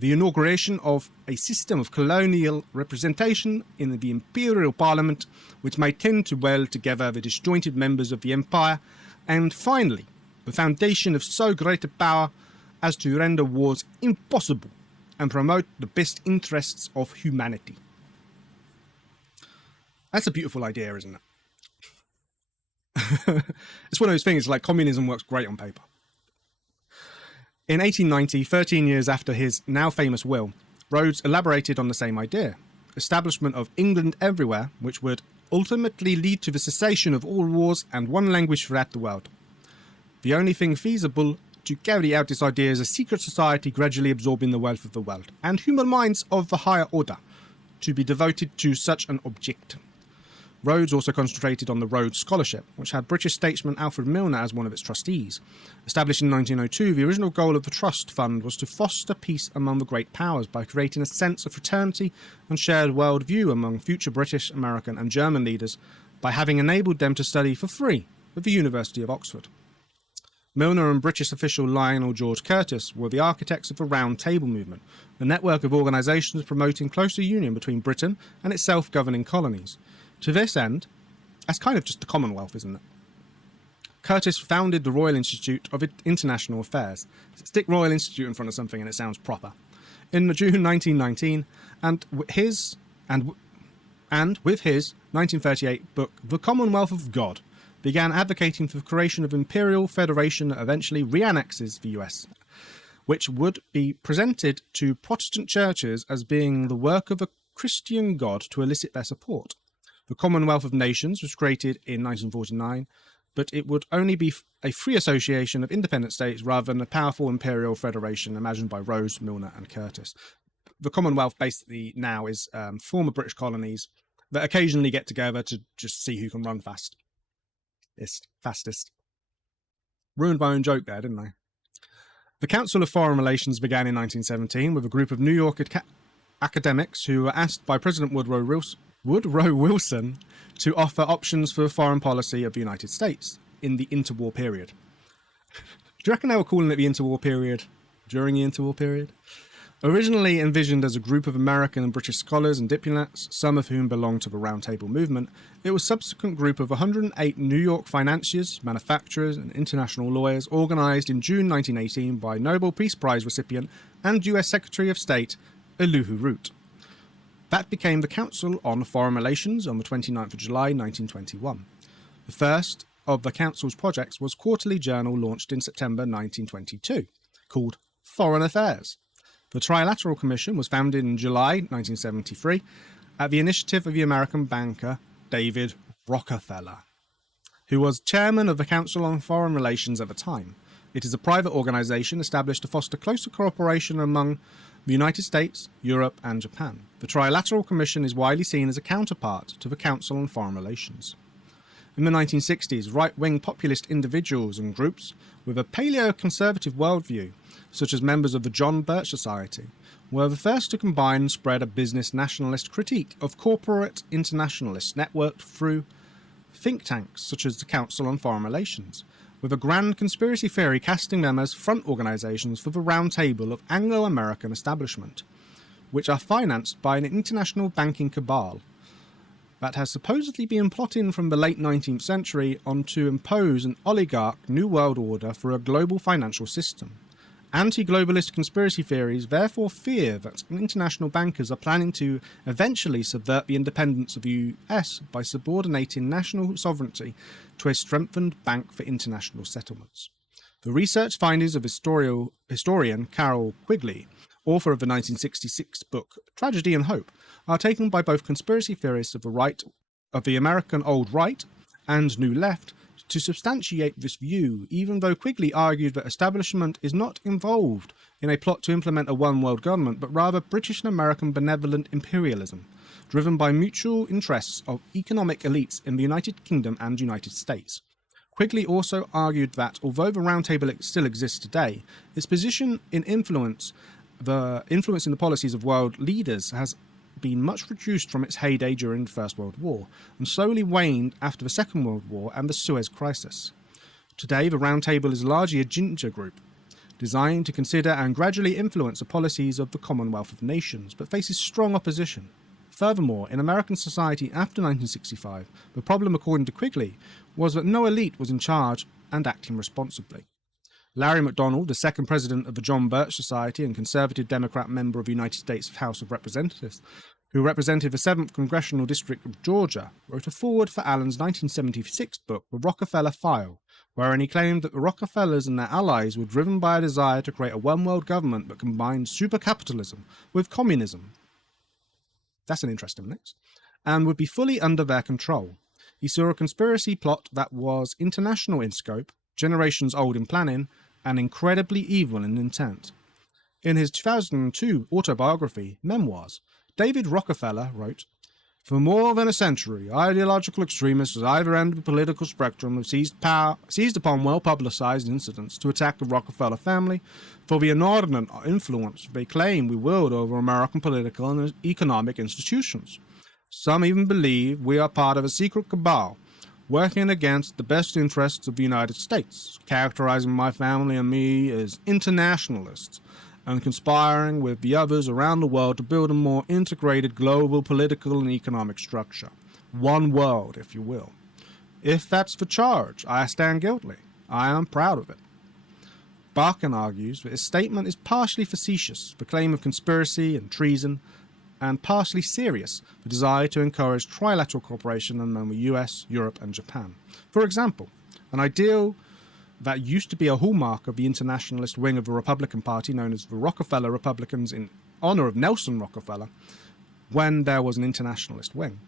the inauguration of a system of colonial representation in the Imperial Parliament which may tend to weld together the disjointed members of the Empire, and finally, the foundation of so great a power as to render wars impossible and promote the best interests of humanity. That's a beautiful idea, isn't it? It's one of those things, like communism works great on paper. In 1890, 13 years after his now famous will, Rhodes elaborated on the same idea, establishment of England everywhere, which would ultimately lead to the cessation of all wars and one language throughout the world. The only thing feasible to carry out this idea is a secret society gradually absorbing the wealth of the world, and human minds of the higher order, to be devoted to such an object. Rhodes also concentrated on the Rhodes Scholarship, which had British statesman Alfred Milner as one of its trustees. Established in 1902, the original goal of the Trust Fund was to foster peace among the great powers by creating a sense of fraternity and shared world view among future British, American and German leaders by having enabled them to study for free at the University of Oxford. Milner and British official Lionel George Curtis were the architects of the Round Table movement, a network of organisations promoting closer union between Britain and its self-governing colonies. To this end, that's kind of just the Commonwealth, isn't it? Curtis founded the Royal Institute of International Affairs. Stick Royal Institute in front of something and it sounds proper. In June 1919, and with his 1938 book, The Commonwealth of God, began advocating for the creation of imperial federation that eventually re-annexes the US, which would be presented to Protestant churches as being the work of a Christian God to elicit their support. The Commonwealth of Nations was created in 1949, but it would only be a free association of independent states rather than a powerful imperial federation imagined by Rhodes, Milner and Curtis. The Commonwealth basically now is former British colonies that occasionally get together to just see who can run fastest. Ruined my own joke there, didn't I? The Council of Foreign Relations began in 1917 with a group of New York academics who were asked by President Woodrow Wilson to offer options for the foreign policy of the United States in the interwar period. Do you reckon they were calling it the interwar period during the interwar period? Originally envisioned as a group of American and British scholars and diplomats, some of whom belonged to the Round Table movement, it was a subsequent group of 108 New York financiers, manufacturers and international lawyers organised in June 1918 by Nobel Peace Prize recipient and US Secretary of State Elihu Root. That became the Council on Foreign Relations on the 29th of July 1921. The first of the Council's projects was a quarterly journal launched in September 1922, called Foreign Affairs. The Trilateral Commission was founded in July 1973 at the initiative of the American banker David Rockefeller, who was chairman of the Council on Foreign Relations at the time. It is a private organization established to foster closer cooperation among the United States, Europe, and Japan. The Trilateral Commission is widely seen as a counterpart to the Council on Foreign Relations. In the 1960s, right-wing populist individuals and groups with a paleo-conservative worldview, such as members of the John Birch Society, were the first to combine and spread a business nationalist critique of corporate internationalists networked through think tanks such as the Council on Foreign Relations, with a grand conspiracy theory casting them as front organisations for the round table of Anglo-American establishment, which are financed by an international banking cabal that has supposedly been plotting from the late 19th century on to impose an oligarch new world order for a global financial system. Anti-globalist conspiracy theories therefore fear that international bankers are planning to eventually subvert the independence of the US by subordinating national sovereignty to a strengthened bank for international settlements. The research findings of historian Carol Quigley, author of the 1966 book Tragedy and Hope, are taken by both conspiracy theorists of the American Old Right and New Left to substantiate this view, even though Quigley argued that establishment is not involved in a plot to implement a one-world government, but rather British and American benevolent imperialism, driven by mutual interests of economic elites in the United Kingdom and United States. Quigley also argued that, although the Round Table still exists today, its position in influencing the policies of world leaders has been much reduced from its heyday during the First World War, and slowly waned after the Second World War and the Suez Crisis. Today, the Round Table is largely a ginger group, designed to consider and gradually influence the policies of the Commonwealth of Nations, but faces strong opposition. Furthermore, in American society after 1965, the problem, according to Quigley, was that no elite was in charge and acting responsibly. Larry McDonald, the second president of the John Birch Society and conservative Democrat member of the United States House of Representatives, who represented the 7th Congressional District of Georgia, wrote a foreword for Allen's 1976 book, The Rockefeller File, wherein he claimed that the Rockefellers and their allies were driven by a desire to create a one-world government that combined supercapitalism with communism. That's an interesting mix. And would be fully under their control. He saw a conspiracy plot that was international in scope, generations old in planning, and incredibly evil in intent. In his 2002 autobiography, Memoirs, David Rockefeller wrote, "For more than a century, ideological extremists at either end of the political spectrum have seized upon well-publicized incidents to attack the Rockefeller family for the inordinate influence they claim we wield over American political and economic institutions. Some even believe we are part of a secret cabal working against the best interests of the United States, characterizing my family and me as internationalists, and conspiring with the others around the world to build a more integrated global political and economic structure. One world, if you will. If that's the charge, I stand guilty. I am proud of it." Barkin argues that his statement is partially facetious, the claim of conspiracy and treason, and partially serious, the desire to encourage trilateral cooperation among the US, Europe, and Japan. For example, an ideal that used to be a hallmark of the internationalist wing of the Republican Party, known as the Rockefeller Republicans in honor of Nelson Rockefeller, when there was an internationalist wing.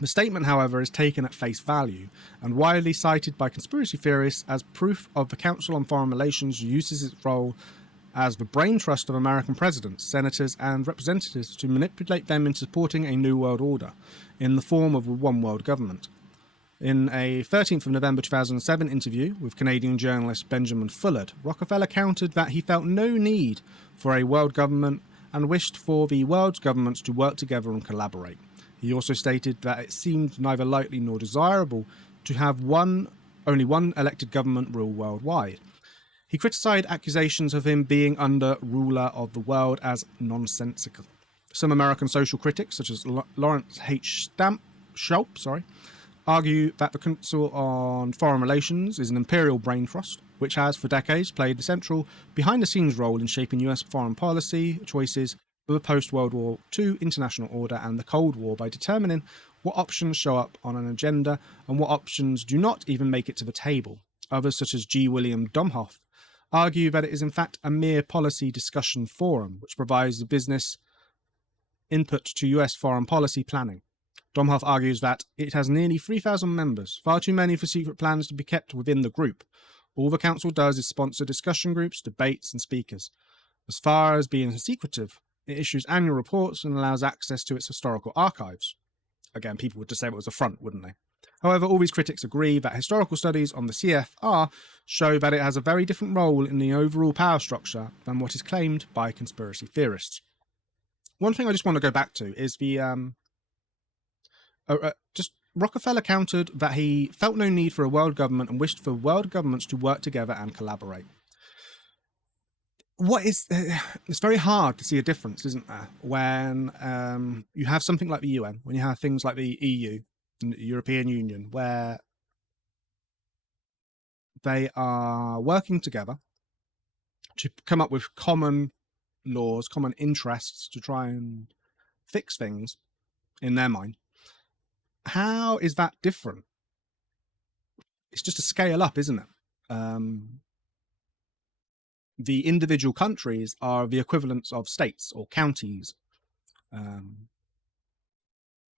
The statement, however, is taken at face value and widely cited by conspiracy theorists as proof of the Council on Foreign Relations uses its role as the brain trust of American presidents, senators, and representatives to manipulate them into supporting a new world order in the form of a one-world government. In a 13th of November 2007 interview with Canadian journalist Benjamin Fullard, Rockefeller countered that he felt no need for a world government and wished for the world's governments to work together and collaborate. He also stated that it seemed neither likely nor desirable to have only one elected government rule worldwide. He criticised accusations of him being under ruler of the world as nonsensical. Some American social critics, such as Lawrence H. Schwab, argue that the Council on Foreign Relations is an imperial brain trust, which has for decades played a central behind-the-scenes role in shaping US foreign policy choices for the post-World War II international order and the Cold War by determining what options show up on an agenda and what options do not even make it to the table. Others, such as G. William Domhoff, argue that it is in fact a mere policy discussion forum which provides the business input to US foreign policy planning. Domhoff argues that it has nearly 3,000 members, far too many for secret plans to be kept within the group. All the council does is sponsor discussion groups, debates and speakers. As far as being secretive, it issues annual reports and allows access to its historical archives. Again, people would just say it was a front, wouldn't they? However, all these critics agree that historical studies on the CFR show that it has a very different role in the overall power structure than what is claimed by conspiracy theorists. One thing I just want to go back to is the just Rockefeller countered that he felt no need for a world government and wished for world governments to work together and collaborate. It's very hard to see a difference, isn't there, when you have something like the UN, when you have things like the EU and the European Union, where they are working together to come up with common laws, common interests to try and fix things in their mind. How is that different? It's just a scale up, isn't it? The individual countries are the equivalents of states or counties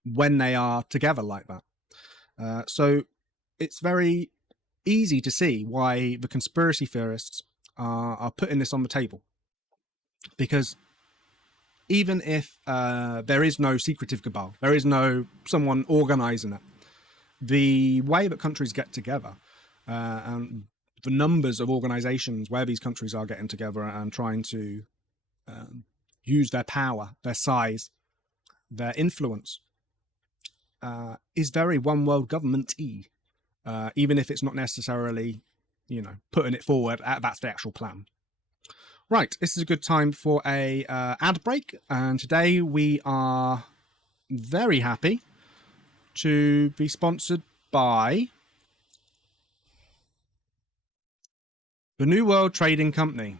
when they are together like that. So it's very easy to see why the conspiracy theorists are putting this on the table. Because even if there is no secretive cabal, there is no someone organizing it, the way that countries get together and the numbers of organizations where these countries are getting together and trying to use their power, their size, their influence is very one world government-y, even if it's not necessarily, putting it forward. That's the actual plan. Right, this is a good time for a ad break, and today we are very happy to be sponsored by the New World Trading Company.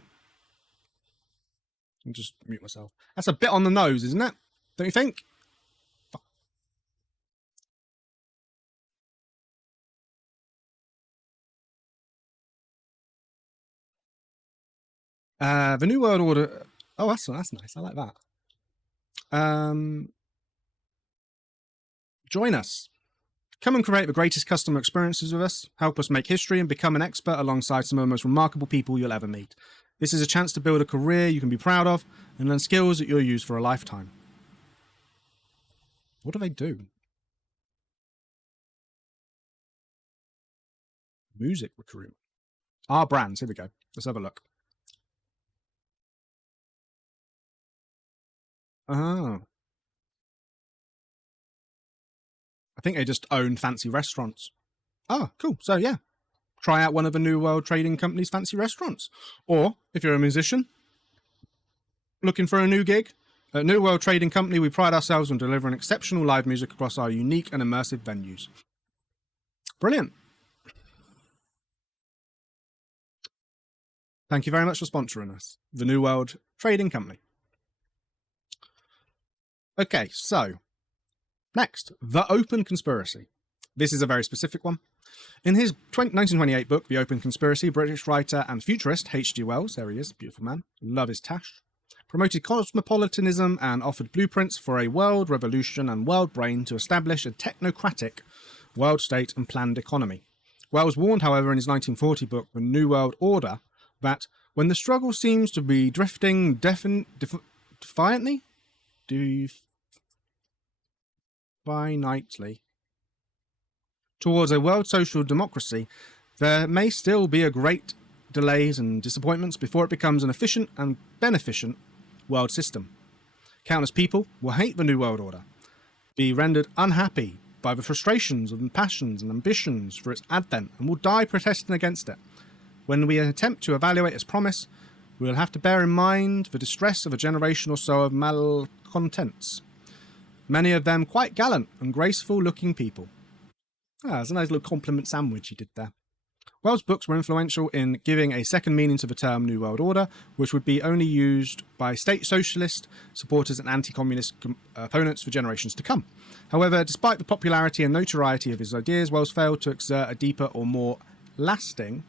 I'll just mute myself. That's a bit on the nose, isn't it? Don't you think? The New World Order. Oh, that's nice. I like that. Join us. Come and create the greatest customer experiences with us. Help us make history and become an expert alongside some of the most remarkable people you'll ever meet. This is a chance to build a career you can be proud of and learn skills that you'll use for a lifetime. What do they do? Music recruitment. Our brands. Here we go. Let's have a look. Oh. I think they just own fancy restaurants. Oh, cool. So yeah, try out one of the New World Trading Company's fancy restaurants. Or if you're a musician looking for a new gig, at New World Trading Company, we pride ourselves on delivering exceptional live music across our unique and immersive venues. Brilliant. Thank you very much for sponsoring us, the New World Trading Company. Okay, so next, The Open Conspiracy. This is a very specific one. In his 1928 book, The Open Conspiracy, British writer and futurist H.G. Wells, there he is, beautiful man, love his tash, promoted cosmopolitanism and offered blueprints for a world revolution and world brain to establish a technocratic world state and planned economy. Wells warned, however, in his 1940 book, The New World Order, that when the struggle seems to be drifting defiantly towards a world social democracy, there may still be a great delays and disappointments before it becomes an efficient and beneficent world system. Countless people will hate the New World Order, be rendered unhappy by the frustrations and passions and ambitions for its advent, and will die protesting against it. When we attempt to evaluate its promise, we will have to bear in mind the distress of a generation or so of malcontents, many of them quite gallant and graceful looking people. Ah, that's a nice little compliment sandwich he did there. Wells' books were influential in giving a second meaning to the term New World Order, which would be only used by state socialist supporters and anti-communist opponents for generations to come. However, despite the popularity and notoriety of his ideas, Wells failed to exert a deeper or more lasting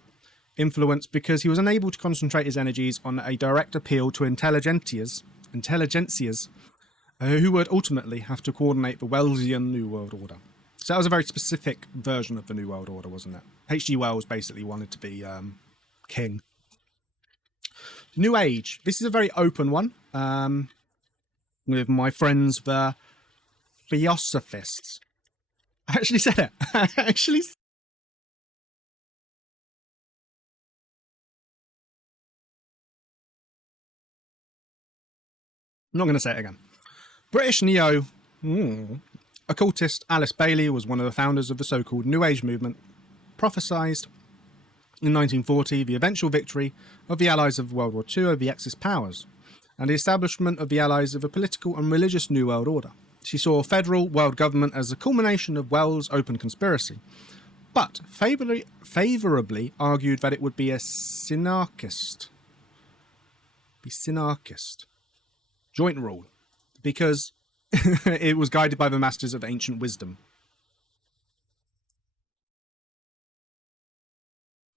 influence because he was unable to concentrate his energies on a direct appeal to intelligentsias who would ultimately have to coordinate the Wellesian New World Order. So that was a very specific version of the New World Order, wasn't it? H.G. Wells basically wanted to be king. New Age. This is a very open one with my friends, the Theosophists. I actually said it. I'm not going to say it again. British occultist Alice Bailey was one of the founders of the so-called New Age movement, prophesied in 1940 the eventual victory of the Allies of World War II over the Axis powers and the establishment of the Allies of a political and religious New World Order. She saw federal world government as a culmination of Wells' open conspiracy, but favourably argued that it would be a synarchist joint rule because it was guided by the masters of ancient wisdom.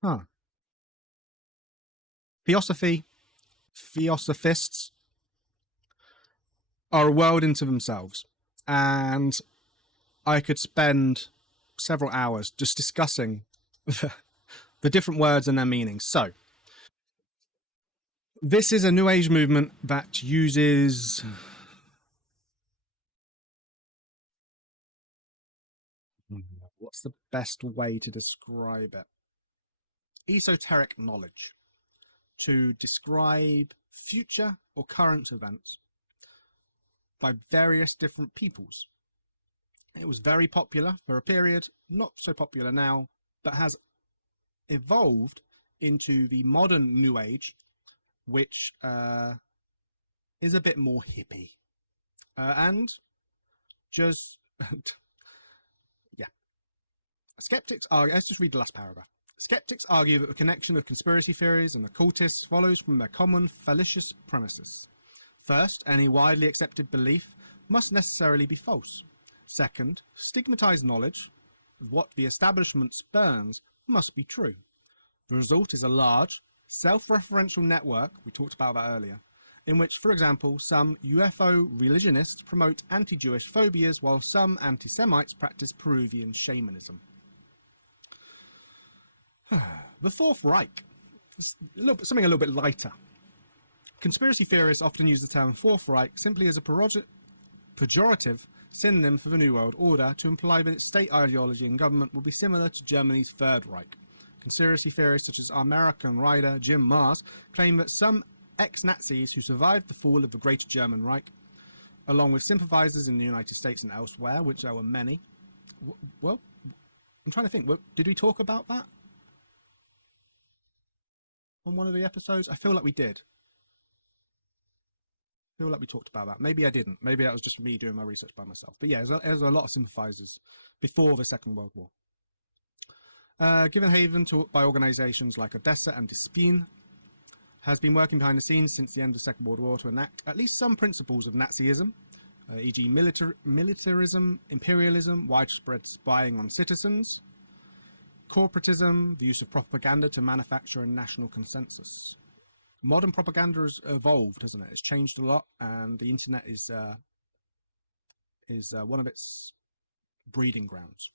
Huh. Theosophists are a world into themselves, and I could spend several hours just discussing the different words and their meanings. So, this is a New Age movement that uses what's the best way to describe it? Esoteric knowledge to describe future or current events by various different peoples. It was very popular for a period, not so popular now, but has evolved into the modern New Age, which is a bit more hippie. And just, yeah. Skeptics argue, let's just read the last paragraph. Skeptics argue that the connection of conspiracy theories and occultists follows from their common fallacious premises. First, any widely accepted belief must necessarily be false. Second, stigmatized knowledge of what the establishment spurns must be true. The result is a large, self-referential network, we talked about that earlier, in which, for example, some UFO religionists promote anti-Jewish phobias while some anti-Semites practice Peruvian shamanism. The Fourth Reich. Something a little bit lighter. Conspiracy theorists often use the term Fourth Reich simply as a pejorative synonym for the New World Order to imply that its state ideology and government will be similar to Germany's Third Reich. Conspiracy theorists such as American writer Jim Mars claim that some ex-Nazis who survived the fall of the Greater German Reich, along with sympathizers in the United States and elsewhere, which there were many. Well, I'm trying to think, did we talk about that on one of the episodes? I feel like we did. I feel like we talked about that. Maybe I didn't. Maybe that was just me doing my research by myself. But yeah, there's a lot of sympathizers before the Second World War. Given haven by organizations like Odessa and Despin, has been working behind the scenes since the end of the Second World War to enact at least some principles of Nazism, e.g. militarism, imperialism, widespread spying on citizens, corporatism, the use of propaganda to manufacture a national consensus. Modern propaganda has evolved, hasn't it? It's changed a lot, and the internet is one of its breeding grounds.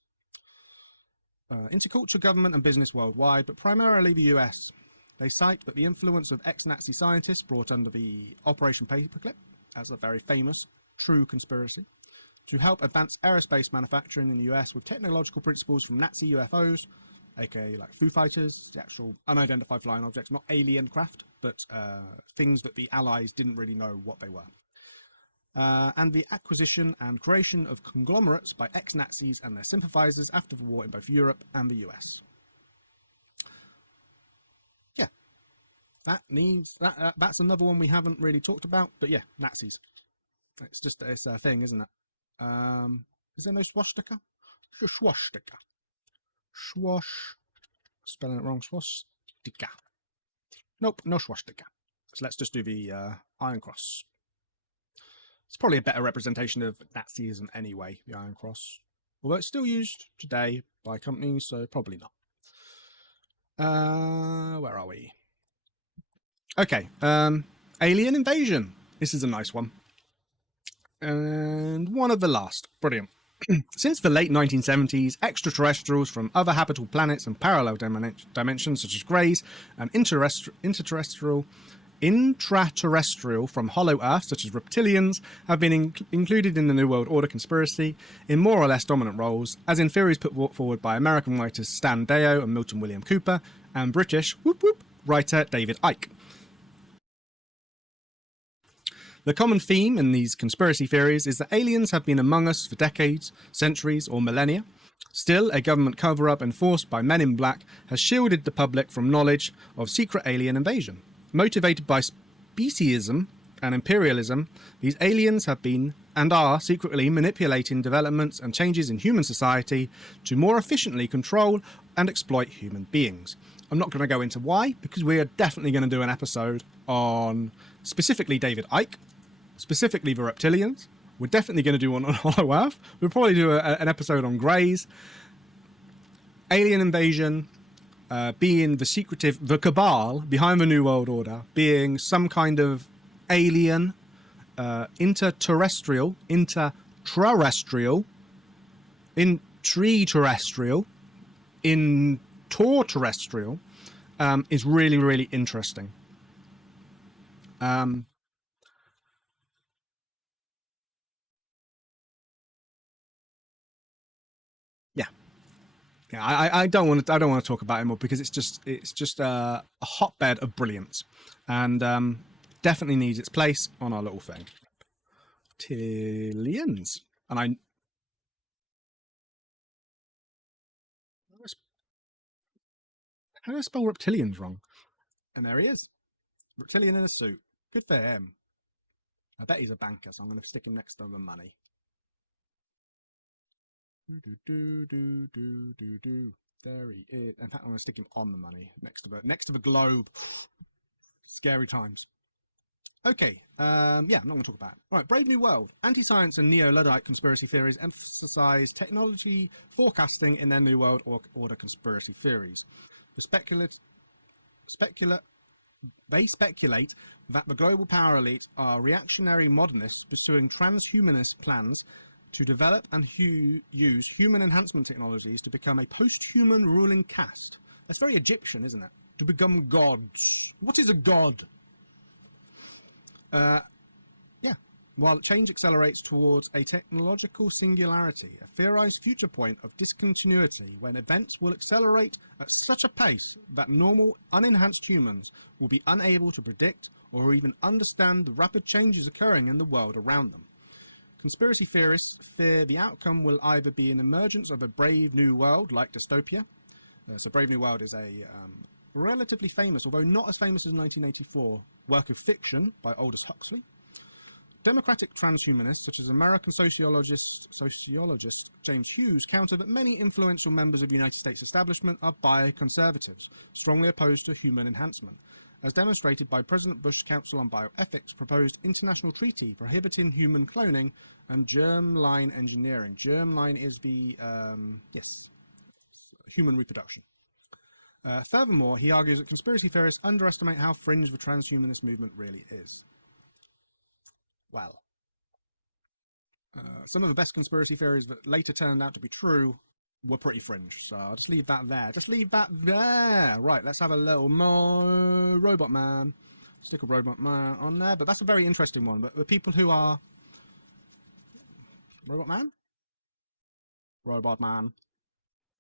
Interculture government and business worldwide, but primarily the US. They cite that the influence of ex-Nazi scientists brought under the Operation Paperclip, as a very famous, true conspiracy, to help advance aerospace manufacturing in the US with technological principles from Nazi UFOs, aka like Foo Fighters, the actual unidentified flying objects, not alien craft, but things that the Allies didn't really know what they were. And the acquisition and creation of conglomerates by ex-Nazis and their sympathizers after the war in both Europe and the US. Yeah, that's another one we haven't really talked about, but yeah, Nazis. It's a thing, isn't it? Is there no swastika? Swastika. Spelling it wrong. Swastika. Nope, no swastika. So let's just do the Iron Cross. It's probably a better representation of Nazism anyway, the Iron Cross. Although it's still used today by companies, so probably not. Where are we? Okay, alien invasion. This is a nice one. And one of the last. Brilliant. Since the late 1970s, extraterrestrials from other habitable planets and parallel dimensions such as greys and intraterrestrial from hollow Earth such as reptilians have been included in the New World Order conspiracy in more or less dominant roles, as in theories put forward by American writers Stan Deyo and Milton William Cooper and British writer David Icke. The common theme in these conspiracy theories is that aliens have been among us for decades, centuries, or millennia. Still, a government cover-up enforced by Men in Black has shielded the public from knowledge of secret alien invasion. Motivated by speciesism and imperialism, these aliens have been and are secretly manipulating developments and changes in human society to more efficiently control and exploit human beings. I'm not going to go into why, because we are definitely going to do an episode on specifically David Icke, specifically the reptilians. We're definitely going to do one on Hollow Earth. We'll probably do an episode on Greys. Alien invasion being the secretive, the cabal behind the New World Order, being some kind of alien, intraterrestrial, inter-terrestrial, is really, really interesting. I don't want to talk about it more because it's just a hotbed of brilliance, and definitely needs its place on our little thing. Reptilians, and how do I spell reptilians wrong? And there he is, reptilian in a suit. Good for him. I bet he's a banker, so I'm going to stick him next to the money. There he is. In fact, I'm going to stick him on the money next to the globe. Scary times. Okay, I'm not going to talk about it. All right, Brave New World. Anti-science and neo-Luddite conspiracy theories emphasize technology forecasting in their New World Order conspiracy theories. They speculate that the global power elite are reactionary modernists pursuing transhumanist plans to develop and use human enhancement technologies to become a post-human ruling caste. That's very Egyptian, isn't it? To become gods. What is a god? While change accelerates towards a technological singularity, a theorized future point of discontinuity when events will accelerate at such a pace that normal, unenhanced humans will be unable to predict or even understand the rapid changes occurring in the world around them. Conspiracy theorists fear the outcome will either be an emergence of a brave new world like dystopia. So Brave New World is a relatively famous, although not as famous as 1984, work of fiction by Aldous Huxley. Democratic transhumanists, such as American sociologist James Hughes, counter that many influential members of the United States establishment are bioconservatives, strongly opposed to human enhancement, as demonstrated by President Bush's Council on Bioethics' proposed international treaty prohibiting human cloning and germline engineering. Germline is the, human reproduction. Furthermore, he argues that conspiracy theorists underestimate how fringe the transhumanist movement really is. Well, some of the best conspiracy theories that later turned out to be true were pretty fringe, so I'll just leave that there. Just leave that there. Right, let's have a little more Robot Man. Stick a Robot Man on there, but that's a very interesting one. But the people who are... Robot Man? Robot Man.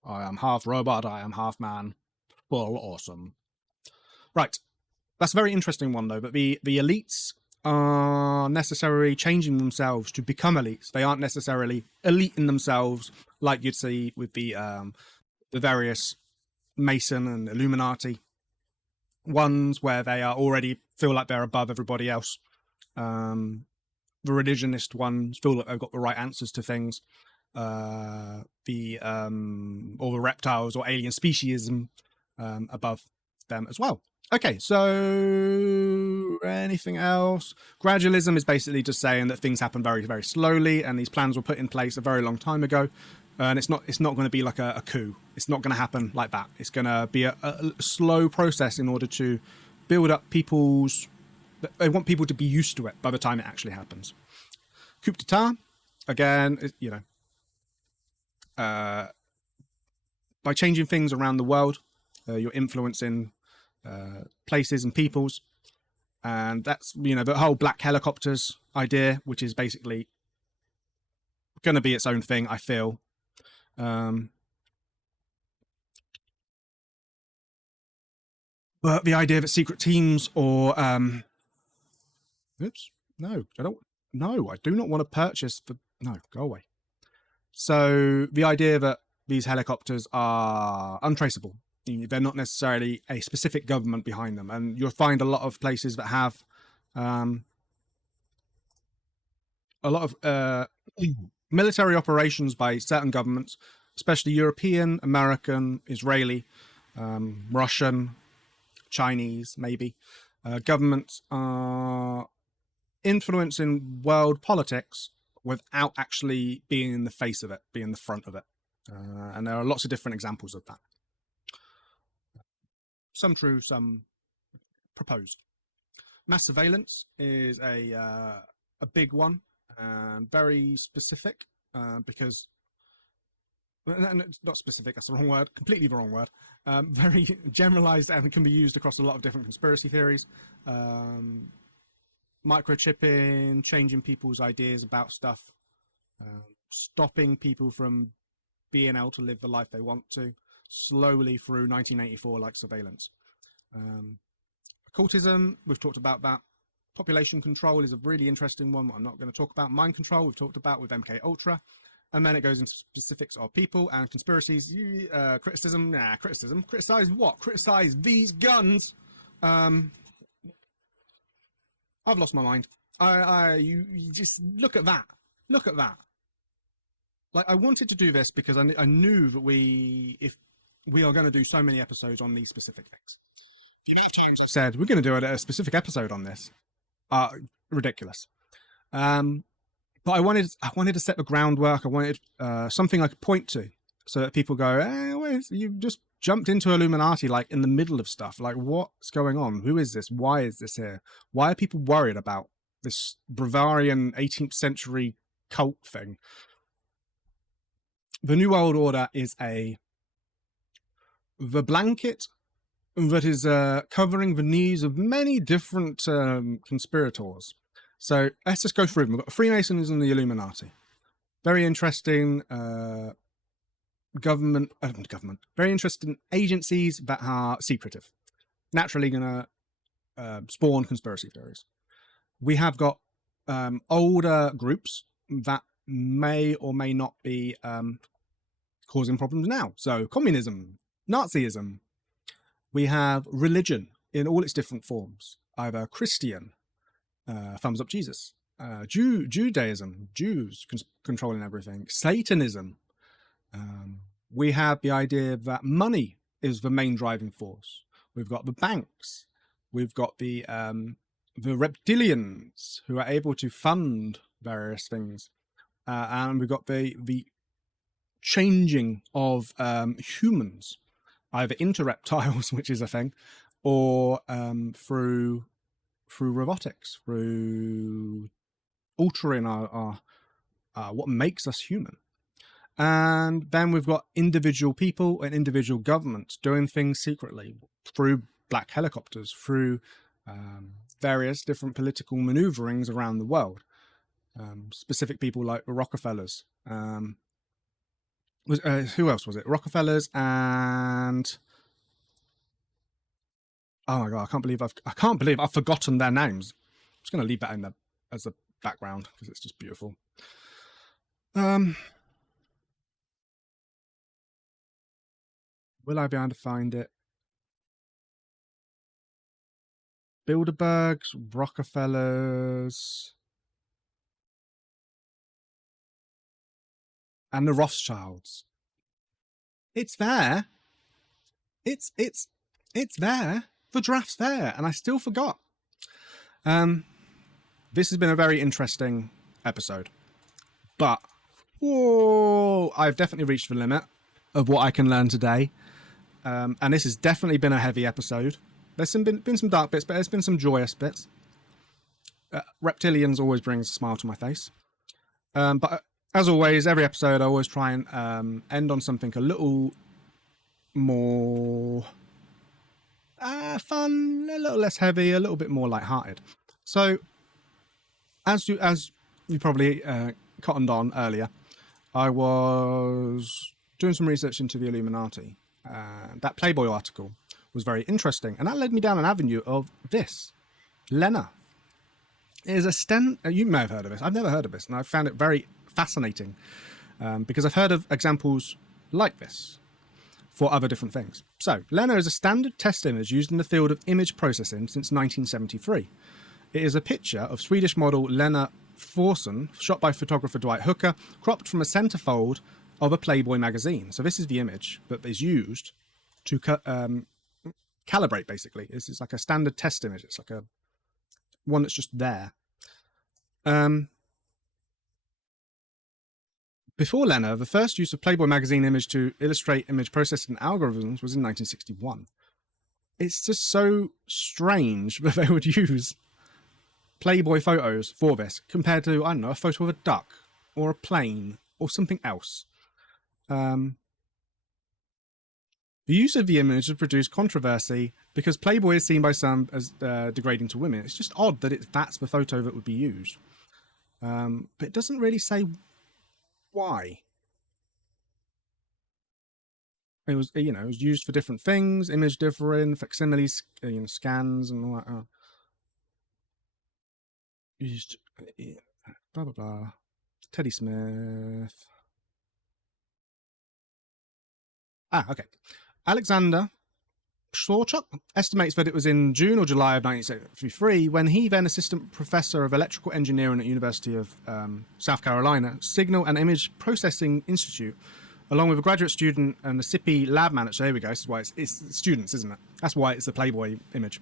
I am half robot, I am half man. Full awesome. Right, that's a very interesting one, though, but the elites are necessarily changing themselves to become elites. They aren't necessarily elite in themselves like you'd see with the various Mason and Illuminati ones, where they are already feel like they're above everybody else. The religionist ones feel like they've got the right answers to things. Or the reptiles or alien speciesism above them as well. Okay, so anything else? Gradualism is basically just saying that things happen very, very slowly, and these plans were put in place a very long time ago, and it's not going to be like a coup. It's not going to happen like that. It's going to be a slow process in order to build up people's. They want people to be used to it by the time it actually happens. Coup d'etat, again, you know, by changing things around the world, you're influencing places and peoples, and that's, you know, the whole black helicopters idea, which is basically going to be its own thing, I feel. But the idea that secret teams or oops, no, I don't. No, I do not want to purchase for. No, go away. So the idea that these helicopters are untraceable. They're not necessarily a specific government behind them, and you'll find a lot of places that have a lot of military operations by certain governments, especially European, American, Israeli, Russian, Chinese, maybe. Governments are influencing world politics without actually being in the face of it, being the front of it. And there are lots of different examples of that. Some true, some proposed. Mass surveillance is a big one and very specific because, and not specific, that's the wrong word, completely the wrong word, very generalized and can be used across a lot of different conspiracy theories. Microchipping, changing people's ideas about stuff, stopping people from being able to live the life they want to, slowly through 1984 like surveillance. Occultism, we've talked about that. Population control is a really interesting one I'm not going to talk about. Mind control, we've talked about with MKUltra. And then it goes into specifics of people and conspiracies. Criticism, criticism. Criticize what? Criticize these guns. I've lost my mind. You just look at that. Look at that. Like, I wanted to do this because I knew that if we are going to do so many episodes on these specific things. The amount of times I've said we're going to do a specific episode on this are ridiculous. But I wanted to set the groundwork. I wanted something I could point to so that people go, wait, you just jumped into Illuminati like in the middle of stuff. Like, what's going on? Who is this? Why is this here? Why are people worried about this Bavarian 18th century cult thing? The New World Order is the blanket that is covering the knees of many different conspirators. So let's just go through them. We've got the Freemasons and the Illuminati. Very interesting government, very interesting agencies that are secretive. Naturally going to spawn conspiracy theories. We have got older groups that may or may not be causing problems now. So communism, Nazism. We have religion in all its different forms, either Christian, thumbs up Jesus, Judaism, Jews controlling everything, Satanism. We have the idea that money is the main driving force. We've got the banks. We've got the reptilians who are able to fund various things. And we've got the changing of humans, either into reptiles, which is a thing, or through robotics, through altering our what makes us human. And then we've got individual people and individual governments doing things secretly through black helicopters, through various different political maneuverings around the world. Specific people like the Rockefellers. Who else was it? Rockefellers and oh my god, I can't believe I've forgotten their names. I'm just going to leave that in as a background because it's just beautiful. Will I be able to find it? Bilderbergs, Rockefellers, and the Rothschilds. It's there. it's there. The draft's there, and I still forgot. This has been a very interesting episode, but whoa, I've definitely reached the limit of what I can learn today. And this has definitely been a heavy episode. There's been some dark bits, but there's been some joyous bits. Reptilians always brings a smile to my face. But as always, every episode I always try and end on something a little more fun, a little less heavy, a little bit more lighthearted. So, as you probably cottoned on earlier, I was doing some research into the Illuminati. That Playboy article was very interesting, and that led me down an avenue of this. Lena is a you may have heard of this. I've never heard of this, and I found it very fascinating because I've heard of examples like this for other different things. So, Lena is a standard test image used in the field of image processing since 1973. It is a picture of Swedish model Lena Forsson, shot by photographer Dwight Hooker, cropped from a centerfold of a Playboy magazine. So this is the image that is used to calibrate, basically. This is like a standard test image. It's like a one that's just there. Before Lena, the first use of Playboy magazine image to illustrate image processing algorithms was in 1961. It's just so strange that they would use Playboy photos for this compared to, I don't know, a photo of a duck or a plane or something else. The use of the image has produced controversy because Playboy is seen by some as degrading to women. It's just odd that that's the photo that would be used. But it doesn't really say why. It was, it was used for different things, image differing, facsimiles, scans and all that. Used, blah, blah, blah. Teddy Smith. Okay. Alexander Schwarchuk estimates that it was in June or July of 1973 when he, then assistant professor of electrical engineering at University of South Carolina, Signal and Image Processing Institute, along with a graduate student and the SIPI lab manager, there we go, this is why it's students, isn't it? That's why it's a Playboy image,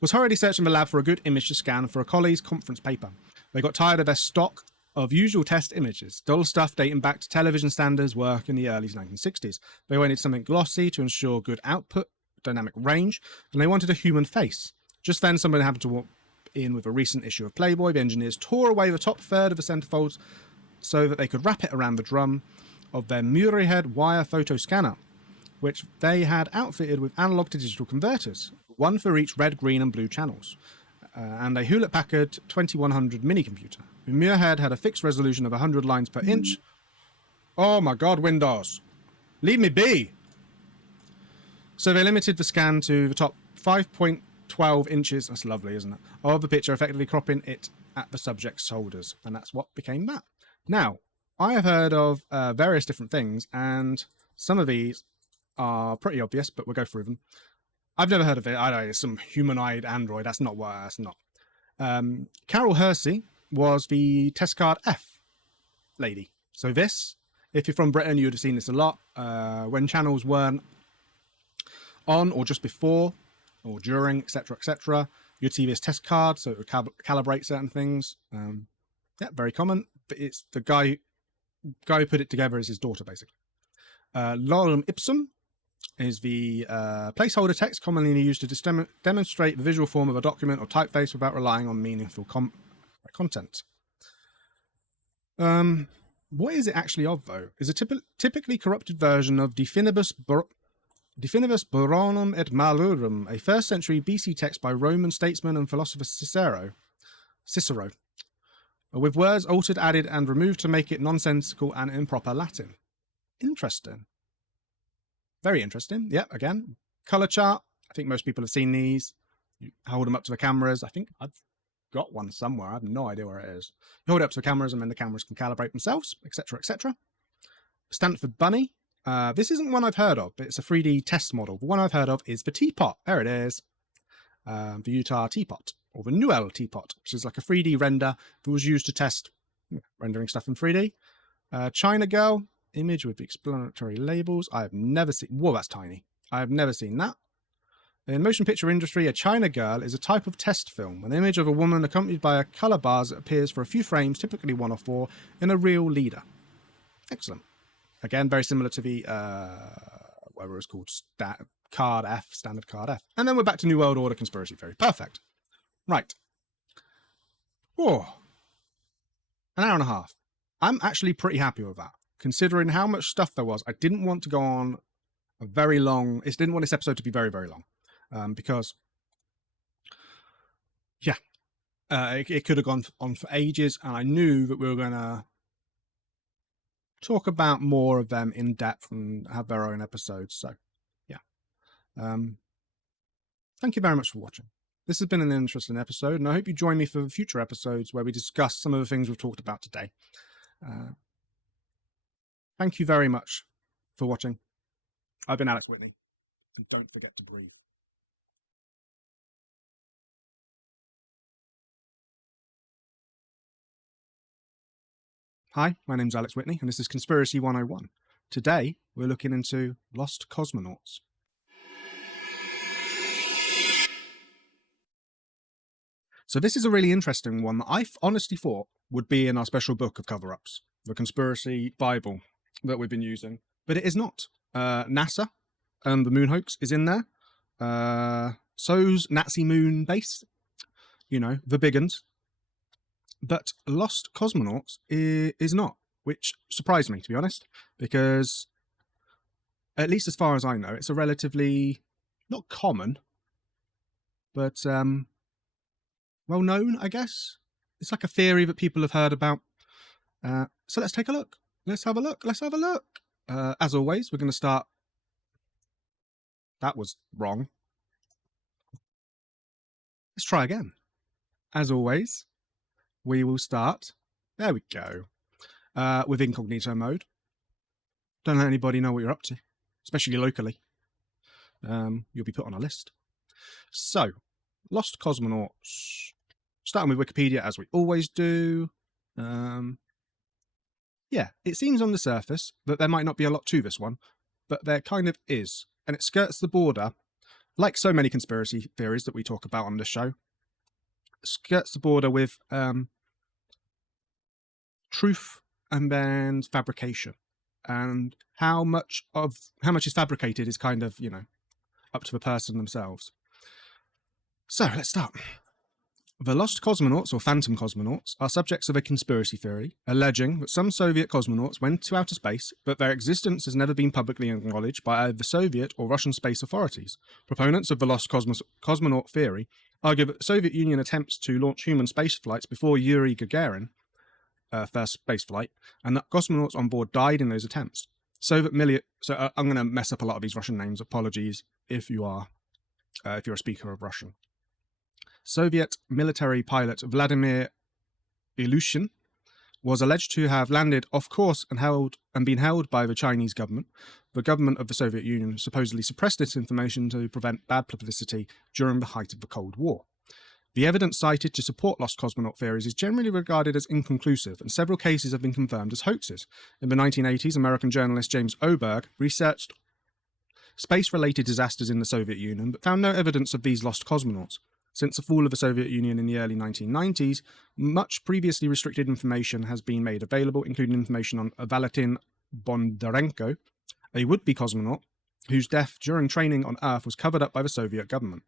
was hurriedly searching the lab for a good image to scan for a colleague's conference paper. They got tired of their stock of usual test images, dull stuff dating back to television standards work in the early 1960s. They wanted something glossy to ensure good output, dynamic range, and they wanted a human face. Just then, somebody happened to walk in with a recent issue of Playboy. The engineers tore away the top third of the centerfolds so that they could wrap it around the drum of their Murray-head wire photo scanner, which they had outfitted with analog to digital converters, one for each red, green, and blue channels, and a Hewlett-Packard 2100 mini computer. The Muirhead had a fixed resolution of 100 lines per inch. Oh my God, Windows. Leave me be. So they limited the scan to the top 5.12 inches, that's lovely, isn't it, of the picture, effectively cropping it at the subject's shoulders. And that's what became that. Now, I have heard of various different things, and some of these are pretty obvious, but we'll go through them. I've never heard of it. I don't know, it's some humanoid android. That's not what, that's not. Carol Hersey was the test card F lady. So this, if you're from Britain, you would have seen this a lot. When channels weren't on or just before or during, etc., you'd see this test card, so it would calibrate certain things. Yeah, very common. But it's the guy who put it together is his daughter, basically. Lorem ipsum is the placeholder text commonly used to demonstrate the visual form of a document or typeface without relying on meaningful content. What is it actually of, though? Is a typically corrupted version of Definibus Baronum et Malorum, a 1st century BC text by Roman statesman and philosopher Cicero, with words altered, added, and removed to make it nonsensical and improper Latin. Interesting. Very interesting. Yeah, again, color chart. I think most people have seen these. You hold them up to the cameras. I think I've got one somewhere. I have no idea where it is. You hold it up to the cameras and then the cameras can calibrate themselves, etc., etc. Stanford Bunny. This isn't one I've heard of, but it's a 3D test model. The one I've heard of is the teapot. There it is. The Utah teapot, or the Newell teapot, which is like a 3D render that was used to test rendering stuff in 3D. China Girl. Image with explanatory labels. I have never seen. Whoa, that's tiny. I've never seen that. In motion picture industry, a China girl is a type of test film, an image of a woman accompanied by a colour bars that appears for a few frames, typically 1 or 4, in a reel leader. Excellent. Again, very similar to the, whatever it was called, standard card F. And then we're back to New World Order conspiracy theory. Perfect. Right. Oh, an hour and a half. I'm actually pretty happy with that, considering how much stuff there was. I didn't want to go on a very long, I didn't want this episode to be very, very long, because, yeah, it could have gone on for ages, and I knew that we were going to talk about more of them in depth and have their own episodes. So, yeah. Thank you very much for watching. This has been an interesting episode, and I hope you join me for future episodes where we discuss some of the things we've talked about today. Thank you very much for watching. I've been Alex Whitney, and don't forget to breathe. Hi, my name's Alex Whitney, and this is Conspiracy 101. Today, we're looking into lost cosmonauts. So this is a really interesting one that I honestly thought would be in our special book of cover-ups, the Conspiracy Bible that we've been using, but it is not. NASA and the moon hoax is in there. So's Nazi moon base, you know, the big uns. But lost cosmonauts is not, which surprised me, to be honest, because at least as far as I know, it's a relatively, not common, but well known, I guess. It's like a theory that people have heard about. So let's take a look. Let's have a look. Let's have a look. As always, we're going to start. That was wrong. Let's try again. As always, we will start. There we go. With incognito mode. Don't let anybody know what you're up to, especially locally. You'll be put on a list. So, lost cosmonauts. Starting with Wikipedia, as we always do. Yeah, it seems on the surface that there might not be a lot to this one, but there kind of is. And it skirts the border, like so many conspiracy theories that we talk about on this show, skirts the border with truth and then fabrication. And how much is fabricated is kind of, you know, up to the person themselves. So let's start. The lost cosmonauts, or phantom cosmonauts, are subjects of a conspiracy theory alleging that some Soviet cosmonauts went to outer space, but their existence has never been publicly acknowledged by either Soviet or Russian space authorities. Proponents of the lost cosmonaut theory argue that the Soviet Union attempts to launch human space flights before Yuri Gagarin, first space flight, and that cosmonauts on board died in those attempts. So I'm going to mess up a lot of these Russian names. Apologies if you're a speaker of Russian. Soviet military pilot Vladimir Ilyushin was alleged to have landed off course and been held by the Chinese government. The government of the Soviet Union supposedly suppressed this information to prevent bad publicity during the height of the Cold War. The evidence cited to support lost cosmonaut theories is generally regarded as inconclusive, and several cases have been confirmed as hoaxes. In the 1980s, American journalist James Oberg researched space-related disasters in the Soviet Union, but found no evidence of these lost cosmonauts. Since the fall of the Soviet Union in the early 1990s, much previously restricted information has been made available, including information on Valentin Bondarenko, a would-be cosmonaut whose death during training on Earth was covered up by the Soviet government.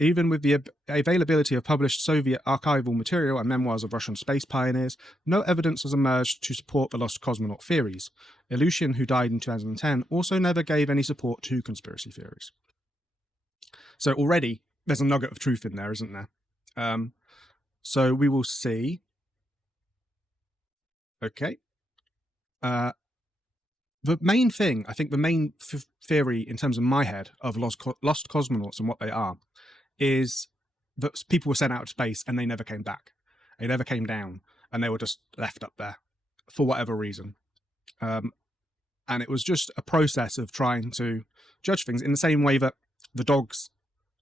Even with the availability of published Soviet archival material and memoirs of Russian space pioneers, no evidence has emerged to support the lost cosmonaut theories. Ilyushin, who died in 2010, also never gave any support to conspiracy theories. So already, there's a nugget of truth in there, isn't there? So we will see. Okay. The main thing, I think the main theory in terms of my head of lost cosmonauts and what they are, is that people were sent out of space and they never came back. They never came down and they were just left up there for whatever reason. And it was just a process of trying to judge things in the same way that the dogs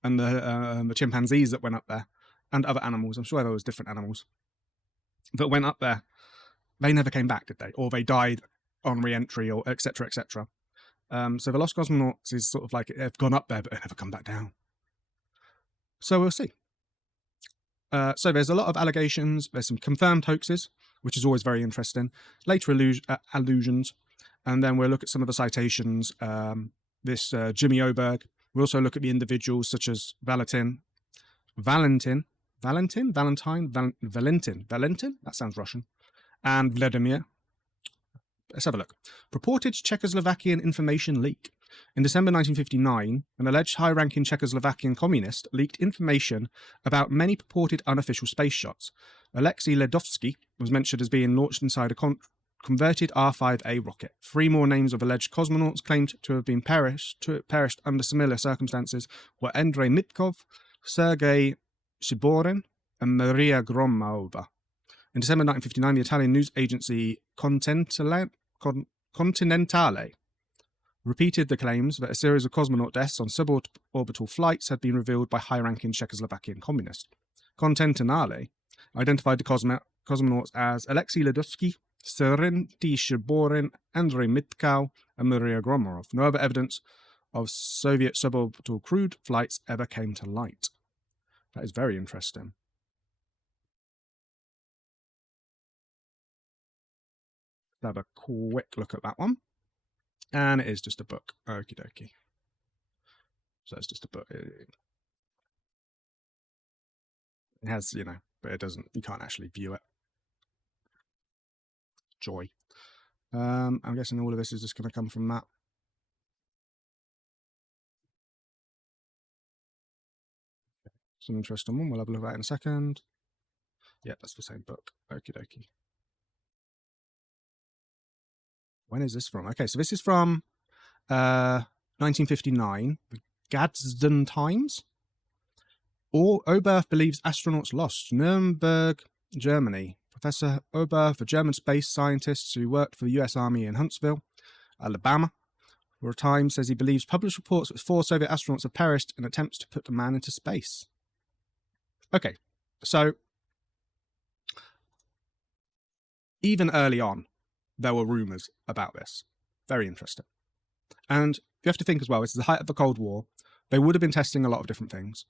and the chimpanzees that went up there, and other animals, I'm sure there was different animals, that went up there, they never came back, did they? Or they died on re-entry, or etc., etc. So the Lost Cosmonauts is sort of like they've gone up there, but they've never come back down. So we'll see. So there's a lot of allegations. There's some confirmed hoaxes, which is always very interesting. Later allusions. And then we'll look at some of the citations. This Jimmy Oberg. We'll also look at the individuals such as Valentin. That sounds Russian. And Vladimir. Let's have a look. Purported Czechoslovakian information leak. In December 1959, an alleged high-ranking Czechoslovakian communist leaked information about many purported unofficial space shots. Alexei Ledovsky was mentioned as being launched inside a converted R-5A rocket. 3 more names of alleged cosmonauts claimed to have been perished under similar circumstances were Andrei Mitkov, Sergei Shiborin, and Maria Gromova. In December 1959, the Italian news agency Continentale repeated the claims that a series of cosmonaut deaths on suborbital flights had been revealed by high-ranking Czechoslovakian communists. Continentale identified the cosmonauts as Alexei Ledovsky, Serentij Shiborin, Andrei Mitkov, and Maria Gromov. No other evidence of Soviet suborbital crewed flights ever came to light. That is very interesting. Let's have a quick look at that one. And it is just a book. Okie dokie. So it's just a book. It has, you know, but it doesn't, you can't actually view it. Joy. I'm guessing all of this is just going to come from that. Some interesting one. We'll have a look at that in a second. Yeah, that's the same book. Okie dokie. When is this from? Okay, so this is from 1959, the Gadsden Times. Oberth believes astronauts lost. Nuremberg, Germany. Professor Oberth, a German space scientist who worked for the US Army in Huntsville, Alabama, for a time, says he believes published reports that 4 Soviet astronauts have perished in attempts to put a man into space. Okay, so even early on, there were rumors about this. Very interesting. And you have to think as well, this is the height of the Cold War. They would have been testing a lot of different things.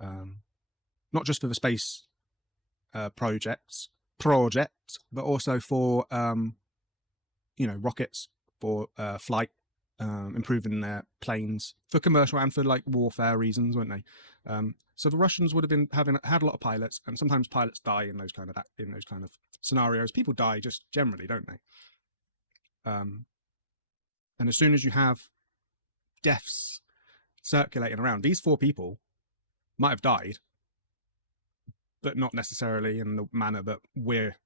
Not just for the space projects, but also for, you know, rockets, for flight, improving their planes, for commercial and for like warfare reasons, weren't they? So the Russians would have been had a lot of pilots, and sometimes pilots die in those kind of scenarios. People die just generally, don't they? And as soon as you have deaths circulating around, these 4 people might have died, but not necessarily in the manner that we're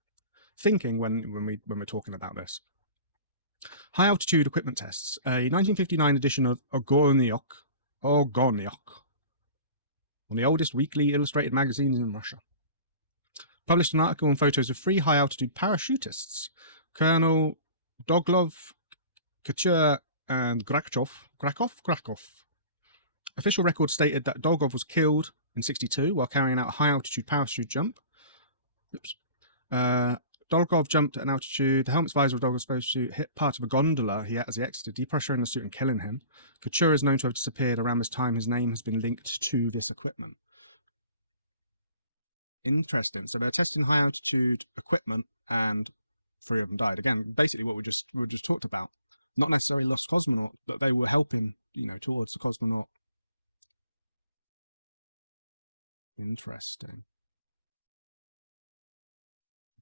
thinking when we're talking about this. High altitude equipment tests. A 1959 edition of Ogoniok, one of the oldest weekly illustrated magazines in Russia, published an article and photos of 3 high altitude parachutists, Colonel Doglov, Couture, and Grakov. Official records stated that Dolgov was killed in '62 while carrying out a high-altitude parachute jump. Dolgov jumped at an altitude. The helmet's visor of Dolgov's spacesuit hit part of a gondola as he exited, depressurizing the suit and killing him. Couture is known to have disappeared around this time. His name has been linked to this equipment. Interesting. So they're testing high-altitude equipment, and 3 of them died. Again, basically what we just talked about. Not necessarily lost cosmonaut, but they were helping, you know, towards the cosmonaut. Interesting.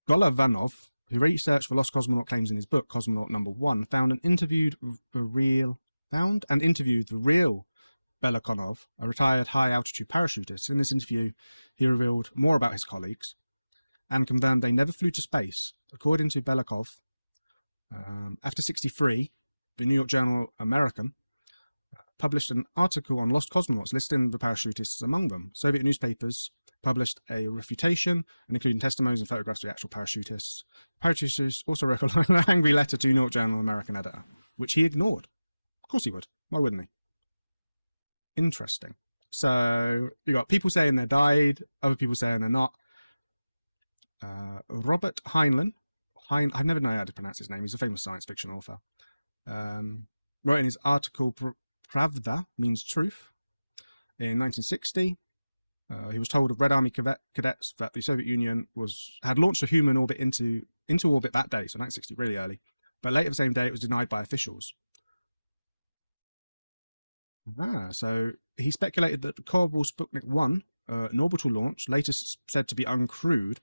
Golovanov, who researched for lost cosmonaut claims in his book, Cosmonaut Number 1, found and interviewed the real Belakonov, a retired high-altitude parachutist. In this interview, he revealed more about his colleagues and confirmed they never flew to space. According to Belakov, after '63, the New York Journal American published an article on lost cosmonauts listing the parachutists among them. Soviet newspapers published a refutation and including testimonies and photographs of the actual parachutists. Parachutists also wrote an angry letter to New York Journal American editor, which he ignored. Of course he would. Why wouldn't he? Interesting. So you got people saying they died, other people saying they're not. Robert Heinlein. I've never known how to pronounce his name. He's a famous science fiction author. wrote in his article Pravda means truth in 1960. He was told of Red Army cadets that the Soviet Union had launched a human orbit into orbit that day, so 1960, really early. But later the same day, it was denied by officials. So he speculated that the Korabl Sputnik 1, an orbital launch, later said to be uncrewed,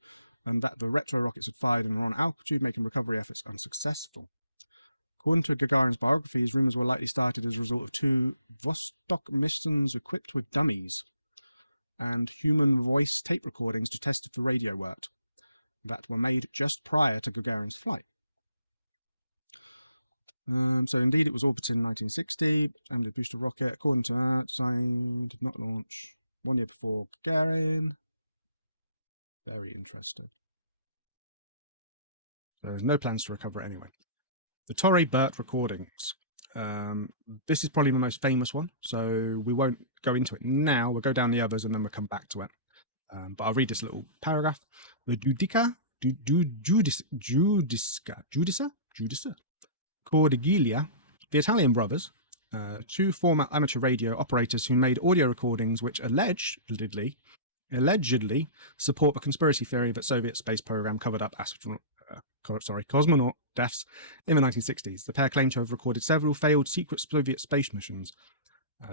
and that the retro rockets had fired in the wrong altitude, making recovery efforts unsuccessful. According to Gagarin's biographies, rumors were likely started as a result of 2 Vostok missions equipped with dummies and human voice tape recordings to test if the radio worked, that were made just prior to Gagarin's flight. So indeed, it was orbited in 1960, and the booster rocket, according to that, design did not launch 1 year before Gagarin. Very interesting. There's no plans to recover it anyway. The Torre Burt recordings. This is probably the most famous one, so we won't go into it now. We'll go down the others and then we'll come back to it. But I'll read this little paragraph. The Judica Cordigilia, the Italian brothers, 2 former amateur radio operators who made audio recordings which allegedly support the conspiracy theory that Soviet space program covered up cosmonaut deaths in the 1960s. The pair claim to have recorded several failed secret Soviet space missions.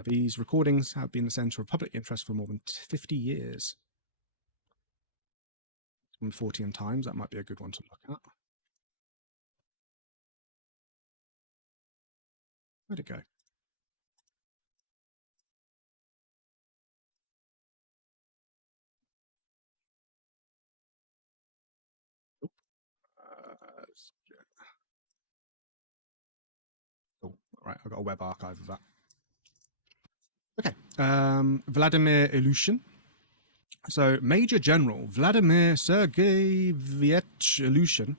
These recordings have been the center of public interest for more than 50 years. From 40 Times, that might be a good one to look at. Where'd it go? Right, I've got a web archive of that. Okay, Vladimir Ilyushin. So, Major General Vladimir Sergeyevich Ilyushin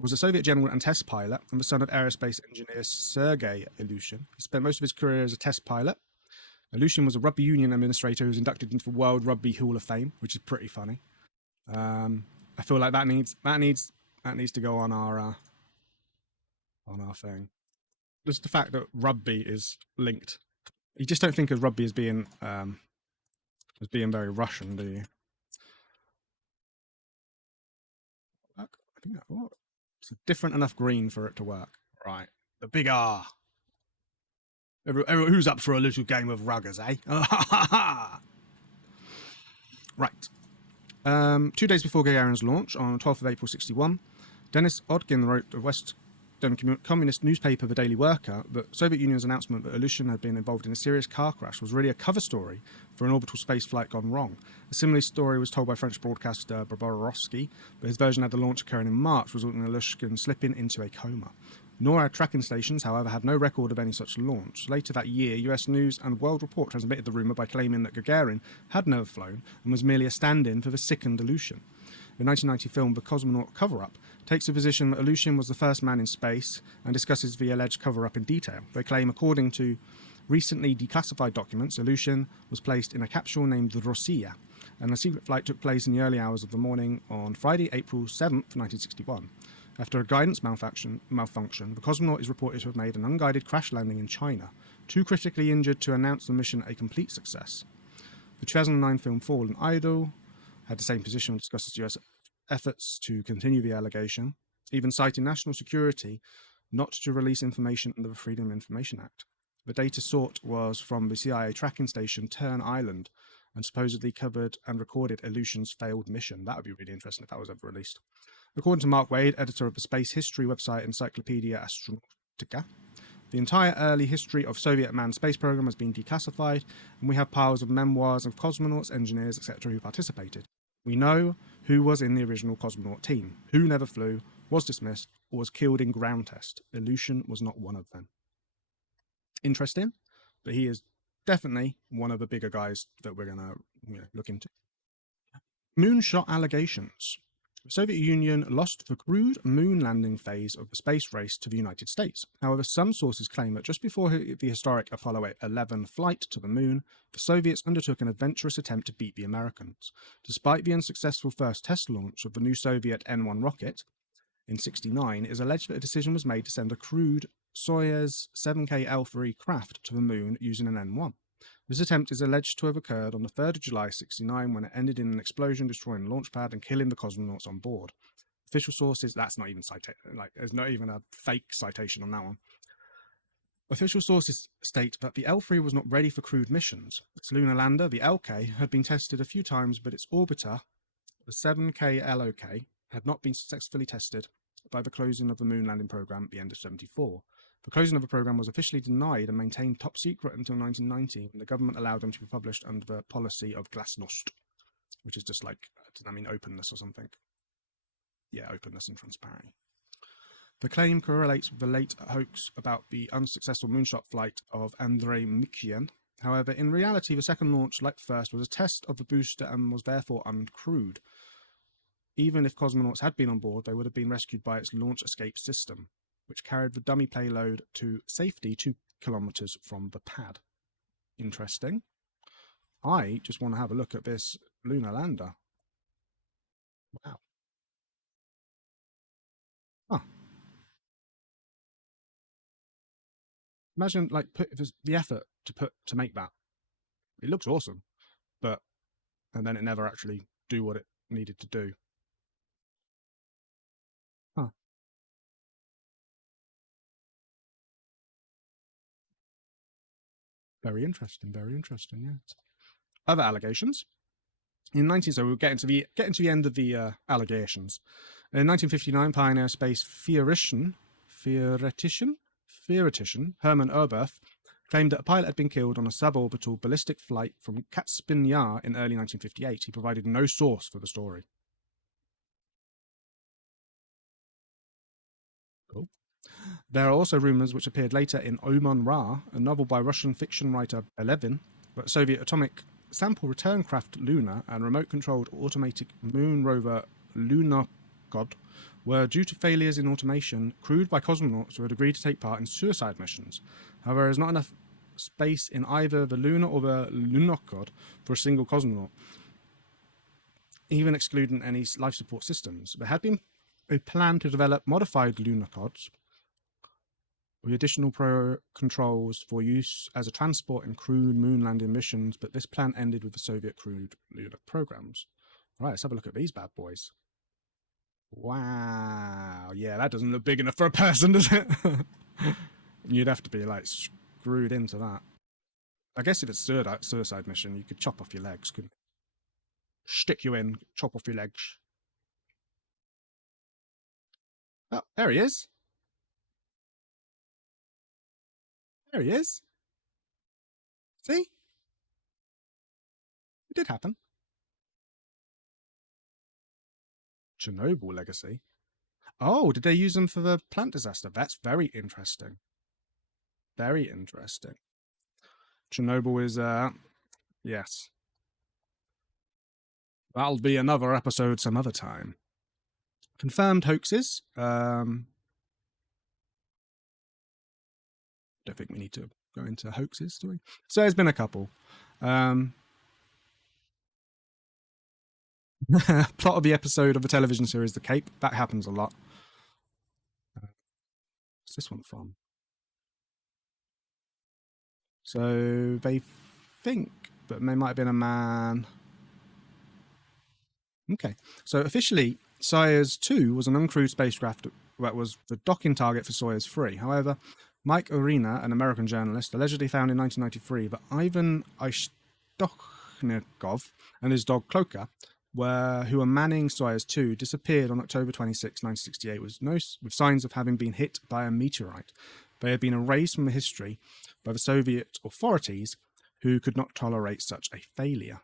was a Soviet general and test pilot, and the son of aerospace engineer Sergey Ilyushin. He spent most of his career as a test pilot. Ilyushin was a rugby union administrator who was inducted into the World Rugby Hall of Fame, which is pretty funny. I feel like that needs to go on our thing. Just the fact that rugby is linked. You just don't think of rugby as being very Russian, do you? I think it's a different enough green for it to work. Right. The big R. Who's up for a little game of ruggers, eh? Right. 2 days before Gagarin's launch, on 12th of April 1961, Denis Odgin wrote the West communist newspaper The Daily Worker that Soviet Union's announcement that Ilyushin had been involved in a serious car crash was really a cover story for an orbital space flight gone wrong. A similar story was told by French broadcaster Bobrowski, but his version had the launch occurring in March, resulting in Ilyushin slipping into a coma. NORAD tracking stations, however, had no record of any such launch. Later that year, US News and World Report transmitted the rumour by claiming that Gagarin had never flown and was merely a stand-in for the sickened Ilyushin. The 1990 film The Cosmonaut Cover-Up takes the position that Ilyushin was the first man in space and discusses the alleged cover-up in detail. They claim, according to recently declassified documents, Ilyushin was placed in a capsule named the Rossiya, and the secret flight took place in the early hours of the morning on Friday, April 7th, 1961. After a guidance malfunction, the cosmonaut is reported to have made an unguided crash landing in China, too critically injured to announce the mission a complete success. The 2009 film Fallen Idol had the same position and discusses US efforts to continue the allegation, even citing national security not to release information under the Freedom of Information Act. The data sought was from the CIA tracking station Tern Island and supposedly covered and recorded Ilyushin's failed mission. That would be really interesting if that was ever released. According to Mark Wade, editor of the space history website Encyclopedia Astronautica, the entire early history of Soviet manned space program has been declassified, and we have piles of memoirs of cosmonauts, engineers, etc. who participated. We know who was in the original cosmonaut team, who never flew, was dismissed, or was killed in ground test. Ilyushin was not one of them. Interesting, but he is definitely one of the bigger guys that we're going to look into. Moonshot allegations. The Soviet Union lost the crewed moon landing phase of the space race to the United States. However, some sources claim that just before the historic Apollo 11 flight to the moon, the Soviets undertook an adventurous attempt to beat the Americans. Despite the unsuccessful first test launch of the new Soviet N-1 rocket in '69, it is alleged that a decision was made to send a crewed Soyuz 7KL3 craft to the moon using an N1. This attempt is alleged to have occurred on the 3rd of July 1969 when it ended in an explosion destroying the launch pad and killing the cosmonauts on board. Official sources, that's not even there's not even a fake citation on that one. Official sources state that the L3 was not ready for crewed missions. Its lunar lander, the LK, had been tested a few times, but its orbiter, the 7KLOK, had not been successfully tested by the closing of the moon landing program at the end of 1974. The closing of the program was officially denied and maintained top secret until 1990, when the government allowed them to be published under the policy of glasnost, which is just like, does that mean openness or something? Yeah, openness and transparency. The claim correlates with the late hoax about the unsuccessful moonshot flight of Andrei Mikhailov. However, in reality, the second launch, like the first, was a test of the booster and was therefore uncrewed. Even if cosmonauts had been on board, they would have been rescued by its launch escape system, which carried the dummy payload to safety 2 kilometers from the pad. Interesting. I just want to have a look at this lunar lander. Wow. Huh. Imagine like the effort to make that. It looks awesome, and then it never actually do what it needed to do. Huh. Very interesting, yeah. Other allegations. So we'll get into the end of the allegations. In 1959, pioneer space theoretician Hermann Oberth claimed that a pilot had been killed on a suborbital ballistic flight from Caspin Yar in early 1958. He provided no source for the story. Cool. There are also rumours which appeared later in Oman Ra, a novel by Russian fiction writer Belevin, that Soviet atomic sample return craft Luna and remote-controlled automatic moon rover Lunokhod were, due to failures in automation, crewed by cosmonauts who had agreed to take part in suicide missions. However, there is not enough space in either the Luna or the Lunokhod for a single cosmonaut, even excluding any life support systems. There had been a plan to develop modified Lunokhods with additional controls for use as a transport in crewed moon landing missions, but this plan ended with the Soviet crewed lunar programs. All right, let's have a look at these bad boys. Wow. Yeah, that doesn't look big enough for a person, does it? You'd have to be, like, screwed into that. I guess if it's a suicide mission, you could chop off your legs, couldn't you? Stick you in, chop off your legs. Oh, there he is. There he is. See? It did happen. Chernobyl legacy. Oh, did they use them for the plant disaster? That's very interesting. Very interesting. Chernobyl is, yes. That'll be another episode some other time. Confirmed hoaxes. Don't think we need to go into hoaxes, do we? So there's been a couple. Plot of the episode of the television series The Cape. That happens a lot. What's this one from? So they think, but they might have been a man. Okay. So officially, Soyuz 2 was an uncrewed spacecraft that was the docking target for Soyuz 3. However, Mike Arena, an American journalist, allegedly found in 1993 that Ivan Istochnikov and his dog Cloaker, who were manning Soyuz 2, disappeared on October 26, 1968, with signs of having been hit by a meteorite. They had been erased from the history by the Soviet authorities, who could not tolerate such a failure.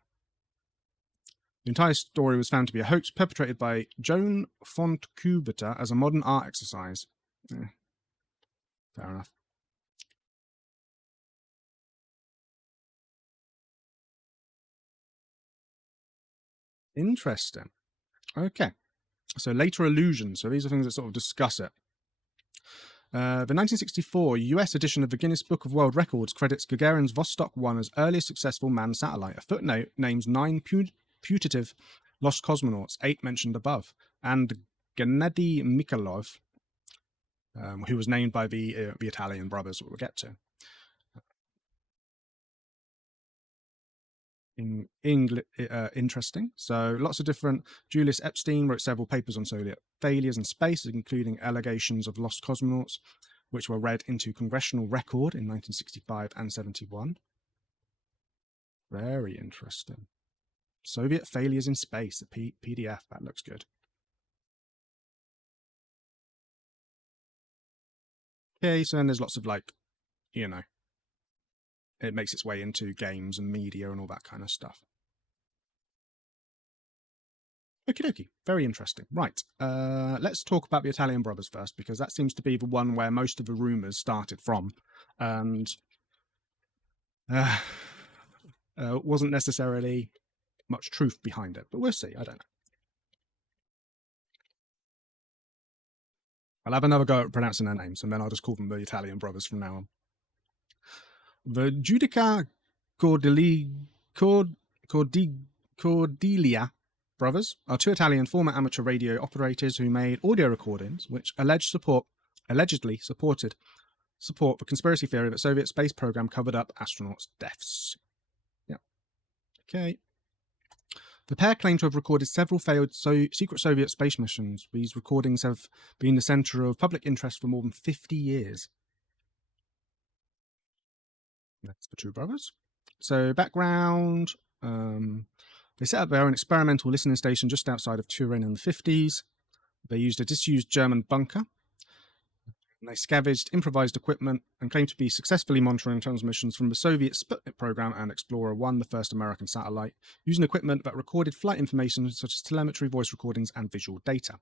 The entire story was found to be a hoax perpetrated by Joan Fontcuberta as a modern art exercise. Fair enough. Interesting. Okay. So later allusions. So these are things that sort of discuss it. The 1964 US edition of the Guinness Book of World Records credits Gagarin's Vostok 1 as earliest successful manned satellite. A footnote names 9 putative lost cosmonauts, 8 mentioned above, and Gennady Mikhailov who was named by the Italian brothers, what we'll get to. Interesting. So lots of different. Julius Epstein wrote several papers on Soviet failures in space, including allegations of lost cosmonauts, which were read into congressional record in 1965 and 71. Very interesting. Soviet failures in space, the PDF, that looks good. Okay, so then there's lots of like, you know, it makes its way into games and media and all that kind of stuff. Okie dokie, very interesting. Right, let's talk about the Italian brothers first, because that seems to be the one where most of the rumours started from, and wasn't necessarily much truth behind it, but we'll see, I don't know. I'll have another go at pronouncing their names, and then I'll just call them the Italian brothers from now on. The Giudica Cordelia brothers are two Italian former amateur radio operators who made audio recordings which allegedly supported the conspiracy theory that Soviet space program covered up astronauts' deaths. Yeah. Okay. The pair claim to have recorded several failed secret Soviet space missions. These recordings have been the center of public interest for more than 50 years. That's the two brothers. So background, they set up their own experimental listening station just outside of Turin in the 50s. They used a disused German bunker. And they scavenged improvised equipment and claimed to be successfully monitoring transmissions from the Soviet Sputnik program and Explorer 1, the first American satellite, using equipment that recorded flight information such as telemetry, voice recordings, and visual data.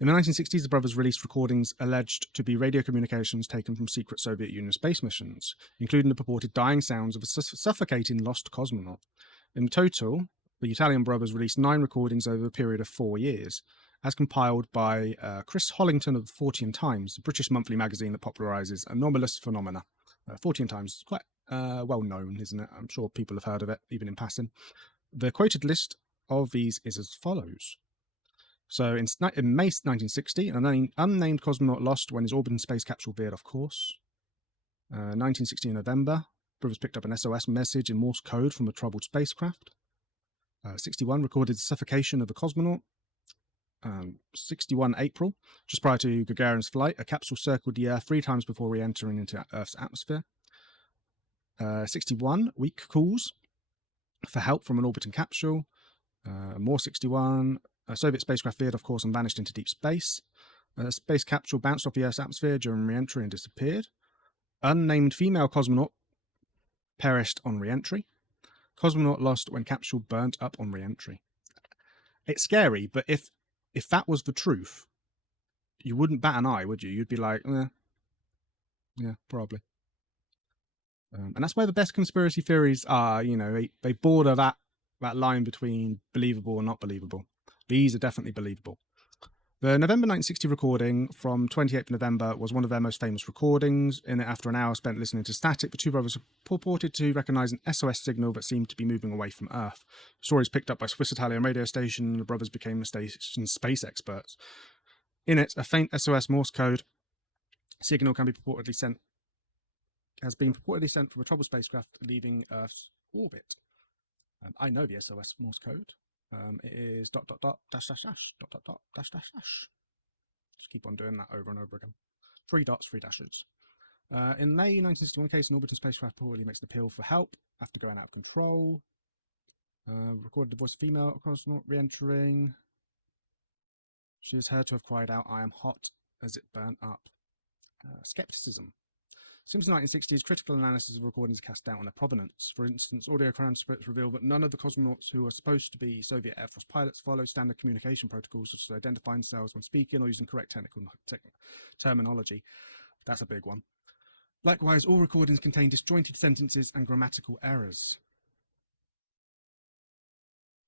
In the 1960s, the brothers released recordings alleged to be radio communications taken from secret Soviet Union space missions, including the purported dying sounds of a suffocating lost cosmonaut. In total, the Italian brothers released 9 recordings over a period of 4 years, as compiled by Chris Hollington of the Fortean Times, the British monthly magazine that popularises anomalous phenomena. Fortean Times is quite well known, isn't it? I'm sure people have heard of it, even in passing. The quoted list of these is as follows. So in May 1960, an unnamed cosmonaut lost when his orbiting space capsule veered off course. 1960 in November, brothers picked up an SOS message in Morse code from a troubled spacecraft. 61 recorded the suffocation of a cosmonaut. 61 April, just prior to Gagarin's flight, a capsule circled the Earth 3 times before re-entering into Earth's atmosphere. 61 weak calls for help from an orbiting capsule. More 61, a Soviet spacecraft veered off course and vanished into deep space. A space capsule bounced off the Earth's atmosphere during re-entry and disappeared. Unnamed female cosmonaut perished on re-entry. Cosmonaut lost when capsule burnt up on re-entry. It's scary, but if that was the truth, you wouldn't bat an eye, would you? You'd be like, yeah, probably. And that's where the best conspiracy theories are, you know, they border that line between believable and not believable. These are definitely believable. The November 1960 recording from 28th November was one of their most famous recordings. In it, after an hour spent listening to static, the two brothers purported to recognise an SOS signal that seemed to be moving away from Earth. The story is picked up by Swiss-Italian radio station, and the brothers became the station's space experts. In it, a faint SOS Morse code signal has been purportedly sent from a troubled spacecraft leaving Earth's orbit. I know the SOS Morse code. It is ... Just keep on doing that over and over again. 3 dots, 3 dashes. In May 1961 case, an orbiting spacecraft reportedly makes an appeal for help after going out of control. Recorded the voice of female cosmonaut re-entering. She is heard to have cried out, "I am hot," as it burnt up. Skepticism. Since the 1960s, critical analysis of recordings cast doubt on their provenance. For instance, audio transcripts reveal that none of the cosmonauts who are supposed to be Soviet Air Force pilots follow standard communication protocols, such as identifying themselves when speaking or using correct technical terminology. That's a big one. Likewise, all recordings contain disjointed sentences and grammatical errors.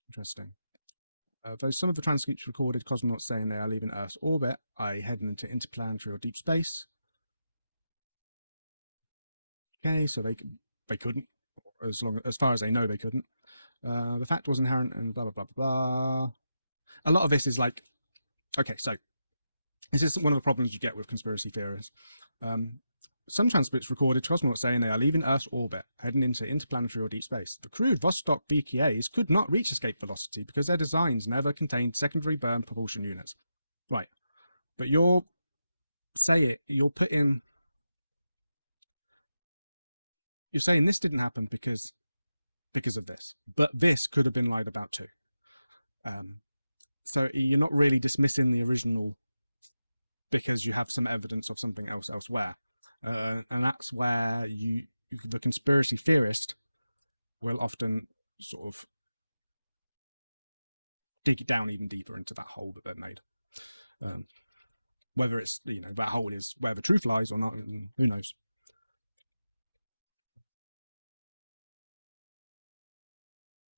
Interesting. Though some of the transcripts recorded cosmonauts saying they are leaving Earth's orbit, i.e. heading into interplanetary or deep space. Okay, so they couldn't, as far as they know, they couldn't. The fact was inherent and blah, blah, blah, blah, blah. A lot of this is like, okay, so This is one of the problems you get with conspiracy theories. Some transcripts recorded cosmonauts saying they are leaving Earth's orbit, heading into interplanetary or deep space. The crewed Vostok VKAs could not reach escape velocity because their designs never contained secondary burn propulsion units. Right. But you're saying this didn't happen because of this, but this could have been lied about too. So you're not really dismissing the original because you have some evidence of something else elsewhere. And that's where the conspiracy theorist will often sort of dig it down even deeper into that hole that they've made. Whether it's, that hole is where the truth lies or not, who knows?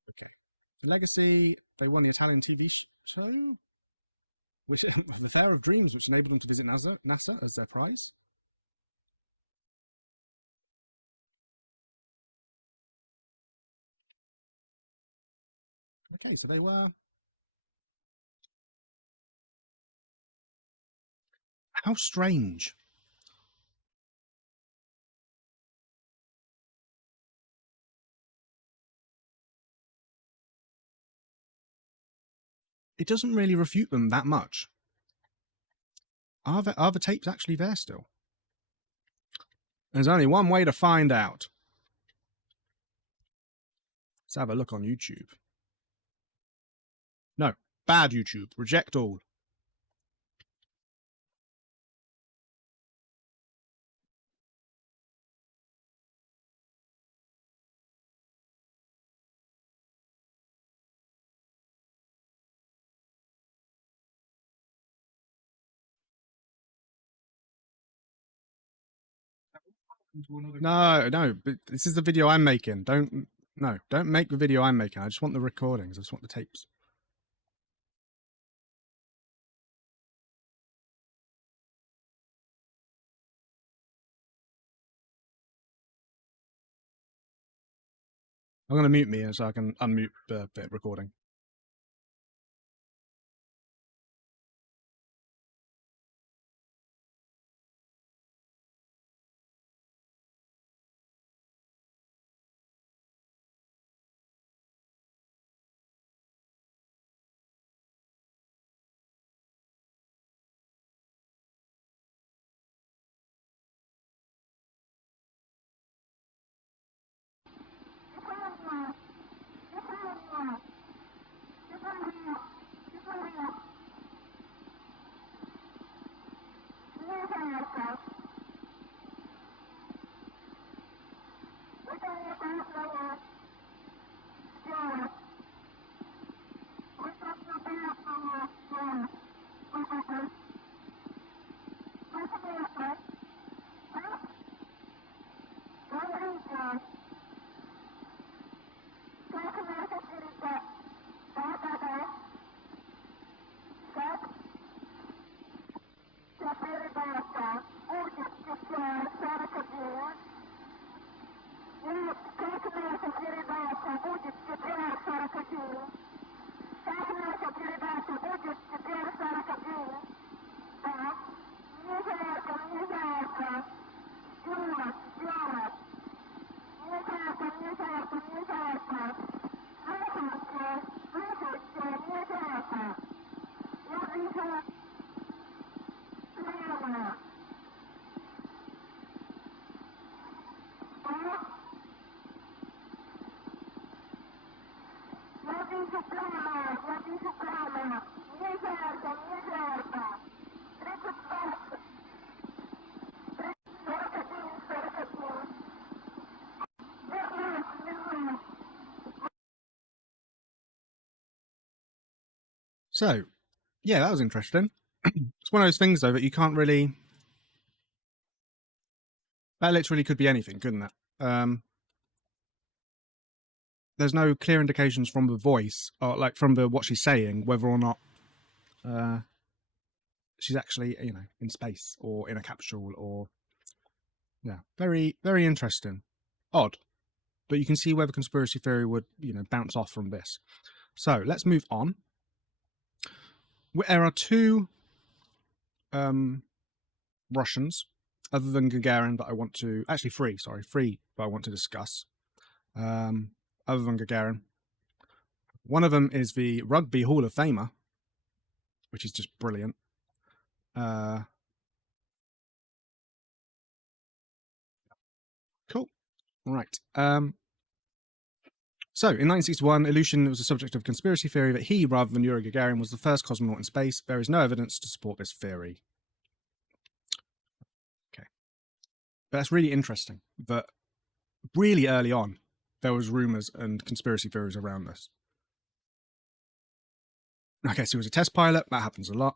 Okay. Legacy, they won the Italian TV show, which the Fair of Dreams, which enabled them to visit NASA as their prize. Okay, so they were... How strange. It doesn't really refute them that much. Are the tapes actually there still? There's only one way to find out. Let's have a look on YouTube. No, bad YouTube. Reject all. No, but this is the video I'm making. Don't make the video I'm making. I just want the recordings. I just want the tapes. I'm going to mute me so I can unmute the bit recording. So, yeah, that was interesting. It's one of those things, though, that you can't really... That literally could be anything, couldn't it? There's no clear indications from the voice, or like from what she's saying, whether or not she's actually, in space or in a capsule or... Yeah, very, very interesting. Odd. But you can see where the conspiracy theory would, bounce off from this. So, let's move on. There are two Russians, other than Gagarin, that I want to... Actually, three that I want to discuss. Other than Gagarin. One of them is the Rugby Hall of Famer, which is just brilliant. Cool. Right. So, in 1961, Ilyushin was the subject of conspiracy theory that he, rather than Yuri Gagarin, was the first cosmonaut in space. There is no evidence to support this theory. Okay. But that's really interesting, that really early on, there was rumours and conspiracy theories around this. Okay, so he was a test pilot. That happens a lot.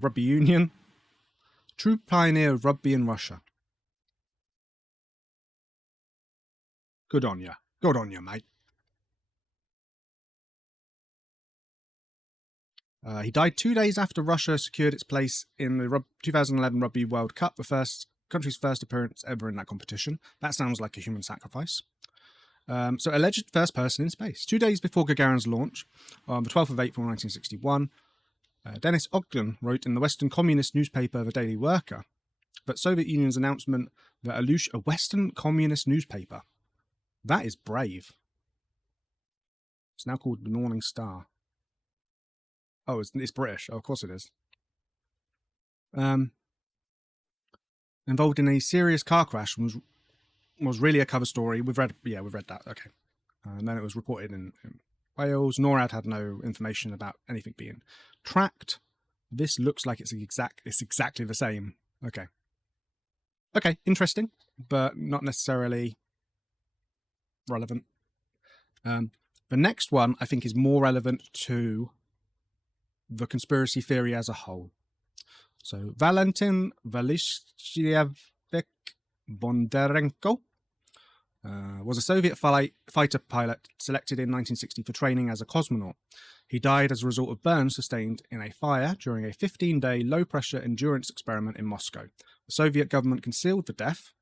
Rugby Union. True pioneer of rugby in Russia. Good on ya. Good on ya, mate. He died 2 days after Russia secured its place in the 2011 Rugby World Cup, the country's first appearance ever in that competition. That sounds like a human sacrifice. So, alleged first person in space. 2 days before Gagarin's launch, on the 12th of April 1961, Denis Ogden wrote in the Western Communist newspaper The Daily Worker that Soviet Union's announcement that a Western Communist newspaper, that is brave. It's now called the Morning Star. Oh, it's British. Oh, of course it is. Involved in a serious car crash was really a cover story. We've read that. Okay. And then it was reported in Wales. NORAD had no information about anything being tracked. This looks like it's exactly the same. Okay. Okay, interesting, but not necessarily relevant. The next one I think is more relevant to the conspiracy theory as a whole. So Valentin Valishyevich Bondarenko was a Soviet fighter pilot selected in 1960 for training as a cosmonaut. He died as a result of burns sustained in a fire during a 15-day low-pressure endurance experiment in Moscow. The Soviet government concealed the death,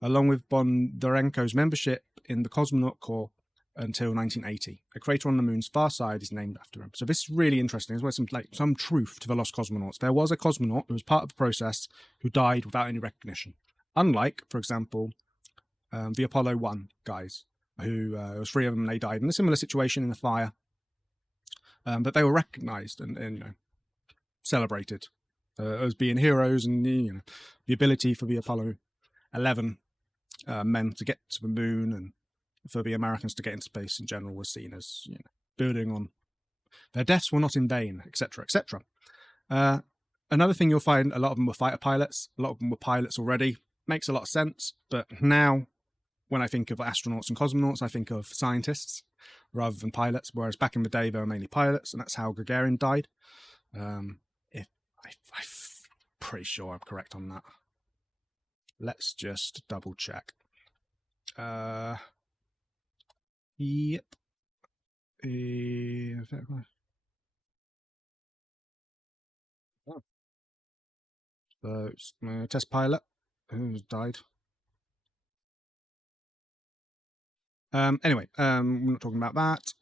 along with Bondarenko's membership in the Cosmonaut Corps until 1980. A crater on the moon's far side is named after him. So this is really interesting. There's some truth to the lost cosmonauts. There was a cosmonaut who was part of the process who died without any recognition. Unlike, for example, the Apollo 1 guys, who there was 3 of them, they died in a similar situation in a fire. But they were recognized and celebrated as being heroes, and the ability for the Apollo 11 men to get to the moon and for the Americans to get into space in general was seen as building on their deaths were not in vain, etc., etc. Another thing you'll find, a lot of them were fighter pilots. A lot of them were pilots already. Makes a lot of sense. But now, when I think of astronauts and cosmonauts, I think of scientists rather than pilots. Whereas back in the day, they were mainly pilots, and that's how Gagarin died. I'm pretty sure I'm correct on that. Let's just double check. Yep. So, test pilot who's died. Anyway, we're not talking about that.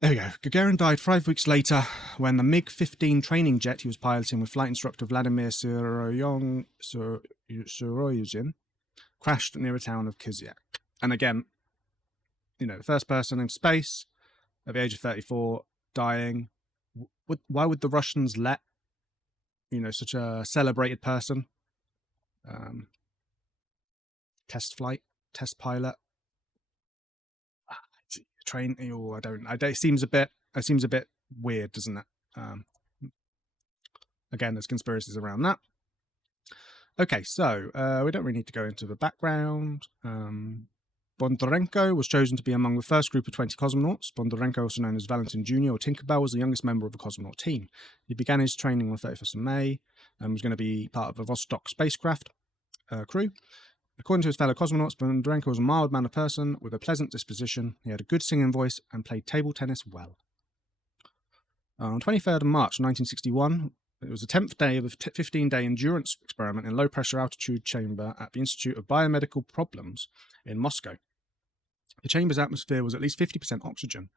There we go. Gagarin died 5 weeks later when the MiG-15 training jet he was piloting with flight instructor Vladimir Suroyazhin crashed near a town of Kyzyk. And again, the first person in space at the age of 34 dying. Why would the Russians let, such a celebrated person test pilot, train? It seems a bit weird, doesn't it? Again, there's conspiracies around that. Okay, so we don't really need to go into the background. Bondarenko was chosen to be among the first group of 20 cosmonauts. Bondarenko, also known as Valentin Jr. or Tinkerbell, was the youngest member of the cosmonaut team. He began his training on 31st of May and was going to be part of the Vostok spacecraft crew. According to his fellow cosmonauts, Bondarenko was a mild-mannered person with a pleasant disposition. He had a good singing voice and played table tennis well. On 23rd of March 1961, It was the 10th day of a 15-day endurance experiment in low-pressure altitude chamber at the Institute of Biomedical Problems in Moscow. The chamber's atmosphere was at least 50% oxygen.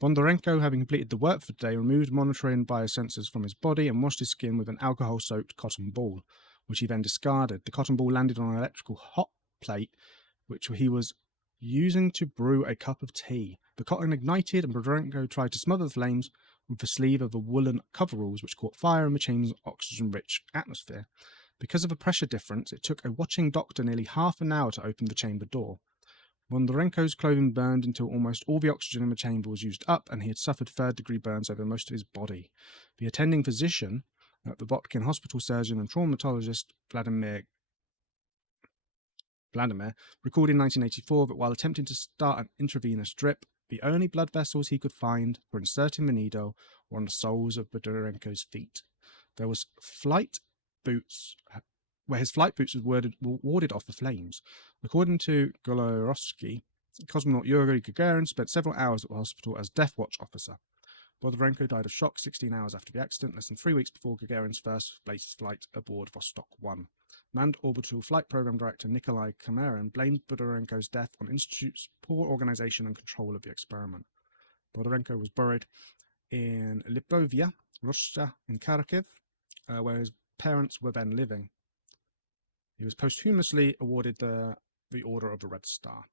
Bondarenko, having completed the work for the day, removed monitoring biosensors from his body and washed his skin with an alcohol-soaked cotton ball, which he then discarded. The cotton ball landed on an electrical hot plate, which he was using to brew a cup of tea. The cotton ignited, and Bondarenko tried to smother the flames with the sleeve of the woolen coveralls, which caught fire in the chamber's oxygen-rich atmosphere. Because of a pressure difference, it took a watching doctor nearly half an hour to open the chamber door. Bondarenko's clothing burned until almost all the oxygen in the chamber was used up, and he had suffered third-degree burns over most of his body. The attending physician at the Botkin Hospital, surgeon and traumatologist Vladimir recalled in 1984 that while attempting to start an intravenous drip, the only blood vessels he could find for inserting the needle were on the soles of Bondarenko's feet. There was flight boots, where his flight boots were warded off the flames. According to Golorovsky, cosmonaut Yuri Gagarin spent several hours at the hospital as death watch officer. Bondarenko died of shock 16 hours after the accident, less than 3 weeks before Gagarin's first latest flight aboard Vostok 1. Manned Orbital Flight Program Director Nikolai Kamarin blamed Bondarenko's death on Institute's poor organization and control of the experiment. Bondarenko was buried in Lipovya, Russia, in Kharkiv, where his parents were then living. He was posthumously awarded the Order of the Red Star.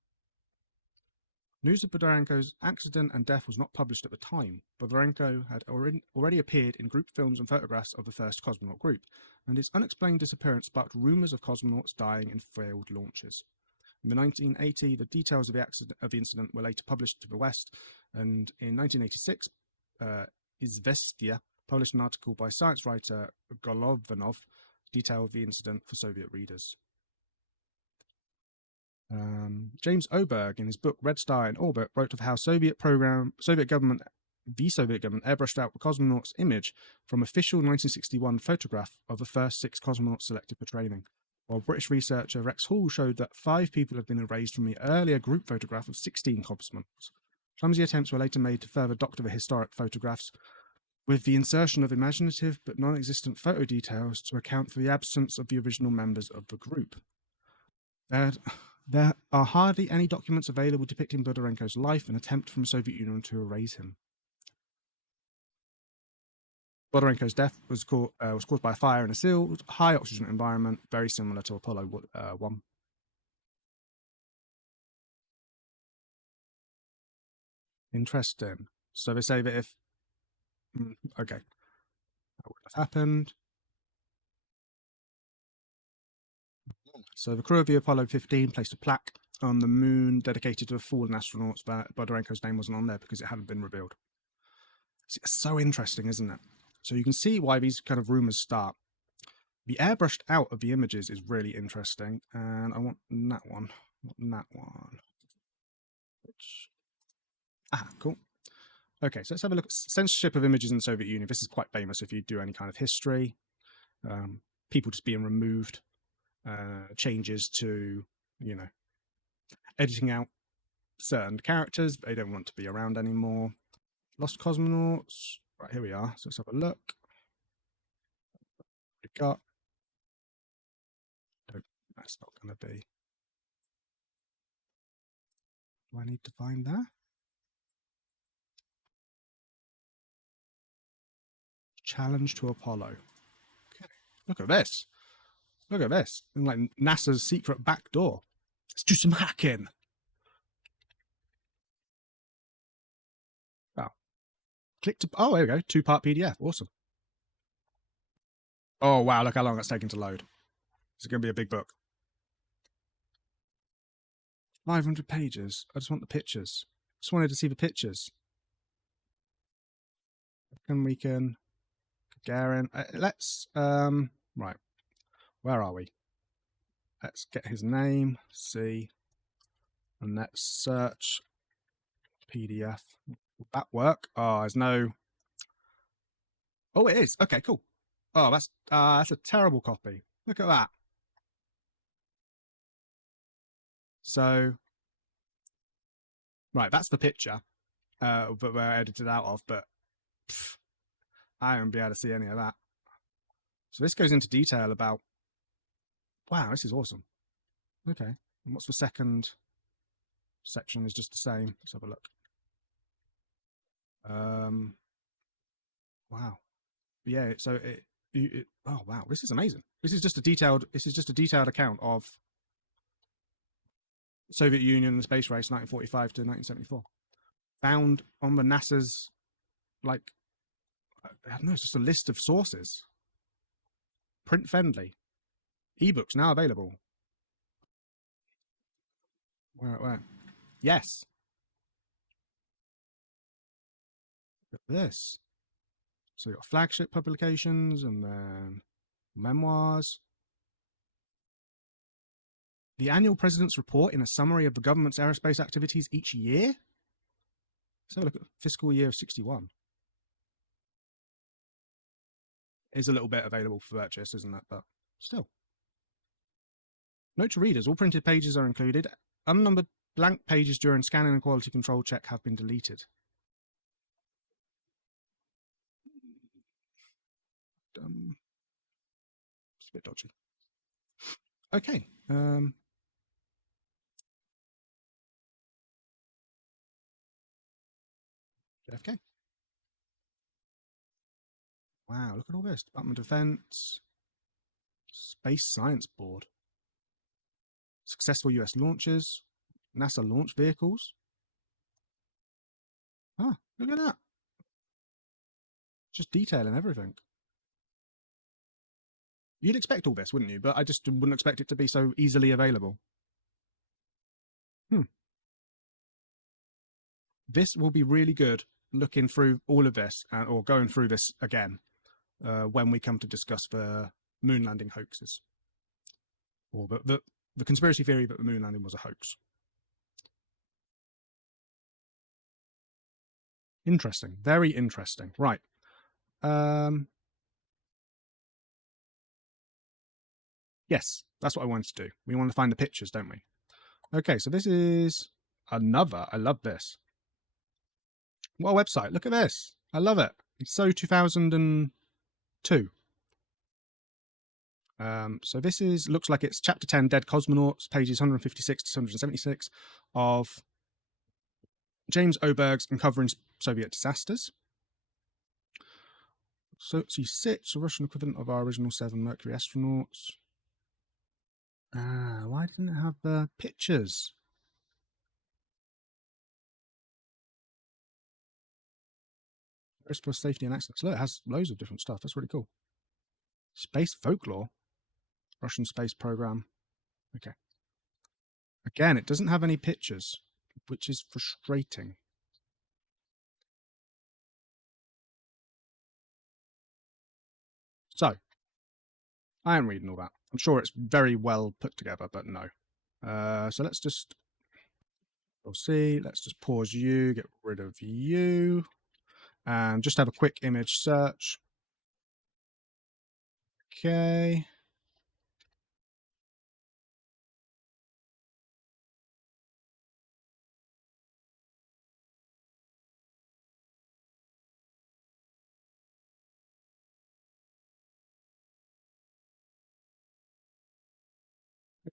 News of Bondarenko's accident and death was not published at the time. Bondarenko had already appeared in group films and photographs of the first cosmonaut group, and his unexplained disappearance sparked rumours of cosmonauts dying in failed launches. In 1980, the details of the incident were later published to the West, and in 1986, Izvestia published an article by science writer Golovanov detailed the incident for Soviet readers. James Oberg, in his book Red Star in Orbit, wrote of how the Soviet government airbrushed out the cosmonaut's image from official 1961 photograph of the first 6 cosmonauts selected for training, while British researcher Rex Hall showed that 5 people had been erased from the earlier group photograph of 16 cosmonauts. Clumsy attempts were later made to further doctor the historic photographs, with the insertion of imaginative but non-existent photo details to account for the absence of the original members of the group. There are hardly any documents available depicting Bondarenko's life, an attempt from the Soviet Union to erase him. Bondarenko's death was caused by a fire in a sealed, high-oxygen environment, very similar to Apollo 1. Interesting. So they say that if... Okay. That would have happened. So the crew of the Apollo 15 placed a plaque on the moon dedicated to the fallen astronauts, but Bondarenko's name wasn't on there because it hadn't been revealed. It's so interesting, isn't it? So you can see why these kind of rumors start. The airbrushed out of the images is really interesting, and I want that one. Cool. Okay, so let's have a look at censorship of images in the Soviet Union. This is quite famous if you do any kind of history. People just being removed. Changes to, editing out certain characters. They don't want to be around anymore. Lost cosmonauts. Right, here we are. So let's have a look. What we've got. That's not going to be. Do I need to find that? Challenge to Apollo. Okay. Look at this. Look at this. Like NASA's secret back door. Let's do some hacking. Oh. Click to... Oh, there we go. 2-part PDF. Awesome. Oh, wow. Look how long that's taken to load. It's going to be a big book. 500 pages. I just want the pictures. Just wanted to see the pictures. And we can... Gagarin. Let's... Right. Where are we? Let's get his name, see, and let's search PDF. Will that work? Oh, there's no... Oh, it is. Okay, cool. Oh, that's a terrible copy. Look at that. So, right, that's the picture that we're edited out of, but I won't be able to see any of that. So this goes into detail about, wow, this is awesome. Okay. And what's the second section is just the same. Let's have a look. Wow. Yeah. So oh wow, this is amazing. This is just a detailed account of Soviet Union and the space race 1945 to 1974. Found on the NASA's, like, I don't know, it's just a list of sources. Print friendly. Ebooks now available. Where? Yes. Look at this. So you've got flagship publications and then memoirs. The annual president's report in a summary of the government's aerospace activities each year. Let's have a look at fiscal year of 61. Is a little bit available for purchase, isn't it? But still. Note to readers, all printed pages are included. Unnumbered blank pages during scanning and quality control check have been deleted. It's a bit dodgy. Okay. JFK. Wow, look at all this. Department of Defense. Space Science Board. Successful US launches. NASA launch vehicles. Ah, look at that. Just detailing everything. You'd expect all this, wouldn't you? But I just wouldn't expect it to be so easily available. This will be really good looking through all of this or going through this again when we come to discuss the moon landing hoaxes. Or the conspiracy theory that the moon landing was a hoax. Interesting. Very interesting. Right. Yes, that's what I wanted to do. We want to find the pictures, don't we? Okay, so this is another. I love this. What a website. Look at this. I love it. It's so 2002. So this is, looks like it's chapter 10, Dead Cosmonauts, pages 156 to 176 of James Oberg's Uncovering Soviet Disasters. So C6, the Russian equivalent of our original 7 Mercury astronauts. Why didn't it have the pictures? Aerospace safety and accidents. Look, it has loads of different stuff. That's really cool. Space folklore. Russian space program. Okay. Again, it doesn't have any pictures, which is frustrating. So, I am reading all that. I'm sure it's very well put together, but no. So let's just, we'll see. Let's just pause you, get rid of you, and just have a quick image search. Okay.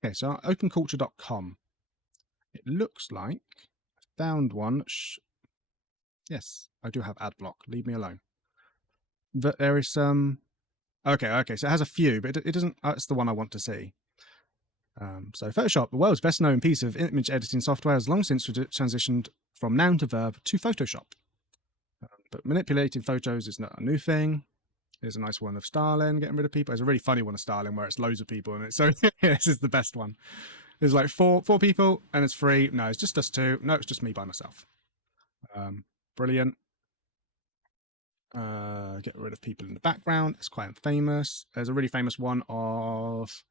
Okay, so openculture.com. It looks like I found one. Yes, I do have ad block. Leave me alone. But there is some. Okay. So it has a few, but it doesn't. It's the one I want to see. So Photoshop, the world's best known piece of image editing software, has long since transitioned from noun to verb to Photoshop. But manipulating photos is not a new thing. There's a nice one of Stalin getting rid of people. There's a really funny one of Stalin where it's loads of people in it. So this is the best one. There's like four people and it's free. No, it's just us two. No, it's just me by myself. Brilliant. Get rid of people in the background. It's quite famous. There's a really famous one of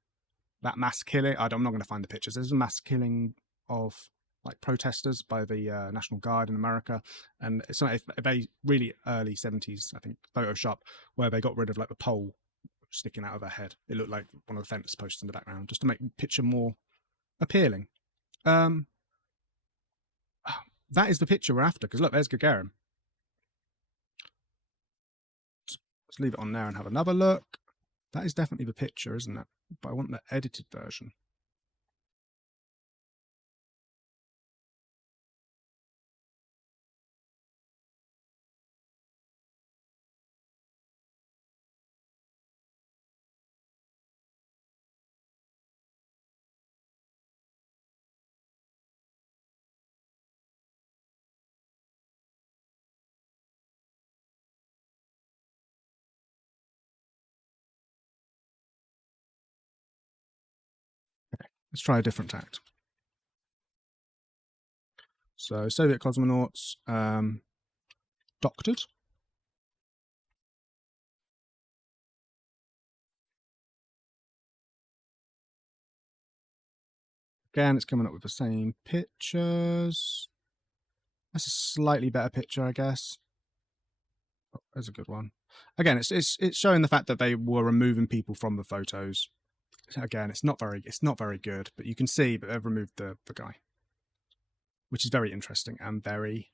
that mass killing. I'm not going to find the pictures. There's a mass killing of like protesters by the National Guard in America, and it's like a very really early 70s, I think, Photoshop, where they got rid of like the pole sticking out of her head. It looked like one of the fence posts in the background, just to make the picture more appealing. That is the picture we're after, because look, there's Gagarin. Let's leave it on there and have another look. That is definitely the picture, isn't it? But I want the edited version. Let's try a different tact. So Soviet cosmonauts doctored. Again, it's coming up with the same pictures. That's a slightly better picture, I guess. Oh, there's a good one. Again, it's showing the fact that they were removing people from the photos. Again, it's not very good, but you can see that they've removed the guy, which is very interesting and very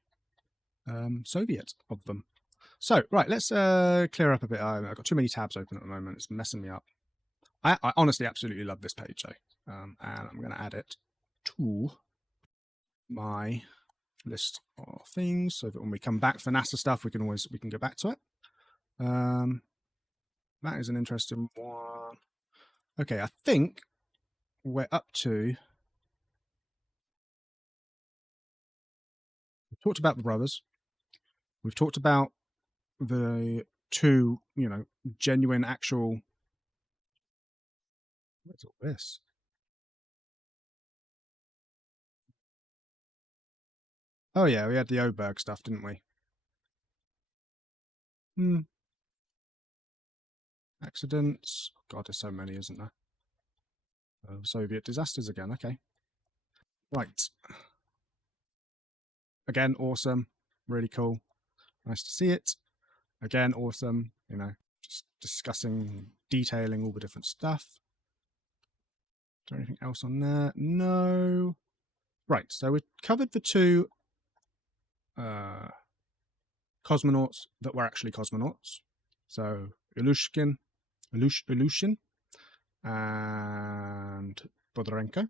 Soviet of them. So right, let's clear up a bit. I've got too many tabs open at the moment. It's messing me up. I honestly absolutely love this page though, and I'm going to add it to my list of things so that when we come back for NASA stuff, we can go back to it. That is an interesting one. Okay, I think we're up to. We've talked about the brothers. We've talked about the two, genuine, actual. What's all this? Oh yeah, we had the Oberg stuff, didn't we? Accidents. God, there's so many, isn't there? Soviet disasters again. Okay. Right. Again, awesome. Really cool. Nice to see it. Again, awesome. Just discussing, detailing all the different stuff. Is there anything else on there? No. Right. So we've covered the two cosmonauts that were actually cosmonauts. So Ilyushin and Bodorenko.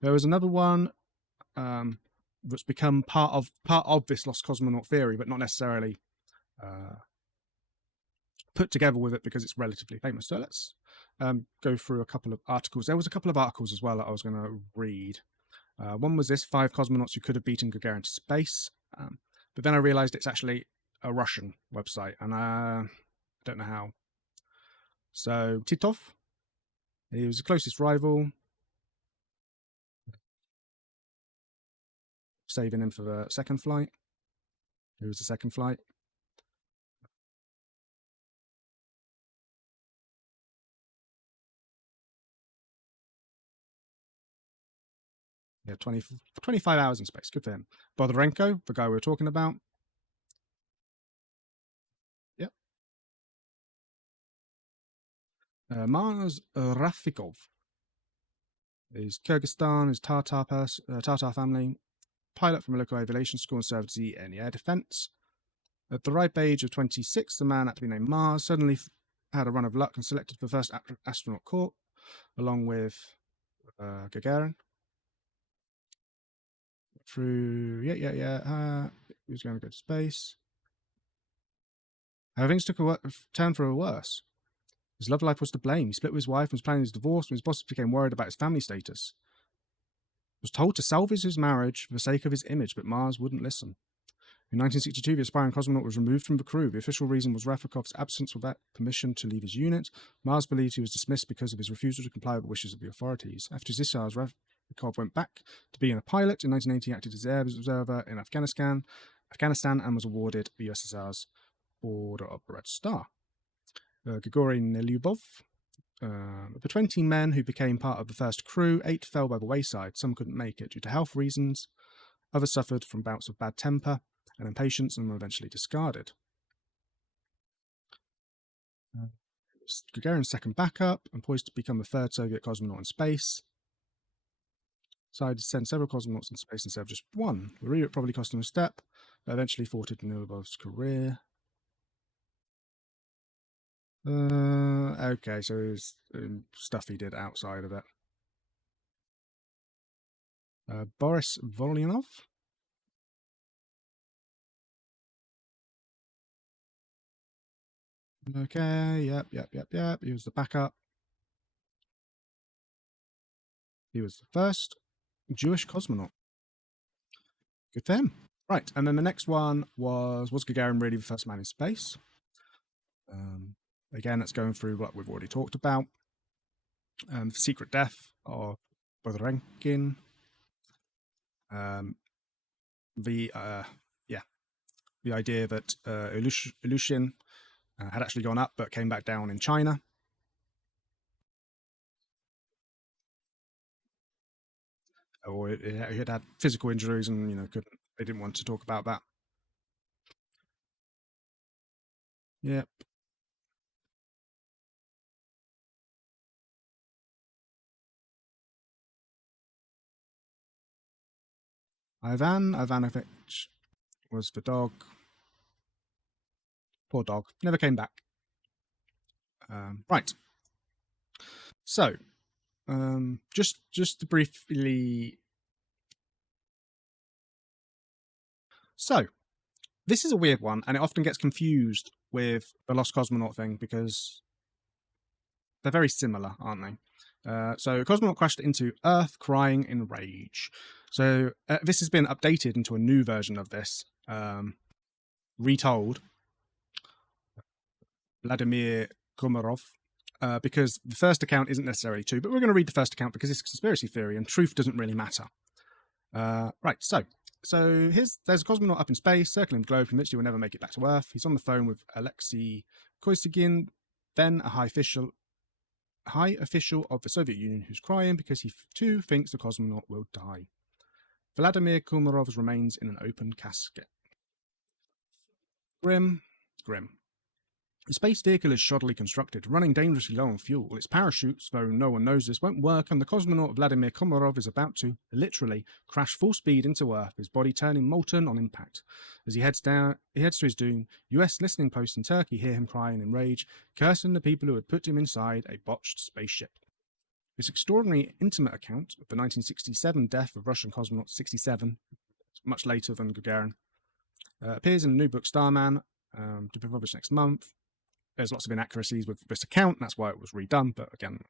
There was another one that's become part of this lost cosmonaut theory, but not necessarily put together with it because it's relatively famous. So let's go through a couple of articles. There was a couple of articles as well that I was going to read. One was this: 5 cosmonauts who could have beaten Gagarin to space. But then I realized it's actually a Russian website, and I don't know how. So Titov, he was the closest rival, saving him for the second flight. Who was the second flight? Yeah, 25 hours in space. Good for him. Bodorenko, the guy we were talking about. Yep. Mars Rafikov. Is Kyrgyzstan, his Tatar family. Pilot from a local aviation school and served in the air defense. At the ripe age of 26, the man had to be named Mars. Suddenly had a run of luck and selected for the first astronaut corps, along with Gagarin. Through, he was going to go to space. How things took a turn for a worse. His love life was to blame. He split with his wife and was planning his divorce when his bosses became worried about his family status. He was told to salvage his marriage for the sake of his image, but Mars wouldn't listen. In 1962, the aspiring cosmonaut was removed from the crew. The official reason was Rafikov's absence without permission to leave his unit. Mars believed he was dismissed because of his refusal to comply with the wishes of the authorities. After his discharge, Rafikov went back to being a pilot. In 1980, he acted as air observer in Afghanistan, and was awarded the USSR's Order of the Red Star. Grigory Nelyubov. The 20 men who became part of the first crew, 8 fell by the wayside. Some couldn't make it due to health reasons. Others suffered from bouts of bad temper and impatience and were eventually discarded. Gagarin's second backup and poised to become the 3rd Soviet cosmonaut in space. Decided to send several cosmonauts in space instead of just one. The re-route probably cost him a step, but eventually thwarted Nelyubov's career. Okay, so it's stuff he did outside of it. Boris Volyanov? Okay, yep. He was the backup. He was the first Jewish cosmonaut. Good for him. Right, and then the next one was Gagarin really the first man in space? Again, that's going through what we've already talked about. The secret death of Bodrenkin. The idea that Ilyushin had actually gone up but came back down in China. Or he had physical injuries and they didn't want to talk about that. Yep. Ivan Ivanovich was the dog. Poor dog. Never came back. Right. So, just to briefly. So, this is a weird one, and it often gets confused with the Lost Cosmonaut thing because they're very similar, aren't they? So, a cosmonaut crashed into Earth crying in rage. So, this has been updated into a new version of this, retold. Vladimir Komarov, because the first account isn't necessarily true, but we're going to read the first account because it's a conspiracy theory and truth doesn't really matter. Right, so there's a cosmonaut up in space, circling the globe, convinced he will never make it back to Earth. He's on the phone with Alexei Koysygin, then a high official of the Soviet Union, who's crying because he too thinks the cosmonaut will die. Vladimir Komarov's remains in an open casket. Grim. The space vehicle is shoddily constructed, running dangerously low on fuel. Its parachutes, though no one knows this, won't work, and the cosmonaut Vladimir Komarov is about to, literally, crash full speed into Earth, his body turning molten on impact. As he heads to his doom, US listening posts in Turkey hear him crying in rage, cursing the people who had put him inside a botched spaceship. This extraordinary, intimate account of the 1967 death of Russian cosmonaut 67, much later than Gagarin, appears in the new book Starman, to be published next month. There's lots of inaccuracies with this account, that's why it was redone, but again...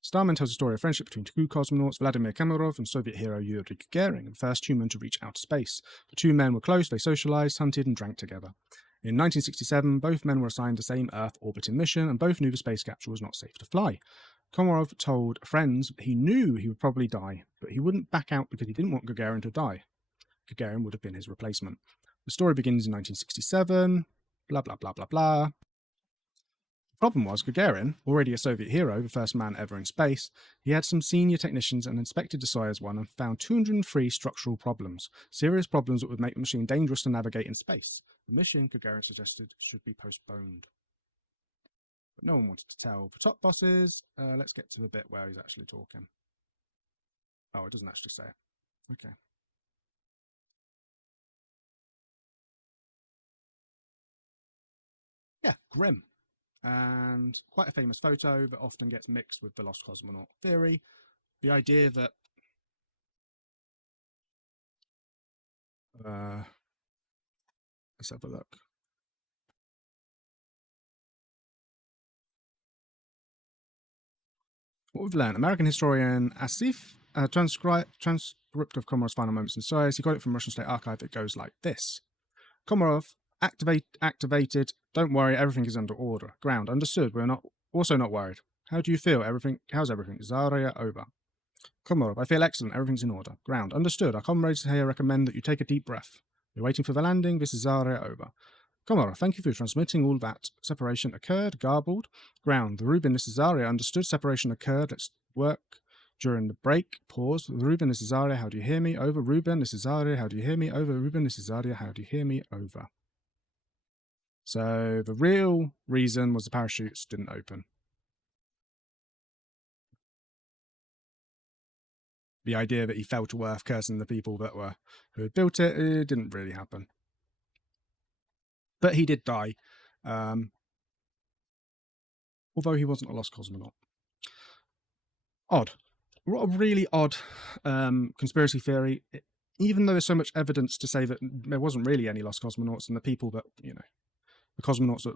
Starman tells a story of friendship between two cosmonauts, Vladimir Komarov and Soviet hero Yuri Gagarin, the first human to reach outer space. The two men were close, they socialized, hunted, and drank together. In 1967, both men were assigned the same Earth-orbiting mission, and both knew the space capsule was not safe to fly. Komarov told friends he knew he would probably die, but he wouldn't back out because he didn't want Gagarin to die. Gagarin would have been his replacement. The story begins in 1967, blah, blah, blah, blah, blah. The problem was Gagarin, already a Soviet hero, the first man ever in space, he had some senior technicians and inspected the Soyuz 1 and found 203 structural problems, serious problems that would make the machine dangerous to navigate in space. The mission, Gagarin suggested, should be postponed. But no one wanted to tell the top bosses. Let's get to the bit where he's actually talking. Oh, it doesn't actually say it. Okay. Yeah, grim. And quite a famous photo that often gets mixed with the lost cosmonaut theory. The idea that let's have a look. What we've learned, American historian Asif, transcript of Komarov's final moments in Soyuz, he got it from Russian State Archive. It goes like this. Komarov, activated. Don't worry, everything is under order. Ground, understood. We're also not worried. How do you feel? How's everything? Zarya, over. Komarov, I feel excellent. Everything's in order. Ground, understood. Our comrades here recommend that you take a deep breath. We're waiting for the landing. This is Zarya, over. Komarov, thank you for transmitting all that. Separation occurred. Garbled. Ground, the Rubin, this is Zarya. Understood. Separation occurred. Let's work during the break. Pause. Rubin, this is Zarya. How do you hear me? Over. Rubin, this is Zarya. How do you hear me? Over. Rubin, this is Zarya. How do you hear me? Over. So the real reason was the parachutes didn't open. The idea that he fell to Earth cursing the people who had built it, it didn't really happen. But he did die. Although he wasn't a lost cosmonaut. Odd. What a really odd conspiracy theory. Even though there's so much evidence to say that there wasn't really any lost cosmonauts, and the people that, you know, the cosmonauts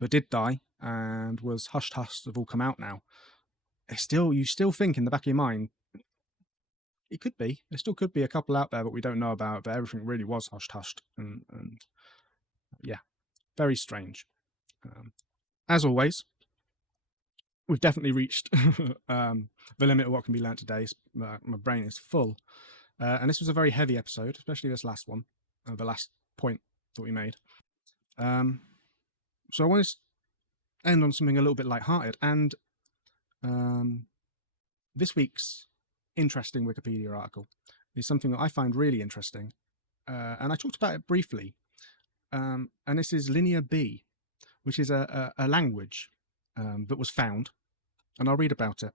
that did die and was hushed have all come out now. You still think in the back of your mind, it could be. There still could be a couple out there that we don't know about, but everything really was hushed. And yeah, very strange. As always, we've definitely reached the limit of what can be learnt today. My brain is full. And this was a very heavy episode, especially this last one, the last point that we made. So I want to end on something a little bit lighthearted. And this week's interesting Wikipedia article is something that I find really interesting. And I talked about it briefly. And this is Linear B, which is a language that was found. And I'll read about it.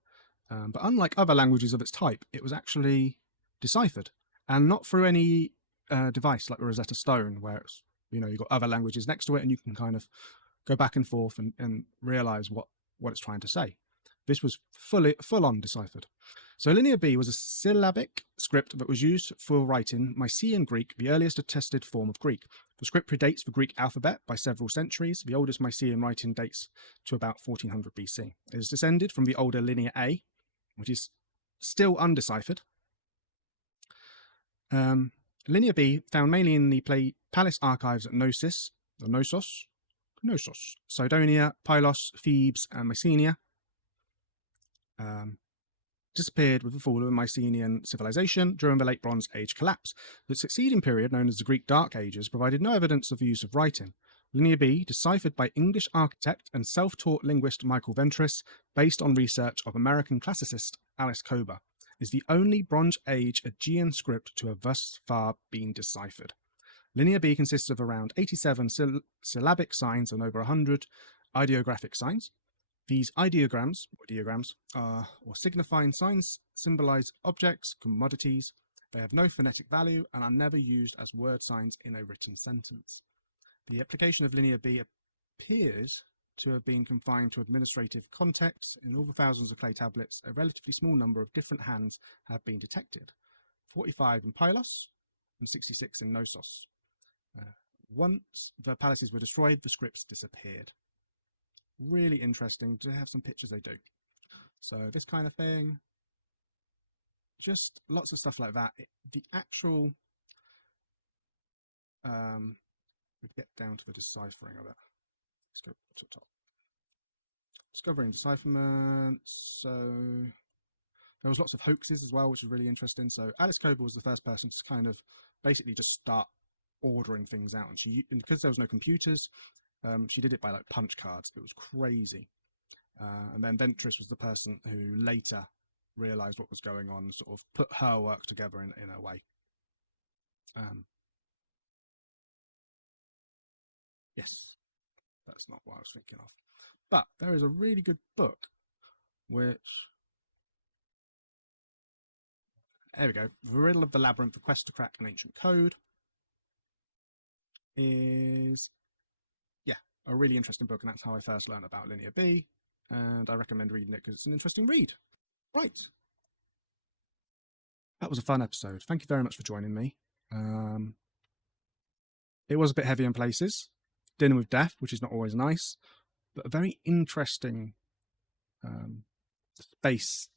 But unlike other languages of its type, it was actually deciphered, and not through any device like the Rosetta Stone, where it's, you know, you've got other languages next to it and you can kind of go back and forth and realize what it's trying to say. This was full on deciphered. So Linear B was a syllabic script that was used for writing Mycenaean Greek, the earliest attested form of Greek. The script predates the Greek alphabet by several centuries. The oldest Mycenaean writing dates to about 1400 BC. It is descended from the older Linear A, which is still undeciphered. Linear B, found mainly in the palace archives at Knossos, Cydonia, Pylos, Thebes, and Mycenae. Disappeared with the fall of the Mycenaean civilization during the Late Bronze Age collapse. The succeeding period, known as the Greek Dark Ages, provided no evidence of the use of writing. Linear B, deciphered by English architect and self-taught linguist Michael Ventris, based on research of American classicist Alice Kober, is the only Bronze Age Aegean script to have thus far been deciphered. Linear B consists of around 87 syllabic signs and over 100 ideographic signs. These ideograms, or signifying signs, symbolize objects, commodities. They have no phonetic value and are never used as word signs in a written sentence. The application of Linear B appears to have been confined to administrative contexts. In all the thousands of clay tablets, a relatively small number of different hands have been detected, 45 in Pylos and 66 in Knossos. Once the palaces were destroyed, the scripts disappeared. Really interesting to have some pictures they do. So this kind of thing, just lots of stuff like that. The actual, we get down to the deciphering of it. Let's go to the top. Discovery and decipherment. So there was lots of hoaxes as well, which was really interesting. So Alice Kober was the first person to kind of basically just start ordering things out, and because there was no computers, she did it by like punch cards. It was crazy. And then Ventris was the person who later realized what was going on, sort of put her work together in a way. Yes, that's not what I was thinking of. But there is a really good book, which, there we go. The Riddle of the Labyrinth, The Quest to Crack an Ancient Code, is a really interesting book, and that's how I first learned about Linear B, and I recommend reading it because it's an interesting read. Right. That was a fun episode. Thank you very much for joining me. It was a bit heavy in places. Dinner with Death, which is not always nice, but a very interesting space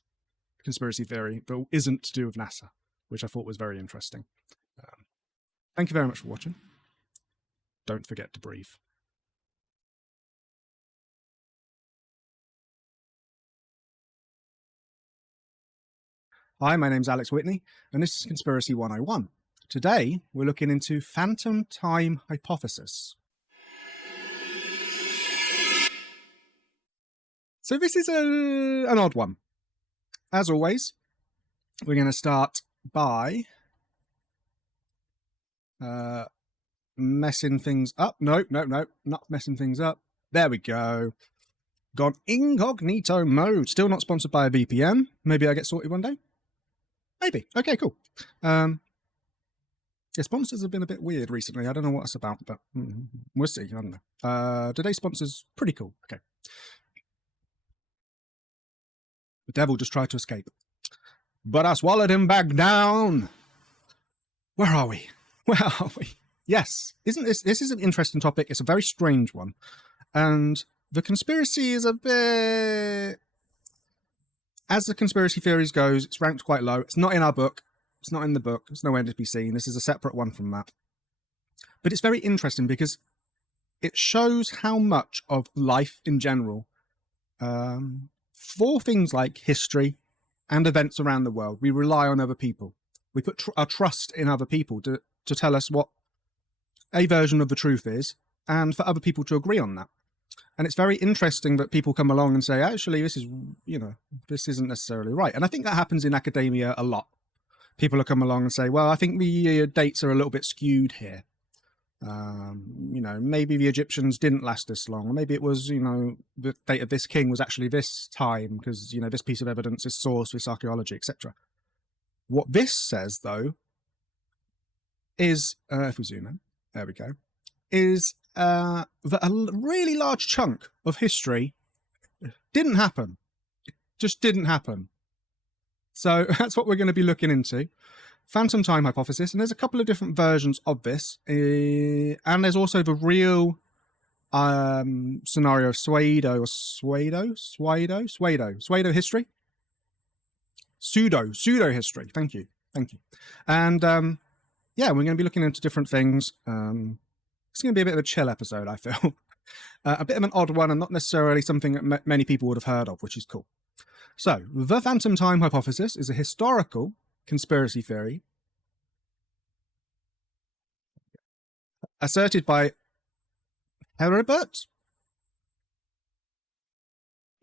conspiracy theory that isn't to do with NASA, which I thought was very interesting. Thank you very much for watching. Don't forget to breathe. Hi, my name's Alex Witney, and this is Conspiracy 101. Today, we're looking into phantom time hypothesis. So this is an odd one. As always, we're going to start by messing things up. No, not messing things up. There we go. Gone incognito mode. Still not sponsored by a VPN. Maybe I get sorted one day. Maybe. Okay, cool. Yeah, sponsors have been a bit weird recently. I don't know what it's about, but we'll see. I don't know. Today's sponsor's pretty cool. Okay. The devil just tried to escape, but I swallowed him back down. Where are we? Where are we? Yes. Isn't this is an interesting topic. It's a very strange one. And the conspiracy is a bit, as the conspiracy theories goes, it's ranked quite low. It's not in our book. It's not in the book. It's nowhere to be seen. This is a separate one from that. But it's very interesting because it shows how much of life in general, for things like history and events around the world, we rely on other people. We put our trust in other people to tell us what a version of the truth is, and for other people to agree on that. And it's very interesting that people come along and say, actually, this is, this isn't necessarily right. And I think that happens in academia a lot. People will come along and say, well, I think the dates are a little bit skewed here. Maybe the Egyptians didn't last this long. Or maybe it was, the date of this king was actually this time because, this piece of evidence is sourced with archaeology, etc. What this says, though, is, if we zoom in, there we go, is that a really large chunk of history didn't happen. It just didn't happen. So that's what we're going to be looking into. Phantom time hypothesis, and there's a couple of different versions of this, and there's also the real scenario of pseudo history, pseudo history. Thank you. And yeah, we're going to be looking into different things. It's going to be a bit of a chill episode, I feel. A bit of an odd one, and not necessarily something that many people would have heard of, which is cool. So, the phantom time hypothesis is a historical conspiracy theory asserted by Herbert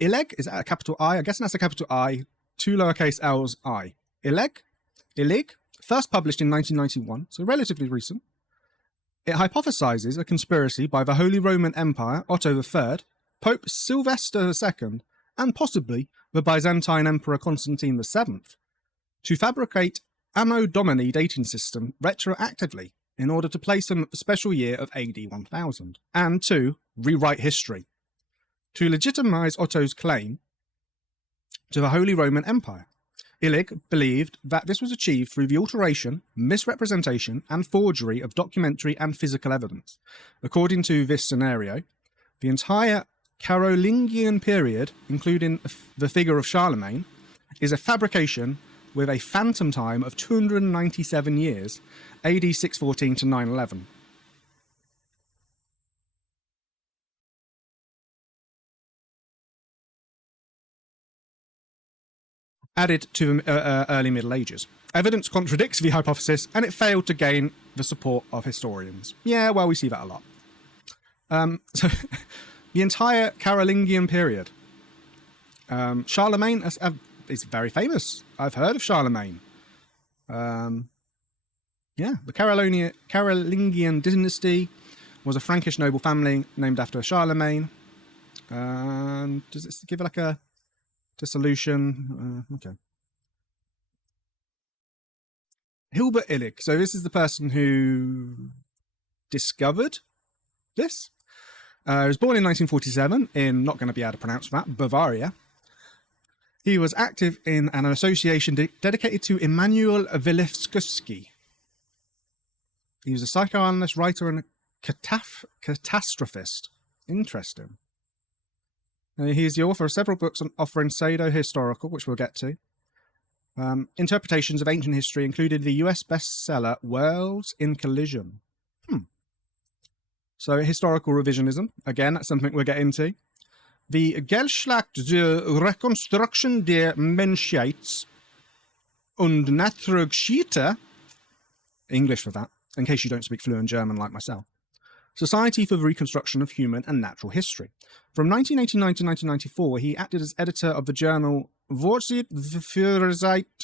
Illig. Is that a capital I? I guess that's a capital I, 2 lowercase l's I. Illig, first published in 1991, so relatively recent. It hypothesizes a conspiracy by the Holy Roman Empire, Otto III, Pope Sylvester II, and possibly the Byzantine Emperor Constantine VII, to fabricate Anno Domini dating system retroactively in order to place them at the special year of AD 1000, and to rewrite history, to legitimize Otto's claim to the Holy Roman Empire. Illig believed that this was achieved through the alteration, misrepresentation, and forgery of documentary and physical evidence. According to this scenario, the entire Carolingian period, including the figure of Charlemagne, is a fabrication with a phantom time of 297 years, AD 614 to 911. Added to the early Middle Ages. Evidence contradicts the hypothesis, and it failed to gain the support of historians. Yeah, well, we see that a lot. So, the entire Carolingian period. Charlemagne is very famous. I've heard of Charlemagne. Yeah, the Carolingian dynasty was a Frankish noble family named after Charlemagne. Does it give like a dissolution? Okay. Hilbert Illig. So this is the person who discovered this. He was born in 1947 in, not going to be able to pronounce that, Bavaria. He was active in an association dedicated to Emanuel Wilewski. He was a psychoanalyst, writer, and a catastrophist. Interesting. He is the author of several books offering pseudo-historical, which we'll get to, interpretations of ancient history, including the US bestseller Worlds in Collision. So historical revisionism, again, that's something we'll get into. The Geschlecht zur Rekonstruktion der Menschheit und Naturgeschichte, English for that, in case you don't speak fluent German like myself. Society for the Reconstruction of Human and Natural History. From 1989 to 1994, he acted as editor of the journal Vorzeit für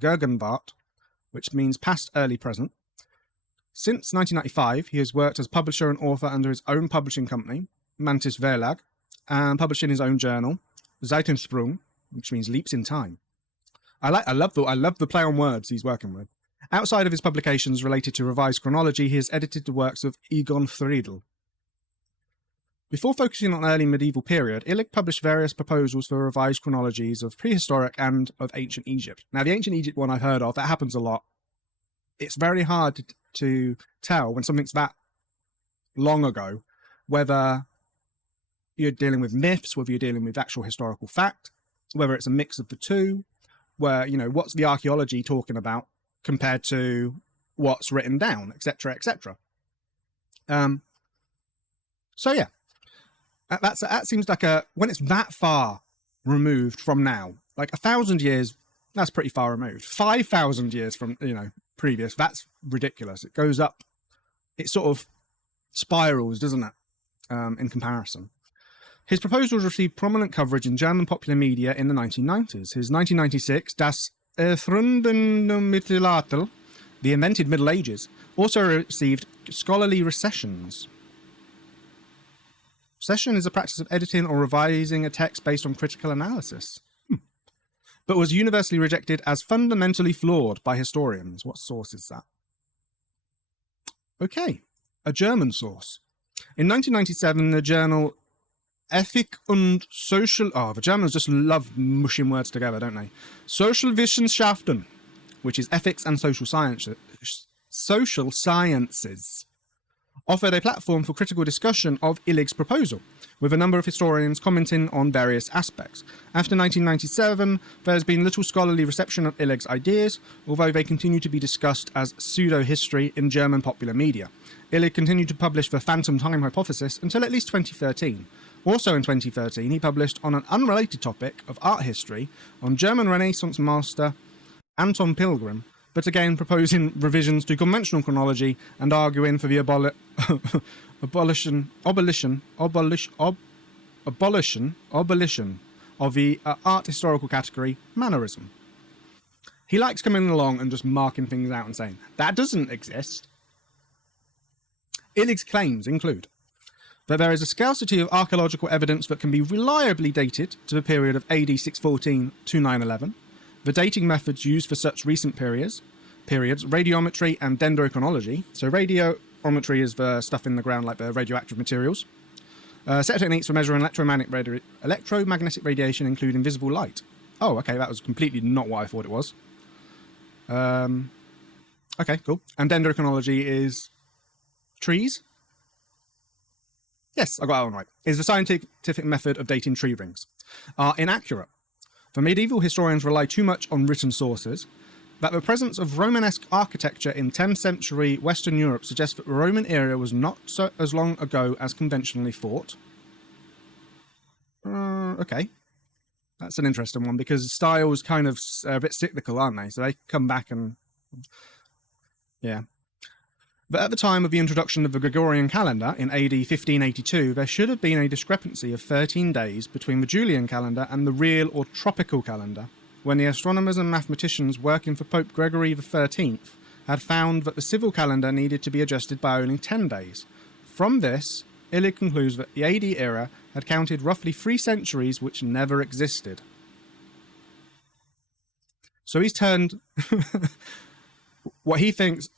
Gegenwart, which means past, early, present. Since 1995, he has worked as publisher and author under his own publishing company, Mantis Verlag, and publishing his own journal, Zeitensprung, which means leaps in time. I love the play on words he's working with. Outside of his publications related to revised chronology, he has edited the works of Egon Friedel. Before focusing on the early medieval period, Illig published various proposals for revised chronologies of prehistoric and of ancient Egypt. Now, the ancient Egypt one I've heard of, that happens a lot. It's very hard to tell when something's that long ago, whether you're dealing with myths, whether you're dealing with actual historical fact, whether it's a mix of the two, where, you know, what's the archaeology talking about compared to what's written down, etc., etc. So yeah. That seems like when it's that far removed from now, like 1,000 years, that's pretty far removed. 5,000 years from, you know, previous, that's ridiculous. It goes up, it sort of spirals, doesn't it, in comparison. His proposals received prominent coverage in German popular media in the 1990s. His 1996 Das Erfundene Mittelalter, The Invented Middle Ages, also received scholarly recensions. Session is a practice of editing or revising a text based on critical analysis, but was universally rejected as fundamentally flawed by historians. What source is that? Okay, a German source. In 1997, the journal Ethik und Social... Oh, the Germans just love mushing words together, don't they? Sozialwissenschaften, which is ethics and social sciences, offered a platform for critical discussion of Illig's proposal, with a number of historians commenting on various aspects. After 1997, there has been little scholarly reception of Illig's ideas, although they continue to be discussed as pseudo-history in German popular media. Illig continued to publish the Phantom Time Hypothesis until at least 2013. Also in 2013, he published on an unrelated topic of art history on German Renaissance master Anton Pilgrim, but again proposing revisions to conventional chronology and arguing for the abolition of the art historical category mannerism. He likes coming along and just marking things out and saying, that doesn't exist. Illig's claims include that there is a scarcity of archaeological evidence that can be reliably dated to the period of AD 614 to 911, the dating methods used for such recent periods, radiometry and dendrochronology. So radiometry is the stuff in the ground like the radioactive materials. Set techniques for measuring electromagnetic radiation include invisible light. Oh, okay, that was completely not what I thought it was. Okay, cool. And dendrochronology is trees? Yes, I got that one right. Is the scientific method of dating tree rings. Are inaccurate. The medieval historians rely too much on written sources. That the presence of Romanesque architecture in 10th century Western Europe suggests that the Roman era was not so as long ago as conventionally thought. Okay. That's an interesting one because styles kind of are a bit cyclical, aren't they? So they come back and... yeah. But at the time of the introduction of the Gregorian calendar in AD 1582, there should have been a discrepancy of 13 days between the Julian calendar and the real or tropical calendar, when the astronomers and mathematicians working for Pope Gregory XIII had found that the civil calendar needed to be adjusted by only 10 days. From this, Illig concludes that the AD era had counted roughly 3 centuries which never existed. So he's turned what he thinks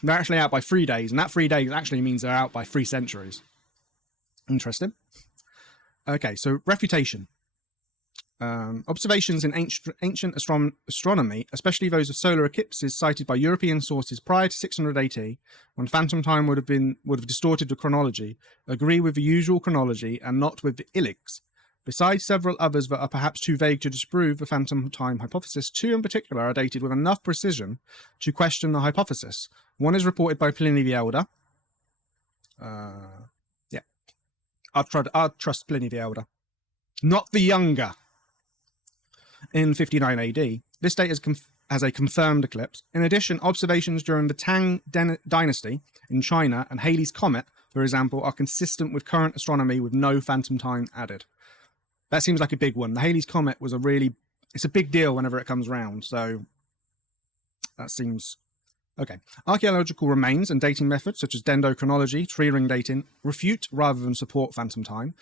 they're actually out by 3 days, and that 3 days actually means they're out by 3 centuries. Interesting. Okay, so refutation. Observations in ancient astronomy, especially those of solar eclipses cited by European sources prior to 600 AD, when phantom time would have distorted the chronology, agree with the usual chronology and not with the Illig's. Besides several others that are perhaps too vague to disprove the phantom time hypothesis, 2 in particular are dated with enough precision to question the hypothesis. One is reported by Pliny the Elder. Yeah, I'll trust Pliny the Elder, not the Younger. In 59 AD, this date has a confirmed eclipse. In addition, observations during the Tang dynasty in China and Halley's Comet, for example, are consistent with current astronomy with no phantom time added. That seems like a big one. The Halley's Comet was it's a big deal whenever it comes round, so that seems... okay. Archaeological remains and dating methods, such as dendrochronology, tree ring dating, refute rather than support phantom time.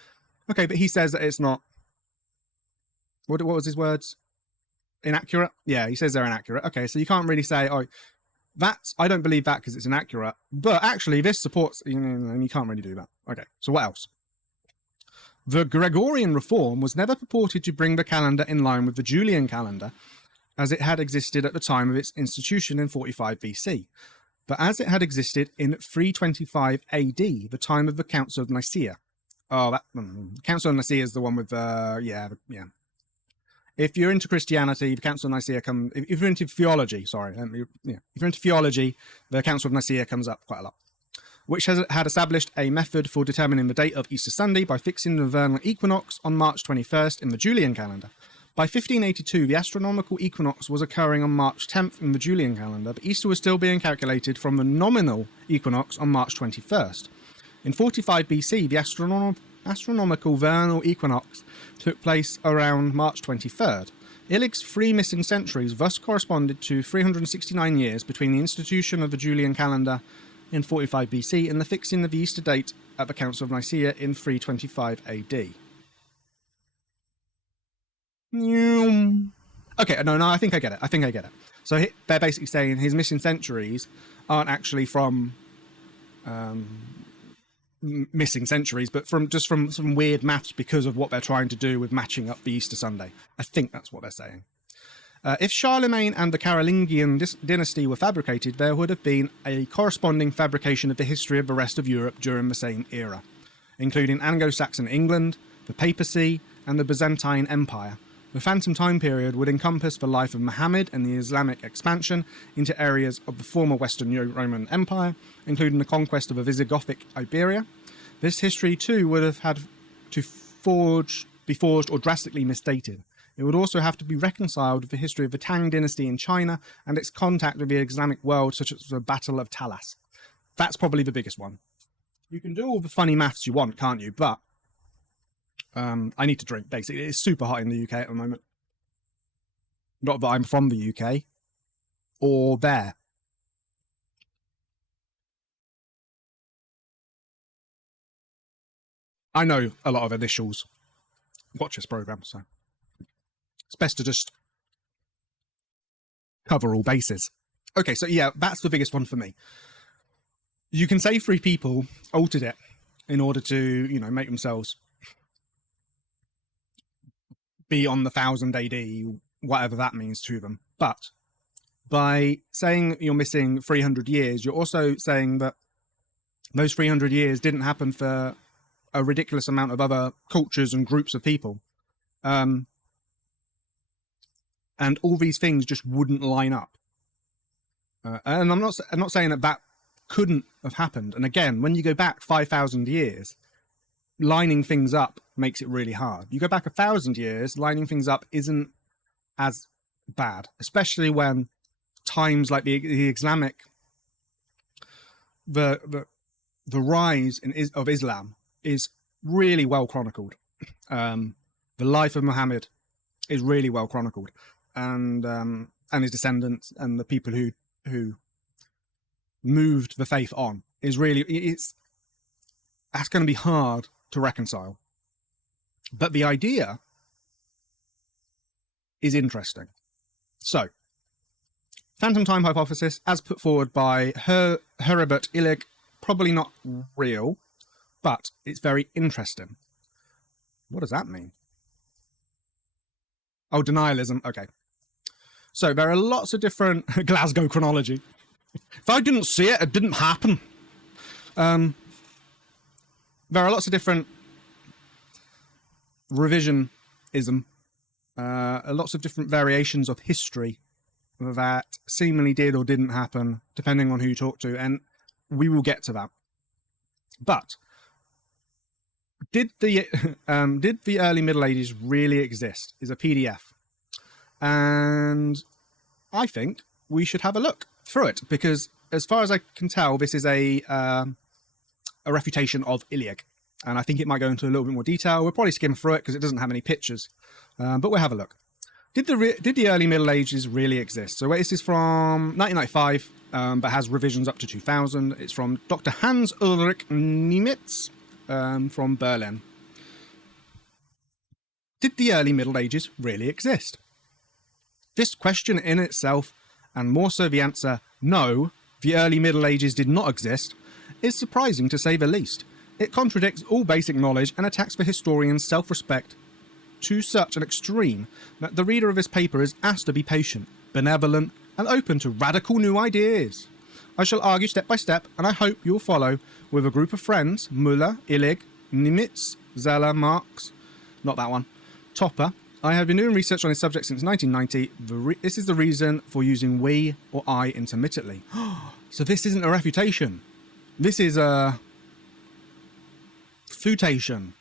Okay, but he says that it's not... What was his words? Inaccurate? Yeah, he says they're inaccurate. Okay, so you can't really say, oh, I don't believe that because it's inaccurate. But actually, this supports, and you can't really do that. Okay, so what else? The Gregorian reform was never purported to bring the calendar in line with the Julian calendar, as it had existed at the time of its institution in 45 BC, but as it had existed in 325 AD, the time of the Council of Nicaea. Oh, that Council of Nicaea is the one with yeah. If you're into Christianity, the Council of Nicaea comes. If you're into theology, sorry, if you're into theology, the Council of Nicaea comes up quite a lot, which had established a method for determining the date of Easter Sunday by fixing the vernal equinox on March 21st in the Julian calendar. By 1582, the astronomical equinox was occurring on March 10th in the Julian calendar, but Easter was still being calculated from the nominal equinox on March 21st. In 45 BC, the astronomical vernal equinox took place around March 23rd. Illig's 3 missing centuries thus corresponded to 369 years between the institution of the Julian calendar in 45 BC and the fixing of the Easter date at the Council of Nicaea in 325 AD. Okay, no, I think I get it. So they're basically saying his missing centuries aren't actually from missing centuries, but from some weird maths because of what they're trying to do with matching up the Easter Sunday. I think that's what they're saying. If Charlemagne and the Carolingian dynasty were fabricated, there would have been a corresponding fabrication of the history of the rest of Europe during the same era, including Anglo-Saxon England, the papacy, and the Byzantine Empire. The Phantom time period would encompass the life of Muhammad and the Islamic expansion into areas of the former Western Roman Empire, including the conquest of a Visigothic Iberia. This history too would have had to be forged or drastically misstated. It would also have to be reconciled with the history of the Tang dynasty in China and its contact with the Islamic world, such as the Battle of Talas. That's probably the biggest one. You can do all the funny maths you want, can't you? But I need to drink, basically. It's super hot in the UK at the moment. Not that I'm from the UK. Or there. I know a lot of initials watch this program, so it's best to just cover all bases. Okay, so yeah, that's the biggest one for me. You can say 3 people altered it in order to, make themselves be on the 1000 AD, whatever that means to them. But by saying you're missing 300 years, you're also saying that those 300 years didn't happen for a ridiculous amount of other cultures and groups of people. And all these things just wouldn't line up. And I'm not saying that couldn't have happened. And again, when you go back 5,000 years, lining things up makes it really hard. You go back 1,000 years, lining things up isn't as bad, especially when times like the Islamic, the rise of Islam is really well chronicled. The life of Muhammad is really well chronicled, and his descendants and the people who moved the faith on is really, that's going to be hard to reconcile. But the idea is interesting. So, Phantom Time Hypothesis, as put forward by Heribert Illig, probably not real, but it's very interesting. What does that mean? Oh, denialism. Okay. So there are lots of different Glasgow chronology. If I didn't see it, it didn't happen. There are lots of different revisionism, lots of different variations of history that seemingly did or didn't happen, depending on who you talk to, and we will get to that. But did the early Middle Ages really exist? Is a PDF, and I think we should have a look through it, because as far as I can tell, this is a refutation of Illig, and I think it might go into a little bit more detail. We'll probably skim through it because it doesn't have any pictures, but we'll have a look. Did the early Middle Ages really exist? So this is from 1995, but has revisions up to 2000. It's from Dr. Hans Ulrich Niemitz from Berlin. Did the early Middle Ages really exist? This question in itself, and more so the answer, No, the early Middle Ages did not exist is surprising to say the least. It contradicts all basic knowledge and attacks the historian's self-respect to such an extreme that the reader of this paper is asked to be patient, benevolent, and open to radical new ideas. I shall argue step by step, and I hope you'll follow with a group of friends, Müller, Illig, Nimitz, Zeller, Marx, not that one, Topper. I have been doing research on this subject since 1990. This is the reason for using we or I intermittently. So this isn't a refutation. This is a futation.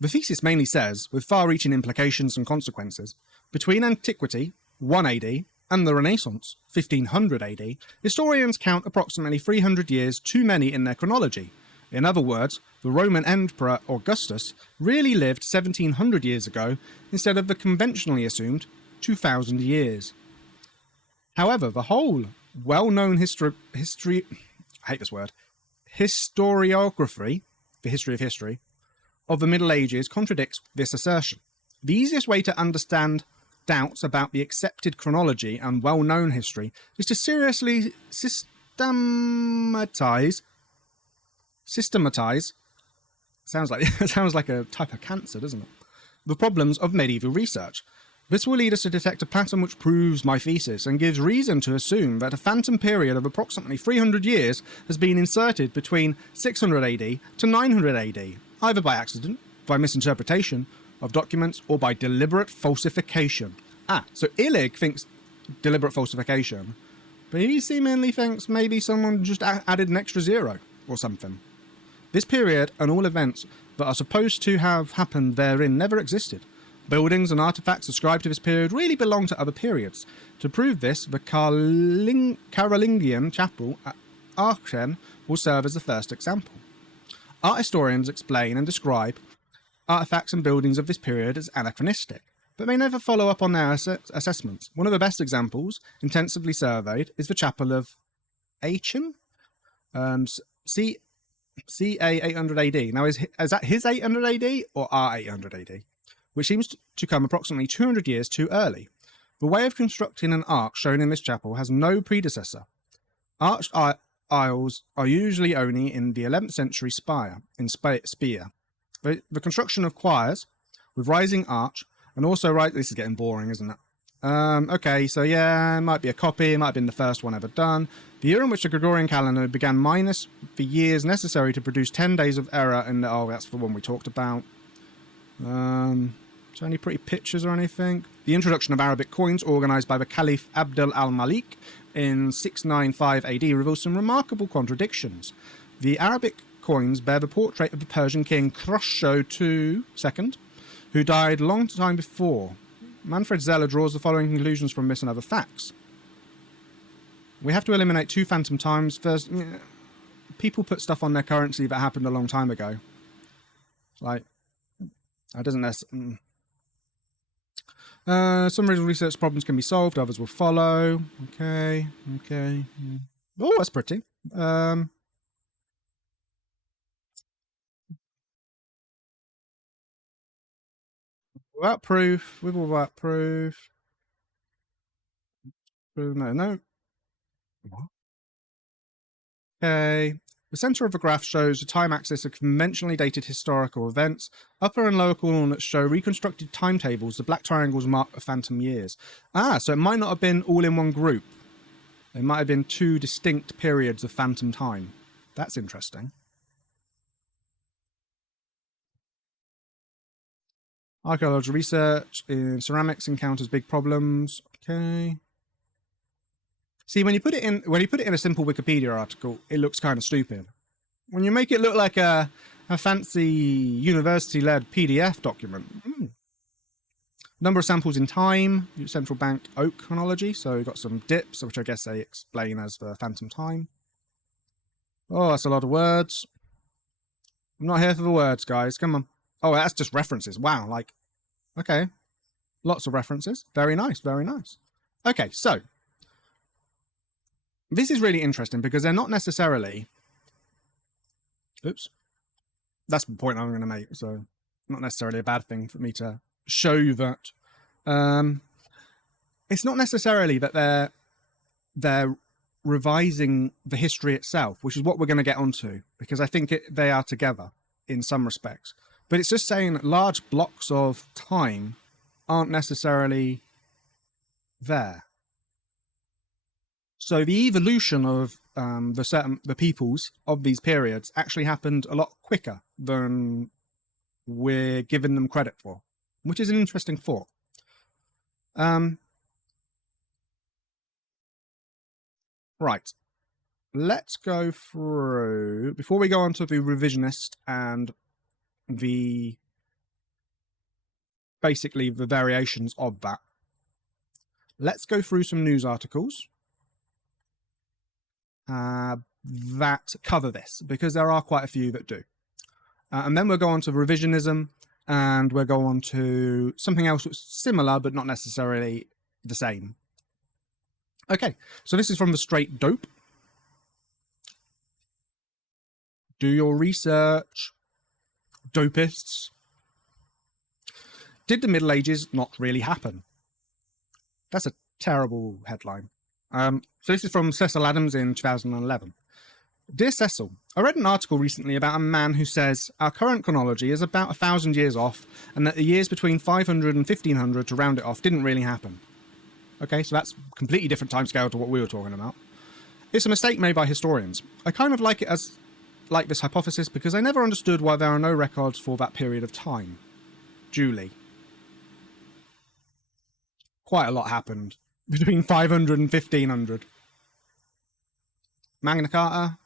The thesis mainly says, with far-reaching implications and consequences, between antiquity, 1 AD, and the Renaissance, 1500 AD, historians count approximately 300 years too many in their chronology. In other words, the Roman Emperor Augustus really lived 1700 years ago instead of the conventionally assumed 2000 years. However, the whole well-known historiography, the history of history, of the Middle Ages contradicts this assertion. The easiest way to understand doubts about the accepted chronology and well-known history is to seriously systematize sounds like a type of cancer, doesn't it? The problems of medieval research. This will lead us to detect a pattern which proves my thesis and gives reason to assume that a phantom period of approximately 300 years has been inserted between 600 AD to 900 AD, either by accident, by misinterpretation of documents, or by deliberate falsification. So Illig thinks deliberate falsification, but he seemingly thinks maybe someone just added an extra zero or something. This period and all events that are supposed to have happened therein never existed. Buildings and artifacts ascribed to this period really belong to other periods. To prove this, the Carolingian chapel at Aachen will serve as the first example. Art historians explain and describe artifacts and buildings of this period as anachronistic, but may never follow up on their assessments. One of the best examples, intensively surveyed, is the chapel of Aachen, CA 800 AD. Now, is that his 800 AD or our 800 AD? Which seems to come approximately 200 years too early. The way of constructing an arch shown in this chapel has no predecessor. Arched aisles are usually only in the 11th century spear. The construction of choirs with rising arch and also this is getting boring, isn't it? Okay, so yeah, it might be a copy, it might have been the first one ever done. The year in which the Gregorian calendar began minus the years necessary to produce 10 days of error in the, that's the one we talked about. So any pretty pictures or anything? The introduction of Arabic coins organised by the Caliph Abd al-Malik in 695 AD reveals some remarkable contradictions. The Arabic coins bear the portrait of the Persian king Khosrow II, who died a long time before. Manfred Zeller draws the following conclusions from this and other facts. We have to eliminate 2 phantom times. First, people put stuff on their currency that happened a long time ago. Like, that doesn't necessarily... some research problems can be solved, others will follow. Okay. Oh, that's pretty. Without proof, with or without proof. No. What? Okay. The center of the graph shows the time axis of conventionally dated historical events. Upper and lower coordinates show reconstructed timetables. The black triangles mark the phantom years. So it might not have been all in one group. It might have been 2 distinct periods of phantom time. That's interesting. Archaeological research in ceramics encounters big problems. Okay. See, when you put it in a simple Wikipedia article, it looks kind of stupid. When you make it look like a fancy university-led PDF document. Number of samples in time, central bank oak chronology. So you've got some dips, which I guess they explain as the phantom time. Oh, that's a lot of words. I'm not here for the words, guys. Come on. Oh, that's just references. Wow, like, okay. Lots of references. Very nice, very nice. Okay, so this is really interesting because they're not necessarily... Oops. That's the point I'm going to make, so not necessarily a bad thing for me to show you that. It's not necessarily that they're they're revising the history itself, which is what we're going to get onto, because I think they are together in some respects. But it's just saying that large blocks of time aren't necessarily there. So the evolution of the peoples of these periods actually happened a lot quicker than we're giving them credit for, which is an interesting thought. Right, let's go through, before we go on to the revisionist and basically the variations of that, let's go through some news articles that cover this, because there are quite a few that do. And then we'll go on to revisionism, and we'll go on to something else that's similar, but not necessarily the same. Okay, so this is from the Straight Dope. Do your research, dopists. Did the Middle Ages not really happen? That's a terrible headline. So this is from Cecil Adams in 2011. Dear Cecil, I read an article recently about a man who says our current chronology is about 1,000 years off, and that the years between 500 and 1500, to round it off, didn't really happen. Okay, so that's a completely different timescale to what we were talking about. It's a mistake made by historians. I kind of like it as this hypothesis because I never understood why there are no records for that period of time. Julie. Quite a lot happened between 500 and 1500. Magna Carta.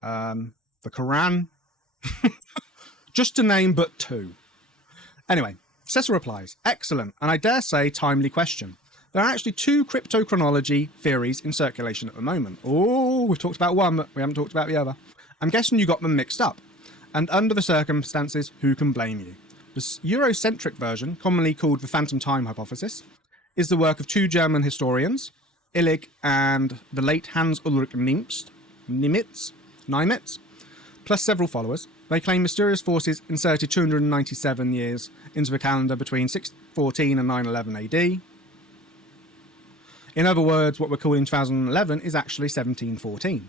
The Quran. Just to name but two. Anyway, Cecil replies, excellent, and I dare say timely question. There are actually two cryptochronology theories in circulation at the moment. Oh, we've talked about one, but we haven't talked about the other. I'm guessing you got them mixed up. And under the circumstances, who can blame you? The Eurocentric version, commonly called the Phantom Time Hypothesis, is the work of two German historians, Illig and the late Hans Ulrich Niemitz, plus several followers. They claim mysterious forces inserted 297 years into the calendar between 614 and 911 AD. In other words, what we're calling 2011 is actually 1714.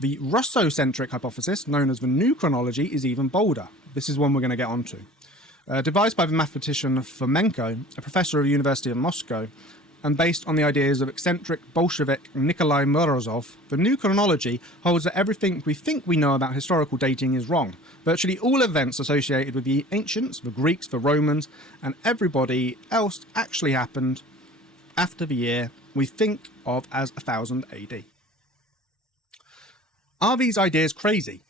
The Russocentric hypothesis, known as the New Chronology, is even bolder. This is one we're going to get onto. Devised by the mathematician Fomenko, a professor of the University of Moscow, and based on the ideas of eccentric Bolshevik Nikolai Morozov, the New Chronology holds that everything we think we know about historical dating is wrong. Virtually all events associated with the ancients, the Greeks, the Romans, and everybody else actually happened after the year we think of as 1000 AD. Are these ideas crazy?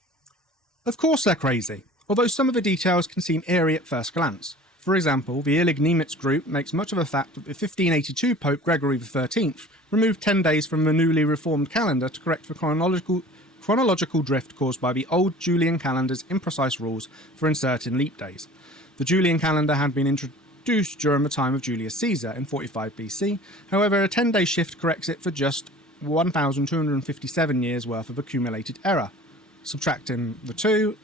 Of course they're crazy, although some of the details can seem eerie at first glance. For example, the Illig-Niemitz group makes much of the fact that the 1582 Pope Gregory XIII removed 10 days from the newly reformed calendar to correct the chronological drift caused by the old Julian calendar's imprecise rules for inserting leap days. The Julian calendar had been introduced during the time of Julius Caesar in 45 BC, however a 10-day shift corrects it for just 1,257 years worth of accumulated error. Subtracting the two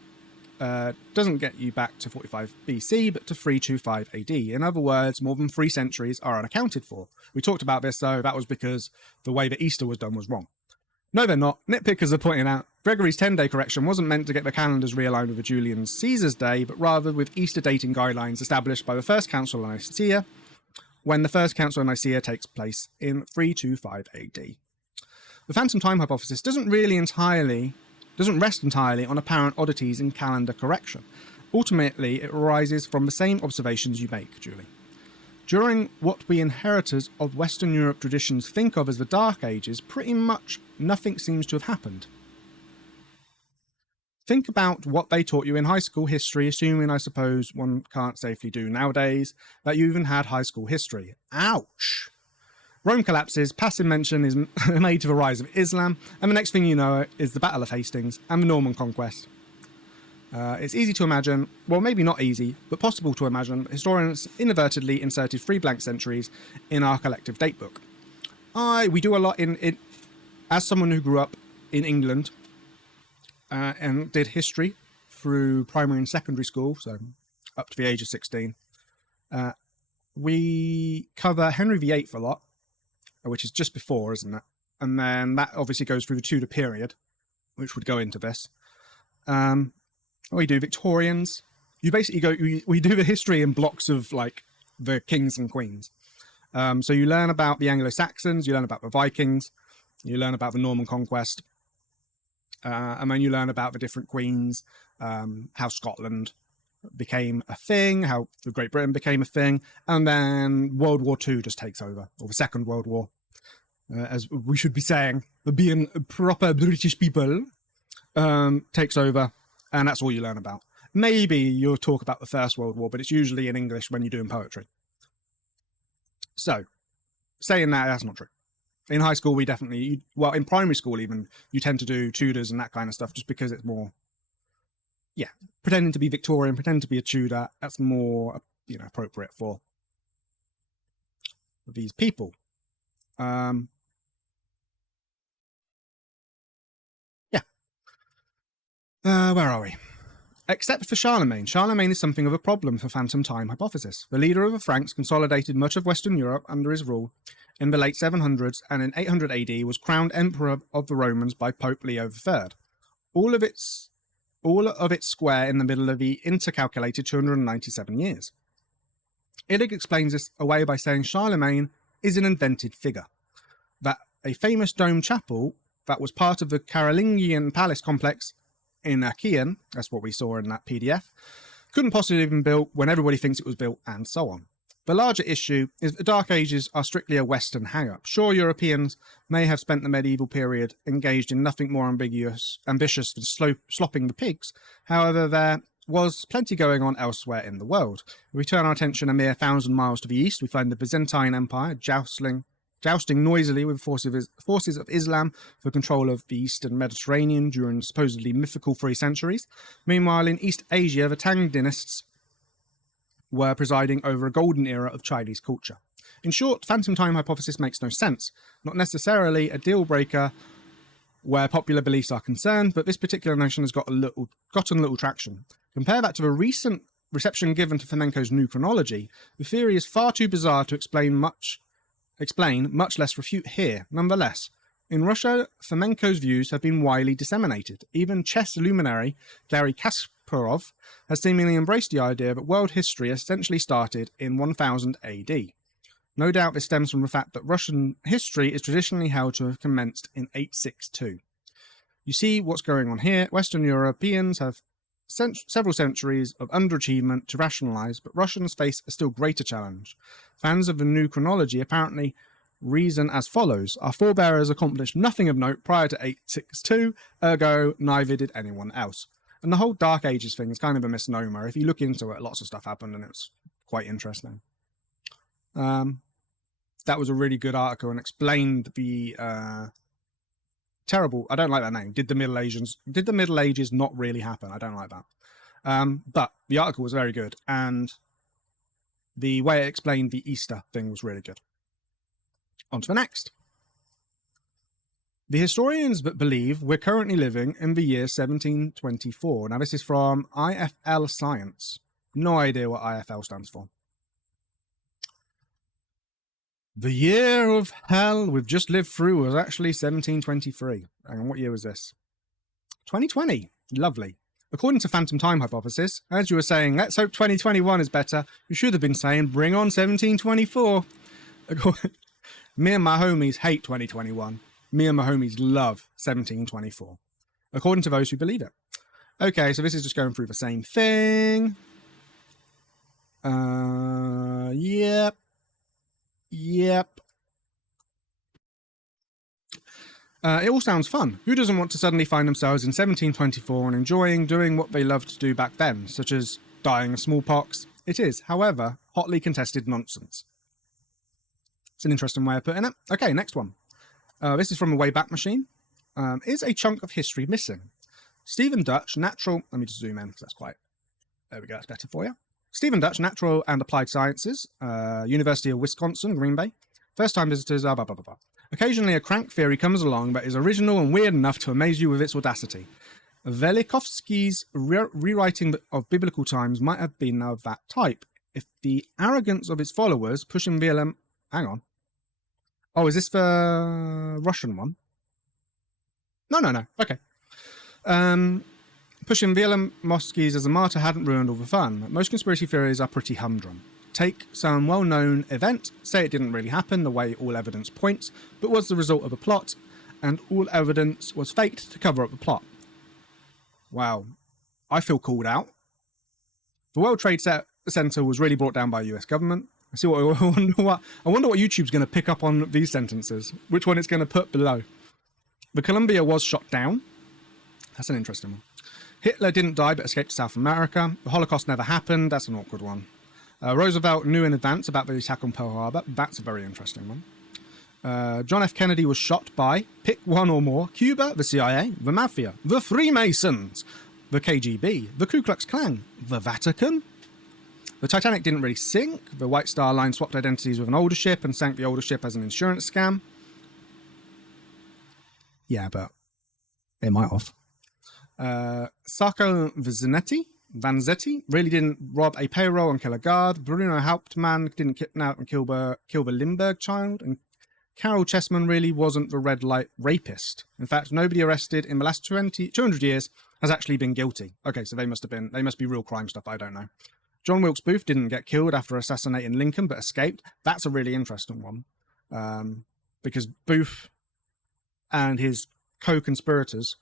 doesn't get you back to 45 BC, but to 325 AD. In other words, more than 3 centuries are unaccounted for. We talked about this, though. That was because the way that Easter was done was wrong. No, they're not. Nitpickers are pointing out Gregory's 10-day correction wasn't meant to get the calendars realigned with the Julian Caesar's day, but rather with Easter dating guidelines established by the First Council of Nicaea, when the First Council of Nicaea takes place in 325 AD. The Phantom Time Hypothesis doesn't rest entirely on apparent oddities in calendar correction. Ultimately, it arises from the same observations you make, Julie. During what we inheritors of Western Europe traditions think of as the Dark Ages, pretty much nothing seems to have happened. Think about what they taught you in high school history, assuming, I suppose, one can't safely do nowadays, that you even had high school history. Ouch! Rome collapses, passive mention is made to the rise of Islam, and the next thing you know is the Battle of Hastings and the Norman Conquest. It's easy to imagine, well maybe not easy, but possible to imagine, historians inadvertently inserted 3 blank centuries in our collective datebook. We do a lot as someone who grew up in England and did history through primary and secondary school, so up to the age of 16. We cover Henry VIII a lot. which is just before, isn't it? And then that obviously goes through the Tudor period, which would go into this. We do Victorians. You basically we do the history in blocks of like the kings and queens. So you learn about the Anglo-Saxons, you learn about the Vikings, you learn about the Norman conquest, and then you learn about the different queens, how Scotland became a thing, how Great Britain became a thing, and then World War II just takes over, or the Second World War, as we should be saying, being proper British people, takes over, and that's all you learn about. Maybe you'll talk about the First World War, but it's usually in English when you're doing poetry. So, saying that, that's not true. In high school, we definitely, well, in primary school even, you tend to do Tudors and that kind of stuff just because it's more, yeah, pretending to be Victorian, pretending to be a Tudor, that's more, appropriate for these people. Yeah. Where are we? Except for Charlemagne. Charlemagne is something of a problem for phantom time hypothesis. The leader of the Franks consolidated much of Western Europe under his rule in the late 700s, and in 800 AD was crowned emperor of the Romans by Pope Leo III. All of its square in the middle of the intercalculated 297 years. Illig explains this away by saying Charlemagne is an invented figure, that a famous domed chapel that was part of the Carolingian palace complex in Achaean, that's what we saw in that PDF, couldn't possibly have been built when everybody thinks it was built, and so on. The larger issue is that the Dark Ages are strictly a Western hang-up. Sure, Europeans may have spent the medieval period engaged in nothing more ambitious than slopping the pigs. However, there was plenty going on elsewhere in the world. If we turn our attention a mere 1,000 miles to the east, we find the Byzantine Empire jousting noisily with forces of Islam for control of the Eastern Mediterranean during supposedly mythical 3 centuries. Meanwhile, in East Asia, the Tang dynasts were presiding over a golden era of Chinese culture. In short, phantom time hypothesis makes no sense. Not necessarily a deal breaker where popular beliefs are concerned, but this particular notion has gotten little traction. Compare that to the recent reception given to Fomenko's new chronology. The theory is far too bizarre to explain, much less refute here. Nonetheless, in Russia, Fomenko's views have been widely disseminated. Even chess luminary Garry Kasparov has seemingly embraced the idea that world history essentially started in 1000 AD. No doubt this stems from the fact that Russian history is traditionally held to have commenced in 862. You see what's going on here. Western Europeans have several centuries of underachievement to rationalize, but Russians face a still greater challenge. Fans of the new chronology apparently reason as follows: our forebears accomplished nothing of note prior to 862, ergo neither did anyone else. And the whole Dark Ages thing is kind of a misnomer. If you look into it, lots of stuff happened and it was quite interesting. That was a really good article and explained the terrible, I don't like that name, did the Middle Ages not really happen? I don't like that. But the article was very good, and the way it explained the Easter thing was really good. On to the next. The historians believe we're currently living in the year 1724. Now this is from IFL Science. No idea what IFL stands for. The year of hell we've just lived through was actually 1723. Hang on, what year was this? 2020. Lovely. According to Phantom Time Hypothesis, as you were saying, let's hope 2021 is better. You should have been saying, bring on 1724. Me and my homies hate 2021. Me and my homies love 1724. According to those who believe it. Okay, so this is just going through the same thing. Yep. It all sounds fun. Who doesn't want to suddenly find themselves in 1724 and enjoying doing what they loved to do back then, such as dying of smallpox? It is, however, hotly contested nonsense. It's an interesting way of putting it. Okay, next one. This is from the Wayback Machine. Is a chunk of history missing? Stephen Dutch, natural... Let me just zoom in, because that's quite... There we go, that's better for you. Stephen Dutch, Natural and Applied Sciences, University of Wisconsin, Green Bay. First-time visitors, blah, blah, blah, blah. Occasionally a crank theory comes along that is original and weird enough to amaze you with its audacity. Velikovsky's rewriting of biblical times might have been of that type, if the arrogance of his followers pushing the Oh, is this the Russian one? No. Okay. Pushing Vielomovsky's as a martyr hadn't ruined all the fun. Most conspiracy theories are pretty humdrum. Take some well-known event, say it didn't really happen the way all evidence points, but was the result of a plot, and all evidence was faked to cover up the plot. Wow. I feel called out. The World Trade Center was really brought down by the US government. I wonder what YouTube's going to pick up on these sentences. Which one it's going to put below. The Columbia was shot down. That's an interesting one. Hitler didn't die but escaped to South America. The Holocaust never happened. That's an awkward one. Roosevelt knew in advance about the attack on Pearl Harbor. That's a very interesting one. John F. Kennedy was shot by, pick one or more, Cuba, the CIA, the Mafia, the Freemasons, the KGB, the Ku Klux Klan, the Vatican. The Titanic didn't really sink. The White Star Line swapped identities with an older ship and sank the older ship as an insurance scam. Yeah, but it might have. Sarko Vanzetti really didn't rob a payroll and kill a guard. Bruno Hauptmann didn't kidnap and kill the Limburg child. And Carol Chessman really wasn't the red light rapist. In fact, nobody arrested in the last 200 years has actually been guilty. Okay, so they must be real crime stuff, I don't know. John Wilkes Booth didn't get killed after assassinating Lincoln, but escaped. That's a really interesting one. Because Booth and his co-conspirators,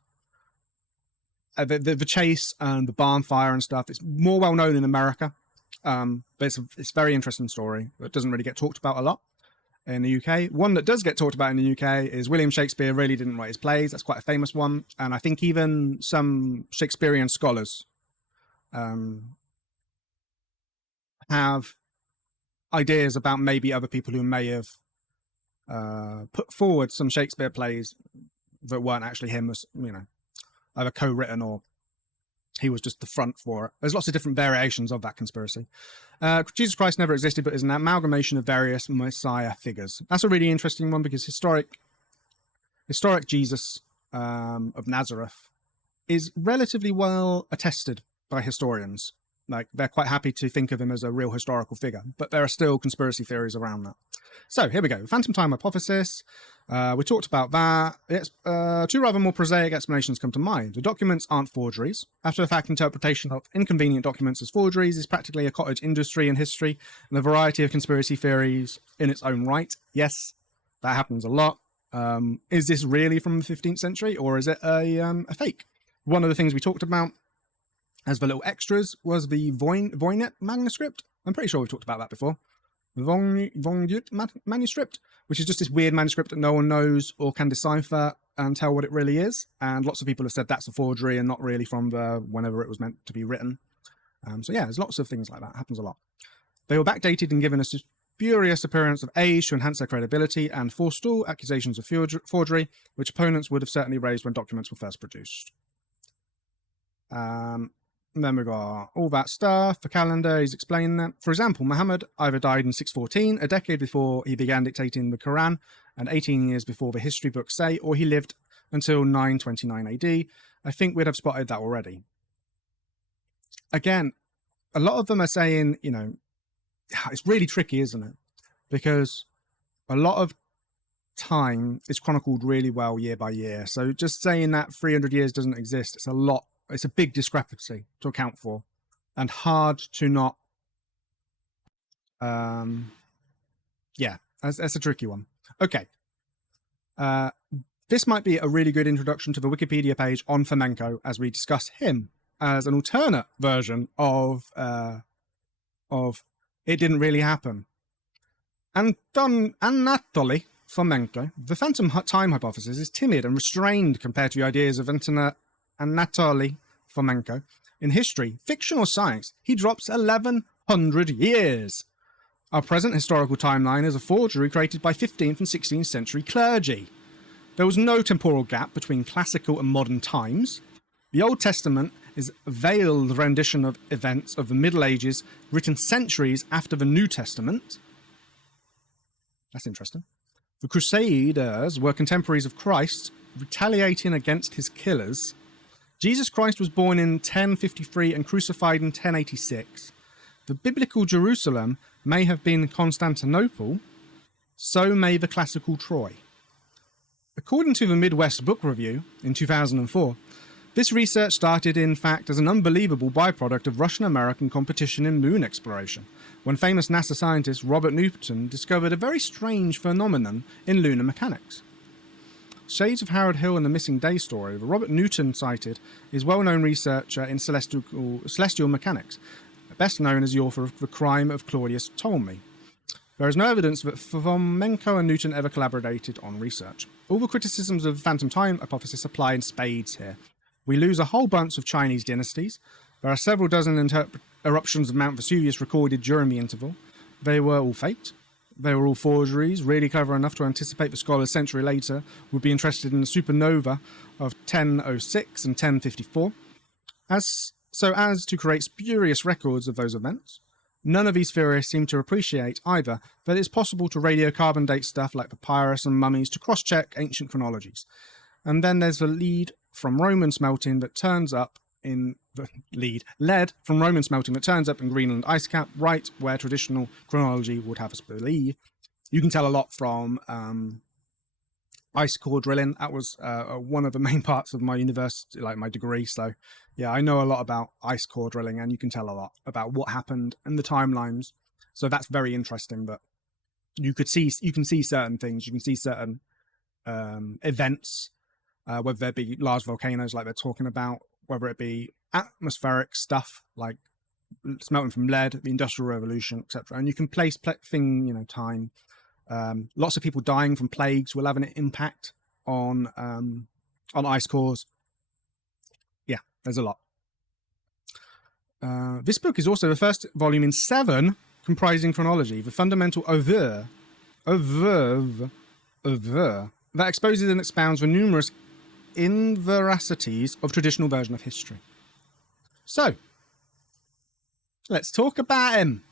the chase and the barn fire and stuff, it's more well known in America. But it's a very interesting story that doesn't really get talked about a lot in the UK. One that does get talked about in the UK is William Shakespeare really didn't write his plays. That's quite a famous one. And I think even some Shakespearean scholars have ideas about maybe other people who may have put forward some Shakespeare plays that weren't actually him, either co-written or he was just the front for it. There's lots of different variations of that conspiracy. Jesus Christ never existed, but is an amalgamation of various Messiah figures. That's a really interesting one because historic Jesus of Nazareth is relatively well attested by historians. Like, they're quite happy to think of him as a real historical figure, but there are still conspiracy theories around that. So here we go. Phantom time hypothesis. We talked about that. Two rather more prosaic explanations come to mind. The documents aren't forgeries. After the fact interpretation of inconvenient documents as forgeries is practically a cottage industry in history, and a variety of conspiracy theories in its own right. Yes, that happens a lot. Is this really from the 15th century, or is it a fake? One of the things we talked about as the little extras was the Voynich manuscript. I'm pretty sure we've talked about that before. The Voynich manuscript, which is just this weird manuscript that no one knows or can decipher and tell what it really is. And lots of people have said that's a forgery and not really from whenever it was meant to be written. So yeah, there's lots of things like that. Happens a lot. They were backdated and given a spurious appearance of age to enhance their credibility and forestall accusations of forgery, which opponents would have certainly raised when documents were first produced. Then we got all that stuff. The calendar, he's explaining that. For example, Muhammad either died in 614, a decade before he began dictating the Quran, and 18 years before the history books say, or he lived until 929 AD. I think we'd have spotted that already. Again, a lot of them are saying, it's really tricky, isn't it? Because a lot of time is chronicled really well year by year. So just saying that 300 years doesn't exist, it's a lot. It's a big discrepancy to account for and hard to not. Yeah, that's a tricky one. Okay. This might be a really good introduction to the Wikipedia page on Fomenko as we discuss him as an alternate version of it didn't really happen. Anatoly Fomenko, the phantom time hypothesis is timid and restrained compared to the ideas of Anatoly Fomenko. In history, fiction or science, he drops 1100 years. Our present historical timeline is a forgery created by 15th and 16th century clergy. There was no temporal gap between classical and modern times. The Old Testament is a veiled rendition of events of the Middle Ages written centuries after the New Testament. That's interesting. The Crusaders were contemporaries of Christ, retaliating against his killers. Jesus Christ was born in 1053 and crucified in 1086. The biblical Jerusalem may have been Constantinople. so may the classical Troy. According to the Midwest Book Review in 2004, this research started, in fact, as an unbelievable byproduct of Russian-American competition in moon exploration, when famous NASA scientist Robert Newton discovered a very strange phenomenon in lunar mechanics. Shades of Howard Hill and the Missing Day story, the Robert Newton cited is well-known researcher in celestial mechanics, best known as the author of The Crime of Claudius Ptolemy. There is no evidence that Fomenko and Newton ever collaborated on research. All the criticisms of the phantom time hypothesis apply in spades here. We lose a whole bunch of Chinese dynasties. There are several dozen eruptions of Mount Vesuvius recorded during the interval. They were all faked. They were all forgeries, really clever enough to anticipate the scholars a century later would be interested in the supernova of 1006 and 1054, as to create spurious records of those events. None of these theorists seem to appreciate either that it's possible to radiocarbon date stuff like papyrus and mummies to cross-check ancient chronologies. And then there's the lead from Roman smelting that turns up in lead from Roman smelting that turns up in Greenland ice cap, right where traditional chronology would have us believe. You can tell a lot from ice core drilling. That was one of the main parts of my university, like my degree. So yeah, I know a lot about ice core drilling, and you can tell a lot about what happened and the timelines. So that's very interesting. But you can see certain things. You can see certain events, whether there be large volcanoes like they're talking about, whether it be atmospheric stuff like smelting from lead, the Industrial Revolution, etc. And you can place time. Lots of people dying from plagues will have an impact on ice cores. Yeah, there's a lot. This book is also the first volume in 7 comprising chronology, the fundamental oeuvre that exposes and expounds the numerous inveracities of traditional version of history. So, let's talk about him.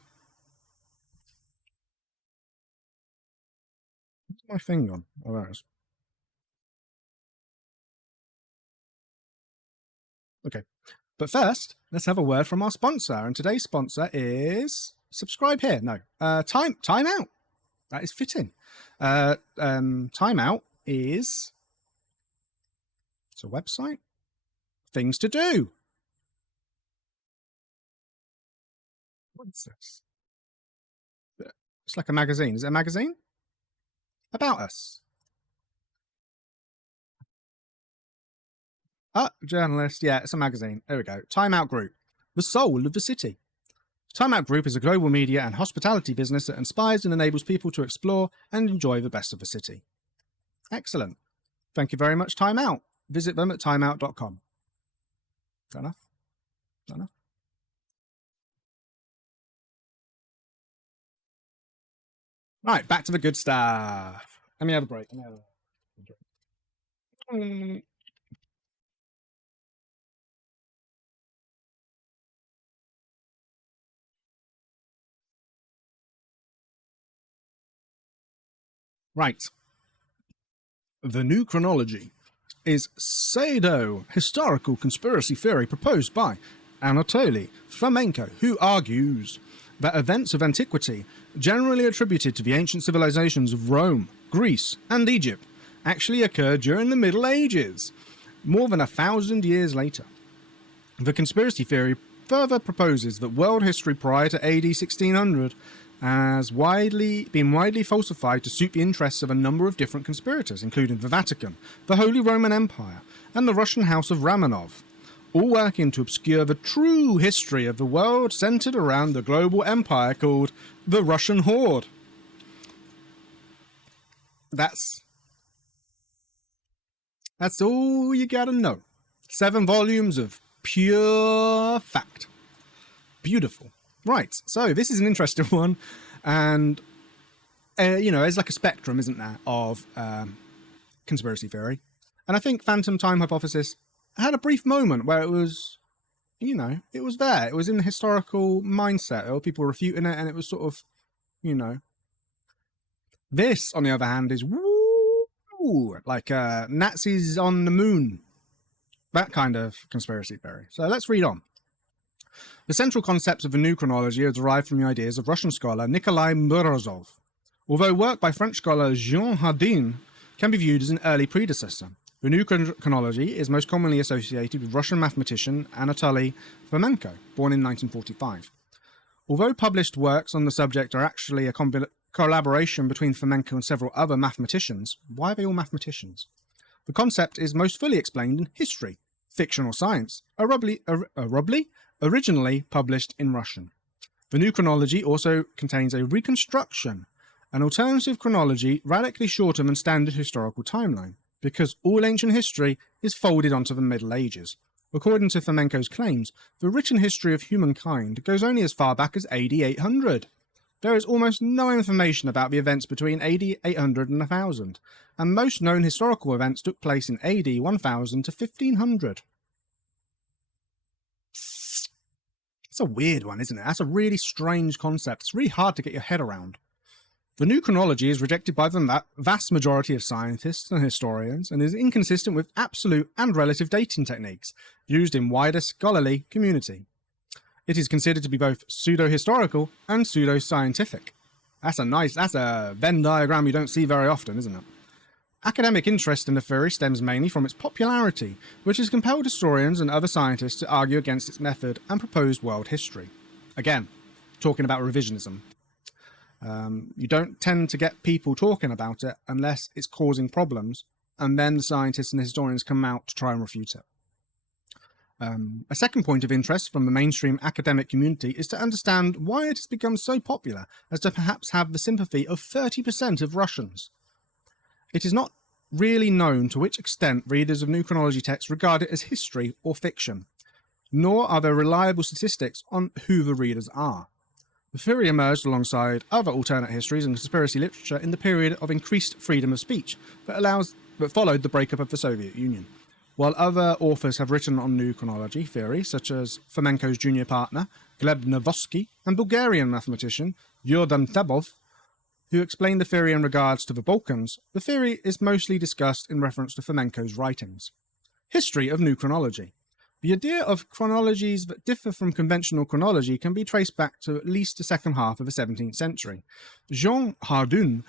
What's my thing on? Oh, there it is. Okay, but first, let's have a word from our sponsor, and today's sponsor is Subscribe Here. No, Time Out. That is fitting. Time Out is... it's a website. Things to do. What's this? It's like a magazine. Is it a magazine? About us. Journalist. Yeah, it's a magazine. There we go. Time Out Group. The soul of the city. Time Out Group is a global media and hospitality business that inspires and enables people to explore and enjoy the best of the city. Excellent. Thank you very much, Time Out. Visit them at timeout.com. Is that enough? Is that enough? Right, back to the good stuff. Let me have a break. Right. The new chronology is pseudo-historical conspiracy theory proposed by Anatoly Fomenko, who argues that events of antiquity, generally attributed to the ancient civilizations of Rome, Greece, and Egypt, actually occurred during the Middle Ages, more than 1,000 years later. The conspiracy theory further proposes that world history prior to AD 1600 has been widely falsified to suit the interests of a number of different conspirators, including the Vatican, the Holy Roman Empire, and the Russian House of Romanov, all working to obscure the true history of the world centered around the global empire called the Russian Horde. That's all you gotta know. 7 volumes of pure fact. Beautiful. Right, so this is an interesting one, and there's like a spectrum, isn't there, of conspiracy theory. And I think phantom time hypothesis had a brief moment where it was, it was there. It was in the historical mindset. There were people refuting it, and it was sort of, This, on the other hand, is like Nazis on the moon. That kind of conspiracy theory. So let's read on. The central concepts of the new chronology are derived from the ideas of Russian scholar Nikolai Morozov, Although work by French scholar Jean Hardin can be viewed as an early predecessor, the new chronology is most commonly associated with Russian mathematician Anatoly Fomenko, born in 1945. Although published works on the subject are actually a collaboration between Fomenko and several other mathematicians, why are they all mathematicians? The concept is most fully explained in history, fiction or science, originally published in Russian. The new chronology also contains a reconstruction, an alternative chronology radically shorter than standard historical timeline, because all ancient history is folded onto the Middle Ages. According to Fomenko's claims, the written history of humankind goes only as far back as AD 800. There is almost no information about the events between AD 800 and 1000, and most known historical events took place in AD 1000 to 1500. It's a weird one, isn't it? That's a really strange concept. It's really hard to get your head around. The new chronology is rejected by the vast majority of scientists and historians and is inconsistent with absolute and relative dating techniques used in wider scholarly community. It is considered to be both pseudo-historical and pseudo-scientific. That's a Venn diagram you don't see very often, isn't it? Academic interest in the theory stems mainly from its popularity, which has compelled historians and other scientists to argue against its method and proposed world history. Again, talking about revisionism. You don't tend to get people talking about it unless it's causing problems, and then the scientists and historians come out to try and refute it. A second point of interest from the mainstream academic community is to understand why it has become so popular as to perhaps have the sympathy of 30% of Russians. It is not really known to which extent readers of new chronology texts regard it as history or fiction, nor are there reliable statistics on who the readers are. The theory emerged alongside other alternate histories and conspiracy literature in the period of increased freedom of speech that followed the breakup of the Soviet Union. While other authors have written on new chronology theory, such as Fomenko's junior partner, Gleb Novosky, and Bulgarian mathematician Yurdan Tabov, who explained the theory in regards to the Balkans, the theory is mostly discussed in reference to Fomenko's writings. History of new chronology. The idea of chronologies that differ from conventional chronology can be traced back to at least the second half of the 17th century. Jean Hardin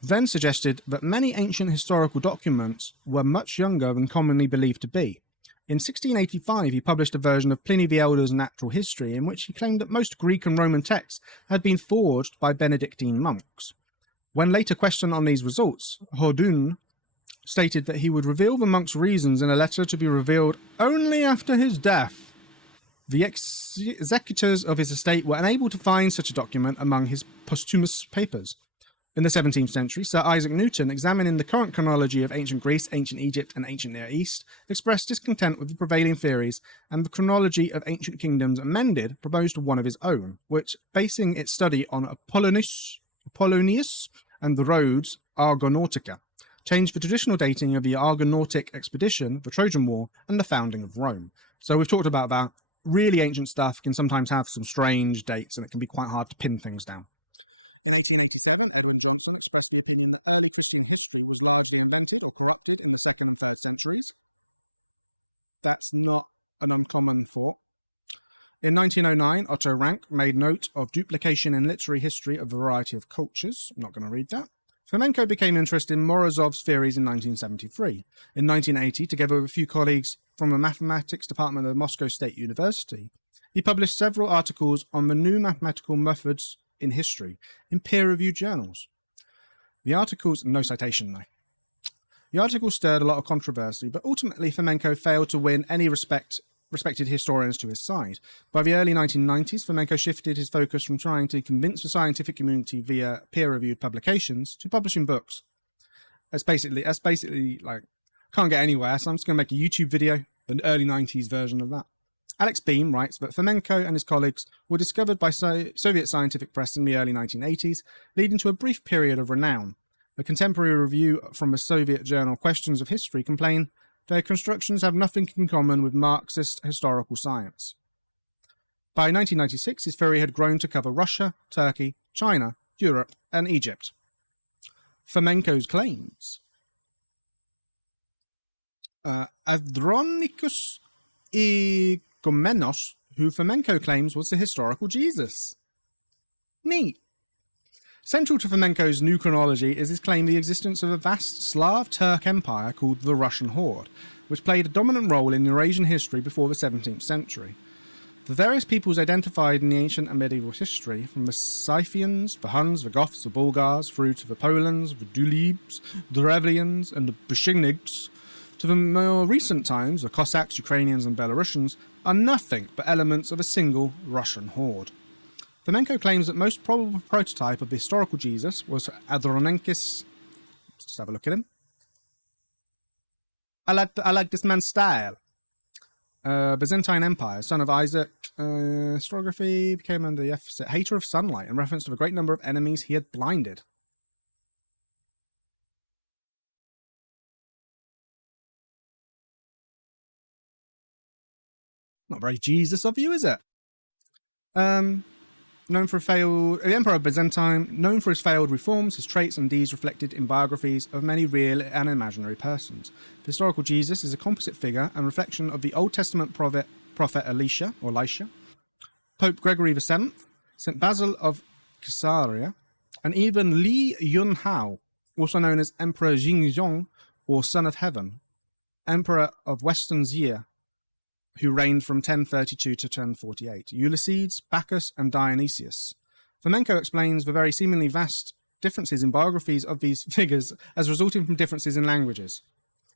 then suggested that many ancient historical documents were much younger than commonly believed to be. In 1685, he published a version of Pliny the Elder's Natural History in which he claimed that most Greek and Roman texts had been forged by Benedictine monks. When later questioned on these results, Hardin stated that he would reveal the monk's reasons in a letter to be revealed only after his death. The executors of his estate were unable to find such a document among his posthumous papers. In the 17th century, Sir Isaac Newton, examining the current chronology of ancient Greece, ancient Egypt, and ancient Near East, expressed discontent with the prevailing theories, and the chronology of ancient kingdoms amended proposed one of his own, which, basing its study on Apollonius and the Rhodes Argonautica, changed the traditional dating of the Argonautic expedition, the Trojan War, and the founding of Rome. So we've talked about that. Really ancient stuff can sometimes have some strange dates, and it can be quite hard to pin things down. In 1887, Edwin Johnson expressed the opinion that early Christian history was largely invented or corrupted in the 2nd and 3rd centuries. That's not an uncommon thought. In 1909, Otto Rank made note of duplication in literary history of a variety of cultures. I'm not going to read that. Fomenko became interested in Morozov's theories in 1973. In 1980, together with a few colleagues from the mathematics department of Moscow State University, he published several articles on the new mathematical methods in history in peer-reviewed journals. The articles, no citation though. The articles stirred a lot of controversy, but ultimately Fomenko failed to win any respected historians to his side. By the early 1990s, Fomenko shifted his focus from trying to convince the scientific community via peer-reviewed publications to publishing books. That's basically like, can't get anywhere, so I'm just going to make a YouTube video, the early 90s version of that. Alex Beam writes that Fomenko and his colleagues were discovered by Soviet scientific press in the early 1980s, leading to a brief period of renown. A contemporary review from the Soviet journal Questions of History complained their constructions have nothing in common with Marxist historical science. By 1996, his theory had grown to cover Russia, Turkey, China, Europe, and Egypt. Fomenko's claims. Andronicus Igomenos, who Fomenko claims was the historical Jesus. Neat. Central to Fomenko's new chronology is his claim the existence of a vast Slav-Turk empire called the Russian Horde, which played a dominant role in Eurasian history before the 17th century. The various peoples identified in the ancient and medieval history, from the Scythians, the Huns, the Goths, the Bulgars, through to the Polans, the Dulebs, the Drevlians, and the Peshchinigs, to the more recent times, the Cossacks, Ukrainians, and Belarusians, are nothing but elements of a single Russian horde. Fomenko claims that most probable prototype of the historical Jesus was Andronikos. Let's have a look at him. I like this man's style. Byzantine Empire, son of Isaac. Historiography became under the epithet hater of sunlight in reference to the great number of enemies he had blinded. Not very Jesus of you, is it? Known for the Emperor of Byzantine, known for his failed reforms, his traits and deeds reflected in biographies of many real and imaginary persons. The historical Jesus is a composite figure and reflection of the Old Testament prophet Elisha, Pope Gregory VII, St. Basil of Caesarea, and even Li Yunhao, also known as Emperor Xingzong or Son of Heaven, Emperor of Western Xia, who reigned from 1032 to 1048, Ulysses, Bacchus, and Dionysius. Fomenko explains the very seemingly vast differences in biographies of these figures as resulting from differences in languages,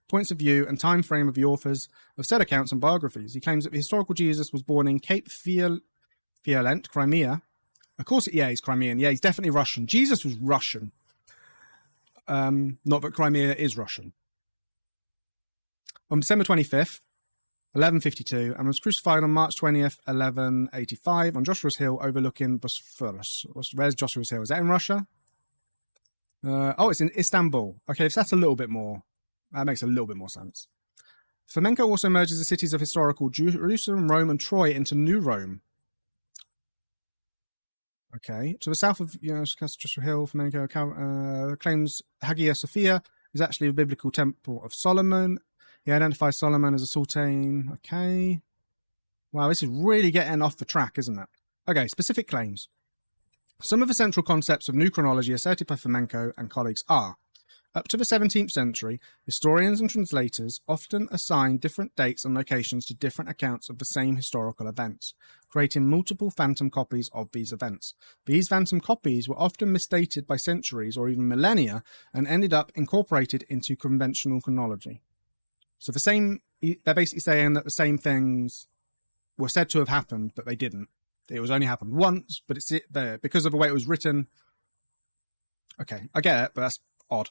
points of view, and time frame of the authors of said accounts and biographies. He claims that the historical Jesus was born in Cape Fiolent, Crimea. Of course, he's Crimean. Yeah, he's definitely Russian. Jesus was Russian. Not that Crimea is Russian. On December 25th, 1152, and was crucified on March 20th, 1185, on Joshua's Hill overlooking Bosphorus. Where's Joshua's Hill? Is that in Russia? Oh, it's in Istanbul. Okay, so that's a little bit more. That makes a little bit more sense. Fomenko also merges the cities of historical Jerusalem, Rome, and Troy into New Rome. Okay, to the south of Joshua Hill, Fomenko claims Hagia Sophia is actually a biblical temple of Solomon. He identifies Solomon as a sultan. Okay. Wow, this is really getting off the track, isn't it? Okay, specific claims. Some of the central concepts of new chronology asserted by Fomenko and colleagues are: up to the 17th century, historians and translators often assigned different dates and locations to different accounts of the same historical events, creating multiple phantom copies of these events. These phantom copies were often misdated by centuries or even millennia and ended up incorporated into conventional chronology. So they're basically saying that the same things were said to have happened, but they didn't. It was only happened once, but it's there because of the way it was written. Okay, I get it, but that's odd.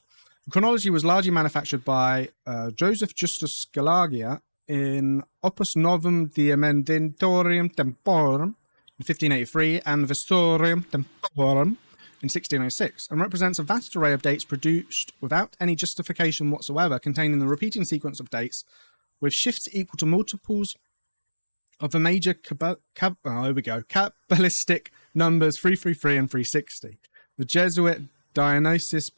Chronology was largely manufactured by Joseph Justus Scalagia in Opus Novum de Emendatorium Temporum in 1583 and Vestorium Temporum in 1606, and represents a vast array of dates produced without any justification whatsoever, containing the repeating sequence of dates with shifts equal to multiples of the major Kabbalistic numbers 333 and 360. The Jesuit Dionysius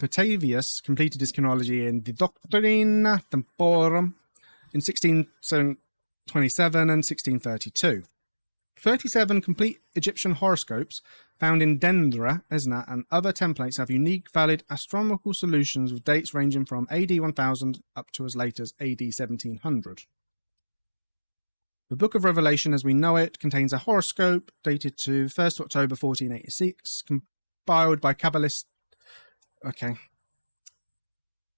Petavius completed his chronology in De Doctrina Temporum in 1627 and 1632. 37 complete Egyptian horoscopes found in Dendra, Esna, and other templates have unique, valid astronomical solutions with dates ranging from AD 1000 up to as late as AD 1700. The Book of Revelation, as we know it, contains a horoscope dated to 1st October 1486, compiled by Kabbalists. Okay.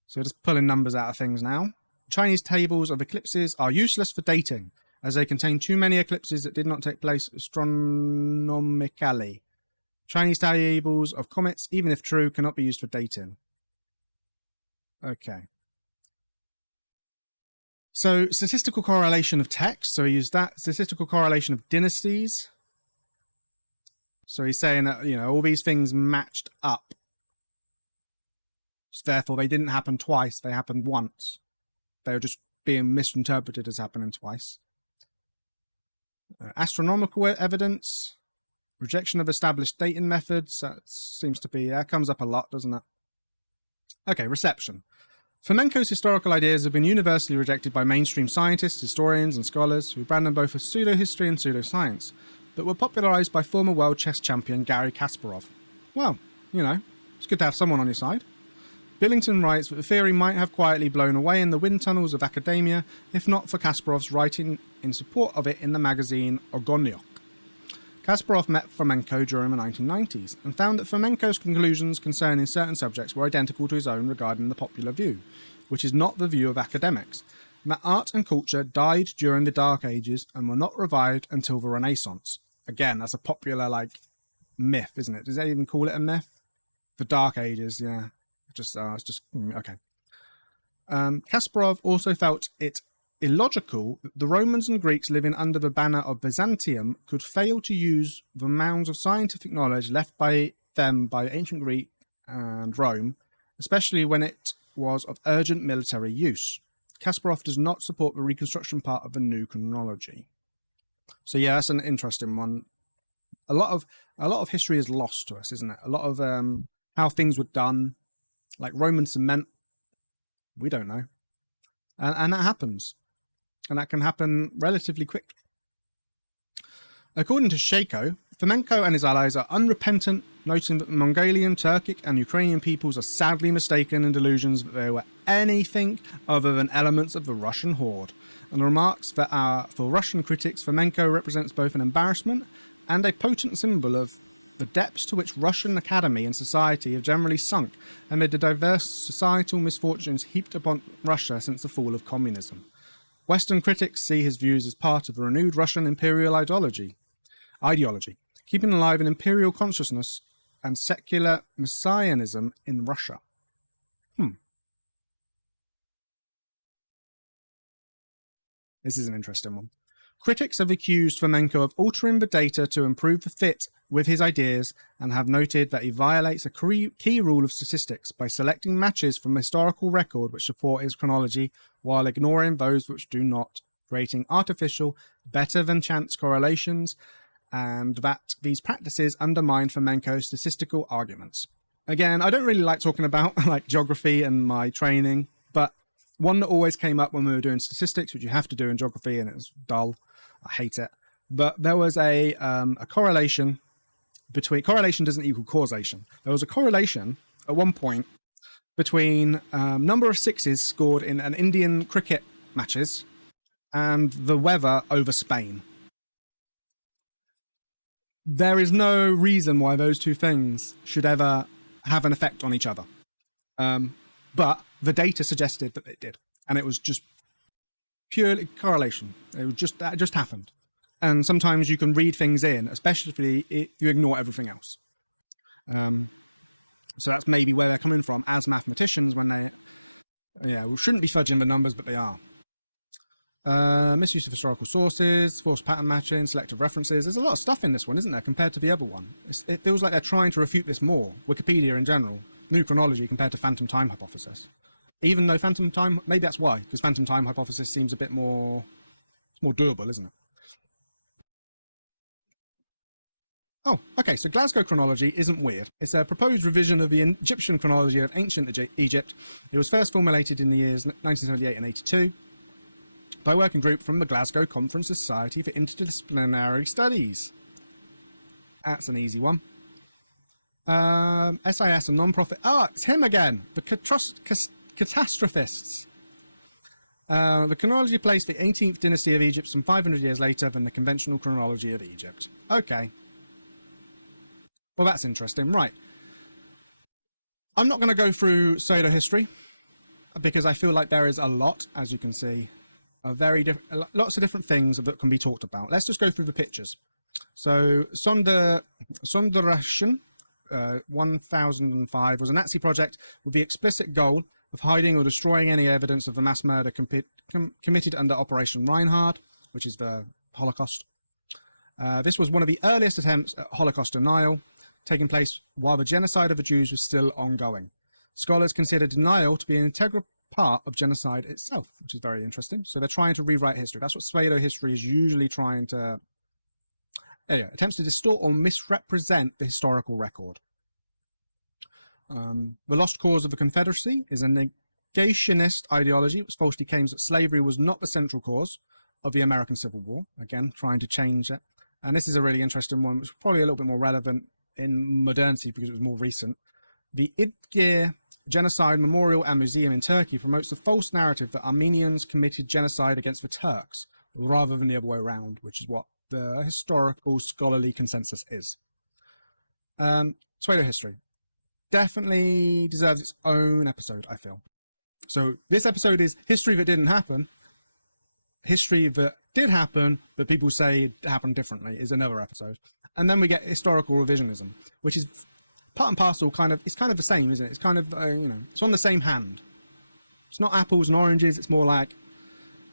So we're just pulling numbers out of things now. Chinese tables of eclipses are useless for dating, as they contain too many eclipses that did not take place astronomically. Chinese tables of comets, even if true, cannot be used for dating. Okay. So, statistical correlation of text. So, he used that. Statistical correlation of dynasties. So, he's saying that, all these things matched up. So therefore, they didn't happen twice. They happened once. They were just being misinterpreted as happening twice. Astronomical evidence. Rejection of established dating methods. That comes up a lot, doesn't it? Okay, reception. Fomenko's historical ideas have been universally rejected by mainstream scientists, historians, and scholars who brand them both as pseudo-history and pseudo-science, but were popularized by former world chess champion Garry Kasparov. Well, you know, it's good to have someone on your side. Billington writes that the theory might have quietly blown away in the wind tunnels of academia, if not for Kasparov's writing in support of it in the magazine Ogonyok. Kasparov met Fomenko during the 1990s and found that Fomenko's conclusions concerning certain subjects were identical to his own regarding the popular view, which is not the view of academics, and that art and culture died during the Dark Ages and were not revived until the Renaissance. Again, that's a popular, myth, isn't it? Does they even call it a myth? The Dark Ages, yeah. Okay. Kasparov also felt it illogical that the Romans and Greeks living under the banner of Byzantium could fail to use the mounds of scientific knowledge left by them by ancient Greek and Rome, especially when it was of urgent military use. Kasparov does not support the reconstruction part of the new chronology. So yeah, that's an interesting one. A lot of history is lost to us, isn't it? A lot of how things were done, like Roman cement, we don't know. And that happens. And that can happen relatively quickly. According to Shako, Fomenko and his allies are unrepentant, noting that the Mongolian, Turkic and Ukrainian peoples are sadly mistaken in delusions that they were anything other than elements of the Russian horde, and remarks that for Russian critics, Fomenko represents both an embarrassment and a potent symbol of the depths to which Russian academy and society have generally sunk amid the diverse societal misfortunes heaped upon Russia since the fall of communism. Western critics see his views as part of a renewed Russian imperial ideology, keeping alive an imperial consciousness and secular messianism in Russia. This is an interesting one. Critics have accused Fomenko of altering the data to improve the fit with his ideas and have noted that he violates a key rule of statistics by selecting matches from historical record which support his chronology while ignoring those which do not, creating artificial, better-than-chance correlations, and that these practices undermine Fomenko's statistical arguments. Again, I don't really like talking about geography and my training, but one that always came up when we were doing statistics, which you have to do in geography, and it's dull. I hate it. But there was a correlation between... Correlation doesn't equal causation. There was a correlation at one point between number of sixes scored in an Indian cricket matches and the weather over Spain. There is no reason why those two things should ever have an effect on each other. But the data suggested that it did. And it was just purely correlation. That just happened. And sometimes you can read things in, especially if you ignore everything else. So that's maybe where they're coming from as mathematicians when they, we shouldn't be fudging the numbers, but they are. Misuse of historical sources, forced pattern matching, selective references. There's a lot of stuff in this one, isn't there, compared to the other one? It feels like they're trying to refute this more. Wikipedia in general, new chronology compared to phantom time hypothesis. Even though phantom time, maybe that's why, because phantom time hypothesis seems a bit more, it's more doable, isn't it? Oh, okay, so Glasgow chronology isn't weird. It's a proposed revision of the Egyptian chronology of ancient Egypt. It was first formulated in the years 1978 and 82 by a working group from the Glasgow Conference Society for Interdisciplinary Studies. That's an easy one. SIS, a non-profit... Oh, it's him again! The catastrophists. The chronology placed the 18th dynasty of Egypt some 500 years later than the conventional chronology of Egypt. Okay. Well, that's interesting. Right. I'm not going to go through pseudo-history because I feel like there is a lot, as you can see, lots of different things that can be talked about. Let's just go through the pictures. So, Sonderrechten 1005 was a Nazi project with the explicit goal of hiding or destroying any evidence of the mass murder committed under Operation Reinhard, which is the Holocaust. This was one of the earliest attempts at Holocaust denial, taking place while the genocide of the Jews was still ongoing. Scholars consider denial to be an integral part of genocide itself, which is very interesting. So they're trying to rewrite history. That's what pseudo-history is usually trying to... attempts to distort or misrepresent the historical record. The lost cause of the Confederacy is a negationist ideology which falsely claims that slavery was not the central cause of the American Civil War. Again, trying to change it. And this is a really interesting one, which is probably a little bit more relevant in modernity because it was more recent. The Idgir Genocide Memorial and Museum in Turkey promotes the false narrative that Armenians committed genocide against the Turks rather than the other way around, which is what the historical scholarly consensus is. Pseudo history definitely deserves its own episode, I feel. So this episode is history that didn't happen. History that did happen, but people say it happened differently, is another episode. And then we get historical revisionism, which is part and parcel, it's kind of the same, isn't it? It's kind of, it's on the same hand. It's not apples and oranges. It's more like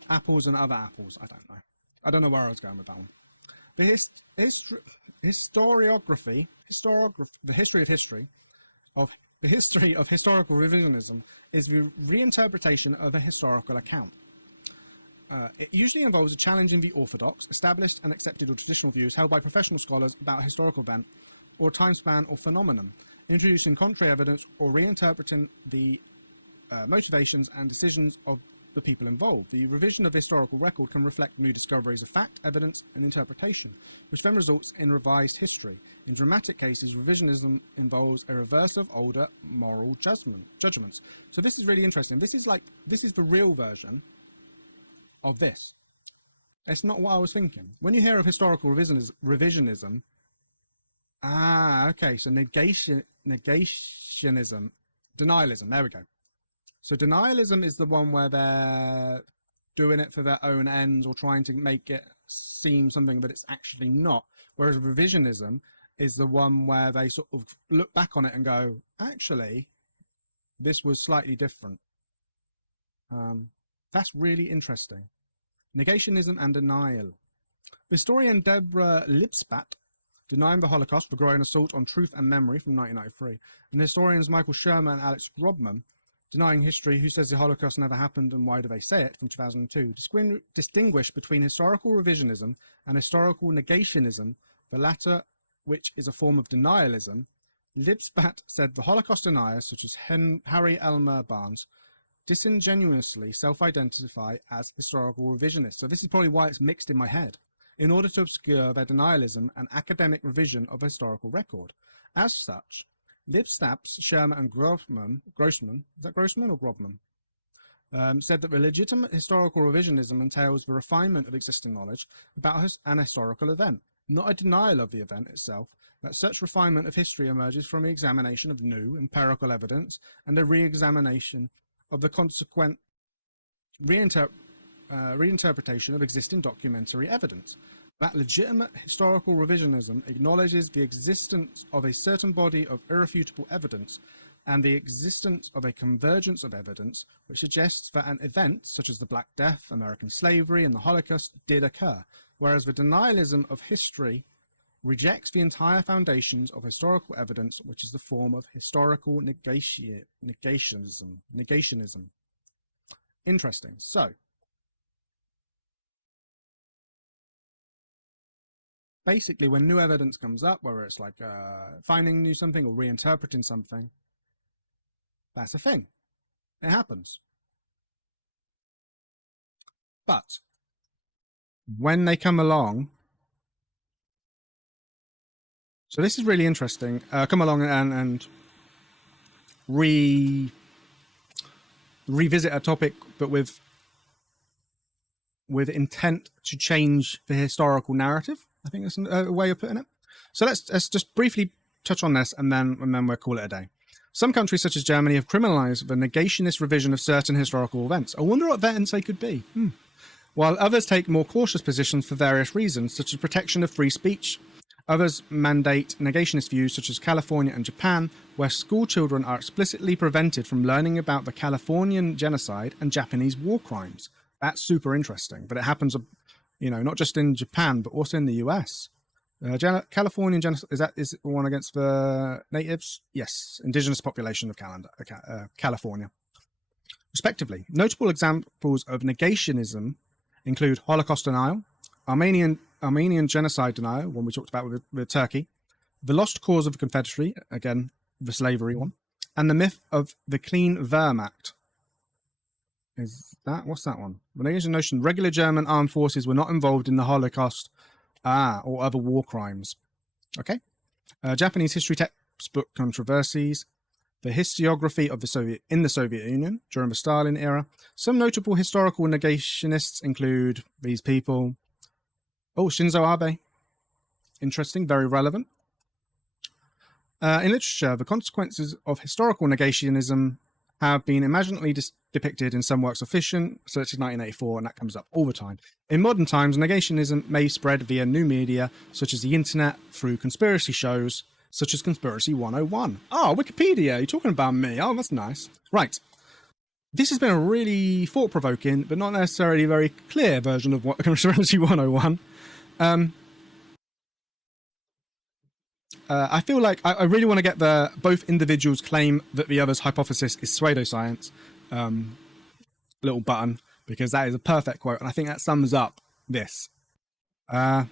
apples and other apples. I don't know. I don't know where I was going with that one. The history of historical revisionism is the reinterpretation of a historical account. It usually involves a challenge in the orthodox, established and accepted or traditional views held by professional scholars about a historical event or time span or phenomenon, introducing contrary evidence or reinterpreting the motivations and decisions of the people involved. The revision of the historical record can reflect new discoveries of fact, evidence, and interpretation, which then results in revised history. In dramatic cases, revisionism involves a reversal of older moral judgments. So this is really interesting. This is the real version of this. It's not what I was thinking. When you hear of historical revisionism, okay, so negationism, denialism, there we go. So denialism is the one where they're doing it for their own ends or trying to make it seem something that it's actually not. Whereas revisionism is the one where they sort of look back on it and go, actually, this was slightly different. That's really interesting. Negationism and denial. Historian Deborah Lipspat, Denying the Holocaust, the Growing Assault on Truth and Memory from 1993, and historians Michael Shermer and Alex Grobman, Denying History, Who Says the Holocaust Never Happened and Why Do They Say It, from 2002, distinguish between historical revisionism and historical negationism, the latter which is a form of denialism. Lipspat said the Holocaust deniers, such as Harry Elmer Barnes, disingenuously self-identify as historical revisionists. So this is probably why it's mixed in my head, in order to obscure their denialism and academic revision of a historical record. As such, Lipstaps, Shermer, and Grossman, is that Grossman or Grobman? Said that the legitimate historical revisionism entails the refinement of existing knowledge about an historical event, not a denial of the event itself, that such refinement of history emerges from the examination of new empirical evidence and a re-examination of the consequent reinterpretation of existing documentary evidence. That legitimate historical revisionism acknowledges the existence of a certain body of irrefutable evidence and the existence of a convergence of evidence which suggests that an event such as the Black Death, American slavery, and the Holocaust did occur, whereas the denialism of history rejects the entire foundations of historical evidence, which is the form of historical negationism. Interesting. So, basically, when new evidence comes up, whether it's like finding new something or reinterpreting something, that's a thing. It happens. But when they come along, so this is really interesting, come along and revisit a topic, but with intent to change the historical narrative. I think that's a way of putting it. So let's just briefly touch on this, and then we'll call it a day. Some countries, such as Germany, have criminalized the negationist revision of certain historical events. I wonder what events they could be. While others take more cautious positions for various reasons, such as protection of free speech. Others mandate negationist views, such as California and Japan, where school children are explicitly prevented from learning about the Californian genocide and Japanese war crimes. That's super interesting, but it happens, not just in Japan, but also in the US. Californian genocide, is it one against the natives? Yes, indigenous population of California, respectively. Notable examples of negationism include Holocaust denial, Armenian genocide denial, one we talked about with Turkey, the lost cause of the Confederacy, again, the slavery one, and the myth of the Clean Wehrmacht. What's that one? The negation notion regular German armed forces were not involved in the Holocaust or other war crimes. Okay. Japanese history textbook controversies, the historiography of the Soviet Union during the Stalin era. Some notable historical negationists include these people. Oh, Shinzo Abe. Interesting, very relevant. In literature, the consequences of historical negationism have been imaginatively depicted in some works of fiction, such as 1984, and that comes up all the time. In modern times, negationism may spread via new media, such as the internet, through conspiracy shows, such as Conspiracy 101. Oh, Wikipedia, you're talking about me. Oh, that's nice. Right. This has been a really thought-provoking, but not necessarily very clear version of what Conspiracy 101. I feel like I really want to get both individuals claim that the other's hypothesis is pseudoscience. Little button, because that is a perfect quote, and I think that sums up this. Yeah.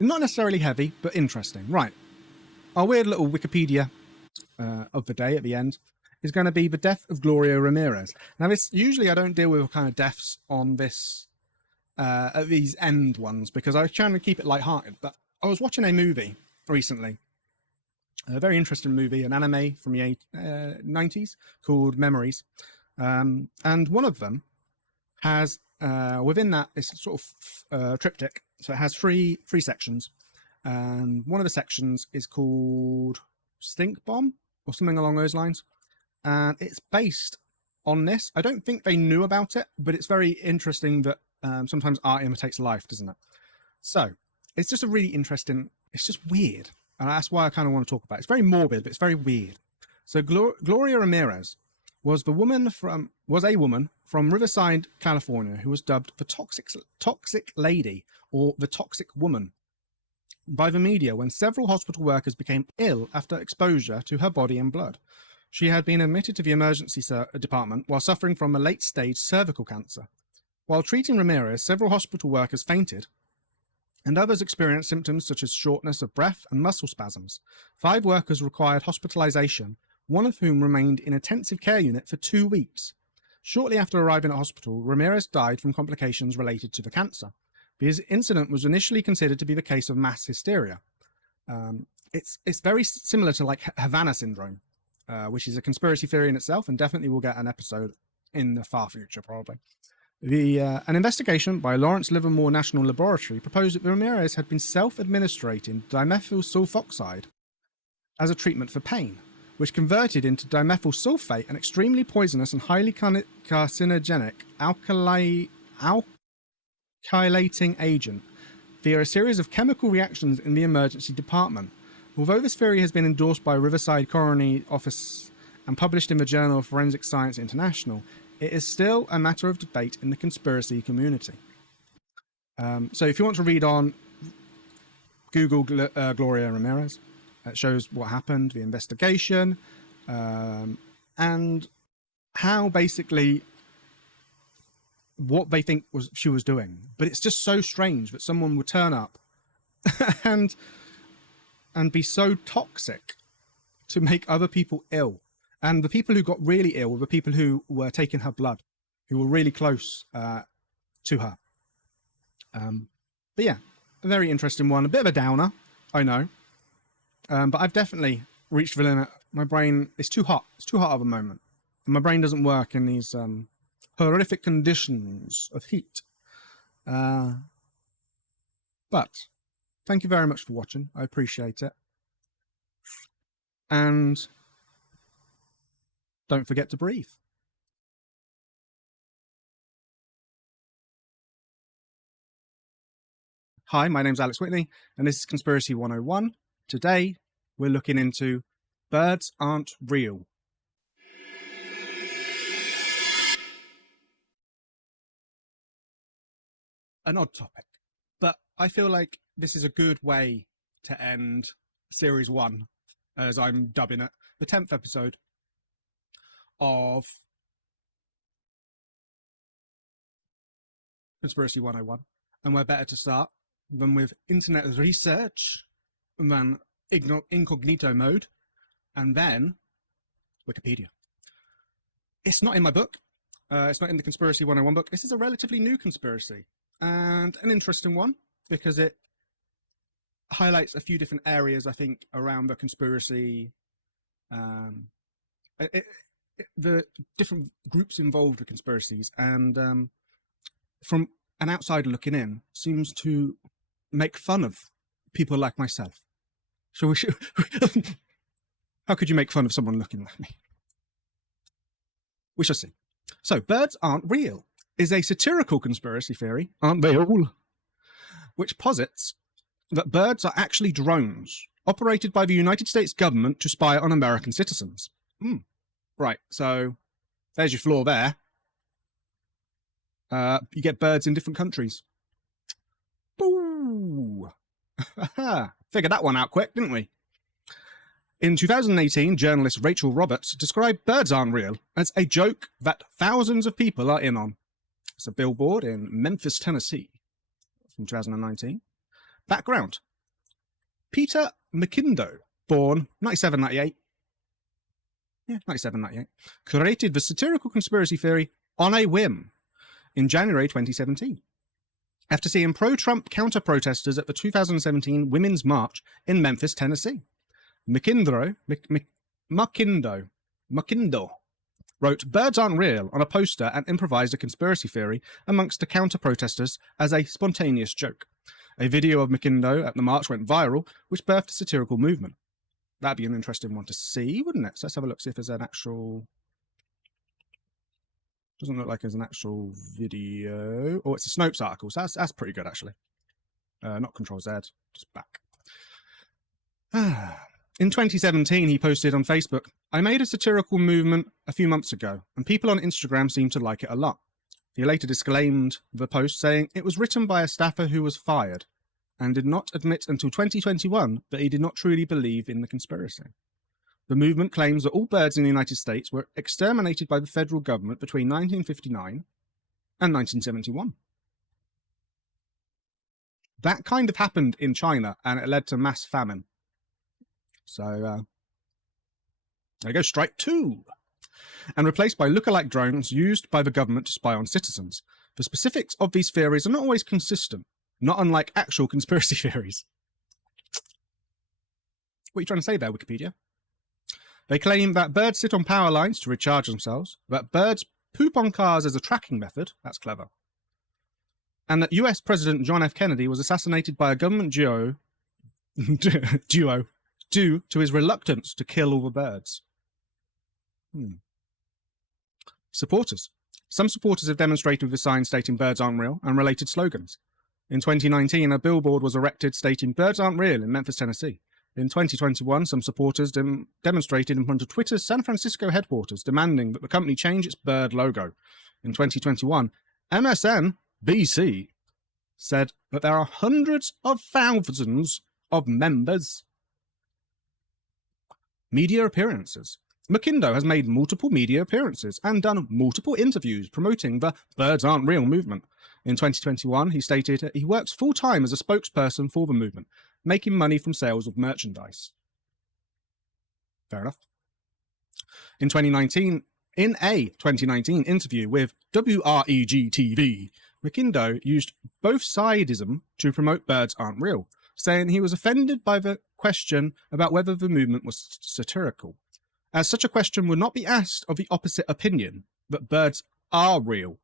Not necessarily heavy, but interesting. Right. Our weird little Wikipedia of the day at the end is going to be the death of Gloria Ramirez. Now, this usually I don't deal with kind of deaths on this at these end ones because I was trying to keep it lighthearted. But I was watching a movie recently, a very interesting movie, an anime from the 90s called Memories, and one of them has within that it's sort of triptych, so it has three sections, and one of the sections is called Stink Bomb or something along those lines, and it's based on this. I don't think they knew about it, but it's very interesting that sometimes art imitates life, doesn't it? So it's just a really interesting, it's just weird, and that's why I kind of want to talk about it. It's very morbid, but it's very weird. So Gloria Ramirez was a woman from Riverside, California, who was dubbed the toxic lady or the toxic woman by the media when several hospital workers became ill after exposure to her body and blood. She had been admitted to the emergency department while suffering from a late-stage cervical cancer. While treating Ramirez, several hospital workers fainted, and others experienced symptoms such as shortness of breath and muscle spasms. 5 workers required hospitalization, one of whom remained in intensive care unit for 2 weeks. Shortly after arriving at hospital, Ramirez died from complications related to the cancer. The incident was initially considered to be the case of mass hysteria. It's very similar to like Havana syndrome, which is a conspiracy theory in itself, and definitely will get an episode in the far future, probably. An investigation by Lawrence Livermore National Laboratory proposed that Ramirez had been self-administrating dimethyl sulfoxide as a treatment for pain, which converted into dimethyl sulfate, an extremely poisonous and highly carcinogenic alkylating agent, via a series of chemical reactions in the emergency department. Although this theory has been endorsed by Riverside Coroner's Office and published in the Journal of Forensic Science International, it is still a matter of debate in the conspiracy community. So if you want to read on, Google Gloria Ramirez. It shows what happened, the investigation, and how basically what they think she was doing. But it's just so strange that someone would turn up and be so toxic to make other people ill. And the people who got really ill were the people who were taking her blood, who were really close to her. But yeah, a very interesting one. A bit of a downer, I know. But I've definitely reached the limit. My brain is too hot. It's too hot of a moment. And my brain doesn't work in these horrific conditions of heat. But thank you very much for watching. I appreciate it. And don't forget to breathe. Hi, my name's Alex Witney, and this is Conspiracy 101. Today, we're looking into birds aren't real. An odd topic, but I feel like this is a good way to end Series 1, as I'm dubbing it, the 10th episode of Conspiracy 101. And we're better to start than with internet research, and then incognito mode, and then Wikipedia. It's not in my book. It's not in the Conspiracy 101 book. This is a relatively new conspiracy, and an interesting one, because it highlights a few different areas, I think, around the conspiracy, the different groups involved with conspiracies, and from an outsider looking in, seems to make fun of people like myself. So how could you make fun of someone looking like me? We shall see. So, birds aren't real is a satirical conspiracy theory, aren't they all? Which posits that birds are actually drones operated by the United States government to spy on American citizens. Right, so there's your flaw there. You get birds in different countries. Boo! Figured that one out quick, didn't we? In 2018, journalist Rachel Roberts described birds aren't real as a joke that thousands of people are in on. It's a billboard in Memphis, Tennessee from 2019. Background. Peter McIndoe, born 97-98. Yeah, 97-98. Created the satirical conspiracy theory on a whim in January 2017. After seeing pro-Trump counter-protesters at the 2017 Women's March in Memphis, Tennessee. McIndoe wrote "Birds aren't real" on a poster and improvised a conspiracy theory amongst the counter-protesters as a spontaneous joke. A video of McIndoe at the march went viral, which birthed a satirical movement. That'd be an interesting one to see, wouldn't it? So let's have a look, see if there's an actual... Doesn't look like there's an actual video. Oh, it's a Snopes article, so that's pretty good, actually. Not Control-Z, just back. In 2017, he posted on Facebook, "I made a satirical movement a few months ago, and people on Instagram seem to like it a lot." He later disclaimed the post, saying it was written by a staffer who was fired, and did not admit until 2021 that he did not truly believe in the conspiracy. The movement claims that all birds in the United States were exterminated by the federal government between 1959 and 1971. That kind of happened in China, and it led to mass famine. So, there you go, strike two. And replaced by lookalike drones used by the government to spy on citizens. The specifics of these theories are not always consistent, not unlike actual conspiracy theories. What are you trying to say there, Wikipedia? They claim that birds sit on power lines to recharge themselves, that birds poop on cars as a tracking method, that's clever, and that US President John F. Kennedy was assassinated by a government duo due to his reluctance to kill all the birds. Supporters. Some supporters have demonstrated with signs stating birds aren't real and related slogans. In 2019, a billboard was erected stating birds aren't real in Memphis, Tennessee. In 2021, some supporters demonstrated in front of Twitter's San Francisco headquarters, demanding that the company change its bird logo. In 2021, MSNBC said that there are hundreds of thousands of members. Media appearances. McIndoe has made multiple media appearances and done multiple interviews promoting the Birds Aren't Real movement. In 2021, he stated he works full-time as a spokesperson for the movement, making money from sales of merchandise. Fair enough. In a 2019 interview with WREG-TV, McIndoe used both sidism to promote Birds Aren't Real, saying he was offended by the question about whether the movement was satirical, as such a question would not be asked of the opposite opinion, that birds are real.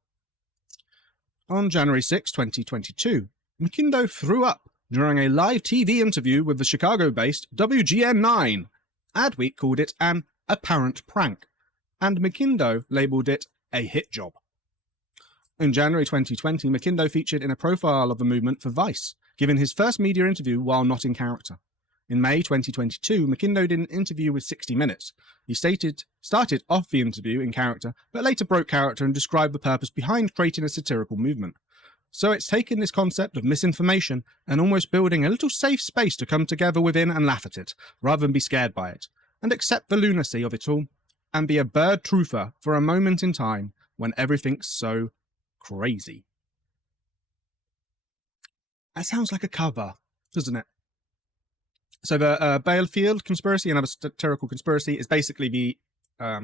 On January 6, 2022, McIndoe threw up during a live TV interview with the Chicago-based WGN9. Adweek called it an apparent prank, and McIndoe labelled it a hit job. In January 2020, McIndoe featured in a profile of the movement for Vice, giving his first media interview while not in character. In May 2022, McIndoe did an interview with 60 Minutes. He started off the interview in character, but later broke character and described the purpose behind creating a satirical movement. So it's taken this concept of misinformation and almost building a little safe space to come together within and laugh at it, rather than be scared by it, and accept the lunacy of it all, and be a bird truther for a moment in time when everything's so crazy. That sounds like a cover, doesn't it? So the Bailfield conspiracy, another satirical conspiracy, is basically the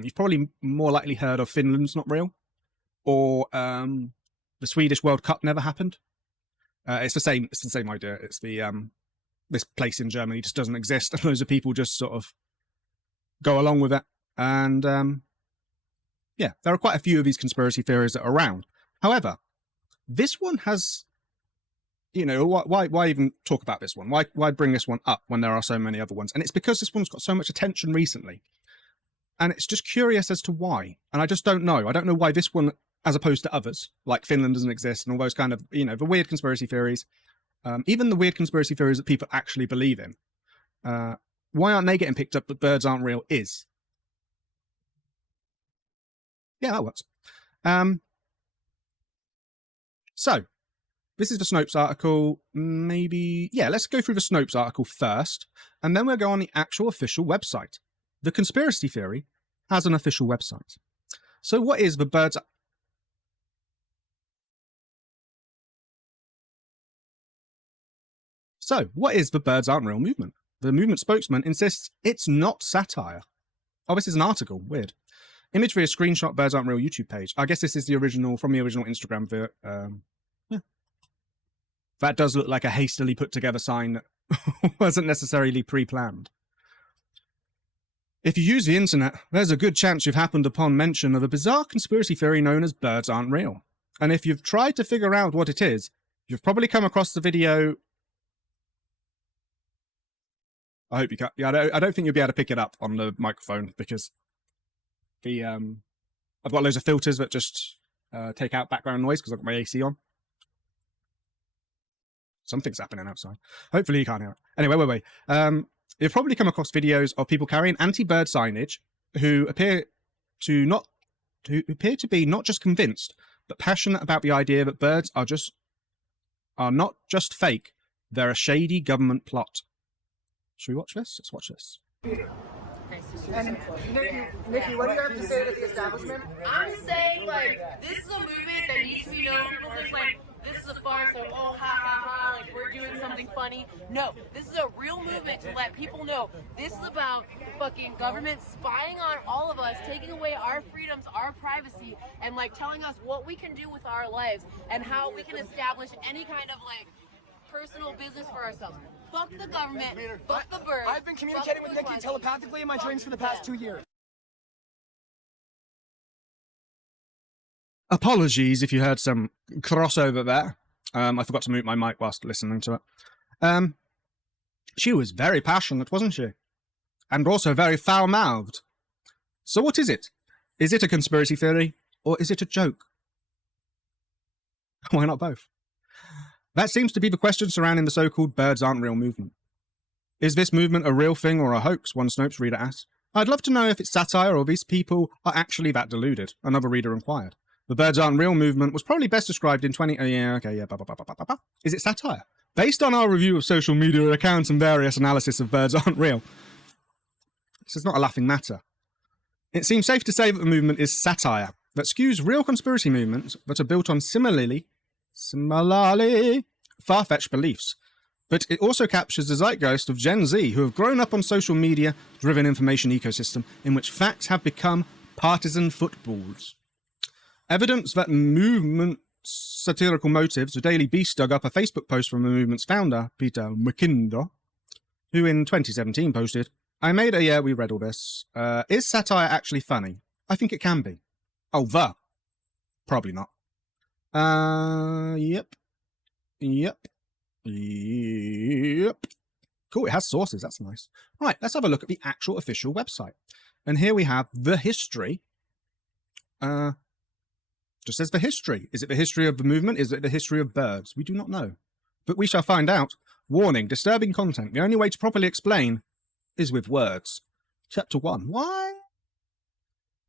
you've probably more likely heard of Finland's Not Real, or the Swedish World Cup never happened. It's the same idea. It's the this place in Germany just doesn't exist, and loads of people just sort of go along with it. And yeah, there are quite a few of these conspiracy theories that are around. However, this one has, you know, why even talk about this one? Why bring this one up when there are so many other ones? And it's because this one's got so much attention recently. And it's just curious as to why. And I just don't know. I don't know why this one, as opposed to others, like Finland doesn't exist and all those kind of, you know, the weird conspiracy theories, even the weird conspiracy theories that people actually believe in. Why aren't they getting picked up but birds aren't real is? Yeah, that works. So, this is the Snopes article. Maybe, yeah, let's go through the Snopes article first, and then we'll go on the actual official website. The conspiracy theory has an official website. So what is the birds... So, what is the Birds Aren't Real movement? The movement spokesman insists it's not satire. Oh, this is an article. Weird. Image via screenshot Birds Aren't Real YouTube page. I guess this is the original, from the original Instagram video. Yeah. That does look like a hastily put together sign that wasn't necessarily pre-planned. If you use the internet, there's a good chance you've happened upon mention of a bizarre conspiracy theory known as birds aren't real. And if you've tried to figure out what it is, you've probably come across the video... I hope you can't... Yeah, I don't think you'll be able to pick it up on the microphone because the I've got loads of filters that just take out background noise because I've got my AC on. Something's happening outside. Hopefully you can't hear it. Anyway, wait. You've probably come across videos of people carrying anti-bird signage who appear to be not just convinced, but passionate about the idea that birds are not just fake, they're a shady government plot. Should we watch this? Let's watch this. And Nikki, what do you have to say to the establishment? I'm just saying, like, this is a movement that needs to be known. People think, like, this is a farce, like, oh, ha, ha, ha, like, we're doing something funny. No, this is a real movement to let people know this is about fucking government spying on all of us, taking away our freedoms, our privacy, and, like, telling us what we can do with our lives and how we can establish any kind of, like, personal business for ourselves. Fuck the government, fuck the birds. I've been communicating with Nikki telepathically in my dreams for the past 2 years. Apologies if you heard some crossover there. I forgot to mute my mic whilst listening to it. She was very passionate, wasn't she? And also very foul-mouthed. So what is it? Is it a conspiracy theory, or is it a joke? Why not both? That seems to be the question surrounding the so-called Birds Aren't Real movement. Is this movement a real thing or a hoax, one Snopes reader asked. I'd love to know if it's satire or these people are actually that deluded, another reader inquired. The Birds Aren't Real movement was probably best described in Is it satire? Based on our review of social media accounts and various analysis of Birds Aren't Real. This is not a laughing matter. It seems safe to say that the movement is satire, that skews real conspiracy movements that are built on similarly far-fetched beliefs. But it also captures the zeitgeist of Gen Z who have grown up on social media-driven information ecosystem in which facts have become partisan footballs. Evidence that movement satirical motives, the Daily Beast dug up a Facebook post from the movement's founder, Peter McKinder, who in 2017 posted, I made a, yeah, we read all this. Is satire actually funny? I think it can be. Oh, probably not. Yep. Cool, it has sources, that's nice. Right, let's have a look at the actual official website. And here we have the history. Just says the history. Is it the history of the movement? Is it the history of birds? We do not know. But we shall find out. Warning, disturbing content. The only way to properly explain is with words. Chapter 1. Why?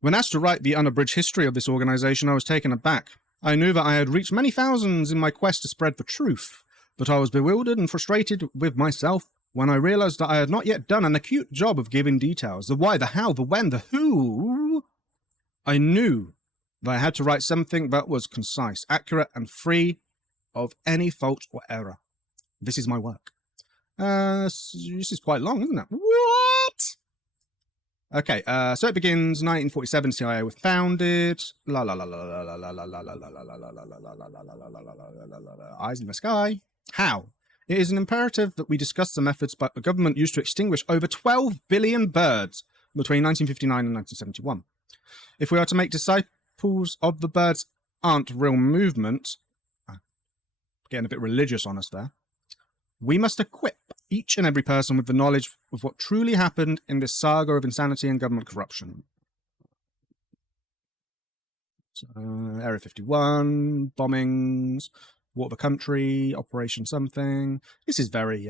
When asked to write the unabridged history of this organization, I was taken aback. I knew that I had reached many thousands in my quest to spread the truth, but I was bewildered and frustrated with myself when I realized that I had not yet done an acute job of giving details. The why, the how, the when, the who. I knew that I had to write something that was concise, accurate, and free of any fault or error. This is my work. This is quite long, isn't it? What? Okay, so it begins 1947. CIA was founded. Eyes in the sky. How? It is an imperative that we discuss the methods by the government used to extinguish over 12 billion birds between 1959 and 1971. If we are to make disciples of the birds aren't real movement, getting a bit religious on us there, we must equip each and every person with the knowledge of what truly happened in this saga of insanity and government corruption. So, Area 51, bombings, War of the Country, Operation something. This is very,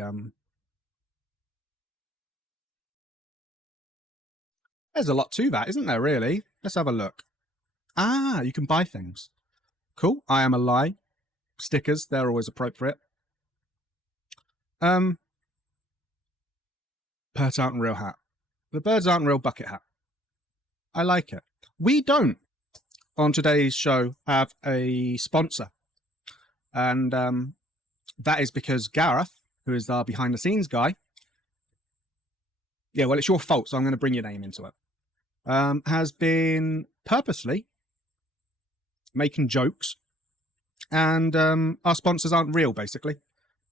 there's a lot to that, isn't there, really? Let's have a look. Ah, you can buy things. Cool. I am a lie. Stickers, they're always appropriate. Birds aren't real hat. The birds aren't real bucket hat. I like it. We don't, on today's show, have a sponsor. And that is because Gareth, who is our behind-the-scenes guy, yeah, well, it's your fault, so I'm going to bring your name into it, has been purposely making jokes, and our sponsors aren't real, basically,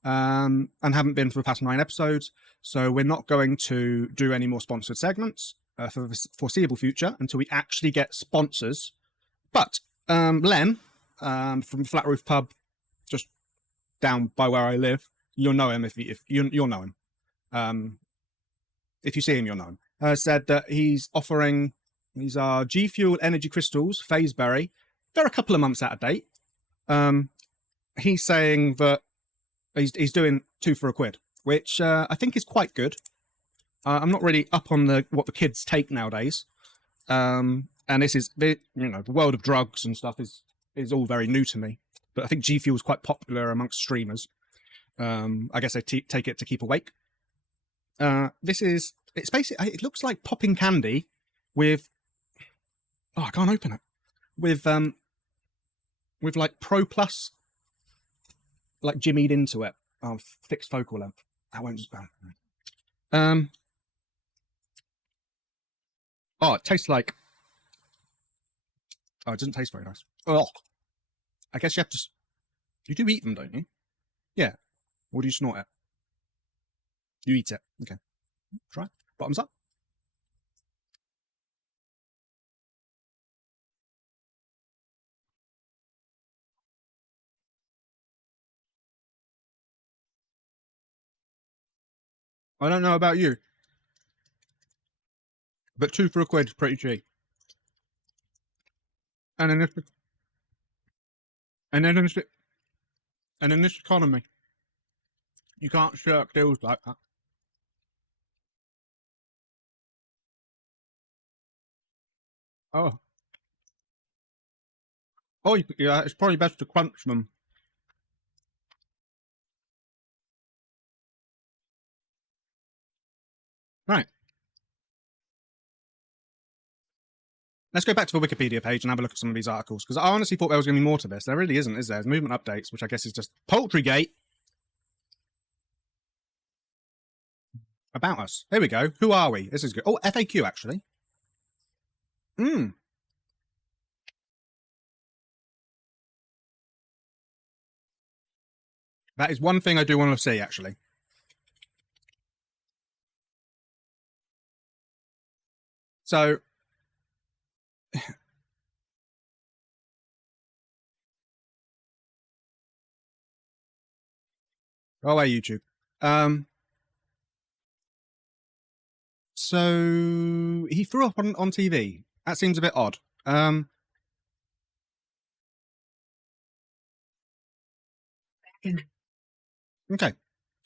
and haven't been for the past 9 episodes, so we're not going to do any more sponsored segments for the foreseeable future until we actually get sponsors. But Len, from Flat Roof Pub, just down by where I live, you'll know him if you'll know him. If you see him, you'll know him. Said that he's offering, these are G Fuel Energy Crystals, Phaseberry. They're a couple of months out of date. He's saying that he's doing 2 for £1, which I think is quite good. I'm not really up on what the kids take nowadays. And this is, the world of drugs and stuff is all very new to me. But I think G Fuel is quite popular amongst streamers. I guess they take it to keep awake. It's basically, it looks like popping candy with, I can't open it, with like Pro Plus, like jimmied into it. Fixed focal length. That won't, it tastes like, it doesn't taste very nice. Oh, I guess you have to, you do eat them, don't you? Yeah. Or do you snort it? You eat it. Okay. Try it. Bottoms up. I don't know about you, but 2 for £1 is pretty cheap. And in this economy, you can't shirk deals like that. Oh, yeah, it's probably best to crunch them. Right. Let's go back to the Wikipedia page and have a look at some of these articles, because I honestly thought there was going to be more to this. There really isn't, is there? There's movement updates, which I guess is just Poultrygate. About us. Here we go. Who are we? This is good. Oh, FAQ, actually. That is one thing I do want to see, actually. So, go away, YouTube. So he threw up on TV. That seems a bit odd. Okay,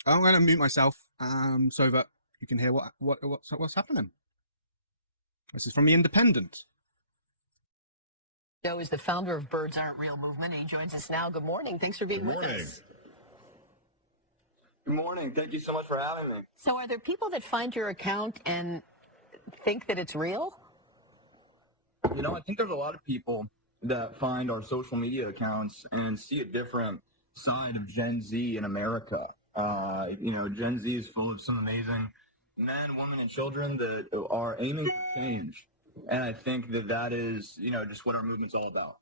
I'm going to mute myself so that you can hear what's happening. This is from The Independent. Joe is the founder of Birds Aren't Real movement. He joins us now. Good morning. Thanks for being with us. Good morning. Thank you so much for having me. So are there people that find your account and think that it's real? You know, I think there's a lot of people that find our social media accounts and see a different side of Gen Z in America. Gen Z is full of some amazing men, women, and children that are aiming for change. And I think that is, just what our movement's all about.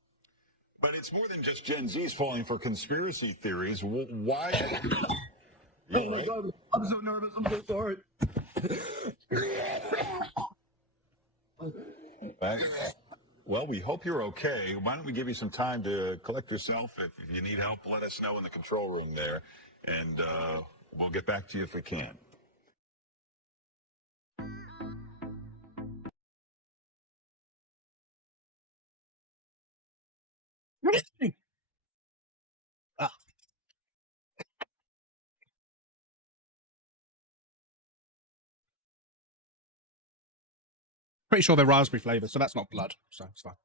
But it's more than just Gen Z's falling for conspiracy theories. Why? You all right? God, I'm so nervous. I'm so sorry. Well, we hope you're okay. Why don't we give you some time to collect yourself? If you need help, let us know in the control room there, and we'll get back to you if we can. Pretty sure they're raspberry flavour, so that's not blood, so it's fine.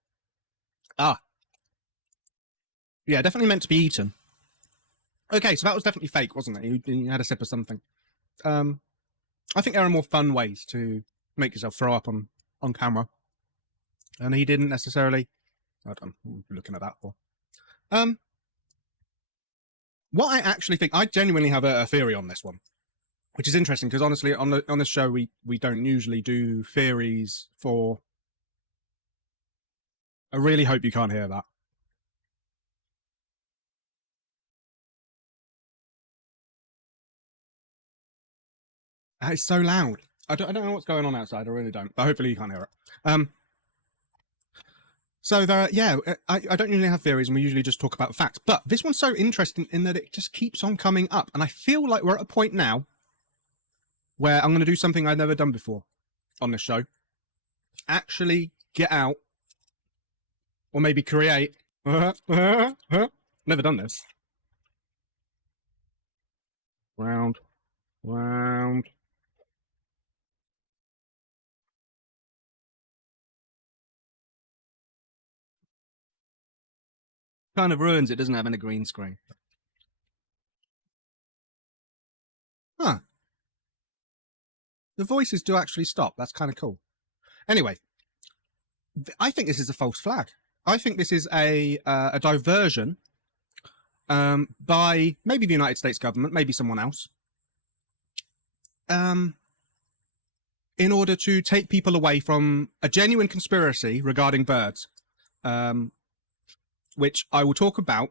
Yeah, definitely meant to be eaten. Okay, so that was definitely fake, wasn't it? You had a sip of something. I think there are more fun ways to make yourself throw up on camera. And he didn't necessarily... I don't know what I'm looking at that for. What I actually think... I genuinely have a theory on this one. Which is interesting, because honestly, on this show, we don't usually do theories for... I really hope you can't hear that. It's so loud. I don't know what's going on outside. I really don't. But hopefully you can't hear it. So there, yeah, I don't usually have theories, and we usually just talk about facts. But this one's so interesting in that it just keeps on coming up, and I feel like we're at a point now where I'm going to do something I've never done before on this show. Actually get out, or maybe create. Never done this. Round. Kind of ruins it, doesn't have any green screen. Huh. The voices do actually stop. That's kind of cool. Anyway, I think this is a false flag. I think this is a diversion by maybe the United States government, maybe someone else, in order to take people away from a genuine conspiracy regarding birds. Which I will talk about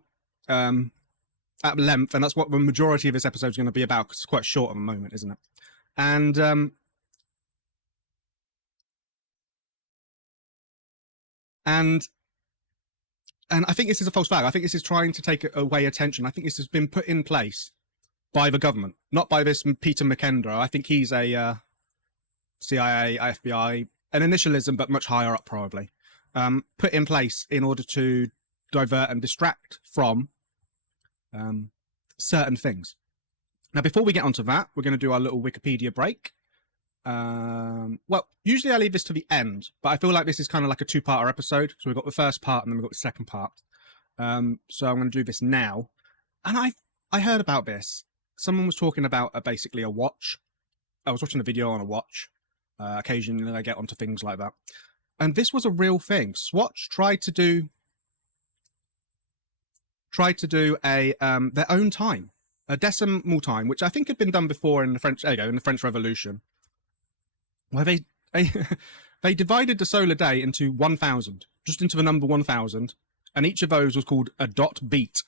at length, and that's what the majority of this episode is going to be about, because it's quite short at the moment, isn't it? And I think this is a false flag. I think this is trying to take away attention. I think this has been put in place by the government, not by this Peter McKendra. I think he's a CIA, FBI, an initialism, but much higher up probably, put in place in order to divert and distract from certain things. Now, before we get onto that, we're going to do our little Wikipedia break. Well, usually I leave this to the end, but I feel like this is kind of like a two-parter episode. So we've got the first part and then we've got the second part. So I'm going to do this now. And I heard about this. Someone was talking about basically a watch. I was watching a video on a watch. Occasionally I get onto things like that. And this was a real thing. Swatch tried to do a their own time, a decimal time, which I think had been done before in the French. There you go, in the French Revolution, where they divided the solar day into 1,000, just into the number 1,000, and each of those was called a dot beat.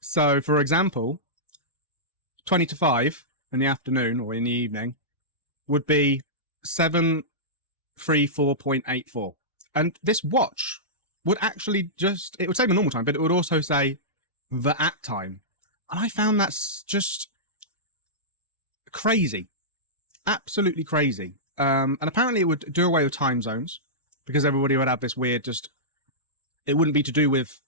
So, for example, 20 to 5 in the afternoon or in the evening would be 734.84, and this watch would actually it would say the normal time, but it would also say the at time. And I found that's just crazy. Absolutely crazy. And apparently it would do away with time zones, because everybody would have this weird it wouldn't be to do with,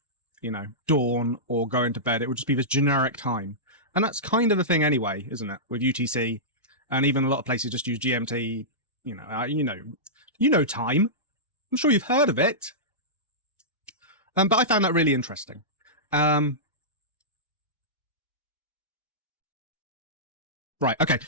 dawn or going to bed. It would just be this generic time. And that's kind of the thing anyway, isn't it? With UTC, and even a lot of places just use GMT, you know time. I'm sure you've heard of it. But I found that really interesting. Right, okay.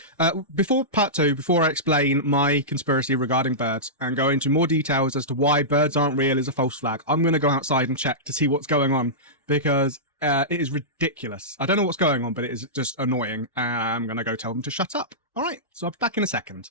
Before part 2, before I explain my conspiracy regarding birds and go into more details as to why birds aren't real is a false flag, I'm going to go outside and check to see what's going on, because it is ridiculous. I don't know what's going on, but it is just annoying. I'm going to go tell them to shut up. All right, so I'll be back in a second.